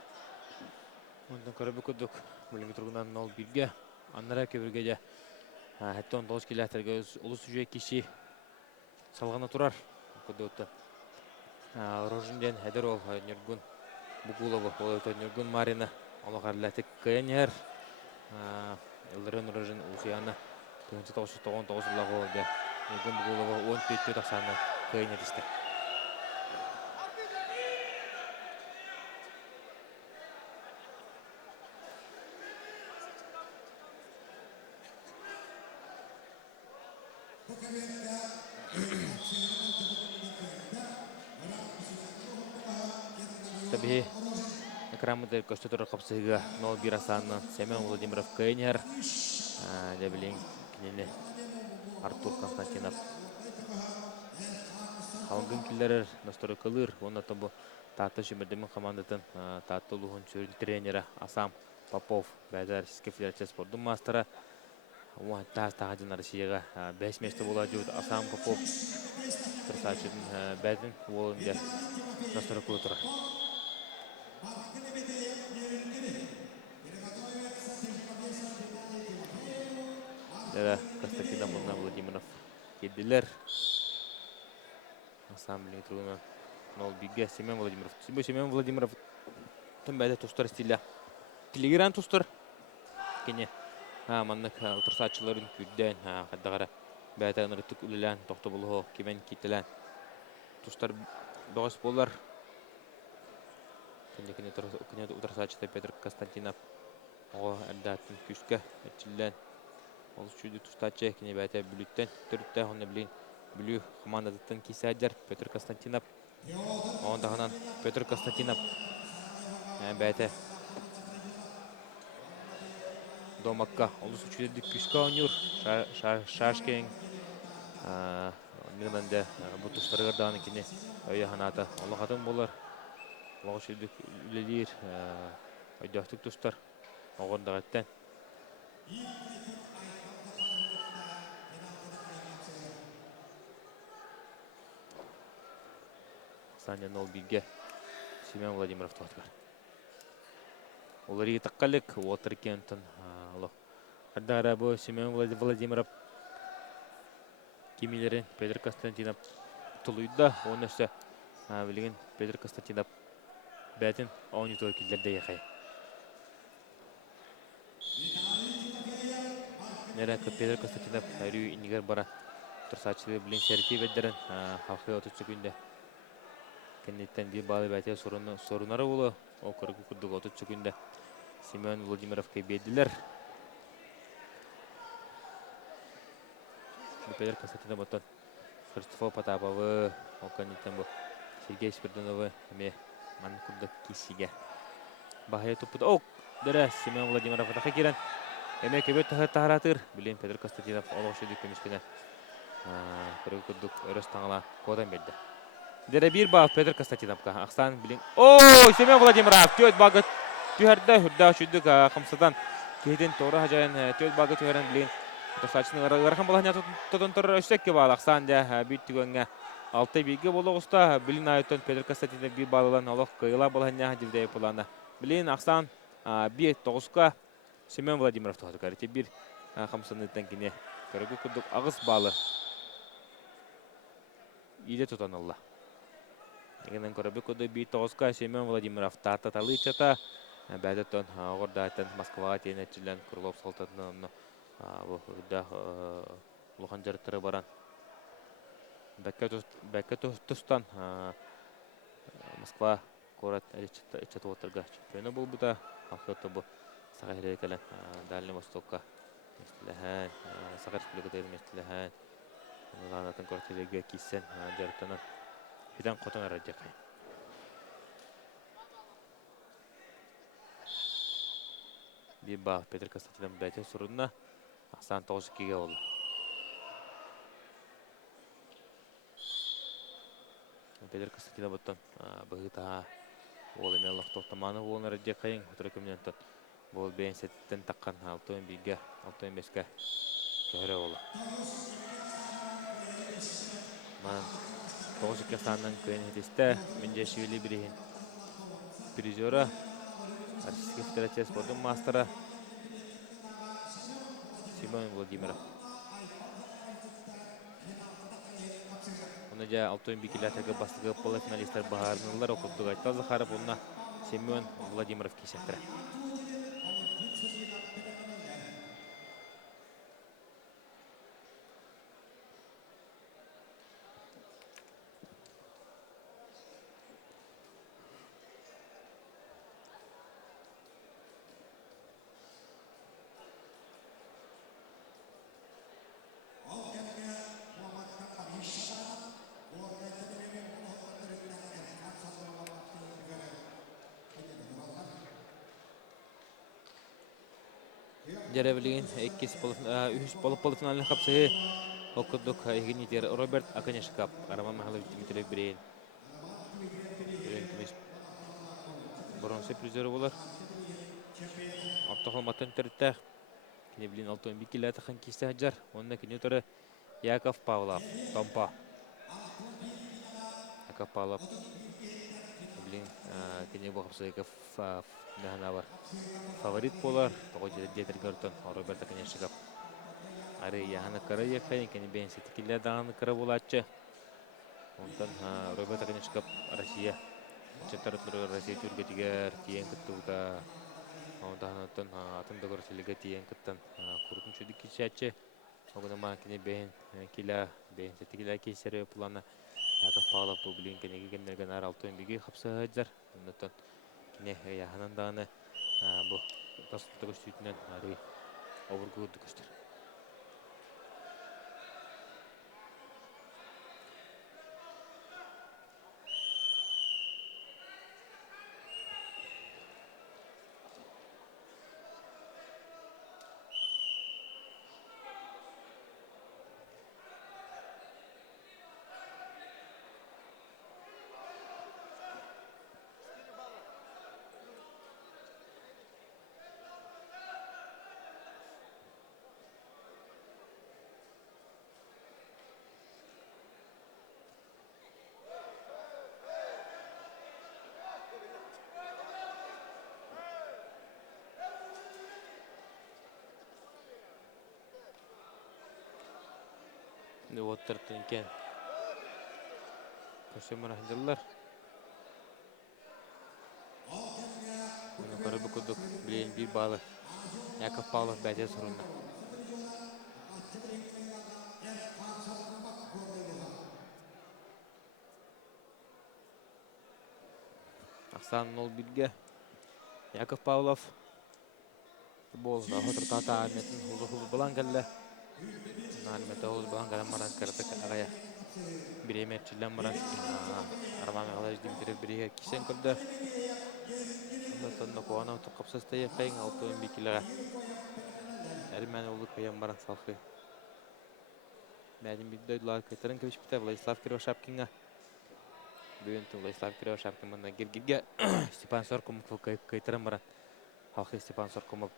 Ондан көрі бүкідік. Мүлінгі тұрғынан 0-1-ге. Аннара көбірге де. Әтті 19 келәттерге ұлы сүжей кеші салғаны тұрар. Көді өтті. Рожынден әдір ол Нюргун Бугулова. Ол өтті Нюргун Марина. Олығар ләтік кайын әр. Элдерен Рожын ұлғияны. 1999 ұлағы олды. Нюргун Бугулова 10-5 тақсаны кайын әдісті. Tabii ekranımda gösteriyor kapsayıga 0-1 asanı Семен Владимиров Кайнер. Дебелин кинене Артур Константинов. Халгын киллер настыры кылыр. Оны табу татты жемердемен командатын татты лугун чөрүн тренері Асам Попов бәзәр Скефлерче спорттың мастера. Уан тағадын Россияға 5 месте болады жүр Асам Попов. Тұрсачын бәзін олында настыры кылы тұра. Константинов Владимиров келділер. Ассамблея трудно 0-1-ге Семен Владимиров. Семен Владимиров тым бәді тұстар стиля. Телегран тұстар. Кене маннық отырсатшыларын күрден қаддағара бәді ұнырыттық үлілән, тоқты бұлығы, кемен кетілән. Тұстар бағыс болар. Кене отырсатшыда Петр Константинов. Оға әрдәттің күшкі әтчілден. Ол үшуді тұстатшы кене бәді бүліттен. Түрітті оны білейін. Бүлі командадықтың кесәдер Петр Константинов. Оғындағынан Петр Константинов бәді Домакка. Олыс үшуді күшкі ойныр. Шашкен Миланде бұл тұстарығырдағын кене өйе қанаты. Олы қатын болар. Олы үшуді үлелер өйдіқтік тұстар. Оғындағыттен. Саня 0-1-ге Семен Владимиров тоқтығар. Олар егі таққалық, Уотер Кенттің Ардара бу Семен Владимиров кимилерин Петр Константинов тулуйда, оны өсі білген Петр Константинов бәтін оңы той келдерде яқай. Нәрәкі Петр Константинов әрі инегер бара тұрсачылы білін сәрті бәддерін халқы отыз күнде. Кеннеттен бір балы бәте сорунары олы, о көргі күрдігі 30 күнде Семен Владимировқа беділер. Петр Константинов оттан Христофор Потаповы, оканеттен бұл Сергей Спирдоновы әме ман күрді кесіге. Бахая тұппыды. Оқ, дәрі Семен Владимиров атақа керен. Әме көбет тағыратыр. Білен Петр Константинов олғышыды көмішкені. Көргі күрдік өріс таңыла кодан берді. Дәрі бір бал Петр Константиновқа. Ақсан білен. О, Семен Владимиров төт бағыт түйәрді үрді үшүдік қымсыдан. Кейден торы хажайын төт бағыт түйәрін білен. Тұрсачының ұрақын болғanya тұтын тұрыр өшсекке бал. Ақсан да бүйт түгенге 6-1-ге болу ұста. Білін айыттын Петр Константинов бір балылан олық қиыла болғanya жүрдей бұланы. Білен Ақсан 1-9-қа Семен Владимиров тұғады кәріте бір қамсыныттен кене көрігі күрдік ағыз балы үйде тұтан алла. Егенен көрігі күрді 1-9-қа Семен Владимиров тартаталы чата бәдеттен оғырда әттен Москваға тейін әтчілен Крылов салтатынан ұлған жарыттары баран. Бәкке тұстан Москва город әчеті отырға чемпионы бұл бұта халқы бұл Сағайры кәлін Дальний Востокқа местіліғін, Сағай Республикадайын местіліғін, ұлғанатын көртелеге кейсен жарықтанын үйден қотын әрі қай. Bir bağ Петр Константинов бәтен сұрынна Ақсан 92-ге олы. Петр Константинов бұттан бұғыта ол емеллық тоқтаманы олын әрі қайын отыры көмінен тұн. Бұл бәйін сәттен таққан 6-1-ге, 6-5-ге көрі олы. Ман 92 санның көйін хетесті Менде Шевели бірейін призері, Российский Федерация спортың мастера Семен Владимиров. Оны жа 6-1-ге бастығы полуфиналистер бағарынылар оқыдығы айтты Захаров, онына Семен Владимиров кесектірі. Деревлин 3 полуфинальный хапсы окудук игнитер Роберт Аканешкап, Роман Михайлович Дмитриев Брейн. Бронза призеры болар. Аптахал матын төрттәк. Кенеблин 6-1 атақан кесті хаджар. Онына кенетері Яков Павлов, Томпа. Яков Павлов. Блин, кенебі қапсы Яков Нәхана бар. Фаворит болар. Тоғы жетер көртін Роберт Аканешкап. Ары яғаны қыры еккен, кенебен сетікілі дағаны қыры болатшы. Онтан Роберт Аканешкап Россия. Чаттарытлары Россия түргетігер тиен күттіғда. Онтан атында көрселігі тиен күттін құрытын шөді кешәтші. Оғына ма кене бейін келі, бейін сетікілі кейсері планы. Яков Павлов бұл білін кенеге кемдерген ар 6-1-ге қапсы ғаджар. Онтан кене яғынан дағаны бұл тасылты көштейтінен ары обырғы көрді көштер. Ottırtın iken. Köşe mırahıncalılar. Bunu karabı kuduk. Bileyin bir bağlı. Yakov Pavlov bәте sorunna. Aksan ol bilge. Yakov Pavlov. Bolda hotur tata metin hulu bulan gelle. Nalmete hulu bulan gelle maran karatak agaya. Biri merçillen maran. Armağan alaj Dimitriyev biri kisen kurdu. Ondan koana otu kapsastaya kayın altı ön bikilere. Ermeni olu kayan maran salkı. Мәдин биддойдулар кайтарын кебиш бите Владислав Кривошапкинга. Бүгүн Владислав Кривошапкин мында гиргирге Степан Соркумов кайтарын барат. Халкы Степан Соркумов.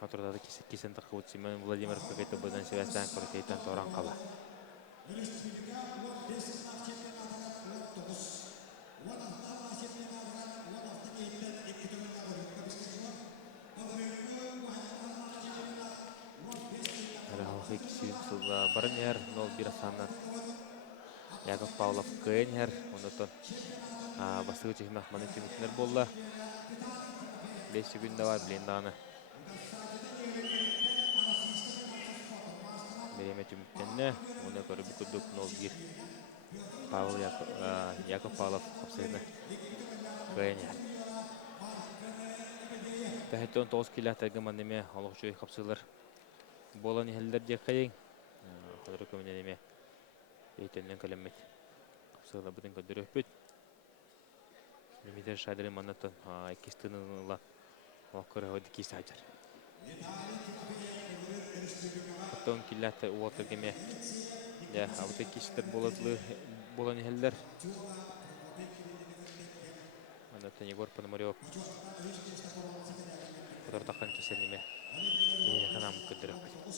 Атырдады кисен такыбыт Семен Владимиров кайта будан Себастьян Коркейтан торан кала. Барнер 0-1 саннан. Яков Павлов Кенер, онотон басыгы чехмах маны тимитнер болла. 5 секунда бар блинданы. Береме тимиттенне, оны көрүп күдүк 0-1. Яков Павлов капсыгына Кенер. Тахеттон 9 километрге манеме алгычы капсылар. Болан хелдер де кайын. Кадыр көмөнеме. Эйтеннен калемет. Капсыгына бүтүн көдөрөп бүт. Лимитер шадыры манаттан экистынла. Окыры оди кисажар. Оттон километр уотыргеме. Я абыты кистер болан хелдер. Манаттан Егор Пономарев. Кадыр такан кисенеме. Канам көдөрөп бүт.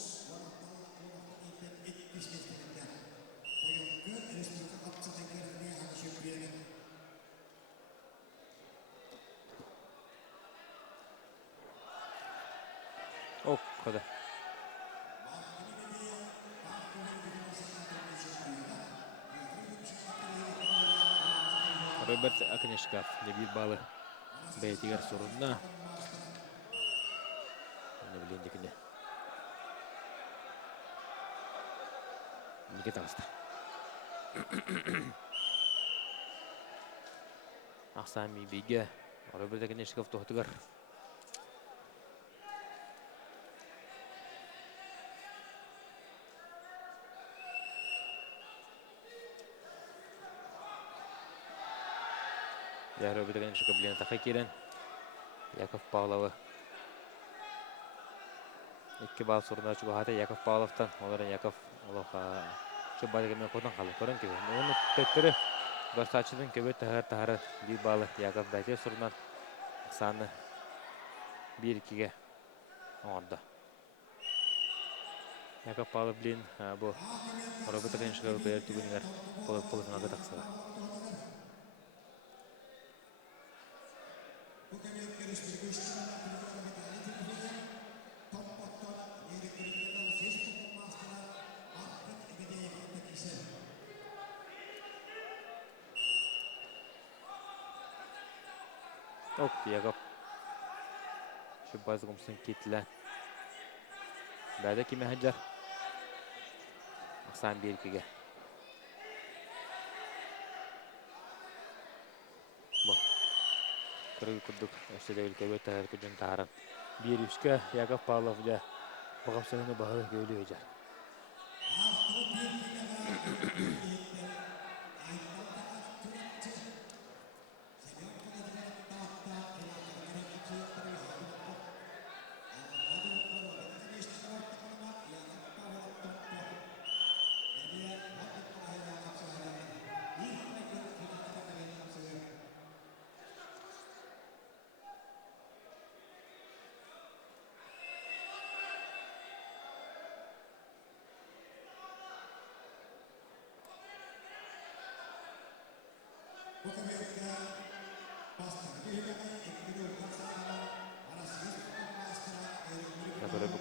Kada. Роберт Акнешков дебют баллы бәйтигер sorunna. Ne bilendikinde. Никита Астар. Ақсами биге Роберт Акнешков тоқтығыр. Роберт Акнешков білен тақай керен. Яков Павловы. 2 бал sorunlar çıkıyor. Hatta Yakov Pavlov'tan. Onların Yakov şu balgeme kodan kalı. Көрін кебе. Onu töttürü. Dostachıdın köbe tahar bir balı Yakov bәте sorunlar. Sаны 1-2'ge orada. Yakov Pavlov білен bu Robert Aknешков көйер түгінер полысына қытақсыға. Yakov. Şu bazı komşusun kitlen. Bәді kime haccar? Aksan 1-2'ge. Bu. Kırığı kurduk. Öşede ülke ötəğər kücün taharan. 1-3'ge Yakov Pavlov'ca bu kapsayını bağlı göylü hocam.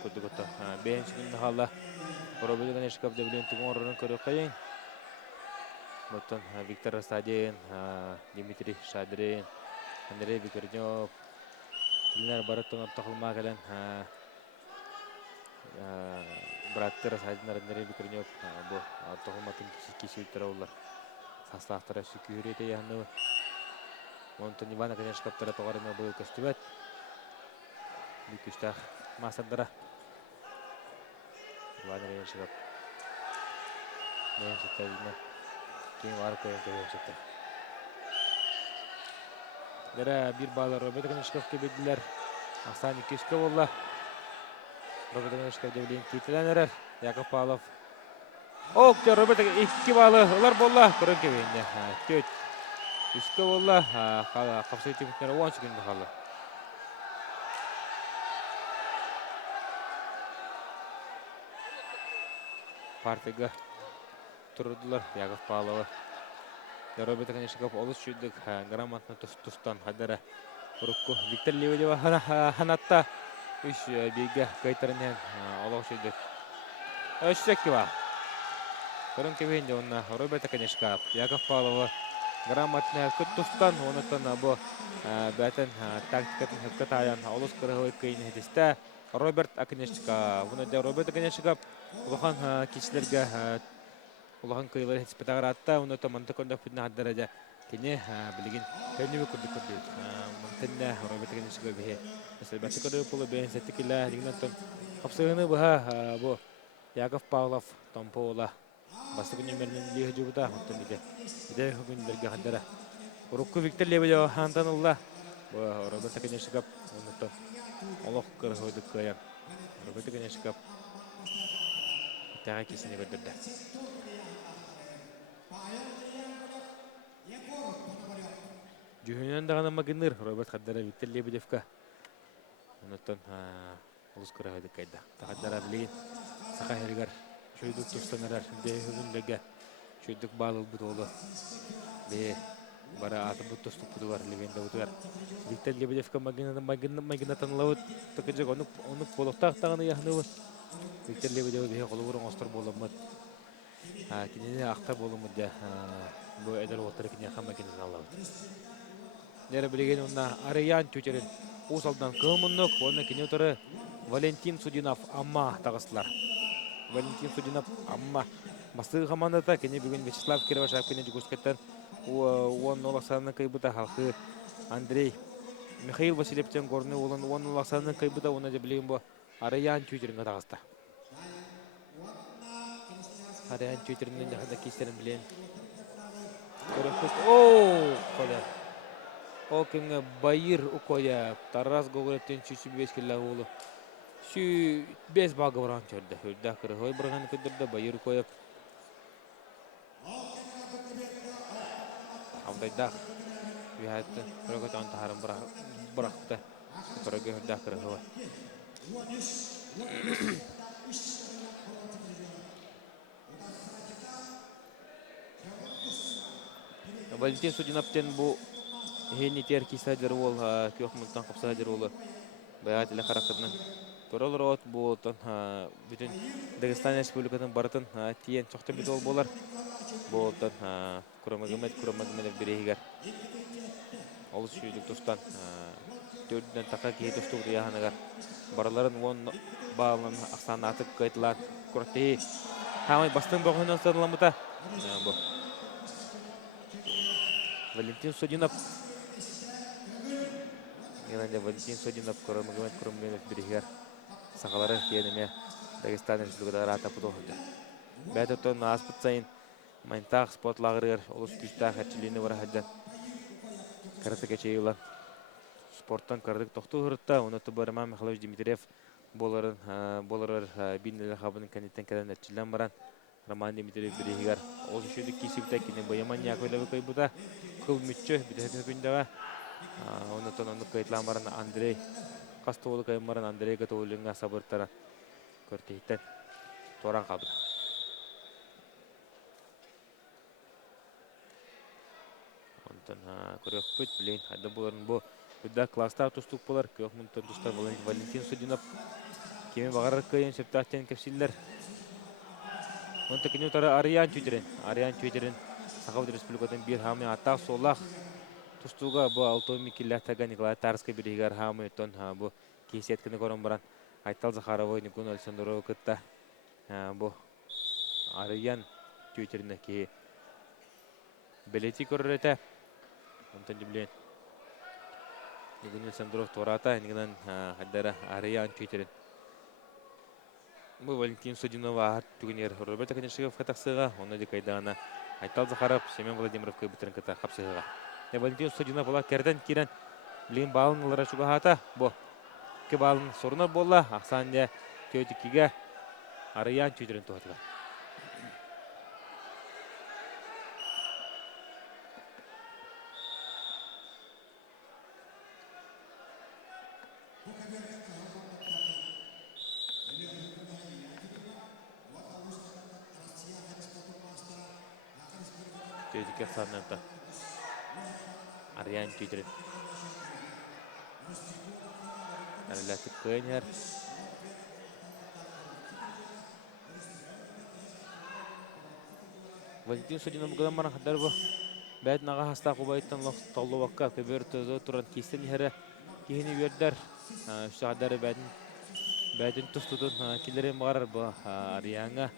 курдугота. Бенчинин хала Роберт Ганешков дебилен тугорын көрөк кайын. Мөттөн Виктор Садин, Дмитрий Шадрин, Андрей Викторнев, Тилнер Бараттон ортохулма келен браттер Садин Андрей Викторнев бу ортохулматын кишиттер олар. Састактара сүкүрөтө яны. Монтон Иван Ганешковтара тогорына бу көстүбөт. Бүкүштах масадара. Иван Ганешков. Несеттерине ким var koyun koyacaklar. Dere bir bağlar Robert Ганешков kebediler. Aslan 200 bolla. Robert Ганешков devleyin titilenler. Yakov Pavlov. Ok Robert 2 bağlı. Olar bolla. Koyun kebediler. 4. 3 bolla. Kapsayı tepkileri 10 günde kaldı. Partiga turdular Yakov Pavlov. Robert Ганешков олус шүддік грамотно тұстан хадара ұрыққы. Виктор Леведева ханатта үш бейге кайтарынен олық шүддік. Өшсекке ба. Көрін кебейінде онына Роберт Ганешков, Яков Павлов грамотно күт тұстан, оныттан бұл бәтін тактикатын хүккет аян олыс кырығы көйін хедесті. Роберт Ганешков, бұны Роберт Ганешков ұлған кешілерге улахан кыйлар хеспетагар атта, уну таманты кондак бүтүн хаддараja кене билигин көнүбү көрдүк. Мантенне Роберт Ганешков бе. Себеби көдө полу бен сеттикиле дигнен капсыгыны баха бу Яков Павлов тампола. Басты нөмеринин лиги жубута мантенде. Биде хүгүндөргө хаддара. Урукку Виктор Лебедев хантанулла. Бу Роберт Ганешков унуттан олох кыргыдык каян. Роберт Ганешков тага кесине көрдүрдү. Жүхінен дағаны мағыныр Роберт Хаддара Виктор Лебедевка. Онаттан олыс көрәйді қайда. Тағаддара білейін сақа әргар шөйдік тұстанарар. Бей хүгіндігі шөйдік бағыл бұд олы. Бей бара аты бұд тұстық бұды бар легенді бұдығар. Виктор Лебедевка мағынатан лауыт тұқыджық онық болықтақ тағаны яғынығы. Виктор Лебедев бей қолы бұрын остыр болымыд. Кенене ақтар болымыд. Бұл әдір олтары кене қан мағынатын алауыд. Нері білеген онына Ариян төтерін ұсалдан кылмыннық, оны кене отыры Валентин Судинов амма тағыстылар. Валентин Судинов амма мастығы қамандата кене бүгін Вячеслав Кировашев кене жүгіскеттен он олақсанының кайбыта халқы Андрей Михаил Василевтен горны олын он олақсанының кайбыта оны де білеген бұл Ариян төтерінгі тағысты. Ариян төтерінен жақында кестерін білеген. Қода. Окинга Байыр укоя Тарас Гоголеттен 5 килла олу. Şu 5 bagı varan çördü. Hürdə kırığı bırğan ködürdü Bayır укоя. Avdayda vihayette kırığı tan taharım bıraktı. Kırığı hürdə kırığı var. Valentin Sudinov'ten bu Heni terki sajar wol kök multan qap sajar wol bayat ila karakterna Torol rot bu tan bütün Dagestan Respublikasının baratan tiyen çoxta bit ol bolar bu tan Kuramagemet birehigar olus şuyduk dostan dördünden taka ki dostuk yahanagar baraların won bağlan aqsan atıp kaytlar kurti hamay bastın boğundan sarılamıta bu Valentin Судинов. Yanında Valentin Судинов Kuramagemet birehigar saqaları yenime Dagestan Respublikasında rata putu oldu. Bәтөтөн аспыт сайын майнтақ спортлағырыр, олыс күштақ әтчіліні бар хаджан. Каратык әчейілі спорттан кардык тоқты ғырытта, оны Роман Михайлович Дмитриев боларыр бейнелі қабының кәнеттен кәден әтчілден баран. Роман Дмитриев бірегігер. Ол үшілік кесіпті кені баяман яқөйлі көй бұда. Қыл мүтчі бітәсін күндіға. Оны оны көйтлан баран Андрей. Қастуылы көйін баран Андрей көтуылыңға сабырттара көртейттен торан қабыда. Көрек бүт білейін. Айды бұларын бұл үдді класста тұстық болар. Көк мұнтын тұстар Валентин Судинов. Kimi bağırır kıyın söptahten kepsiller. Onta kini utara Aryan Tüydirin. Aryan Tüydirin Saqaud Respublika'dan bir hamle atta solaq. Tustuga bu Altomi Kilataga Nikolay Tarska birigar hamle ton bu kesetkini koran baran. Aytal Zakharovoy Nikon Alexandrov kıtta. Bu Aryan Tüydirin ki beleti korrete. Ontan dibilen. Nikon Alexandrov torata nigan haddara Aryan Tüydirin. Bu Валентин Судинова түгінер Роберто Конешев қатақсыға, оны де кайдағана Айтал Захаров, Семен Владимиров көбітерін кіта қапсыға. Валентин Судинов ола кәрден керен білген балын ұлара шуға хата, бұл ке балын сорына бола, ақсан де төйтікіге арыян түйдерін туғатыға. Tüydük yaksanlarında Aryan tüydürün. Arılatık köyün yer. Valentin Судинов бұғыдан баран қадар бұл. Бәйт наға хаста құбайттан толы ваққа көбер төзі тұран кестен ері кейіні бердер. Үшті қадары бәйтін тұстудың келерен бағарар бұл Арянға.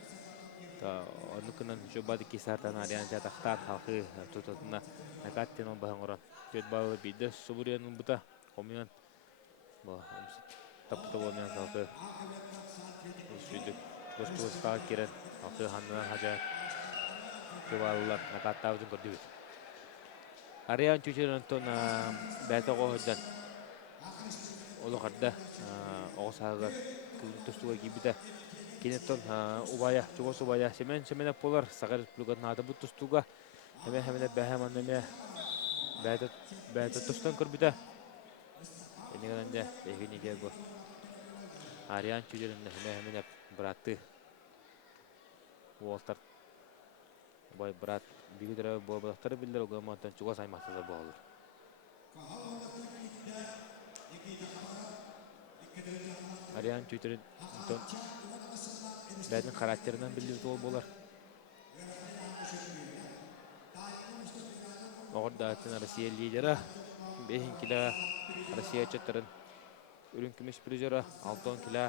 Onu kınan şubadi kisartan arayan jataqtan halkı tututuna nakatten on bahang oran. Tet balı bide suburiyanın buta komiyan bu tapta olmayan halkı süydük. Dostluğuzda kiren halkı handan haja kevalılar nakatta uzun gördü. Arayan çüçürün ton beta qohdan olu qadda oğsağı tustuğa gibi de Кинетон убая, чугос убая, семен полар, сагар плугат нада бут тустуга, hemen бәһәм аннаме бәйті тустан көрбіді. Енегенде егенеге бұл Ариян чүдерінде hemen братты уолтар. Бай брат бигідері болбақтары білдер, оғаматтан чугос аймақтыда болыр. Ариян чүдерінде Бәдің характерінен білдігі ол болар. Оғырда атын Россия лидері 5 кило Россия чөттірін. Үрін күміш призері 6 кило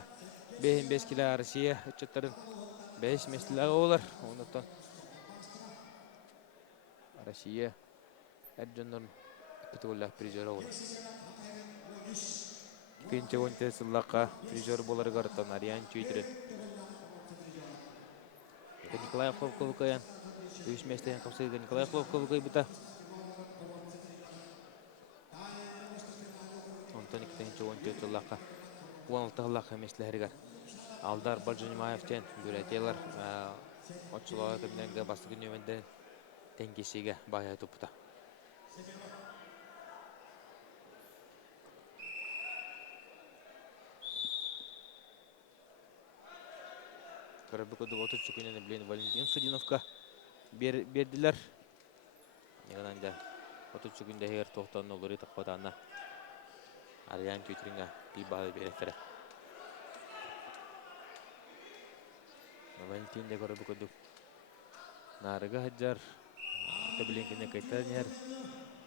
5 кило Россия чөттірін. 5 месілігі олар. Оныттан Россия әрджаннан күтігілі призері олар. Күйінче 10 сыллаққа призері болары ғарыттан Ариян чөйтірін. Николай Хлопковый каян. Үш местен қапсыйды Николай Хлопковый кай бұта. Онтан икітінші 14 лаққа. 16 лаққа местілерігер. Алдар Баджанимаевтен бүрәтелер отшылығы кімденгі басты күн өменден тенгесіге бая тұпыта. Көрәбі көді 30 күнені білейін Валентин Судиновқа берділер. Неғынан да 30 күнде егер тоқтанын олыры тақпатанына Ариян Түйтринға бей бағы беректері. Валентин де көрәбі көді нарығы хаджар. Білінкіне қайтан ер.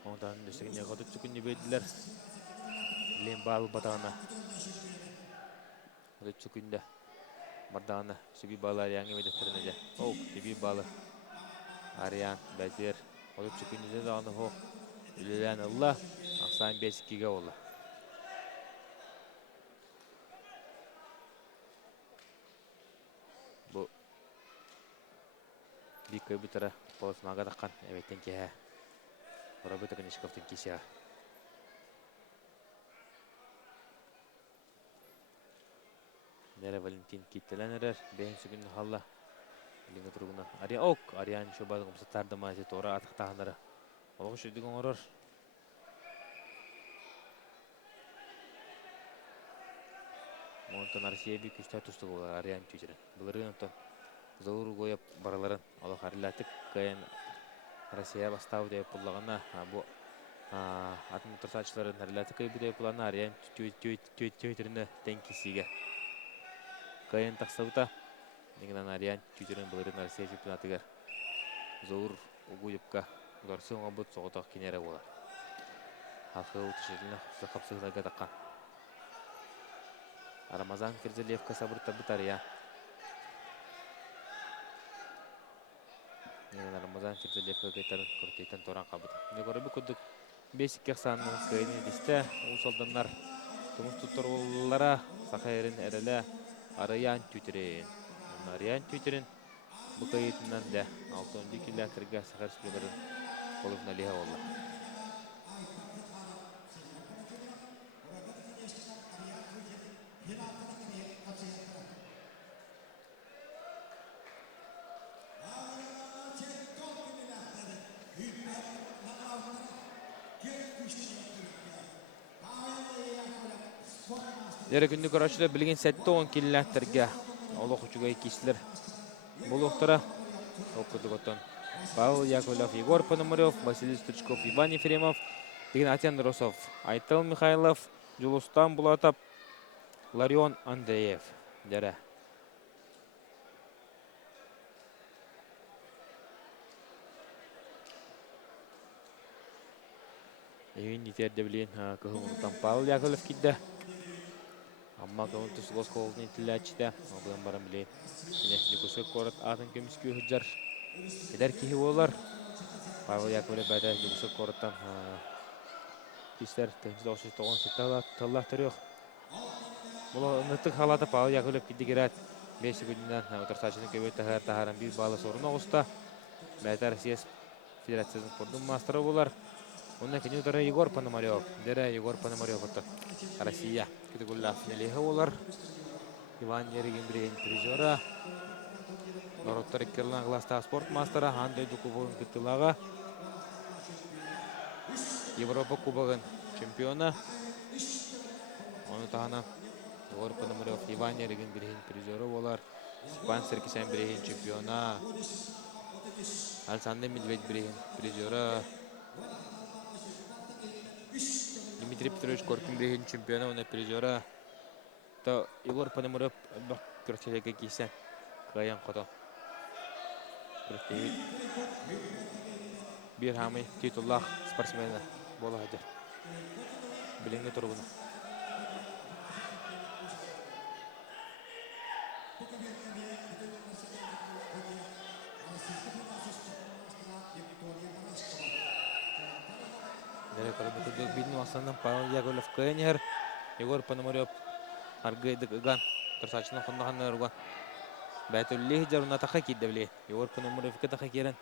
Оңтанын дүстігіне 30 күнде берділер. Білейін бағы батағына 30 күнде. Мардағына сөбей балы Арияңы ведеттеріне де. Оу, сөбей балы Ариян, бәтер. Олып чүкіндеде дағыны хоқ. Үлелән ұлла, ақсан 5-2-ге олы. Бұл бейк көй бұтыры қолысын аға даққан әметтен кеға. Бұра бұтырын ешкіфтен кесеға. Нәре Валентин киттелен әрер, бәйін сүгінні қалла. Біліңі тұрғынан. Ариян шобадың ұмсаттарды мазет ора атықтағындары. Олғы шүрдігін орыр. Онтан Россия бей күшті тұстығы олар Ариян түйдерін. Бұлырын онтан зауыр қойып бараларын. Олы қарилатық қайын Россия бастауы деп бұллағына. Бұл атын тұрсатшыларын қарилатық қайбы деп бұлағына Ариян түйдеріні тән кесіге. кайын тақсаута. Нигнан ариан чүтерін бұлырын Россия чемпионатыгар. Заур угуйыпка ұларсы оңа бұд соғытақ кенері болар. Халқы ұтышылына қапсығыларға таққан. Рамазан Ферзелевка сабырта бұтар я. Рамазан Ферзелевка қайтарын көртейтін торан қабыды. Негоры бұл күдік бесікке қсанның көйіне десті. Ұсалданлар тұмыс тұттыр олылара сақайырын әрілі араян түйтерін. Араян түйтерін бұл көйетінен де 6-10 километрге сақар сүлігірін қолығына леға олы. Дәрі күнді көрашыда білген сәтті 10 километрге олық ұчуға екесілер. Бұл ұқтыра оқыды ғоттан Павел Яковлев, Егор Пономарев, Василий Стручков, Иван Ефремов, Игнатий Росов, Айтал Михайлов, Жулустан Булатов, Ларион Андреев. Дәрі. Евин етерді білген күхімұрттан Павел Яковлев кедді. Amma kavun tüsügöz kolunu itilläçide. Oğlan baran bileyim. Yine nükusu korat atın kömüskü hüccar. Eder kihi olar. Pavel Yakovlev bada nükusu korattan. Pisler 1997 tallah yok. Bunu nıttık halata Pavel Yakovlev gidi girer. 5 gününden otur saçının köbet taharan bir bağlı sorun olsa. Bada Россия Федерациясының спорттың мастері болар. Онда кені удары Егор Пономарев. Дәрі Егор Пономарев отыр. Россия. Күтігілі финалеге олар. Иван Ереген біреген призера. Народтар еккерліна ғыласта спорт мастері. Андай Дукубығын күттілаға. Европа кубығын чемпионы. Оны тағана Егор Пономарев. Иван Ереген біреген призера олар. Степан Серкисян біреген чемпионы. Александр Медведь біреген призера. Дмитрий Петрович Коркин біреген чемпионы, оны призера. Егор Пономарев көрсетеге кейсен қайын қоты. Bir hamı titullah sportsmeni bola hajar. Bilinge turgunu. Nere kalbu bidnu aslından Pavel Yakovlev kayınher. Егор Пономарев аргайды ган тырсачына хоннаханна урган. Бәтүлле жаруна таха кидде биле. Егор Пономарев таха керен.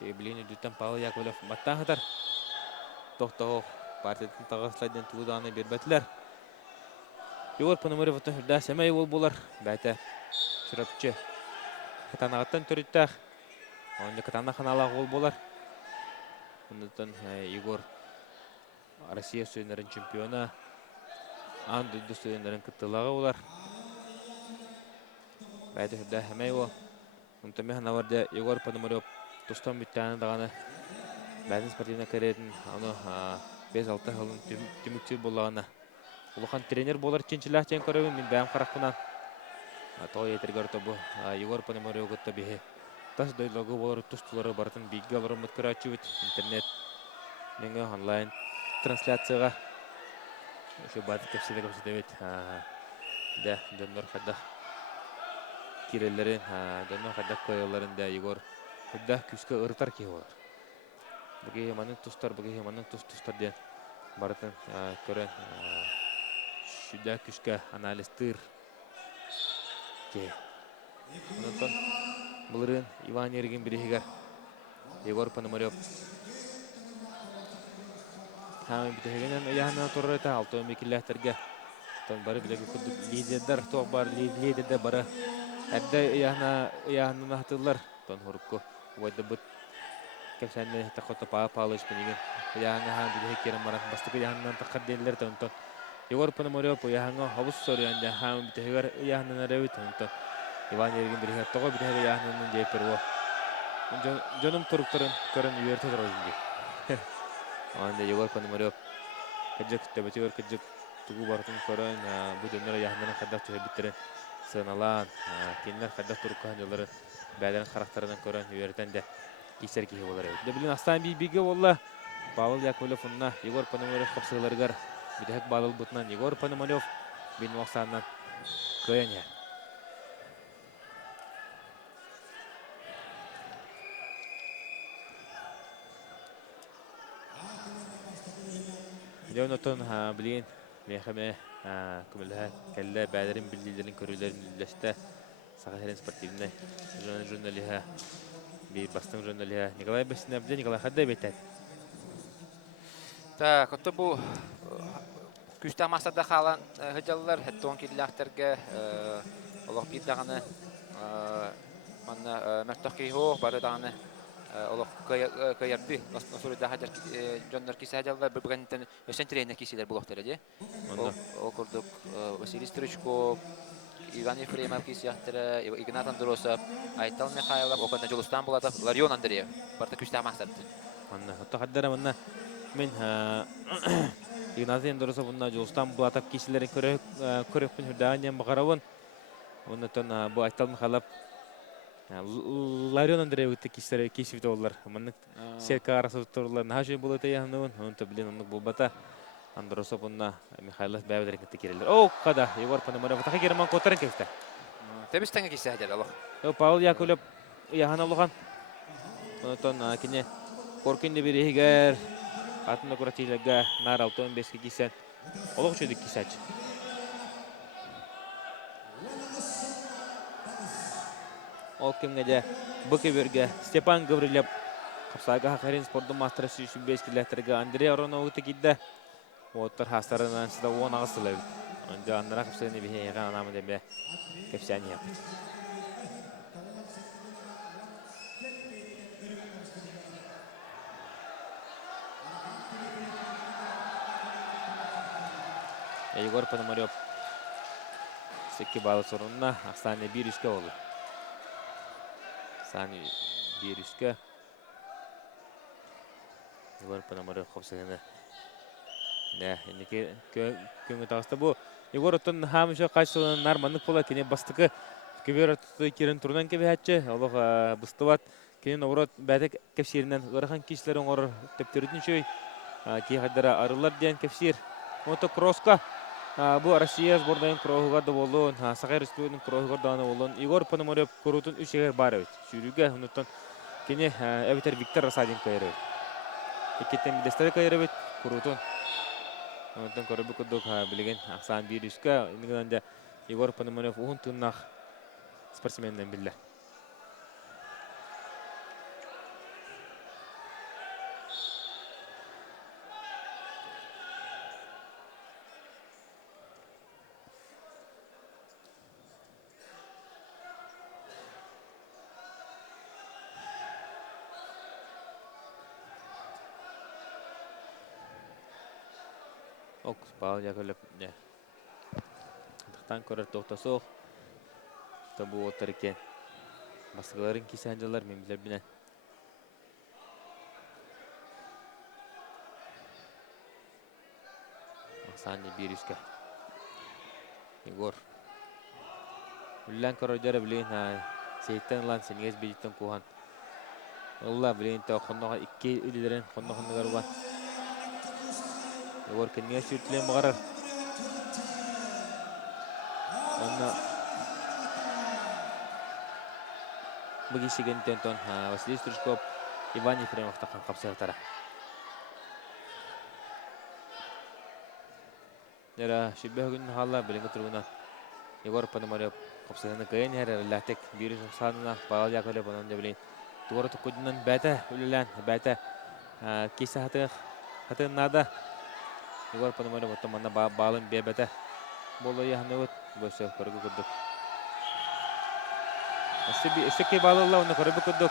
Билени дүттен Павел Яковлев маттахатар. Тохтоо партияның тагыслайдан тууданы бербәтләр. Егор Пономарев да сәмәй болар. Бәтә шырапчы. Катанагаттан төрүттәх. Онда катана ханала гол болар. Ондан Егор Россия сөйнәрен чемпионы. Анды сөйнәрен кыттылага болар. Бәтә да сәмәй о. Онда механа варда Егор Пономарев Тустан биттәне даганы бәдин спортивна керетін аны 5-6 жылын түмүкчү болғаны. Улахан тренер болар ченчилах тен көрөбүн мен бәм каракпынан. Той етергөр тобу Егор Пономарев гытта бихе. Тас дойлогу болар тустулары бартын биги алар мөткөрачы бит интернет. Менге онлайн трансляцияга ошо бат кепсиде көрсөтөбүт. Да дөнөр хадда киреллерин дөнөр хадда койларында Егор Худда күскә ыртар ки олар. Бүге яманын тустар, бүге яманын тустар ден бартын көрен шүдә күскә анализтыр ки. Онтон булырын Иван Ереген бирегер Егор Пономарев. Хамы битегенен яһана турыта 6 километрге. Тон бары билеге күдүк лидер тог бар лидерде бары. Әддә яһана хатылар тон хурукко. Вайда бут кәсәнне тахота палыш бинеген. Яңа хан биде керем барат бастык яңнан тахадделлер тонтон. Егор Пономарев яңа хабус сорыянда хан битегер яңнан ревит тонтон. Иван Ереген бирге того битеге яңнан деперво. Жонум туруктарын көрөн үйөртө турган. Анда Егор Пономарев кәҗек тебетер кәҗек тугу бартын көрөн бу дөнья яңнан хадап чыгып биттерен. сыналан, кинлер хадда туруккан жолары бәдерин характарынан көрөн үертен де кисер кихи болар. Де билин астан бийбиге болла Павел Яковлев унна Егор Пономарев капсыларгар бидек балыл бутнан Егор Пономарев бин ваксаннан көйәне. Леонотон билин мехаме күмелһә кәллә бәдерин билдилерин көрүләрен үләстә сахарин спортивный журналиха би бастың журналиха Николай Беснебде Николай хадда бетет. Так, отто бу күстә масада халан хәҗәлләр хәттон килләхтәргә Аллаһ бит даганы манна мәктәки хо бары даганы Аллаһ каярды насуры да хәҗәр җоннар кисә хәҗәлләр бер бигәнтен өчен тренер кисәләр булактыр ди. О курдук Василий Стручков, Иван Ефремов кисәхтәре, Игнат Андросов, Айтал Михайлов, Окон Жолустан булатов, Ларион Андреев. Барта күстә масады. Манна отто хаддара манна мен Игнат Андросов унна Жолустан булатов кисәләрен көрәп хүндәннән багаравын. Оннан бу Айтал Михайлов Ларион Андреев кисәләр кисәп доллар. Манны серка арасы торлар нәҗи булат яһнын. Онта билен онны булбата Андросов унна Михайлов бәвдер китәләр. О, када Егор Пономарев тагы Герман Котарын кесте. Тебестәңгә кисә хәҗәләр Аллаһ. Павел Яковлев яһана булган. Онтон кине Коркинде бирегер атны күрәтиләргә нар 15 кисән. Олык чөдик кисәч. Ол кемгә Букеберге Степан Гаврилев Капсага Хакарин спортдың мастері 35 километрге Андрей Аронову текидді. Оттар хастарынан сida 10 агысылы. Онда аннара капсаны бихе анамы деп кепсән яп. Егор Пономарев секки балы сорунна Аксаны Биришке олы. Сани Биришке Егор Пономарев капсаны да, инеке көңү тагыста бу. Егор оттон хамыша кайсылын нарманлык бола кине бастыкы кебер кирен турнан кебәтче. Аллага быстыват кине орот бәдек кепсиринен гырхан кишләрен орыр тептердин чөй. Ки хадара арылар дигән кепсир. Мотокросска бу Россия сборнайын кроһуга да болон, Сакай Республиканың кроһуга да болон. Егор Пономарев корутун 3 егер бар бит. Сүрүгә онтон кине Эвитер Виктор Расаденко йөрер. Икетен бидестер кайры бит корутун. Онтон көрөбү кудук билеген Аксан Биришка ингәндә Егор Пономарев уһун тыннак спортсмендән билле. Ok, Pawel Yakovlev ne. Тактан көрөр токтосоо. Табу отыр экен. Баскаларын кисәнҗалар мен билер менен. Аксаны Биришке. Егор. Үллән көрөҗәр билен Сейтен лан сенегез билеттен куган. Алла билен тохынга 2 үлеләрен хонногын гарган. Егор кенге сүтлем багар. Онна Богисиген тентон Василий Стручков Иван Ефремов такан капсатара. Дера шибегүн халла билен тургуна Егор Пономарев капсатаны кайын хәр латек бириш санына Павел Яковлев онан билен тугары тукудан бәтә үлән бәтә киса хатын нада Егор Пономарев оттоманна балын бебете боло яхнывыт бөсө көргү кудук. Эсеке балылла оны көргү кудук.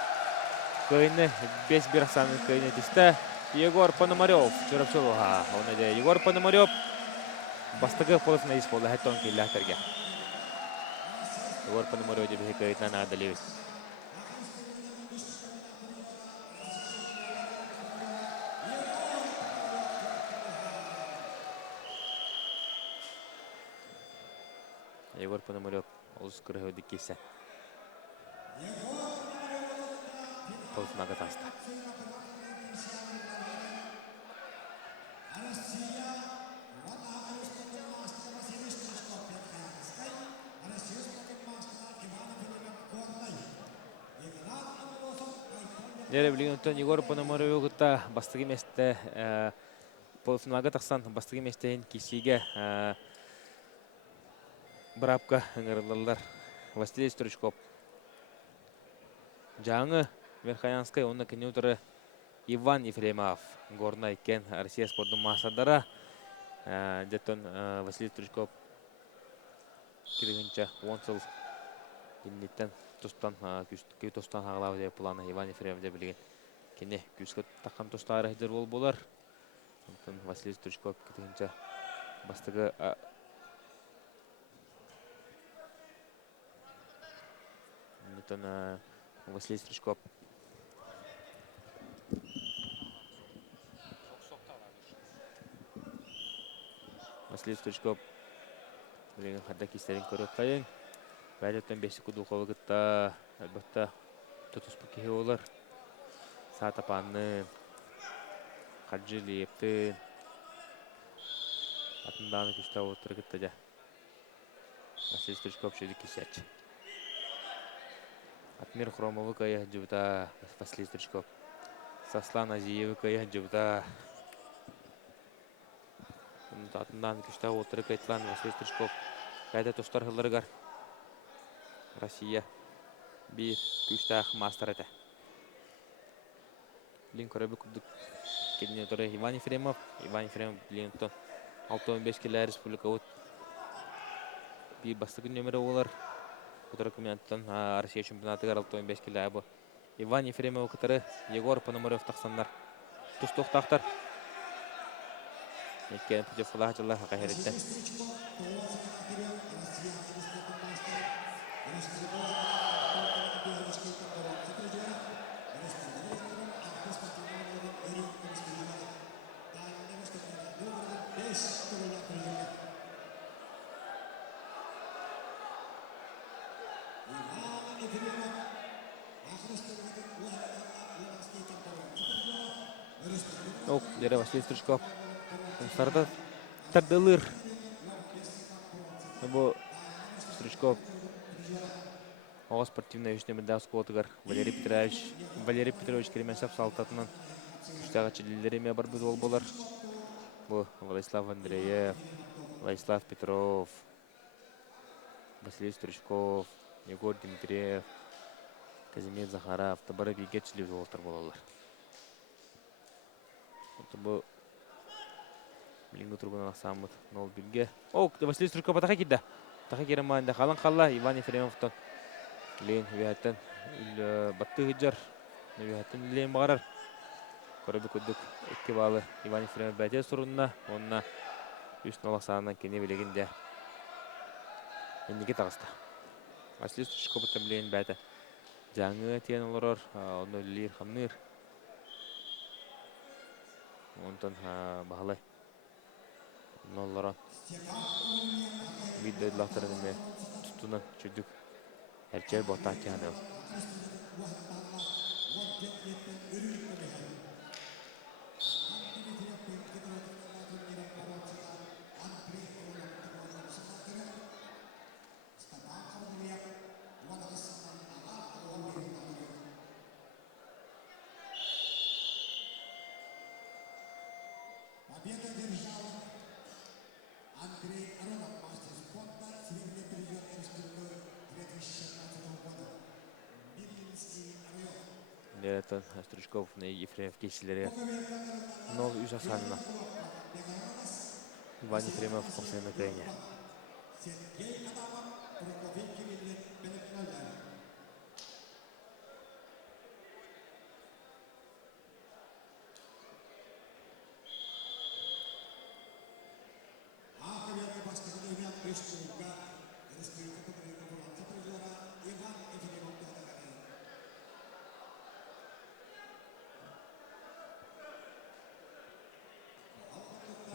Кайны 5-1 саны кайны тисте Егор Пономарев чурапчылга. Оны да Егор Пономарев бастыгы полосына ис болду хаттон килләтерге. Егор Пономарев деп кайны надалев. Егор Пономарев олус кырыгы кесе. Полсунага таста. Нере билигентен Егор Пономарев гыта бастыгы месте полсунага тахсан бастыгы местен кисиге брапка ыңырылылар. Василий Стручков. Жаңы Верхоянскай, онна кенеутары Иван Ефремов. Горна кен Россия спорттың масадара. Деттон Василий Стручков киргенче 10 жыл иннеттен тустан күй тустан хағылау деп планы Иван Ефремов деп білген. Кене күйскі таққан тустары хедер бол болар. Василий Стручков киргенче бастығы Василий Стручков. Василий Стручков. Білген қарда кестерін көріп қайын. Бәлеттен 5 күді қолығытта әлбәтті тұтыс бүкеге олар. Саат апанны қаржы лепті атындағаны күшті отыры күтті де. Василий Стручков шөді кесетші. Атмир Хромовы кая жыбыта Василий Стручков. Саслан Азиевы кая жыбыта. Атындан күшті отыры кайтлан Василий Стручков. Кайда тостар хылырыгар. Россия bir күшті мастер әті. Лин көрәбі күрдік. Кедіне тұры Иван Ефремов. Иван Ефремов Линтон 6-15 келі республика өт. Bir бастығы нөмірі олар. Который комментатон Россия чемпионаты гаралтон 5 келі абы. Иван Ефремов кытары Егор Пономарев тақсандар. Тұстық тақтар. Еккен пүтеп фылағы жылы хақа хереттен. Дере Василий Стручков. Старта тардылыр. Бұл Стручков. Оға спортивный үшіне міндау скуотығар. Валерий Петрович Кеременсап салтатынан үштіға чилілеріме бар бұд ол болар. Бұл Владислав Андреев, Владислав Петров, Василий Стручков, Егор Дмитриев, Казимир Захаров, табары бейге чиліп жолықтар болалар. Бұл Билингі тұрғынан ақсамыд 0-1-ге. Василий Стручков атақа келді. Атақа керем маңында қалан қалла Иван Ефремовтан. Лейн өйәттен батты ғыджар. Өйәттен лейн бағарар. Көрібі көддік 2 балы Иван Ефремов бәте сұрынна. Онына 3-0 сағынан кене білегінде. Ендеге тағысты. Василий Стручков бұттан лейн бәті. Жаңы тиен оларар. Оны лейр қамныр. Онтан бағалай. Нолларан. Видео лақтарыны тұтынан жүдік. Әрчер бота тяны. Дереттен Стручков не Ефремов кесілері 0-3 асанына. Иван Ефремов қосайына көйіне.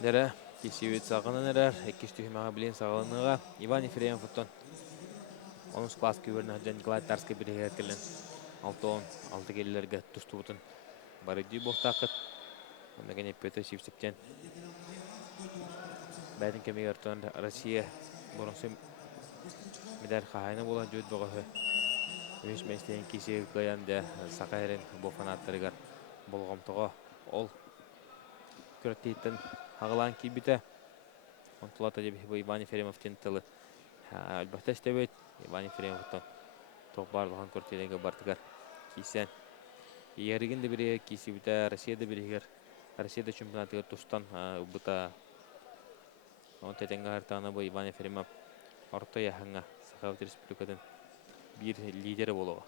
Дере Кисивит сағынан әрәр, әккеш түйімаға білен сағалыныға Иван Ефремов ұттан 10 класс көверін Жан Николай Тарский бірігер келін 6-10 келілерге тұсты бұтын барыды боқтақыт. Онда Петр Шивсептен бәдің кемеге ұртан Россия бұрынсы медаль қағайны болан жөд бұғы өш мәстейін кесегі қаян сақа әрін бұл фанаттарығар болғамтыға ол көрттейтін ағылан кейбіті. Онтылата деп Иван Ефремовтен тылы әлбәтті істебет. Иван Ефремовтан тоқ барлығын көрттейлігі бартығар кейсен. Ерігінде бірі кейсі біті Россияда бірігер. Россияда чемпионатыға тұстан бұта он тәтенгі артағына бұл Иван Ефремов орта яхаңа Сахават Республикадан бір лидері болуға.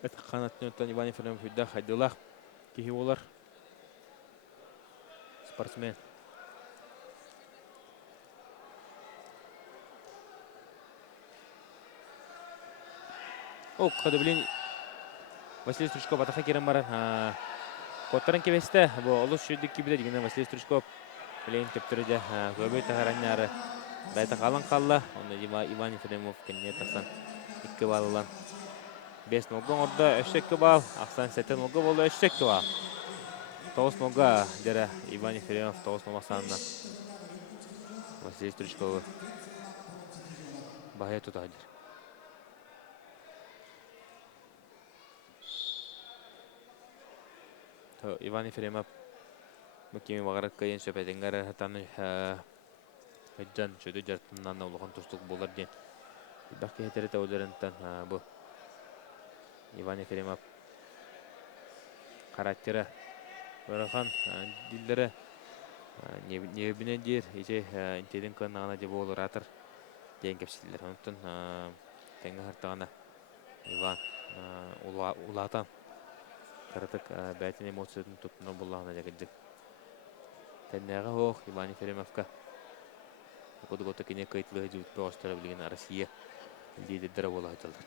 Это қанатын өттен Иван Ефремов үйді қайдылақ кейі олар спортсмен. О, қады білен Василий Стручков атақа керім баран. Коттарын кебесті, бұл олыс шүйдік кебеді дегенде Василий Стручков білен төптірі де көбей тағаран әрі бәйті қалан қалла. Оны Иван Ефремов кәне тақсан 2 балылан. 5-0 орда 3 бал, ақсан 7-0 болды 3 бал. 9-0 дәрі Иван Ефремов 9-0 санына. Василий Стручковы бағая тұтағыдыр. Иван Ефремов мүкеме бағарық қайын сөпәдіңгер әтаны өджан сөйді жартыннан олығын тұстық болар ден. Бәқке әтері тәуілерінтен бұл Иван Ефремов характері өріған дилдері небіне дер, ете интелін қынағына деп олыр атыр ден кепсілдер. Онтын тәңгі қартағына Иван ұлатан Таратык бәтін эмоциясын тұттыны болағына жәгілдік. Тәннәға оқ Иван Ефремовка Құды-құты кене қайтылығы жүгіт бағыстары білген Россия лидердері болағы жалдар.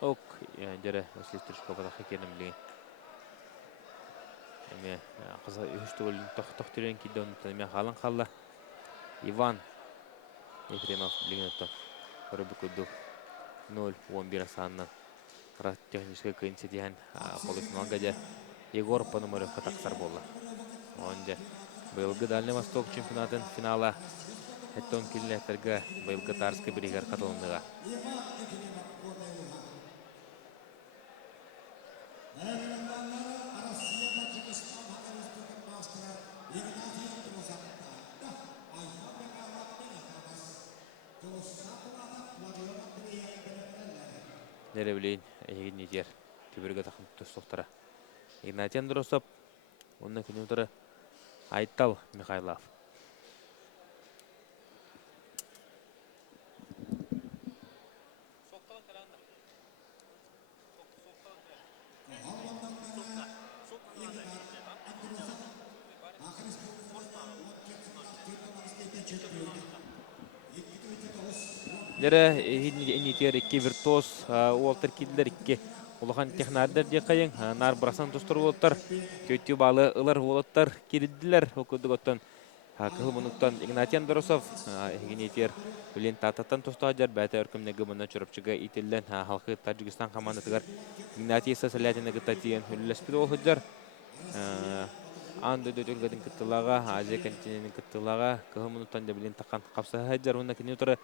Оқ жәрі Василий Стручков атаққа керін білген. Қызы үшті өлін тоқтырен кейді оны қалын қалла. Иван Ефремов білген ұттан көрі бүкілді 0-11 санынан технический кайынсетиян қолысынан ғаja Егор Пономарев қатақсар болды. Онда бұйылғы Дальний Восток чемпионатын финала әттен келілерге бұйылғы Тарский бірігер қатылындыға. Дәрі білейін әйген етер көбірге тақым тұстықтыра. Игнатий Андросов, оның күні ұтыры Айтал Михайлов. Дәрі әйнетер 2 виртуоз уолтер кеділер 2 ұлыған технардер де қайын нар бұрасан тұстыр олыттар көтті балы ұлар олыттар кереділер оқыдық оттан қыл мұнықтан Игнатий Андросов әйнетер білен тататтан тұстағыдар бәті өркімнегі мұнна чұрыпчыға ителден халқы Таджикистан командатығар Игнатий Сасалятинегі татиен үлілеспеді олғыдар Анды дөтілгетін күттілаға, Азия континентінің күттілаға қыл мұнықтан да білен таққан қапсағыдар оны кене ұтыры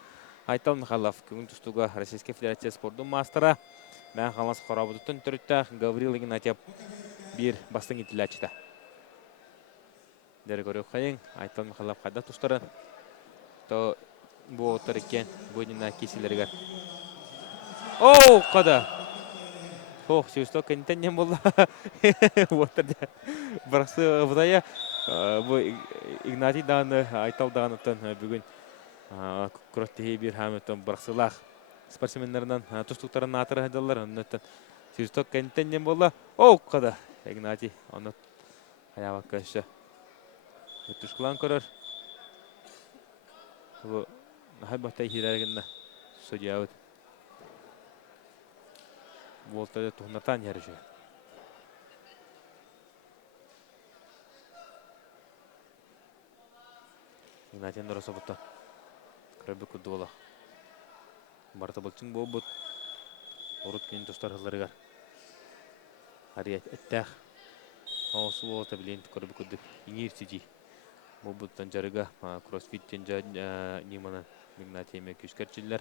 Айтал Михайлов, күн тұстуға Российская Федерация спорттың мастера. Мән қалас қорабыдықтың түрітті Гаврил Игнатьев бір бастың етілі әчіті. Дәрі көрі қайын, Айтал Михайлов қайда тұстары. То бұл отыр екен, бөйдіңі кесілерігер. Оу, қада! Оу, сөйісті кәнетеннен болды. Отырды. Бірақсы бұдайы, Игнатий дағаны, Айтал дағанытын бүгін Күрөттегі бір хәметтен бұрақсылақ спортсменлерінен тұстықтарын атыры әділер. Оннаттан сөйістік кәнеттеннен болды. Оу, қада! Игнатий, оннат аяғақ көші. Өттішкілан көрір. Bu hay batay hirargında söylüyor. Volta tuhnatan yarışı. Игнатий Доросовта. Крабы кудула. Барта бакчын бобут. Орут кин тустар хылларыгар. Харият эттах. Оосу болта билен крабы кудуп. Иңиртижи. Бобуттан жарыга кроссфиттен нимана Игнатий ме күскәрчилләр.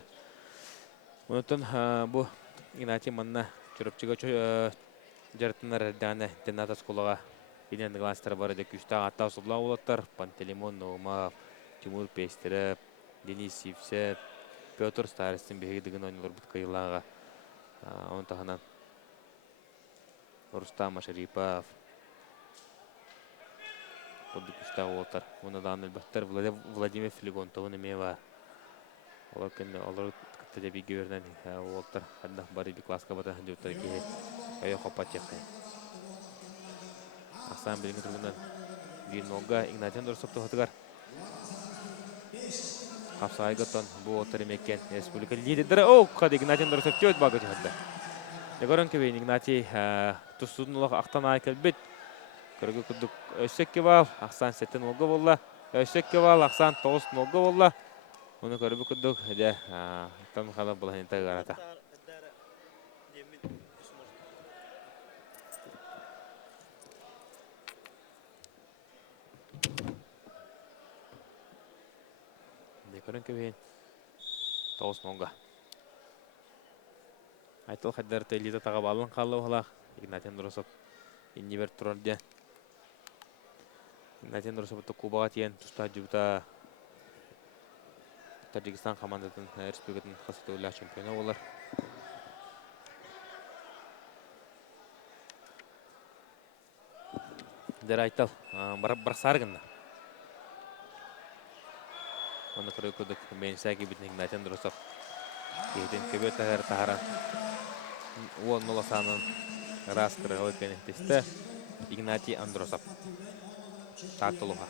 Онтон бу Игнатий манна чурапчыга жартынар дана Денатас колага инен гластар бар да күстә ата сулла улаттар. Пантелеймон Ногмов, Тимур Пестерев, Денис Евсеев, Петр Старостин бегидеген ойнолор бут кыйлага. Он тагынан Рустам Шарипов. Подук күстә улаттар. Унадан әлбәттер Владимир Филигонтов немева. Олар кенде алар кытта би гөрнән улаттар. Хәдда бары би класска бата җуттар ки. Ая хопат яхты. Асан билген тургундан Винога Игнатий Доросов тохотыгар. Хапсайгатон бу отыр мекен республика лидері. О, қады Игнатий Доросов төт багы жахадда. Дегорон кебейн Игнатий тусудунлық ақтан айкел бит. Көргі күдік өссекке бал, ақсан сеттен олғы болла. Өссекке бал, ақсан тоғыстын олғы болла. Оны көргі күдік әде ақтан қалап болғанын тағарата. Декорын кебейн тоғыстын олға. Айтыл қаддар тәйліді тағап алын қалу олақ. Игнатий Доросов инни бер турар ден. Игнатий Доросовты Кубаға тиен тұста жүбіта Таджикистан командатын республикатын қасыты өлі чемпионы олар. Дер айтыл, бір сарғында. Оны көрі көдік мен сәкі бітін Игнатий Доросов. Кейден көбет тағаран. Ол ноласанын раз кырғылы кәнектесті Игнатий Андросов. Тартылуға.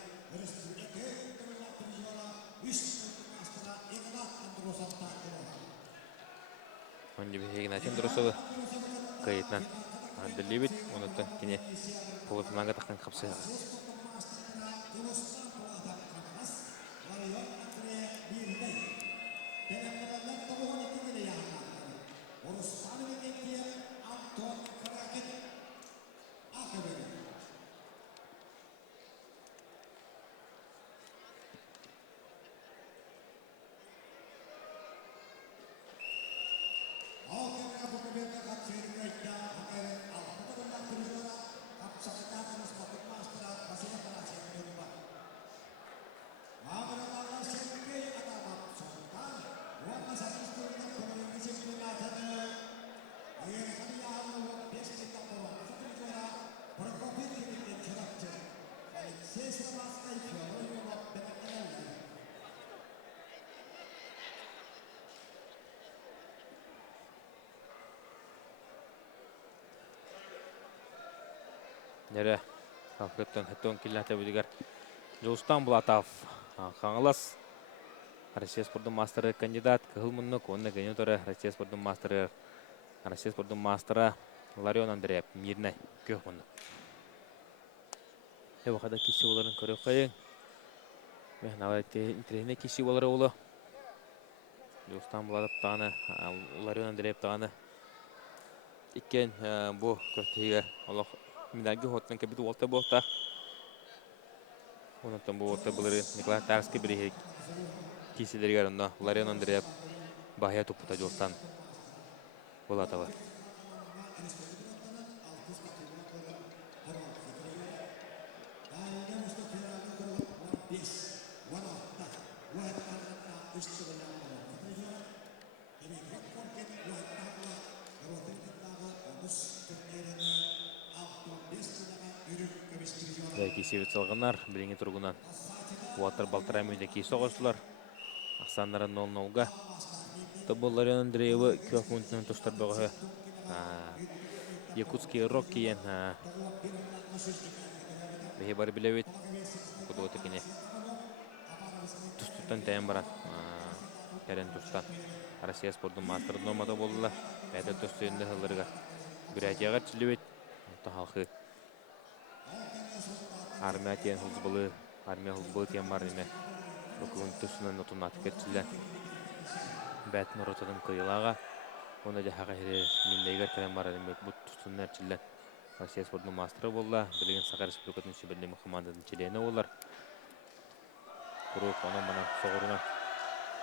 Онды бі Игнатий Андросовы қайытнан андылы бит. Оныттан кене полуфиналға таққан қапсыға. Нері қақыттың хеттон келләті бүдігер Жолстан Булатов қаңылас Россия спорттың мастері кандидат кығыл мұннық, онына кәне тұры Россия спорттың мастері Ларион Андреев мирнай көк мұннық. Вақада кесі оларын көрі қайын. Мен авайты интернетіне кесі олары олы. Жолстан Булатов тағаны, Ларион Андреев тағаны. Икен бұл көртегі олық медальге хоттан кәбіті олта болта. Онықтан бұл олта бұлары Николай Тарский бірі кесілерге арында Ларион Андреев бағия тұппыта Жолстан Булатова. Кесевет салғанар, біліңе тұрғынан Уатыр Балтарамүйде кейсі оғыстылар. Ақсанлары 0-0-ға. Тобыл Ларион Андреевы көк мүнтінің тұстар бұғы Якутский рок кейін бейі бары білеует. Құды өті кене тустуттан тәйін баран. Кәрен тустан. Россия спордың мастер номада болдыла. Бәді төстөйінде ғылырға. Бүрәтияға чілі бет. Халқы армия тен хұлзбылы. Армия хұлзбылы тен бар неме. Өкігін тұсынан ұтын атып кетчілі. Бәтін ротадан қиылаға. Оны да хақайры миндейгер кәрен бар неме. Бұт тұстын әрчілі. Россия спордың мастері болла. Білген Сақар Республикатын шеберлемі командадың чилені олар. Құруқ оның мұна соғырына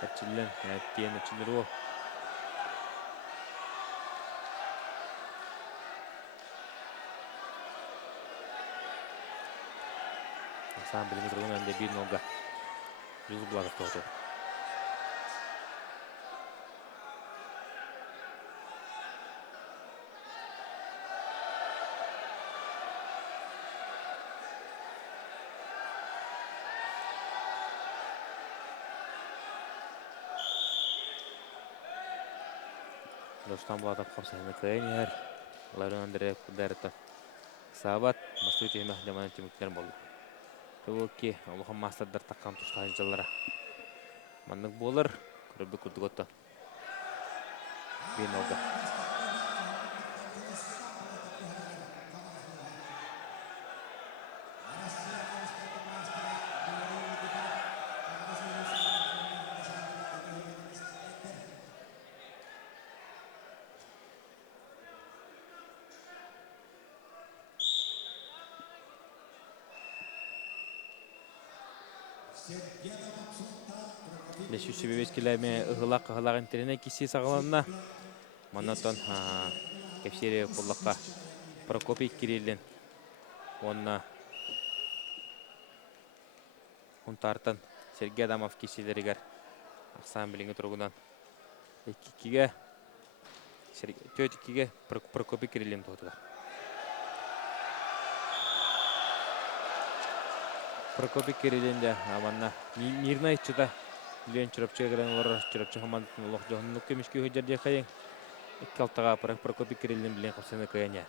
әрчілен. Әттейін әрчілері ол. Асан білімі тұрғын әнде 1-0-ға жүз бұладық тоғды. Достан бұладық қапсайны көйін ер. Ларын өндірі күдәріті сабат. Басты өтемі деманын теміктер болды. Көбөкке олуған мастердар таққан тұшқайын жыллара. Мандық болыр. Көрбі күрді көтті. 1-0-ға. Лешуші бебескілерме ұғылақ-ұғылақ интеріне кесі сағыланына. Манатон кепсері қоллаққа Прокопий Кириллин. Онына ұнтартын Сергей Адамов кеселерігер. Ақсан біліңі тұрғынан. Төтіккеге Прокопий Кириллин тұғытығар. Прокопий Кириллин де аманна мирна итчіда. Лен чырапчы гран олар чырапчы командатын улық жоғынлық көмішке өйдерде қайын. Екі алтаға Прокопий Кириллин білен қапсаны қайын.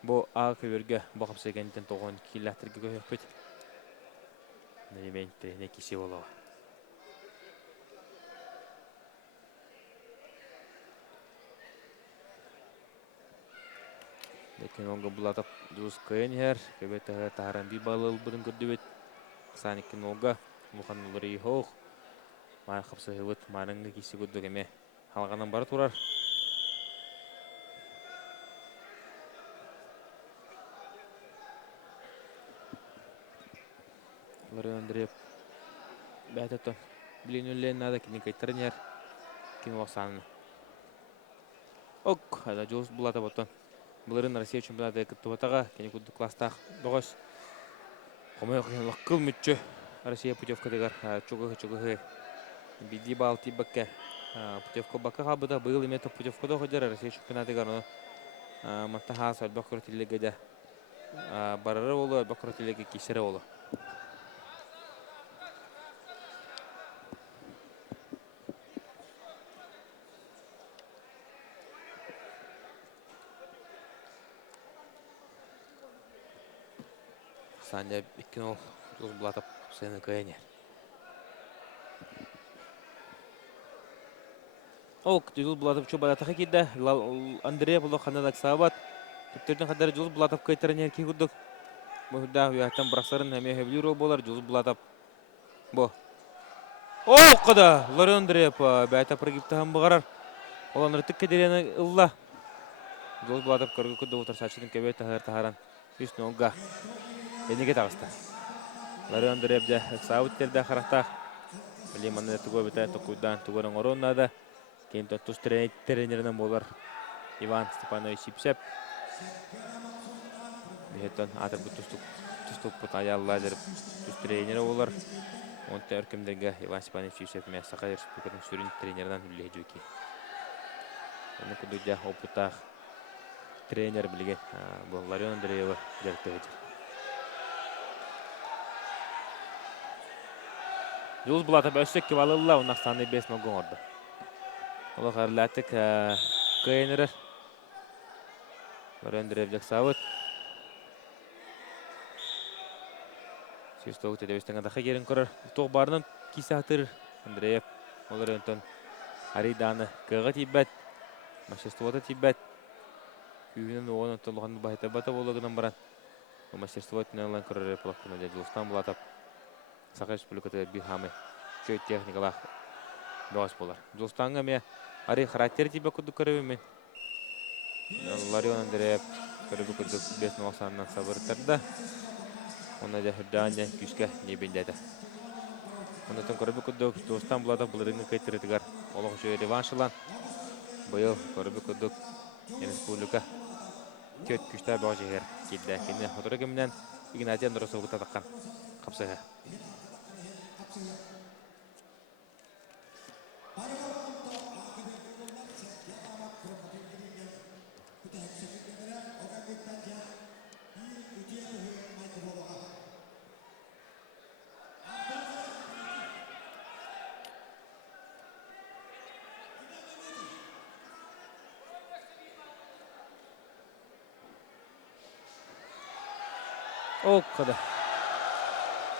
Бұл ағы көверге бақыпсы кәнеттен тоғын кейләқтірге көйіп бет. Нәйменті не кесе болуға. Лекен оңға бұлатып жүз көйін әр. Көбеті тағаран бей балыл бұдың көрді бет. Қысан екен оңға мұқан ұлыры еғоқ. Маған қапсы ғылыт марыңғы кесі көрді кәме. Халғанан бары тұрар. Ұлыры өндіреп. Бәтетті. Білен өлен нада кені кайттарын әр. Кен уақсанын. Оқ, ада жүз бұлатып оттан. Бұларын Россия чемпионаты күттіғатаға, кәне күдді кластақ доғыз. Қомай қиын лаққыл мүтчі Россия путевка дегар чугығы. Биди бал тиббәкке путевка баққа қабыда бұйыл еметі путевка доғыдыр Россия чемпионаты дегар. Маттаға сәлбәқ көртілігі де барары олы, әлбәқ көртілігі кесері олы. Саня иккен ол жүз бұлатып сені көйіне. Оқ, жүз бұлатып чу бадатаға кеді. Андрея бұлы қандадақ сабат. Түптердің қадары жүз бұлатып көйтірін ерке күрдік. Мұхыда ұяқтан бірақсарын әме өбілер болар жүз бұлатып. Бұ. Оқ, қыда! Лары Андрея бәйті прыгиптіған бұғарар. Ол анырттық кедерені ұлла. Жүз бұлатып көргі күрді ұтыр сәтшінің көбей тағаран. Үстін оңға. Енеге тағысты. Лары өндірепді сауыттерді қарақтақ. Білем аны түгөө біті тұқудан түгөрін орыннады. Кейін тұс тренерінен болар Иван Степанович Сипсеп. Бүйеттен атыр бұт тұстық бұт аялла жүріп тұс тренері болар. Онты өркімдерге Иван Степанович Сипсеп мен Сақар Республикатын сүрін тренерінен үлі жүкі. Оны күдігде опытақ тренер білген бұл Лары өндіреві жүрікті өтір. Жүз бұлатып өссек кевалылла, онақ саны 5-0 орды. Олы қарылатық көйінірір. Бір өндіревдік сауыт. Чистого тедевистен да хагерин көрөр. Тоғбарынан кисатыр Андреев олар önтөн Ариданы кыга тибет. Мастерствода тибет. Күйінен оған өттіліған байта бата болығынан баран. Мастерство тінелен көрөр плақтын өде жылыстан бұлатап. Сақай республикаты бір хамы чөйт техникалақ бөғас болар. Жылыстанға ме Ари характер тибе күдді көрөбі мен. Ларион Андреев көрөбі күдді 5-90-нан сабырыттарды. Оны да хүрдәне күшке небендеді. Онытын көрөбі күдді жылыстан бұлатап бұлырыңы көйтірдігар. Олық жөй реваншылан. Бұйыл көрөбі күдді республика төт күшті бөғас жегер келді. Кені отыры кемінен Игнатий Андросовы татаққан қапсыға. Оққады.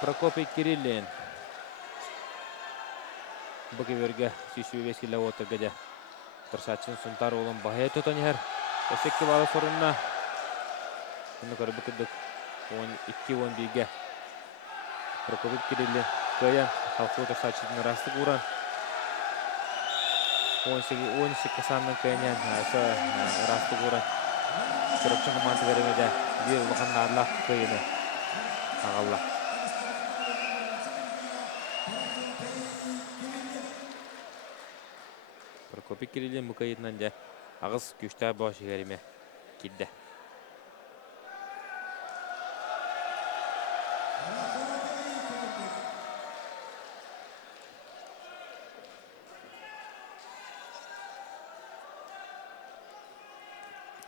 Прокопий Кириллин. Бұкеверге сүйші-бескелі отырғады. Тұрсатшын сұнтар олын бағай тұтан ер. Өсекті балы сорынна. Бұны көрі бүкілдік 12-11-ге. Прокопий Кириллин. Көйен халқы тұрсатшының расты құран. 18 қасанның көйінен расты құран. Сұрапчы қыманты көрімеді. Bir ulağın narlaq köyünü ağalla. Prokopik Kirillin bu kayıtından da ağız güçtə başı gəlime giddi.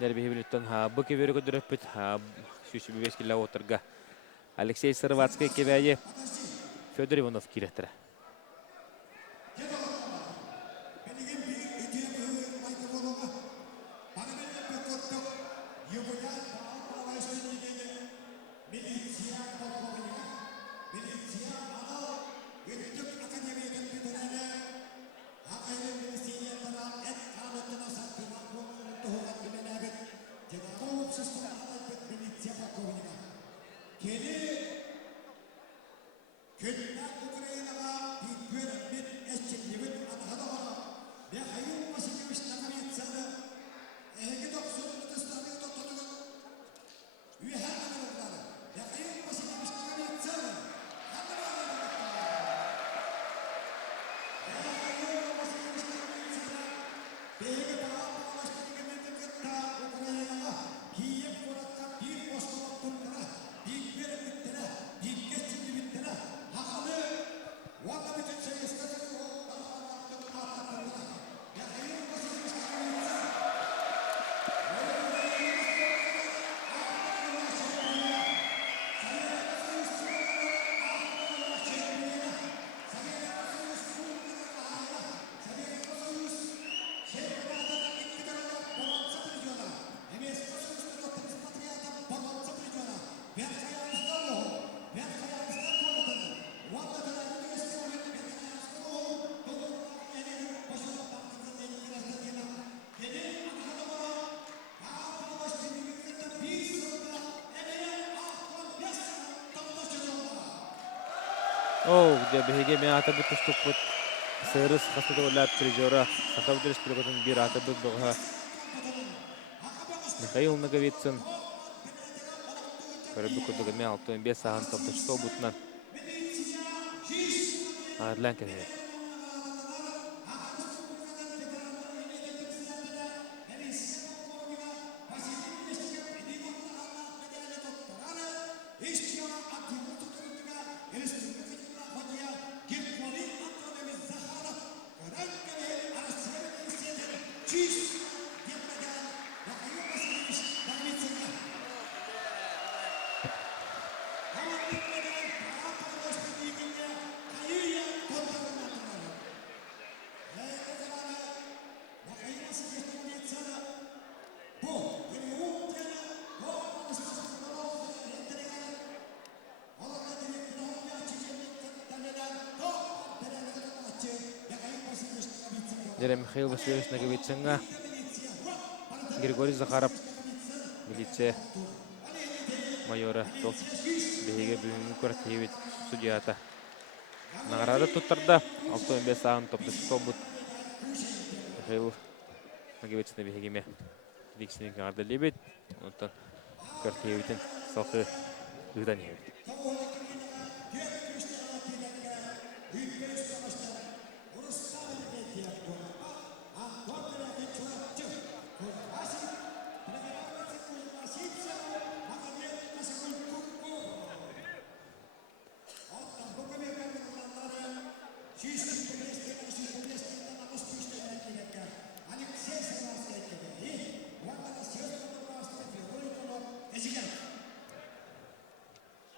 Derbi bilitten bu keveri gödürüp şuşu bir beskilla oturga. Alexey Sırvatskiy keveyi Fyodor Ivanov kirettire. Где беге мен ата бут туступ сырыс хасыды олап призера Сахавды республикатын bir ата бут бога Михаил Наговицын көрөбү күрдүгү мен 65 сагын топточто бутунан Арлан келет. Нере Михаил Васильевич Наговицынга, Григорий Захаров, милиция майора топ беге бүгүнкү көрөтөбүт судьята. Награда туттарда 65 саан топтош болбут. Михаил Наговицына бегеме диксинин гарды лебет. Онтон көрөтөбүтүн салкы ыдан ебет.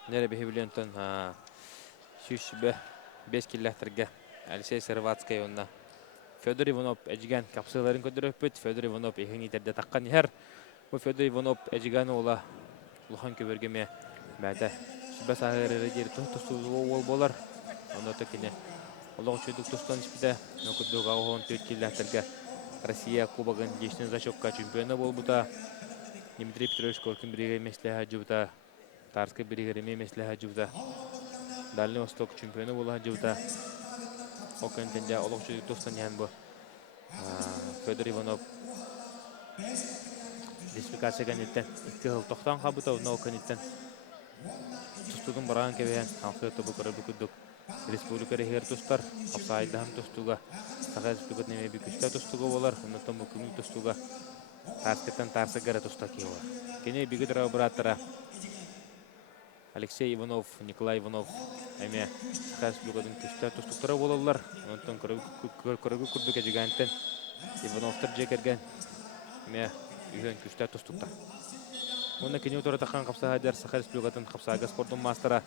Нере бехибилентон сүйшбе 5 киллахтерге Алексей Серватский онна Федор Иванов эжиган капсулаларын көдөрөппүт. Федор Иванов эхиңитерде таккан хер. Бу Федор Иванов эжиган ола улахан көбөргеме бәдә сүбә сагыры дир тусту ол болар. Анда текене Олог чөйдүк тустан испиде нокудуга он 4 киллахтерге Россия кубогын дешнен зачетка чемпионы болбута. Дмитрий Петрович Коркин бириге меслеха жубута. Тарская берегереме меслеха жубута. Дальний Восток чемпионы бола жубута. Окентенде Олог чөйдүк тустан ян бу. Федор Иванов дисквалификацияга неттен 2 жыл токтан кабыта, но окенеттен тустудун барган кебен халкы тобу көрөбүкүдүк. Республика рехер тустар, апсайдам тустуга, сага республика неме бикүстө тустуга болар, онтон бу күмүк тустуга таскеттен тарсы гара туста кийбар. Кене бигидра браттара Алексей Иванов, Николай Иванов, эме сага республикадын күстө тустуктары бололар, онтон көрөбүк курдук эжигантен Ивановтар жекерген эме үйөн күстө тустуктар. Муна кене отора таккан капсагадар сага республикадын капсага спорттун мастера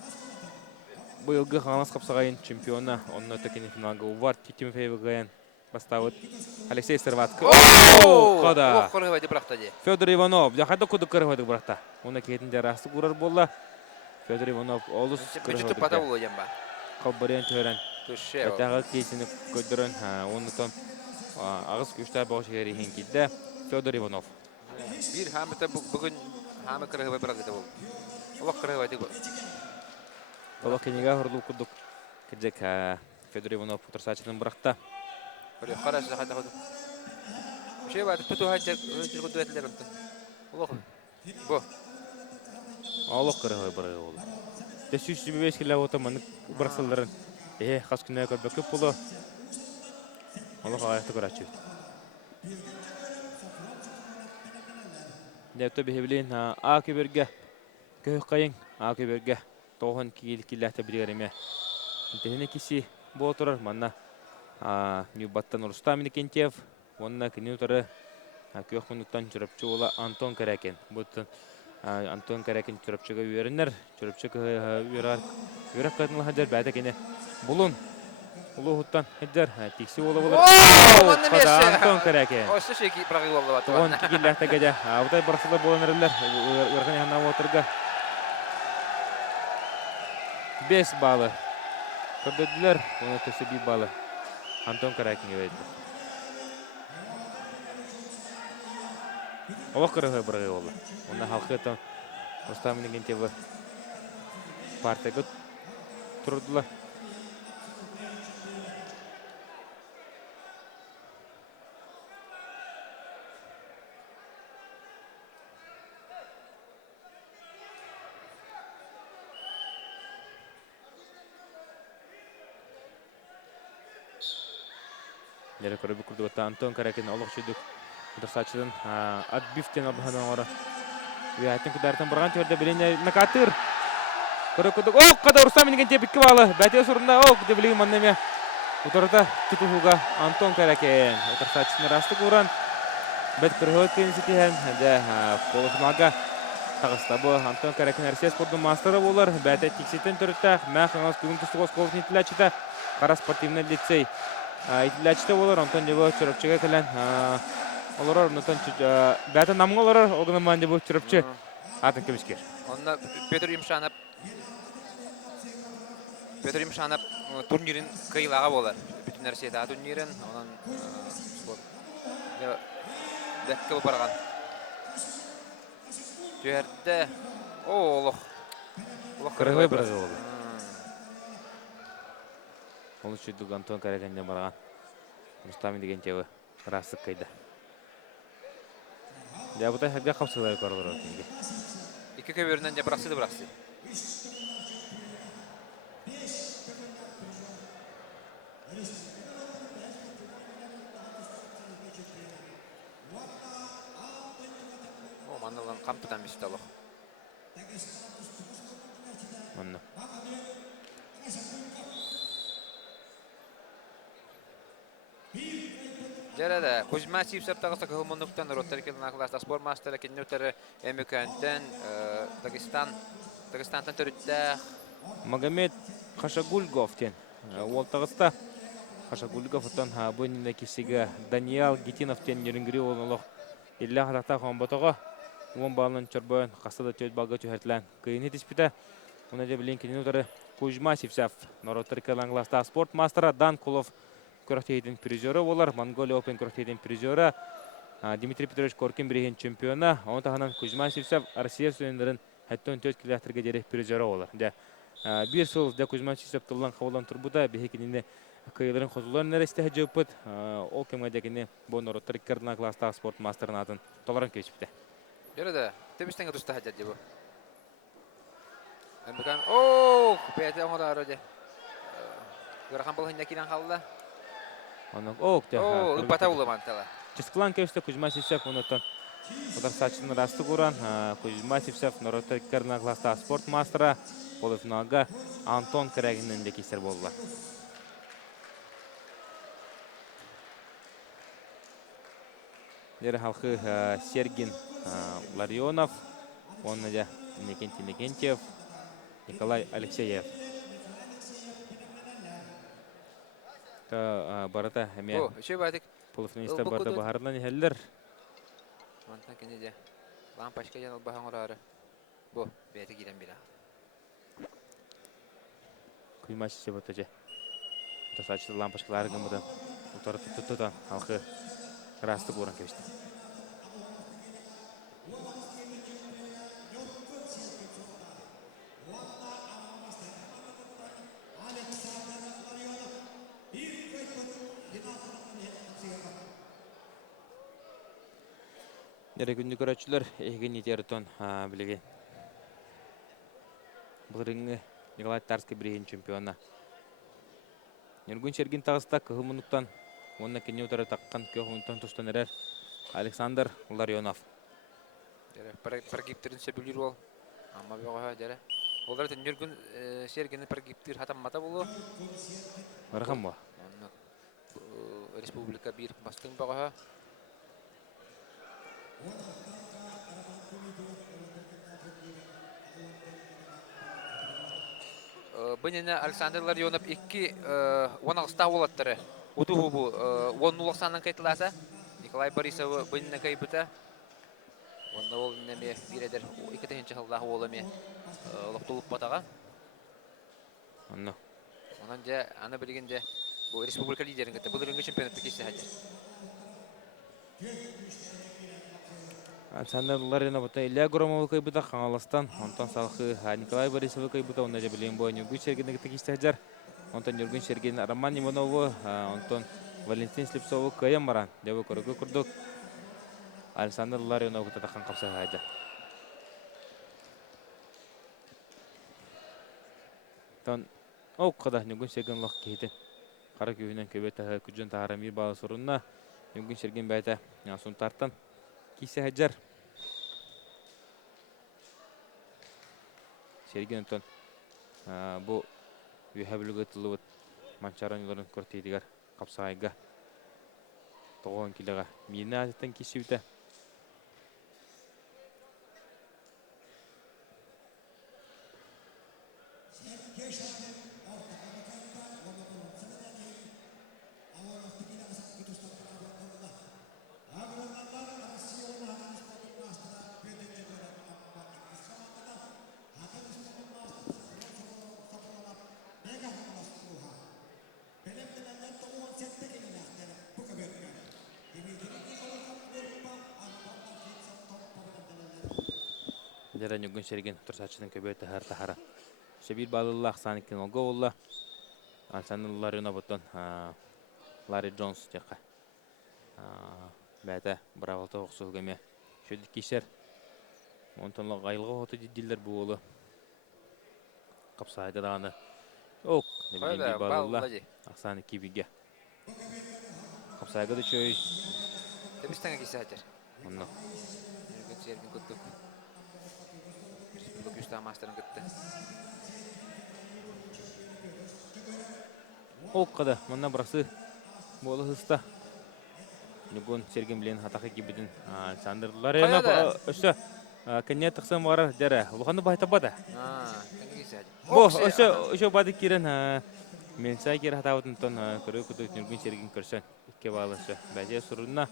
быйылгы Ханас капсагайын чемпиона, онна текени финалга увар Тимофеев гаян поставыт Алексей Серватский. Када. Федор Иванов, жахада кудук кыргыды брахта. Муна кетинде расты курар болла. Федор Иванов олус кыргыды. Пата болуян ба. Калбарен төрөн. Төше. Атага кейсини көдөрөн, онтон агыс күчтөр бош жерин кидде Федор Иванов. Бир хамыта бүгүн хамы кыргыбы брагыда бол. Олок кыргыбы деп. Олок кенега хурлук кудук. Кеджек Федор Иванов утырсачын брахта. Бир караш хада ходу. Ше бар туту хача кудук этлер онтон. Олок. Бо. Олок кыргыбы брагы бол. Тэшүш 25 кило отоман брахсалдарын. Хас күнэ көрбөкөп боло. Олок аякта көрачу. Дәптө бехебилин акыберге көйкайын акыберге тоғын киләтә билгәреме. Интене киси болтырар манна Ньюбаттан Рустам Никентьев, онна кинутары көйк минуттан чүрөпчү ола Антон Каракен. Бут Антон Каракен чүрөпчүгө үйренер, чүрөпчү үйрәк катынлы хадар бәдә кене булун улуһуттан хәдәр тикси ола булар. Антон Каракен. Осы шеки брагы болду. Тоғын киләтәгә дә аудай барсылар боланырлар. Үргән янна отырга 5 баллы. Көрдөдүлөр, оны төсө 1 баллы. Антон Каракинге берди. Олок кыргы брагы болду. Онда халкы Рустам Никентьев партияга турдулар. Нere көрөбүк курдугата Антон Каракен олок чөйдүк утурсачыдан отбивтен абхана ора. Уятын кудартан барган төрдө билене накатыр. Көрөкүдүк када Рустам Никентьев 2 баллы. Бәте сурунда деп билген маннеме. Утурда тутууга Антон Каракен утурсачыны расты куран. Бет көрөк кенситен да полуфиналга тагыстабы Антон Каракен Россия спорттун мастері болар. Бәте тикситен төрөттө мә хаңас бүгүн тустугос колнитилачыда Кара спортивный лицей итилачты болар. Антон Дево чүрөпчүгө келен олар онтон бәте намга олар огноман деп чүрөпчү атын кебискер. Онда Петр Имшанов турнирин кыйлага болар. Бүтүн университет турнирин, онан бәкке барган. Түйәрдә олох. Олох Кыргый бирәге болду. Ол үчүдүк Антон Караганден барган. Мустамин деген жебе расык кайда. Я бутай хәгә капсылар көрөлөр өтүнге. Ике көбөрүнөн же браксы. О, мандан кампытан бисталох. Онно. Жарада, Кузьма Сипсаптагы кылмындыктан Роттеркелна класста спорт мастера кеннөтөр эмекөнтен Дагестантан төрүттә. Магомед Хашагульговтен. Ол тагыста Хашагульговтан бөнүнө кисиге Даниэл Гитиновтен йөрүнгүрү олох. Илля хата хомботого. Уон балын чорбон кастада төт балга төһәтлән. Кыйны диспита. Уна да билен кеннөтөр Кузьма Сипсап Роттеркелна класста спорт мастера Дан Кулов көрөктөйдүн призеры болар. Монголия Open көрөктөйдүн призеры. Дмитрий Петрович Коркин бирген чемпиона. Оны тагынан Кузьма Сипсап Россия сөндөрүн 74 километрге жерек призеры болар. Bir сыл да Кузьма Сипсап тылдан кабылдан турбуда бехекинне кыйларын козуларын нересте жөпөт. Ол кемге дегене бу Роттеркелна класста спорт мастерын атын толорун кечипте. Жарада, тебистен туста хаҗат ди бу. Эмбекан, о, бете оңдары ди. Гырхан бул хинде килен калды. Оны окта. О, упата буламан тала. Чисклан кеште Кузьма Сипсап онотон. Одар сачын расты куран Кузьма Сипсап Роттеркелна класста спорт мастера полуфиналга Антон Карагинен де кесер болдулар. Дер халкы Сергин Ларионов, онна да Никентьев, Николай Алексеев. Барата хәмия О, еще байтык. полуфиналиста барда баһардан хәлләр. Мантан кенеде. Лампашка яныл баһан урары. Бу, бете килен бира. Кузьма Сипсап тәҗә. Тасачы лампашкалар гымыдан. Утары туттудан халкы расты куран кеште. Нере күнді көрәтшілер еген етерітон білеген. Бұлырыңы Николай Тарский біреген чемпиона. Нергун Сергин тағыста кығылмынықтан, онына кене өтірі таққан көхімінтан тұстан әрер Александр Ларионов. Паргиптерін сөбілер ол. Amma bir jere. Olar Nurgun Sergen'in pargiptir hatam mata bulu. Barham mı? Respublika bir bastın bağa. Bunun Alexander Larionov 2 16'ta olattırı. Utu bu 10-0'dan kayıtlasa. Nikolay Borisov bunun kaybıta. Onda ol neme bir eder. 2-nji yılda olamy. Loktulup bataga. Anno. Ondan ja ana bilgende bu Respublika liderinde bu ringi çempionatı kesse hadi. Alexander Larionov bata Ilya Gromov kaybıta Kanalastan. Ondan salkı Nikolay Borisov kaybıta onda ja bilen bu Nurgun Sergen'e kesse hajar. Ondan Nurgun Sergen Roman Ivanov, ondan Valentin Slipsov kayamaran. Devo korugu kurduk. Alexander Larionov takan kapsa haja. Ton o kadar Nurgun Sergen lok kehiten. Kara köyünden köbete kücün tahara bir bağlı sorunna. Nurgun Sergen bayta yasun tartan kise hajar. Sergen ton bu ühebilge tılıbıt mançaran yolların korteydigar kapsa ayga. Toğun kilaga mina azetten kisi bite. Жара нүгін серген тұрсатшының көбеті тахара. Шебир балылы ақсаныкен олға олла. Ансанын Ларина бұттан Ларри Джонс жаққа. Бәті бравалты оқсылғыме. Шөдік кешер. Онтанлы ғайлығы оты дедділер бұл олы. Қапсайды дағаны. Оқ, небілен балылы ақсаны кебеге. Қапсайғы да чөй. Тебістіңі кесі әтер. Онны. Нүрген серген күттік. Республика үстіға мастерін күтті. Оқ қада, мұнна бұрасы болы хыста. Нүгін серген білен атақы кебедін Александрлар ема өсі кәне тұқсан бары дәрі. Ұлғаны байта бады. Тәңі кесі әтер. Бо, өсі бады керін мен сай кері хатауытын тон көрі күті нүрген серген көрсен. Икке балысы. Бәзе сұрына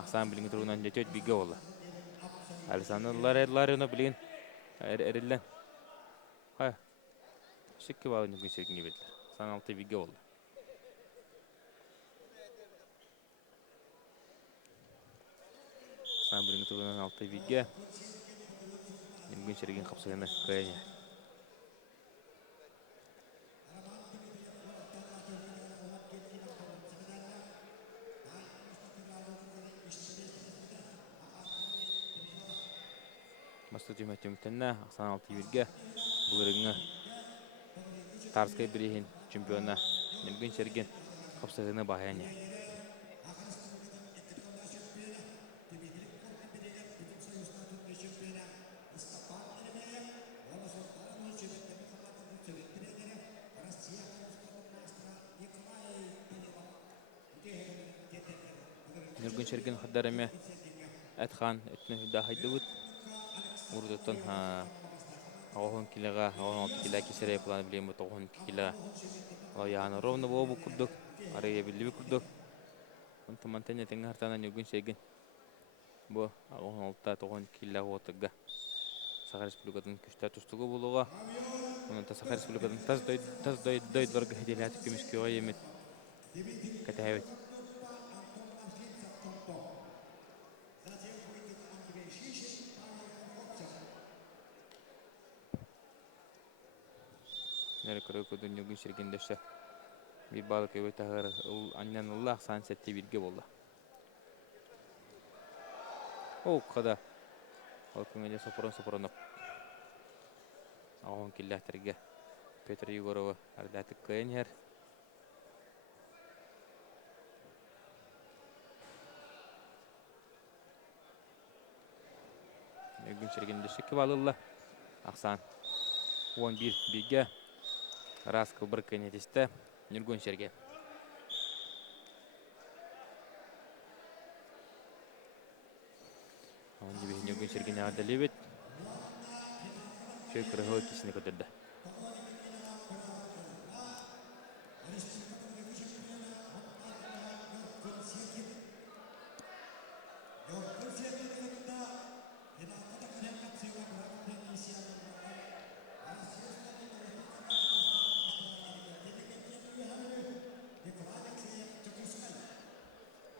ақсан біліңі тұруынан жетет біге олы. Александрлар ема білген әрілен. Қай, шекке балы нүрген серген кебеділер. Сан алты біге олы. Сан біліңі тұруынан алты біге. Нүрген серген қапсағаны көйіне. Мастық жемәтті үміттенне, ақсан алты бірге бұлырыңы Тарскай бірейін чемпионы Нүрген серген қапсағаны бағайыне. Нүрген серген қаддарыме әтқан өтіні хүлді қайды бұд. Урдуттан ағуын килеға, ағуын алты килеға кесерей планы білейін бұд ағуын килеға. Ала яғаны ровны болу бұд күрдік, арайя білі бұд күрдік. Онтамантан етіңі артана Нүрген серген. Бұ ағуын алтыда ағуын килеға отыға. Сақа Республикатын күшті тұстығы болуға. Онында Сақа Республикатын таз дойдыларға хеделі әтіп кемескеға емет. Кәтәйбет. Нәр көрі көді Нүрген сергендеші бір балық өте ағыр аннан ұллақ сан сәтте бірге болды. Оу, қада. Ол көңелі сопырын-сопырынып. Ағуын келләтірге Петр Егоровы ардатық көйін әр. Нүрген сергендеші кебалылы. Ақсан 11 бірге. Раскыл бір кәнетесті Нүрген серген. Онды бейін Нүрген серген ағады лебет. Шөй күрігі кесіне көтірді.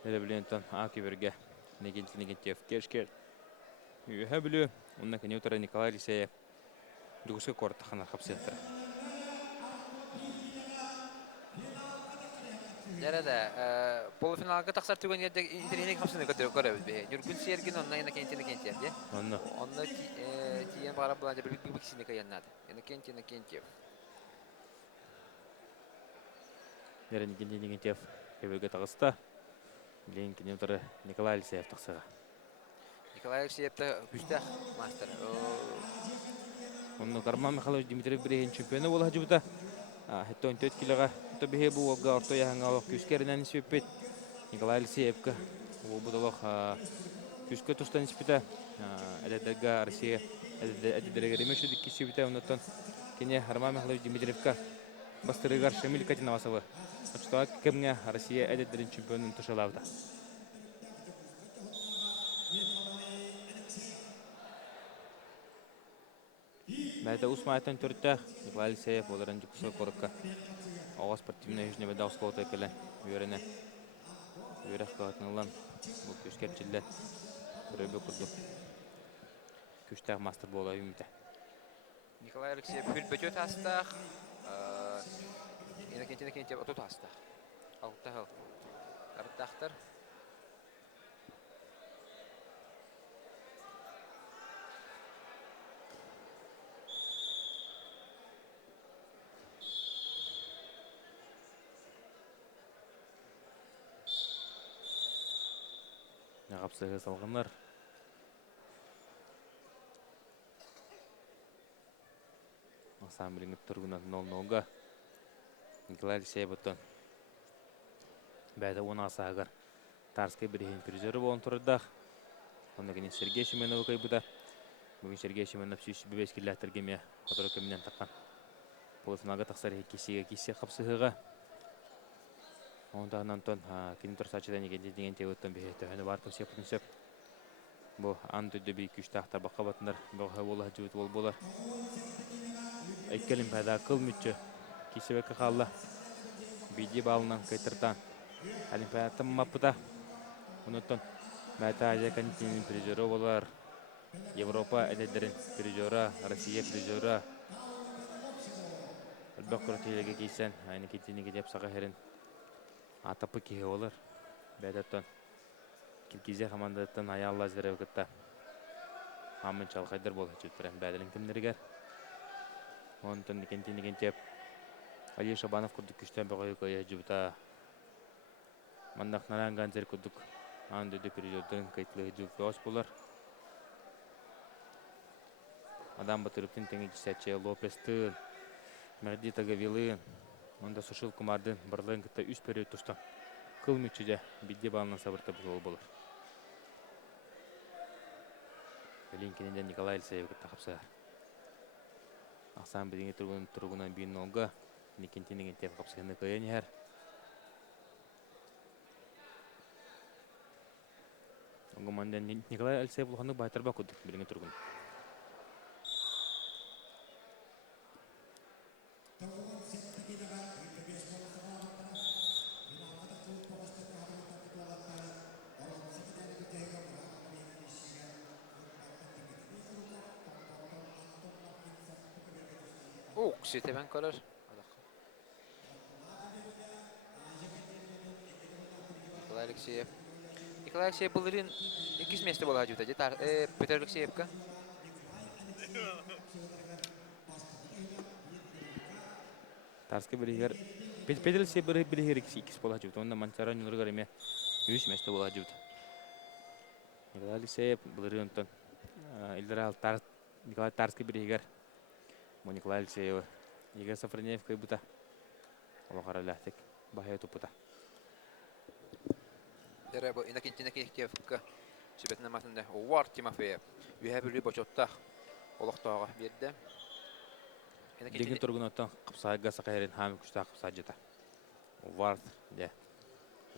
Әлі білентін Аки бірге Негентьев кешкер. Үйі білі, онына кәне ұтары Николай Алексеев дүгісі қорытты қанар қапсияттыр. Жарады, полуфиналға тақсар түрген ерді интернет қапсыны көрәбіз бе. Нүрген серген онына ена Кентина Кентьев, де? Онына тиен бағара бұланды бір біксіне каяннады. Ена Кентина Кентьев. Нері Негентьев көбеге тағыста. Білейін кене ұтары Николай Алексеев тақсыға. Николай Алексеевті күшті мастер. Онны Карман Михайлович Дмитриев бірейін чемпионы болы хажыбыта. Хетті 14 килоға бихе бұл олға орта яғанға олық күскерінен іспеппет. Николай Алексеевка ол бұдылық күскі тұстан іспеті. Әдәдігі Россия әдәдігі ремеші дікке іспепеті. Оннаттан кене Карман Михайлович Дмитриевка бастырығар Шамиль Катиновасылы. Açtığa kemge Россия әдәддерін чемпионын тұшылауды. Бәді Усмайтан түртті Николай Алексеев оларын жүкісі қорыққа. Оға спортивіне жүзіне бәді ауысқауыты әкелі үйеріне. Үйерек қағатынылан бұл көшкерчілі көрөбі күрді. күштәк мастер бола үміті. Николай Алексеев хүлбөтө тастах. Иннокентий оту тастах. Алтахыл. Артахтар. Қапсығы салғанлар. Ассамблең тұрғынан 0-0-ға. Николай Алексеев бұттан. Бәді 10 асағыр. Тарскай бірейін призері болын тұрдақ. Онда кенен Сергей Шименов өкей бұда. Бүгін Сергей Шименов сүйісі бөбес келләттіргеме қатыр өкемінен таққан. Полысынаға тақсар кесе қапсығыға. Онда Антон кенен тұрсачыдан деген теуіттен бейті. Өні бар көсеп құтынсеп. Бұл андыды бей күшті ақтар баққа батындар. Бұға болы жүвіт ол болар. Әйкелім пәді қыл мүтчі. Кесебекі қалла. Бейді балынан кайтыртан. Олимпиадтың маппыда. Ұныттын мәті Азия континентінің призері болар. Европа әледерін призері, Россия призері. Әлбәқ күртейліге кейсен, әйні кетенеге деп саға херін атапы кейі олар. Бәдеттен Киргизия командаттан аялла зірі өкітті. Амын чалқайдар бол жүттірен бәділін кімдергер. Онтын кентен теп Алия Шабанов күрдік күштен бұғай көйе жүбіта. Мандақ наранган зер күрдік. Андыды периодын кайтлығы жүбі ос болар. Адам батырыптың теңі кесәтче Лопестын, Мәрди Тагавилын, онда Сушыл Кумардың бірлығын күтті үш период тұстан. Кыл мүтчіде бидде балынан сабырта бұл болар. Ленкенеден Николай Алексеев күтті қапсығар. Ақсан бідіңе тұрғынан бейін олға, Никентенеген теп қапсығыны көйені әр. Оңғыманден Николай Алексеев бұлғаны байтарба көдік бідіңе тұрғын. Siteben kalır. Николай Алексеев. Николай Алексеев бұлырын 2 месте бола жүті. Петр Алексеевка. Тарскай бірігер. Петр Алексеев бірігер 2 бола жүті. Онда Манчаран үліргер еме 3 месте бола жүті. Николай Алексеев бұлырын ұнтын. Николай Тарскай бірігер. Николай Алексеев. Игорь Сафронеев кай бута. Олақара ләхтек. Бахая тупута. Дәрі бұл Иннокентиевка. Сөбетінің матында Уар Тимофеев. Үйә бүлі бөчоттақ. Олықтауға берді. Деген тұрғын оттан қыпсайға сақайрын хамы күшті қыпсай жета. Уар де.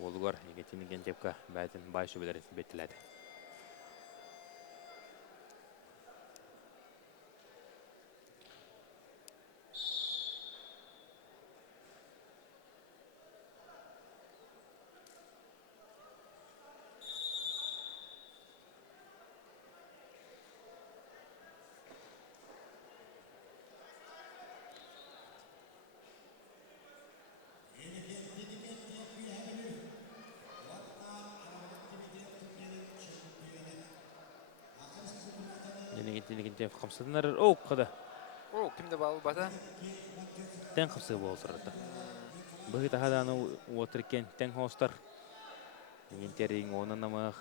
Олығар Иннокентиевка бәйтін бай шөбелері беттіләді. Иннокентиев қамсыдынар қыды. Кімді балы бата? Тән қамсығы бол сұрады. Бұғы тағаданы отыркен тән қостар. Иннокентиевің онын намақ.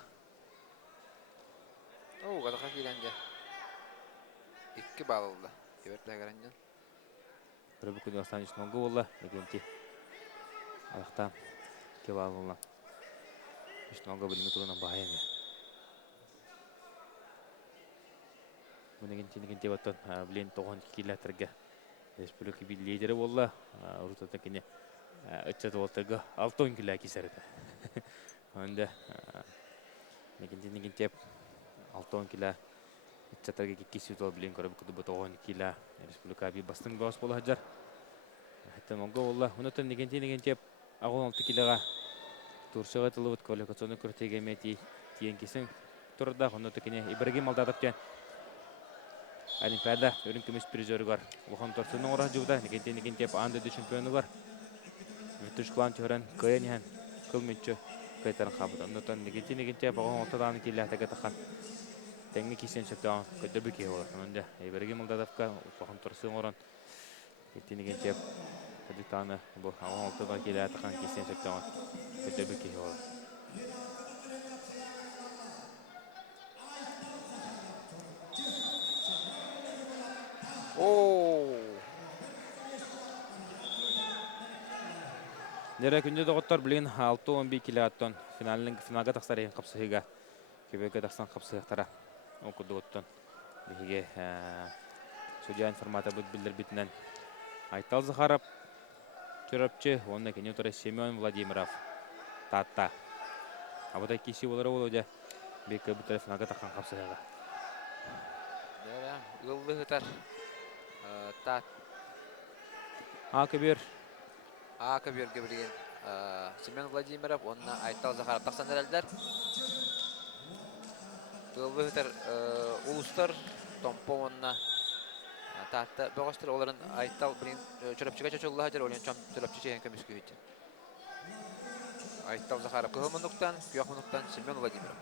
Қадыға келенде. 2 балылды. Кебертлі ғаранжан. Бір бүкіні астан үшін оңғы болла. Иннокентиев. Алақтан кебал болла. Үшін оңғы біліңі тұрғынан бағайын. Иннокентиев аттан білен 9 километрге республика лидері болла. Ұртатын кене үтчаты болтырға 6 кило кесерді. Онда Иннокентиев 6 кило үтчатарға кесіп ол білен көрі бүкіді 9 кило республика бей бастың бауыз болы хаджар. Әттен оңға болла. Онытын Иннокентиев 16 килоға Туршыға тылы бұд квалификационы көртегеме тиен кесін тұрда. Онытын кене Ибрагим алдадып тен Олимпиада өрін күміс призері бар. Лохан торсының орах жуыда, некентеп аңды ды чемпионы бар. Үтіш клан түрен көйен ен кылмытчы кайтарын қабыды. Оннотан некентеп бағын ортадан келі атаға таққан. Тәңі кесен сөптен көді бүке олар. Онында әйберге мұлдадавқа лохан торсының орын некентеп көдіктаны бұл ағын ортадан келі атақан кесен сөптен көді бүке олар. Нері күнде доғыттар білген 6-11 килоаттан финалға тақсар ең қапсығыға көбеге тақсан қапсығықтара оқыды оттан бейге судья информация бұд білдір бітінен Айтал Захаров түріпчі, онына кене тұры Семен Владимиров татта. Абыдай кесі олары олы бейкі бұттары финалға таққан қапсығыға. Ғылды ғытар тат Акыбер Акыберге білген Семен Владимиров, онына Айтал Захаров тақсандар әлдер. Ғылды ғытар ұлыстар Томпо онына татта бұғыстыр оларын Айтал білген чөріпчіға чөчілі ғадыр, олен чөріпчі чейін көміскі өйтті. Айтал Захаров күйі мұнықтан, күйіқ мұнықтан Семен Владимиров.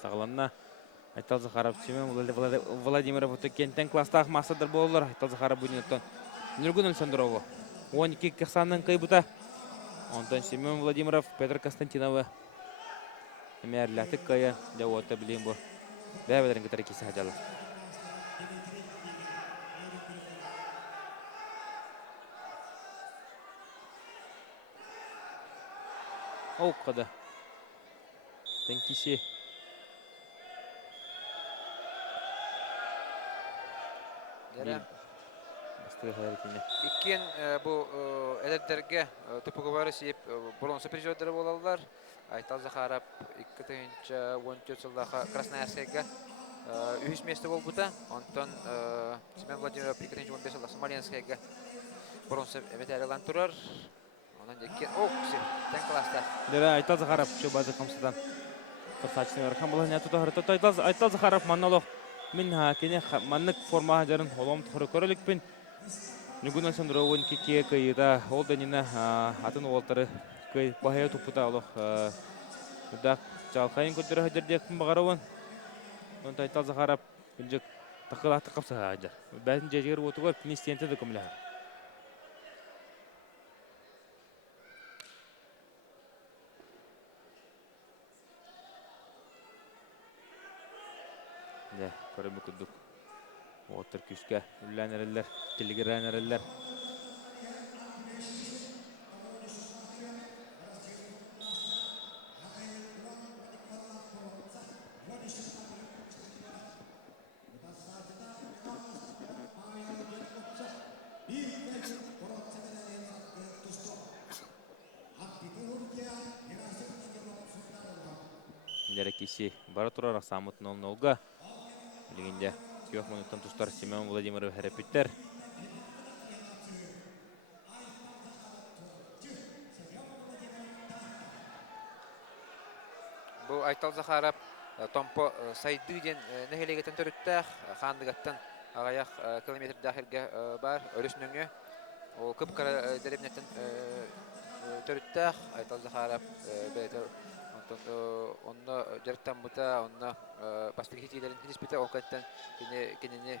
Сағыланна Айтал Захаров, Семен Владимиров кенттен кластағы мақсадыр болылар. Айтал Захаров бүгінеттен Нұргүн Александрову 12 қақсанның қайбыта. Онтан Семен Владимиров, Петр Константиновы әмәрләтік қайы дәуатты білейін бұл. Бәбәдерін кітары кесі хадялы. Оуққады. Тәнкесі. Иккен бұл әдердерге түпігі бары сейіп бұрынсы призердері болалар. Айтал Захаров 2-14 жылдағы Красноярскайға үйіс месті бол бұта. Онтан Семен Владимиров 2-15 жылдағы Смоленскайға бұрынсы металилан тұрар. Онан иккен оқ тән кластар. Айтал Захаров шөбазы қамсыдан. Тұрсачының өрхан болған әтуді ғырыты. Айтал Захаров манналық. Мен кене маннык форма жарын олом тұқыры көрілікпен Нүгін Александровын кеке кайыда ол дәнені атын олтары бахая тұпыда олық үдақ жалқайын көттері ғадердекпін бағарауын. Онда Айтал Захаров бүлжік тақылақты қапсыға ғадар. Бәзін жәжігер отығыр пінестенті де көмілі. Көрімі күдік. Отыр күшке үллән әрілер, тілгірән әрілер. Дәрекесі бары тұрар ақсамыт 0-0-ға. Легенде күйек мұнықтан тұстар Семен Владимиров әрепеттер. Бұл Айтал Захаров Томпо сайды ден нәхелегеттен түріттәқ, қандығаттан ағаяқ километр дәхілге бар, өрісінің ол көп қара дәребінеттен түріттәқ. Айтал Захаров бәйтір онна жарықтан бұта, онна бастығы хетейлерін хелеспеті, оңқаттан кенені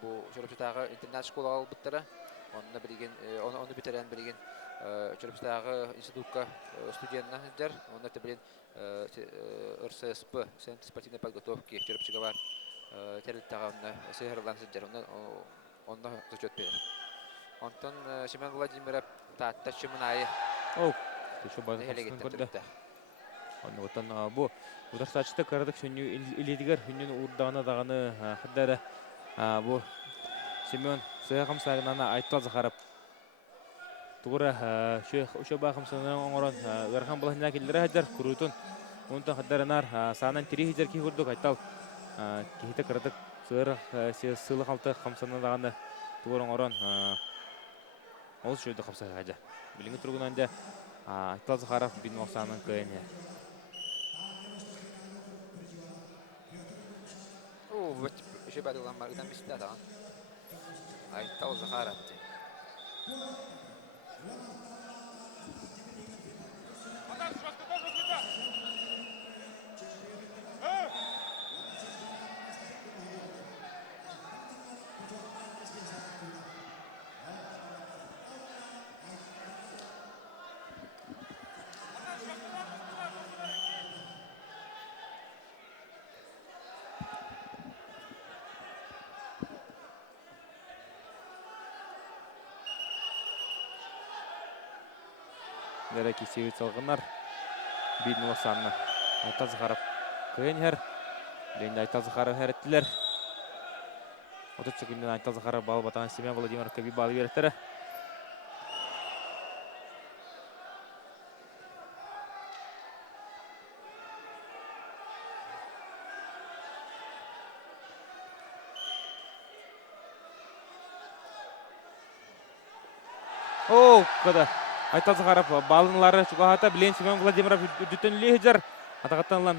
бұл жұрыпсытағы интернат школа ал бұттара. Оны бітерен білген жұрыпсытағы институтқа студентна жар. Онна білген РССП, Центр спортивной подготовки, жұрыпсыға бар тәрілттіға онна сығырлан жар. Онна зачет бері. Онтан Семен Владимиров татташымын айы. Нәхелегеттен түрітті. Оннығыттан бұл ұдарсачыты қарадық шөне үледігер үнен ұрдағына дағаны қыдары бұл Семен сыға қамсағынана Айтал Захаров тұғыра үші бақымсығынан оңырын ғархан бұлағына келдері әдер күрітін. Онтан қыдарынар сағынан тері хезер кей көрдік Айтал кейті қарадық Сыр сылы қалты қамсаны дағаны туырын орын ол шөйді қапсай ғажа. Біліңі тұрғынан де Айтал Захаров бин Оксанын көйіне. Вот еще бадылан баргыдан бисті атаған. Айтал Захаров. Дәрі кесеуі салғынар. Бейдің Оксанны Айтал Захаров көйін әр. Бейінде Айтал Захаров әреттілер. 30 секунден Айтал Захаров балы батаған Семен Владимиров көбей балы береттері. О, қада. Айтал Захаров балынлары чуғағата білен Семен Владимиров үдіттен лейхіджер. Атағаттанлан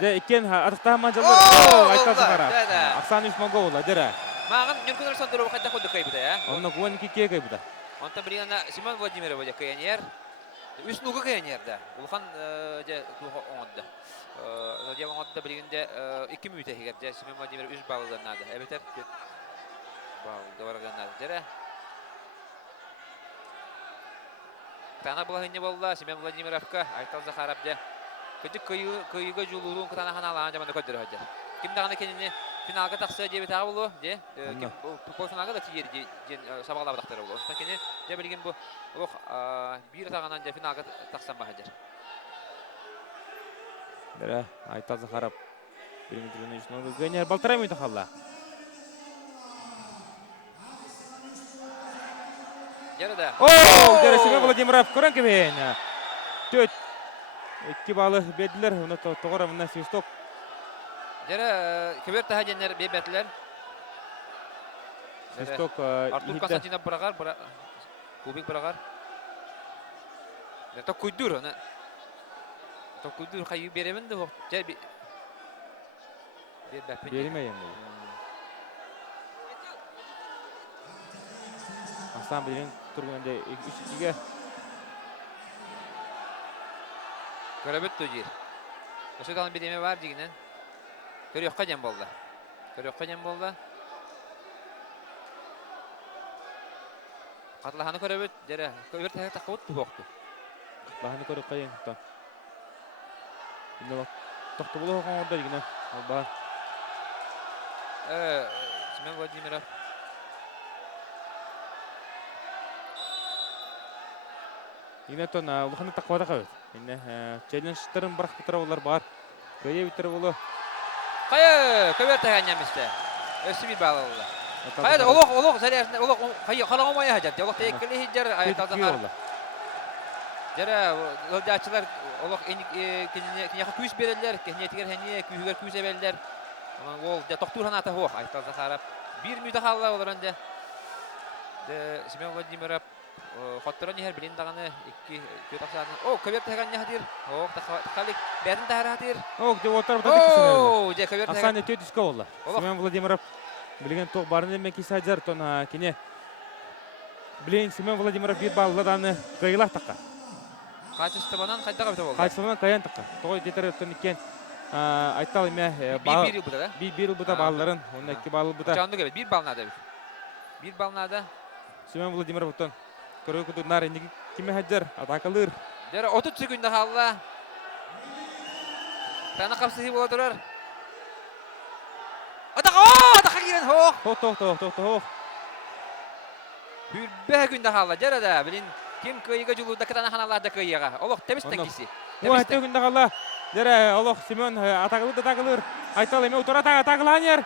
екен атықтағы манжалар. Айтал Захаров. Ақсан Исмагол ола, дәрі. Маған нүмкінер сондыру қайда құлды қайбыда, я? Онына қуан кеке қайбыда. Онта білген Семен Владимиров өде көйенер. Үс нұғы көйенер да. Улхан туға оңадды. Де оңадды білгенде 2 минут егер де Семен Владимиров үз балыданады. Әбетер балды барғанады. Дәрі. Тана бұлағыне болда Семен Владимировка Айтал Захаров де. Көдік көйігі жулуыруын күтана қаналаған жаманды көддірі өдер. Кімдағаны кеніне финалға тақсы жебе тағы болу, де? Полфиналға да тиер сабағала бұдақтары болу. Онтан кене де білген бұл бір тағынан де финалға тақсан баға жер. Дәрі Айтал Захаров. Біріңі түрінің үшін гөнер балтыра мүйді қалла. Дәрі Ооо, дәрі Семен Владимиров көрін кебейін. Төт. 2 балы беділер, оны тоғыра мұнна свисток. Дәрі көбер тәға женер бейбәтілер. Свисток Артур Константинов бірағар, Кубик бірағар. Ток көйдір, оны. Ток көйдір қайы беремінді ол. Бермейін бұл. Астан білген тұрғынында 3-2-ге. Көрөбөт төжер. Өсөдалын бедеме бар дегенен. Көрөққа жем болды. Қатылағаны көрөбөт, дәрі көбір тәйі тақы өтті боқты. Қатылағаны көрөққа жем тұттан. Енді тоқты болу оған орда дегенен. Ол бар. Семен Владимиров. Егін әттен ұлықаны тақуада қабет. Енді челленджтарын бірақ бітірі олар бар. Көйе бітірі болу. Қайы көбер тәйі әнемісті. Өсі бір балы олы. Қайы олық сәриясында олық қалаға мая хажат. Олық тәйеккілі хиджер Айтал Захаров. Жәрі өлдәтшілер олық кенеқі күйіс берелер, кенетігер хәне күйігер күйіс әбелдер. Ол тоқтур ханаты хоқ Айтал Захаров. 1 минута қалла олар önde. Семен Владимиров Хоттыран ехер білін дағаны 2 тақсадың. О, көбер тәған нехадир. О, тақалик бәдің тағаратир. О, де отар бұта декісін әлі. О, де көбер тәған. Асан өте түскі олы. Семен Владимиров білген тоқ барын әмен кесі аджар. Тон кене білген Семен Владимиров бір балыладаны қайылақ таққа. Қачыстыбанан қайдаға біті болды? Қачыстыбанан қаян таққа. Тоғай детер өттен екен Айтал еме бір ел бұта да? Bir yıl buda balların, onun 2 balı buda. Canlı gibi, bir balnada. Bir balnada. Семен Владимиров бұттан. Көрі күді нар ендегі кеме хаджар, атақалыр. Дәрі 30 секунда қалла. Таны қапсығы бола тұрар. Атақа керен, хоқ. Тоқ. Бүрбә күнда қалла, дәрі да. Білін, кем көйіға жүлуында кітана қаналарда көйіға. Олық тәбістен кесі. О, әтті күнді қалла. Дәрі, олық Семен атақалыр. Айтал еме ұтыр атағылан ер.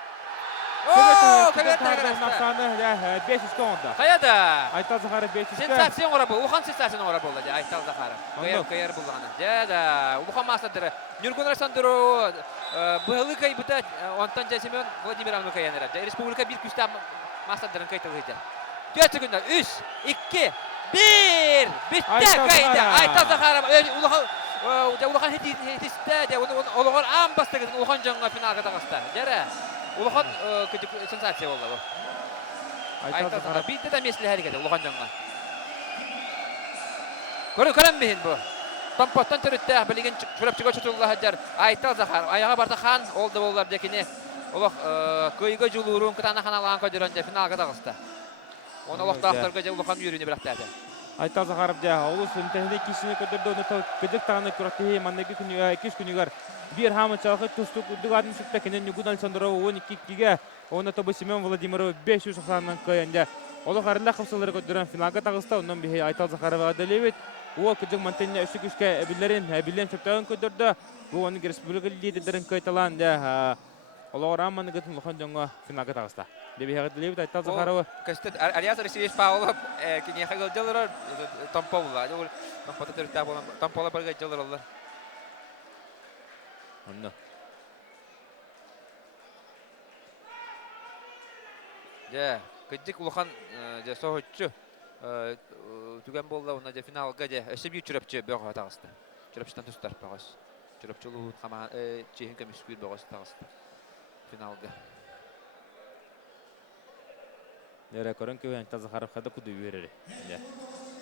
Köbet 500 onda. Kayada. Aytal Zaharov 500. Sensasiyon ora bu. Uhan sensasiyon ora boldu. Aytal Zakharov. Kayar bulgana. Jada. Uhan masadır. Nurgun Alexandro bu hılı kaybıta ondan Semyon Vladimir Almakayanera. Respublika bir küste masadırın kayıtılıydı. 4 sekunda 3 2 1 bitti kaydı. Aytal Zakharov Uluhan hitiste de Uluhan ambastı Uluhan jonga finalga taqasta. Jara. Uluhan küçük sensasiya oldu bu. Aytal Zakharov bitti de mesle hareketi Uluhan jonga. Көрөн бейін бұл. Тампоттан түрітті білген жүріп чыға чүтілі хаджар. Aytal Zakharov. Аяға барта хан олды болар декіне. Олық көйгі жылуырын күтана ханалаған көдірін финалға тағысты. Оны олықтақтарға же ұлықан үйріне бірақтады. Aytal Zakharov ja олыс үнтәхіне кешіне көдірді оны күдік тағаны күрәттігі маңнағы 2 күнігер bir hamı çalıqı tüstük üddük adını sütte kenen Nurgun Alexandrov 12-2-ге оны тобы Семен Владимиров 590-нан көйінде. Олы қарында қыпсылары көдірін финалға тағыста, ондан бейі Aytal Zakharov'a дәлебет. Ол күдік мантеніне үсі күшке әбілен сөптәуін көдірді. Бұл оның республика лидердерін көйталан. Олы раманы күтін ұлған жоңға финалға тағыста. Дебейі дәлебет Aytal Zakharov'a. Көстет Алиас Алексеевич Павлов кене қағыл жылырыр Тамповла. Тампота түрітті болан Тамповла бірге жылырылыр. Онда. Же, күдік ұлған соғытшы түген болды оны же финалға же өсі бүй чүріпчі бөға тағысты. Чүріпчіден тұстар бағыз. Чүріпчі ұлғын қама чейін көміскүйір бағыз тағысты. Финалға. Дәрі көрін көй Aytal Zakharov қада күді үйерері.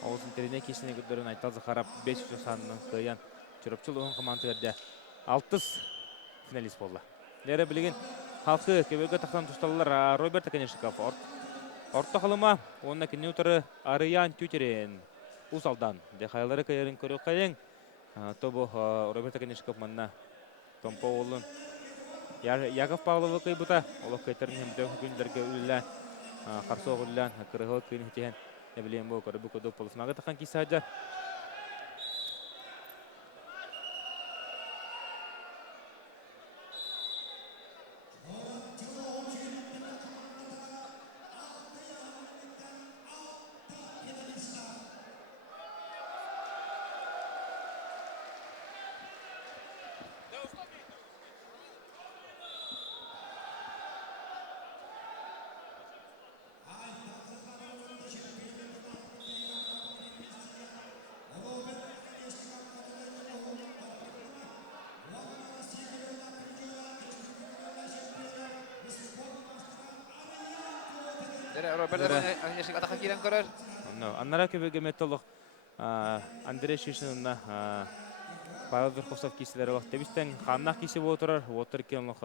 Оғызын теріне кесіне күдірін Aytal Zakharov 500 санының көйен чүріпчі ұлғын қаманты өрді. 6 финалист болды. Дәрі білген халқы көбеге тақтан тұсталылар Роберт Конешников. Орта қалыма, онына кені ұтыры Ариян Тютерен ұсалдан. Дәқайлары көйерін көрі қайын. Тобы Роберт Конешников манна Томпо олын. Яков Павловы көй бұта. Олық көйтерін хемдеу күндерге үлілі. Қарсы оғылылан, кіріғыл көйін хетеген. Нәбілейін бұл көрі бұқыды полысынағы таққан кейсі аджар. Роберт Конешников атақа керен көрір. Аннара көбеге металлық Андрей Шишинна Павел Верховцов киселері вақт. Тебістен қаннақ кисе отырар. Отыр кенлық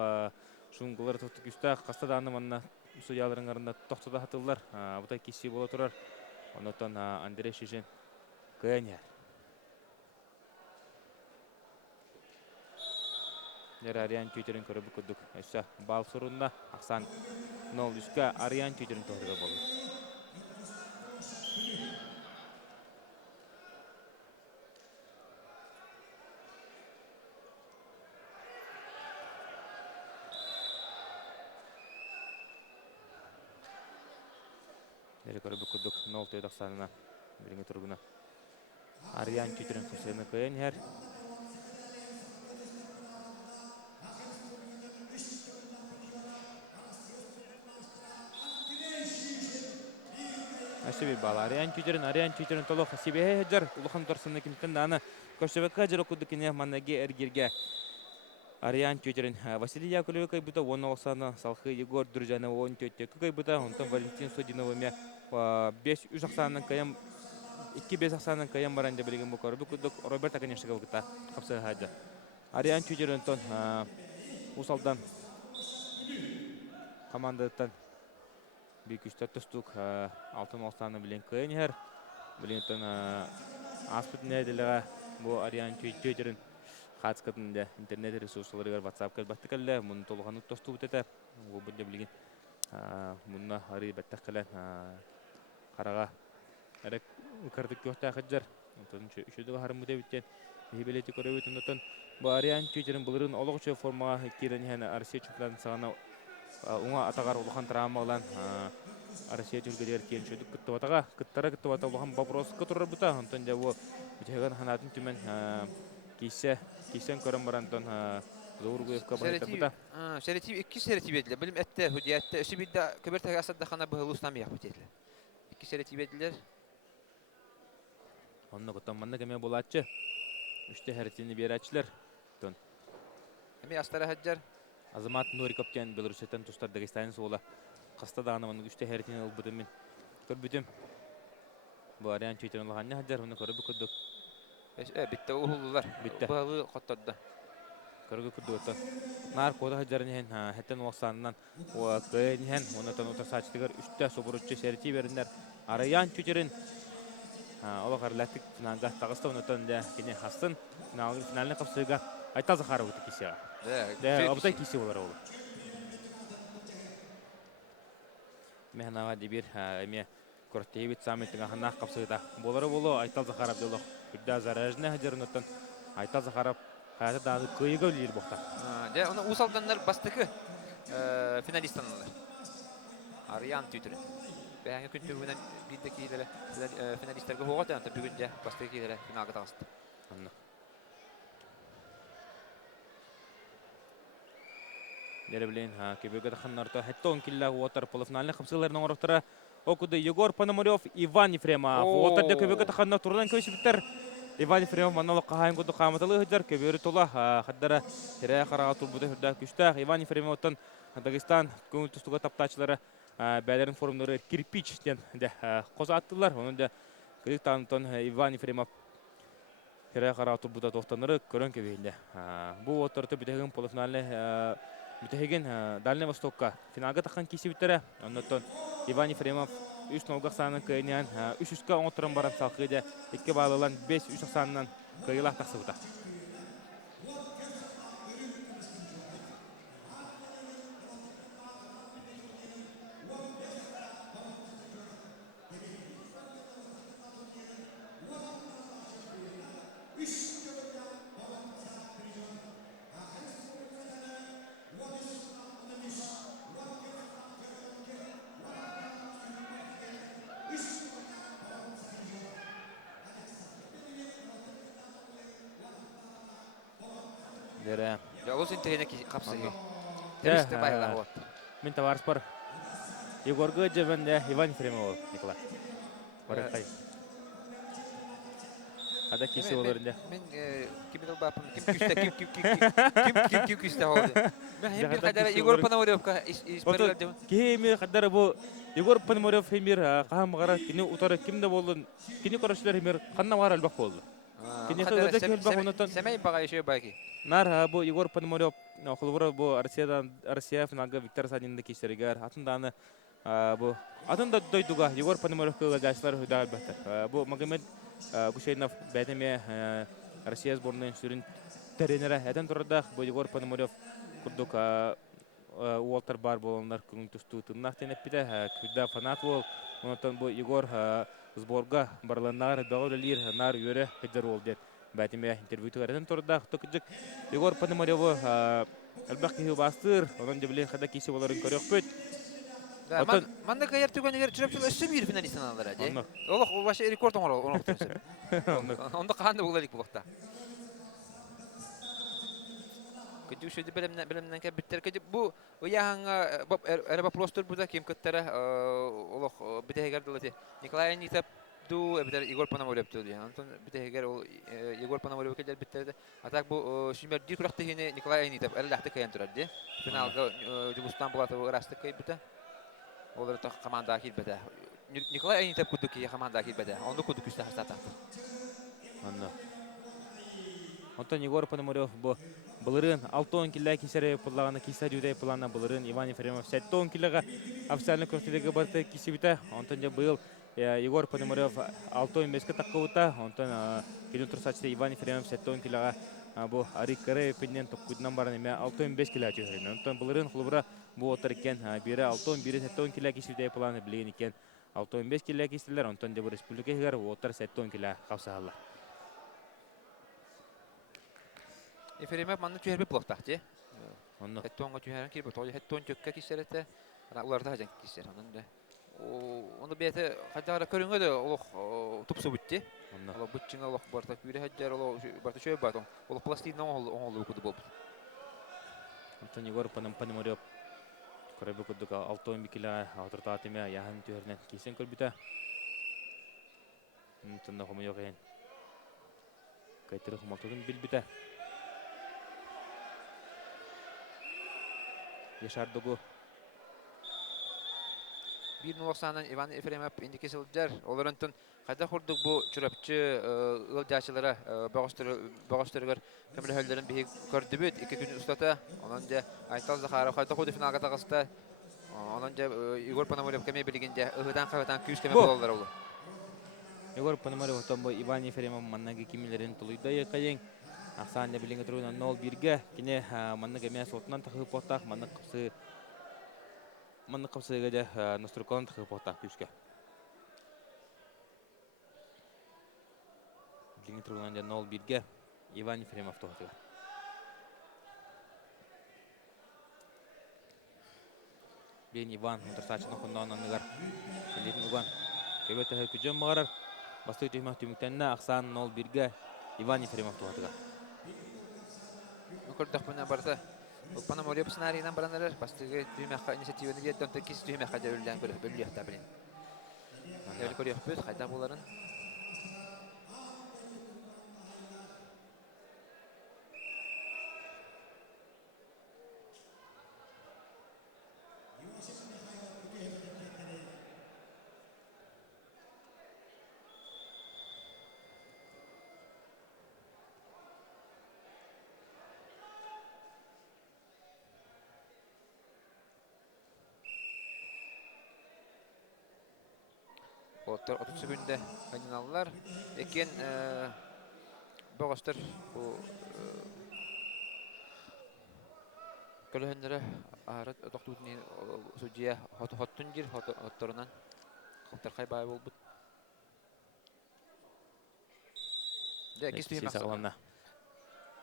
шуңғылары тұқты күсті. Қаста даны манна судияларын арында тоқтыда хатылар. Бұта кисе отырар. Онытан Андрей Шишин көйен ер. Дәрі Ариян Түйтерін көрі бүкірдік. Әсі бал сұрында Ақсан 0-3-ке Ариян Түйтерін тоғырға болды. Дәрі көрі бүкірдік 0-3 Ақсанына біріңі тұрғына. Ариян Түйтерін құсайны көйен ер. Әшебе бала. Ариян Түйтерін толық себе әжір. Ұлыған тұрсыны кемтен даны көшебекке әжір оқыдықыне маннеге әргерге. Ариян Түйтерін Василий Яковлеві кай бұта 10 олсаны, Салқы Егор Дүржаны 14 кай бұта, онтан Валентин Судиновыме 5-3 ақсанының кайым, 2-5 ақсанының кайым баранды білген бұл көрі бүкілдік Роберт Конешников бұта қапсы әжі. Ариян Түйтерін тон ұсалдан командадықтан Бүйкүштер тұстық алтын олсаны білен көйін әр. Білен тұн аспытын әділіға бұл Ариян Түйтерін қатысқытында интернет ресурсыларығар WhatsApp кәлбәтті кәлі. Мұны толғаны тұсту бұтеті. Бұл бұнда білген мұнына ары бәттіқ кәлі қараға әрек үкірдік көшті ақыджар. Үшілдігі харым бұте біттен бейбелеті көрі өтін ұтын. Бұл Ариян Түйтерін бұлырын олық үші формаға керін әне Арсия чүпләдің сағана уңа атагар улахан травма olan Россия жүргедер кен шөдік күтті батаға, күттара күтті бата улахан вопрос көтірір бұта, онтан жа бұл бүтеген ханатын түмен кейсен көрін барантан зауыр көйіпқа бағыттар бұта. Серетив 2 серетив еділер. Білім әтті, хүдиятті, өсі білді көбіртігі асадда қана бұғылы ұстамияқ бітеділер. 2 серетив еділер. Онны құттан манна кәме болатшы. Үште хәртini берәтшілер. Әме астары хаджар. Азамат Нуриков кен Белорусияттан тұстар Дагестанын соғыла. Қаста дағанымын үште хәртini ұлбыдым мен. Көрбүдім. Бұл ариян чөйтерін ұлғанны хаджар, оны көрбі күрдік. Бітті ұғылылар. Бұғылы қоттадды. Көргі күрдік өтті. Нар кода хаджарын ен хәттен уақсанынан көйін ен, оны тан сачтығыр үште собыручы сәрти беріндер. Араян чөйтерін Ола қарлаттық финалға тағысты онытын да кене хастын финалны қапсыға айта захара өті кесеға. Да, обытай кесе олар олы. Механава дебір әме көрттейбет самметтің ағынақ қапсыға болары болу айта захара бдолық. Күрді заражны ғадерін өттін айта захара қаяты дағы көйігі өлер боқта. Да, оны ұсалданлар бастықы финалистанлар. Ариян түйтірі. Бәңгі күн түгінен білді кейлері финалистерге хоғат әнті бүгін де бастығы кейлері финалға тағысты. Дәрі білейін, көбеге дақанларды әтті 10 кілі отар полуфиналіне қымсығыларының орықтары оқуды Егор Пономарев, Иван Ефремов. Отарды көбеге дақанлар тұрдан көші біттір. Иван Ефремов маналы қағайын көді қаматылы ғыдар, көбері тола қаддары терәе қараға тұрбыды хүрді күшті. Иван Ефремовтан Дагестан көңіл тұстығы таптачылары бәлерін форумдары кирпичтен қоза аттылар. Оның да күдік танытын Иван Ефремов терәе қараға тұрбыда тоқтаныры көрін көбейінде. Бұл отарды бүтеген полуфиналіне бүтеген Дальний Востокқа финалға таққан кесі біттері. Оннан Иван Ефремов 3-0 санын көйінен 3-3-қа оңыттырын баран салқыйды. 2 бағылылан 5-3 санынан көйілақ тақсы бұта. Олыс интеріне қапсығы. Тәрісті байылар болады. Мен таварыс бар. Егорғы жабында Иван Ефремов, Николай. Барақай. Ада кесі оларында. Мен кемін олбапым, кем күшті олды. Мен қадары Егор Пономаревқа испарилар жабын. Кемі қадары бұл Егор Пономарев хемер қағам ғара кені ұтары кемді болын. Кені көрішілер хемер қанна бар әлбақ болды. Сәмей баға ешеу байки. Нар бұл Егор Пономарев құлбыры бұл Россия финалға Виктор Санинді кештерігер. Атынданы бұл атында дойдуға Егор Пономарев көлгашылар хүді әлбәттір. Бұл Магомед Гусейнов бәтіме Россия сборнайын сүрін тренері әден тұрдақ. Бұл Егор Пономарев күрдік уолтар бар болынлар күнің тұсту тұннақ тенеп біді. Күрді фанат бол. Онытын бұл Егор сборға барланар дағылылер нар үйері қыджар ол дед. Бәтіме интервьюту әрден тұрдақ. Тұқыджық Егор Пономаревы әлбәқ кейі бастыр. Онын жебілен қада кейсі оларын көрек бөт. Манда қайыр түгенігер жүріп өсі бір финалистен алдар әде. Олық башы рекорд оңыр ол. Онда қағанды болалик бұлықта. Күнді үшеді білімнен кәп біттер. Бұл ұяғаңа әрі баплостыр бұда кем көттері олық бітегерді Николай Анитап ду эбитер Егор Пономарев төдү. Антон битегер ол Егор Пономарев келер биттерде. Атак бу шимер дир куракты хене Николай Анитап әлләхте кайын турады. Финалга Жугустан булаты расты кай бита. Олар та команда кил бита. Николай Анитап куду ки команда кил бита. Онда куду күстә хастата. Анна. Антон Егор Пономарев бу Булырын 6 килә кисәре пуллаганы кисә юдай планна булырын Иван Ефремов 7 киләгә официаль көртелеге барды кисибита. Антон да быел Егор Пономарев 6-5 таққуыта, онтан келін тұрсачты Иван Ефремов 7 килаға бұл Арик Караев пеннен тоққудынан барын еме 6-5 килаға чөйірін. Онтан бұлырын құлыбыра бұл отыр екен, бері 6-1-7 килаға кесілдей планы білеген екен 6-5 килаға кесілдер, онтан да бұл республика егер отыр 7 килаға қапсағалар. Ефремов манны чөйірбе бұлықтақ, Онно. Хеттонга түйәрен кир бутол хеттон төккә кисерете. Ана уларда хаҗан кисер. Анан да. Оны бете хаҗара көрүнгө дә улук тупсу бутти. Онно. Ала бутчиңа улук барта күре хаҗар улук барта шөй батон. Улук пластинна оңолу куды болду. Антон Егор Пономарев көрөбү кудук 6-12 атыртаатыма яһан түһәрнән кисен көрбүтә. Антон хомойок ен. Кайтыры хомотудун билбүтә. Яшардыгы 1-0 Иван Ефремов индикесилдер. Оларынтын кайда хурдук бу чурапчы ылжачылары багыштыргар кемле хәлләрен бии көрдүбүт 2 күн устата. Анан да Айтал Захаров кайда худу финалга тагыста. Анан да Егор Пономарев кеме билгенде ыгыдан кабатан күз кеме болдылар ул. Егор Пономарев томбо Иван Ефремов маннага кимилерин тулуйда якайын. Аксан да билинге турунан 0-1-ге кине маннага мен сотунан тахып потак Манны капсыга да настройкалан тахып потак күзгө. Билинге турунан да 0-1-ге Иван Ефремов тоқтыға. Бен Иван Мутарсачын оқындан анығар. Келетін ұған. Көбеті хүкіжен бағарар. Басты түймақ түйміктеніне Ақсан 0-1-ге Иван Ефремов тоқтыға. Көрдік бұна барда. Пономарев сценарийынан баранарар. Бастығы түймаққа инициативаны деттен текіз түймаққа да өлден көрі. Бөлі яқта білін. Өлі көрі өкпөз. Қайда боларын. Оттар 30 секундда финаллар. Экен богостар бу көлөннөрө арат токтуутун судья хоттун жир отторунан кылтар кайбай болбут. Да кисти Сисалана.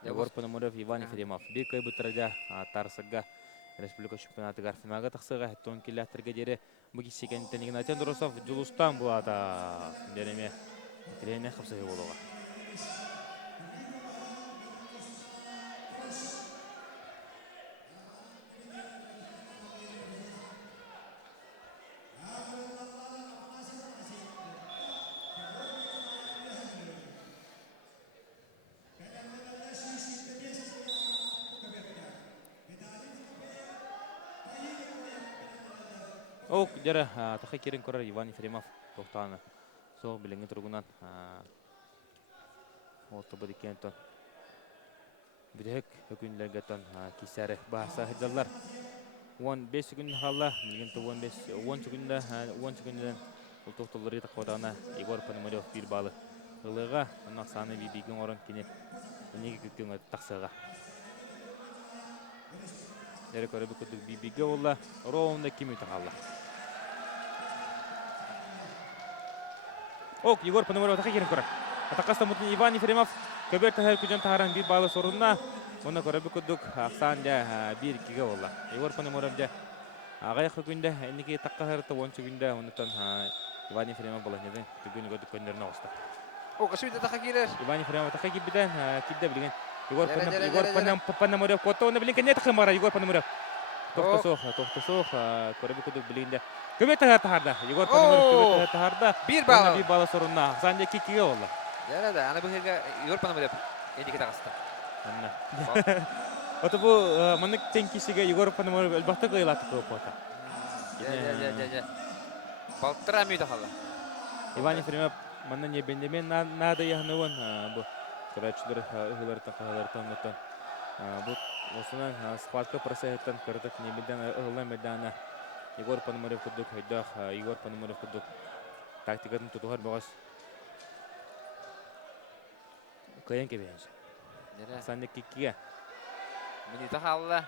Егор Пономарев, Иван Ефремов. Бик көйбүттерде тарсыга республика чемпионатыгар финалга таксыга хеттон киләттерге дере буги секенден Игнатий Дуросов Жулустан булата дереме трене хапсыгы болуга. Ок, жара тахай керен көрөр Иван Ефремов тоқтаны. Сол билинге тургунан олты бу дикентон. Бидек өкүнлөргө тон кисәре баса хыдаллар. 15 секунд халла, билгенте 10 секунддан ул токтолоры такодана Егор Пономарев бир балы. Ылыга анан саны бибиген орон кине неге күткөнгө таксыга. Дерек көрөбү күтүп бибиге болла, роунда кими тахалла. Ок, Егор Пономарев атака керен көрөр. Атакаста мутун Иван Ефремов көбөртө хүкүжөн тааран бир балы сорунна. Оны көрөбү күтүк Аксан да 1-2-ге болла. Егор Пономарев да агай хүкүндө энеге такка харты 10 секундда онутан Иван Ефремов болонеден түгүн көдүк көндөрүнө оста. О, кашуйда така кирер. Иван Ефремов атака кибиден кидде билген Егор Пономарев котоны билген не такы мара Егор Пономарев. Тоқтосох көрөбү күтүк билгенде көбөтө таарда Егор Пономарев көбөтө таарда Бир балы. бир балы сорунна Аксан да 2-2-ге болла. Ярада, аны бирге Егор Пономарев эдике тагыста. Ото бу мынык тенкисиге Егор Пономарев элбакта кыйлаты көп ота. Балтыра мүйді қалы. Иван Ефремов мына не бендемен нада яхнуын бу көрәчләр ыгылардан каларлардан мото. Бу осынан схватка процесстан көрдік немеден ыгылы медана Егор Пономарев кудук хайдах Егор Пономарев кудук тактикатын тутугар багас. Каян кебенс. Сандык кикке. Минута қалды.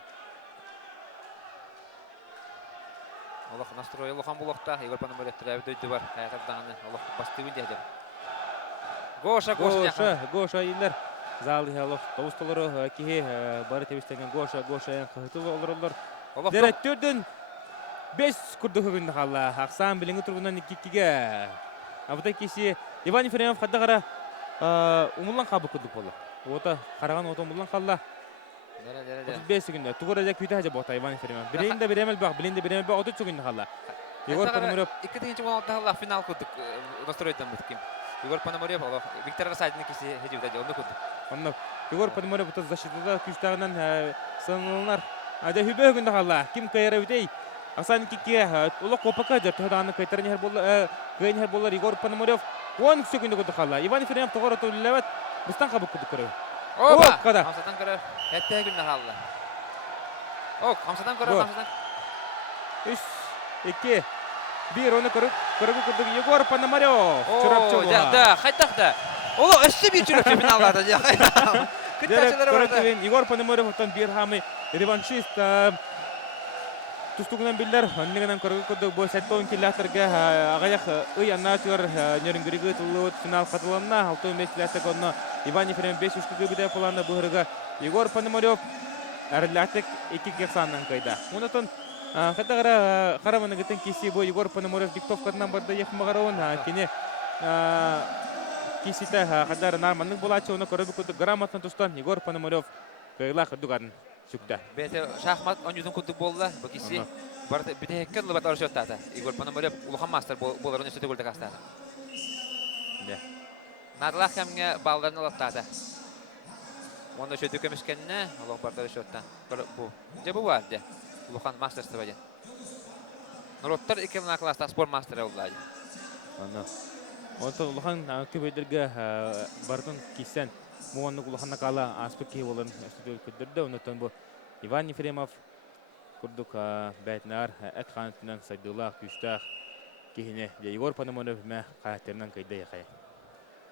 Олық настрой лохан булықта. Егор Пономарев түрәбі дөйді бар. Қайқырдағаны олық басты күнде әдем. Гоша Гоша индер. залы халык тоустолору кихи бары тебистеген Гоша кыты олорлор. Олох Дереттөрдөн 5 күрдө хөгүндө халла. Аксан билинги тургунан 2-2-ге. Абыта киси Иван Ефремов хаддагара умуллан кабы күрдүк болду. Ота караган ота умуллан халла. 35 секунд. Тугура да күйтө хажа бота Иван Ефремов. Билинде биремел баг 30 секунд халла. Егор Пономарев 2-нче болотта финал курдук. Настройдан бүтким. Егор Пономарев олох Виктор Расадин киси хежибде онда курдук. Онно Егор Пономарев бута защитада күстагынан сынылар. Ада хүбө күндө халла. Ким кайра үтей. Аксан кикке улы копака жартыдан кайтарны хер болду. Гайнер болду Егор Пономарев 10 секунд курдук халла. Иван Ефремов тогора төлөбөт. Бустан кабы курдук көрөбү. Оба. Када. Хамсатан көрөр. Хетте күндө халла. Хамсатан көрөр, хамсатан. 3 2 1 оны көрүп курдук Егор Пономарев. Чурапчы. Да, хайтакта. Оло өссө бир чурап финалда. Кыттачылар бар. Егор Пономаревтан бир хамы реваншист тустугунан биллер аннегенен көргөкдөк бу сеттон киллатерге агаяк ыянатыр нөрүнгүрүгө тулут финал катылымна алтын месләтте конно Иван Ефремов 5-3 биде планны бухырга Егор Пономарев әрләтек 2 саннан кайда. Унутун хатагара караманы гытын киси бу Егор Пономарев диктовкадан барды якмагаравын кине кисите хадар нормальный булачы оны көрөбүк грамотно тустан Егор Пономарев кайла кырдыган сүктә. Бете шахмат онюдун курдук болду. Бу киси бар битекке лыбат арышыттата. Егор Пономарев улхан мастер болар университет голда кастата. Да. Надлах кемге балларын алаттата. Онда шөтү көмүскенне, Аллах бардары шөттан. Бу. Жебу бар де. Улхан мастерство де. Нуроттар 2 класста спорт мастер болду. Аны. Онто улхан көбөйдөргө бардын кисен муанны улханна кала аспекти болон студия көдөрдө онотон бу Иван Ефремов курдук байтнар эткантынан сайдыла күстах кихине Егор Пономарев ме катернан кайда якай.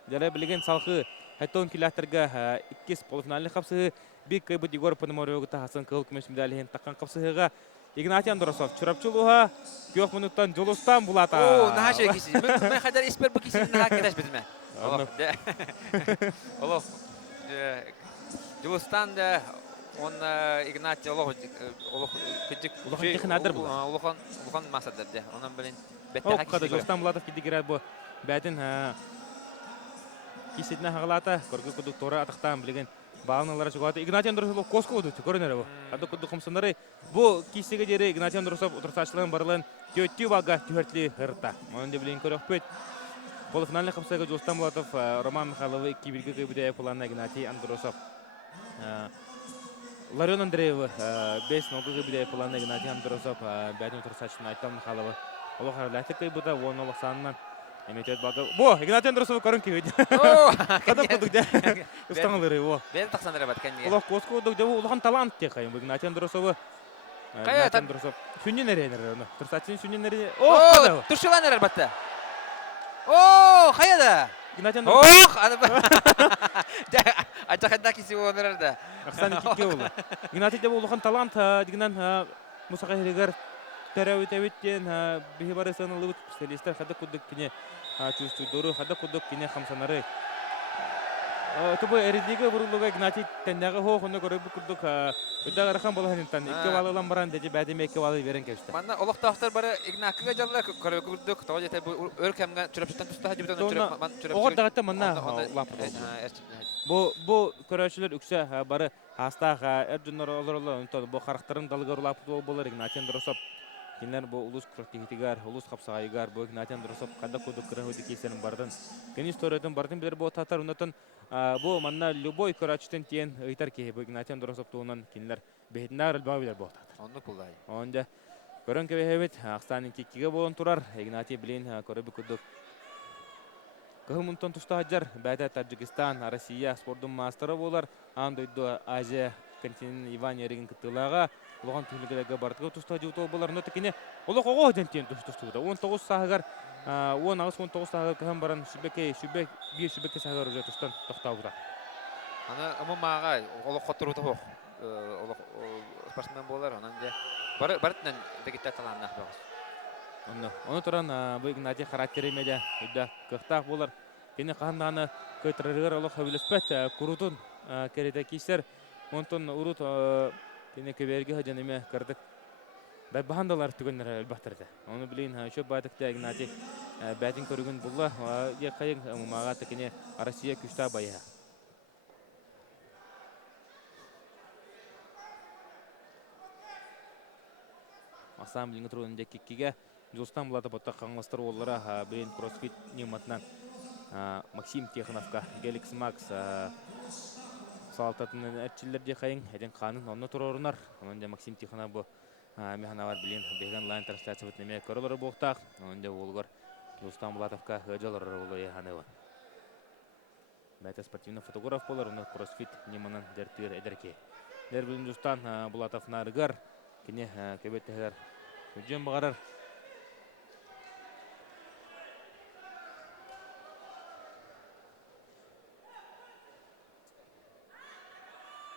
Дәле билген салхы хаттон килатерга 2 полуфиналны капсы бик кайбы Егор Пономарев та Хасан кыл күмеш медален таккан капсыга Игнатий Андросов чурапчылуга 4 минуттан жолустан булата. Нахашы киси. Мен хадар испер бу киси нахак кетеш бизме. Олох. Жолустан да он Игнатий олох кичик технадыр бу. Улхан масадыр де. Онан билен бетте хакки жолустан булата кидигер бу бәтин кисидне хагалата көргөкүдүк тора атактан билген Бағаналар жугаты Игнатий Андросов коско өтті көрінері бұл. Ады күдді құмсынлары бұл кестегі дері Игнатий Андросов ұтырсашылығын барылын төтті баға түйертлі ғырта. Оның де білейін көрі өкпет. Полуфинальный қымсығы Жостан Булатов, Роман Михайловы, Кибиргі көбіде планына Игнатий Андросов. Ларион Андреевы, 5-0 көбіде планына Игнатий Андросов, бәдін ұтырсашылығын Айтан Михайловы. Олық әрләті көбіде 10-0 санынан. Эметет бага. Бо, Игнатий Андросов көрін кебеді. Қадап құдық де. Үстаңылыры, о. Бәлі тақсандыры бәт кәнге. Олақ қосқы құдық де, олған талант де қайын. Игнатий Андросовы. Игнатий Андросов. Сүннен әрейнер. Тұрсатсын сүннен әрейнер. О, тұршылан әрер бәтті. О, қаяда. Игнатий Андросов. Ачақында кесі олар әрді. Ақсан кекке олы. Игнатий де олған талант дегенен Мұсақа Херегер тәрәует-әуеттен бейі бары саңылы өт специалистер қада күдік кіне чувствуйдору, қада күдік кіне қамсанары. Тұбы әрідегі бұрылуға Игнатий тәндегі хоғыны көріп күдік өдді ғарқан болғанынтан 2 балылан баран деді бәдеме 2 балы берен кәшті. Манна олықтақтар бары Игнатиға жалылар көріп күдік, тоғы жете өр кәмген түріпшіттен тұстаға жібітен түріп. Оғыр дағатта манна лапыр. Бұл көрәшілер үксі бары астақ әрдүнлер олырылы, бұл қарақтарын далығыр лапыр болыр Игнатий Андросов. Кинлер бу улус крактигитигар, улус капсагайгар, бу Игнатий Андросов када кодук кырыгы кесерин бардын. Кени историятын бардын билер бу татар унатын бу манна любой көрачтен тиен ыйтар ки бу Игнатий Андросов туунан кинлер бехиннар алба билер бу татар. Онды кулай. Онда көрөн кебет Акстанын кикиге болон турар. Игнатий билин көрөбү кудук. Кымынтон тустаджар бәдә Таджикистан, Россия спорттун мастері болар. Андойду Азия континент Иван Ереген кытылага Лоған түлігілігі бардығы тұста жауты болар. Ноты кене олық оғы өдентен тұстуда. 19 сағығар, 19 сағығар кәм баран бір шүбекке сағығар өже тұстан тоқтауыда. Аны ұмы мағай олық қоттыр ұты хоқ. Олық спортсмен болар. Барытынан дегеттер таланнақ бағыз. Оны тұран бұл Игнатий характері меде өйді қықтақ болар. Кене қағандағаны көйтірігер олық өбіліспәт күрутын керете кисер онтон урут кене көберге хаҗан эме кырдык да бахандалар түгеннәр әлбәттә. Оны билин шо байтыкта Игнатий бәтин көргөн булла я кайын мага текене Россия күчтә бая. Асам билин турында киккиге Жустан булата ботта каңластыр оллара билин кроссфит нематнан Максим Техновка, Геликс Макс салтатын әртчілерде қайын, әден қанын онны тұрорынар. Онында Максим Тихонов бұл механавар білін бейген лайн трансляция бұтнеме көрілері болқтақ. Онында олғар Жустан Булатовка ғыжалары олы еханығы. Бәті спортивный фотограф болар, оны кроссфит неманын дәртігер әдерке. Дәр білін Жустан Булатов нарығар, кене көбеттігер үджен бағарар.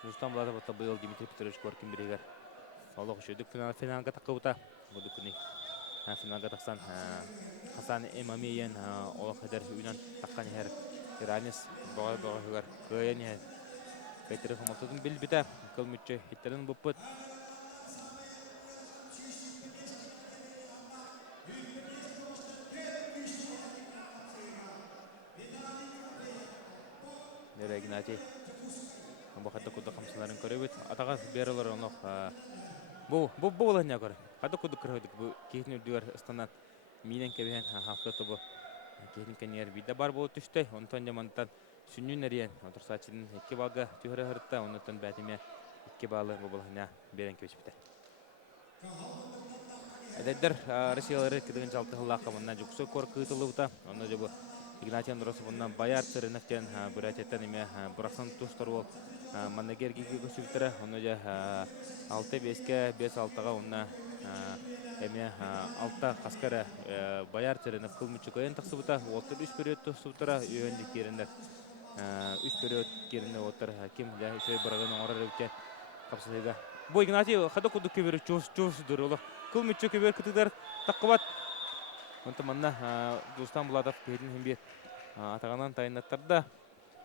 Жустан Булатов отта быйыл Дмитрий Петрович Коркин бірегер. Олық үшедік финалға таққауыта. Бұды күні финалға тақсан Хасан Эмамейен олық әдер үйнен таққан әр Иранес бағар көйен әр. Кайтыры қымалтудың біл біті. Көл мүтчі хиттерін бұппыт. Нері Игнатий. Бұл қадда күдді қамсыларын көребет. Атаға берілер оңық. Бұл олағына көрі. Қадда күдді көребедік. Бұл кейтін үрдігер ұстанат менен кәбейен халқы тұбы. Кейтін кәнер бейді бар болып түшті. Онтан жамантан сүннің әрейен. Отырсатшының екі балға түйірі ғырытта. Онтан бәтіме екі балы бұл олағына берен көшіпті. Әдәддер Россиялары кедігін жалты ғылаққа мұнна жүксі көр қытылы бұта. Оны жабы Игнатий Андросы бұнна баяр сырынықтен бүрәтеттен еме бұрақсан тұстар ол маннагерге көсілтірі. Оны жа 6-5-ке 5-6-ға онна еме 6 қасқары баяр сырынық қылмытшы көйен тақсы бұта. Оттыр 3 период тұқсы бұтыра үйендік керіндер. 3 период керінде оттыр кем сөй бұрағын оңырар өткен қапсылыға. Бұл Игнатий қада құды көбері чоғысыдыр олы. Қылмытшы көбер күтігдер таққыбат. Онты манна Жустан Булатов кейдің хембе атағанан тайынаттарда.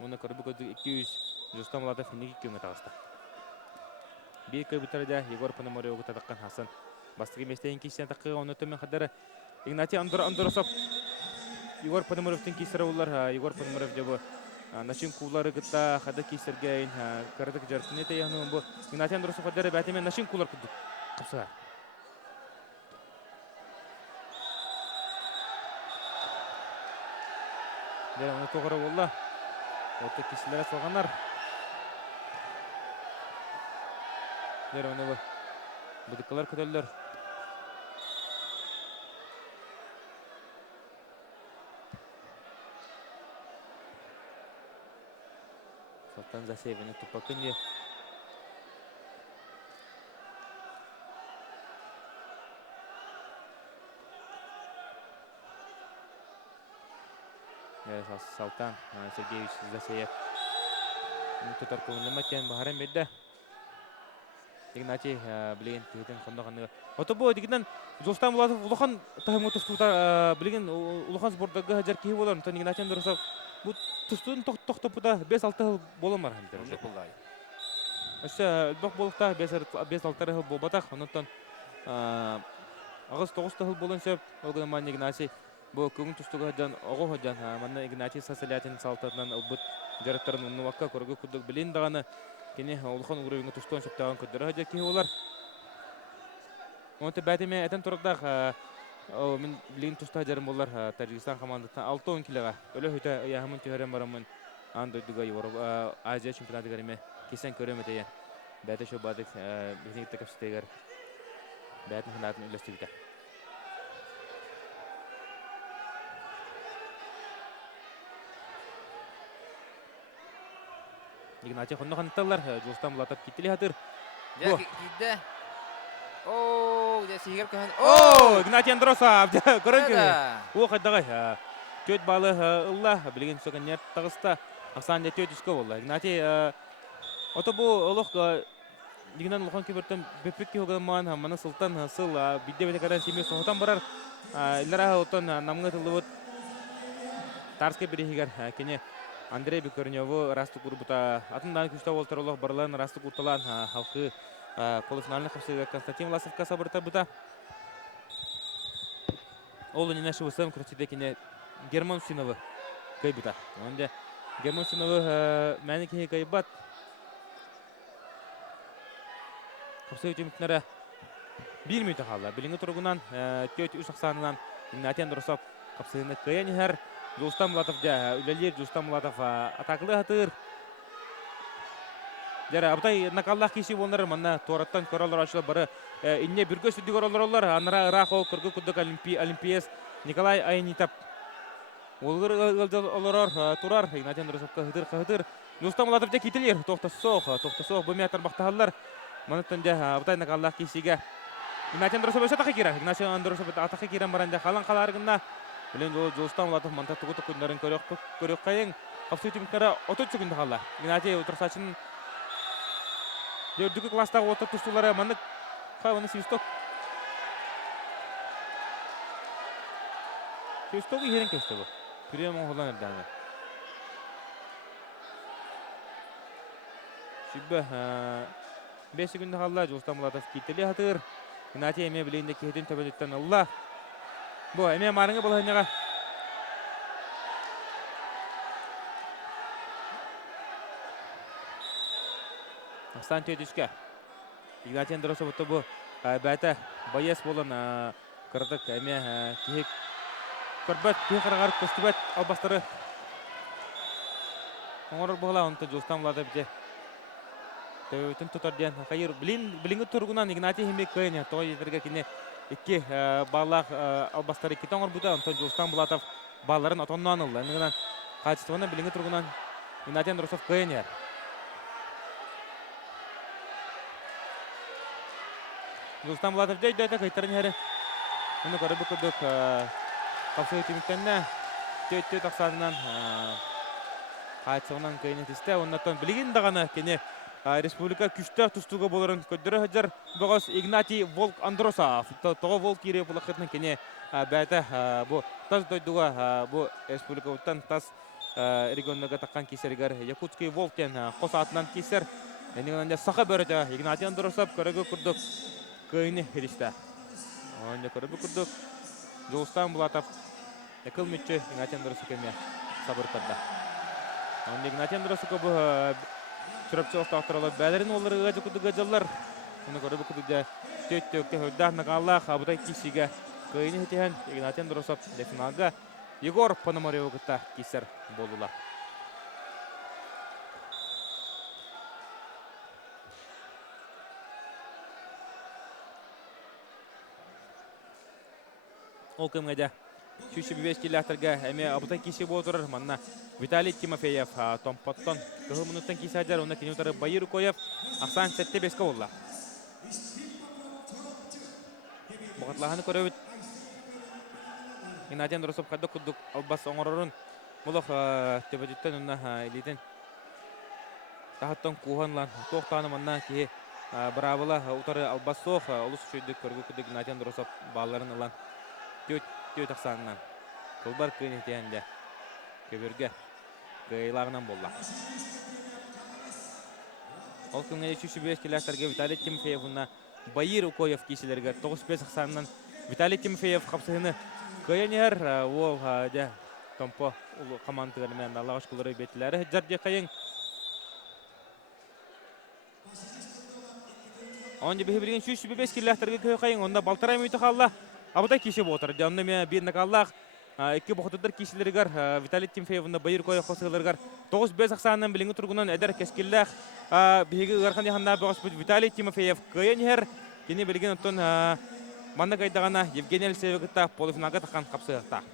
Оны көрбі көзді 200 Жустан Булатов хемнеге көңі тағысты. Бей көбітірді Егор Пономарев өгі татаққан Хасан. Бастығы местейін кейсен таққыға оны төмен қадары Игнатий Андоросов. Егор Пономаревтің кейсері олар. Егор Пономарев жабы начин кулары гытта қады кейсергейін көрдік жарсыны таяғының бұл. Игнатий Андоросов қадары бәтемен начин кулар күдді қапсыға. Дәр оны тоғыры болла. Оты кесілері салғанар. Дәр оны бұдыққалар көтелдер. Салтан Засеевені тұппақын де. Салтан Сергеевич Засеев тұтар көңілі мәттен бағарам беді. Игнатий білген кейтін қондағаны. Оты бұл дегеннен Жустан Булатов ұлыған тағымы тұстуыта білген ұлыған спорттағы жар кейі болар. Игнатий Андоросов бұл тұстуын тоқтап бұда 5-6 боламар. Өсі үлбақ болықта 5-6 болбатақ. Онықтан ағыз 9 болын сөп. Олғын ман Игнатий бұл көңін тұстығы ғадан оғы ғадан. Манна Игнатий Сасалятин салтарынан ұлбыт жараттарын ұнны ваққа көргі күдік білін дағаны. Кені олған ұғырывыңы тұстуын сөптіған көддері ғадар кейі олар. Онты бәтіме әтін тұрғдақ мен білген тұста ғадарым олар Таджикистан командатан 6-10 килоға. Өлі өйті яғымын түйерен барамын Андойдуға Азия чемпионаты ғарыме кесен көрем өтейен. Бәті шо бадық бігінекті көпсітегер бәтін қынатын үлесті біті. Игнатий қонды қанатталар, Жустан Булатов кеттілі ғатыр. Кейді. Ооо, сигер көңін. Игнатий Андоросов, көрін көңі. О, қайдағай. Төт балы ұлла, білген сөкен нерт тағыста. Ақсан де төт үскі болды. Игнатий, оты бұл ұлық, дегенен ұлған көбірттен бөпрекке оғылмаған, маны сылтан сыл, бидде бәте қадан семей соғытан барар. Илара ұлттан намыңы тылы бұд. Тарске бірегігер, кене Андрей Бекорнёву Расту Курбута атындан күшті олтырылық барлан Расту Курталан халқы полуфинальный қапсыға Константин Власовқа сабырта бұта. Ол үніне шывысым күртседе кене Герман Синовы кайбыта. Онда Герман Синовы мәні кеге кайбат. Қапсы өтеміктері 1 минут қалды. Біліңі тұрғынан төт үш ақсанынан Игнатий Андросов қапсығыны каян әр. Жолстан Мулатов үлелер, Жолстан Мулатов атақылы атыр. Жәрі, абдай накаллах кеші болнары манна тораттан көралар ашылы бары. Инне бүргі сүдді көралар олар. Аныра Рахо, Күргі күдік Олимпиес, Николай Айнитап. Олғыр олар тұрар. Игнатий Андросовқа хытыр. Жолстан Мулатов де кетілер. Тоқтасоқ бұме атар бақтағалар. Манаттан де абдай накаллах кешіге. Игнатий Андросов өсі атақы керен. Игнатий Андросов атақы керен баранда қалан қаларығында. Білен Жолстан Мулатов манта тұғы күндерін көрек қайын. Қапсы өтіміктері 30 секунды қалды. Игнатий отырсачын Дөрдігі кластағы отыр тұстулары маңды қайваны Севсток. Севстокы ерін көсті бұл. Күрем оңғылан әрдәңі. Шүбі 5 секунды қалды. Жолстан Мулатов кетілі атыр. Игнатий әме білейінде кейден төбәдеттен ұлла. Бұл әме марыңы бұл әнеға. Астан төйдішке. Игнатий Андросов ұтты бұл бәті байес болын кірдік әме кейік көрбәт, кейік қарағарып көстібәт албастары. Оңырыр бұғыла, онты Жолстан Мулатов бте. Төйтін тұтар ден. Қайыр біліңгі тұрғынан Игнатий хемек көйіне. Тоға жетерге кене екі балақ албастары екі тоңыр бұда. Онты Жолстан Мулатов баларын отонуан ұлы. Әнігінен қайчыстығына біліңгі тұрғынан Игнатий Андросов көйіне. Жолстан Мулатов дөйді қайтарын әрі. Оны көрі бүкірдік қапсы өтіміктенне төйт ақсанынан қайтсығынан көйіне тісті. Оннаттан білген дағаны кене республика күшті тұстуға болырын көддірі ғаджар бұғыз Игнатий Волк Андросов. Тоғы Волк ере бұлақытының кене бәті бұ таз дөйдіға бұ республика ұттан таз регионыға таққан кесергер Якутский Волктен қос атынан кесер. Әнігінінде сақы бөріді Игнатий Андросов көрігі күрдік көйіне херішті. Онда көрігі күрдік Жолстан Мулатов әкіл мүтчі Игнатий Андросов кеме сабыр қырды. Онда Игнатий Андросов көбі Çırapçı oftaqtırılı bәлерін олары ғажы күдігі жылар. Оны көрі күдігі төт-төкке өйдағына қалақ абыдай кесіге көйіне хетеген Игнатий Андросов финалға Егор Пономарев күтті кесер болула. Ол көмгеде Шүші бебес келіқтірге әме абытай кесі болдырыр. Манна Виталий Тимофеев Томпоттон 2 минуттан кесі әдер. Онда кені ұтары Байыр Көйев ақсан сәтте беске олла. Бұғатлағаны көрі өт. Игнатий Андросов қады күдік албас оңырырын. Бұлық төбәдеттен ұнна елейтін. Тағыттан қуғанлан. Тоқтағаны манна кей бравыла ұтары албас соқ. Олыс үшейді көргі күдік Игнатий Андросов баларын ұлан. Төт ақсанынан. Құлбар көйін етейінде көбірге көйлағынан болла. Ол күнгені 3-5 келіқтерге Виталий Тимофеев ұнна Байыр Көйев кесілерге 9-5 ақсанынан Виталий Тимофеев қапсығыны көйін ер. Ол Томпо командығырмен Аллағаш күлірі бетілері жарде қайын. Онда бейі білген 3-5 келіқтерге көй қайын. Онда балтарай мүйті қалла. Абыдай кеші болтыр. Онда мен бейін қаллақ. Екі бұқтыдар кешілергер Виталий Тимофеевна Байыр Көйев қосығылыргар 9-5 ақсанынан біліңгі тұрғынан әдір кәскелләқ бейгі ғарқан яғында бұғыс бұд Виталий Тимофеев көйен ер. Кені білген ұттын маңна қайдағана Евгений Алексеевгітта полуфиналға таққан қапсығықта.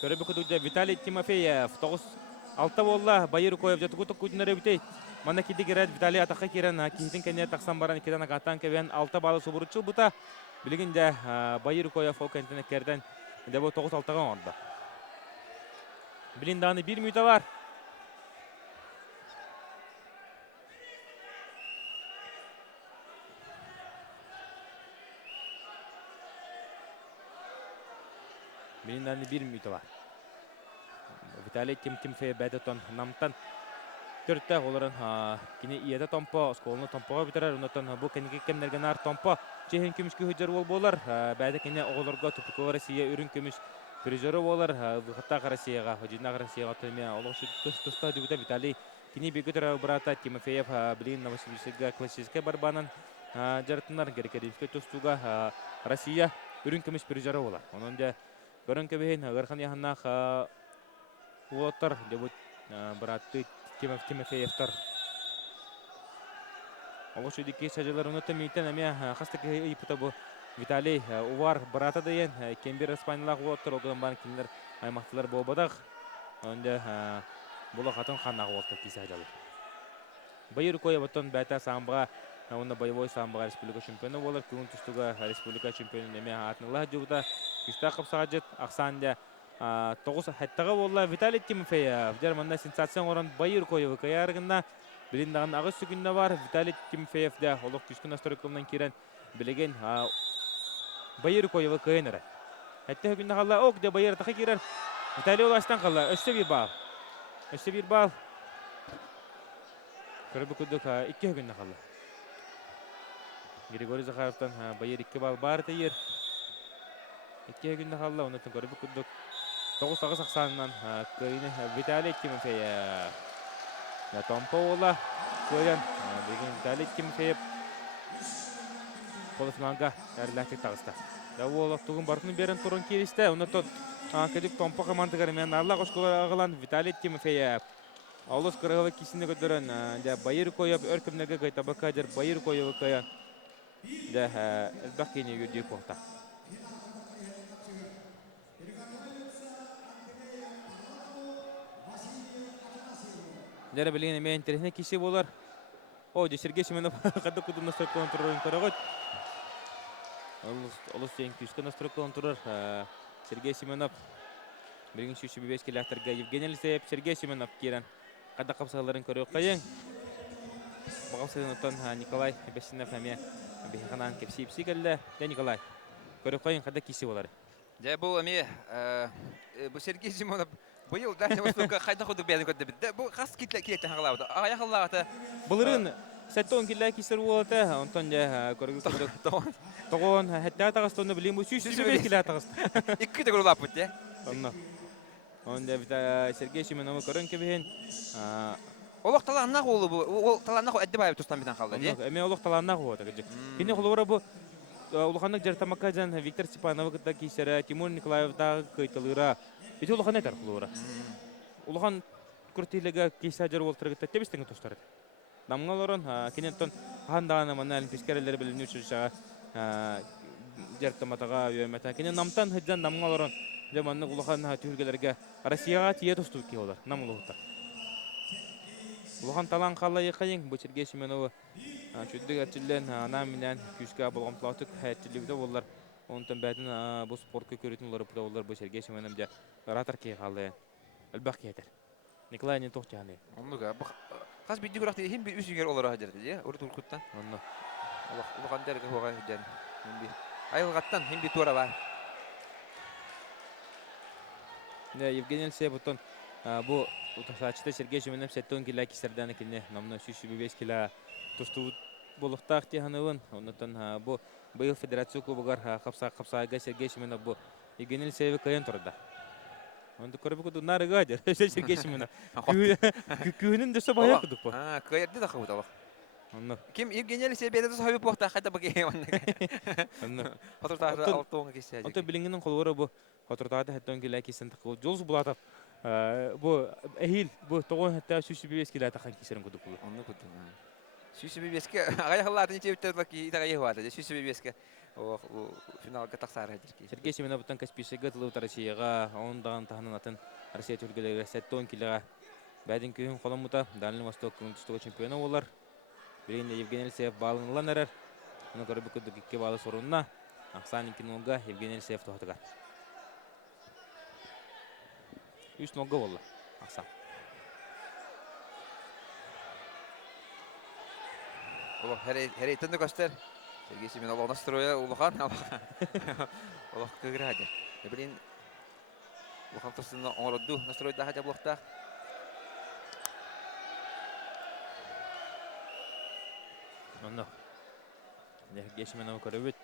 Көрі бүкідуді Виталий Тимофеев 9-6 болла Байыр Көйев жатығыты көтінері бітей. Маңна кеді керет Виталий атаққа керен кейтін кәне тақсан баран кеден ағаттан кәвен 6 балы сұбырытшыл бұта. Білгенде Байыр Көйев ол кәнтіне керден Дәбі 9-6-ға орды. Біліндағыны 1 минута бар. Біліндағыны 1 минута бар. Виталий Тимофеев бәдетон намтан төртті оларын кені иеті томпо, сколыны томпоға бітірер, ұнытын бұл кәнеге кемнерген ар томпо чехен көмішкі хүджер ол болар, бәді кені оғылырға Тупикова Россия үрін көміш призері болар, ғыттағы Россияға, ғыжинағы Россияға төме олғышы тұста жүгіді Виталий кені бегітір брата Тимофеев білін Новосибирскіға классическая барбанын жарытынар керекерімшкі тұстуға Россия үрін көміш призері болар. Оның да көрін көбейін ғырхан яғынақ ұлаттар дебут браты Тимофеевтар. Олошу дикки сажалар уныты мейтен әме қастық ипыта бұл Виталий Увар брата дейін кембер Испаниялақ ұлаттар олғын барын кемдер аймақтылар болбадақ. Онда бұлы қатын қанағы ұлаттар кей сажалар. Байыр көй бұттын бәті самбыға, оны боевой самбыға республика чемпионы болар. Күн түстіға республика чемпионы әме атынылар жүгіда. Күшті қапсаға жет, ақсанды 9 хаттага болла Виталий Тимофеев. Дерманда сенсацион оран Байыр койы каяргында билиндаган агыс күндө бар. Виталий Тимофеев да олук күскүн астрокомдан кирен билеген Байыр койы кайнара. Хатта күндө калла ок де Байыр такы кирер. Виталий оластан калла өссө бир бал. Өссө бир бал. Көрбү күндө 2 күндө калла. Григорий Захаровтан Байыр 2 бал бар тейер. 2 күндө калла, оны көрбү күндө 9 сақсанынан көйіні Виталий Тимофеев. Томпо ола көйін Виталий Тимофеев қолысманға әріләтік тағыста. Ол тұғын бартының берін тұрын керісті. Оны кәдік Томпо командығарымен арла қошқылар ағылан Виталий Тимофеев. Олыс қырғылы кесіне көдірін Байыр қойып, өркімнегі қайтабы қадыр Байыр қойып қойын. Әлбақ кейіне үйірдей қоқта. Дәрі білген әме интересіне кесе болар. Де Сергей Семенов қады күді настройкалан тұрырын қарағыд. Олыс дейін күшкі настройкалан тұрыр. Сергей Семенов білген шүші бебес келі ақтарға Евгений Алисеев, Сергей Семенов керен қады қапсағыларын көрі қайын. Бағалсайдан ұттан Николай Бесінов әме бейханан кепсейіпсі кәлі. Николай, көрі қайын қады кесе болар. Бұл әме, бұл Сергей Семенов Бұл дәне өстігі қайда құды бәлін көтті бітті. Бұл қас кетті қаңғылауды. Ағая қылауды. Бұлырын сәттон келі кесір болаты. Онтан көргі күндік. Тоғын әтті атағыстығында білейін бұл сүйсі келі атағысты. Икі де көрілап бұтты. Онда Сергей Семеновы көрін кебейін. Олық таланнақ олы бұл. Ол таланнақ әдді байып тұстан бітен қалды. Әме олық таланнақ олы. Кені құлуыра бұл Улуханнык Жартамакаджан Виктор Степановы кытта кейсері, Тимур Николаевдағы көйтіліра. Беті улухан әтір құлуыра. Улухан күртейлігі кейса жар олтыры кытта тебістіңі тұстары. Дамғаларын кенеттен қандағаны мана олимпийскерлері білімні үшіжіға Жартаматаға өйемета. Кенен намтан хүдден дамғаларын жаманның улухан түйілгелерге Россияға тие тұстуы кей олар. Нам улуғыта. Улухан талан қалайы қайын, бұл Сергей Семеновы чүддік әтчілден анам менен күшке болғамтылаутық әтчілігді олар. Онтан бәтін бұл спортқа көретін олар бұда олар бұл Сергей Семенов де ратар кей қалайын. Әлбақ кейтер. Николай не тоқ жағаны. Онлыға, қас бейді көрақты ең бір үсігер олар ажарды, ұры тұрқыттан. Улухан дәргі оға жан. Айылғаттан ең бір туара бар. Евгений Алисеев бұттан бұл Утасачта Сергей Семенов 7 кило кисерданы кине намна 5 кило тусту болуктак тиханывын. Онтан бу быйыл федерация клубугар капсага Сергей Семенов бу Евгений Алисеев кайын турда. Онда көрбү куду нарыга дер Сергей Семенов. Күнүн дөсө бая кудук бу. Кайырды да кабыт. Онно. Ким Евгений Алисеев беде сойып бокта кайда баке. Онно. Фототары алтоңга кесе. Онта билингенин колору бу фототарды 7 кило кисен такы жолсу булатап. Бу эхил бу тогон хатта 5 кило тахан кисерин кудук бу. Онно куду. 5-5 аяқларын чептерлік итаға ехуады. 5-5 финалға тақсары әдірке. Сергей Семеновтан Каспийшігі тылыуты Россияға, оңындаған тағынан атын Россия түргелері 7-10 килоға бәдін күйін қолымыта Дальний Восток күнтістігі чемпионы олар. Бірейінде Евгений Алисеев балынылан әрір. Оны көрі бүкілді кекке балы сорынна. Ақсан 2-0-ға Евгений Алисеев тоқтыға. 3-0-ға болы. Ақсан. Олық, әрейтінді көстер. Сергей Семенов настройы ұлыған. Олық көгірі әді. Білін, Улахан тустуна оңорду настройда хажа блокта. Онно. Не geçmen o körübüt.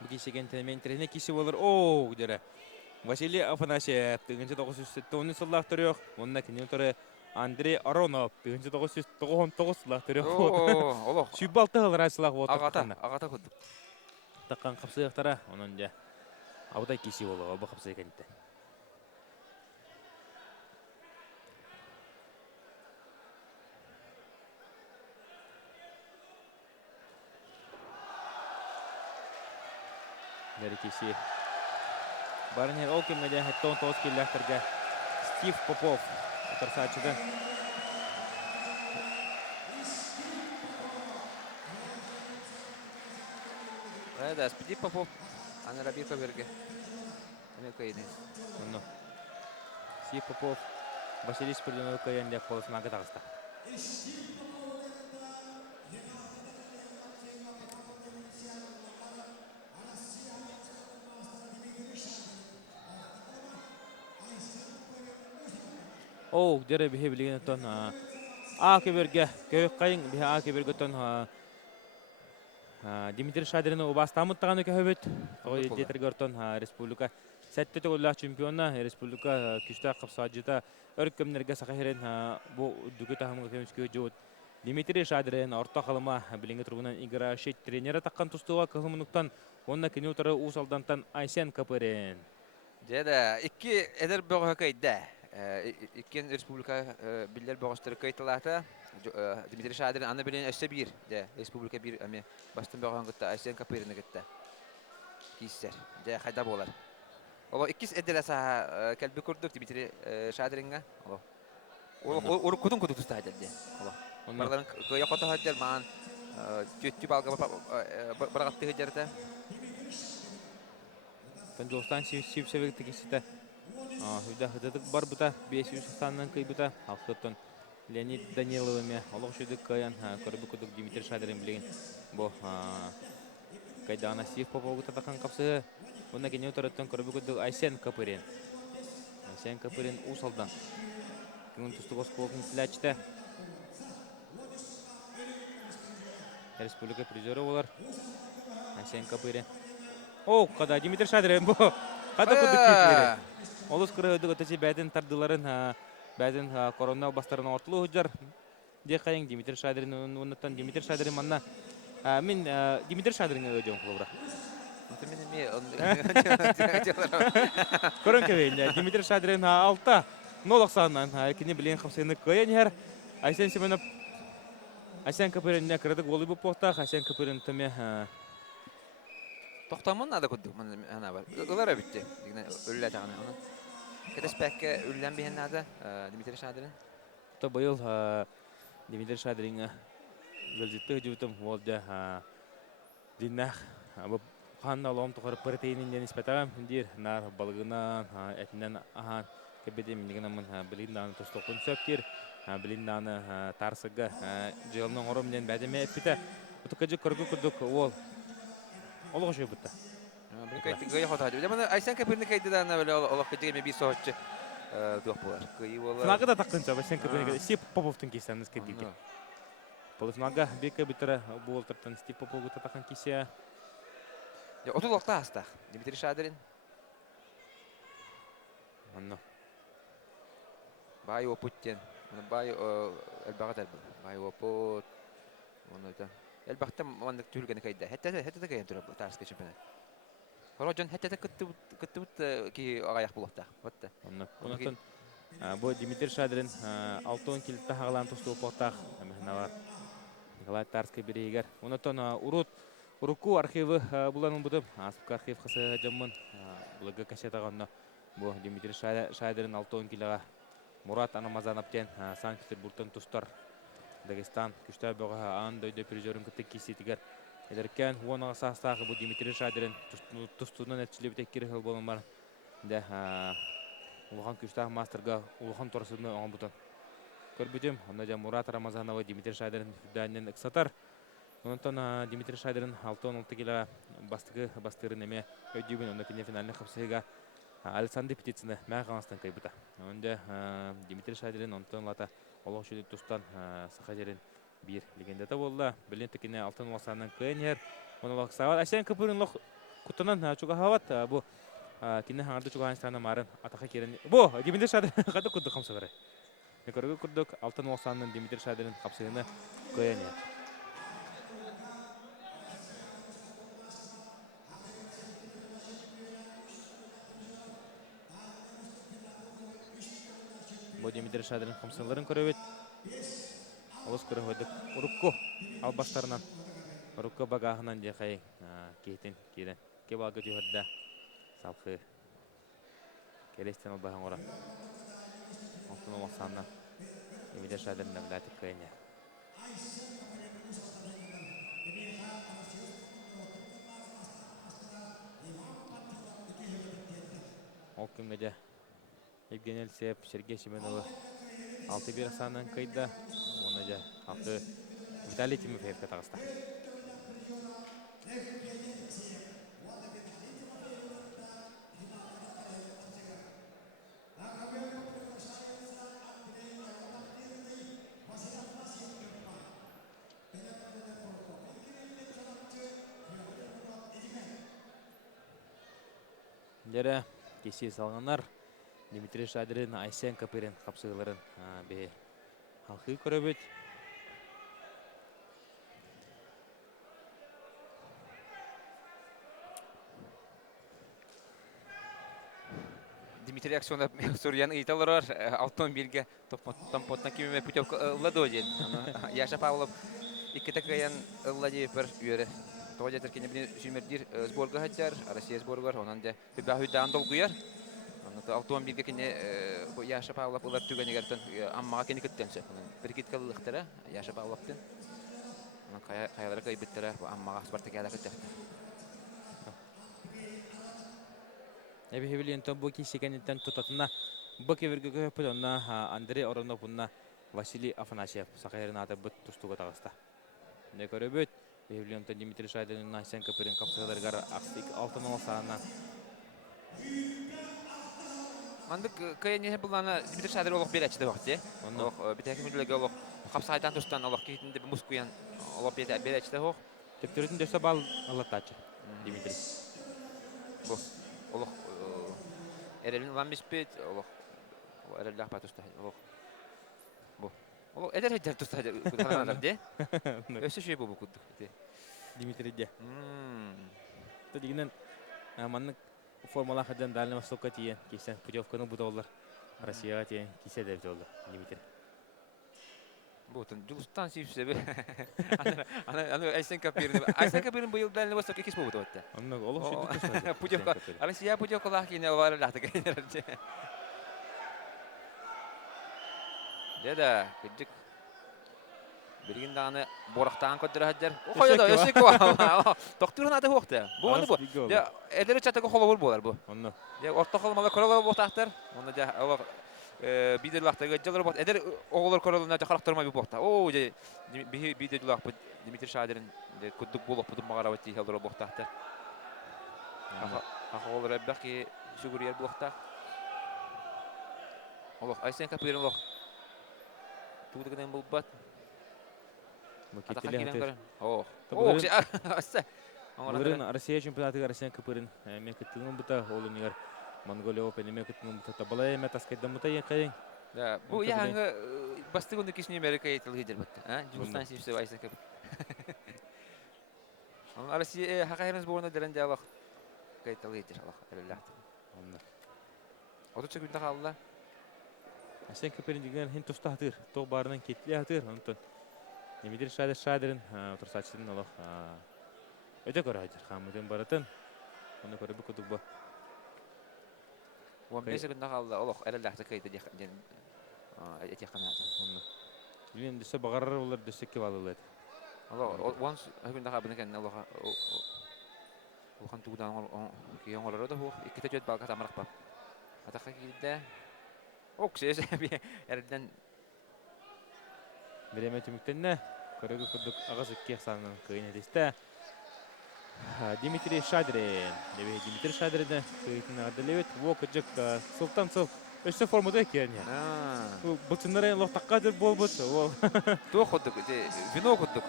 Bu kişigen temen trene kişi olur. Oo dere. Vasiliy Afanasyev 1909 сыллахтырык. Онна кине туры Андрей Аронов 1999 сыллахтырык. Олох. Сүйбалты хылрасылак вот. Агата кудук. Таккан капсыяктара онун же. Абыдай киши болого бу капсы экенте. Дери киши. Барнер Окимга же хеттон тоос киллахтырга Стив Попов тарсачыда. Да, спиди Попов. Ана Рабирка берге. Америка иде. Онно. Стив Попов Василий Спиридонов каянда полосмага тагыста. О, дере бихе билген тон Акеберге көйөк кайын бихе Акеберге тон Дмитрий Шадрин убастамыттаган көбөт. Ой жетергортон республика сәтте төгөлләр чемпионна республика күчтә капсаҗыта өркемнәргә сахарен бу дүгә тахымга көмскө жот. Дмитрий Шадрин орта калыма билинге тургунан игра шет тренеры таккан тустуга кылымынуктан онна кинутары усалдантан Айсен Капырен. Деда, икки эдер бөгө кайда. Иккен республика биллер бөгөстөр кайтылата. Дмитрий Шадрин аны билен өсө бир. Де республика бир аме бастын бөгөн гытта Айсен Капырен гытта. Киссер. Де хайда болар. Ола иккис эделаса калби курдук Дмитрий Шадринга. Ол кудун кудук тустайда де. Ола. Барларын кыя кота хаджар ман төттү балга баргатты хаджарда. Тандостан сивсевекти кисите. Хүдә хыдык бар бута 500 станнан кыйбыта хакыттан Леонид Даниловыме олог шүдүк каян көрбү кудук Дмитрий Шадрин билген бу кайдана Стив Попов татакан капсы онна кене тараттан көрбү кудук Айсен Капырен. Айсен Капырен усалдан. Күн тустугос колун плячта. Республика призеры болар. Айсен Капырен. О, када Дмитрий Шадрин бу. Када кудук китлери. Олус кырыды өтөсі бәдін тардыларын бәдін корона бастарын ортылы ұжар. Декайын Дмитрий Шадрин ұнаттан Дмитрий Шадрин манна. Мен Дмитрий Шадрин өйден құлыбыра. Көрін көвейін. Дмитрий Шадрин алта. Нол ақсағынан кені білен қапсайыны көйен ер. Айсен Семенов Айсен Капыренне кырдык олы бұп поқтақ. Айсен Капырен төме Тоқтамын нада кудук ана бар. Улар битти. Дигне өллә тагына. Кеспәккә үллән бихен нада Дмитрий Шадрин. То быйыл Дмитрий Шадринга гөлҗитте җутым волда диннах бу ханна лом тохар протеинин нисбәтән дир нар балгына этнен ахан кебедем дигән билиндан тостокун сөктер билиндан тарсыга җылның орым белән бәдеме питә утыкҗы кыргы кудук ол олыгы шуй бутта. Гай хата. Дәмәне Айсен Капырны кайда ана белә Аллаһ китегә би соһчы дух булар. Кый булар. Нагыда такканча Айсен Капырны Стив Поповтың кисән скедике. Полысмага беке битәре бу тартан Стив Попов таккан кисә. Я отул вакта аста. Дмитрий Шадрин. Анно. Бай опуттен. Бай элбагатар. Бай опут. Монда. Элбахтам мандык түлгәне кайда. Хәтта кайын турып тарска чемпионат. Рожон хәтта кыттыбыт ки агаяк булакта. Ватта. Анно. Онтон бу Дмитрий Шадрин алтын килтә хаглан тусту поттак. Мәхнавар. Николай Тарский берегер. Онтон Уруку архивы буланын бутып, Аспка архив хысы жаммын булага кассетаганна бу Дмитрий Шадрин алтын килага Мурат Анамазановтен Санкт-Петербургтан тустар Дагестан күчтә бага ан дойды призерын кытты кисетигер. Эдеркен уонага састагы бу Дмитрий Шадрин тустунан нәтиҗеле теккер хыл болын бар. Дә улган күчтә мастерга улган торсыны аңа бутан. Көрбүтем, анда да Мурат Рамазанова Дмитрий Шадрин даннен эксатар. Онтон Дмитрий Шадрин алтын кило бастыры неме өйдүбүн онда кине финалны капсыга Александр Птицыны мәң қанастан кайбыта. Онда Дмитрий Шадирин онтон лата олох шүді тұстан сақа жерін бір легендата болды. Білен текіне алтын олсанын көнер. Оны лақ сағат. Әсен көпірін лақ күттінен чуға хават. Бұ кине хаңарды чуға анстаны марын атақа керін. Бұ Дмитрий Шадирин қады күрді қамсы бәрі. Некөргі күрдік алтын олсанын Дмитрий Шадирин қапсығыны көнер. Бу Дмитрий Шадирин қамсыларын көрөбет. Олыс көрөбет. Урукко албастарынан. Урукко багағынан декай кейтен кейден. Кебалғы жүйірді салқы келестен олбағын ора. Алтын олақсанынан Дмитрий Шадириннен біләтіп көйіне. Ол күмеде Евгений Алексеев, Сергей Семеновы 6-1 санын кайда. Оны да алты Виталий Тимофеев катағыста. Дәрі кесе салғанар Дмитрий Шадирин, Айсен Капырин қапсығыларын бе халқы көрөбет. Дмитрий Аксенов Сурьян италар бар. Автомобильге топоттан кимеме путевка ладоден. Яша Павлов иккетекаян Владимир үйері. Тоғаja теркене біне жүмердер сборға хаттар, Россия сборғар, онан да бәхүйді андолғыяр. Автомобильге кене Яша Павлов олар түгенегерден аммаға кені күттенші. Bir кеткалылықтары Яша Павловтың. Қайалары кайбеттері аммаға Спартакиада күттенші. Эбихевилин то боки секенеттен тутатына боки верге көпөт онна Андрей Ороновна Василий Афанасьев сакайрын аты бут тустуга тагыста. Не көрөбөт Эбихевилин то Дмитрий Шадирин Айсен Капырин капсыгыларгар акстык алтын алсаана. Мандык кайне булана Дмитрий Шадирин олох беречте вакыты. Олох битеки мүлөгө олох капсайдан тустан олох кетинде мускуян олох беречте хох. Тептердин дөсө бал алатачы Дмитрий. Бу олох Эрелин ламбиспет олох эрелдах патуста олох. Бу. Олох эдер хеджер туста кутаналар де. Өсө шүй бу куттук де. Дмитрий де. То дигинен маннык формула хадан дальний востока тиен кисен путевканы будоллар. Россияга тиен кисе деп жолду Дмитрий. Бутун жулустан сүйүсөбү. Аны Айсен Капырин быйыл дальний востока кис болду отта. Онно олох шүдүк. Путевка Россия путевкалар кине бар лахта кенерде. Деда, кыжык. Биргин дагы борактан көддөр хаджар. Койдо, өсөк бар. Доктурун аты хокта. Бу аны бу. Я эдер чатага холобур болар бу. Онно. Я орто холмала королор болтактар. Оны да алар бидер вактага жалар бот. Эдер оголор королорна жакарактырмай бу бокта. О, бидер лак Дмитрий Шадирин кудук болуп бутум магарабати халдыр болтактар. Ахолор баки шугурияр болта. Олох Айсен Капырин олох. Тудыгынан болбат. О, Россия чемпионаты Россия Капырин мен кеттигин бута олунугар Монголия Опен мен кеттигин бута табалай мен таскайдан бута якай. Да, бу яңа бастыгынды кишни Америка айтыл хидер бат. Жумстан сипсе Айсен Капырин. Россия хакайрыз борна дерен жалак. Кайтыл хидер алак. Аллах. Онно. Отуча күндө калды. Айсен Капырин деген хин тустатыр. Тог барынан кетти атыр. Онтон Дмитрий Шадирин турсачтын олох өтө көрөйдүр. Хамыдын баратын. Оны көрүп кудук бу. 15 күндө калды. Олох элелдакты кайда ден этехана. Мен десе багарар болар десекке балылат. Олох once күндө калды кен олох олхан тугудан кийен олар да хох икки төт балга тамарак бап. Атака кийде. Оксес эрден Береме түмүктенне көрөгө кудук агас икки санын кыйын эдисте. Дмитрий Шадрин. Дмитрий Шадрин кыйтын адылебет. Во кыжык сылтан сыл. Өсө формада екен. Бұтынларын лоқтаққа деп болбыт. Туох ходдук, вино ходдук.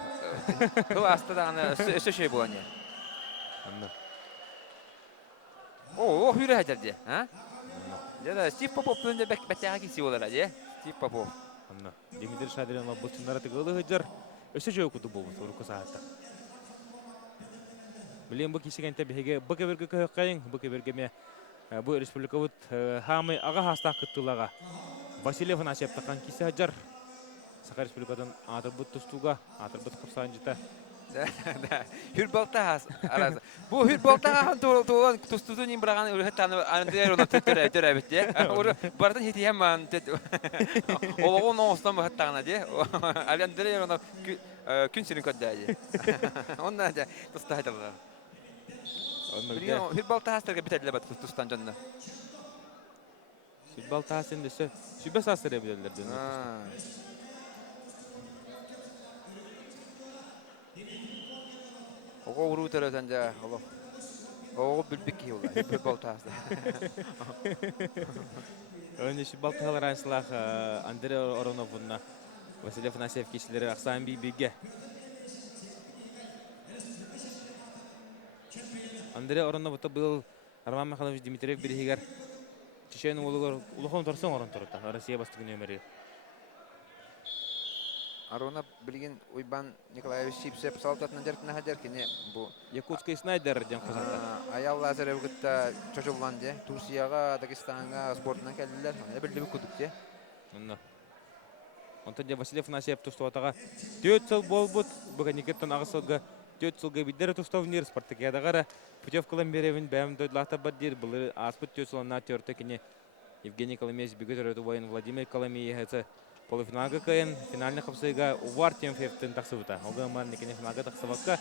Бұл астадағына өсө шей болан е. О, хүрі хәдерде. Жада Стив Поповтың да бәттәға кесі олар, Стив Попов. Дмитрий Шадрин бұтынлары тығылы ғыджар. Өсө жау күді болбыт, ұрықы сағатта. Білен бұл кесегенте бәйге бұқы берге көйіққайын, бұқы берге бұл республика бұд хамы аға хастақ күттілаға. Василий Афанасьев таққан кесі ғыджар. Сақа республикадан атыр бұд тұстуға, атыр бұд қырсаған жыта. Хүрбалта хас арасы. Бұл хүрбалта хан туған тұстудың ең біраған үрғеттаны Андрей Ронов төттір әбітте. Оры бардың хеті еман төттір. Олығын оңыстан бұғыттағына де. Андрей Ронов күн сірін көдді әде. Ондан әде тұста айтылды. Хүрбалта хастарға бітәділі бәт тұстан жанына. Хүрбалта хас енді сүбәс астыры білелерді. Оғы ұру түрәтен жа, оғы бүлбік кей олар, хүрбалта хастар. Önce şu baltalar anslах Андрей Оронов'un Василий Афанасьев kişileri aksan bir bilgi. Андрей Оронов da был Роман Михайлович Дмитриев Берегер. Чечен улухон торсон орон торта. Россия бастыгын өмірі. Аронов білген Уйбан Николаевич Сипсеп салтатынан жертіне хадер кене бұл... Якутский снайдер ден қызатар. Аял Лазарев гытта чочулған де. Турцияға, Дагестанға спортынан кәлілер. Білді бүк күдік де. Онтан де Василий Афанасьев тұстуатаға 4 жыл бол бұд. Бұға некеттен ағысылға 4 жылға бидері тұстауынер Спартакиадағара. Путевкалан беревін бәйім дойдылақта бәд дер. Бұлы аспыт 4 жылына төрті кене Евгений Коломеец бігіт өрөті бойын Владимир Коломеец полуфиналга кайын, финальный хапсыга Увар Тимофеевтен тақсыбыта. Оғы ман некене финалга тақсыбаққа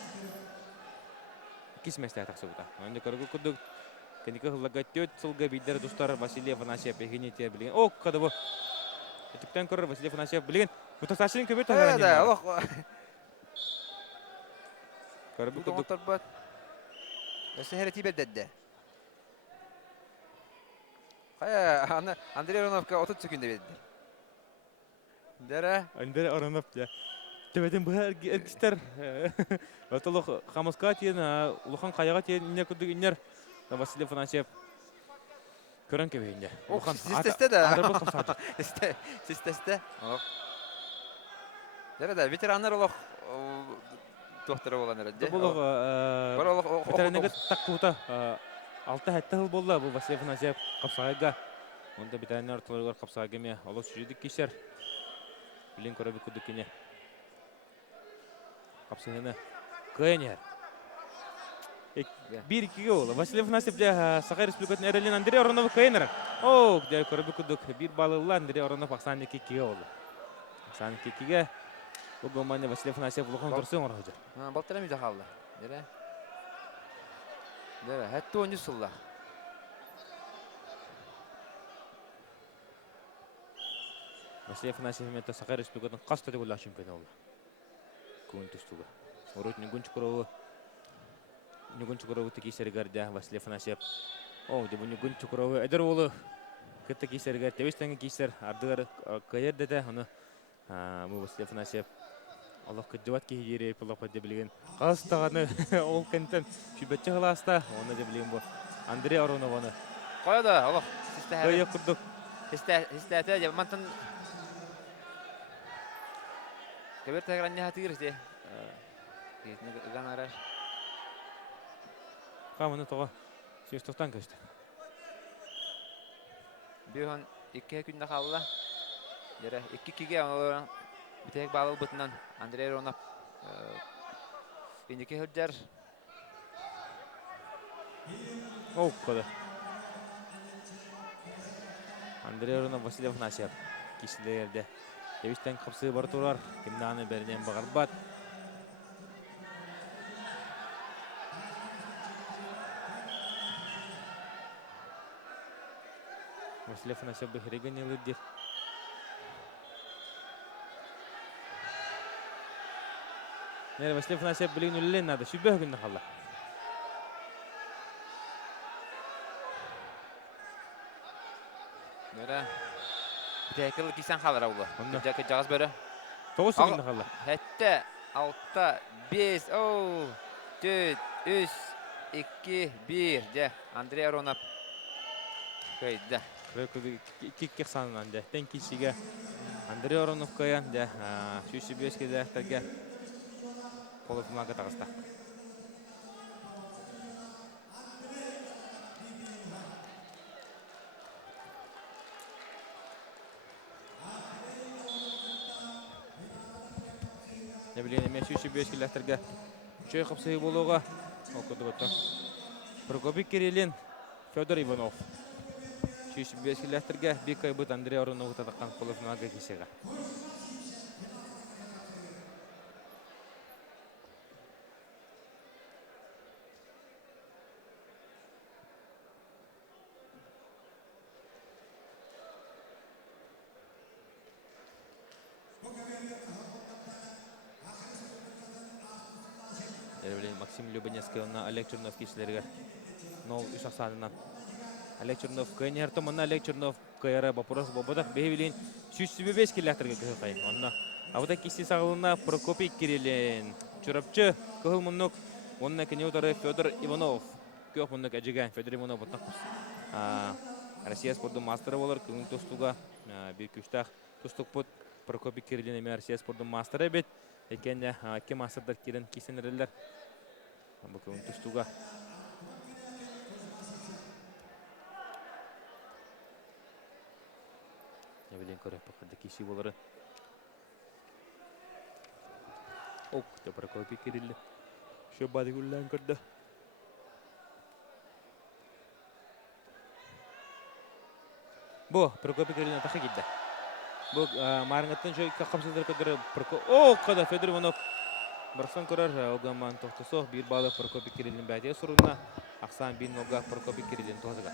кисместе тақсыбыта. Онды көргі күдік кенекі ғылыға 4 жылға бидері достар Василий Афанасьев егене тер білген. О, қады бұл. Этиптен көрір Василий Афанасьев білген. Мұтасташының көмір тағаран емін. Көргі күдік. Өсі хәрі бердәдді. Қая, Андрей Роновқа 30 секунда берді. Дәрі? Андрей Оронов, да. Төбеден бұл әргістер. Өтілік Қамысқа тейін, ұлыған қаяға тейін не күдік інер. Василий Афанасьев көрін кебейінде. Систесте да. Систесте. Дәрі да, ветерандар ұлық тоқтыры болған әрі. Бұл ветеранығы таққылыта 6 әтті ғыл болды бұл Василий Афанасьев қапсағайға. Онда ветерандар тұларығар қапсағайға ме олық сүредік кешер. Білін көрі бүк күдікіне. Қапсағайына көйен ер. Bir iki gol. Василий Афанасьев Саха Республикатын әрелен Андрей Оронов көйен ер. О, күдер көрі бүк күдік. Bir балылы Андрей Оронов 92 oldu. 92-ге бұл гоманы Василий Афанасьев ұлықын тұрсын оры жүр. Балтыра мүйді қалды. Дәрі, әтті 10 сұлла. Василий Афанасьев меті Сақа Республикатын қас төте гөлі чемпионы олды. Көңін түстігі. Орыт Нүгін Чукуровы текесері көрді Василий Афанасьев. О, дебі Нүгін Чукуровы әдір олы күтті кесері көрді. Тәвестіңі кесер ардығар көйер деді. Оны Василий Афанасьев Allah kıcıvat ki hiciri pılapı debilgen. Qastağını ol kenten şübetçi hılasta. Onu debilgen bu. Andrei Aronov onu. Qoya da Allah. Qoya kurduk. Histəyətə yamantan Qəbir təqran nə hati girişdi. Yetini qan arar. Qamını toğa. Siyastoktan kaçtı. Bir han 2 gündə qaldı. Yere 2-2-ge bir tek bağlı bıtından Andrei Aronov indiki hüccar. O kadar. Andrei Aronov Василий Афанасьев kişilerde. Devişten kapısı var turar. Kimdanı berden bağırbat. Василий Афанасьев бехреген yılıdır. Nere Василий Афанасьев bilin üllen nadı. Şübbe hükünde kaldı. Tekil kisen halar oldu. Onda. Kıcağız böyle. 9 Al- sekund kaldı. Hette 6 5 4 3 2 1 de Andrei Aronov kaydı. Böyle iki sanılan de. Den kişiye Andrei Aronov koyan de. Şu 5 kere terge. Polifinaga tağısta. Ne bileyim, ben şu 5 kere terge. Şey kapsayı buluğa. Okudu batta. Prokopik Kirillin, Fyodor Ivanov. Şu 5 kere terge bir kaybı Andrei Aronov'u tatakan polifinaga kişiye. Максим Любанецкий, Олег Чернов кешілерге 0-3 ақсанынан. Олег Чернов көйін әрті мұнна Олег Чернов көйірі бапырыз бобыдақ бейбілін 305 келі көй қайын. Онна ауыда кесте сағылына Прокопий Кириллин. Чұрапчы көйіл мұннық. Онна кене ұтары Федор Иванов. Көйіл мұннық әжіген Федор Иванов бұтнақ. Россия спордың мастері болар. Көңін тұстуға бір күштақ тұстық бұд. Прокопий Кириллин әме Россия спордың мастері бет. Екенде ке мастырдар керін кесенерелер. Бұл көңін тұстуға. Ne bileyim көріп бақырды кеші болары. Оқ, тепара көпі керілі. Шо бады күллән көрді. Бұл, Прокопий Кириллин атақы келді. Бұл, марыңаттан шо қапсылдар көдірі Оқ, қада Федор Иванов. Барсан көрір, оғаман тоқтысоқ, бір балы Прокопий Кириллин бәтия сұруына. Ақсан бейін оға Прокопий Кириллин тоғызыға.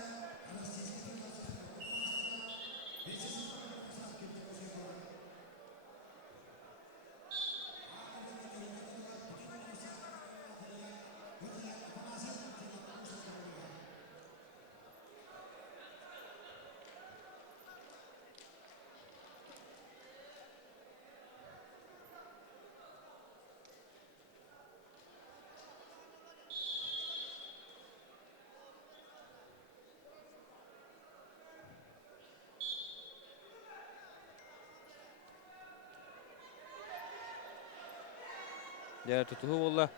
Ya tutuğu valla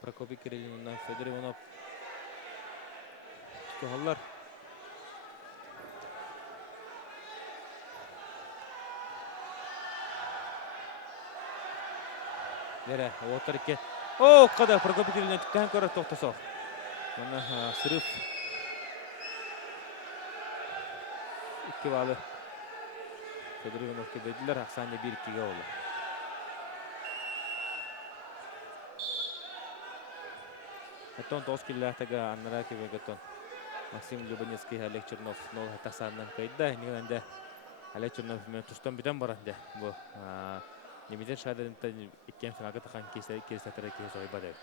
Prokopий Kirillin'den Fedor Ivanov tutuğallar. Nere? Otar iki. O kadar Prokopий Kirillin'den tükkan körü tohtası. Bana sırf iki balı Fedor Ivanov kebediler. Aksanca 1-2'ye oldu. Хатон тоскиллахтага аннара кебегетон Максим Любанецкий, Олег Чернов 0 хатасаннан кайда. Нигенде Олег Чернов мен тустан битен баранде. Бу немеден шадырынта иккен финага тақан кесатара кес ойбады.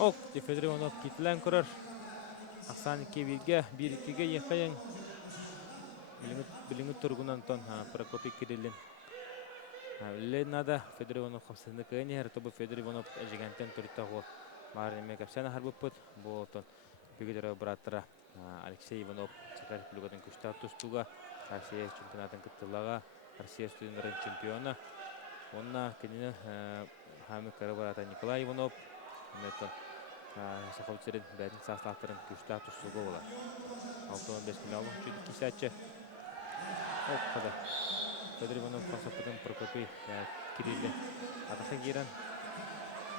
Оқ, Федор Иванов кетілен көрір. Ақсан 2-1-ге, 1-2-ге еқайын. Біліңі тұрғынан тон Прокопий Кириллин. Ленада Федор Иванов қапсызды көйіне әрі тобы Федор Иванов әжігентен түрітті ғол. Марынеме кәпсәні ғар бұппыд. Бұл тон бүгедері бұраттыра Алексей Иванов чекар бүлігетін күштар тұстуға. Россия чемпионатын күттіліға. Россия студентлерін чемпионы. Онына кенені хамы кәрі барата Николай Иванов. Сақауцерін бәдің састақтырын күштар тұстуға олар. 6-15 күлі жүді кесәтші. Оқ қада. Федор Иванов қасапыдың Прокопий Кириллин атақы керен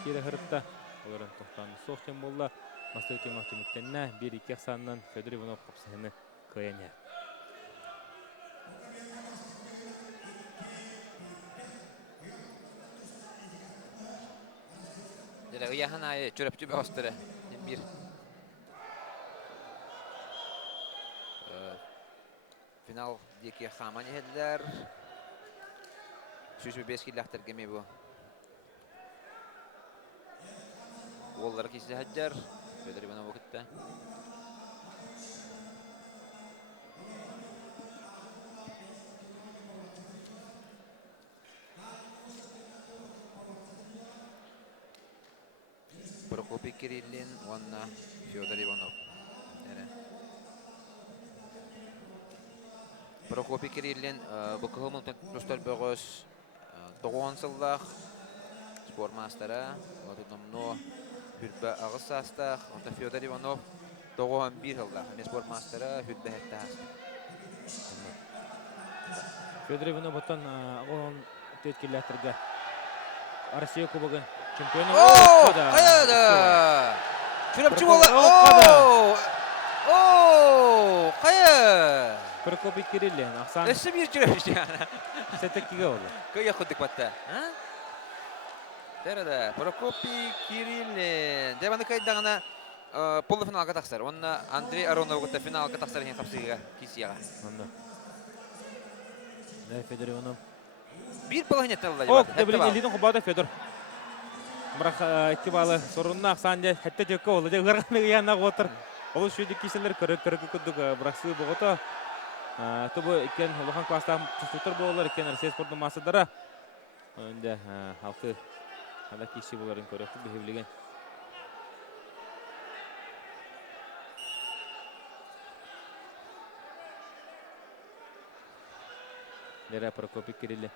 кері ғырытта. Оларын тоқтанды соқтен болла. Мастығы темақты мүттеніне 1-2 ақсанынан Федор Иванов қапсығыны көйене. Dere yahan ay çörepçü bir hastara. Bir final deki Haman yediler. 305 kilometre gemi bu. Golları kisi Hacer. Fedor Ivanov vakitte. Prokopy Kirillin, Vanna, Fyodor Ivanov. Prokopy Kirillin, bu kılımın dostlar böğüs 9 sıllık spor mastera, otudomno hürbə ağız sastaq, onda Fyodor Ivanov 91 sıllık spor mastera hürbə həttəs. Федор Иванов оттан он теткелләтергә Россия кубогын чемпионы. Қаяда! Çörepçi bola. Қая! Прокопий Кириллин, Ахсан Эссе bir çörepçi yani. сәттәккеге oldu. Kaya kuduk batta. Derede Prokopy Kirillin. Devamlı kaydağına polfinalga taqsar. Onna Andrei Aronovga finalga taqsar hen qapsiga kisiyaga. Анда. Да, Федор Иванов. Bir polhinetler oldu. О, дебилин элидин хубада Федор. Бірақ iki балы sorunna Ахсан де хәтта төккө oldu. Де гырганы янна отыр. Ол шүйдик киселер көрөк күдүк браксы богото. Тобу икен улахан класста тутур болар икен Россия спорттун масыдара. Önde halkı hala kişi bunların körüktü behevligen. Nere Prokopy Kirillin.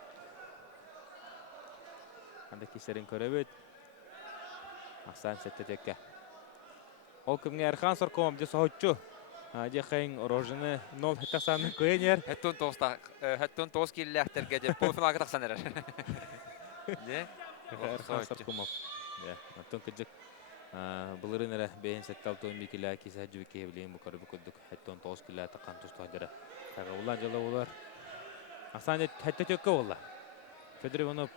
Anda kişilerin körübüt. Ahsan sette tekke. Ол кімге Erkan Sorkomov de sohutçu. Hadi xeyin rojını nol hetasanı koyan yer. Hattun toz killeahterge de polfinalga taqsan erer. Ne? Erkan Sorkomov. Ya, atın kıcık. Bulurun ere beyin settal toyun bir kila kisi hacı bir kehevliyin bu karı bu kudduk. Hattun toz killa taqan tustahdırı. Kaga ulan jala olar. Ahsan hatta tökke ola. Fedor Ivanov.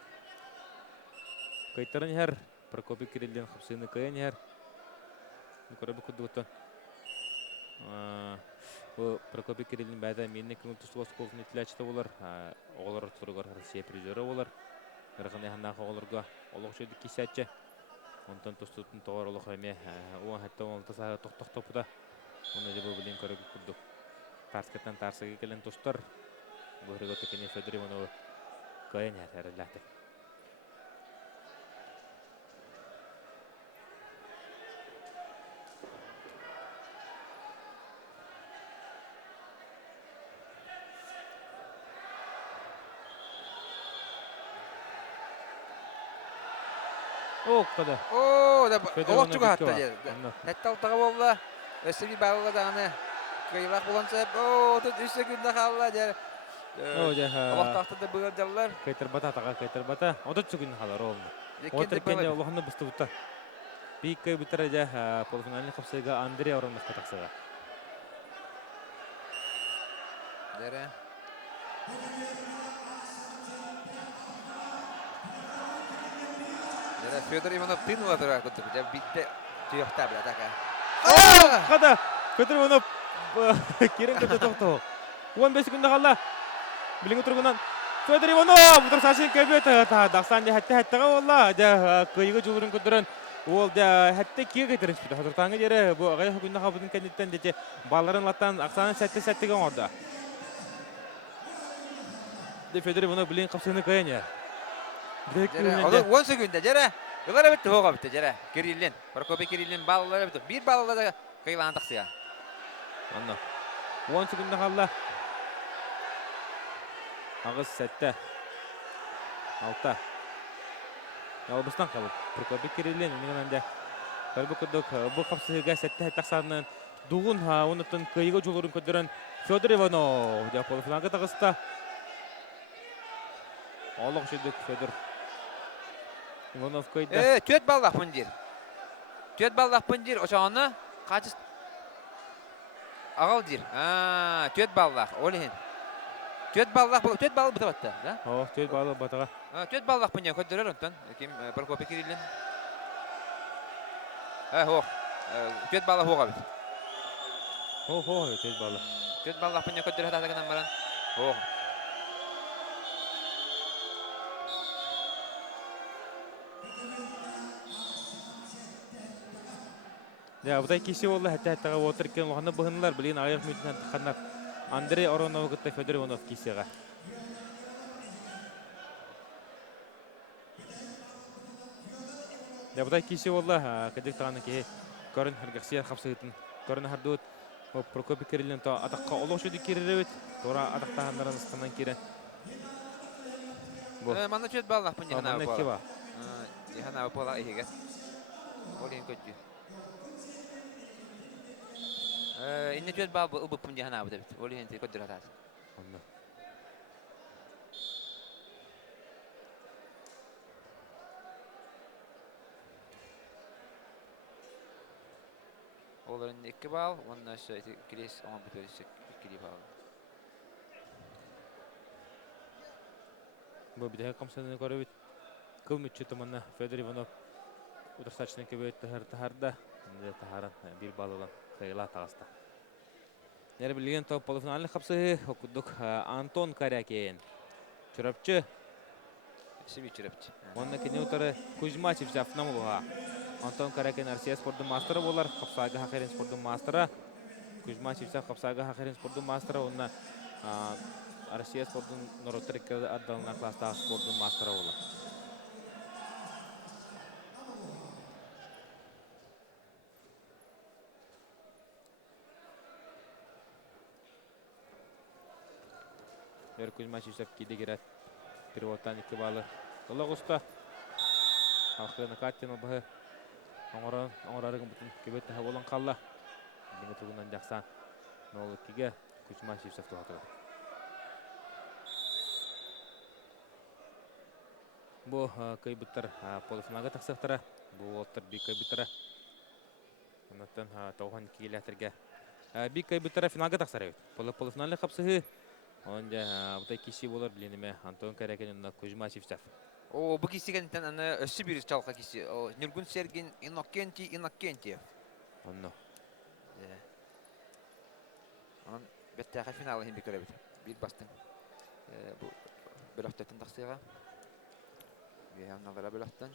Kaytarın her. Prokopy Kirillin xapsını koyan yer. Yukarı bu kudduktan. Bu Prokopy Kirillin bәді менне күңіл тұстығы қолын етіләчті олар. Оғылар тұрғар Россия призері олар. Ғырғын яғындағы оғыларға олық жөйді кесәтчі. Онтан тұстығын тоғар олық әме. Оған хәтті оңылты сағы тоқтық бұда. Оны жабы білен көрі күрдік. Тарскеттен тарсығы келен тұстар. Бұғырығы өтікіне Федор Ивановы көйен әріләді. О, қада. Oo, da Fedor olaqçuga Ivanov hatta bitti yer. var. Hatta altağa bolla. Össe bir bağlı dağını. Kıyılaq bulansa hep o tut 3 sekunda kalla der. О, жа. Allah taxtada bığırdalar. Кайтар бата таға кайтар бата. Ода чүгін қалар олды. Отыр кенде Allah'ını бысты бұта. Бейік кай бұтар жа полуфиналын қапсайға Андрей Ароновқа тақсыға. Dere. Dere Fyodor Ivanov tınıva durar kutup. Ya bitti. Tüyokta bile taka. Қада! Федор Иванов керен көте тоқты. 15 секунда қалда. Біліңі тұрғынан Федор Иванов! Бұтыр сашын көбеті. Дақсан де хәтті-хәттіға олла. Көйігі жылырын көдірін. Ол да хәтті кие кетірін спиді. Хатыртаңы дері бұл ағай хүкінді қабыдың кәндеттен дете баларын латтан ақсанын сәтті-сәттіге орда. Федор Иванов білің қапсыны көйен ер. Dere. 10 sekunda dere. Yıllara bitti hoğa bitti dere. Kirillin. Prokopy Kirillin balları bitti. Bir ballı da kıyılan taksıya. Anna. 10 sekunda қалда. Ağız сәтті. Алта. Ялбыстан қалып. Prokopy Kirillin. Менің әнде. Бұл қапсыға сәтті тақсанын дуғын онытын көйігі жолырын көдірін Федор Иванов. Полуфиналға тағыста. Олық жүйдік Федор Иванов көйді. Töt ballaq bundir. Töt ballaq bundir. Oçağını kaçız ağal dir. Töt ballaq. Olihin. Töt ballaq bu tabatta. Töt balı batağa. Töt ballaq bundir. Kötürür ondan. Kim Prokopy Kirillin. Ho. Töt bala hoga bit. Ho, tez bалы. Töt bala panya ködür hata gana maran. Ho. Ya, бұдай кесе олы әтті-әттіға отыр кен оғаны бұғынылар, білген аяқ мүйтінен тыққанар. Андрей Оронов күтті Федор Иванов кесеға. Ya, бұдай кесе олы кәдік тағаны ке көрін әргіқсияр қапсығытын. Көрін әрдуыт Прокопий Кириллин атаққа олық жүді керері өт. Тора атақтағандарын ысқаннан керен. Манна töt bala panya gana Манна bala. кева. Яна бала иһиге. Олин көдү. Инне төт бал бу пунди хана бу дебит. Олин те көдүр хатас. Оларын 2 бал, онdan sonra Кирис 10 битөрүсүк 2 бал. Бұл бідегі қамсаны көрі өт. Кыл мүтчі тұманна Федор Иванов удырсачны көбейт тахарда. Тахаран бір балылан қайла тағыста. Нері білген топ полуфиналны қапсы оқыдық Антон Карякен. Чүрапчы. Сиби чүрапчы. Онна кене ұтары Кузьмачев жафнам ұлға. Антон Карякен Россия спорттың мастері болар. Қапсағы Хақерин спорттың мастері. Кузьмачев жаф Қапсағы Хақерин спорттың мастері. Онна Россия спорттың Норотырекке аддалына кластағы спорттың мастері болар. Кузьмачев жаф кейде керет. Переводтан 2 балы. Олық ұста. Халқына Каттин ұлбағы. Оңырарығын бұтын көбетті болан қалла. Беңі тұрғынан жақсан. Нолы кеге Кузьмачев жаф тұғатығы. Бұл көйбіттір полуфиналға тақсықтыра. Бұл оттыр бей көйбіттірі. Онаттан тоған кегеләтірге. Бей көйбіттірі финалға тақсары өт. Полуфиналға қапсығы. Онда бұтай кесі болар біленіме Антон Карякенен Кузьмачев жаф. О, бу кисигенден аны өссү бир чалка киси. Нургун Сергин Иннокентиев. Онно. Анан беттәге финалы хим бикеребит. Бир бастың. Бу бер актатын тақсыга. Яңа бара бер актан.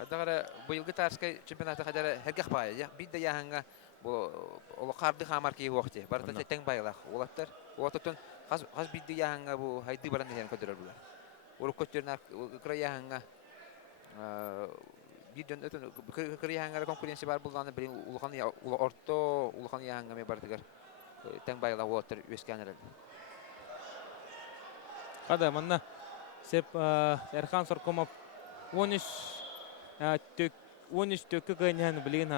Адагара быйылгы Тарскай чемпионаты хадара хергах бай, я бидде яһанга бу ол карды хамар ки вакыты. Барда тең байлах. Олаттар, олаттан хаз бидде яһанга бу хайды баран дигән көтөрөр булар. Ул көтөрнәр кыры яһанга бидден өтөн кыры яһанга конкуренция бар булганы бир улган орто улган яһанга ме бардыгар. Тең байлах олаттар өскәнер. Қада, манна сеп Эрхан Соркомов 13 төккі қайнияны білген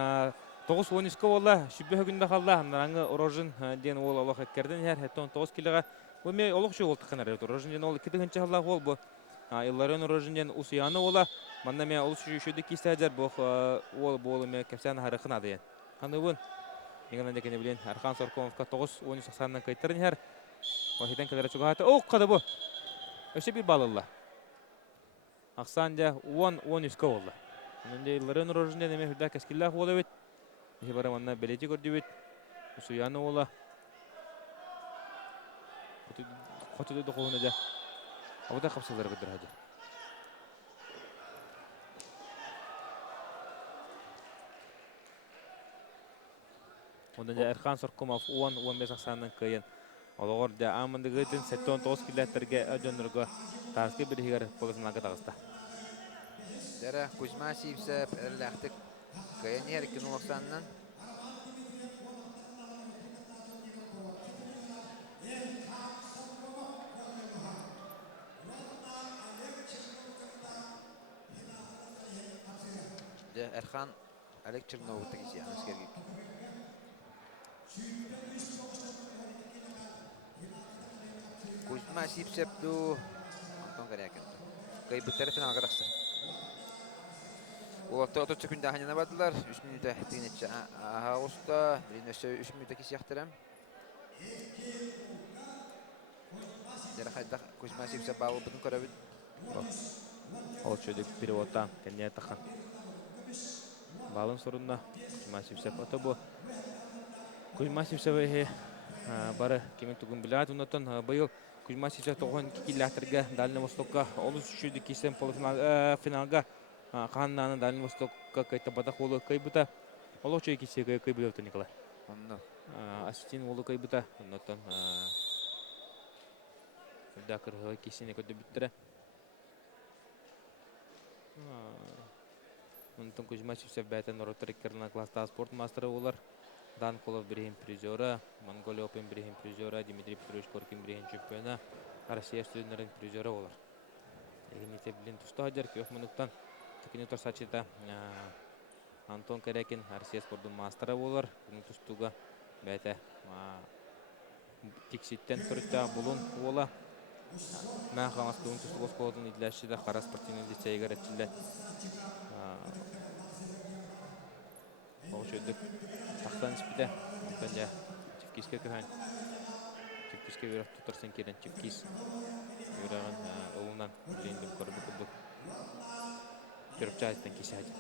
9-13-кі ола шүббе күнді қалда аңы орожын ден ол олық әккерден әр 9 келіға бұл ме олық шу олды қанар орожын ден ол 2-гінші қалда ол бұл Илларен орожын ден ұсияны ола манна ме ол шүді кейсті әдер бұл ол болы ме кәпсәні харықын ады ен қаны бұн еңінен декені білген Эрхан Соркомовқа 9-13 сақсанынан қайттырын әр Вахиден кәлері чуға хаты оқ қады бұл өсе бір балылла Ақсанда 10-13-кі олды Нунде Илларен орожында неме хүрдә кәскиллах ола бит. Ехи бара манна белети көрді бит. Усуяны ола. Хотыды доқуына да. Абыда қапсылары бұдыр хады. Ондан да Эрхан Соркомов 10-15 ақсанның кайын. Олығыр да амынды ғытын 7-9 килеттерге өдөніргі тарысқы бір хигар полысынаға тағыста. Дәрі Кузьмачев сәп әрләқтік кайын еркін олықсанынан. Эрхан Олег Черновый кесі әскергек. Кузьмачев сәпту Антон Карякин. Кайбыттары финалға тақсыр. Оларта 30 секунда ханена бадылар. 3 минута тегенетші Ağustos'ta. Birine 3 минута кесі яқтырам. Жара хайда Кузьма Сипсеп балы бутун көрөбүт. Ол чөйдік переводтан кәне таққан. Балын сұрында Кузьма Сипсеп аты бұл. Кузьма Сипсеп бары кемек түгін білет. Онытын бұйыл Кузьма Сипсеп тоғын кекелі Дальний Востокқа олыс үшуді кейсен полуфиналға қаннаны Дальний Востокқа кайта батақ олы кайбыта. Олы чөй кейсе кайбыта өтті Николай. Онно. Ассистин олы кайбыта. Онытын Дакыр кейсене көді біттірі. Онытын Кузьма Сипсеп бәйтін Роторикерна класста спорт мастері олар. Дан Колов бірген призера, Монголия Опен бірген призера, Дмитрий Петрович Коркин бірген чемпиона, Россия студентерін призера олар. Егенете білін тұсты ғадар, көк мұнықтан түкіне тұрсачыда Антон Карякин Россия спорттың мастері олар. Күнің тұстыға бәйті тексеттен тұрытта бұлын ола. Мән қаңас күнің тұсты ғоспалардың идләшіде қара спортивный лицейгер әтчілі. Ол шөйдік тақтан іспіде. Онтан жа Чевкиске көйін. Чевкиске өріқ тұтырсын керен Чевкис. Өріғын ұлынан үлейіндім көрді күлдік. Көріп жағызден кесе әді.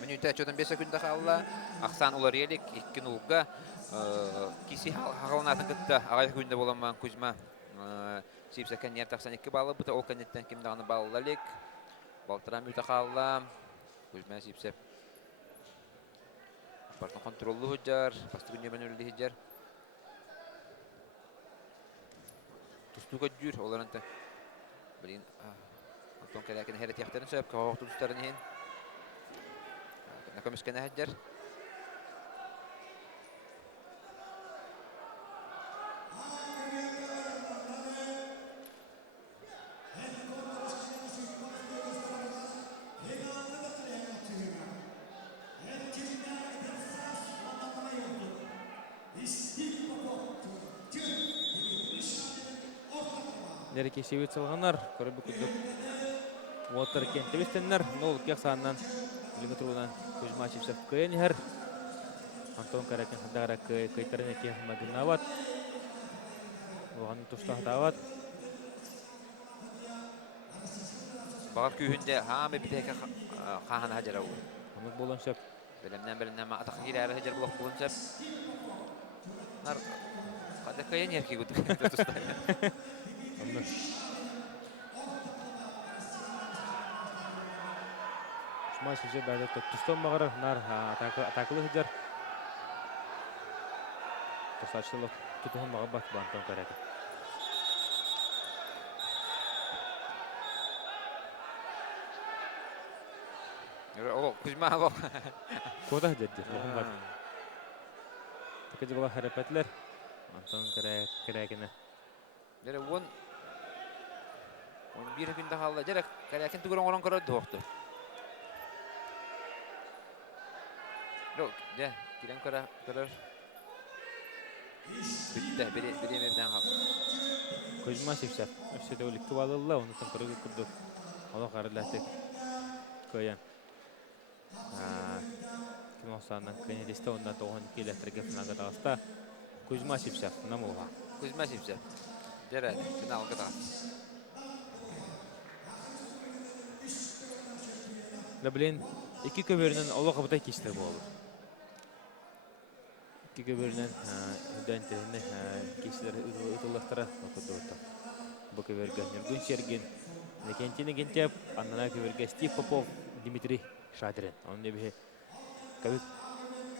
Минута 45 секунда қалла. Ақсан олар елік 2 нулға. Киси хағалынатын күтті ағай күнде боламан Кузьма Сипсеп кәнер 92 балы бұта. Ол кәнеттен кемдағаны балылы лек. Балтыра минута қалла. Кузьма Сипсеп. Партын контроллы хүджар. Басты күнде мен өлді хүджар. Тұстуға жүр оларынты. Білін Антон Карякин хәрет яқтарын сөп. Қауақты тұстарын ең. Накомис кәне хәджар. Нәреке севет салғанар, көрібі күдік. Уотыр кенті бестенлер, нол кек сағынан үліңі тұрғынан Кузьма Сипсеп көйен әр. Антон Карякин қандағыра көйттеріне кең мәділін ават. Оғанын тұштағыда ават. Бағар күйінде хаме бітеке қағаны хәджар ауы. Амық болын сөп. Білімнен атақын кері әрі хәджар бұлақ болын сөп. Нар қады көйен ерке күдік тұстайды. Кузьма Сипсеп бәді тұстан бағыры нар атақылы хәджар. Тұрсатшылық тұтығын бағыр бат Антон Карякин. Кузьма ағық. Кода хәджар. Тәкәді бұға әрәпәтілер. Антон Карякин'і. Жәрі 11 күнді қалды. Жәрі Карякин түгірін орын көрді оқты. Жоқ, жә, керен көрір. Бүтті, беремерден қап. Кузьма Сипсеп. Өпсеті өлікті балылы, оны тұнқырығы күрді. Олық арыләтік көйен. Кім оқсанынан көнелесті, ондан тоғын келетірге финалға тағыста. Кузьма Сипсеп, намылға. Кузьма Сипсеп. Жәрі, финалға тағыста. Ләбілен, екі көберінен олы қабытай кестір болды. Екі көберінен үдән тәріне кестілер ұтылықтары оқыды өтті. Бұл көберге Нергун Серген, Некентені Кентеп, аннана көберге Стив Попов, Дмитрий Шадрин. Оның дебе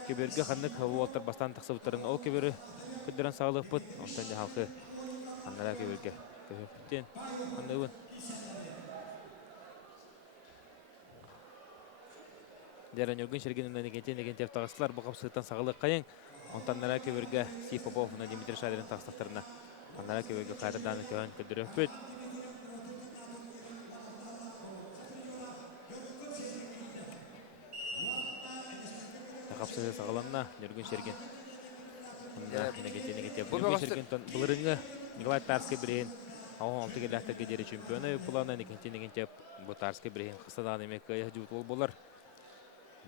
көберге қандық олықтар бастан тақсыбыттарын ол көбері күддерін сағылық бұд. Онтан де халқы аннана көберге көберттен қандығын. Дәрі Нергун Сергенімді Некентеп тағыстылар бұл қапсығыттан сағылық қайын. Онтан нара көберге Стив Попов, Дмитрий Шадрин тақсықтарына Анара кебеге кайрадан көн көдөрөппүт. Тақапсыз сағаланна Нұргүн Серген. Бұл Нұргүн бағашты- Серген бұлырыңы Николай Тарский бірейін ауын 6 келәқтірге дері чемпионы ұпыланы некентен бұл Тарский бірейін қысадан емек жуыт ол болар.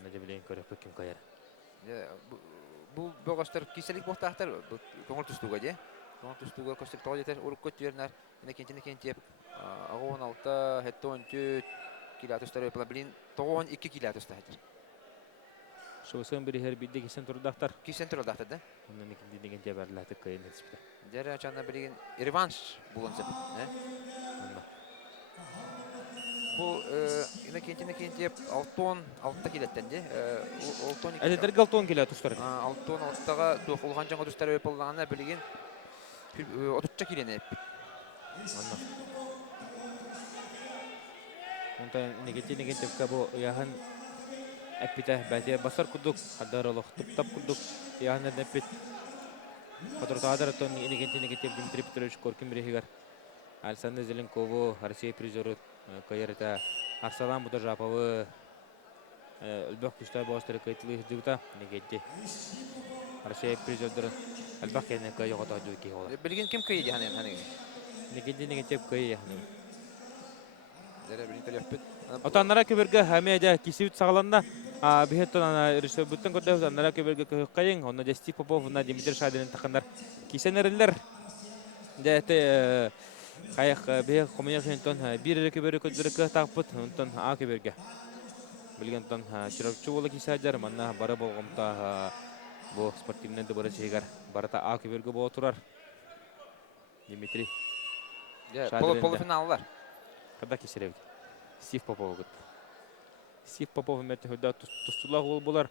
Нәде білейін көріп кім қайыр. Бұл бөгөстөр киселик бохтахтар көңүл түстүгө же. Көңүл түстүгө көстүк тоолетер урук көтүернер. Эне кентип агон алта хеттон түт килатустар өпла билин 92 килатустар. Шоусын бір хер бидде кесен тұрдақтар. Кисен турдахтар да. Ондан некентен бәрләті қайын етсіпті. Жара чана билин реванш булынса бит, Бу эне кентип алтон алтта килеттен же. Алтон Әлетер галтон келі тұстар. алтон алттага тухулган жаңа тустар өпөлганы билин 30 килене. Онтан некентен кабо яхан әппіті бәте басар күдік, адар олық тұптап күдік, яхан әппіт. Патрутадыр тон некентен Дмитрий Петрович Коркин бірегігер. Александр Зеленкову, Россия призоры кайырыта. Арсалан бұда жапавы үлбәк күштай бағыстары кайтылы жүгіта некетте. Россия призордары әлбәк кәне кайы ғата жүгі кей ола. Билин ким кайы жаны? Некетте кайы яхны. Жара билин төлөппүт. Отаннара көберге хәмәдә кисивит сағаланна. Бихеттон ана Республикадан көрдө аннара көберге көйкәйин. Онда Стив Попов, на Дмитрий Шадинин тақандар кисенерлер. Дәте қайық бе коммуникациятон бир көберге көдөргө таппыт. Онтон а көберге. Билгентон чирапчу бола кисәҗәр. Манна бары болгомта бу спортивный дебары чегар. Барата а көберге бо турар. Дмитрий. Полуфиналлар. Када кисеребит. Стив Попов гыт. Стив Попов мәте хөдә тустулар ул булар.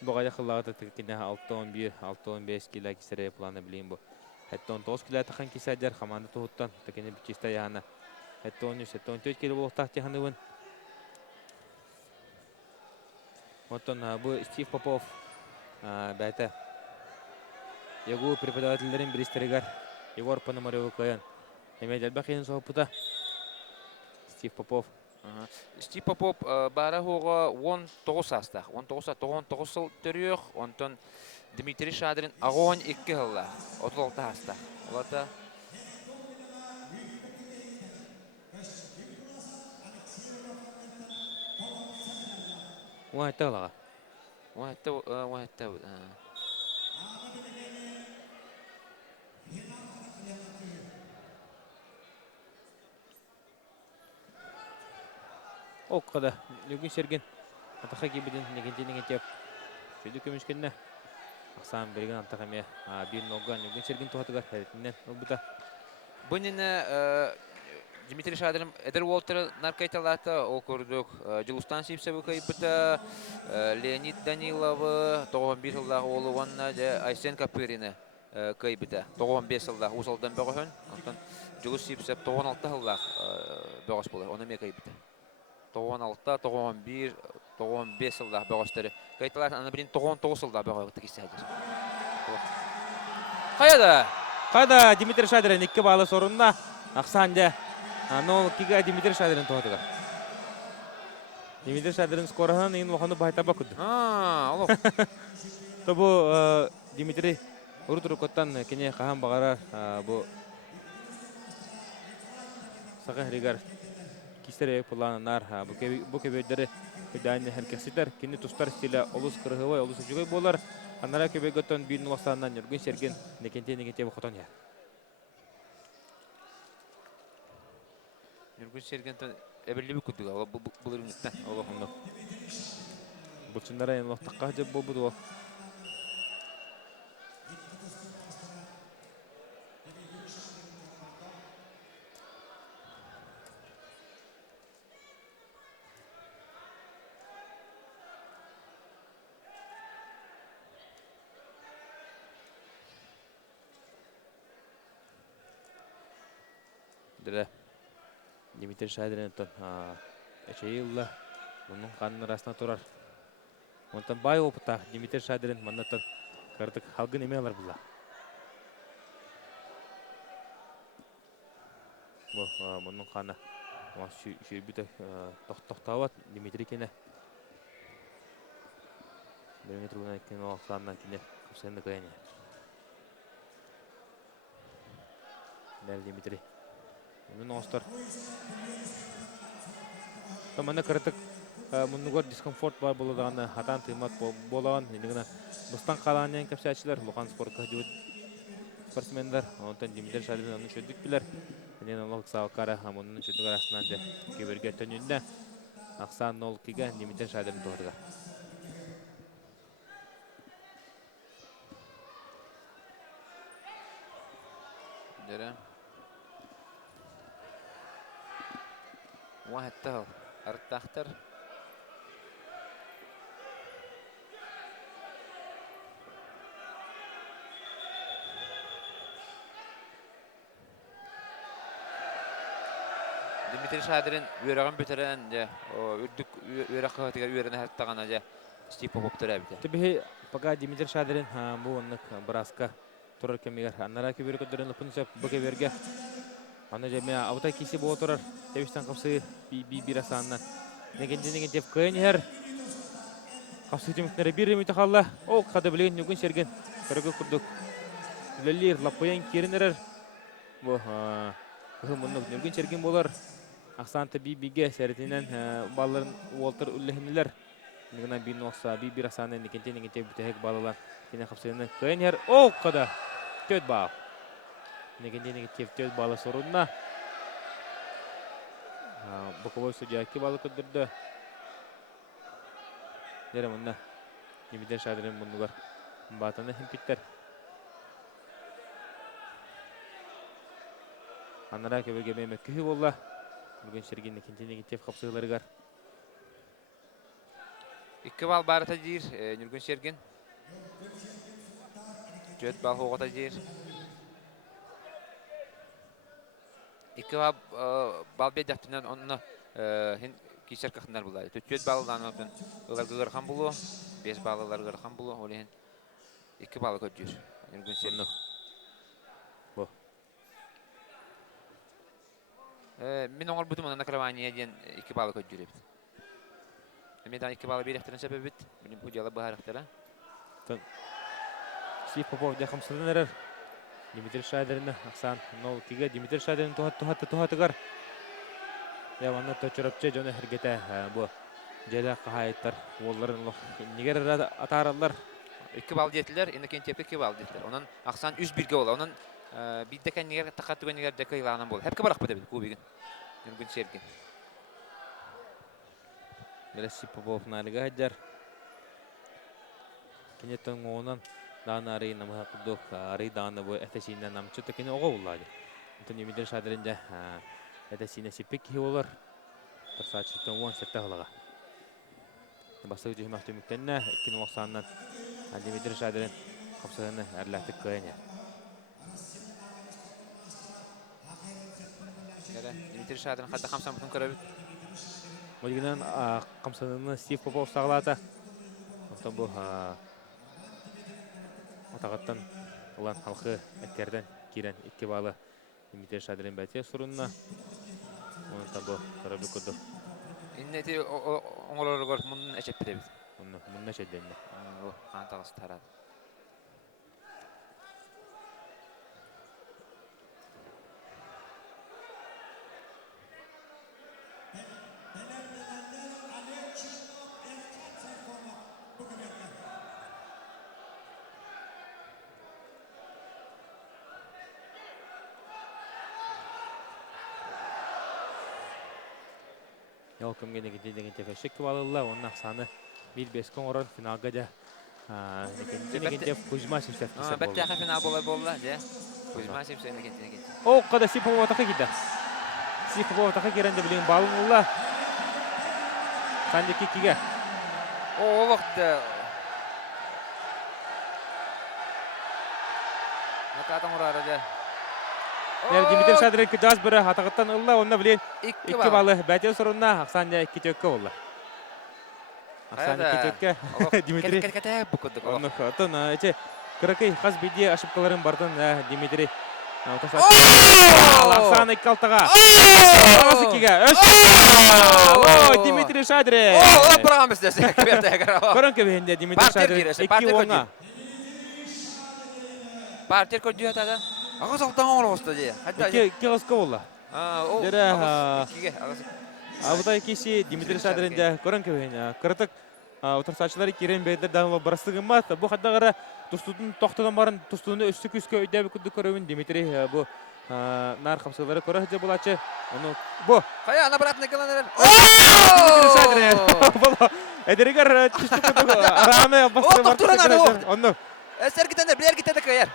Буга якынларда текене 6-11, 6-15 кило кисере планы билем бу. Хәтта 19 кило тахан кисәдер команда туттан текене бичистә яна. Хәтта 13-14 кило булып тахты ханыбын. Оттан бу Стив Попов бәте. Ягу преподавательләрен биристергәр. Егор Пономарев каян. Эмедел бахин соһопута. Стив Попов. Стив Попов бара хога 19 саста. 19 сыл төрөк, онтон Дмитрий Шадрин агон 2 жылла. 36 аста. Олата Уайталага. Уайтта. Оққада Нұргүн Серген атақа кебеден негенде сөйді көмішкенне ақсан берген антақа ме бір нолға Нұргүн Серген туғатығар әретінен ұлбыта. Бұніне Дмитрий Шадрин Эдер Уолтер наркайталата ол көрдік. Жылустан Сипсевы кайбыта, Леонид Даниловы 91 жылдағы олы ванна Айсен Капырины кайбыта. 95 жылдағы ұсалдан бәғі хөн. Жылус Сипсев 96 жылдағы бәғыс болы. Оны ме кайбыта. 96, 91, 95 жылдағы бәғыстары. Кайталар аны бірін 99 жылдағы бәғықты кестәдір. Қайда Дмитрий Шадрин 2 балы сорынна ақсанды. Но кига Дмитрий Шадрин туғатығар. Дмитрий Шадрин скорыған ең оғаны байтаба күдді. Алло. Тобу Дмитрий ұры-тұры көттен кене қаған бағарар бұл сақын регар кистере планнар бу кебедери көдәне һәркәситер кине тустар стиле олус кырыгы олус жүгөй болар анара кебегөтөн бир нуастан Нұргүн Серген некенте бохотон я Нұргүн Серген эбелли бүкүдүг ал булырыңыттан Аллахумма бутсындара ен лохтакка жеп болбуду ол Дмитрий Шадрин эчейилла мунун канын расына турар. Онтан бай опыта Дмитрий Шадрин маннатан кырдык халгын эмелер була. Бу мунун хана шүйбүтө токтоктабат Дмитрий Кене. Берене трибуна экен октандан кине капсыны каяне. Дәл Дмитрий. Мунун остор. Тамана кыртык мунугор дискомфорт бар болуганы хатан тыймак болгон. Инегена бустан каланын кепсәчләр Лухан спортка жибет спортсмендар. Онтан Дмитрий Шадин аны чөдүк билер. Менен олог савкара мунун чөдүк арасынан да кеберге төнүндө Аксан 0-2-ге Дмитрий Шадин тоғырға. Дәрі. Уахетті арттақтыр. Дмитрий Шадырын үйреген бөтерен үрдік үйраққа өтігер үйрені әрттағана Стив Попов түрі әбіті. Тибихи пока Дмитрий Шадырын бу оннық браска турар кемегер. Аннара кебері көдірін лыпынысып бұкеберге. Аны жеме аута киси бол турар. Тебістен қапсы бир асанынан. Негенде теп көйін ер. Қапсы теміктері бір ремейті қалла. Ол қады білеген нүгін серген. Көрігі күрдік. Үлелер лаппаян керін әрір. Бұл мұнық нүгін серген болар. Ақсанты биге сәрітінен баларын Уолтер үлләхінілер. Негенен бин оқса бир асанынан негенде бүтәйік балалар. Кене қапсыны көйін ер. Ол қада. Төт бал. Негенде төт балы сорунна. Боковой судья балы көдірді. Дәрі мұнна. Дмитрий Шадырын мұнығар. Батаны хімпеттер. Аннара көбірге мәмек күйі болла. Бүгін шергенде кентенеге теп қапсығыларығар. 2 бал барыта жер, Нүргін Серген. 4 бал хоғыта жер. 2 бал бет жақтынан онына кейсер қақындар болады. 4 балыдан олар ғырған болу, 5 балылар ғырған болу, олеген 2 балы көт жер. Нүргін Серген. Мен оңыр бұтым онына Кравания ден 2 балы көт жер епті. Медан 2 балы беректерін сәбі бит. Бұны бұдиялы бағарықтара. Стив Попов дәқымсыдың әрір. Дмитрий Шадырыны Ақсан 0-2-ге. Дмитрий Шадырын тухаттығар. Яванны төчіріпче жоны әргеті бұл жайлы қағайыттар. Оларын негер атаралар. 2 бал детілер, енекен тепке 2 бал детілер. Онын Ақсан 101-ге ола. Онын биддекен негер тақаттыға негер дәкі илағынан бол. Әпке барақ бөті біді көбеген. Нүргін Серген. Стив Попов нарыға әдер. Кенеттен оңынан даны арый намыға құдық, арый даны бұл әтәсейінен намчыты кені оға олады. Онтан Дмитрий Шадырында әтәсейіне сеппек кей олар. Тұрсатшыттың оң сәтті ғылыға. Бастығы жүхімақ төміктеніне 2-90-нан Дмитрий Шадырын қапсығыны әрләтік көйіне. Дмитрий Шадырын қадда қамсан бұтын көрі біт. Мөлгінен қамсаныны Стив Попов сағылаты. Онтан бұл отағаттан ұлан халқы әктерден керен 2 балы Дмитрий Шадырын бәте сұрынна. Онтан бұл көрі күрді. Иннети оңылырығыр мұнын әшеп біде біт. Мұнын әшедденді. Қантағыз тарады. Ялкым генеге деген тефешек балылла, оның ақсаны 1-5 орын финалға да негенде Кузьма Симсев кесер болды. Бәттәқі финал болла, де. Кузьма Симсев негенде. О, қада Стив Попов атаққа кеді. Стив Попов атаққа керенде білген балың ұлла. Сәнде кекеге. О, вақты. Накатың ұрары де. Дмитрий Шадырын жаз бірі атақыттан ұлла, онына білген 2 2 балы бәте сұрынна, Ақсанде 2 төкке олла. Ақсанде 2 төкке Дмитрий. Кәтәк бұқыдық. Онық, отын, кірекей қаз бейде ашыпқаларын бардын Дмитрий Ларсан иккалтага. Дмитрий Шадрин. О, брамыз десе, квертегер. Көрөнкө бенде Дмитрий Шадрин. Iki оңа. Партер көрдү атада. Агыз алтан оңлосты же. Iki кылыска болла. Дере абытай киши Дмитрий Шадрин де көрөнкө бенде. Кыртык утарсачылар кирен бейдер даңлы барыстыгымат. Бу хаддагара тустудун токтодан барын тустуну өссү күскө өйдөбү күдү көрөбүн Дмитрий бу нар капсылары көрө же булачы. Ону бу. Кая ана обратно келанер. Дмитрий Шадрин. Бу эдеригер түстүк араны басты бар. Ону. Эсер гитенде, билер гитенде каяр.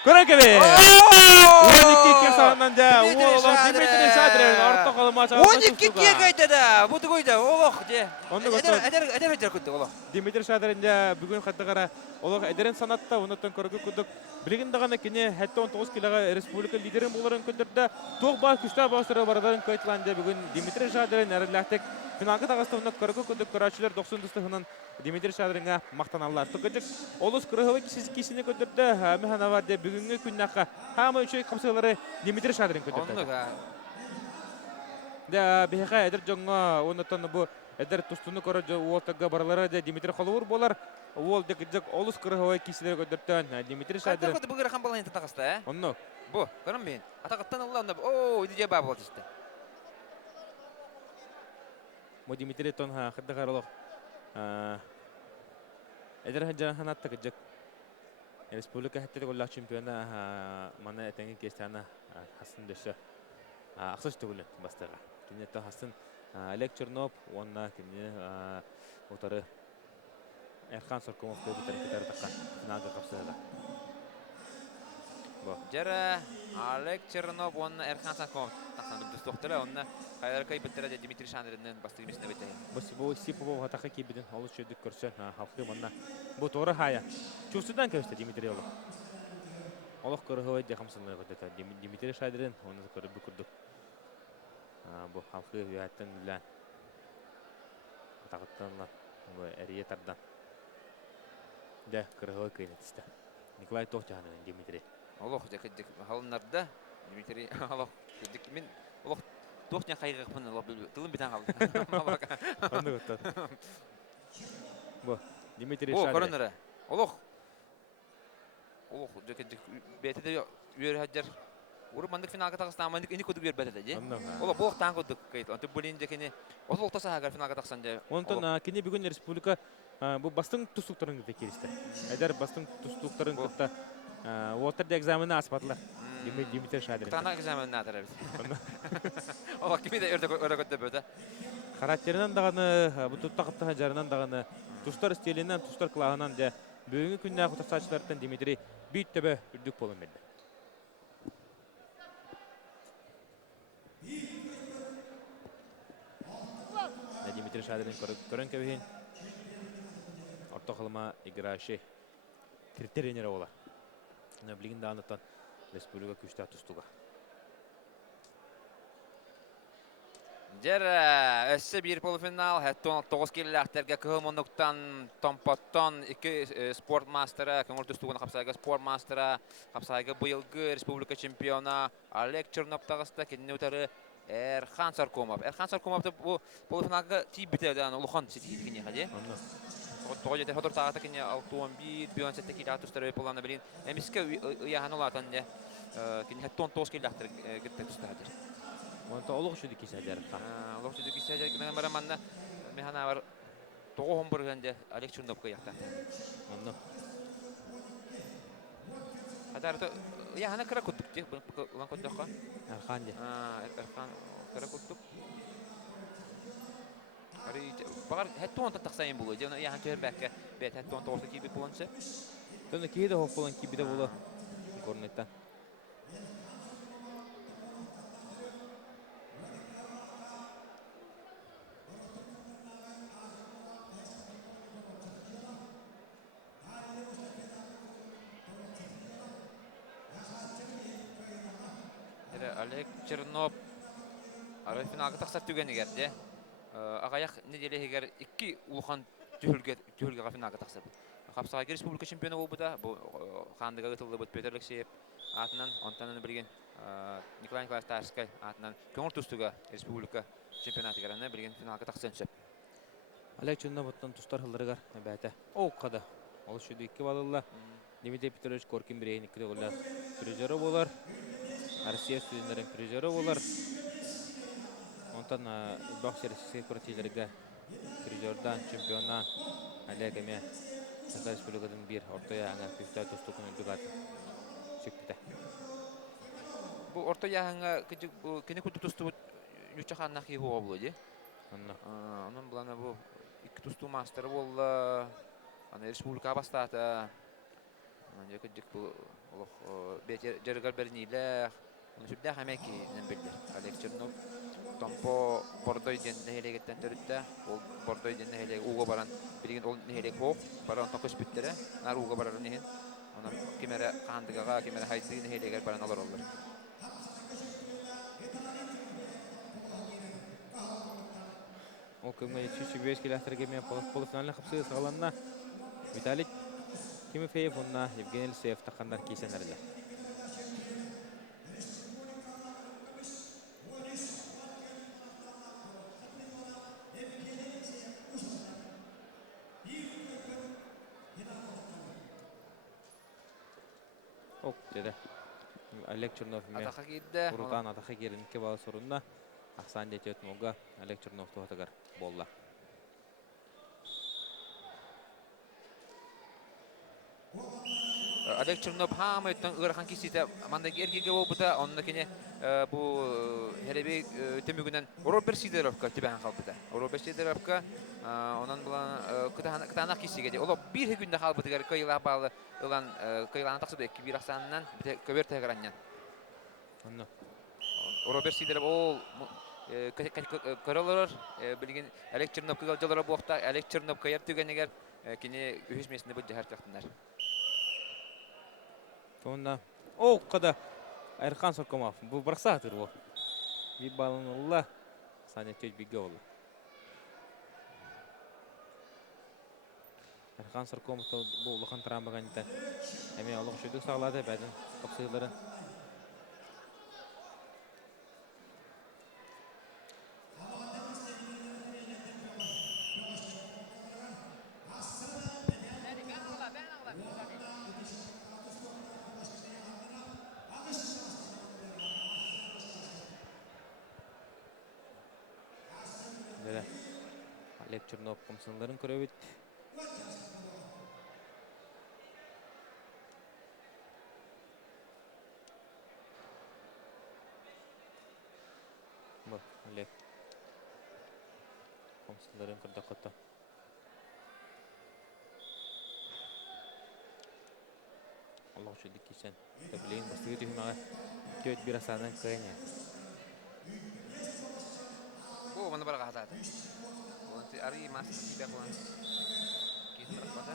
Көрөнкө бе. 12 кесанан да. Дмитрий Шадрин орто калмача. 12 кегейде да. Буту койду. Олох же. Эдер күттү олох. Дмитрий Шадрин да бүгүн каттыгара олох эдерен санатта онотон көргө күдүк. Билигин дагана кене 19 килога республика лидерин боларын көтөрдө. Тог бар күчтөр басыры бардарын көйтланды бүгүн Дмитрий Шадрин арылактык финалга тагыстыгына көргө күдүк көрөчүлөр 90-дыстыгынан Дмитрий Шадринга мактаналар. Төгөжүк олус кырыгы кишини көтөрдө. Механа бар деп бүгүнгү күннакка хамы үчөй капсылары Дмитрий Шадрин көтөрдө. Да беха эдер жоңго онотон бу эдер тустуну көрө уолтага баралары да Дмитрий Холовур болар. Ол дегек олус кырыгы кишилер көтөрдө. Дмитрий Шадрин. Кайда бугура хам балан тагыста, Онно. Бу, көрөм мен. Атагаттан Аллахна. О, иди жаба болду исте. Мо Дмитрий тон хаддагарылык. Эдер ханатта гыжык. Республика хаттык оллах чемпиона мана этенги кестана хасын дөшө. Аксыз түгүлүн бастыга. Кинетте хасын Олег Чернов, онна кине отары Эрхан Саркомов көбүтөр таккан финалга капсырды. Бу. Жара Олег Чернов, онна Эрхан Саркомов таккан дустуктара, онна кайдар кайбыттара Дмитрий Шадринен бастыгы мисне бете. Бу Сипов атака кибиден алыс чөдүк көрсө халкы монна. Бу тора хая. Чусудан көстө Дмитрий Олег. Олег көрөгөй де хамсынлы көтөтө. Дмитрий Шадрин оны көрүп күрдүк. Бу халкы яттан билен атагыттан бу эрие тардан. Да көрөгөй кыйнатты. Николай Тохтянын Дмитрий. Олох дек халнарда Дмитрий Олох дек мен Олох Тохтян кайгы кыпын Олох тылын битен калды. Аны көтө. Бу Дмитрий О, Шадрин. көрөнөрө. Олох дек бетеде үйөр хаджар. Урмандык финалга тагыстан мандык эни көдүк бербетеде же. Олох болук таң көдүк кайт. Антып булин декени Олох тасагар финалга тагсан же. Онтон кини бүгүн республика бу бастың тустуктарын да киристе. Эдер бастың тустуктарын кытта Water экзамены аспатлар. Дмитрий Шадрин. Тана экзамены атырабыз. Олох кимде өрөгөттө бөтө. Характеринен даганы бу туттакыптан жарынан даганы тустар стилинен тустар кылагынан да бүгүнкү күндө кутасачылардан Дмитрий биттебе үрдүк болон берди. Дмитрий Шадрин көрөнкө бейин орто кылма играши тренери болар. Билигин да анытан республика күчтө тустуга. Жара өссө бир полуфинал, 9 киллертерге көмөнүктан Томпоттон 2 спорт мастера, көңүл тустугуна капсайга спорт мастера, капсайга быйылгы республика чемпиона Олег Чернов тагыста кенне утары Эрхан Саркомов. Эрхан Саркомов бу полуфиналга тийбитеден улухан сетигине хаде. Тогож эте хотор тагата кенне автомобиль бион сеттеки датустары планы билин. Эмиске яханулатан де кенне 9 киллертер гитте тустадыр. Монта олуг шуды кисәдер. Олуг шуды кисәдер мен бараманна механа бар 9 бергенде Олег Черновка якта. Онно. Адарта яхана кыра куттук те лан куттукка. Эрхан де. Эрхан кыра куттук. Ари багар хеттон тактаксайын булу. Жана яхан төрбәккә бет хеттон тоғысы киби буланчы. Төнө киде хоп болан кибиде болу. Горнеттан. Олег Чернов ары финалга таксат түгенигер же. Агаяк неделе егер 2 улухан түйүлгө финалга таксат. Капсаға республика чемпионы болбута. Бу хандыга гытылды бут Петр Алексеев атынан, онтан билген Николай Николаевич Тарскай атынан көңүл тустуга республика чемпионаты гараны билген финалга таксынчы. Олег Чернобыттан тустар хылдырыгар бәті. Оу қады. Ол үшіді 2 балылла. Дмитрий Петрович Коркин бірейін 2 олар призері болар. Россия студентлерін призері болар. Онтан боксер секретилерге призердан, чемпионна Олег әме Сақа Республикадан бір ортая аңа күфті тұстықын үндігат сөкпіті. Бу орта яһаңа кини куту тусту нүчө ханна хи хоо болду. Анан булана бу икки тусту мастер болду. Аны республика бастата. Анан жекик бу бетер жергал берниле. Аны сүддә хамеки нәмбелдер. Олег Чернов Томпо бордой денне хелегеттен төрүттә. Ол бордой денне хелег уга баран билген ол хелег хоо баран токос биттере. Нар уга баран нехен. Анан кемере кандыгага кемере хайдыгын хелегер баран алар олар. Ол көңгөй 305 келәстерге мен полуфиналны қапсы сағаланна Виталий Тимофеев, онна Евгений Лисеев тақандар кейсенерді. Оқ, деді. Олег Чернов Атақа кейді. Урутан атақа керінке балы сұрында. Ақсан деті өтін олға Олег Чернов тұғатығар болла. Олег Чернов хамы өттен ұрақан кесейті маңдagi әргеге болбыта, онына кене бұл херебей төмігінен Роберт Сидоровка тібән қалбыта. Роберт Сидоровка онан бұлан кытанақ кесейге де. Олы бір күнде қалбытығар көйіла балы көйланы тақсыды екі бір ақсанынан көбер тәғіраннан. Роберт Сидоров ол көрілер білген Олег Чернов кығал жолары боқта, Олег Чернов көйер түгенегер кене үйіз месінде бұл жахар қақтындар. Сонда, оу қада Айрхан Соркомов, бұл бірақса атыр бұл. Bir balın Allah, sana tüy bir gol. Erkan Sırkomov da bu uluğun travmağında. Hemen uluğu şöydük sağladı, bədin kapsayıları. Олег Чернов комсынларын көрөбүт. Бұл Олег комсынларын көрдіқытты. Allah şöyle kişen. Tabileyin bastığı tühümağa köt bir asanın kıyanya. Bu bana bırak hata. Nanti hari masih tidak pulang. Kita pada.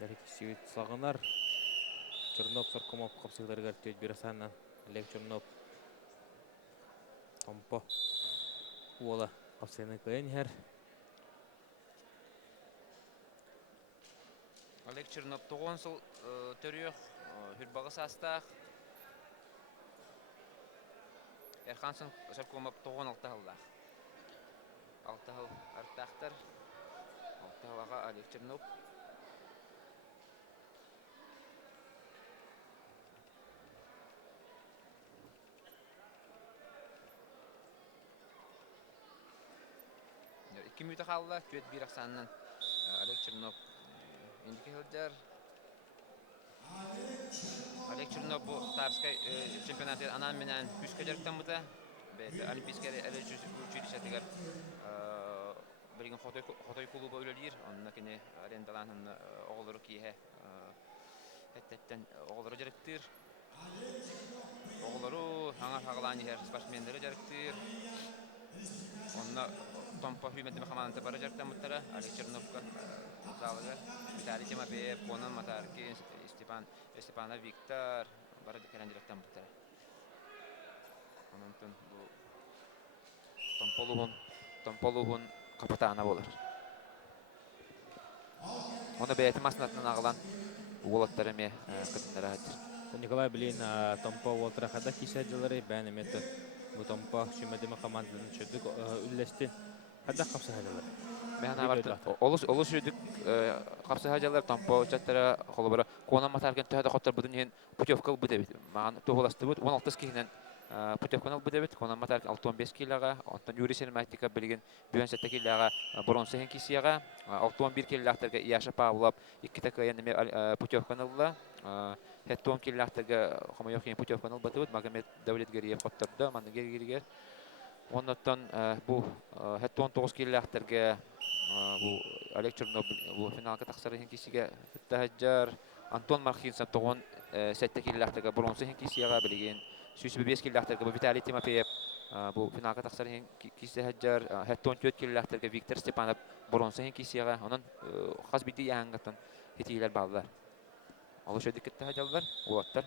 Dari kişi sağınar. Чернов Соркомов kapsıqları tüyt bir asanın. Олег Чернов. Tompo. Uola kapsığını kıyın her. Олег Чернов 9 жыл төрüyor. Hürbağı sastaq. Erkan Sırkomov 96 жылда. 6 жыл артақтар. 6 жылға Олег Чернов. İki minüte kaldı. Tüet bir aksanından Олег Чернов indiki hılcar. Олег Чернов bu Tarskay çempionatı anan menen 3 kajarıktan bu da. Olimpiskaya әлі училищетігер білген Xotoy klubu өлелер. Onunla kene arendalanın oğulları kiye həttetten oğulları jarıktır. Oğulları hangar hağılan yer sportsmenleri jarıktır. онна томпо хүймәтеме команда бара жартан муттара Олег Черновка залыгы Виталий Тимофеев конан матарки Степанов Виктор бара керен жартан муттара онтон бу томполугун капитана болар оны бәйтим аснатынан агылан уолаттар эме кытындара хатыр Николай Блин, Томпо Уолтера хада кисәҗләре бән эмет бу Томпо шимәдеме команданың чөдүк үлләсте. Хада капсаһалар. мен абарты олус үдүк капса хажалар тампо чаттара холбара кона матарген тәдә хаттар будын ен путевка бу дебит ман тугыласты бу 16 киһинен путевка бу дебит кона матар 65 килога онтан юрий синематика билген 97 килога бронза хен кисияга 61 килогтарга Яша Павлов 2 такая неме путевка нулла хеттон килогтарга хомойохин путевка нул батут Магомед Давлетгериев хаттарда ман гергерге оннан бу хеттон 9 килогтарга бу Олег Чернов бу финалга тахсары хен кисиге тахаджар Антон Мархинсон тогон 7 килогтарга бронза хен кисияга билген 35 килогтарга бу Виталий Тимофеев бу финалга тахсары хен кисигаджар хеттон 4 килогтарга Виктор Степанов бронза хен кисияга онон хас бити яңгатан хитилер балдар алыш өдүк тахаджалдар улаттар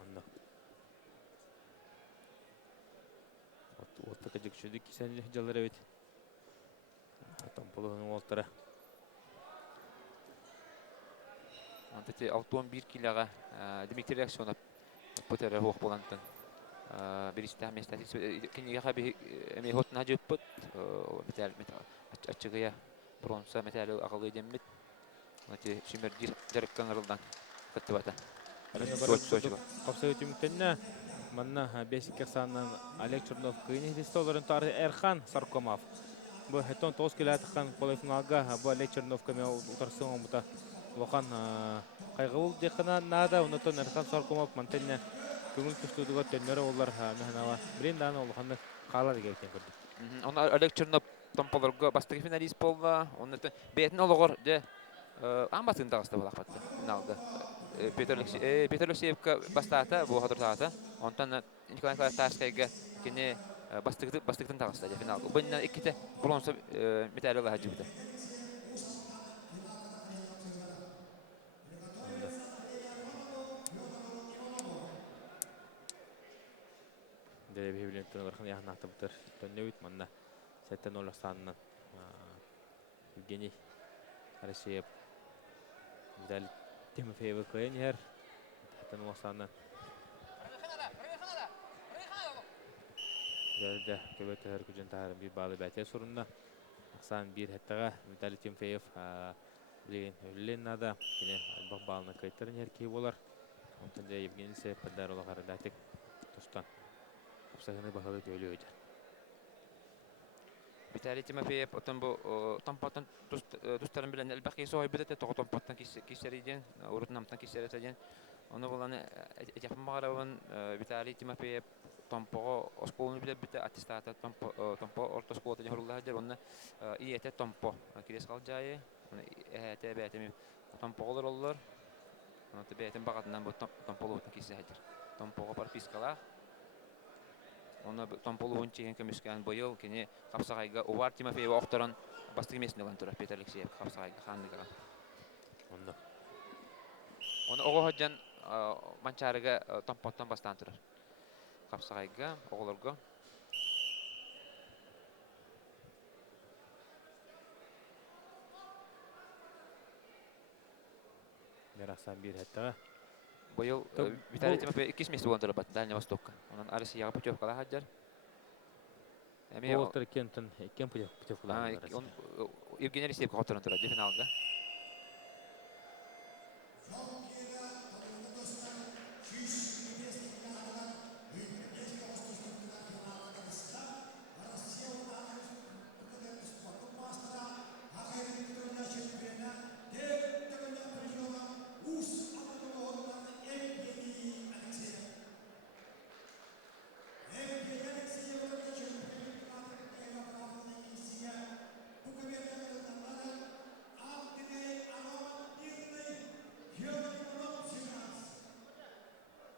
Анда. Уолтера жекшүдүк кисәҗләре бит. Томполугун Уолтера. антете 61 килога Дмитрий Аксенов путера хох болантын биристә местәти кинига хаби эме хотна җыппыт металл ачыгыя бронза металл агылы деммит ати шимер диреккан рылдан кыттыбата Капса үтүмтенне манна бесик саннан Олег Чернов кыйны листоларын тары Эрхан Саркомов. Бу хеттон 9 килоаткан полуфиналга бу Олег Чернов кеме утырсын бута. Лохан кайгыл декана нада унутон Эрхан Саркомов мантенне күңүл түстүдүгө төннөрө олар мехнава. Билин даны олханны калар деген көрдүк. Он Олег Чернов тамполорго бастыгы финалист болду. Оннан бетин ологор де амбатын дагыста булакпатты финалда. Петр Алексеевка бастата бу хатыртата. Онтан Николай Тарскайга кине бастыктын дагыста финалга. Бунна иките бронза медальга хаҗыбыта. Дәбе билен төнөрхөн яхна табытыр. Төннөйт манна 7-0 саннан Евгений Арсеев Виталий Тимофеев Клейнер 7-0 саннан Дәрдә көбәтәр күҗен тары бир балы бәтә сорунна 91 хәттәгә Виталий Тимофеев билен Леннада кине албак балны кайтырын ярки булар. Онтан да Евгений се подарылы гарадатык тустан Сагыны бахалы төлөй өйдер. Виталий Тимофеев отон бу тампаттан тустарын белән әлбәки сой битә тога тампаттан кисериден урытнамтан кисеретәдән. Аны буланы әҗәпме барабын Виталий Тимофеев тампого осколны белән битә аттестата тампо орта школада җырлар дә аны иете тампо кирес калҗае. Аны әтә бәтәме тампоглар оллар. Аны бәтәм багатыннан бу тамполотын кисәдер. Тампого парпискала Оны тамполугун чеген көмүскән быйыл кене Капсагайга Увар Тимофеев октаран бастыгы меснелән тора Петр Алексеев Капсагайга ханлыгы. Онда. Оны ого хаҗан манчарыга тампоттан бастан тора. Капсагайга оголорго. Ярасан бир хәттәгә Быйыл Виталий Тимофеев 2 месте булган тора Дальний Востокка. Онан Россияга путевкага хаҗар. Уолтер Кентон икән путевкалар. Евгений Арсеевка октаран тора финалга.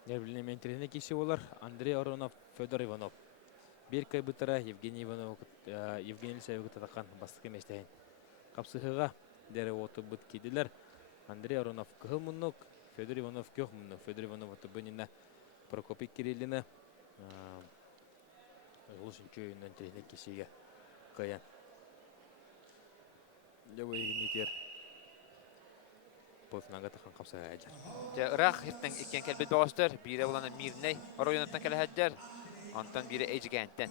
Нервлеме интернет киси олар Андрей Оронов, Федор Иванов. Bir кай бутара Евгений Иванов Евгений Лисаев татакан бастык эместейин. Капсыгыга дере оту бут кидилер. Андрей Аронов кыл муннук, Федор Иванов кёх муннук. Федор Иванов оту бынина Прокопий Кириллина Лушинчу ойундан техник кесиге каян. Левый генитер. Полфинага тахан капсыга ажар. Же ырах хиттен иккен келбет багыстыр. Бире буланы Мирней районаттан келе хаджар. Антан бире эжгенттен.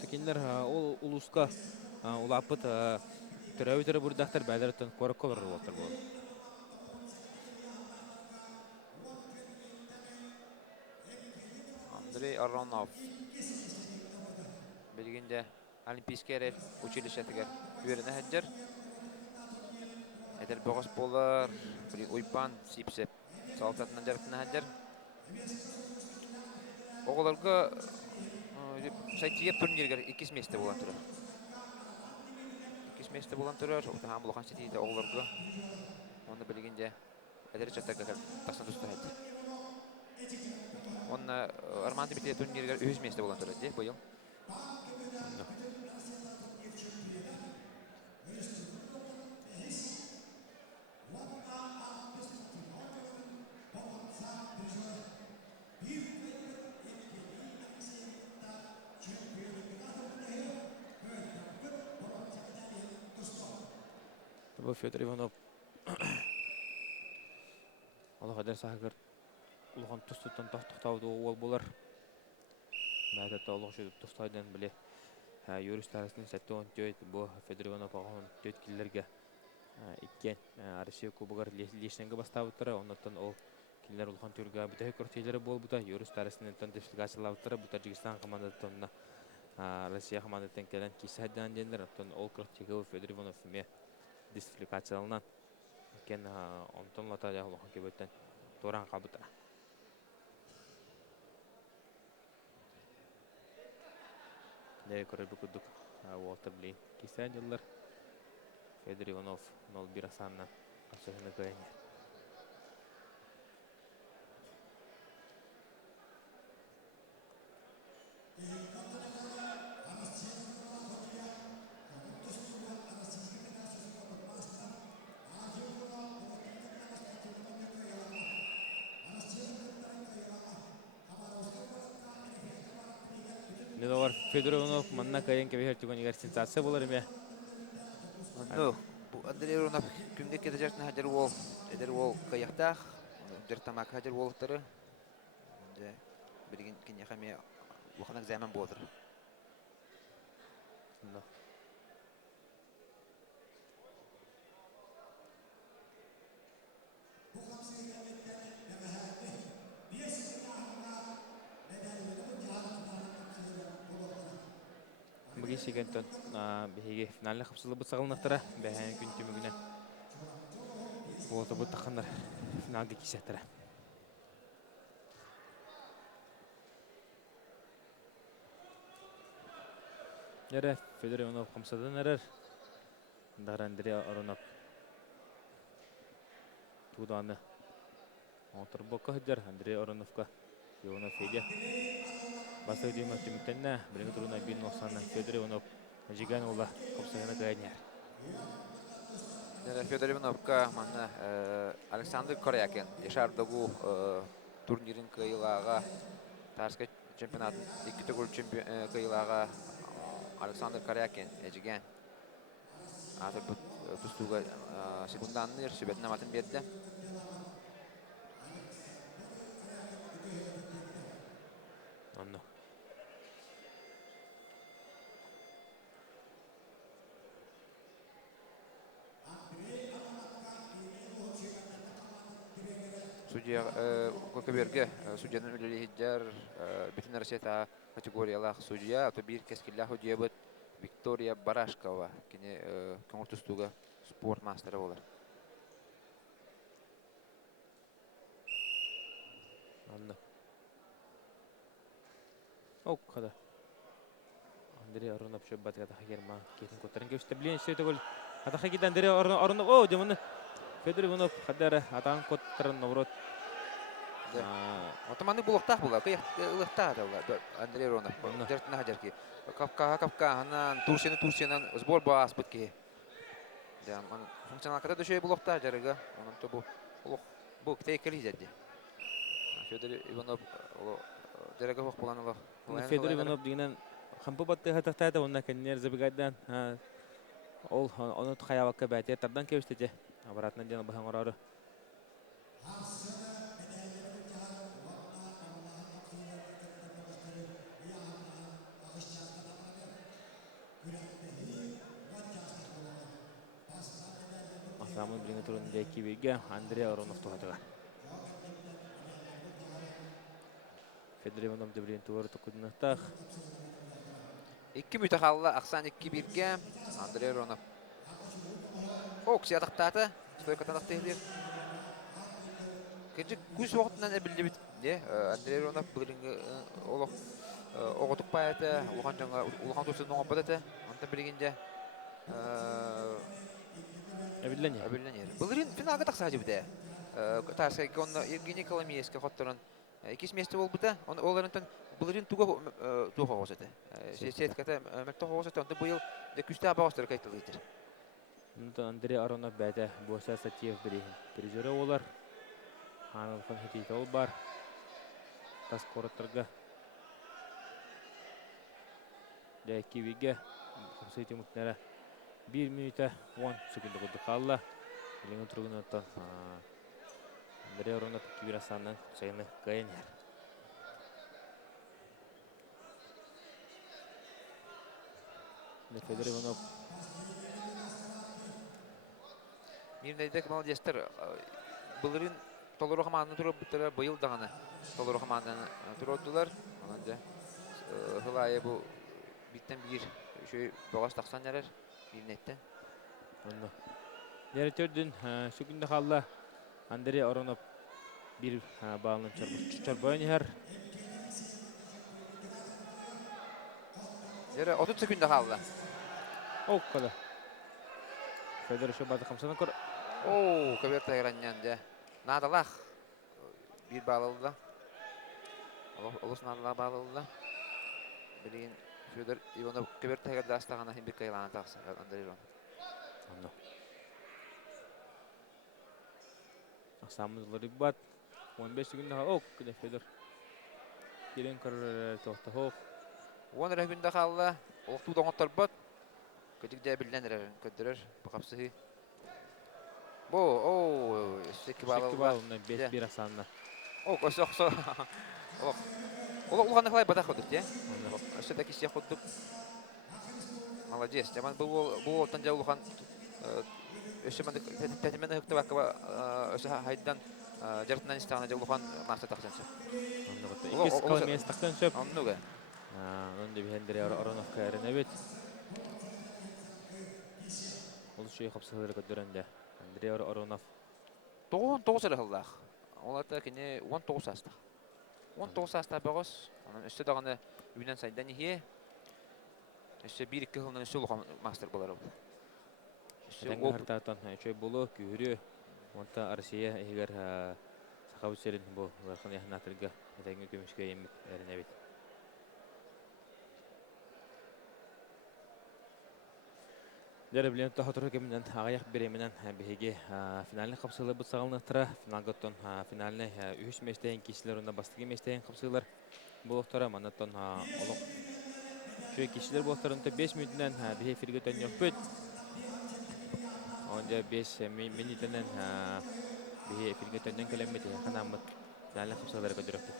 Текинлер ол улуска улапыт төрөүтөрө бурдактар бәдәртен короколор болтыр бул. Андрей Аронов. Билгенде Олимпийский училищетигер үйрәнә хаджар. Эдер багыс болар, bir уйпан сипсеп салтатынан жарыктан хаджар. Оголарга сайтиеп турниргер 2 месте булган туры. 2 месте булган туры, шул һәм булган сайтиде оголарга. Оны билгенде эдер чатага тасан тустайды. Оны Арманды бите турниргер 3 месте булган туры, ди, быел. Бұл Федор Иванов Аллах адар сағыр ұлған тұстыттан тақтауды ол болар. Мәдетті Аллах жөді тұстайдан біле юрист арасының сәтті он түйет бұл Федор Иванов ағын түйет келерге иккен Россия кубығар лешненге бастауыттыры. Оннаттан ол келер ұлған түрге бұтай көртейлері бол бұта. Юрист арасының тон дефилгациялауыттыры. Бұта Жигистан командатынна Россия командатын келен кесі әдден дендер. Ол көртеге Федор Иванов ме дисфликациялынан кен онтон лата жағылуға кебеттен торан қабыта. Дәй көрі бүкідік Уолтер Блейн кесі әділер. Федор Иванов 0-1 асанынан қасығыны көйінер. Недовар Федор Иванов манна кайын кебехер түгөнігер сенсация болар еме. Ну, Андрей Аронов күмде кетежертін хаджар ол, эдер ол каяқтақ, жыртамақ хаджар олықтары. Білген кене қаме ұқанақ зәмін болдыр. Бұғы сегентон бәйге финаліне қапсылы бұт сағылынақтыра бәйген күн түмігіне олты бұт таққандар финалге кесеттірі. Әрі Федор Иванов қамсадан әрір. Дағыр Андрей Аронов туғданы отыр бұққа хүддер Андрей Ароновқа Иванов еді. Басты өдеймі түміктенне біріңгі тұруына 1-90-нан Федор Иванов жиған ола қопсағына қайынер. Федор Ивановқа манна Александр Корякин ешардығу турнирин кайылаға тарска чемпионатын 2 түгіл кайылаға Александр Корякин әжіген атыр бұт тұстуға секунданныр сөбетін аматын берді. Онно. Судья Кокоберге, судьяның өлелі хиджар, бетін Россия категориялақ судья, аты бір кескілі судья бұд Виктория Барашкова, кені көңір тұстуға спорт мастері олар. Онно. Оқ, қада. Андрей Аронов шөп батыға тақы керма кетін көттарын көшті білен сөйті көл. Атақы кет Андрей Аронов, о, демоны Федор Иванов қадары атағын көттарын наурот Да. Отаманы булактах була, кыяк ылыктах да була. Андрей Ронов. Жертна хаджарки. Капка, Турсиянан сбор баас битки. Да, ман функционал ката дөшөй булактах жарыга. Онун тобу бу тейкер изәдди. Федор Иванов жарыга хок буланылы. Федор Иванов дигенен хампы батты хатактайда онна кеннер забегайдан ол оны хаябакка бәте тардан кебистеже. Обратно дена бахан орары. Асамын билиңе турунда кибиге Андрей Аронов тугатыга. Федор Иванов дебрин тугары тукуднатах. 2 мүтә халла Аксан 2-1-ге Андрей Ронов. Окси атактаты, стойкатан аттыйлар. Кече күз вакытынан әбилде бит. Андрей Ронов билиңе олох оготук паяты, улхан жаңга улхан турсын оңапты. Анта билигенде Әбілленер. Бұлырын финалға тақсағажы біде. Тарсқа онна Евгений Коломейский қоттырын. Екес месті бол біде. Оларынтын бұлырын туға ғосады. Сетката мәкті ғосады. Онды бұйыл күсті абағыстыры қайтылы етір. Андрей Аронов бәді Боса Сатиев бірейін. Призері олар. Анылқан хетейті ол бар. Тас қорыттырға. Дәйкі веге. Құмсайты мұтнәрі. 1 минута 10 секунды құлды қалла. Біліңі тұрғын өттен Андрей Аронов кибирасанның сайыны қайынер. Федор Иванов. Мирнайдек молодестер. Бұлырын толыру қаманын тұрып бұттары бұйыл дағаны. Толыру қаманын тұрудылар. Ғылайы бұл биттен бір бағас тақсан әрер. Билнеттен. Дәреттерден сүгінді қалла Андрей Аронов бір бағылын чарбайын әр. 30 секунда қалды. Оқ қады. Федор үші бады қамсаны көр. Көберті әйраннен де. Надалақ. Bir bağlalıda. Olus nadalaq bağlalıda. Bilin Fedor Ivanov köbert təgədə astağına bir qayılanı taqsın. Andrey Ron. Anno. Aksamızları bat. 15 sekunda oq kide Fedor. Kiren karır toxta hoq. 10 rəgündə qaldı. Oqtu doğotlar bat. Kötük də bilinlər ködürür. Baxapsı. Şeki bağlı 5-1 asanlar. Oqso. Уланы қалай бата ходык, те? Өсөдәки сия ходык. Молодец. Жаман бул тanja улхан өсөмән тәтемен хөктә бакка өсө хайдан жартынан истагына улхан маста тахсанчы. Икис калмес тахсан сөп. Аннуга. Онда Андрей Аронов кайрына бит. Ул шуй хапсалары көдөрәндә. Андрей Аронов. 9 рәхәллах. Олата кине 19 аста. 19 аста багыс. Анын өстө даганы үйнен сайдан ие. Өстө 1-2 жылдан өстө улхан мастер болар ул. Өстө артатан чөй боло күрү. Онта Россия эгер сахабычларын бу лархан яхнатырга тәңге көмүшкә эмик эренә бит. Дәрі білен тұхатыры кемінен ағаяқ беременен бігеге финалны қапсылы бұд сағылынықтыра. Финалготтон финалны 3 мештейін кешілер онда бастығы мештейін қапсылар болуқтыра. Манаттон олық шөй кешілер болуқтарында 5 минутынан біге фиргетен yok бөт. Онда 5 минутынан біге фиргетеннен көлемметі қанамыд финалны қапсылары көдірікті.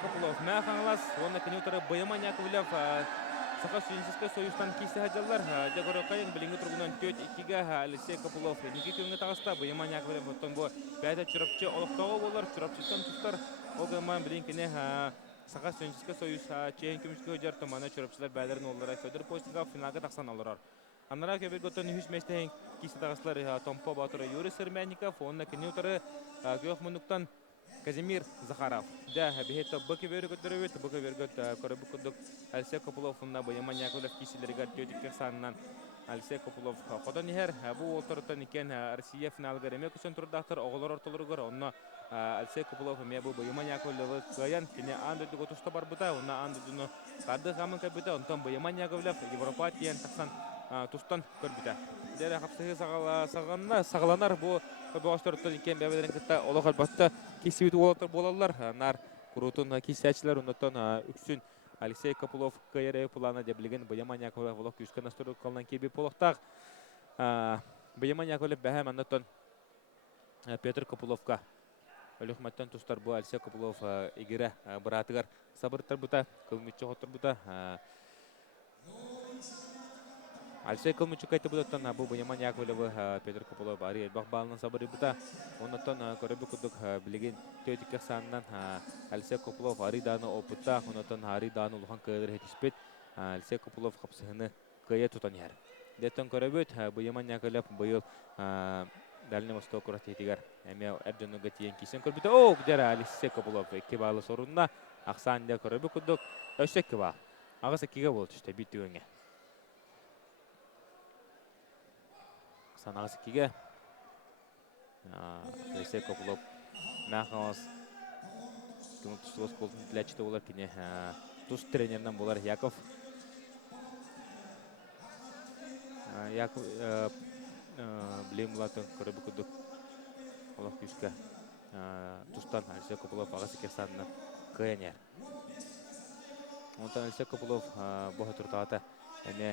Копылов. Мәхаңлас, оны кенеутары Быйман Яковлев Саха Сүйінсізгі союзтан кейсі хаджалар. Дегоры қайын білінгі тұрғынан 4-2-ге Алексей Копылов. Неге көнгі тағыста Быйман Яковлев оттан бұл бәйті чүрапчы олықтауы болар. Чүрапчыстан тұстар олғыман білінкіне Саха Сүйінсізгі союз чейін көмішкі өдер тұманы чүрапчылар бәйлерін олар. Федор Постинға финалға тақсан олар. Анара көбір көттен үш мәстейін кейсі тағыстылар Томпо Батыры Юрий Сырмянников. Оны кенеутары Геох Мұндықтан Казимир Захаров. Да, бихет баки вергөтөрөбөт, баки вергөт көрөбүкүдүк Алексей Копылов на Быйман Яковлев кисилерге төтүк санынан Алексей Копылов кодан нехер бу отортон икен Россия финалга реме көсөн турдактар оголор ортолоргор онно Алексей Копылов ме бу Быйман Яковлев каян кине андыды готуста бар бута, онна андыдыны кады хамын кабыта, онтон Быйман Яковлев Европа тиен таксан тустан көрбүтә. Дәре хапсыгы сагаланар бу баштыртын икен бәбеләрен кытта олог албатта кисибит олотор болалар. Нар курутун кисәчләр онтон үксүн Алексей Копылов кайры планы деп билген Быйман Яковлев олог күскә настырып калган кеби полоктак. Быйман Яковлев бәһәм онтон Петр Копыловка Өлөхмәттән тустар бу Алексей Копылов игере братыгар сабыртар бута, кылмычы хотор бута. Алексей Кылмычы кайты бұдаттан бұл Быйман Яковлев Петр Копылов ари элбақ балынан сабыры бұта. Онаттан көрөбі күдік білеген төтікке санынан Алексей Копылов ари даны опытта. Онаттан ари даны ұлған көйлер хетіспет. Алексей Копылов қапсығыны көйе тұтан ер. Деттен көрөбіт Быйман Яковлев бұйыл Дальний Восток құрат етігер. Әме әрденуға тиен кейсен көрбіті. О, күдер Алексей Копылов екі балы сорунна. Ақсанында көрөбі күдік өшсекке ба. Ағыз әкеге болды үште бітті өңе. Санағыз кеге Алексей Копылов мәқамыз кімін тұстығыз қолдың тіләчіті олар кене тұс тренерінен болар Яков білейм бұлатын көрі бүкілдік олақ күшкі тұстан Алексей Копылов ағыз еке санынан көйен ер. Онтан Алексей Копылов бұғы тұртағата әне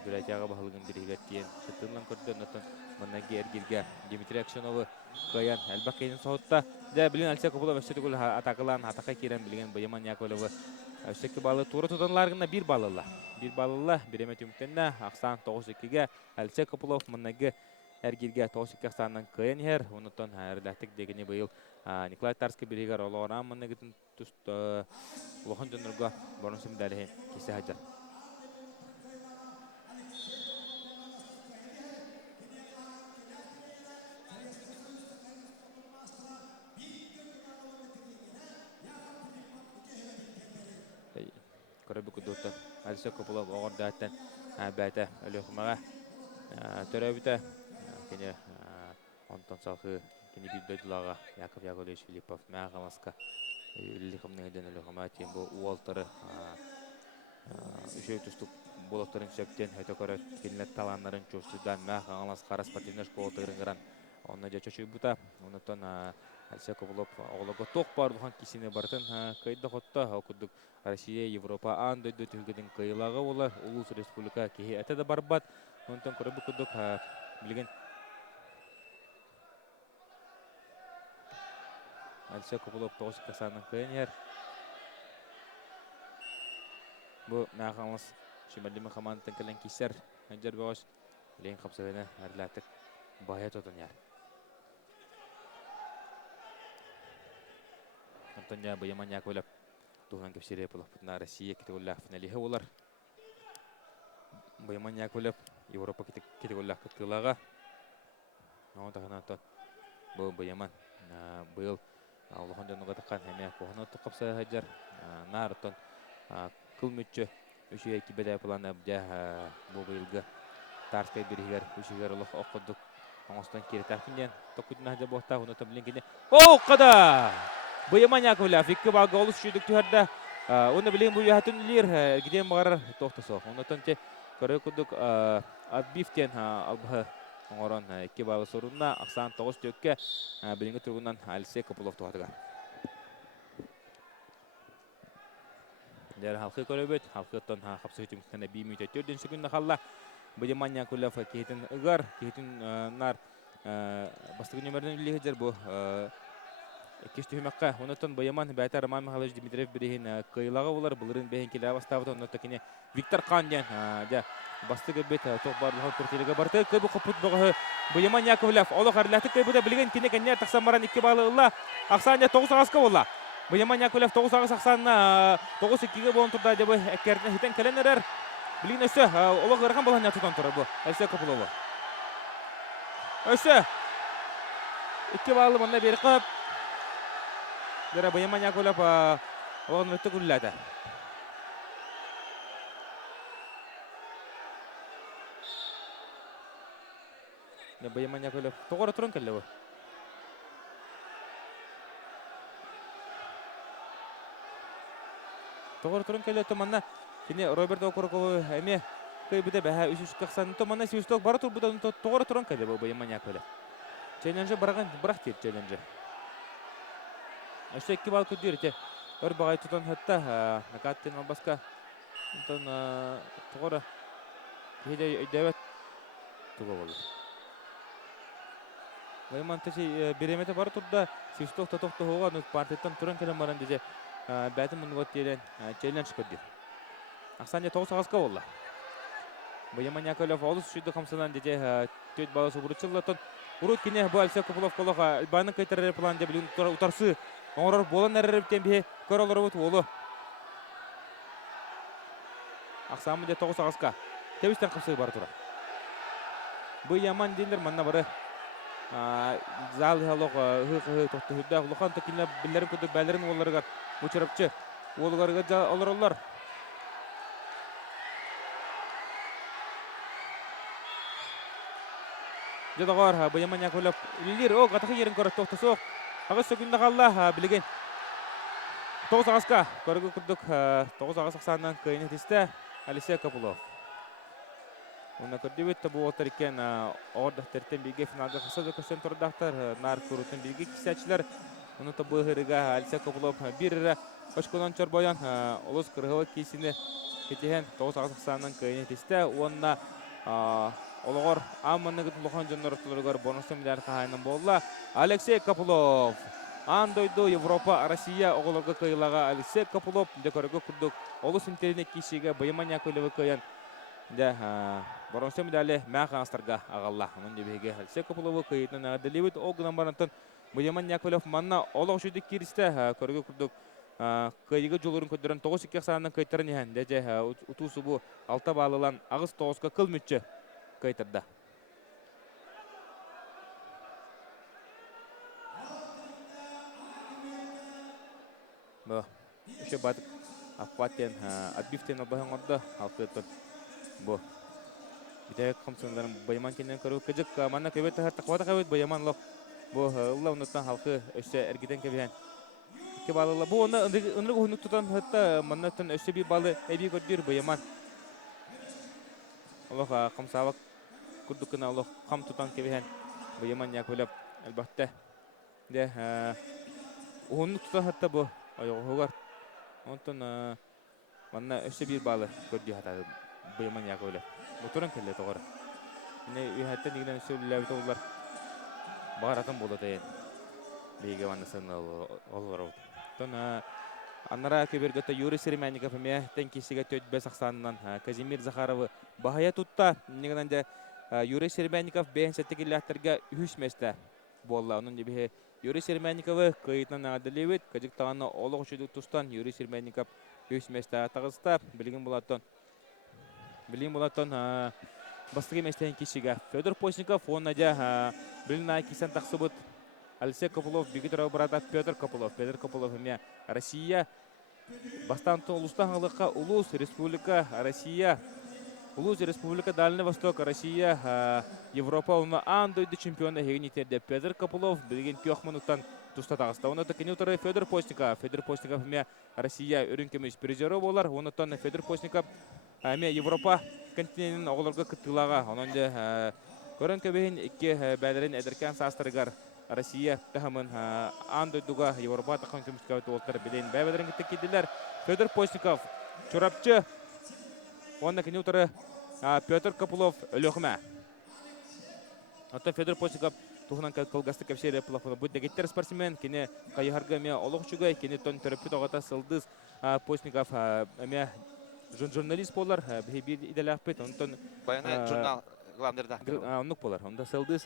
бюллетяға бағылығын бірігер тиен шыттыңлан көрді өттін мұннағы әргелге Дмитрий Аксеновы көйен әлбақ кейін соғытта. Дә білін Алексей Копылов өсті түгіл атақылан, атаққа керен білген Быйман Яковлевы өстекі балы туры тұтанларғына бір балылы. Bir балылы, бір емет үміттенне ақсан 9-2-ге Алексей Копылов мұннағы әргелге 9-2 ақсанынан көйен ер. Онытын әріләттік дегені бұйыл Николай Тарский бірігер олағыран мұннағытын тұст ұлығын жөніргі бұрынсым дәлі кесі хажар. Көрөбі күдіғті Алексей Копылов оғырды әттен бәйті өліғімаға төрөбіті кені онтан салқы кені бейдойдылаға Яков Яковлевич Филиппов мәғамасқа өліғімнің еден өліғімаға тен бұл уалтары үшеу тұстық болықтарын сөптен өті көрі кенілет таланларын чөстүдан мәғамас қара спортивный школтығырын ғыран онына жа чөчүй бұта онытан Алексей Копылов оғылығы тоқ барлыған кесіне бартын қайда қотта оқыдық Россия, Европа андойды түлгедің қайылағы олар Улус Республика кеге әті да барбат. Онтан көрі бұқыдық білген Алексей Копылов 9 қасанның қайын ер. Бұл мәғамыз шүмәлімі қамандың кәлін кесер әнжер бағыш білген қапсығыны әрләтік байет отын ер. Антония Быйман Яковлев туған көпсере бұлықпытына Россия кетігілі финалиға олар. Быйман Яковлев Европа кетігілі қыттылаға. Оңтағын антон бұл Быйман бұйыл ұлған жонуға таққан әме қоғаны ұтты қапса ғаджар. Нар ұттан қыл мүтчі үші әкі бәді планы бұл бұйылғы Тарскай бірігер үшігер ұлық оқыдық. Оңыстан кері тәкінден тоқыдың ғаджа боқта ұнытын білін кене. Оқыда! Быйман Яковлев екі балға олыс шүйдік түхәрді. Оны білейін бұл яғатын үлер гиден бағарар тоқтысы. Онытын те көрі күдік адбифтен албағы оңырын екі балы сорынна ақсан 9-4-ке білінгі тұрғынан Алексей Копылов туғадыға. Дәрі халқы көрі бөт, халқыттан қапсы үтіміктені 1 минут 4 секундна қалла. Быйман Яковлев кейтін ұғар, кейтін нар бастығы нөмірдің үлігі жер бұл Кешті хүмәкқа, онытын Баяман бәті Роман Михайлович Дмитриев бірейін кыйлағы олар, бұлырын бәйін келі абастауыды, онытын кене Виктор Қанден, басты көбет тоқ барлығы түртелігі барды, көбі құпыт бұғы Баяман Яковлев, олық әрләті көбі білген кене кәнер тақсан баран 2 балы ұлла, ақсан 9 ағасқа олла. Баяман Яковлев 9 ағас ақсанына 9-2-ге болын тұрда дебі әккерден хитен кәленерер. Білген өсі, олық ұрған болған тұтан тұры бұл, Әлсе Көпіловы. Өсі, 2 балы мұнда бері қып. Дәрі Баяман Яковлев оғын өтті күліләді. Баяман Яковлев тоғыры тұрын кәлі бұл. Тоғыры тұрын кәлі өтті манна. Кені Роберт Окурковы әме көйбіде бәхі үшіш қақсаны манна сүйістік бары тұр бұдан тоғыры тұрын кәлі бұл Баяман Яковлев. Челленджі бірақ дейір челленджі. Өшті 2 бал күддер ете. Өр бағай тұтан хатта накаттен албасқа. Ұнтан тоғыры кейде өйдәует тұғы болды. Баяман тәші береметі бары тұрда сүйістік тоқты хоға партияттан тұрын кәлем баран деже бәтім мұнығыт дейден челлендж көддер. Ақсан 9 ағасқа болды. Баяман Яковлев олыс үшіді қамсынан деже 4 баласы бұрытшылы. Урут кене бұл Әлсе Көпілов қолыға Альбанның қайтарары план деп білген ұтарсы. Оңырар болын әріріптен бе көр олар өт олы. Ақсамын де 9 ағасқа. Тәуістен қымсығы бар тұра. Бұл яман дейіндер манна бары. Зал ғалық ғық тоқты хүдді. Ұлықан түкінлі білдерін көдік бәлерін оларығар. Өчіріпчі. Олығарыға олар олар. Жадағар Баяман Яковлев үлілер. О, қатықы ерін көрі тоқты соқ. Ағыз сөкінді қалла білген. 9 ағасқа көрігі күрдік 9 ағас ақсанынан көйіне тесті Әлсе Көпілов. Оны көрді өтті бұл отыр екен оғырдақтарттен білге финалға қысады көштен тұрдақтар. Нар көрітін білге кесәтшілер. Оны табы ғырыға Әлсе Көпілов бірірі өшкөлін чор бойан ұлыс қырғылы кейсіне кетеген 9 ағас ақсанынан көйіне тесті. Онына олығыр амманығы тұлған жонлар ұтылырғар бонусты медаль қағайынан болла. Алексей Көпілов. Андойду Европа, Россия оғылырғы қиылаға Алексей Көпілов. Декорығы күрдік олыс интернет кейшеге Баяман Яковлевы көйін. Бонусты медалі мәқ аңыстарға ағалла. Оның дебеге Алексей Көпіловы көйінен әділевет оғынан барантын Баяман Яковлев манна олық жүдік керісті көрігі күрдік. Көйігі жолырын көдірін 9-2 ақсанының көйтірін ехен. Деже ұтусы бұл 6 балылан ағыз 9-қа қыл мүтчі көйтірді. Бұл үші батық аппаттен отбифтен албағын орды алқыттын. Бұл бітәйік қымсыңдарын Баяман кенен көрі көжік манна көбет тақвата қабет Баяман лоқ. Бұл ұлла ұнықтан халқы өші әргеден көбейен. Ке балылы. Бұл оны ұнырғы ұнық тұтан маннаттан өші бір балы әбей көрдер Баяман. Олық қымсавық күрдікіна олық қам тұтан көбейен Баяман Яковлев әлбәтті. Ұнық тұтан хатта бұл Оғығығар. Онтын манна өші бір балы көрді хата Баяман Яковлев. Бұтырын кәлі тоғыры. Үйәтті негінен өші өліләуіті олар бағаратын болды тәйін. Бейге ваннасың олғыр олды. Аннара көбергөтті Юрий Серменников әме тән кесіге 4-5 ақсанынан Казимир Захаровы бағая тұтта. Негінен де Юрий Серменников бәйін сәттігілі ақтарға үйісместі болла. Оның дебе Юрий Серменниковы көйітнен әділевет. Көжік тағаны олық үшілік тұстан Юрий Серменников үйісместі ағытағызда. Білген болаттан бастығы мәстейін кешіге. Федор Постников, он әде білін айкесен тақсы бұд. Алексей Көпілов, бігітірау бұрада Петр Көпілов. Петр Көпілов әме Россия. Бастантын ұлыстан ғылыққа Улус, Республика, Россия. Улус, Республика, Дальний Восток, Россия, Европа. Оны андойды чемпионы хеген етерді. Петр Көпілов, білген кеқмынықтан тұста тағыста. Оны тәкені ұтыры Федор Постников. Федор Постников әме Россия үрінкеміз призері болар. Оны тән Федор Постников әме Европа континентінің оғылырға күттілаға. Онында көрін көбейін екі бәлерін әдіркен састырығар. Россия тахамын андойдуга Европа тахам кемскавты олтар билен бәбәләрен киттеләр. Федор Постников чурапчы. Онда кене утыры Петр Көпілов өлөхмә. Ата Федор Постников Тухунан кылгасты кепшере плафона бу дегеттер спортсмен кине кайharga ме олохчугай кине тон терапевт огата сылдыз Постников ме журналист болар бир иделапет онтон Баяны журнал главный редактор. оннук болар. Онда сылдыз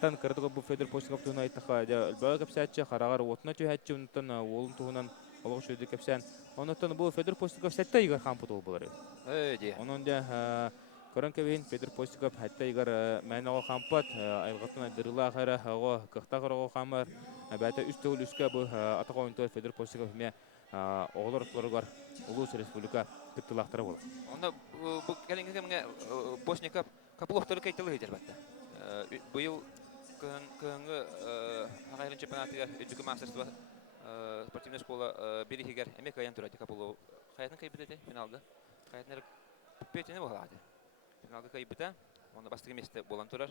тан кырдыгы бу Федор Постников туна айтаха бага кепсачы харагар отна чөһәтче онтон олун тугунан олохчуды кепсән. Онтон бу Федор Постников сәттә игар хампутол болар. Ди. Онон да Коронкевин Федор Постников хәтта игар мәнәгә хампат айгатына дырыла хара һава кыхта карага хамар бәтә үстәл үскә бу атакон Федор Постников ме оглор торгар улус республика кыттылактары була. Онда бу кемгә Постников Капыловтары кайтылы хәтер бәттә. Быел көнгө хагайрын чемпионатыга үтүк мастерство спортивная школа Берихигер Эмека Янтурати Капылов. Хаятын кайбетте финалда. Хаятнер петене булады. Финалда кайбетте. Онда бастыгы месте болан турар.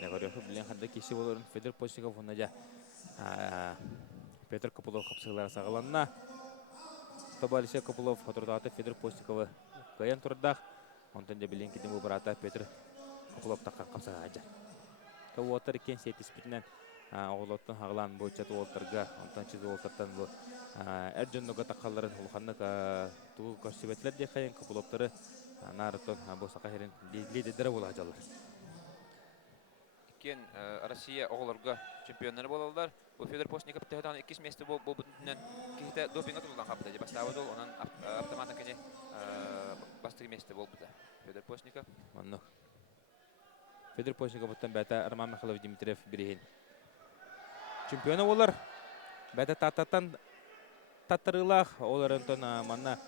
Нәгәрәфе белән хәдә кисе буларын Федор Постников онда Петр Капылов капсылары сагаланна. Табалише Капылов фотодаты Федор Постников каян турдах. Онтан да билен кидем бу брата Петр Капылов такка капсага аҗа. Кавотар кен сетиспитнән оглоттан хаглан бойча туолтарга онтан чиз олтартан бу эрҗөннөгә таккалларын улханны тугы көрсөбетләр ди каян Капыловтары нарытон бу сакаһерин лидер була аҗалар. Кен Россия оглорга чемпионнары болалар. Бу Федор Постников тәһәдән 2 месте бу бүтәннән ките допинга тулган хапта дип баставы ул онан автоматтан кене бастыгы месте булды. Федор Постников. Манно. Федор Постников оттан бәтә Роман Михайлович Дмитриев биреген. Чемпионы олар. Бәтә тататан татырылах олар онтон манна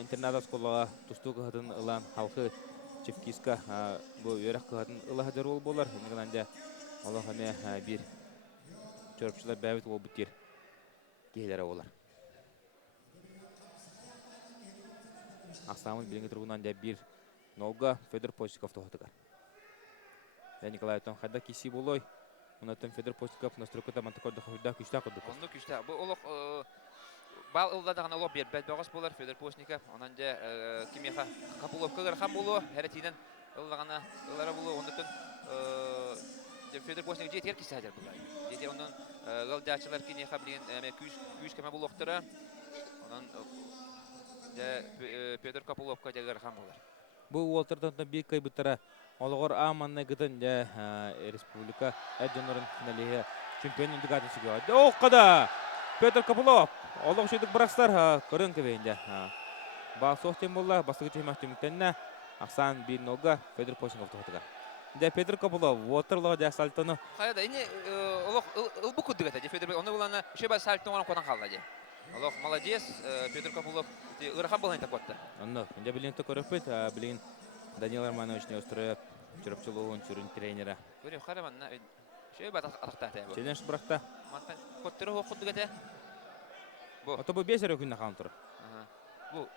интернат школага тустуга хатын ылан халкы Чевкиска бу ярак кылатын ылаһадыр ул болар. Нигәндә Аллаһыне бир чөрпчүләр бәбит ул битер. Кейләре олар. Асамын билең тургунан да бир нолга Федор Постников тохтыгар. Николай Тон хәдә киси булой. Унатын Федор Постников настройкада мантакорда хәдә күчтә кылды. Онда күчтә. Бу олох бал ылдаган олох бер бәт багас булар Федор Постников. Онан да Кимеха Капылов кылыр хам булу, хәрәтинен ылдагана ыллары булу. Ондатын Федор Постников жетер кисе хәзер булар. Жетер ондан галдачылар Кимеха белән күч кеме булыктыра. Онан Федор Капыловка дәгәр хам булар. Бу Уолтердан да бик кайбытара олгор аманны гытын да республика әҗөнөрен финале чемпион индикатысыга. Оқада Петр Капылов олог шөйдик бракстар көрөн кебенде. Ба сохтем булла бастыгы темактемтенне Аксан бир нога Федор Постников тотыга. Да Петр Капылов Уолтерло да сальтоны. Хайда ине олог ылбу кудыгата Федор оны булана шеба сальтоны кодан калды. Олог молодец Петр Капылов ырхан булган такотта. Анно, инде билен токорыпыт, билен Данил Романович не устроит чурапчылыгын чурын тренера. Көрөм хараманна шеба атактата бу. Сенеш бракта. Мантан коттыры хокудыгата. Ото бу бесер күнне кантыр. Бу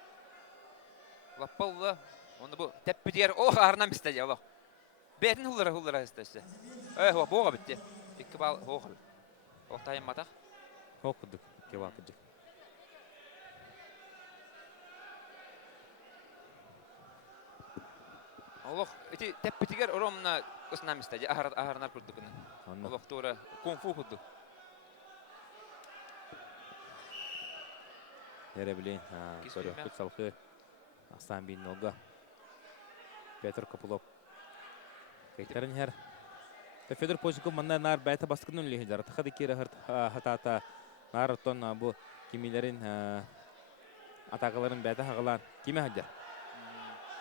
лаппалла оны бу теппидер о арнан бистеди олог. Бетин хуллара истесе. Хо бога битти. 2 бал хо. Октайым матак. Хокудук кебакыжы. Олог эти теппидер оромна уснам бистеди арнар курдугуна. Олог тора кунг-фу худду. Нере билен, көрөк салкы Асан бин нога. Петр Капылов. Кайтарын хер. Федор Постников манна нар байта баскынын лехидер. Тахады кире хатата нарытон бу кимилерин атагаларын байта хагалан киме хадер.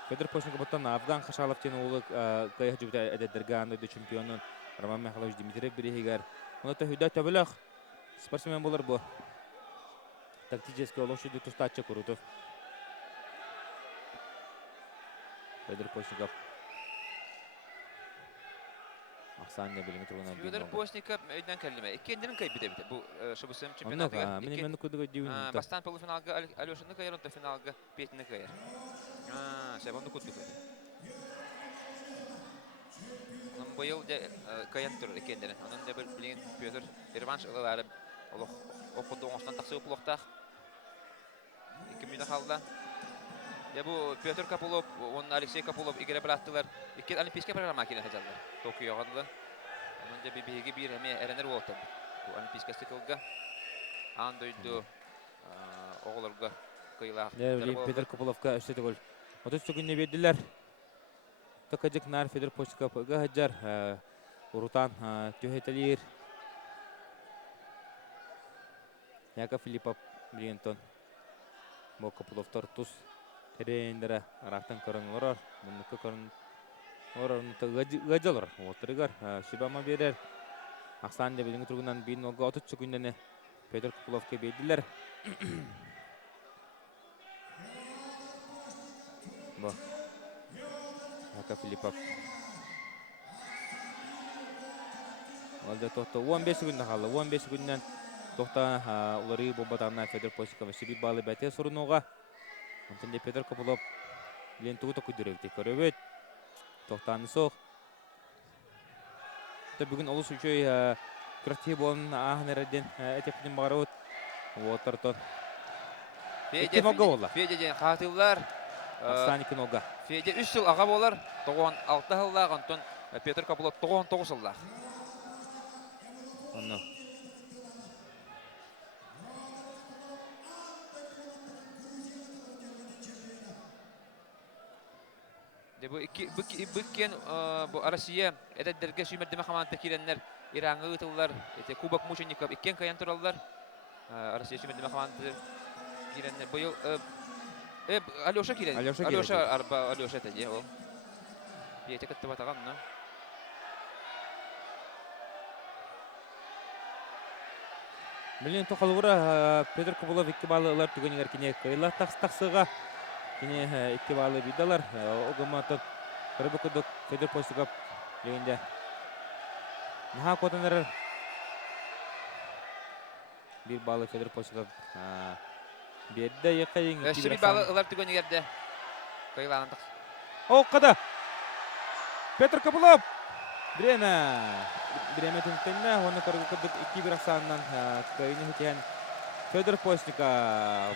Федор Постниковтан Афган Хашаловтен улы кайх жүгдә әдәдергән ды чемпионын Роман Михайлович Дмитриев бирегәр. Уны тәһүдә табылах спортсмен булыр бу. Тактически лошади тустача Крутов. Федор Постников. Аксан не билен турган бит. Федор Постников өйдән кәлимә. Икенченең кайбыда бит. Бу шубысым чемпионатыга. Мен кудыга дивин. Бастан полуфиналга Алёшаны кайрын та финалга Петне кайр. Шабанды куттык. Onun bu yıl kayan türü kendine. Onun da bir bilin Piyotr revanş ılaları okudu ondan taksı upulukta. 2 minut kaldı. Ya bu Pyotr Kapolov, onun Alexey Kapolov igere bıraktılar. İki olimpiyske programa kine hajallar. Tokyo'ga kadar. Onunca bir hemi erenler oldu. Bu olimpiyske sıkılga. Andoydu oğullarga kıyılar. Peter Kopolovka üstü gol. 30 sekunde verdiler. Takacık nar Fedor Postikap'ga hajar. Urutan tühetelir. Yaka Filipov Brillianton. Bu Kopolov tortus. Terendere araktan karın orar. Bunlukka karın orar. Gajalar. Oturgar. Şibama verer. Aksan da bilin turgundan 1.30 sekundene Fedor Kopolovka verdiler. Bu. Yaka Filipov. Alda tohta 15 sekunda kaldı. 15 sekundan tohta uları bombatanlar Fedor Postikov şibi balı bete sorunuğa. Ondan Peter Kopolov bilen tuğu toku direkti. Köröbet. Tohtanı soğuk. Da bugün olus üçöy kırtı bolun ahnereden etepinin bağırıt. Waterton. İki noga ola. Fece katillar. Aslan iki noga. Fece 3 yıl ağa bolar. 96 yıllar ondan Pyotr Kapolov 99 yıllar. Onu. De bu iki bu Arasiya edetlerge sümerdirme kamanta kirenler İran'a ıtıllar. Kubak Muçenikov ikken kayan turallar. Arasiya sümerdirme kamanta kirenler. Bu yıl Alyosha kiren. Alyosha arba Alyosha taje o. Bir tek attı batagan na. Milyon toqalgıra Peter Kopolov iki balılar tügeniger kine kıyla taksıga kine iki balı bidalar o gamatı kırıbıkıdık Fedor Postikov leyinde naha kotanlar bir balı Fedor Postikov bir de yakayın Şibi balılar tügenigerde. Kıyılan tak. o kada Peter Kopolov Brema tentenne onu kırıbıkıdık iki bir aksandan kayını hitiyen Fedor Postikov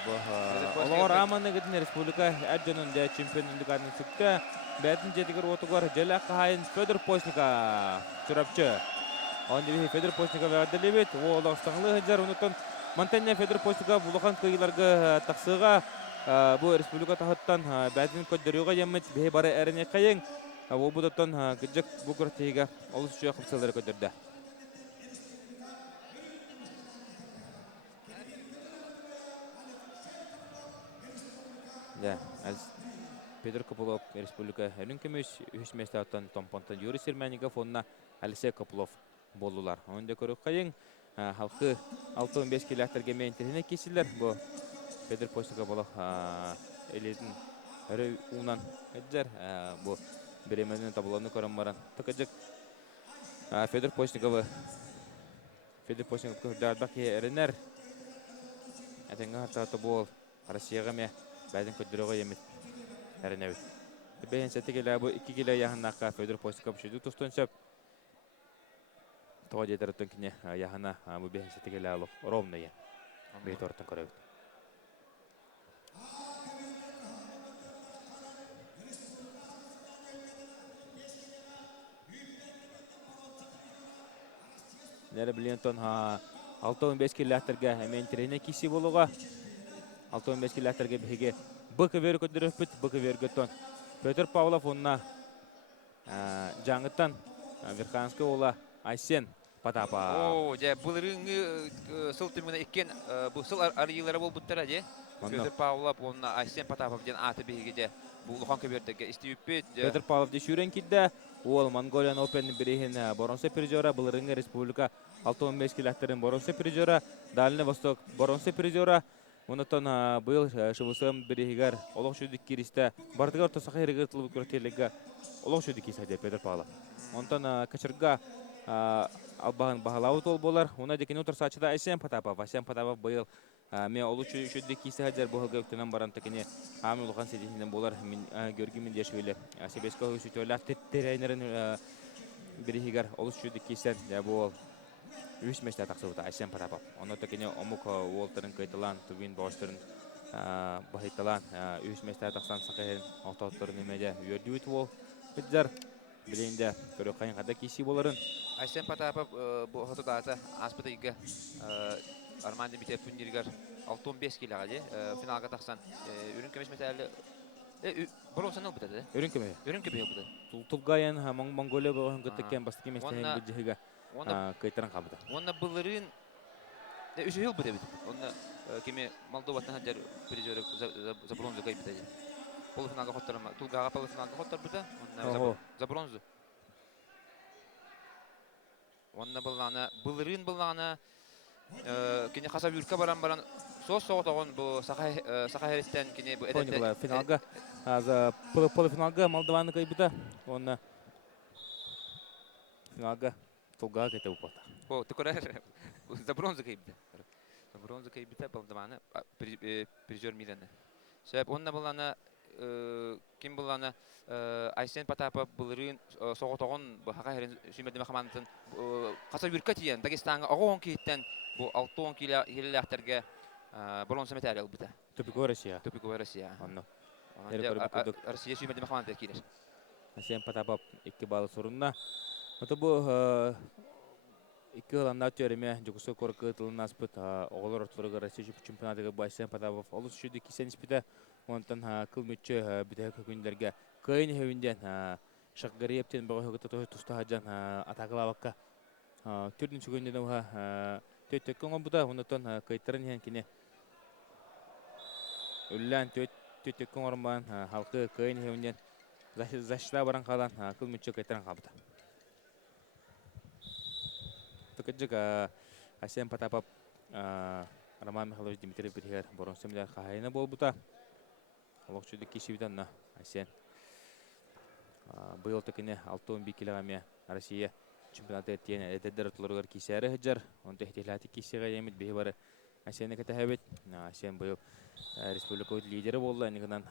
Олар аманы гидин республика әджөнүндө чемпиондуганы сыкты. Бәтин жетигер отугар жела кайын Федор Postikov чурапчы. Онды Федор Postikov адылыбет. Ол Останлы жар унутун Монтанья Федор Postikov булган кыйларга таксыга бу республика тахаттан бәтин көдөрүгө ямет бе бары эрене кайын. Ол будаттан гыжык бу кыртыга олусчу кыпсалары көдөрдү. Да, аз Петр Kopolov республика өнүкөмүс үч местаттан Томпонтан Юрий Серменников онна Алексей Kopolov болулар. Онда көрөк кайын халкы 6-15 километрге ментерине кесилер. Бу Петр Postikov болох элетин өрө унан эджер бу беременен табыланы көрөммаран. Такыжык Федор Postikov көрдөрбак эренер. Атенга хатта бол Россияга ме Бәден көддөрөгө емет әрінәуіт. Бәйін сәті келі бұл 2 келі яғынаққа Федор Postikov шүді тұстын сөп. Тоға жетер өттен кіне яғына бұл бәйін сәті келі алып ровны ен. Бәйт ортын көрәуіт. Нәрі білентон 6-15 келі әтірге әмен терейіне кесі болуға. 6-15 километрге беге быкы вер көдөрөпүт быкы вергөтөн Петр Павлов онна жаңыттан Верханский ола Айсен Потапов. О, же булырыңы сыл түмүнө иккен бу сыл арыйлары болбуттар же. Петр Павлов онна Айсен Потапов ден аты беге же бул хан көбөрдөгө истибиппит. Петр Павлов де шүрен кидде ол Монголиан Open бирихин боронсы призера булырыңы республика 6-15 километрден боронсы призера Дальний Восток боронсы призера. Онотон быйыл шыбысым берегер олох шүдік киристе бардыгар тосақы ерегер тылып көртелігі олох шүдік кисаде Петр Павлов. Онтон качырга албағын бағалауы тол болар. Она декені отыр сачыда Айсен Потапов. Айсен Потапов быйыл мен олу шүдік кисаде бұғылға өктенен баран текені амин ұлған седесінен болар. Мен көргі мен дешуелі Себесқа үсітөлі теттерейнерін берегер олу шүдік кисаде бұл үш мәсті тақсыбыта Айсен Потапов. Оны текені омук уолтарын кайтылан, түбін бауыштарын Bahitalan üç mesleğe taksan sakayın otohtorun imece üyerdüğüt bol. Hıccar bileyinde körü kayın kada kişi boların. Айсен Потапов bu hotu data aspıta iga Armandi bite pündirgar 6-15 kilo gali finalga taksan ürün kemiş mesela bolu sanal bitadi. Ürün kime? Ürün gibi bitadi. Tulgayan Mongolia bu hıngıtıkken bastaki mesleğin Onna bilcihiga onna kaytaran kabıda. onna bılırın de üçü yıl bitadi. Onna kimi Moldova'dan hacer prizörü Zabronzu kayıp bitadi. Bolu finalga hotlarma Tulgaga bolu finalga hotlar bitadi. Onna Zabronzu. Onna bılırın kini hasab yurka baran sos soğutoğun bu saha heristen kini bu Oynuyorlar finalga. Polo finalga Moldovan'ı kaybıda. Ona finalga Tulgaga kayıta bu pota. bu tıkırar za bronzu kaybıda. Za bronzu kaybıda bu zamanı prizör milanı. Sebep onna bulana kim bulana Aysen Patapov bulurun soğutoğun bu saha herin sümedime xamantın hasab yurka tiyen Dagestan'a oğun kihitten bu 6-10 kilo hillerterge bronz metal bita. Topik Rusya. Topik o Rusya. Anno. Rusya sümedime xamantı kiler. Sen patapap iki bal sorunna. Ото bu iki yılında töreme jokusu korku tılın aspıt oğullar ortalığı Rusya çempionatı başlayan patapap olus şu diki sen ispite ondan kıl mütçü bir de günlerge kayın hevinden şakgari yaptın bu hukukta tusta hacan atakla bakka türdün çugünden o tötökön bu da ondan kayıtların yankine Ulan tötökön orman halkı kayın hevinden Zaşla baran kalan kıl mütçü kayıtların kabıda. Tukacık Asyen Patapap Roman Mikhailovich Dmitriy Biriher boron semler kahayına bol buta. Olukçuduk kişi bitan na Asyen. Bu yıl tekine 6-11 kilogramya Rusya çempionatı ettiğine ededer tutulurlar kişileri hıcar. Onu tehtilati kişiye yemet bihi var. Asyen'e ketahebet. Asyen bu yıl Respublika lideri boldu. Enikinden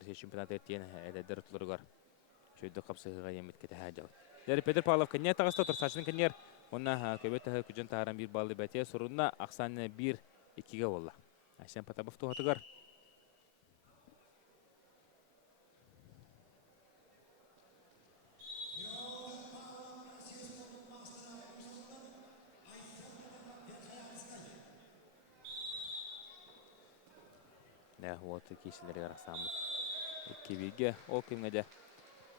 Rusya çempionatı ettiğine ededer tutulurlar. Şöyle kapsayıga yemet ketahacak. Dari Peter Pavlov kenya tağısta otur saçını kenyer. Ona köbete kücün taharan bir ballı betiye sorunna aksanne 1-2'ge olla. Ayşen Patapov tuhatıgar. Ne huatı kişileri yaraqsamı. 2-1'ge o kimgede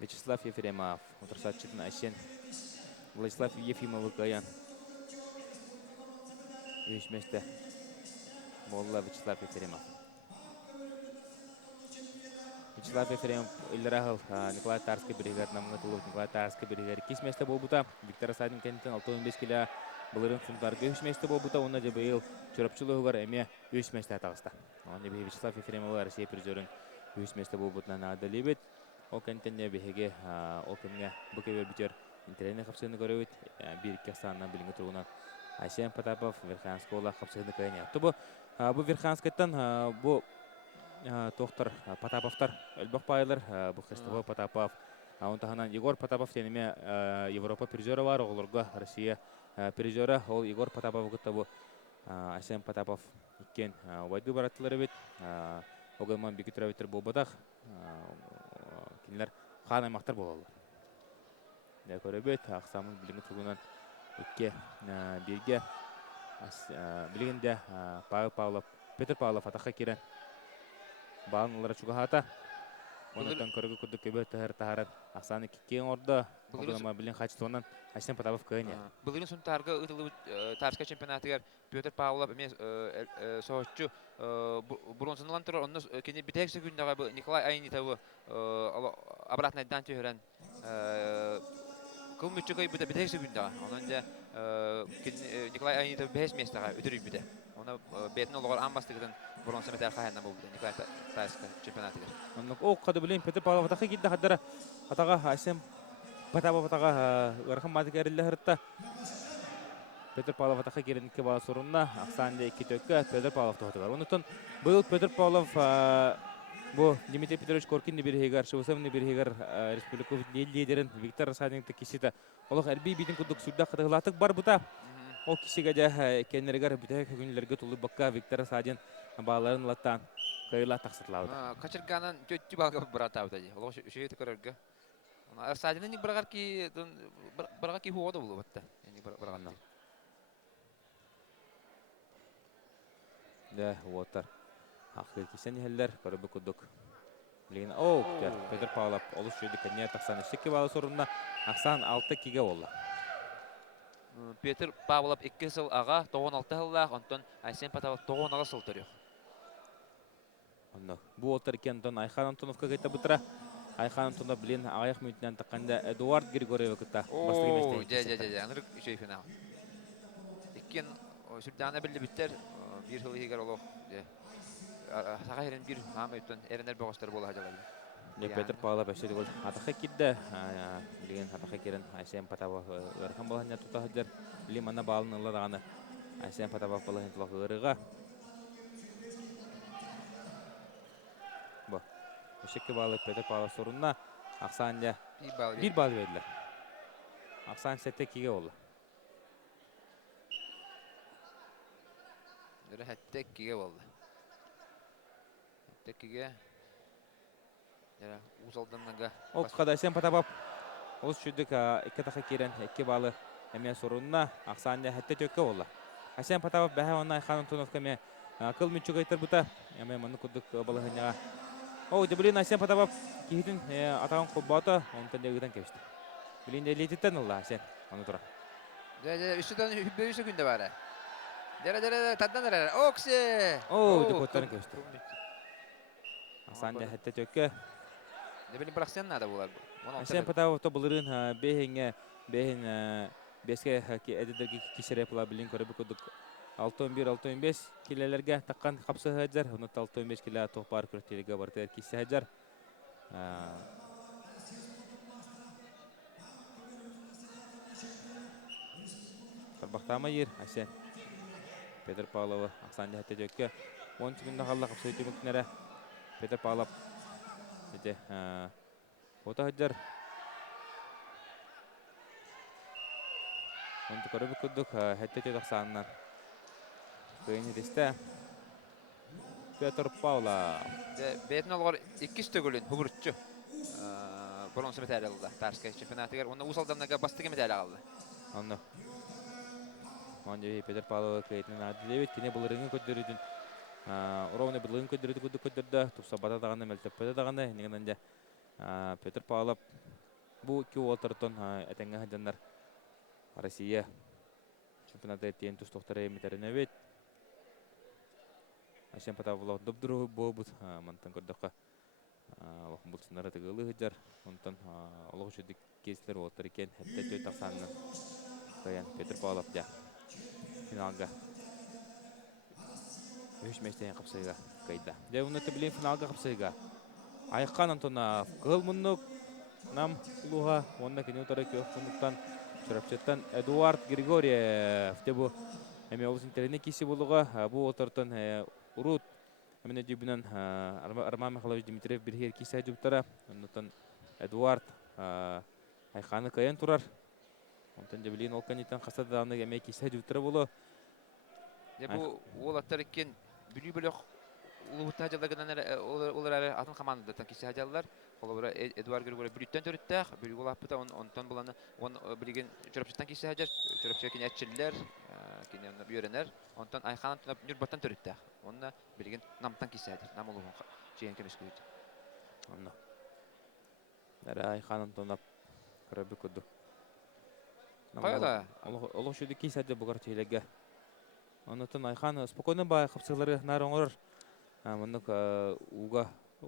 Vyacheslav Yefremov. Otur saçını Ayşen Владислав Ефимов Каян. Üyüşmeşte Molla Vyacheslav Yefremov. Vyacheslav Yefremov İlrahıl Nikolay Tarski brigad namına tulub Nikolay Tarski brigad. Kismeşte bol buta Viktor Asadin kentin 6-15 kilo Bulırın fundarga üyüşmeşte bol buta ona da beyil çörapçılığı var eme üyüşmeşte tağısta. Ona bir Vyacheslav Yefremov Rusya prizörün üyüşmeşte bol buta nada libet. O kentin ne bihege o kimge bu kever biter интернет хапсыны көрөбүт бир iki санынан билинге тургунан Айсен Потапов Верханская ола хапсыны кайны yaptı bu Верханскайдан bu тоқтар Потаповтар өлбөк байлар bu Христофор Потапов онтаханан Егор Потапов тенеме Европа призеры бар олорго Россия призеры ол Егор Потапов гытта bu Айсен Потапов иккен вайды бараттылары бит огылман бекитировитер болбадак кинилер хан аймактар бололу Ne körübet aksamın bilimi tuğunan iki birge bilginde Pavlov Peter Pavlov ataka kiren bağımlılara çuga hata ondan körügü kuduk köbet taharan aksanı kiken orada ama bilin kaçtığından Ayşen Patapov kayın ya. Bugün son targa ıtılı tarska çempionatıgar Peter Pavlov emes soğutçu bronzundan tur onun kendi bir tek sekundda bu Nikolay Aynitov обратно tüyören Kıl mütçükayı bir tek sekunda. Onunca Nikolay Aynitov 5 mesleğe ötürüp bir de. Ona betin olarak anmastıktan bronz medal kayandan buldu. Nikolay Tarska çempionatıdır. Onun o kadı bilin Peter Pavlov ataka gitti haddara ataga Ayşen Patapov ataka ırkın madık erille hırtta. Peter Pavlov ataka giren iki bala sorunna aksanında iki tökke Peter Pavlov tuhatıgar. Onutun bu yıl Peter Pavlov bu Dmitry Petrovich Korkin bir hegar, Şovsevni bir hegar Respublika liderin Viktor Asadin'te kişi de olaq elbi bidin kuduk sudda qıtıqlatık bar buta. O kişiga da kennergar bütün günlerge tulu bakka Viktor Asadin Баларын латтан кайла тақсытлауды. Качырганан төтті балға бұрата өтәді. Олы үшеті көрерге. Садынан не бұрағар ки хуода болу бәтті. Бұрағар. Да, отар. Ақы кесен елдер көрібі күдік. Білген, оу, Петр Павлов олыс жүйді кәне тақсан ішекі балы сорынна ақсан 6-2-ге олы. Петр Павлов 2 сыл аға 96 жыллақ, онтон Айсен Паталов 96 сыл түрі. Бұл отар кен Антон Айхан Антоновқа қайта бұтыра. Айхан Антонов білен ағаяқ мүйтінен таққанда Эдуард Григорьева күтті. О, анырық үшей финал. Еккен сүрдана білді біттер, бір жылы егер олық. Саға ерін бір мамы өттен әрінер бағыстар болу хажалады. Петр Павлов әшеді ол атаққа кидді. Білген атаққа керін Айсен Паталов ұрқан болғанына тұтағыдыр. Білем ана балын ұлладағаны Айсен Паталов болғын тұлақ ұрыға. Өшекке балы Петр Павлов сорынна Ақсанға бір балы берділер. Ақсан 7-2-ге олы. Дұры 7-2-ге болды. 7-2-ге ұзалданнанға. Оққада Айсен Паталов олыс жүдік 2 таққа керін 2 балы әме сорынна Ақсанға 7-2-ге олы. Айсен Паталов бәхі онна Айхан Антоновқа ме қыл мүнчі қайтыр бұта. Әме мұны күдік балығынаға. Оу, білін Айсен Паталов кейтін атаған қолбауты, онтан дегіден кепісті. Білін лететтен ұлла Айсен, оны тұра. Үстіден үббе күнде бары. Дәрі, таддан дәрі. Оксе! Оу, деп көттарын кепісті. Ақсанға хәтті төкке. Білін бірақсен нада болар бұл. Айсен Паталовты бұлырын бейін беске әдедерге кесері бұла білін көрі бүкідік. 6-11-6-15 келелерге таққан қапсы ғаджар. Онытта 6-15 келе тоқпар күрттелігі бартығар кесі ғаджар. Қарбақтама ер, Айсен. Петр Павловы Ақсанды әтті дөкке. 10 секундда қалды қапсы өте мүмкінері. Петр Павлов. Ота ғаджар. Онты көрі бүкідік әтті өте Ақсанынан. Кöyün ediste Петр Павлов. Бетін олғар 2 стөгілін бұғыртчы. Бұрынсы метәрі алды. Тарскай чемпионатығар. Оны ұсалдамнаға бастығы метәрі алды. Онды. Онды Петр Павлов кәйтінен адылевет. Кене бұлырыңын көддірідің. Уровны бұлырыңын көддірді. Тұқса бата дағаны, мәлтеппеді дағаны. Негінен де Петр Павлов бұл 2 олтыртын әтенгі ғадандар Россия чемпионаты тен тұстықтары метәрін өбет. Айсен Паталов дұбдыру болбыд. Мантан көрдіққа олықын бұлсынары тігілі ғыджар. Онтан олық жүдік кезілер олтыр екен. Әтті төт ақсанынан қаян Петр Павлов да финалға. Үш мәштейін қапсайға қайда. Де ұнытты білен финалға қапсайға. Айқан Антонов қыл мұнық нам ұлуға. Онына кене ұтары көк мұнықтан Шырапчаттан Эдуард Григорьев. Бұл әме олыс интеріне кесі болуға. Бұл отыртын Урут, әміне дүйбінен Арман Михайлович Дмитриев біргер кесі әжіптара. Онытын Эдуард Айқаны қайын тұрар. Онтан жабілейін ол қанеттен қасадағаны әме кесі әжіптара болу. Бұл ол аттар екен бүлі-бүлі ұлғытта ажалдағынан олар әрі атын қамандыдатан кесі ажалдар. Қолы Эдуард Григорьев бүліттен төріттәқ, бүлі ол апыта, онтан боланы білген чөрапшыттан кесі ажар, чөрапшыға кені әтшілілер, кені бүйеренер, онтан Айхан Антонов нүрбаттан төріттәқ. Онына білген намтан кесі ажар, нам олуғын жейін кемес көйді. Онына. Әрі Айхан Антонов көрәбі көді. Қайда? Олық шөді кесі ажар бұғар тейлеге. Онытын Айхан спокойны бай қапсығылары нар оңырыр. Мұнық уға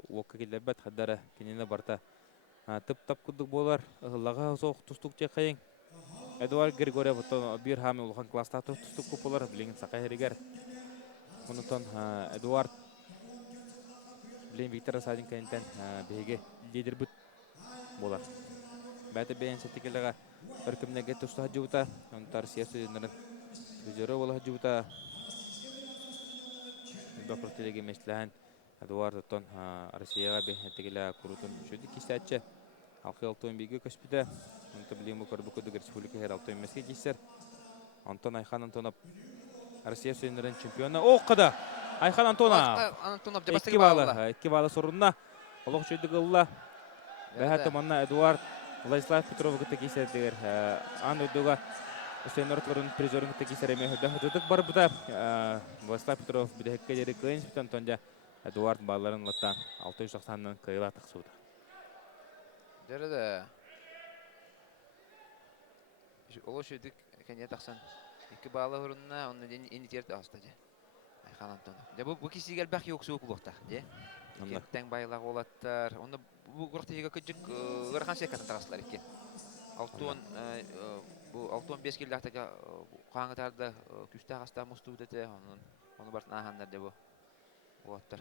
оққа келер бәт қаддары кенені барта тып-тап күдік болар. Лаға соқ тұстық те қайын. Эдуард Григорьев бір хамы ұлған класста тұстық көп болар. Білеген сақай әрігер. Мұнытын Эдуард білеген Виктор Садин кәйінтен бейге лидер бұт болар. Бәті бәйін сәттекеліға үркімнеге тұсты хаджы бұта. Онтар сия студентлерін күзері болы хаджы бұта. Доктор телеге местләһән Эдуард Тон Россияга бәһәтегелә курутун шуды кисәтче. Алкы 6-11 көспидә. Онта билему көрбү республика һәр 6-15 кисәр. Антон Айхан Антонов Россия сөйнәрен чемпионы. Оқыда. Айхан Антонов. Антонов 2 баллы. 2 баллы сорунна. Олох чөйдік ұлла. Бәхәт томанна Эдуард Владислав Петров гыта кисердер. Ан өйдіға Үсейн Ортварын призорын гыта кисереме хөдік бар бұда. Владислав Петров бүдәхекке дері күйін спитан тонда Эдуард балларын латтан 690-нан кайла тақсуды. Дәрі Оло шөйдік кәне тақсан 2 баллы ғырынна, оны ені терді астады. Айхан Антонов. Бұл кесігер бәқ еук суық ұлықта. Кеттен байлақ олаттар. Оны бұл құрықтыға көджік ғырхан секатын тағасылар екен. 6-5 келдақтыға қаңғытарды күшті ағаста мұсты өтеті. Оны бартын ағандар деп олаттар.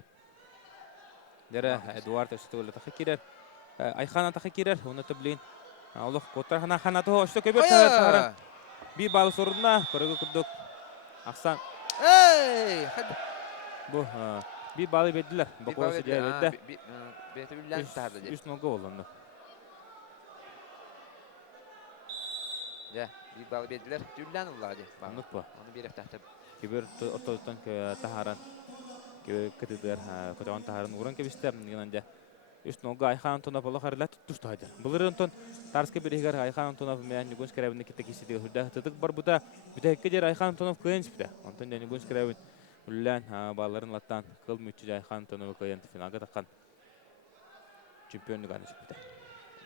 Дәрі Эдуард өсті өлі тақы керер. Айхан тақы керер. Оны түблейін. Олық қоттар қанаты өсті көбет тағырын. Bir balı sorunna, körüge kurduk. Aksan. Ey! Bu bir balı verdiler. Bak orası diye verdi. Betebillen tardı diye. Üst nokta oldu. Ya, bir balı verdiler. Düllen oldu diye. Anlık bu. Onu bir tahta. Kibir ortadan taharan. Kibir kıtıdır. Kocaman taharan uğran kebisler. Yine üst nokta Ayhan Antonov balı harıla tutuştu haydi. Bunları Anton Tarska biriger Ayhan Antonov men Nugun Skrevin kita kisi diyor. Dah tutuk bar buta. Bidek kejer Ayhan Antonov kıyınç bide. Anton yani Nugun Skrevin ulan balların lattan kıl mütçü Ayhan Antonov kıyın finalga takkan. Çempiyonluk anı çıktı.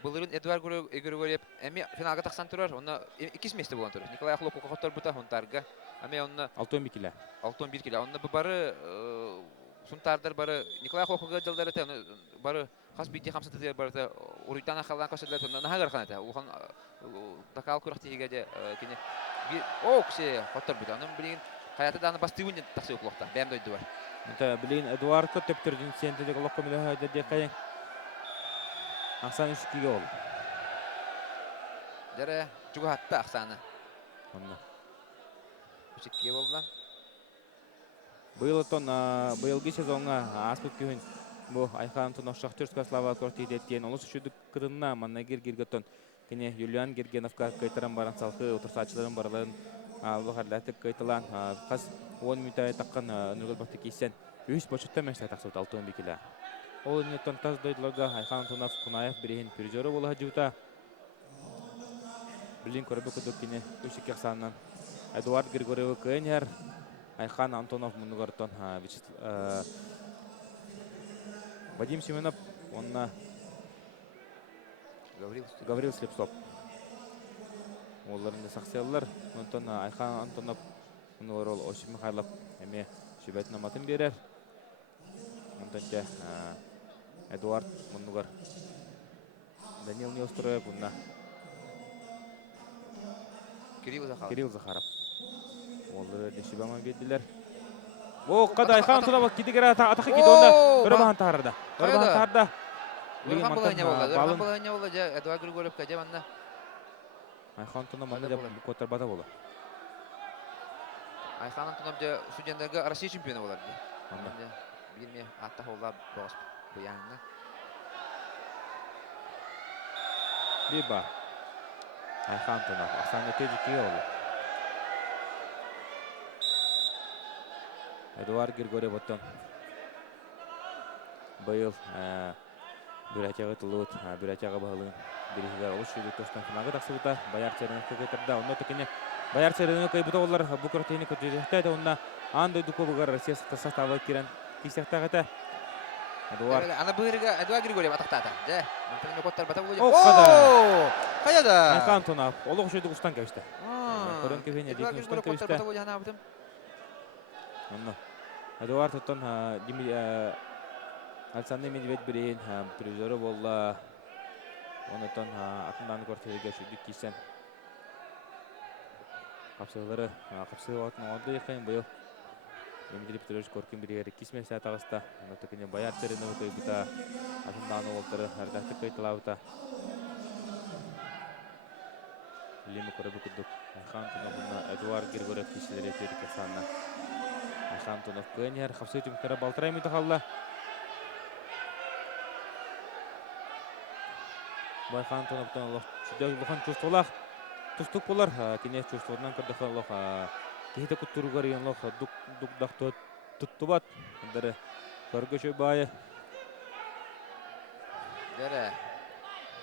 Bunların Eduard Grigoriev emi finalga taksan turar. Onu ikisi mesti bulan turar. Nikolay Akhlopov kokotlar buta hontarga. Emi onu 6-11 kilo. 6-11 kilo. Onu barı suntardır barı Nikolay Akhlopov jaldары te barı Хас бити хамса тетер барда уритана халан кашыдлар тонна нагар ханата. Улхан такал курахтиге де кине bir оксе хоттар бит. Анын билин хаятта аны бастыгын таксы уклукта. Бем дойду бар. Та билин Эдуард көттөптөрдүн сентеде локко миле де кайын. Аксан үскиге ол. Дәре чуга хатта аксаны. Онна. Үскиге болду. Быйылгы сезонга аспыт күн bu Ayhan Antonov Шахтерская Слава Кортидеттен олыс үшүдүк кырынна маннагер гиргетон кене Юлиан Гергеновка кайтаран баран салкы отырсачыларын барларын албы харлатып кайтылан каз 10 минуттай таккан нүгөл бакты кийсен 3 бочутта мәште таксып 6-11 кило. Ол нетон таз дойдыларга Ayhan Antonov Кунаев бирин призеры бола жута. Билин көрбө көдөк кене 3-2 санынан Эдуард Григорьев кенер Ayhan Antonov мунугартон Вадим Семенов, он Гаврил Слепцов. Оларында сақсиялар, онтан Айхан Антонов, ол Осип Михайлов, әме шүбәтін аматын берер. Онтан жа Эдуард Мұнығар, Данил Неустроев, онна Кирилл Захаров. Олары дешібама бедділер. О, қада Айхан Антонов кедігер атақы кеді онда өрбаған тағарда. Өрбаған тағарда. Өрбаған болайыне болды. Өрбаған болайыне болды. Эдуард Григорьев кәде манна. Айхан Антонов манна деп көттер бада болды. Айхан Антонов де судьяндарға Россия чемпионы болады. Білме аттақ олда боғыз бұяңына. Биба. Айхан Антонов. Ақсаны тежікке олды. Эдуард Григорьев оттон быйыл бүрәтяғы тылуыт, бүрәтяғы бағылығын бересігі ұлыс жүйді көстен финалға тақсыбыта Баяр Церенов көкетірді. Онда өтікіне Баяр Церенов көйбіті олар бұқыр тейіні көтежекті әді. Онда андойды көбіғар Россия сақтағы керен кесектағы әті. Эдуард. Ана бұғырға Эдуард Григорьев атақтады. Жә, мүмкініне көттер бата болу. Ооо! Қаяда? Айхан Антонов. Олық жүйді құстан кәвішті. Көрін көвене дейін құстан кәвішті. Эдуард оттон Александр Медведь бірейін призоры болла. Онытон атындан көртеліге шүдік кейсен. Қапсығылары қапсығы оғатын оғады еқайын бұйыл. Дмитрий Петрович Коркин бірегері кесмен сәт ағыста. Онытыкіне Баяр Церенов көйбіта атындан оғылтары әрдәкті көйтілауыта. Лемі көрі бүкілдік. Айхан Антоновна Эдуард Григорьев кешелері өтеді кесанына. Айхан Антонов көнер, қапсы түмкері балтырай мүйті қалла. Айхан Антоновтан олық сүдәк бұқан чөстолақ. Тұстық болар, кене чөстоларынан көрдіқі олық кейті күттіруғар ең олық дуқдақ төт туттубат. Дары көргөчө баайы. Дәрә.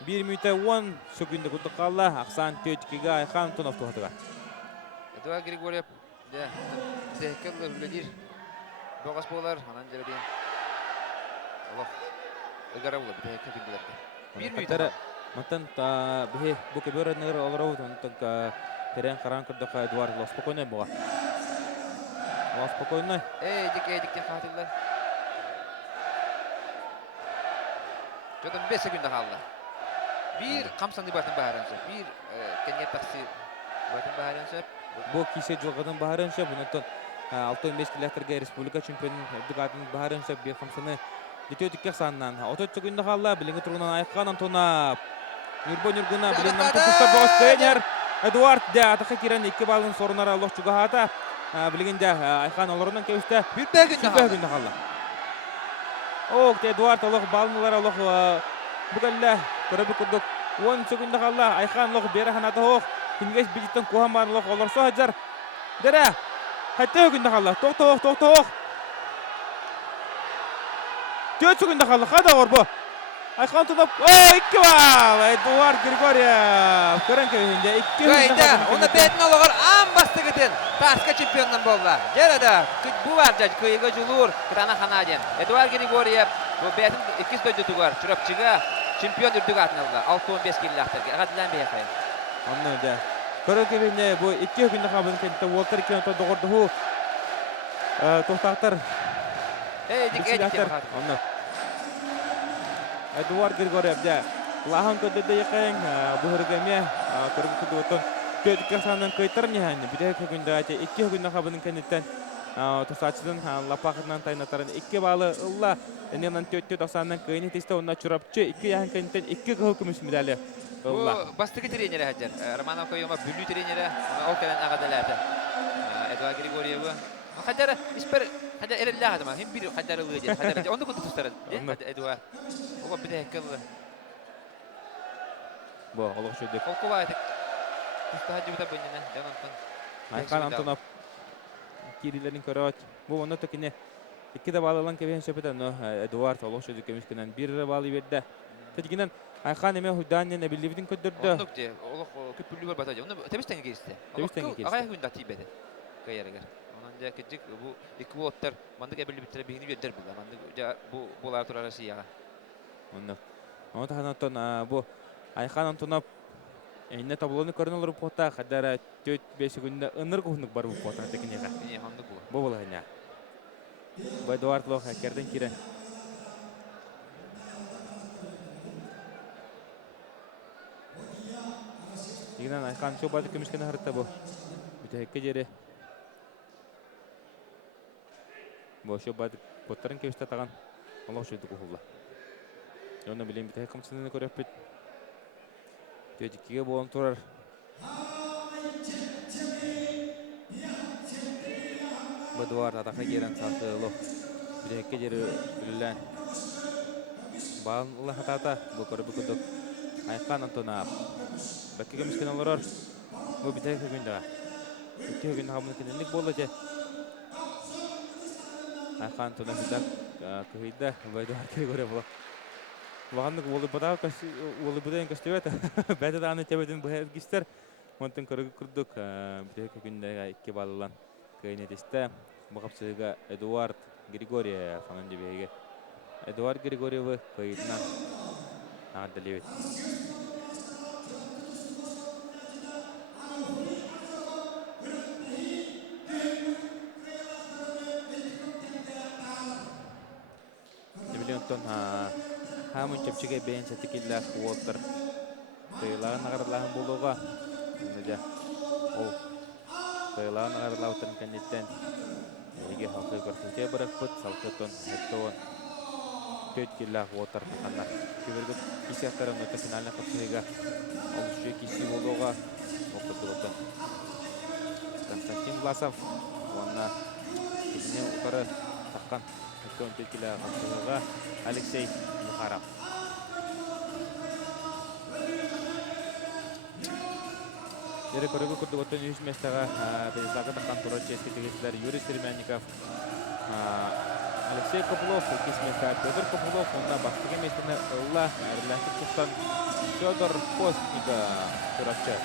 1 минута 10 секунда күтті қалла. Ақсан Тетикеге Айхан Антонов туғатыға. Эдуард Григорьев. Да. Тәккел үледир. Боғас болар. Анан жерден. Аллах. Ыгара булар. Тәккел билдерде. 1 минута. Мантан бе бу кебернер олорау тантан терен қаран кырдыка Эдуард спокойно буга. Спокойно. Эдиктен хатылар. Жодон 5 секунда қалды. Bir kamsandı batın baharınsa. Bir kenya taksi batın baharınsa. Бу кисе жылгадын баарынша бунутун 6-15 километрге республика чемпионын дигатын баарынша бир камсаны дететикке саннан. Отот секунда қалла билинги тургунан Айхан Антонов. Нургуна билинен топуста бос тренер Эдуард да атака кирен 2 балын сорунара Аллах чугахата. Билигинде Айхан олорунан кебисте Bir gün қалла. Ок Эдуард Аллах балынлар Аллах бугалла көрөбү курдук 10 секунда қалла Айхан Аллах бері ханаты хоқ. Кингеш бижиттен кухаман Аллах олорсо хаджар. Дәрә. Хәтта секунда қалла. Тоқ. 4 секунда қалла. Қада орбу. Айхан Антонов. 2 бал. Эдуард Григорьев. Көрән кебинде 2 Кайда, оны бетін алығыр ан басты кетен. Тарска чемпионнан болды. Жерада, bu var jaj kıyıga julur. Kıtana Hanadyan. Эдуард Григорьев. Bu bетін 2 stöydü tugar. Çırapçıga чемпион үрдік атынылды. 6-15 келілақтырға. Ғадылан бейхай. Онны да. Көрән кебинде бу 2 күндө қабын кентте Уолтер Кенто доғырды ху. Тоқтақтар. Онны. Эдуард Григорьев да. Лахан көдді яқайын бұғыргеме көріп күді отын. Көдікке санын көйтірін яғын. Біде күнді әте 2 күнді қабының кенеттен тосачыдың лапақынан тайнатарын 2 балы ұлла. Эненен 4-90-нан көйіне тесті онна чұрапчы 2 яғын кенеттен 2 қыл күміс медалі. Bu bastığı treneri hacer. Romanov koyuma bülü treneri. Ol kelen ağadalati. Эдуард Григорьев'u. Hacer isper hacer erilla hadama. Hem bir hacer ılıcı. Hacer onu kutu tutarız. Эдуард. O bir de hekkalı. Bu Allah şöyle. Ol kovaydık. Usta hacı bu da benine. Canantan. Ayhan Антонов. Kirillerin köröt. Bu onu tekine 2 de bağlanan keben sepeten no Эдуард Allah şöyle kemişkenen 1 bağlı verdi. Tekinen Ayhan eme hudannen ebilibidin ködürdü. Onluk diye. Oğluk köpüllü var batacı. Onu temizten geçti. Temizten geçti. Ağaya hündə tibedi. Kayarıgar. Ondan da keçik bu 2 otlar mandık ebilli bitire birini verdir bu. Mandık bu bolar turarası yağa. Onu. Onu tahanattan bu Ayhan Антонов Эйне таблоны көрнөлөр пота хадара 4-5 секундда ыныр кундук бар бу пота текинега. Міне хандык bu. Бу болгоня. Бу Эдуард Лох хакерден кире. Игнан Айхан шобаты көмүшкөн харытта бу. Бүтөккө жере. Бу шобаты поттарын кебиште таган. Аллах шөйдү кулла. Оны билем бүтөк камчыны көрөп бит. Тетикке болон турар. Эдуард атака керен сатылы. Бүтөккө жере билен. Баан улла хатата бу көрөп күдүк. Айхан Антонов. Бәккеге мискен олорор. Бу бүтөк күндө. Бүтөк күндө хамын кенелик болду. Айхан Антонов да көйдө Эдуард Григорьев. Вағанлық олы бұдағы олы бұдайын көстебет. Бәді дағаны тәбетін бұхайыр кестер. Онтын көрігі күрдік. Бүтөк күндегі 2 балылан көйнетесті. Бұқапсыға Эдуард Григорьев фанын дебеге. Эдуард Григорьевы көйдіна ағаддалебет. Дебелеонтон Хамын чепчеге бейін сәтікелі Уолтер тыйлағын ағарылағын болуға. Ол тыйлағын ағарылағын кәнеттен еге халқы көрсете бірік бұд, салқытын, әттіуін 4 келі Уолтер қанна. Кебіргіп кесияқтарын өті финаліне қапсыға олышчы кесі болуға оқты бұлыптын. Константин Власов онына кесіне ұтары таққан 4 келі қапсыға Алексей Мухаров. Дері көрігі күрді өттен үйіс местаға Пенесаға таққан тұрар ческе тегесілер Юрий Серемянников Алексей Копылов, кесмекка Петр Копылов, онна бастығы местіне ұлла әріләтіп тұқтан Федор Постника тұрақчы.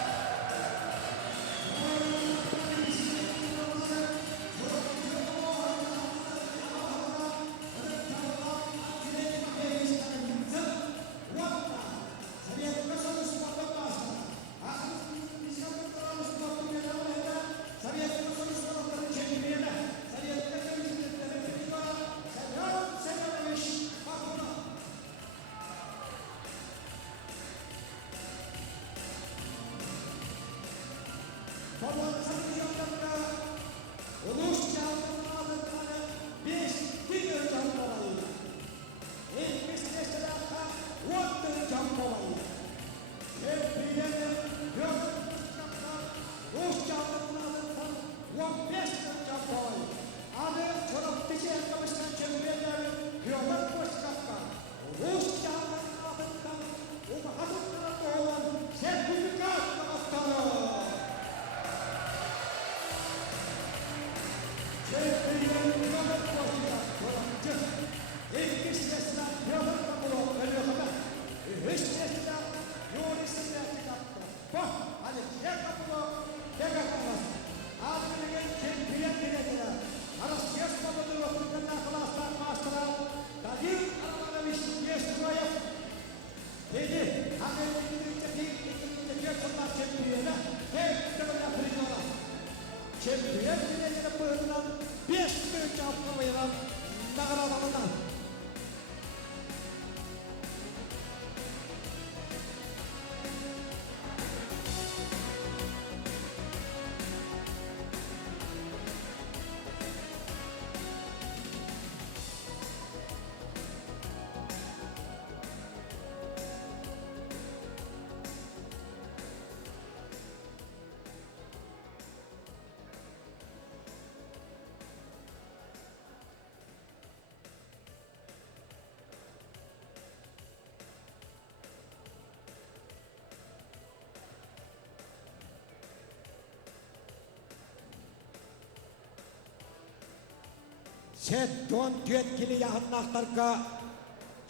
Seton duet kili yahan nahtarka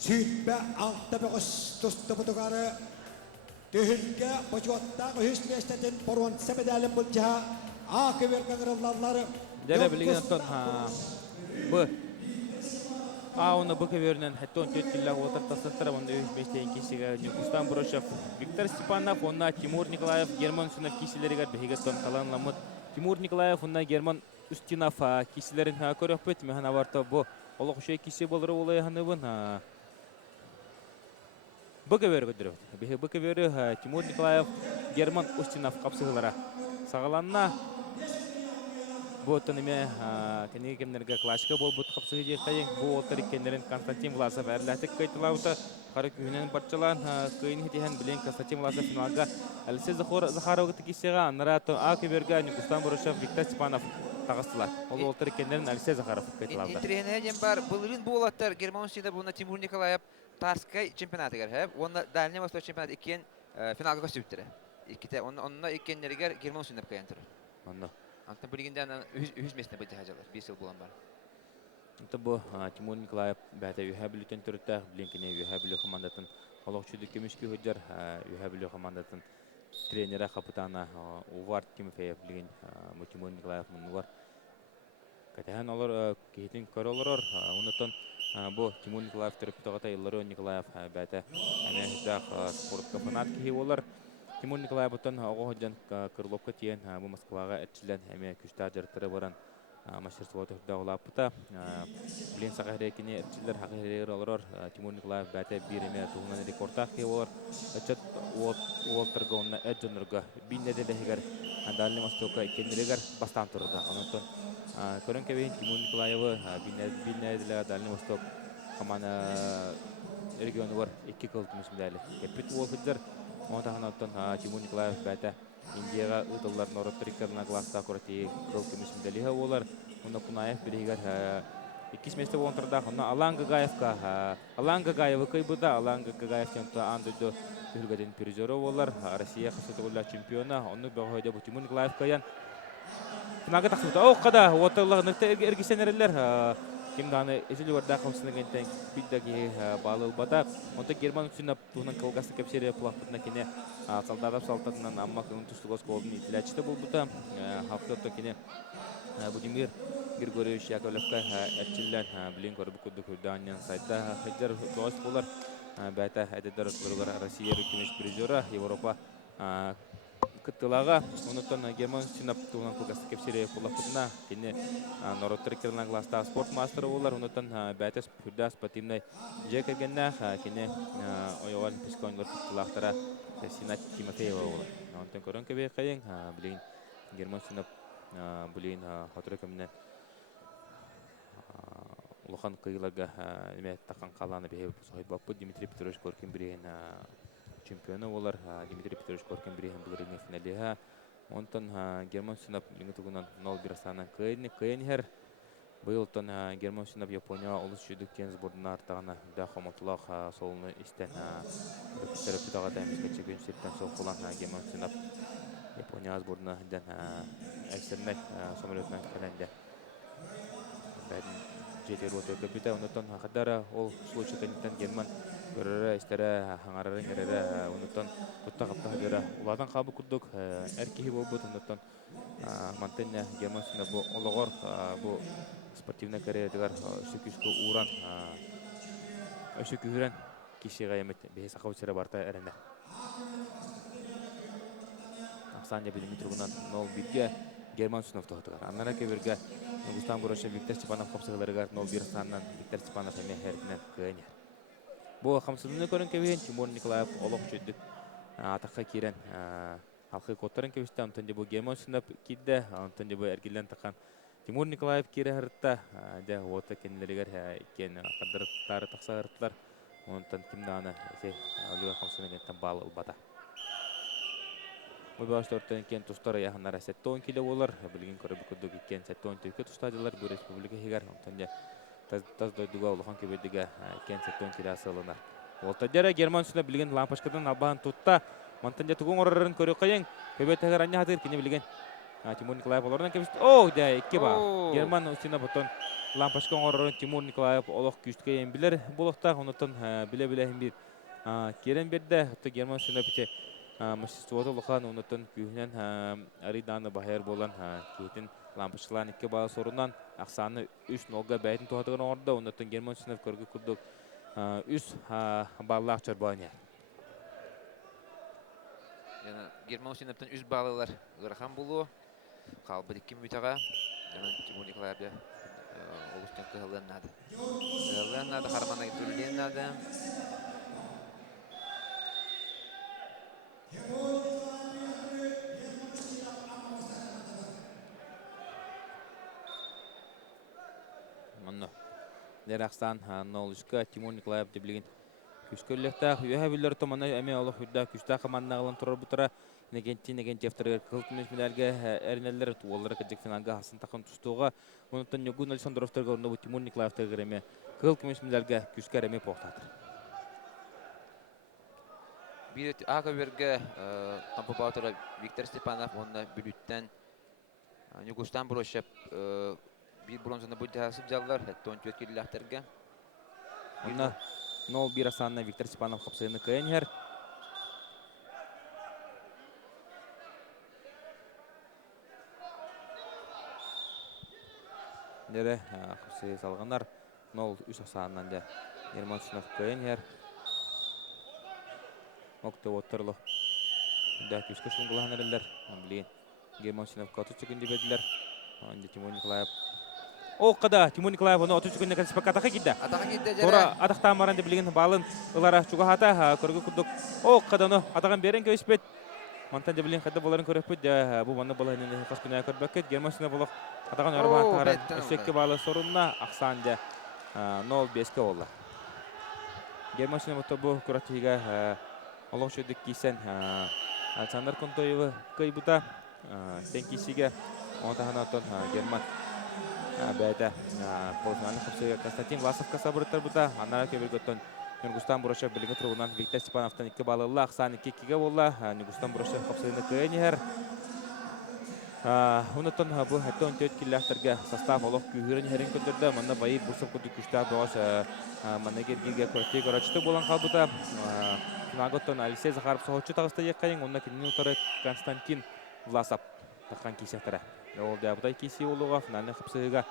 syytpä altta pekostusta putukare tyhylkä pojuottaa hyysmiestetin poruan semedälle puljaha aakeverkangrallalları Dere bilgin atton bu Ауна Баковернен хаттон төттілі отартасаттар онда өшместен кесігі Нюкустан Бұрышев, Виктор Степанов, онна Тимур Николаев, Герман Сунов кесілерігер бігеттон қаланламыд. Тимур Николаев, онна Герман Устинов кесілерін көріп бөт, механ аварта бұ олық үшей кесе болыры олай ханыбын. Баковер көдірі. Баковері Тимур Николаев, Герман Устинов қапсығылара. Сағаланна Боттаныме кенегемнерге классика бол бут қапсығы де қайын. Бұл олтары кендерін Константин Власов әрләтік көйтілауыты. Қарық үйінен барчалан көйін хетеген білен Константин Власов финалға әлсіз Захаровғыты кесеға Анараты Акеберга, Нюкустан Бұрышев, Виктор Степанов тағыстылар. Ол олтары кендерін әлсіз Захаров көйтілауыты. Интеренеден бар бұлырын бұл олаттар Герман Устинов бұлына Тимур Николаев Тарскай чемпионаты кер. Онна Дальний Восток чемпионаты екен финалға көстіптірі. Онна екенлерігер Герман Устинов кайын тұры. Антон білгенде үз месіне бұлды хажалар, 5 жыл болан бар. Бұл Тимур Николаев бәті үйә білітен түрітті, біленкіне үйә білі командатын олықшыды көмішкі өджер, үйә білі командатын тренері қапытана Увар Тимофеев білген Тимур Николаев мұны бар. Кәтәген олар кейтін көр олар, онытын бұл Тимур Николаев түріпті Илларион Николаев бәті әмәждақ спортқа фанат кейі олар. Тимур Николаевтан оғыдан Крыловка тиен бұл Москваға әтчілен әме күшті жарттары баран мастерство тұрда олапыта. Білен сақайрекіне әтчілер хақиғырер олар Тимур Николаев бәті бір әме тұғынан рекордақ кей олар. Әтчет уолттарға онына әтжонырға бейнеделігер Дальний Востока кендерегер бастан тұрды. Онытын көрін кәбейін Тимур Николаевы бейнеделігі Дальний Восток қаманы регионы бар 2 қылтымыз медалі. Кәппет уолтыджар Онтаханаттан Тимур Николаев бәті Индияға ұтылар Нороттрикарына класста көрәтей қылты мүсімдәлігі олар. Оны Кунаев бірегер 2 месте болантырда. Оны Алан Гагаевы көйбіда. Алан Гагаевтен андыды үлгәден призері олар. Россия қысыты олар чемпионы. Оны бәғойда бұл Тимур Николаев көйен. финалга тахсыбыта. О, када отырлыгы ныкта эргисенерлер. Ким даны эсили варда калсыныгентен биддаги балылбата. Онта Герман үчүн туунан кылгасы кепсере плахтына кине салдадап салтатынан амма кын тустугос колдун итилячты булбута. Хавкатта кине Будимир Григорьевич Яковлевка әтчилләр билин көрүп күрдүк Даниян сайта хәҗәр дост булар. Бәта әдәдәр булгар Россия рекимеш призера Европа кыттылага онуттан Герман синап туган кылгасы кепсере булаптына кине Нороттер кирнан класста спорт мастеры булар. Онуттан бәтәс хүрдә спортивный жекергеннә кине ойган писконгор кыттылактара Синат Тимофеева булар. Онуттан көрөн кебе кайын билин Герман синап Булин хатрыкымны улахан кыйларга эме такан каланы бехеп сойбаппы Дмитрий Петрович Коркин бирен чемпионы болар. Дмитрий Петрович Коркин бирен булырын финалега. Онтон Герман сынап лингтугунан 0-1 санан кыйынхер. Быйылтон Герман сынап Япония улус жүдүктен сбордуна артагана да хомотлах солны истен терапитага даймыска чемпионшиптен сол кулан Герман сынап Япония сборна ден экстернет самолетнан каланде. Бәдин жетер өтө көпүтө онтон хадара ол случай тенитен Герман көрөрө истере хаңарарын керере онтон кутта капта хадара улардан кабы курдук эркихи болбут онтон мантенне Герман сына бу ологор бу спортивный карьерадагар сөкүскө уран өсөкүрөн киши гаямет бехес акыбычыра барта эренер. Саня Дмитриевна 0-1 Герман Сунов тоқтығар. Аннара кеберге Густам Буроша Виктор Степанов қопсығыларығар 0-1 санынан Виктор Степанов әме әрінен көйнер. Бұл қамсызыны көрін кебеген Тимур Николаев олық жүдік атаққа керен халқы коттарын кебесті. Антонде бұл Герман Сунов кедді. Антонде бұл әргелен таққан Тимур Николаев кері ғырытта. Де оты кенілерігер кен қадырықтары тақса ғырыттылар. Онтан кімді аны Олега қамсызыны балы ұлбата. Мобилаштортан кен тустар яханара сеттон киле болар. Билген көрөбү көдөг кен сеттон төкө тустадылар. Бу республика хигар. Онтан таз дойдуга улахан кебедиге кен сеттон киле асылына. Олтадера Герман сүнө билген лампашкадан албаан тутта. Мантанжа тугун орорын көрө кайын. Кебетегер анья хатыр кине билген. Тимур Николаев олордан кебест. О, да 2 ба. Герман үстүнө ботон лампашка орорын Тимур Николаев олох күчтүгө ем билер. Болохта онтон биле бир керен берди. Герман сүнө бите мастерството лохан онотон күйнен ариданы бахер болан кетин лампашкалан 2 бала сорунан аксаны 3-0 бәйтин туатыгын орда онотон Герман Сынов көргө курдук 3 баллак чарбания. Яна Герман Сыновтан 3 балалар ырхан болу. Калбы 2 минутага. Яна Тимур Николаевде олустан кылынады. Кылынады хармана кетилгеннады. Дерахстан 0-3 Тимур Николаев деблеген күскөллөхтә үһәбилләр томаны әме алып хүддә күстә командагалын турар бутыра негентин тефтер кылтмеш медальгә әрнәләр туаллар кәҗек финалга хасын такын тустуга онтан Югун Александровтар горны Тимур Николаев тәгәреме кылтмеш медальгә күскәреме похтатыр. Bir Akaberge Tampa Bautara Viktor Stepanov onunla bülütten Yugostan Broşep bir bronzunu bu cihazı callar hatta 14 kilolahterge. Onunla 0-1 sanına Viktor Stepanov kapsayını kıyınher. Nere kapsayı salğanlar 0-3 sanından da German Sınıf kıyınher. Okta oturlu. Da küskü şungulahan eriler. Bilin. German Sınıf katı çıkınca bediler. Anda Timur Nikolaev. O kada Timur Nikolaev onu 30 günde kadar ataka gitti. Ataka gitti. Sonra atak tamaran da bilin balın ılara çuga hata körgü kurduk. O kada onu atakan beren köspet. Mantan bilin kada boların körpet ya bu bana boların kaskına körbeket German Sınıf bolak atakan arba taran eşekki balı sorunna aksanja 0-5 oldu. German Sınıf bu kuratiga Allah şöyle kisen Alexander Kontoyev kaybuta tenkisiga on tahanatın German beda poznan kapsaya Konstantin Vlasov kasabırtır buta anara kebergoton Gustam Buroshev bilgi turunan Viktor Stepanov'tan 2 balılla aksan 2-2'ge bolla Gustam Buroshev kapsayını kıyınher Унутан бу хаттон төт киллахтарга состав олох күйрен херин көндөрдө манна байы бурсап көдүк күстә богос манна гергиге көртөй горачты болан калбыта наготтон Алексей Захаров соочу тагыста яккайын онна кинин утары Константин Власов таккан кисектара. Ол да бутай киси улуга финалны хапсыга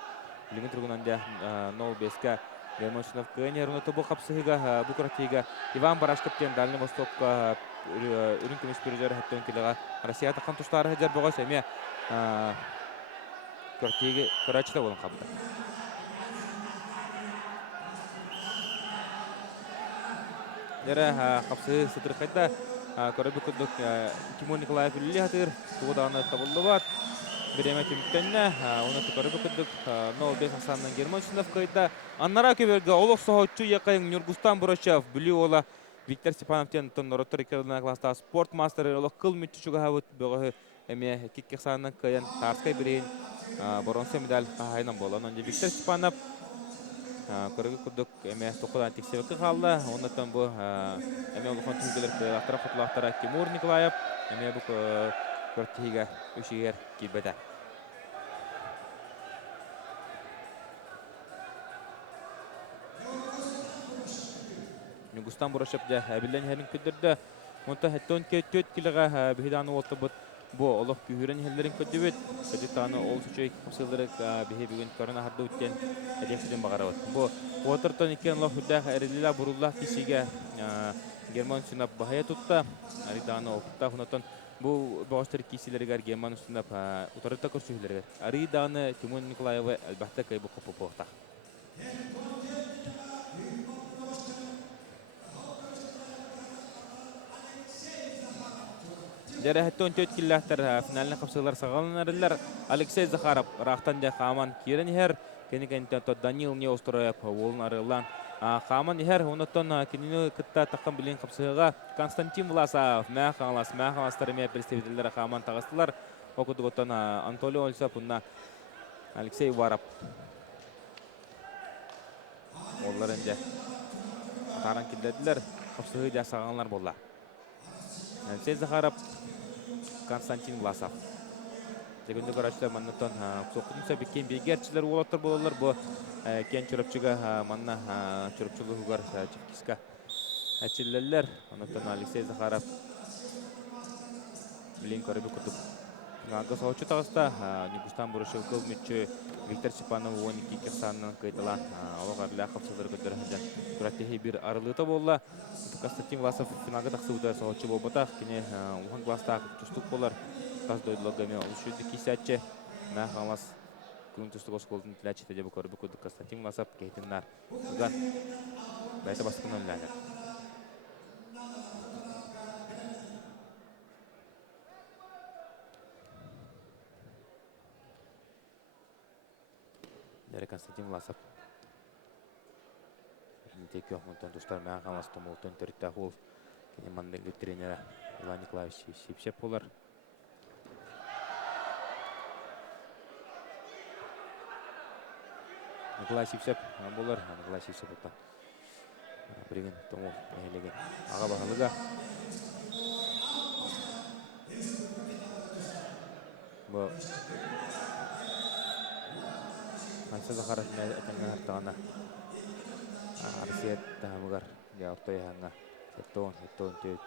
билген тургунан да 0-5 Германшинов кенер унуты бу хапсыга бу кратига Иван Барашкаптен Дальний Востокка үрүн күмүш биржер хаттон килага Россия таккан тустары хажар богос эме кортиги корачта болон калды. Дера хапсы сытыр кайда көрөбү күндүк Тимур Николаев үлли хатыр тугуданы табылдыбат. Биреме тимтенне оны көрөбү күндүк 0-5 Асаннан Германшинов кайда аннара көбөргө олох соочу якайын Нургустан Бурачев Блиола Виктор Степановтен тонноротор экранына класста спорт мастері олох кыл мүтчүгө хабыт бөгө эме кикке санын кыян тарскай бирин бронза медаль хайнан болон онде Виктор Степанов көрөгө күрдүк эме токудан тексебекке калды ондан бу эме улухан түгөлөр аттара фотлактара Тимур Николаев эме бу кортига үшигер килбеде. Нугустан Бурашев да билен херин көдөрдө монта хаттон көт килега бихиданы олтубут бу олох күйрен хеллерин көдөбөт кадитаны ол сүчөй капсылдырык бихи бүгүн корона харды үттен эдексиден багарабыт бу отортон икен лох хүддах эрилила бурулла кисиге Герман Сунап бахая тутта ариданы опта хунотон бу богостер кисилерге Герман Сунап утарыта көрсүлөргө ариданы Тимур Николаева албатта кайбы копопохта. Жарахаттон төт киллахтар финалны капсылар сагалнарлар Алексей Захаров рахтан да Хаман Киренхер кенеген то Данил Неустроев волнарылан Хаман Хер онотон кинини кытта таккан билен капсыга Константин Власов махаластарыме представителлер Хаман тагыстылар окудуготон Анатолий Ольсапунна Алексей Варап олларында таран килдилер капсыгы да сагалнар болла. Алексей Захаров Константин Власов. Дегенде карашта маннатон соққынса беккен бегерчилер олаттар болалар. Бу кен чурапчыга манна чурапчылыгар чекиска ачиллерлер. Онотон Алексей Захаров билин көрөбү курдук. Нага соочу тагыста Нугустан Бурашев кылмычы Виктор Степанов 12 кесаннан кайдала алгарлы капсылдыр көдөрөндө күрәттеһи бир арылыта болла. Константин Власов финалга таксыбыта соочу болбата кине улхан класста тустук болар. Таз дойдлогаме улшуйды кисәтче махалас күн тустук осколдун тиләчте деп көрөбү курдук Константин Власов кейтиннар. Уган байта баскынан ләләр. Константин Власов. Текё монтон тустар махалас томолтон төртәхул. Кине мандыгы тренеры Иван Николаевич Сипсеп болар. Николай Сипсеп болар. Николай Сипсеп болта. Бириген томол элеген ага багалыга. Бу Алексей Захаров таңгар тагына Арсет тамгар яаптай ханга сеттон төт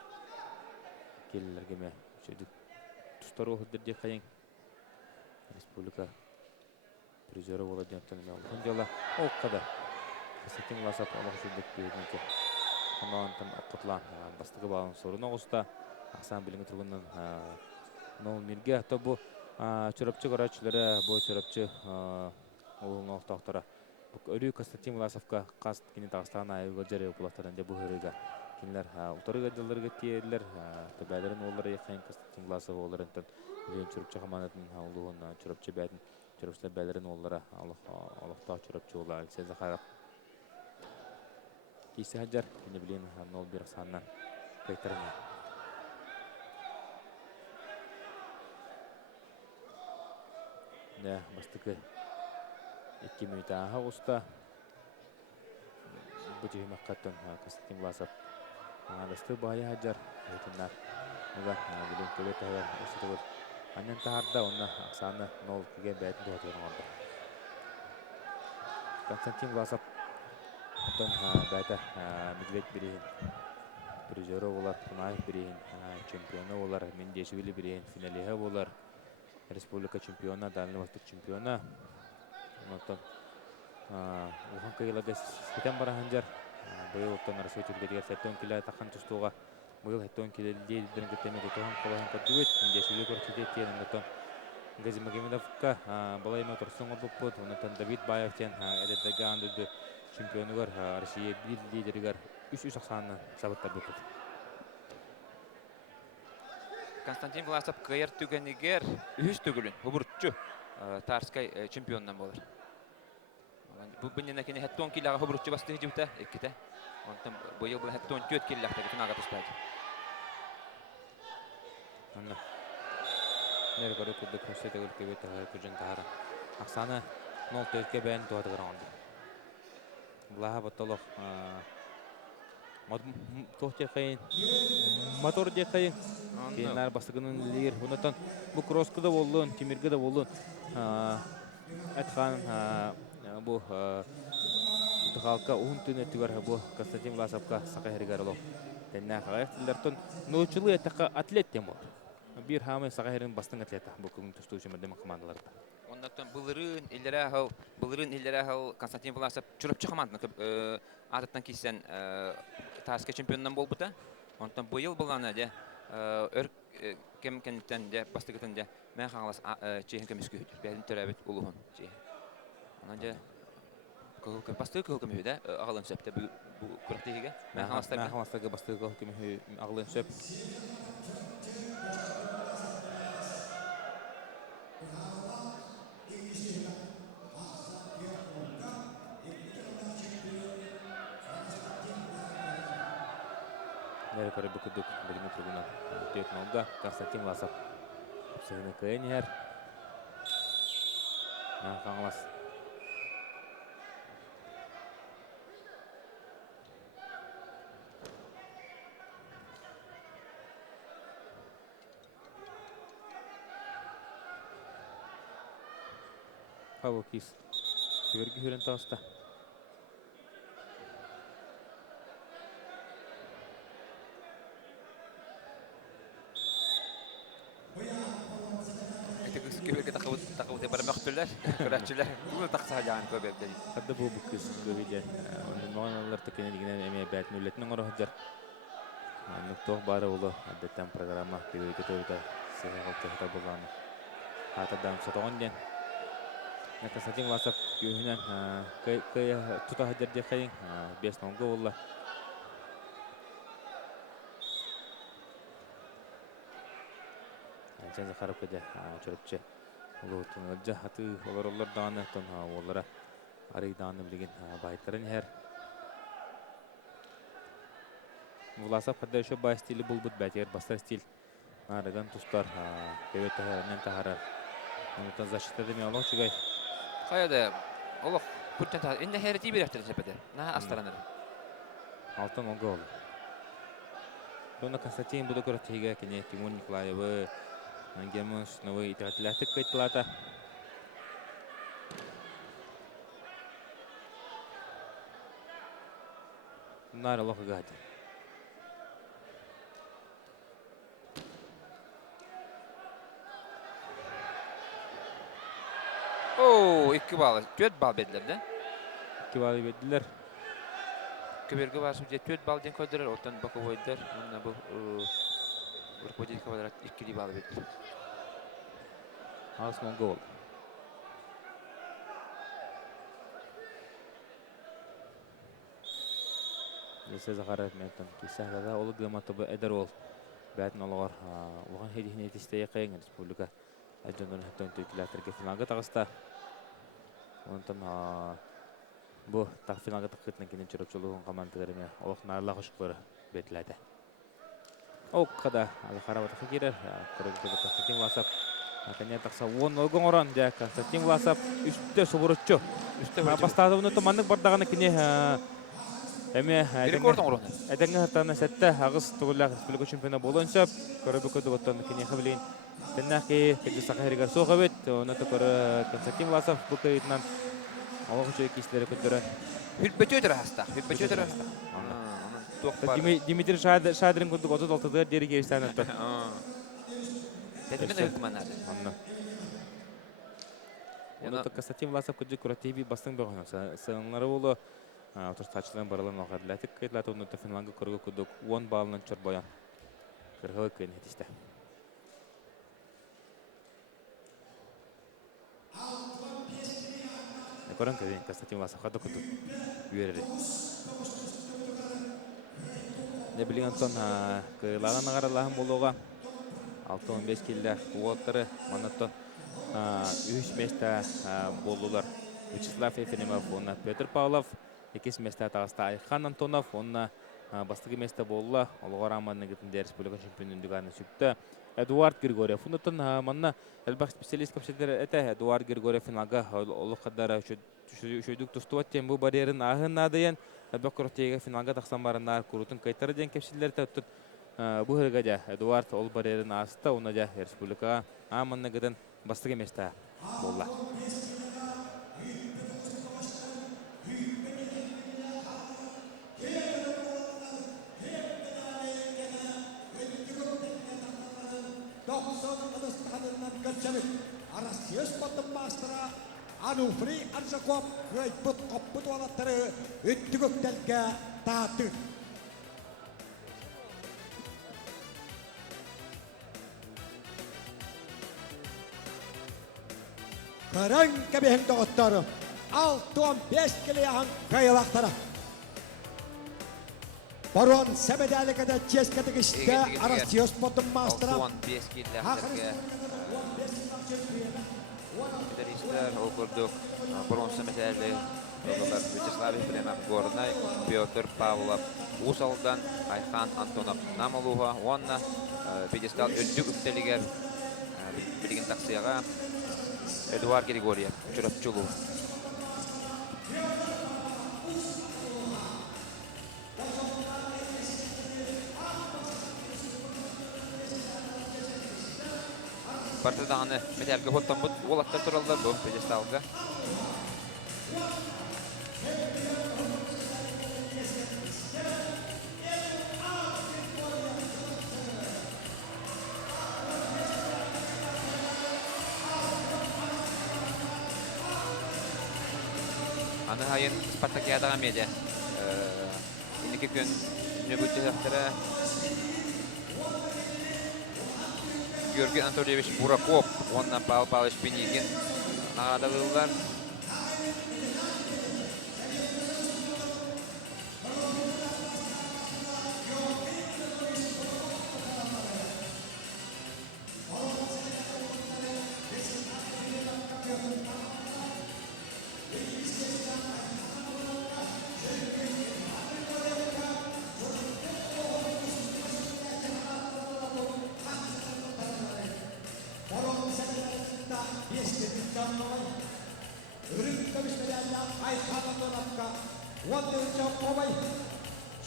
келлергеме чөдүк тустару худдер кайын республика призеры болот жантан мен дела ол када Константин Власов алгысыздык беренке команданы акытлан бастыгы балын соруна госта аксан билиңи тургундан нол мирге то бу чурапчы карачылары бу чурапчы Олың оқтақтары. Өрі Константин Власовқа қаст кені Дағыстан айығы жәрі бұлақтарында бұл өріға. Кенілер ұлтарыға жылдарға тиелілер. Бәлерін олары еқайын Константин Власов оларынтын. Үлен чүріпчі қаманатын ұлығын чүріпчі бәдін. Чүріпчілер бәлерін олары алықтағы чүріпчі олы Алексей Захаров. Кейсі хаджар. Кені білейін 0-1 санынан қайтарына. Да, бастықы 2 минута уста. Бути маккаттан Константин Власов. Аңадасты бая хаджар. Айтыннар. Уга билин көбет аяр. Осытығыр. Аннан таарда онна Оксана Нолкиге бәйтін дуатығын орды. Константин Власов отон бәті Медведь бірейін, призері олар, Кунаев бірейін, чемпионы олар, Мендешвили бірейін, финалиға олар, республика чемпиона, Дальний Восток чемпиона. Отон Ухан кайылады сетен барахан жар. Бұйыл оттон арасы өтілгедігер сәттен келі таққан тұстуға. Бұйыл әттен келі дейдерін кеттеме көтіған қолағын көттігіт. Мендешвили көрсетет тиенің отон Гази Магомедовка балайма тұрсын ғылып бұд. Онытын Давид Баевтен әдеттегі андыды чемпионығыр Россия бил лидерігер 3-3 ақсанын сабыттар бұд. Константин Власов кайыр түгенігер үхіс түгілін, ұбыртчу Тарскай чемпионнан болар. Бұл бұнен әкені әттон келіға ұбыртчу басты жібіті, еккеті. Онтын бұйыл бұл әттон төт келіғті күн аға тұстайды. Онна. Нері көрі күрді көрсеті көлкі бөті күржен тағары. Ақсаны 0-4-ке бәйін туадығыр оңды. Бұлаға бұттылық тоқты қайын, мотор де қайын. Кейінлер бастығының легер. Онытан бұл кроскы да болуын, теміргі да болуын. Әтқан бұл дұқалқа ұғын түн өттігер бұл Константин Власовқа сақы әрігер олық. Тәнне қағаяқтылардың нөтчілі әттіққа атлет дем олар. Bir hamı sağayırın bastın atleta bu kugün tustu şemerdemin komandalarda. Ondan bılırın illere hal Konstantin Vlasov çürüpçü komandını adıttan kişisen Tarska çempiyonundan bol buta. Ondan bu yıl bulana de kem kendiden de bastıgıtın de men xalas çehin kemiskü benim törabet uluğun çehin. Ondan bastığı kıl kemü de ağalın söpte bu kuraktiğe men xalastarga bastığı kıl kemü ağalın söp. Nere kare bukuduk begini tribuna tiap noga Konstantin Vlasov sehingga ke ini her nah kanglas Hava kis Severgi hüren tasta takut ya pada maktulah, kerajaan dulu tak sahaja an kau berjadi. Ada bu bukis berbeda. Orang terkini dengan MBA nulet nongor hajar. Nuktoh baru ulah ada tam program kita kita sehat kita bukan. Ada dalam satu onjen. Nak sahaja WhatsApp yuhnya ke tuta hajar dia kering bias nonggo ulah. Jangan kharap kerja curupce. Олар жахаты олар даны тон олара арый даны билген байтарын хер. Власов хадда еще бай стиле был бут бәтер бастар стиль. Нарыган тустар бебет тахарнан тахарар. Онтан защита деме олох чугай. Каяда олох күртен тахар. Инде херти бирәктер сепеде. На астараныр. Алтын гол. Дона Константин буду көрәтиге кине Тимур Николаевы Ангемус новый итатлятык кайтлата. Нар лох гад. О, 2 bal, 4 bal bedler de. 2 bal bedler. Köberge var süce 4 bal den koydular, ortadan bakovoydular. Bununla bu rukojet kvadrat 2 bal bedler. Aslan gol. Dese zakarat metan kisah da olu gama toba eder ol. Bәтін олғар оған хедихіне етістейі қайын республика әжден өттен төйтіләтірге финалға тағыста. Онтан бұл тақ финалға таққытынан кенен чөріпчілігін командаларыме олық нарыла құшықлары бетіләді. Оққада қара батыққа керер. Көрігілді Константин Власов. Кәне тақса 10 олғын оран. Константин Власов үсті сұбырытчы. Бастады бұны тұманның бардағаны кене әдәңгі хаттағына сәтті ағыз тұғылақ республика чемпионы болуын сөп. Көрі бүкіді ғыттан кене қабілейін Теннахи кыжсакырга сохабет, оны токор Константин Власов бу кыйтынан алгы чөй кишләре көтөрә. Хүлбөтөтөр хаста. Хүлбөтөтөр хаста. Дмитрий Шадрин күндүк 36-ды дери керистән атты. Тәтемен өкмәнәде. Анна. Оны Константин Власов күҗү куратиби бастың бөгөн. Сыңлары булы отурстачларын барылын вакытлатык кыйтлаты оны Финландга көргө күдүк 10 баллын чорбоян. Кыргы кыйын этиште. Көрөн кеди Константин Власов хады күтүп үйрәре. Не билген сон кыйлаган агаралаһын болуга 6-15 киллер уоттары манатто 3 места болулар. Вячеслав Ефремов, онна Петр Павлов, 2 места тагыста Айхан Антонов, онна бастыгы места болла. Олгор аманны гитинде республика чемпиондуганы сүктө. Эдуард Григорьев. Унутун манна элбак специалист капсетер эте Эдуард Григорьевин ага олукадара шөйдүк тустуат тем бу барьерин агына дайын бөкөртеге финалга таксан барынар курутун кайтары ден кепсиллер төттүт. Бу хергадя Эдуард ол барьерин аста унадя республика аманны гитин бастыгы места болла. Arasius bottom master Anufri Arsakop Greiput Koput Walatare Ittuguk Delga Tatu Karang kebehen doktor Altuan 5 kiliyan kayalaktara Baron Sebedalikada Cheskatagishta Arasius bottom master Altuan 5 killерге Финалисттер окурдук бронза медали алгандар Вячеслав Ефремов Горнай, Петр Павлов Усалдан, Айхан Антонов Намалуга, онна пьедестал өттүк үктелигер билген таксияга Эдуард Григорьев Чурапчулу. Партизаны медальге хоттан бут олаттар туралдар бу пьедесталга. Аны хайын Спартакиадага медиа. Инеке күн нөбүттөктөрө Георгий Анатольевич Бураков, онна Павел Павлович Пенигин наградалылар.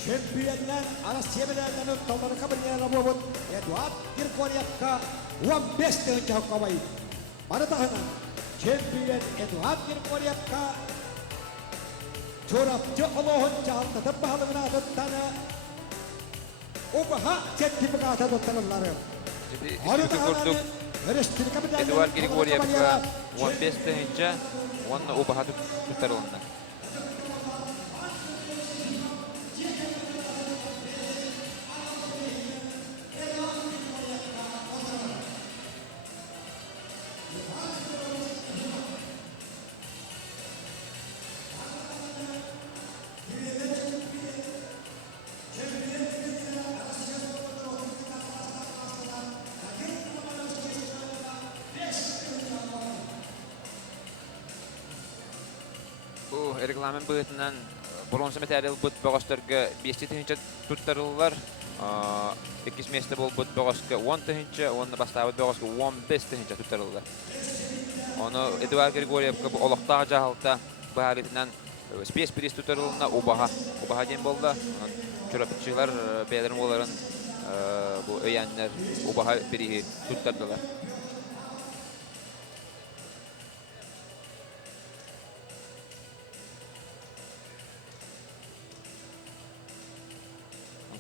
Чемпионlar арасында толтырып кабинер работ Эдуард Григорьевка 15 жакабай. Баратахана чемпион Эдуард Григорьевка чорапчы Аллахын жалтатып балыгына аттана. Обаха сертификат алганлары. Эдуард Григорьевка 15-нче, онна обаха туттарылган. Регламент быытынан бронза материал бут богостарга 5-нче туттарылар. 2 месте бол бут богоска 10-нче, онны бастабы богоска 15-нче туттарылар. Оны Эдуард Григорьевка олоктага жаалта баалитинен спес приз туттарылына убаха ден болду. Чурапчылар бейлерин оларын bu öýänler ubaha biri tuttardylar.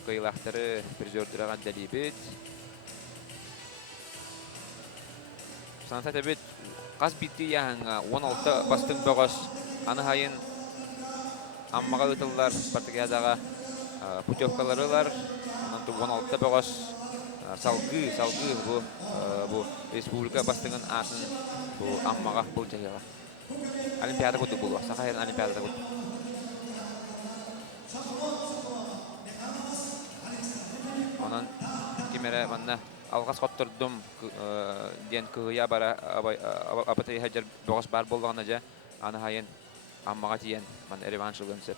Kıyılahtары призердiragan dalibet. Sansa tebet qas bitti yaһаңа 16 бастың бөгөс аны хайын аммага ытыллар Спартакиадаға путевкаларылар. Анан 16 бөгөс салгы бу республика бастыгын атын бу аммага бул жайга. Олимпиада көтү бул. Сахайын олимпиада көтү. Ondan kimere manna algas qotturdum diyen kıya bara abatay hajar boğaz bar bolğana ja ana hayın ammaga tiyen man revanşılgın sep.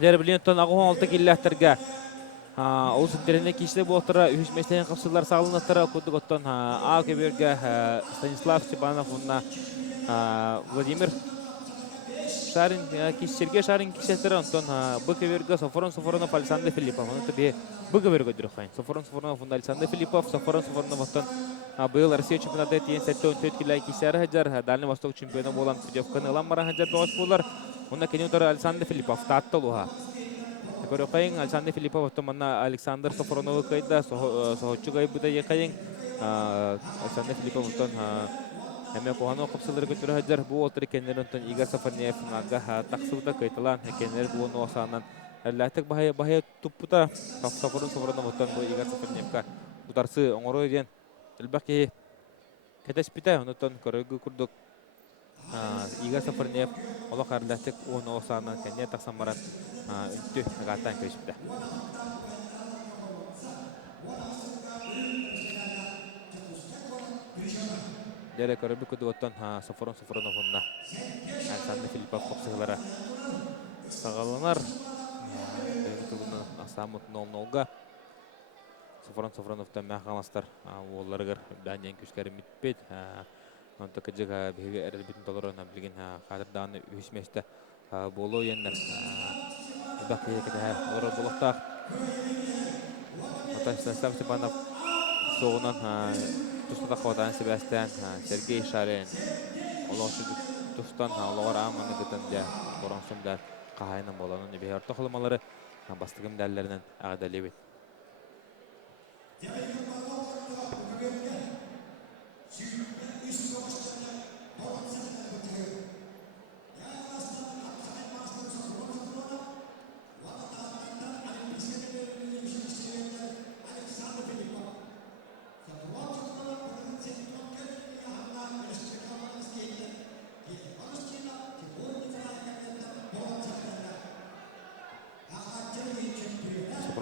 Der Bilinton agı 16 killahtarga o sitterine kişide bu otura üç mesleğin kapsıllar sağlanattara okuduk ottan A keberge Stanislav Stepanov onunla Vladimir Шарин Сергей Шарин кисеттер Антон Быковерга Софронов Александр Филиппов. Он это бе Быковерга дурхайн. Софронов Александр Филиппов, Софронов Антон был Россия чемпионаты тиен сәттен 4 килай кисер хаҗар, Дальний Восток чемпионы булган путевканы алам бара хаҗар баш булар. Онда кенетер Александр Филиппов таттылуга. Көрөкәйин Александр Филиппов томанна Александр Софронов кайда сохочугай буда якайин Александр Филиппов Антон Әмә куһаны капсылары көтөрө хаҗар бу отыр кеннерен тон Игорь Сафарнеев нага таксыбыта кайталан кеннер бу носанан әлләтек бая туппута Софронов отан бу Игорь Сафарнеевка утарсы оңорой ден элбәки кетеспите онтон көрөгү курдук Игорь Сафарнеев ола карлатек у носанан кеннер таксамаран үнтү гатан көчпүтә. Дәре көрөбү көдөттөн Софронов онна Александр Филиппов копсыгылары сагаланар. Бөгүтүгүнө асамыт 0-0га Софроновтан мәхаластар оларгар даниян күскәре митпет. Онта кыжыга беге эрбитин толорона билген кадырданы үсместе боло яннар. Бакыйы кете олар болоктак. Станислав Степанов соғынан Тустада қодан Себастьян, Сергей Шарин, олошы Тустан, олар аманы гытын да, боронсымдар қағайының боланын бе орта қылымалары бастығым дәллерінен ағадалебет.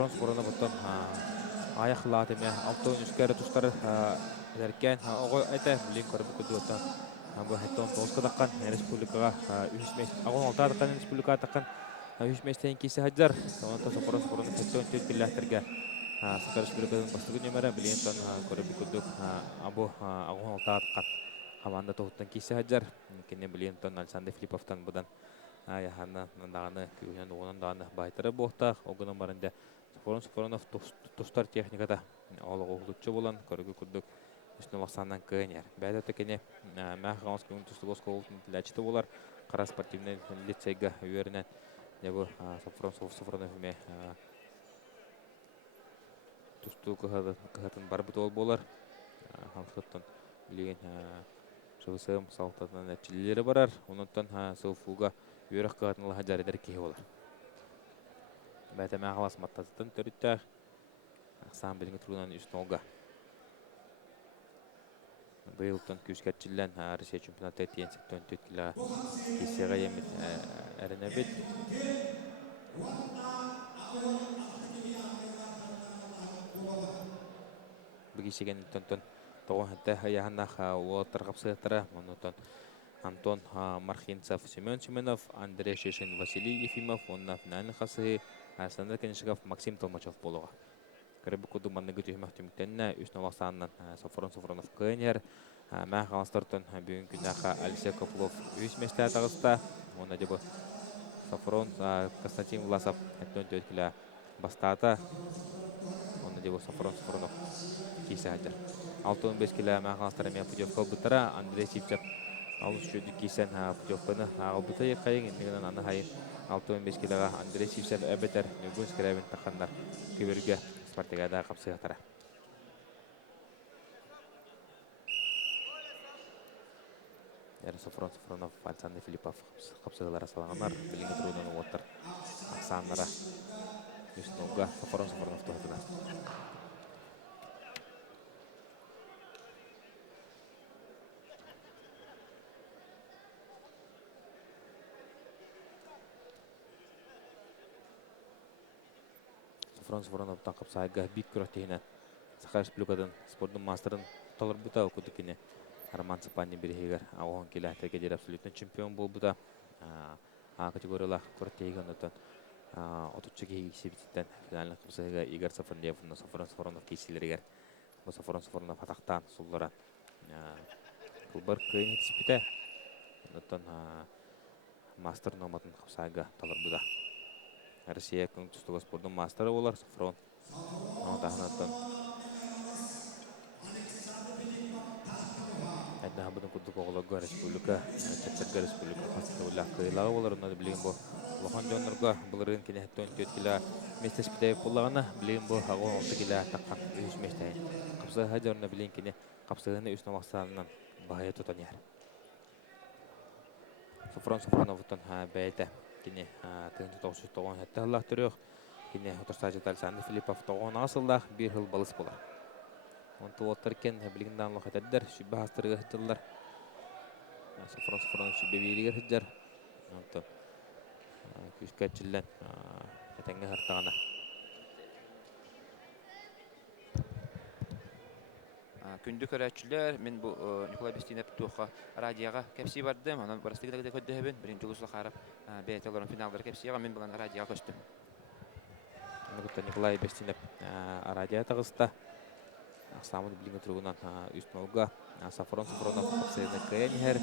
Софронов оттон аяқлаты ме алтын үскәрі тұстары әркен оғы әті білен көріп көді оттан бұл әттон тоғызға таққан республикаға ағын алта таққан республикаға таққан үш местен кесі хаджар онында Софронов әттон төт келләхтерге Сақар республиканың бастығы нөмірі білен тон көріп көді ағын алта таққан команда тоғыттан кесі хаджар кене білен тон Александр Филипповтан бұдан аяғаны нандағаны күйінен оғынан дағаны байтыры боқтақ оғының барында Софронов тустар техникада олығы ұғылытшы болан, көрігі күрдік үстін олақсаннан күйінер. Бәді өтекене мәқ ғамыз күйін тұсты ғосқа олытын тіләчіті болар. Қара спортивный лицейға өйерінен дебі Софронов ме тұсты күхатын бар бұт ол болар. Халқыттан білеген шығысым сауқтатынан әтчілері барар. Онынтан сылфуға өйерік күхатын ұлға жарыдар кейі болар. Бәті мәғалас маттазыттан төріттәқ Ақсан біліңі тұрғынан үстін олға. Бұйылтын күскәтчілін Россия чемпионаты тиен сектен төткілі кесеға емет әріне бет. Бұгесеген үттін тоғын әтті аяғанақ олаттар қапсығаттара. Антон Мархинцев, Семен Семенов, Андрей Шешин, Василий Ефимов, онна финальный қасы Александр Конешников, Максим Толмачев болуға. Көрібі көді маннығы түйімақ түміктеніне үстін олақсанынан Софронов көнер. Мәқ қаластыртын бүгін күнәқа Алексей Коплов өз месті атағыста. Оны дебі Сафрон Константин Власов әттен төткілі бастата. Оны дебу Сафронов кейсі әдір. 6-15 кило мәғаныстары мен путевка бұттара. Андрей Сипчев алыс жөді кейсен путевканы ағылбыта еқайын. Ендігінен аны хайын 6-15 килоға Андрей Сипчев әбетер нүгін скірәбін таққандар көбірге Спартакиада қапсығатара. Сафронов, Александр Филиппов қапсығылары салғанар. Біліңі тұрудан оттар Ақсанлара. Үстінуға Сафронов тұғытына. Сафроновтан қапсағыға бик күрәттейіне Сақа Республикадан спорттың мастерын толар бұта оқыды кене. Роман Сапанин бірігер ағуын келі әтерге дер абсолютно чемпион бол бұта. Категорияла күрәттейген өтін 30 кейгісі бітіттен финалын қапсағыға Игорь Сафронов, Сафронов кейсілергер. Сафронов атақтан сұллара қылбар көйін етіспіті. Өтін мастер номатын қапсағыға толар бұта. Россия күнтүстігі спорттың мастері олар Сафрон. Ондағынаттан әдді ғабыдың күдік оғылыға республика, Чептергі республика қасықты ұлақ қиылағы олар. Онады білген бұл Лохан Жонырға бұлырын кене 14 кило месте спитайып болағына білген бұл 16 кило таққан үйіс местайын. Қапсығы жорына білген кене қапсығыны үстін мақсанынан бағайы тұтан ер. Сафроновтан бәйті кене тығын 990 әтті ғылақ түрек. Кене отырстажы Александр Филиппов тоғын асылдақ бір ғыл балыс болар. Онты оттар кен білгінді анлық әтәддер, шүбі хастырығы хыттылар. Сафронов шүбі бейілігер хыджар. Онты күшкі әтчілден әтәңгі ғыртағана. Күнді көрәтшілер, мен бұл Николай Бестинер туаққа радияға кәпсі бардым. Онан барыстығы да көдді әбін. Бірінші ұлысыла қарап бәйтелерін финалдары кәпсіға мен бұлан радияға көстім. Николай Бестинер радия тағыста. Ақсамын біліңі тұрғынан үстін олға Сафронов қапсайына көйен әр.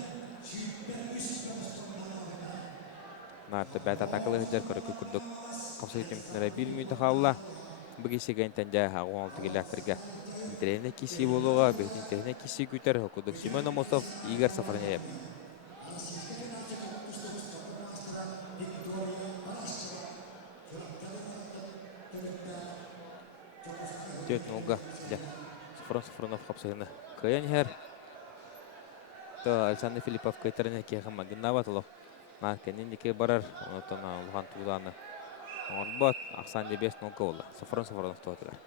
Нарты бәт атақылы ғыджар көрікі күрдік қапсай кемтінері білмейді қалыла. Бұгесі ғайынтан жа 16 келі Интерне киси болуға, бәйтінтеріне киси күтер, құдық Семен Амосов, Игорь Сафронеев. Төт нолға, Сафронов қапсағыны көйен әр. Александр Филиппов көйтеріне кейхам агыннава тұлық. Наркенен деке барар, онытын ұлған тұғданы. Оңырбат, Ақсан де 5 нолға олы. Сафронов тұғытығар.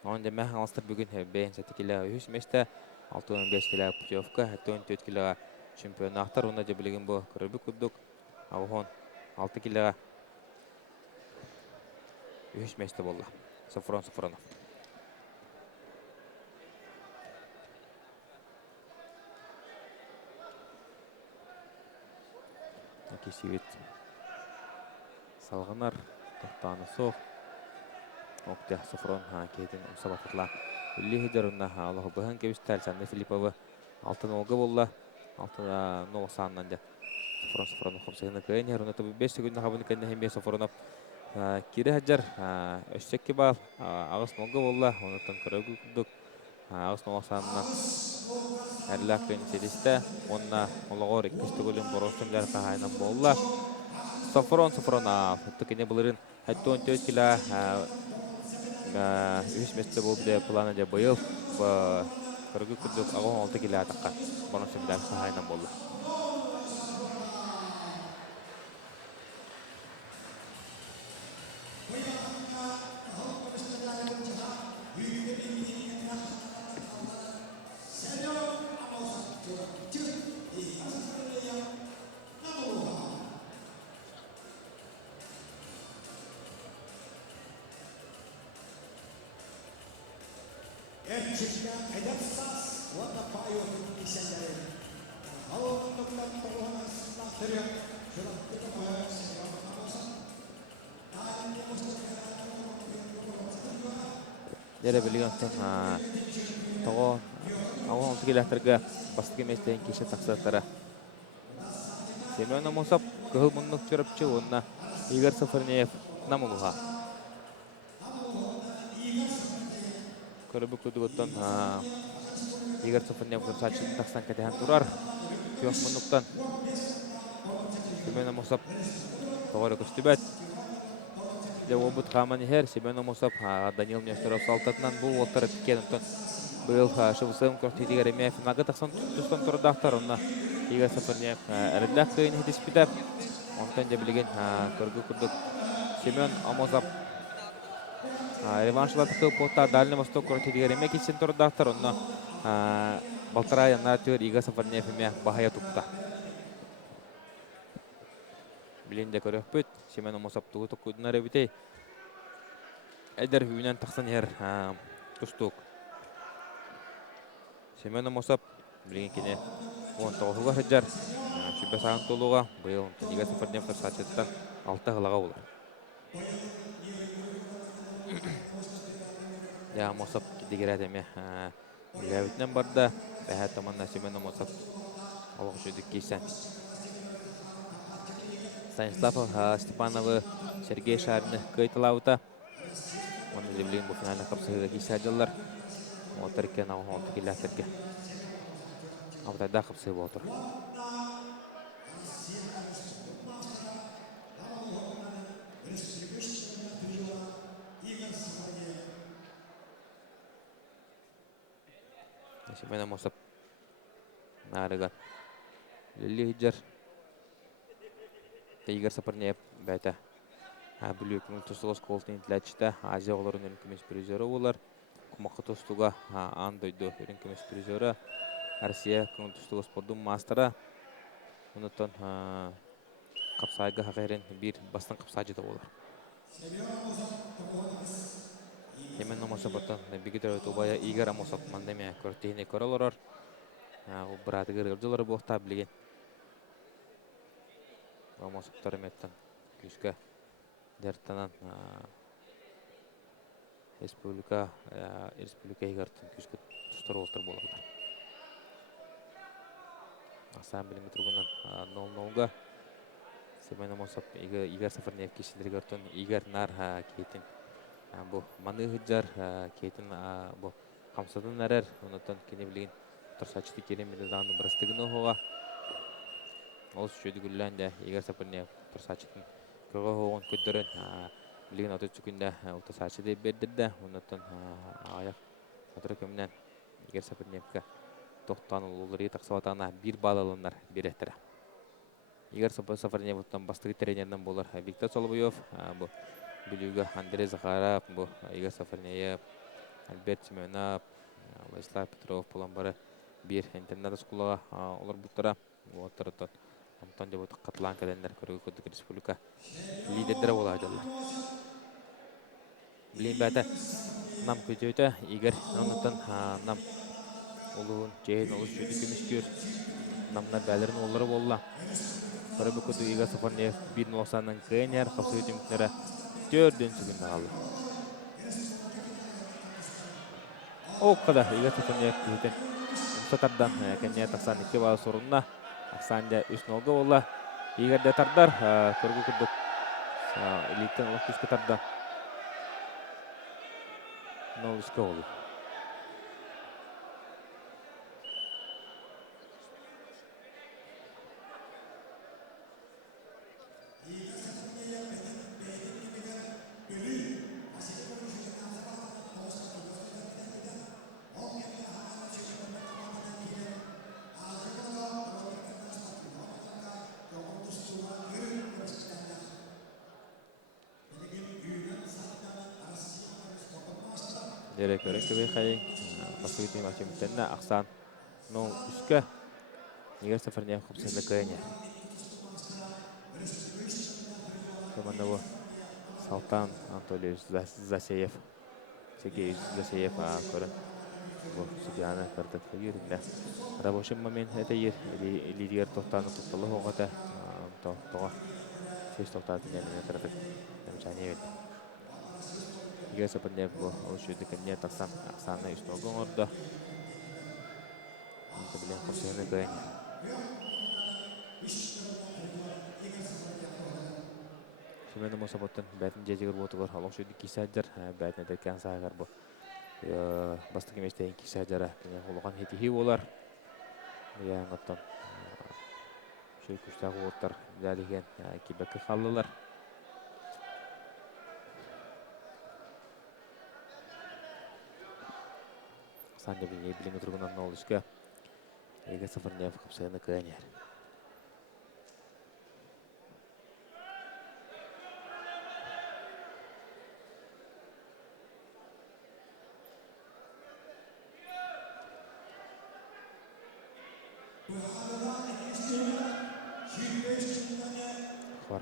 Онда мәң алыстыр бүгін бәйін сәті келіға үйіс месті 6-15 келіға путевка, 14 келіға чемпион ақтар. Онда де білген бұл көрібі күрдік. Ауған 6 келіға үйіс месті болды. Сафронов. Кесевет салғынар, тоқтаны соқ. Оқты Сафрон кейтін ұмсабатырла. Үлі хедерінна Аллахы бұғын кебісті Александр Филипповы 6-0 болла. 6-0 сағынан де Сафронов қапсағыны көйін ер. Оны 5 секундна қабыны кәнне хембе Сафронов кері хаджар. Өшсекке бал. Ағыс 0 болла. Онытын көрігі күрдік. Ағыс 0 сағынан әрлі көйін селесті. Онына олығыр 2 көлін бұрыстымдар қағайынан болла. Сафронов. Үттікіне бұлырын 14 кило үш месті болып де планы де бұйыл көргі күрдік ағын 6 келі атаққа бұрынсымдар қағайынан болды. Erçekten edepsaz vada payo isimleri. Allah'ın tohunan sınavları. Şurada koyarız. Dere bilgen togo ағын 6 келі ақтарға бастығы местейін кеше тақсаттара. Семен Амосов кыһыл муннук чөрөпчү уонна Игорь Сафарнеев намулуха. Көрөбү күдүгөттөн Игорь Сафарнеев сачын таксан катехан турар. Күйөк муннуктан Семен Амосов тоғыры көстүбәт. Де обут хаман ихер Семен Амосов Данил Нестеров салтатынан бұл олтары тіккен ұнтын. Бұл шывысым көртетігер еме финага тақсан тұстан тұрдақтар. Онна Игорь Сафарнеев әрілдәк күйін хедеспітер. Онтан де білген көргі күрдік Семен Амосов реваншылаты қылпотта Дальний Восток көртетігер еме кетсен тұрдақтар. Онна Балтара янна төр Игорь Сафарнеев еме бағая тұқта. Билинде көрөк бүт, Семен Амосов туғы тұққыдына ребітей. Әдер хүйінен тақсан ер тұстуық. Семен Амосов білген кене 19-ға хыджар. Шүбе сағын толуға, бұйыл Игорь Сафарнеев сачеттан 6 ғылаға олар. Амосов кедегер әдеме ләуітінен барды. Бәхә таманна Семен Амосов олық жүдік кейсен. Станислав Степановы Сергей Шарны кайтылауыта. Оны зевлеген бұл финальна қапсығыға кейсі әділер. Отыр екен ауылды келәтірге. Абытайда қапсығы болтыр. Семен Амосов нарыға лили хиджар. Игорь Сафарнеев бәті бүлі өкіміл тұстығыз қолтын интіләтшіті Азия оларын өрінкімес призері олар. Құмақы тұстыға андойды өрінкімес призері. Россия күңіл тұстығыз спордың мастера. Онытын қапсайғы хақайрен бір бастан қапсайжыда олар. Семен Амосов бұттан бігітер өтубая Игорь Амосов мандеме көрттейіне көрі олар. Бұратығыр ұрдылары бұқта білген. Амосовтар еметтен күшкі дәрттанан республика егартын күшкі тұстар олтыр болалар. Асан білімі тұрғынан 0-0-ға Семен Амосов Игорь Сафарнеев кешілер егартын Игорь нар кейтін бұл маны ғыджар кейтін бұл қамсадың әрер. Онытан кене білген тұрсачыты керемеді дағыны бірістігіні оғыға. Ол сөйді күлләнде Игорь Сафарнеев тұрсачытын көргі оғын көддірін білген отыз түкінде ұлтасачы деп бердірді. Онытын аяқ отыр көмінен Игорь Сафарнеевке тоқтан олылары тақсаватағына бір балалынар береттірі. Игорь Сафарнеевтан бастығы тренерден болар Виктор Соловьев, білуге Андрей Захаров, Игорь Сафарнеев, Альберт Семенов, Владислав Петров болан бары бір интернет скулаға олар бұттыра. Антон деп отық қатылан кәдендер көрігі көдік республика лидердері ола ажалар. Білейін бәті нам көтеуті Игорь Намнытын нам олуын жейін олыс жөді көміс көр. Намна бәлерін олары болла. Көрігі көдік Игорь Сафарнеев 1-0-ның кәйінер қапсы өтіміктері 4-дің сүгінді қалды. Оққада Игорь Сафарнеев кейтін ұмсатардан кәне 92 балы сорынна. Аксанде 3-0 олла. Игорьде тардар. Көргі күрдік. Элиттен олық күшкі тарда. 0-3 олы. Дерек өрек көбей қайын. Басығы тейм акеметтеніне ақсан 0-3-ке Игорь Сафарнеев құпсында көйіне. Команда бұл Салтан Анатольевич Засеев. Сергей Засеев көрін. Бұл Судьяны кірдік үйірінде. Рабочий момент это ер. Лидер тоқтаны тұттылы оғыда. Тоға сөз тоқтатын әміне кірдік. Дәмчәне еді. Игорь Сафарнеев бұл өшуді кәне тақсан ақсаны 3-0 орды. Білен қосығыны көйіне. Семен Мосаботтан бәтін жезігір болтығыр. Алақ шөйді кисәддер бәтіне дәркен сағығар бұл. Басты кеместейін кисәддері. Олған хетихи олар. Яңғаттан шөй күштағы оттар дәліген кебекі қалылар. Саня біліне біліңі тұрғынан олышқа. Еге сыфырын ев қыпсайыны көңер.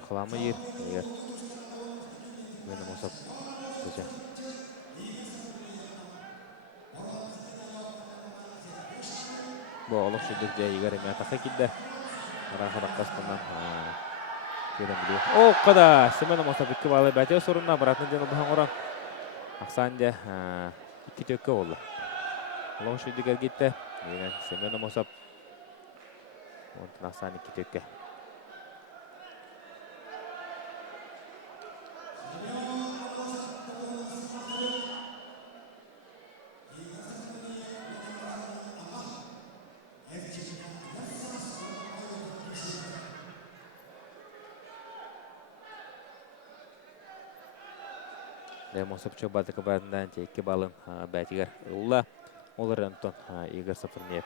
Қыламы егер мені мұсап көзі. Бұл олық шүндікте егер еме атаққа келді. Рақырақ қасқаннан келім біле. Қада! Семені мұсап үкі балы бәте сұрынна бұратны дені бұған оран. Ақсанде 2 төкке олды. Олық шүндік әргетті. Семені мұсап Ақсан 2 төкке. Мосап чөбаты кабарындан текке балын бәтігер ұлла. Олар Антон Игорь Сафарнев.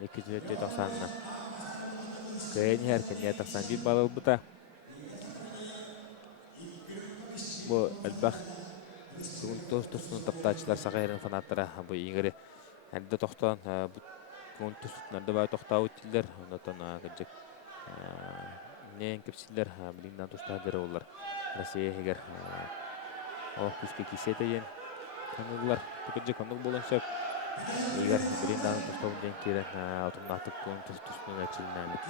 290-на. Кәйін әркіне 91 балы бұта. Бұл әлбәқ күн тоз-тозының таптачылар сағайырын фанаттары. Бұл Игорь әлді тоқтан күн тоз-тозынарды бай тоқтау өттілдер. Ондан кәнжек нен көпсілдер біліңден тұстадыры олар. Россия егер оқ күшке кесетейін қанылылар. Түкінже қаныл болын сөп. Егер біліңден тұстауын ден керен атымнатып күн тұстының әчілін әлік.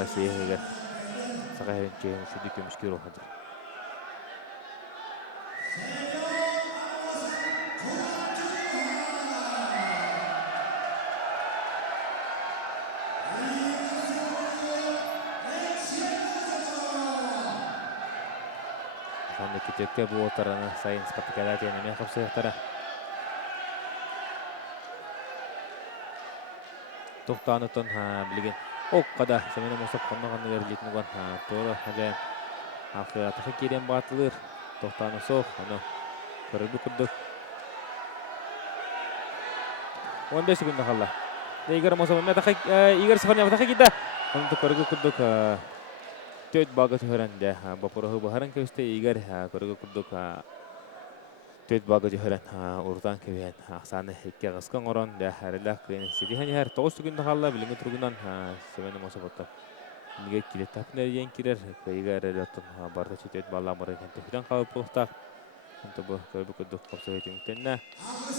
Россия егер сағайырын чейін үшіді көмішкер оғадыр. Төкке бұл отараны сайын спартакиадат енеме қапсығықтары. Тоқтанытын білген. Оққада Семені Мосап қоннағаны өрілетін оған торы әжайын ақиғатықы керен батылыр. Тоқтаны соқ, оны көрірбі күрдік. 15 секунды қалла. Игорь Мосап Игорь Сафарнев атақы кеді. Оны көрірбі күрдік. Төт бағы төхірінде бапырығы бұхарын көсті егер көрігі күрдік төт бағы төхірін ұртан көбейін ақсаны екке ғысқан орын әрілі қиын седихен әр 9 түгінді қалла біліңі тұрғынан Семені Мосап отты. Неге келет тапын әрген керер егер әрілеттің барды төт баламыры кәнтөкіден қалып бұлықтақ. Бұл көрбі күрдік қопсы өтіміктеніне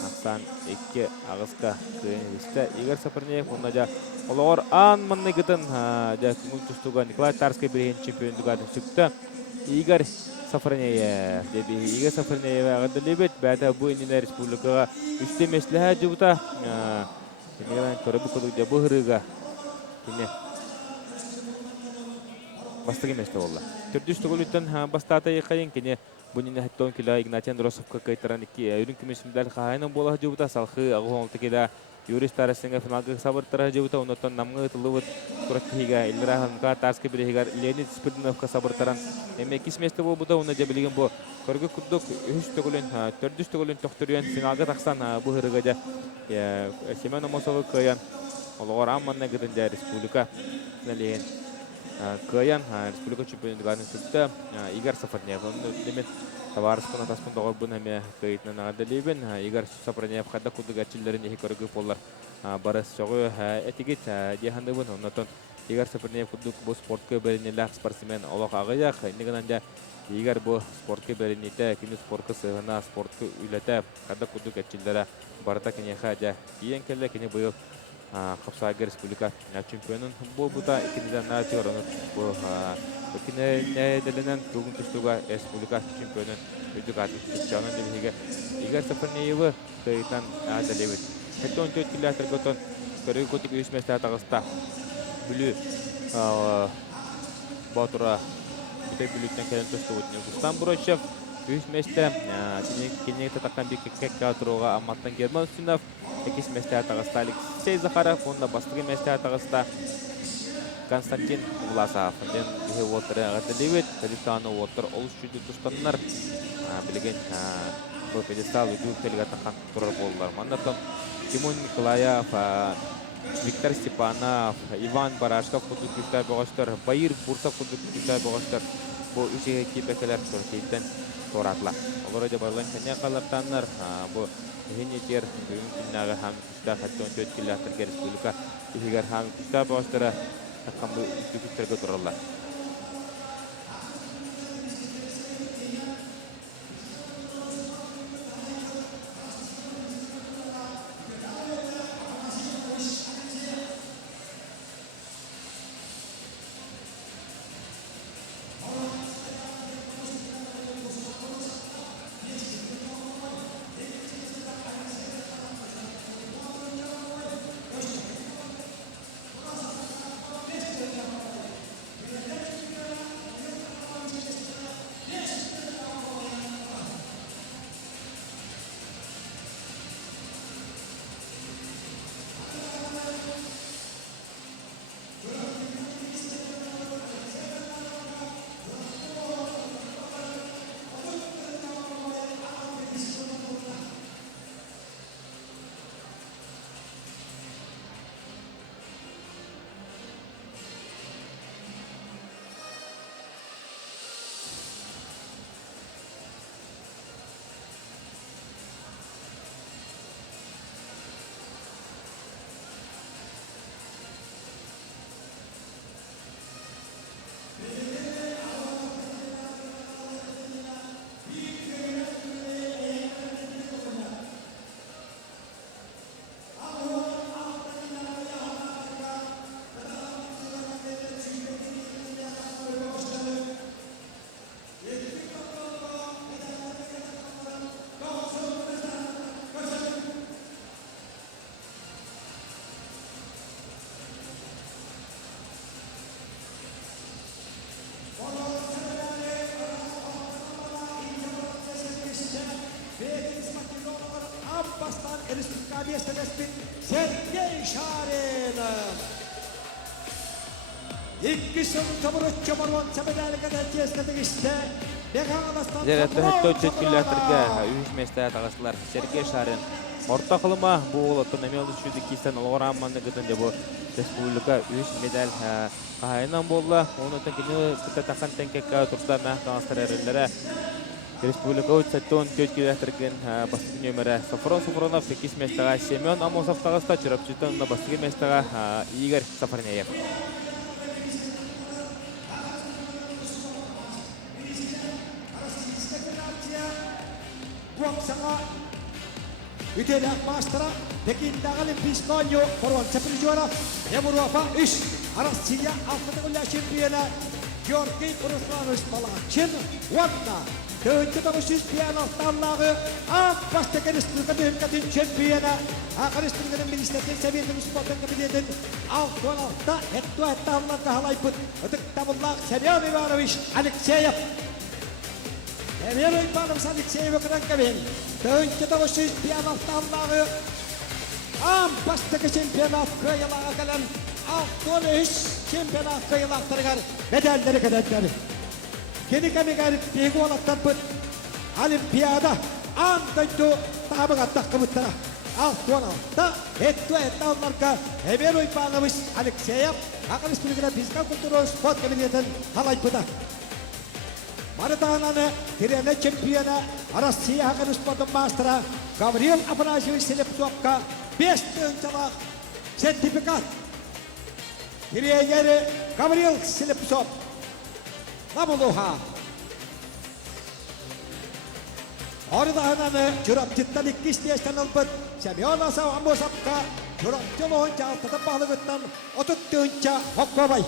ақсан екке ағысқа қиын есті Игорь Сафарнев онына жа олығыр аң мұнны күтін күңіл тұстуға Николай Тарский бірген чемпиондық адын сүкті Игорь Сафарнев Игорь Сафарнев ағады лебет бәді бұл еніне республикаға үсті месліға жүбіта көрбі күрдік бұл ғырыға бастығы месті олды. Түрдіс түгіліттен бастаты еқайын кене бұнын әттон келі Игнатий Андросовқа қайтаран үрін күмесімдәл қағайынан болағы жүбіта салқы ағуғалты келі юрист арасыңа финалғы сабырттара жүбіта оныттан намғы ұтылы бұд күрәттіға Ильра Ханымға Тарский бірегер Леонид Спирдиновқа сабырттаран әмекіс месті бол бұда оны жабілген бұл көргі күрдік түрдіс түгілін тоқтырыен финалға тақсан бұл ғырыға да Семен Мосапы қойан олығыр амманна ғыдында республика нәлеген Каян республика чемпионы гадын сүтті Игорь Сафарнев. Демет товарыспына таспын доғы бұн әме қайытынан ағады лейбен. Игорь Сафарнев қадда күдіг әтчілдерін ехі көргі болар барыс жоғы әтігет деханды бұн. Оннатон Игорь Сафарнев күдіг бұл спортқа бәрінелі спортсмен олақ ағаяқ. Негінанда Игорь бұл спортқа бәрінеті, күні спортқа сығына, спортқа үйлеті қадда күдіг әтчілдері барыта кенеға жа. Ең кәлі кене бұйыл Қапсағыр республика чемпионын бұл бұта екінеден нәтер бұл екінеділінен бүгін түстуға республика чемпионын өдік атын түстіғанын демеге Игорь Сафарневі қайытан әділебет. Әтті 14 келі әтір көтін көрігі көтік үйісместі әтағыста бүлі Батура бүтөй бүлүктен келен төстөгүтүнө Рустам Бурачев үс месте кинекте таккан бик кекке туруга Амматтан Герман Үстүнов экис месте атагыста Алексей Захаров онда бастыгы месте атагыста Константин Власов ден бихе уоттары агатылыбыт кредитаны уоттар олус жүдү тустаннар билген бұл пьедестал үдүк телге таккан турар болдулар мандатон Тимон Николаев Виктор Степанов Иван Барашков кудукта богостор Байыр Бурсов кудукта богостор бу үчеге кипекелер туртиттен торатла олар да барлан кене калартаннар бу генетер бүгүнкүннагы хам күстә хаттон 4 километр республика игер хам күстә богостора таккан бу үтүктөргө туралар Sergey Sharin. İki sınıfı çamarvan sabedalika netijesinde işte. Зереттен 4 километрге 3 месте атагыслар Сергей Шарин. Орта кылыма бу олоттон эмелдик жүзү кийсен олгорамманды гытынде бу республика 3 медаль кайынан болла. Оны текини кыта такан тенкекке турда мактаңастар эрелере. Республика өтсөттөн 4 километрген бастык нөмірі Сафрон Сафронов 8 местега Семен Амосов тагыста чурапчытын бастыгы местега Игорь Сафарнеев. Buaksanga Ütelak Mastera Pekin'de Olimpiskonyo Forwan Sepil juara Yamuruafa 3 Arasya Afrika şampiyonu Georgi Ruslanovich Malachin Wadna Köyünce tanışız piyano tamlağı Akbastaki Respublika'da ülketin şampiyonu Akaristırgının ministerinin seviyetini sportun kabinetinin Alkolakta ettu ettamlar kahalaypın Ötük tabullak Semyon Ivanoviç Alekseyev Emir Uypanım Alekseyev kıran kabin Köyünce tanışız piyano tamlağı Akbastaki şampiyonat köyalağa gelen Alkolakta şampiyonat köyalaklarıgar Bedelleri kadetleri Kini kami garip tigo alattan put Olimpiada Antaytu tabagattak kabutara Altuanalta Ettu onlarga Emir Uypanımış Alekseyev Akaristırgıda Bizkan Kulturu Sport Kabineti'nin halaypıda Maradona'nı Tirene Çempiyona Arasya Hakan Sport'un Master'a Gavril Afanasyeviç Selepsovka 5 öncelik sertifikat Tireyeri Gavril Selepsov Namuluha Orada hananı Çurapçıttan 2 isteyesten alıp Semyon Asav Amosapka Çurapçılı onca altıda bağlıgıttan Otuttuğunca Hokkobay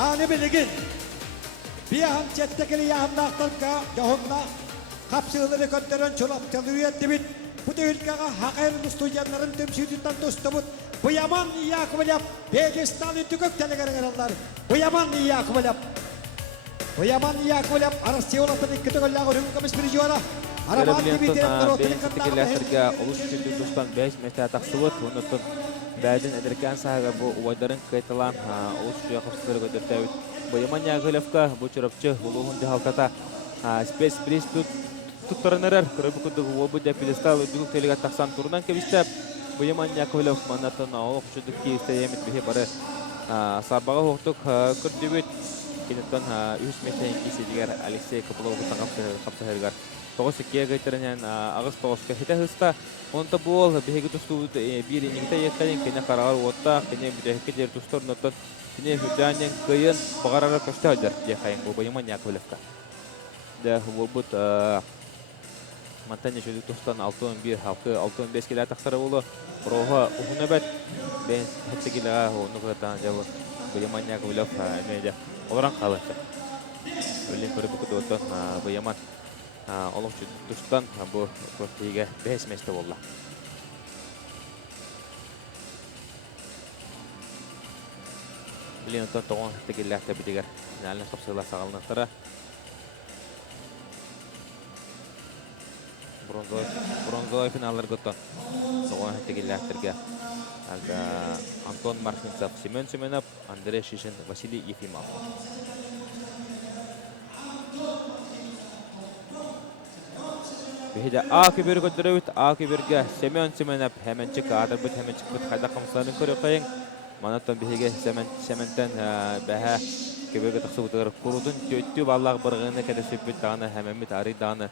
Ani biligin Bir han çettekili yahanlaqtırka Yahunla Kapsığıları gönderen Çurapçılı üyetti bit Putihilkaga hakayırın stüdyanların temsilciden dostumut. Bu yaman Yakubilap. Begistan'ı tükük telegaragaranlar. Bu yaman Yakubilap. Bu yaman Yakubilap. Arası yolatın iki tüküller hükümkümüz bir jora. Arabat gibi direktör otelin Бәйсмәтекеләргә олус көтү достан 5 метр тақсыбыт, онытын бәдін әдіркен сағыға бұл уайдарын қайтылан олус жүйақыпсылары көтіртәуіт. Бұйыман Яғылевқа бұл чұрапчы ұлығын жағалтата спецприз тұттарынырар. Көрібі күдігі обы да педестал үдігік телеге тақсан тұрынан кебістеп. Бұйыман Яғылев манатын ауық жүдік кейісті емет бейе бары сарбаға хоқтық күрдебет. Кенеттен 3 метрен кейседігер Алексей Копыловы қапсағырғар. Тоғыз екеге гайтерінен ағыз тоғызға хеті хыста. Онта бұл бейгі тұсту бір енігіті еккәден кене қарағар отта, кене бүдәхікі дер тұстырын оттан, кене хүдәнен қиын бағарары көшті өдір декайын бұл Бұйыман Яқылевқа. Дә бұл бұд Мантане жөдік тұстан 6-11 халқы 6-15 келі тақсары болу. Бұруға ұғын өбәт. Бен хәтті келіға ұғыны қылаттан жабы Бұйыман Яқылев әмейді оларан қалықты. Өлін көрі бүкіді оттан Бұйыман Олық тұстан бұл көптейге 5 месті болла. Білен ұттан тоғын тегелі бідігер финалын қапсығыла сағалынықтары. Бронзовый финаллар көттен тоғын тегелі әттерге Антон Мархинцев, Семен Семенов, Андрей Шишин, Василий Ефимов. Бейді А-кебер көттірі А-кеберге Семен Семенов әменчік адыр бұд, әменчік бұд қайда қамсыларын көрі қайын. Манаттан бейге Сементен бәхә кеберге тақсы бұтығыр. Құрудың төтті баллағы бірғыны кәдесіп бұд дағаны әмемет арый дағаны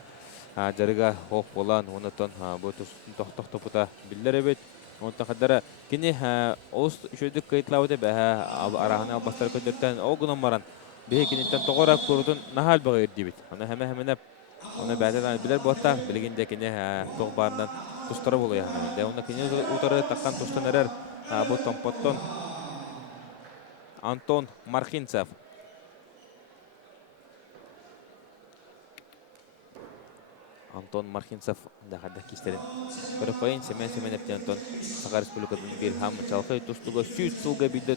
жарыға хоқ болан. Онаттан бұл тұстың тоқты бұта білдері бет. Онаттан қадары кені оғыз үшөйдік қайтлауды бәхә арағаны албастары көндірттен оғынан маран. Бейге кенеттен тоғырақ құрудың нахал бағыр дейбет. Оны әмі Оны бәдәден білер болта, білгенде кене тоқ барынан тұстары болу яғына. Дә оны кене ұтары таққан тұстан әрер бұл томпоттон Антон Мархинцев. Антон Мархинцев дәғады кестерін. Көріп қойын Семен-Семенепте Антон Сақа Республикадың бір хамын чалқы тұстығы сүйт сылға биді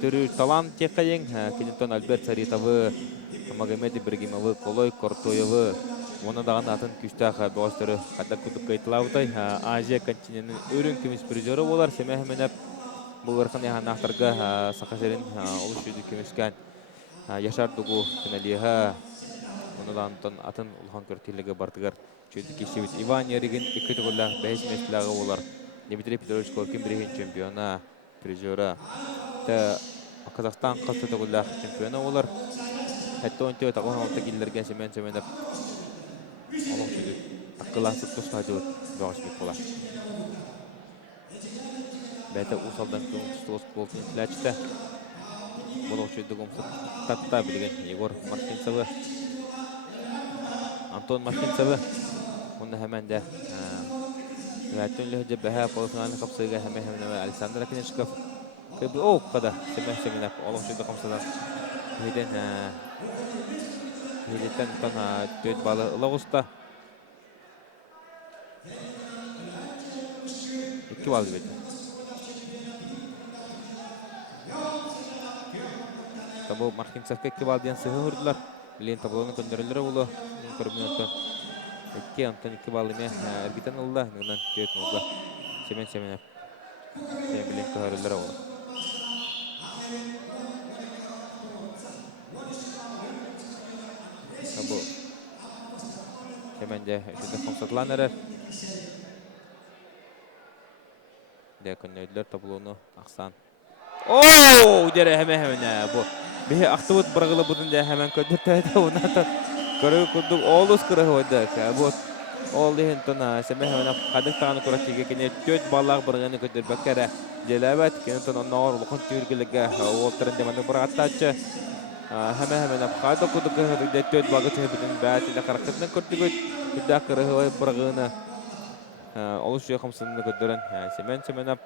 түрі талант тек қайын. Кенеттен Альберт Саритовы, Магомед Ибрагимовы, Колой Кортоевы, оны даған атын күштағы бөғастыры қадақ күдік қайтылауыдай. Азия континентінің өрін кемес призері олар. Семен-Семенеп бұл ғырқын яған ақтарға Сақашерін олыс жүйді кемескен Яшар Дугу финалиға. Оны дағантын атын ұлған көртелігі бартығар жүйді кесебет. Иван Яригин 2 тұғырлағы бәйіз местілігі олар. Дмитрий Петрович Колкин бірген чемпиона призері. Қазақстан қылты тұғырлағы чемпиона олар. Хәтті онтеу тағын алты келдерген Семен-Семенеп олың жүді аққыласып тұста жүр бағышбек болар. Бәті ұсалдан көңін тұстығыз қолтын тіләчті. Олың жүді көмсіп татта білген Егор Мархинцевы, Антон Мархинцевы. Оны әмәнді әттің лөхіде бәхә полыфиналын қапсыға әмәнәмі Александр Акинешков. Көбі оқ-қада Семен-Семенеп олың жүді қамсыдан Елеттен төт балы ұлағыста. 2 балы беді. Табыл Мархинцевке 2 балы дейін сығы ұрдылар. Білейін табылының көндірілері ұлы. Көрімін өтті. 2 балы ме әргітен ұлда. Нүгінен төт ұлда. Семен-Семенеп. Білейін көрілері ұлы. Bu Kemende üçüncü komsatılan erer. Dekönöydüler tabulunu aksan. Ooo! Dere hemen bu. Bir aktıvut bırağılı budun de hemen ködürteydi. Ondan körü kurduk oğluz kırığı oydu. Bu oğlu hintona hemen kadık tağını kurak kege kene töt ballar bırağını ködürbek kere. Jelebet kenton onlar ulukun tüyrgülüge oğultарын demanı bırağıtta açı. Hemen қайда күдік ғырды төт бағыт өбінің бәтілі қарақытының көрдігіт күдді қырығы бұрғыны олыс жүйе қымсынны көдірін Семен-Семенеп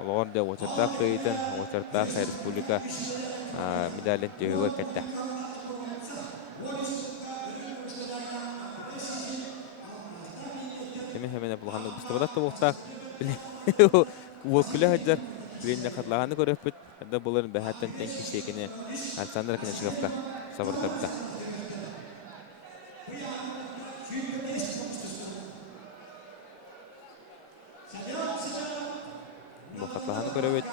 олғырды отыртақ қиытын отыртақ республика медалін түйігір кәтті. Теме hemen bulğanı bıstırdat da boğta. Bu küle hajar. Birinde katlağını görüp da bunların behatten tenki şekini Alexander kine çıkıpta. Sabırtabda. Bu katlağını görüp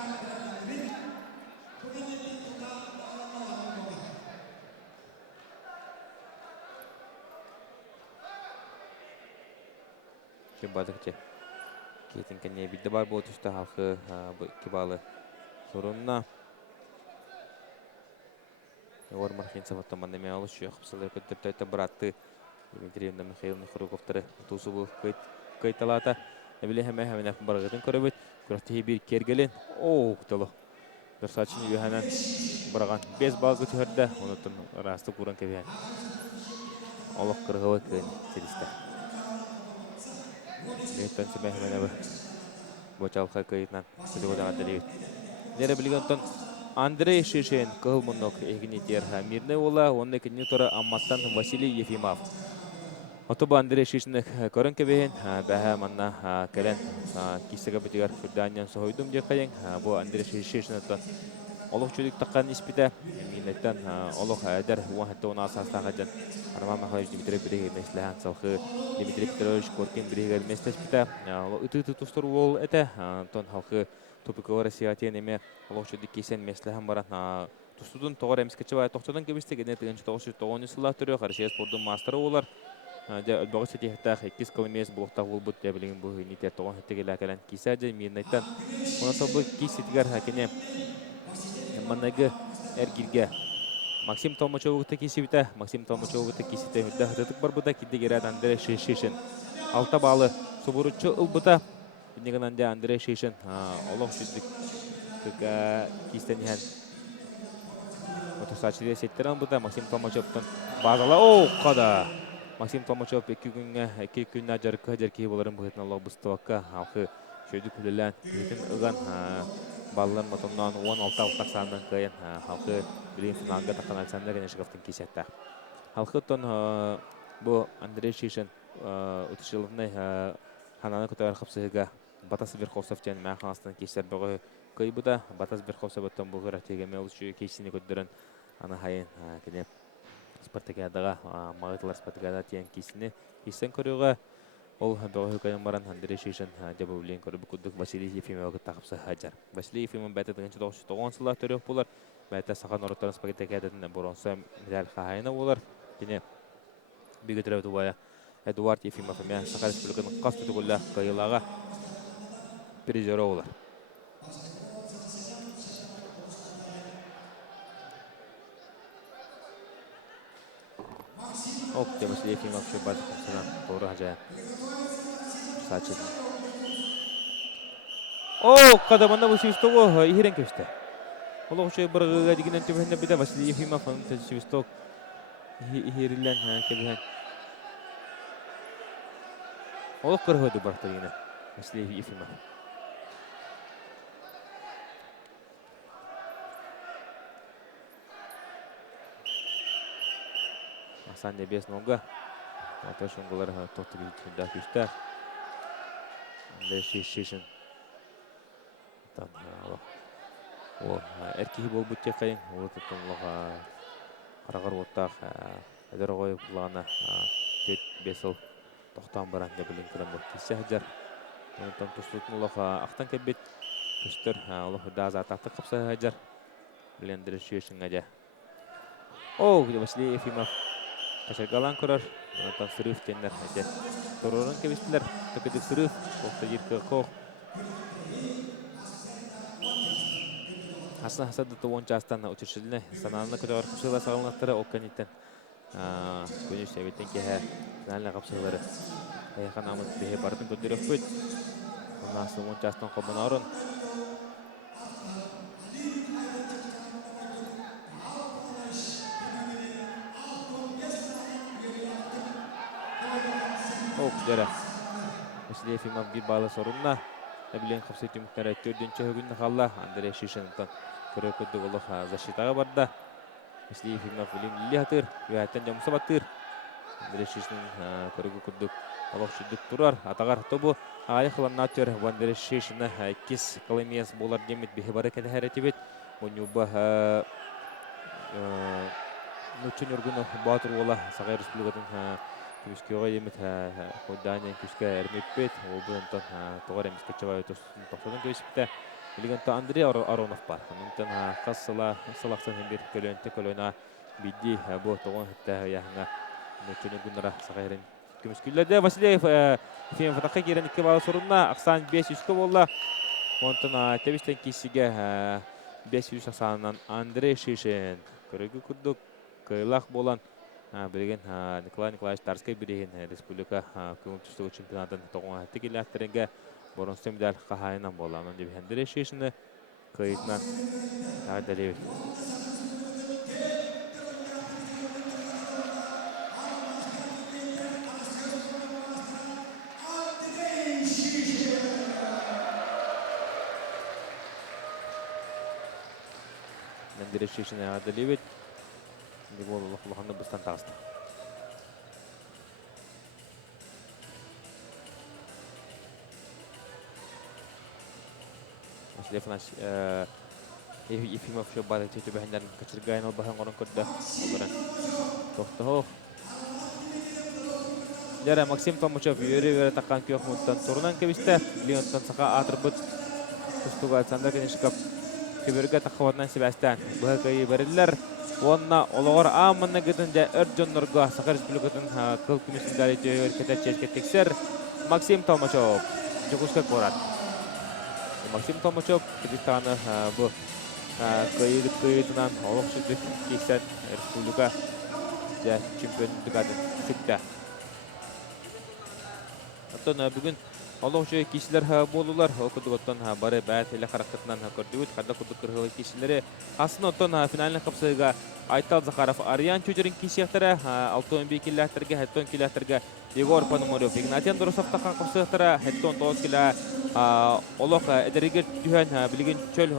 Badıkça. Ketin kene bir de var bu tuşta halkı bu kibalı sorunna. Var markin sabatta demeye alışıyor. Hapsaları kötü bıraktı. Dimitrievna Mikhailовна Khurukov'ları tusu bu kayıtalata. Ebile hemen baragın körübüt. Kürtüğü bir kergelin. Tolo. Bir saçını yuhanan bırakan. 5 bal götürdü. Unutun rastı kuran kebiyen. Allah kırgıva köyün. Sediste. Neyten sebeh hemen abi. Boçal kayıtlan. Kudu kudu adeli. Nere bilgantın Andrei Шишин кылмынок эгнитер мирне ола, онны кенютора амматтан Василий Ефимов. Отоба Андрей Шишин көрөн кебен, бәһә манна келен кисеге битигер Фурданьян сойдум декаян, бу Андрей Шишинтан олох чудик таккан испите, минеттен олох әдер уахатта оны асастагыдан. Арман Михайлович Дмитрий Бригер меслехан салхы Дмитрий Петрович Коркин Бригер местеспите, ыты тустур ол эте, тон халкы топиковар сиятен эме олох чудик кисен меслехан баран тустудун тогор эмскече бай токтодан кебисте гене 1990 жыллар төрө каршы спорттун мастері олар. Әлбәғі сәте хәттәқ 2 километр блоктақ ол бұд дәбілген бұл нетер тоған хәттеге ләкәлән киса жай мирнайттан. Оны собы кисетігер хәкене маннағы әргерге Максим Толмачевықты кисебіті. Максим Толмачевықты кисеті үдді хәттік бар бұда кедегер әд Андрей Шишин. Алта балы собырычы ұлбыта. Бінеген әнде Андрей Шишин олық жүздік кистен ен. Отысачылы сеттерін бұда Максим Толмачевыттың базала қада. Максим Толмачев 2 күнне жаркы боларын бұғытын Allah бұстываққа халқы шөйді күлілен бетін ұған балыларын матымнан 16 санынан қайын халқы білейін финалға таққан Александр Генешіковтың кесетті. Халқы тұн бұл Андрей Шишин ұтышылығынай хананы күтәр қапсығыға Батас Верховцев тен мәқін астын кесер бұғы көй бұда Батас Верховцев өттен бұғыр әтегеме ұлышы кейсіне көддірін аны хайын кенеп Спартакиадаға, мағытылар Спартакиада тиян кейсіне кейсен көріуға ол бәғі көйін баран Андрей Шишин жабы білейін көрібі күдік Василий Ефимовға тақыпсы хажар. Василий Ефимов бәті 1990 жыллар төрек болар. Бәті сақан ұрыттарын Спартакиадатын бұрынсы медаль қағайына болар. Және бігітірі өтуғая Эдуард Ефимов әме Сақа Республиканың қас түтігілі қайылаға призері олар. Окте Василий Ефимов şu bazı konusuna doğru hacaya saçın. Kadamanda bu şivistoğu ihiren köşte. Ola şu bırgıga diginen tübehinde bir de Vasilie Yefimov'un şivistoğu ihirilen kebihen. Ola kırhıdı bıraktı yine Vasilie Yefimov. Hasan Nebes Nonga. Ateş ongaları tohtu gibi küçükler. Andrei Şişin. O erkeği bol bütçe kayın. O tutumluğa karağır ottaq. Eder koyup kulağına 4-5 yıl tohtan baran ne bilin kıramı. Kisse hacar. Ondan tustutmuluğa aktan kebet. Küstür. Oluğu da zataqtı qıpsa hacar. Andrei Şişin aja. Vasilie Yefimov. Kaçar galan kurar. Ondan sırıf denler hajar. Tororun kebistler. Tıkıdık sırıf. Kokta jirkı koq. Aslında hasada da onca astana uçuşulne sanalına kadar kapsılar sağlanatları okkanitten günüş sevitten ki her finalne kapsıları ayakın amut bihe barıtın gönderiyor büyük ondan sonra onca astan kopun arın güzel Vasilie Yefimov bir bağlı sorunla Bilen kapsayı tümükler ettirirdince hügünde kalla Andrei Şişin'den körü ködü oluq zaşitağı barda Vasilie Yefimov bilen lili hatır ve hatten jamusa batır Andrei Şişin'in körü ködü олох шүддік турар. Атағар тобу ағай қыланнатыр вандері шешіні кес каламияс болар демет бейі бары кәді әрәтебет. Онюба нүтчен үргіні батыр ола Сағай Республикатын күскеға емет қойданен күске әрмеппет. Ол бұлантан тоғар әмеске чабай тоқтадың көсіпті. Билигенто Андрей Аронов бар. Онтан қас салақсан бір көлөйна бидди бұл тоғын хітті яғына нүтчен үргінара Сағайрын күміскүлерді. Василиев Фем Фатаққа керен 2 балы сұрынна ақсан 500 болла. Онтан тәбістен кесіге 500 ақсанынан Андрей Шишин көрігі күрдік кайлақ болан білген Николай Николаевич Тарскай біреген республика көміктістігі чемпионатын тоғын әтті келі Боронсты медаль қағайынан боламын деп Андрей Шишинді кайытынан әдәлебет. Андрей Шишин әдәлебет. Бұл олықлығында бұстан тағысты. Василев Ефимов шо бары тету бәхіндерін качыргайын ол бәхін қорын көрді. Тоқты хоқ. Лера Максим Томучев үйері таққан күйек мұнттан тұрынан кебісті. Леонтан сақа атыр бұд. Тұстуға Александр Конешков көберге таққаватынан себәстен. Бұғы көйі бәрілер. Онна олығыр амынны күтінде өрджонларға Сақар Республикатын қыл күмесін дәлеті өркетер ческеттексер Максим Томучев жүгізгі қорат. Максим Томучев кредиттаны бұл көйітінен олық жүздік кейсен республика чемпиондық адын сүкті. Оттан бүгін олық жөй кейсілер болулар. Оқыдық оттан бары бәт әлі қарақытынан көрдігіт. Қанда құдық кірғылы кейсілері. Асын оттан финалін қапсыға Айтал Захаров Ариян чөжерін кейсияқтары 6-11 келләттерге, 7-10 келләттерге Егор Пономарев, Игнатиян Дұрысов таққан қапсыяқтары 7-9 келі олық әдірігер түйен білген чөл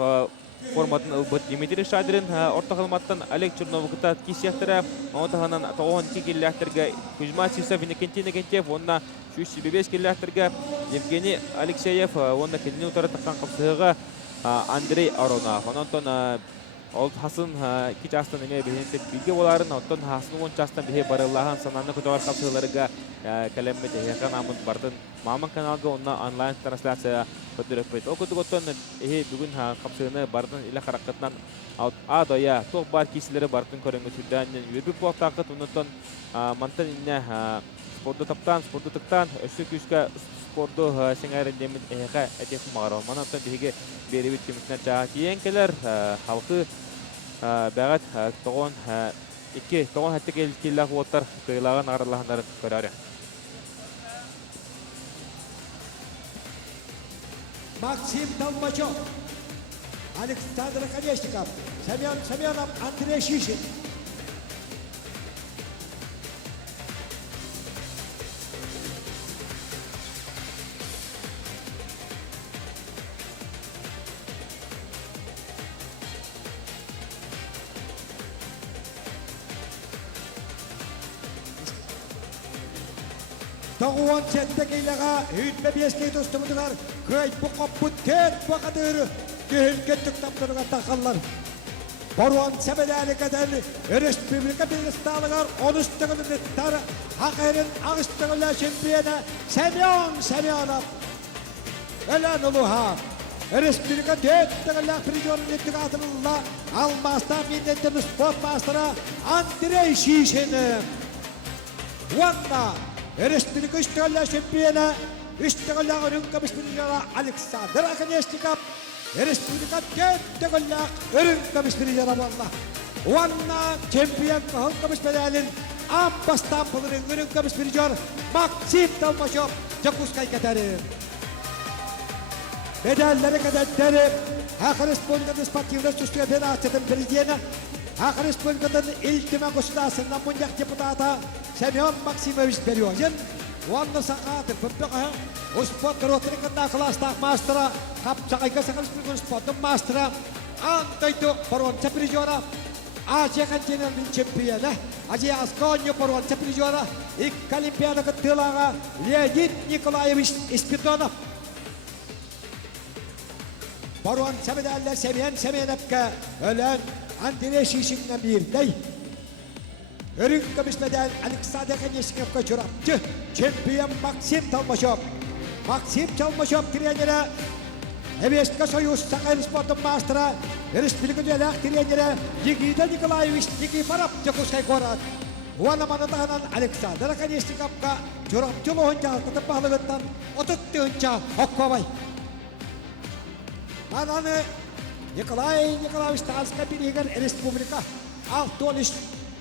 форматын ұлбыт Дмитрий Шадырын орта қылматтан Олег Черновықыта кейсияқтары 12 келләттерге Кузьма Сисов, Иннокентий Иннокентьев, онына 375 келләттерге Евгений Алексеев, онына келіне ұтары таққан қапсыға Андрей Аронов. Онын ол хасын кич астан эме бехинтеп билге боларын, оттон хасын он частан бехе барыллахан сананы көтөгөр капсыларыга калемме техникан амын бардын мамын каналга онна онлайн трансляция көтөрөппөйт. Окутук оттон бүгүн капсылыны бардын иле харакатынан адая ток бар кисилери бардын көрөңгө түрдөн үрбүп болтакыт онтон мантан инне спорду таптан спорду тыктан өсү күскө спорду сеңерин демит эха этек мага манатан биге беребит кимитнер жаа кийенкелер халкы бәгат тоғын 2 тоғын хәтті келілік оттар қиылаған ағырлағандарын көрәрі. Максим Толмачев, Александр Конечников, Семенов Андрей Шишин. Тоғуан сәтті кейліға үйітме бескей достымыдығар көйт бұқап бұттен бұқадыры күйілгеттік таптырыға тақалар. Боруан сәбеләлі кәдәл республика білісталығар 13-тігілі біттары Ақайрын ағыстығылы чемпионы Семенов. Өлән ұлыға республика 4-тігілі призорын еттігі атылыла алмаста минеттен спорт мастера Андрей Шишин. Уанна республика үстіғілі чемпионы, үстіғілі үрінгі біспірілері Александр Конечников, республика төттіғілі үрінгі біспірілері болла. Уанна чемпион қылғы біспірелін Амбастан бұлырын үрінгі біспірілер Максим Толмачев Жакускай кәтәрі. Медаллары кәдәттері Ақы Республиканың спортивный үстігі федерациятын президенті, Ақы Республиканың илтіме государственный мундяк депутаты Семен Максимович Березин, Уанна Сақатыр, Пүппіға, спорт ротрикында кластақ мастера, Қапсағайға Сақыр Республиканың спорттың мастера, Антойты Боронца призера, Азия континентінің чемпионы, Азия Асконьо Порванца призера, и Олимпиада Катылаға Леонид Николаевич Испитонов. Порванца медаллы Семеновка өлен Андрей Шишинна бирдей. Өрін көміс медаль Александр Конечниковқа жұрапты. Чемпион Максим Толмашов. Максим Толмашов тренері Эвестка Союз Сахалин спортом мастера, Республика Дуэлях тренера Никита Николаевич Никифоров Якутской город. Уанаманатанан Александр Конечниковка жұрапты лоғынча қатып-бағлығыттан 30-тығынча оққабай. Ананы Николай Николаевич Тарска билеген Республика Алтониш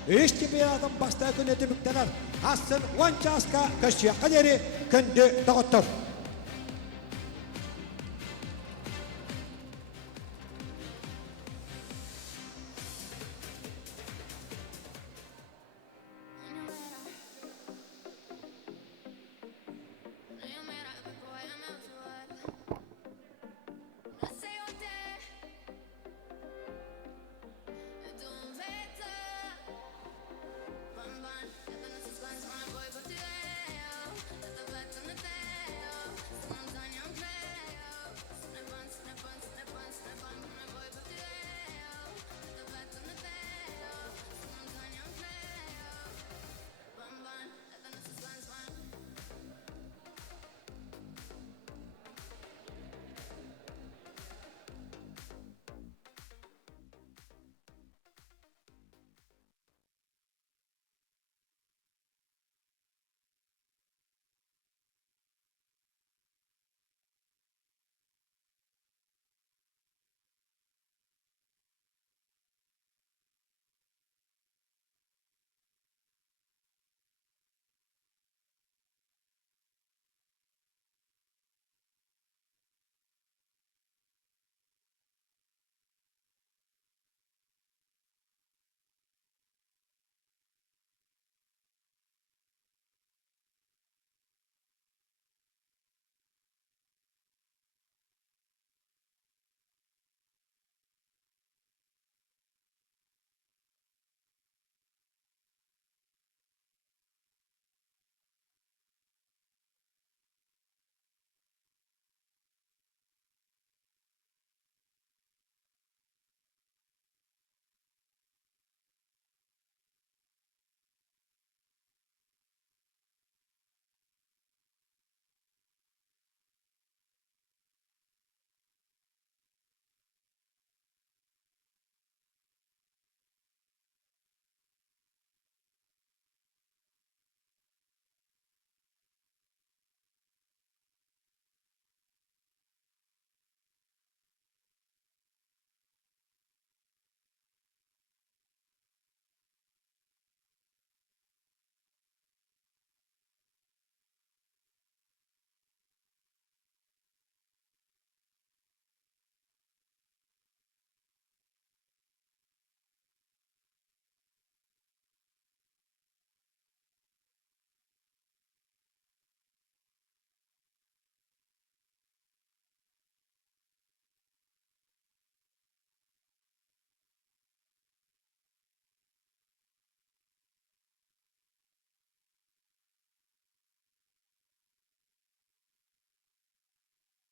үш чемпионатын баста күн өтіміктенер. Асын 10 жасқа көші қадері күнді доғыттыр.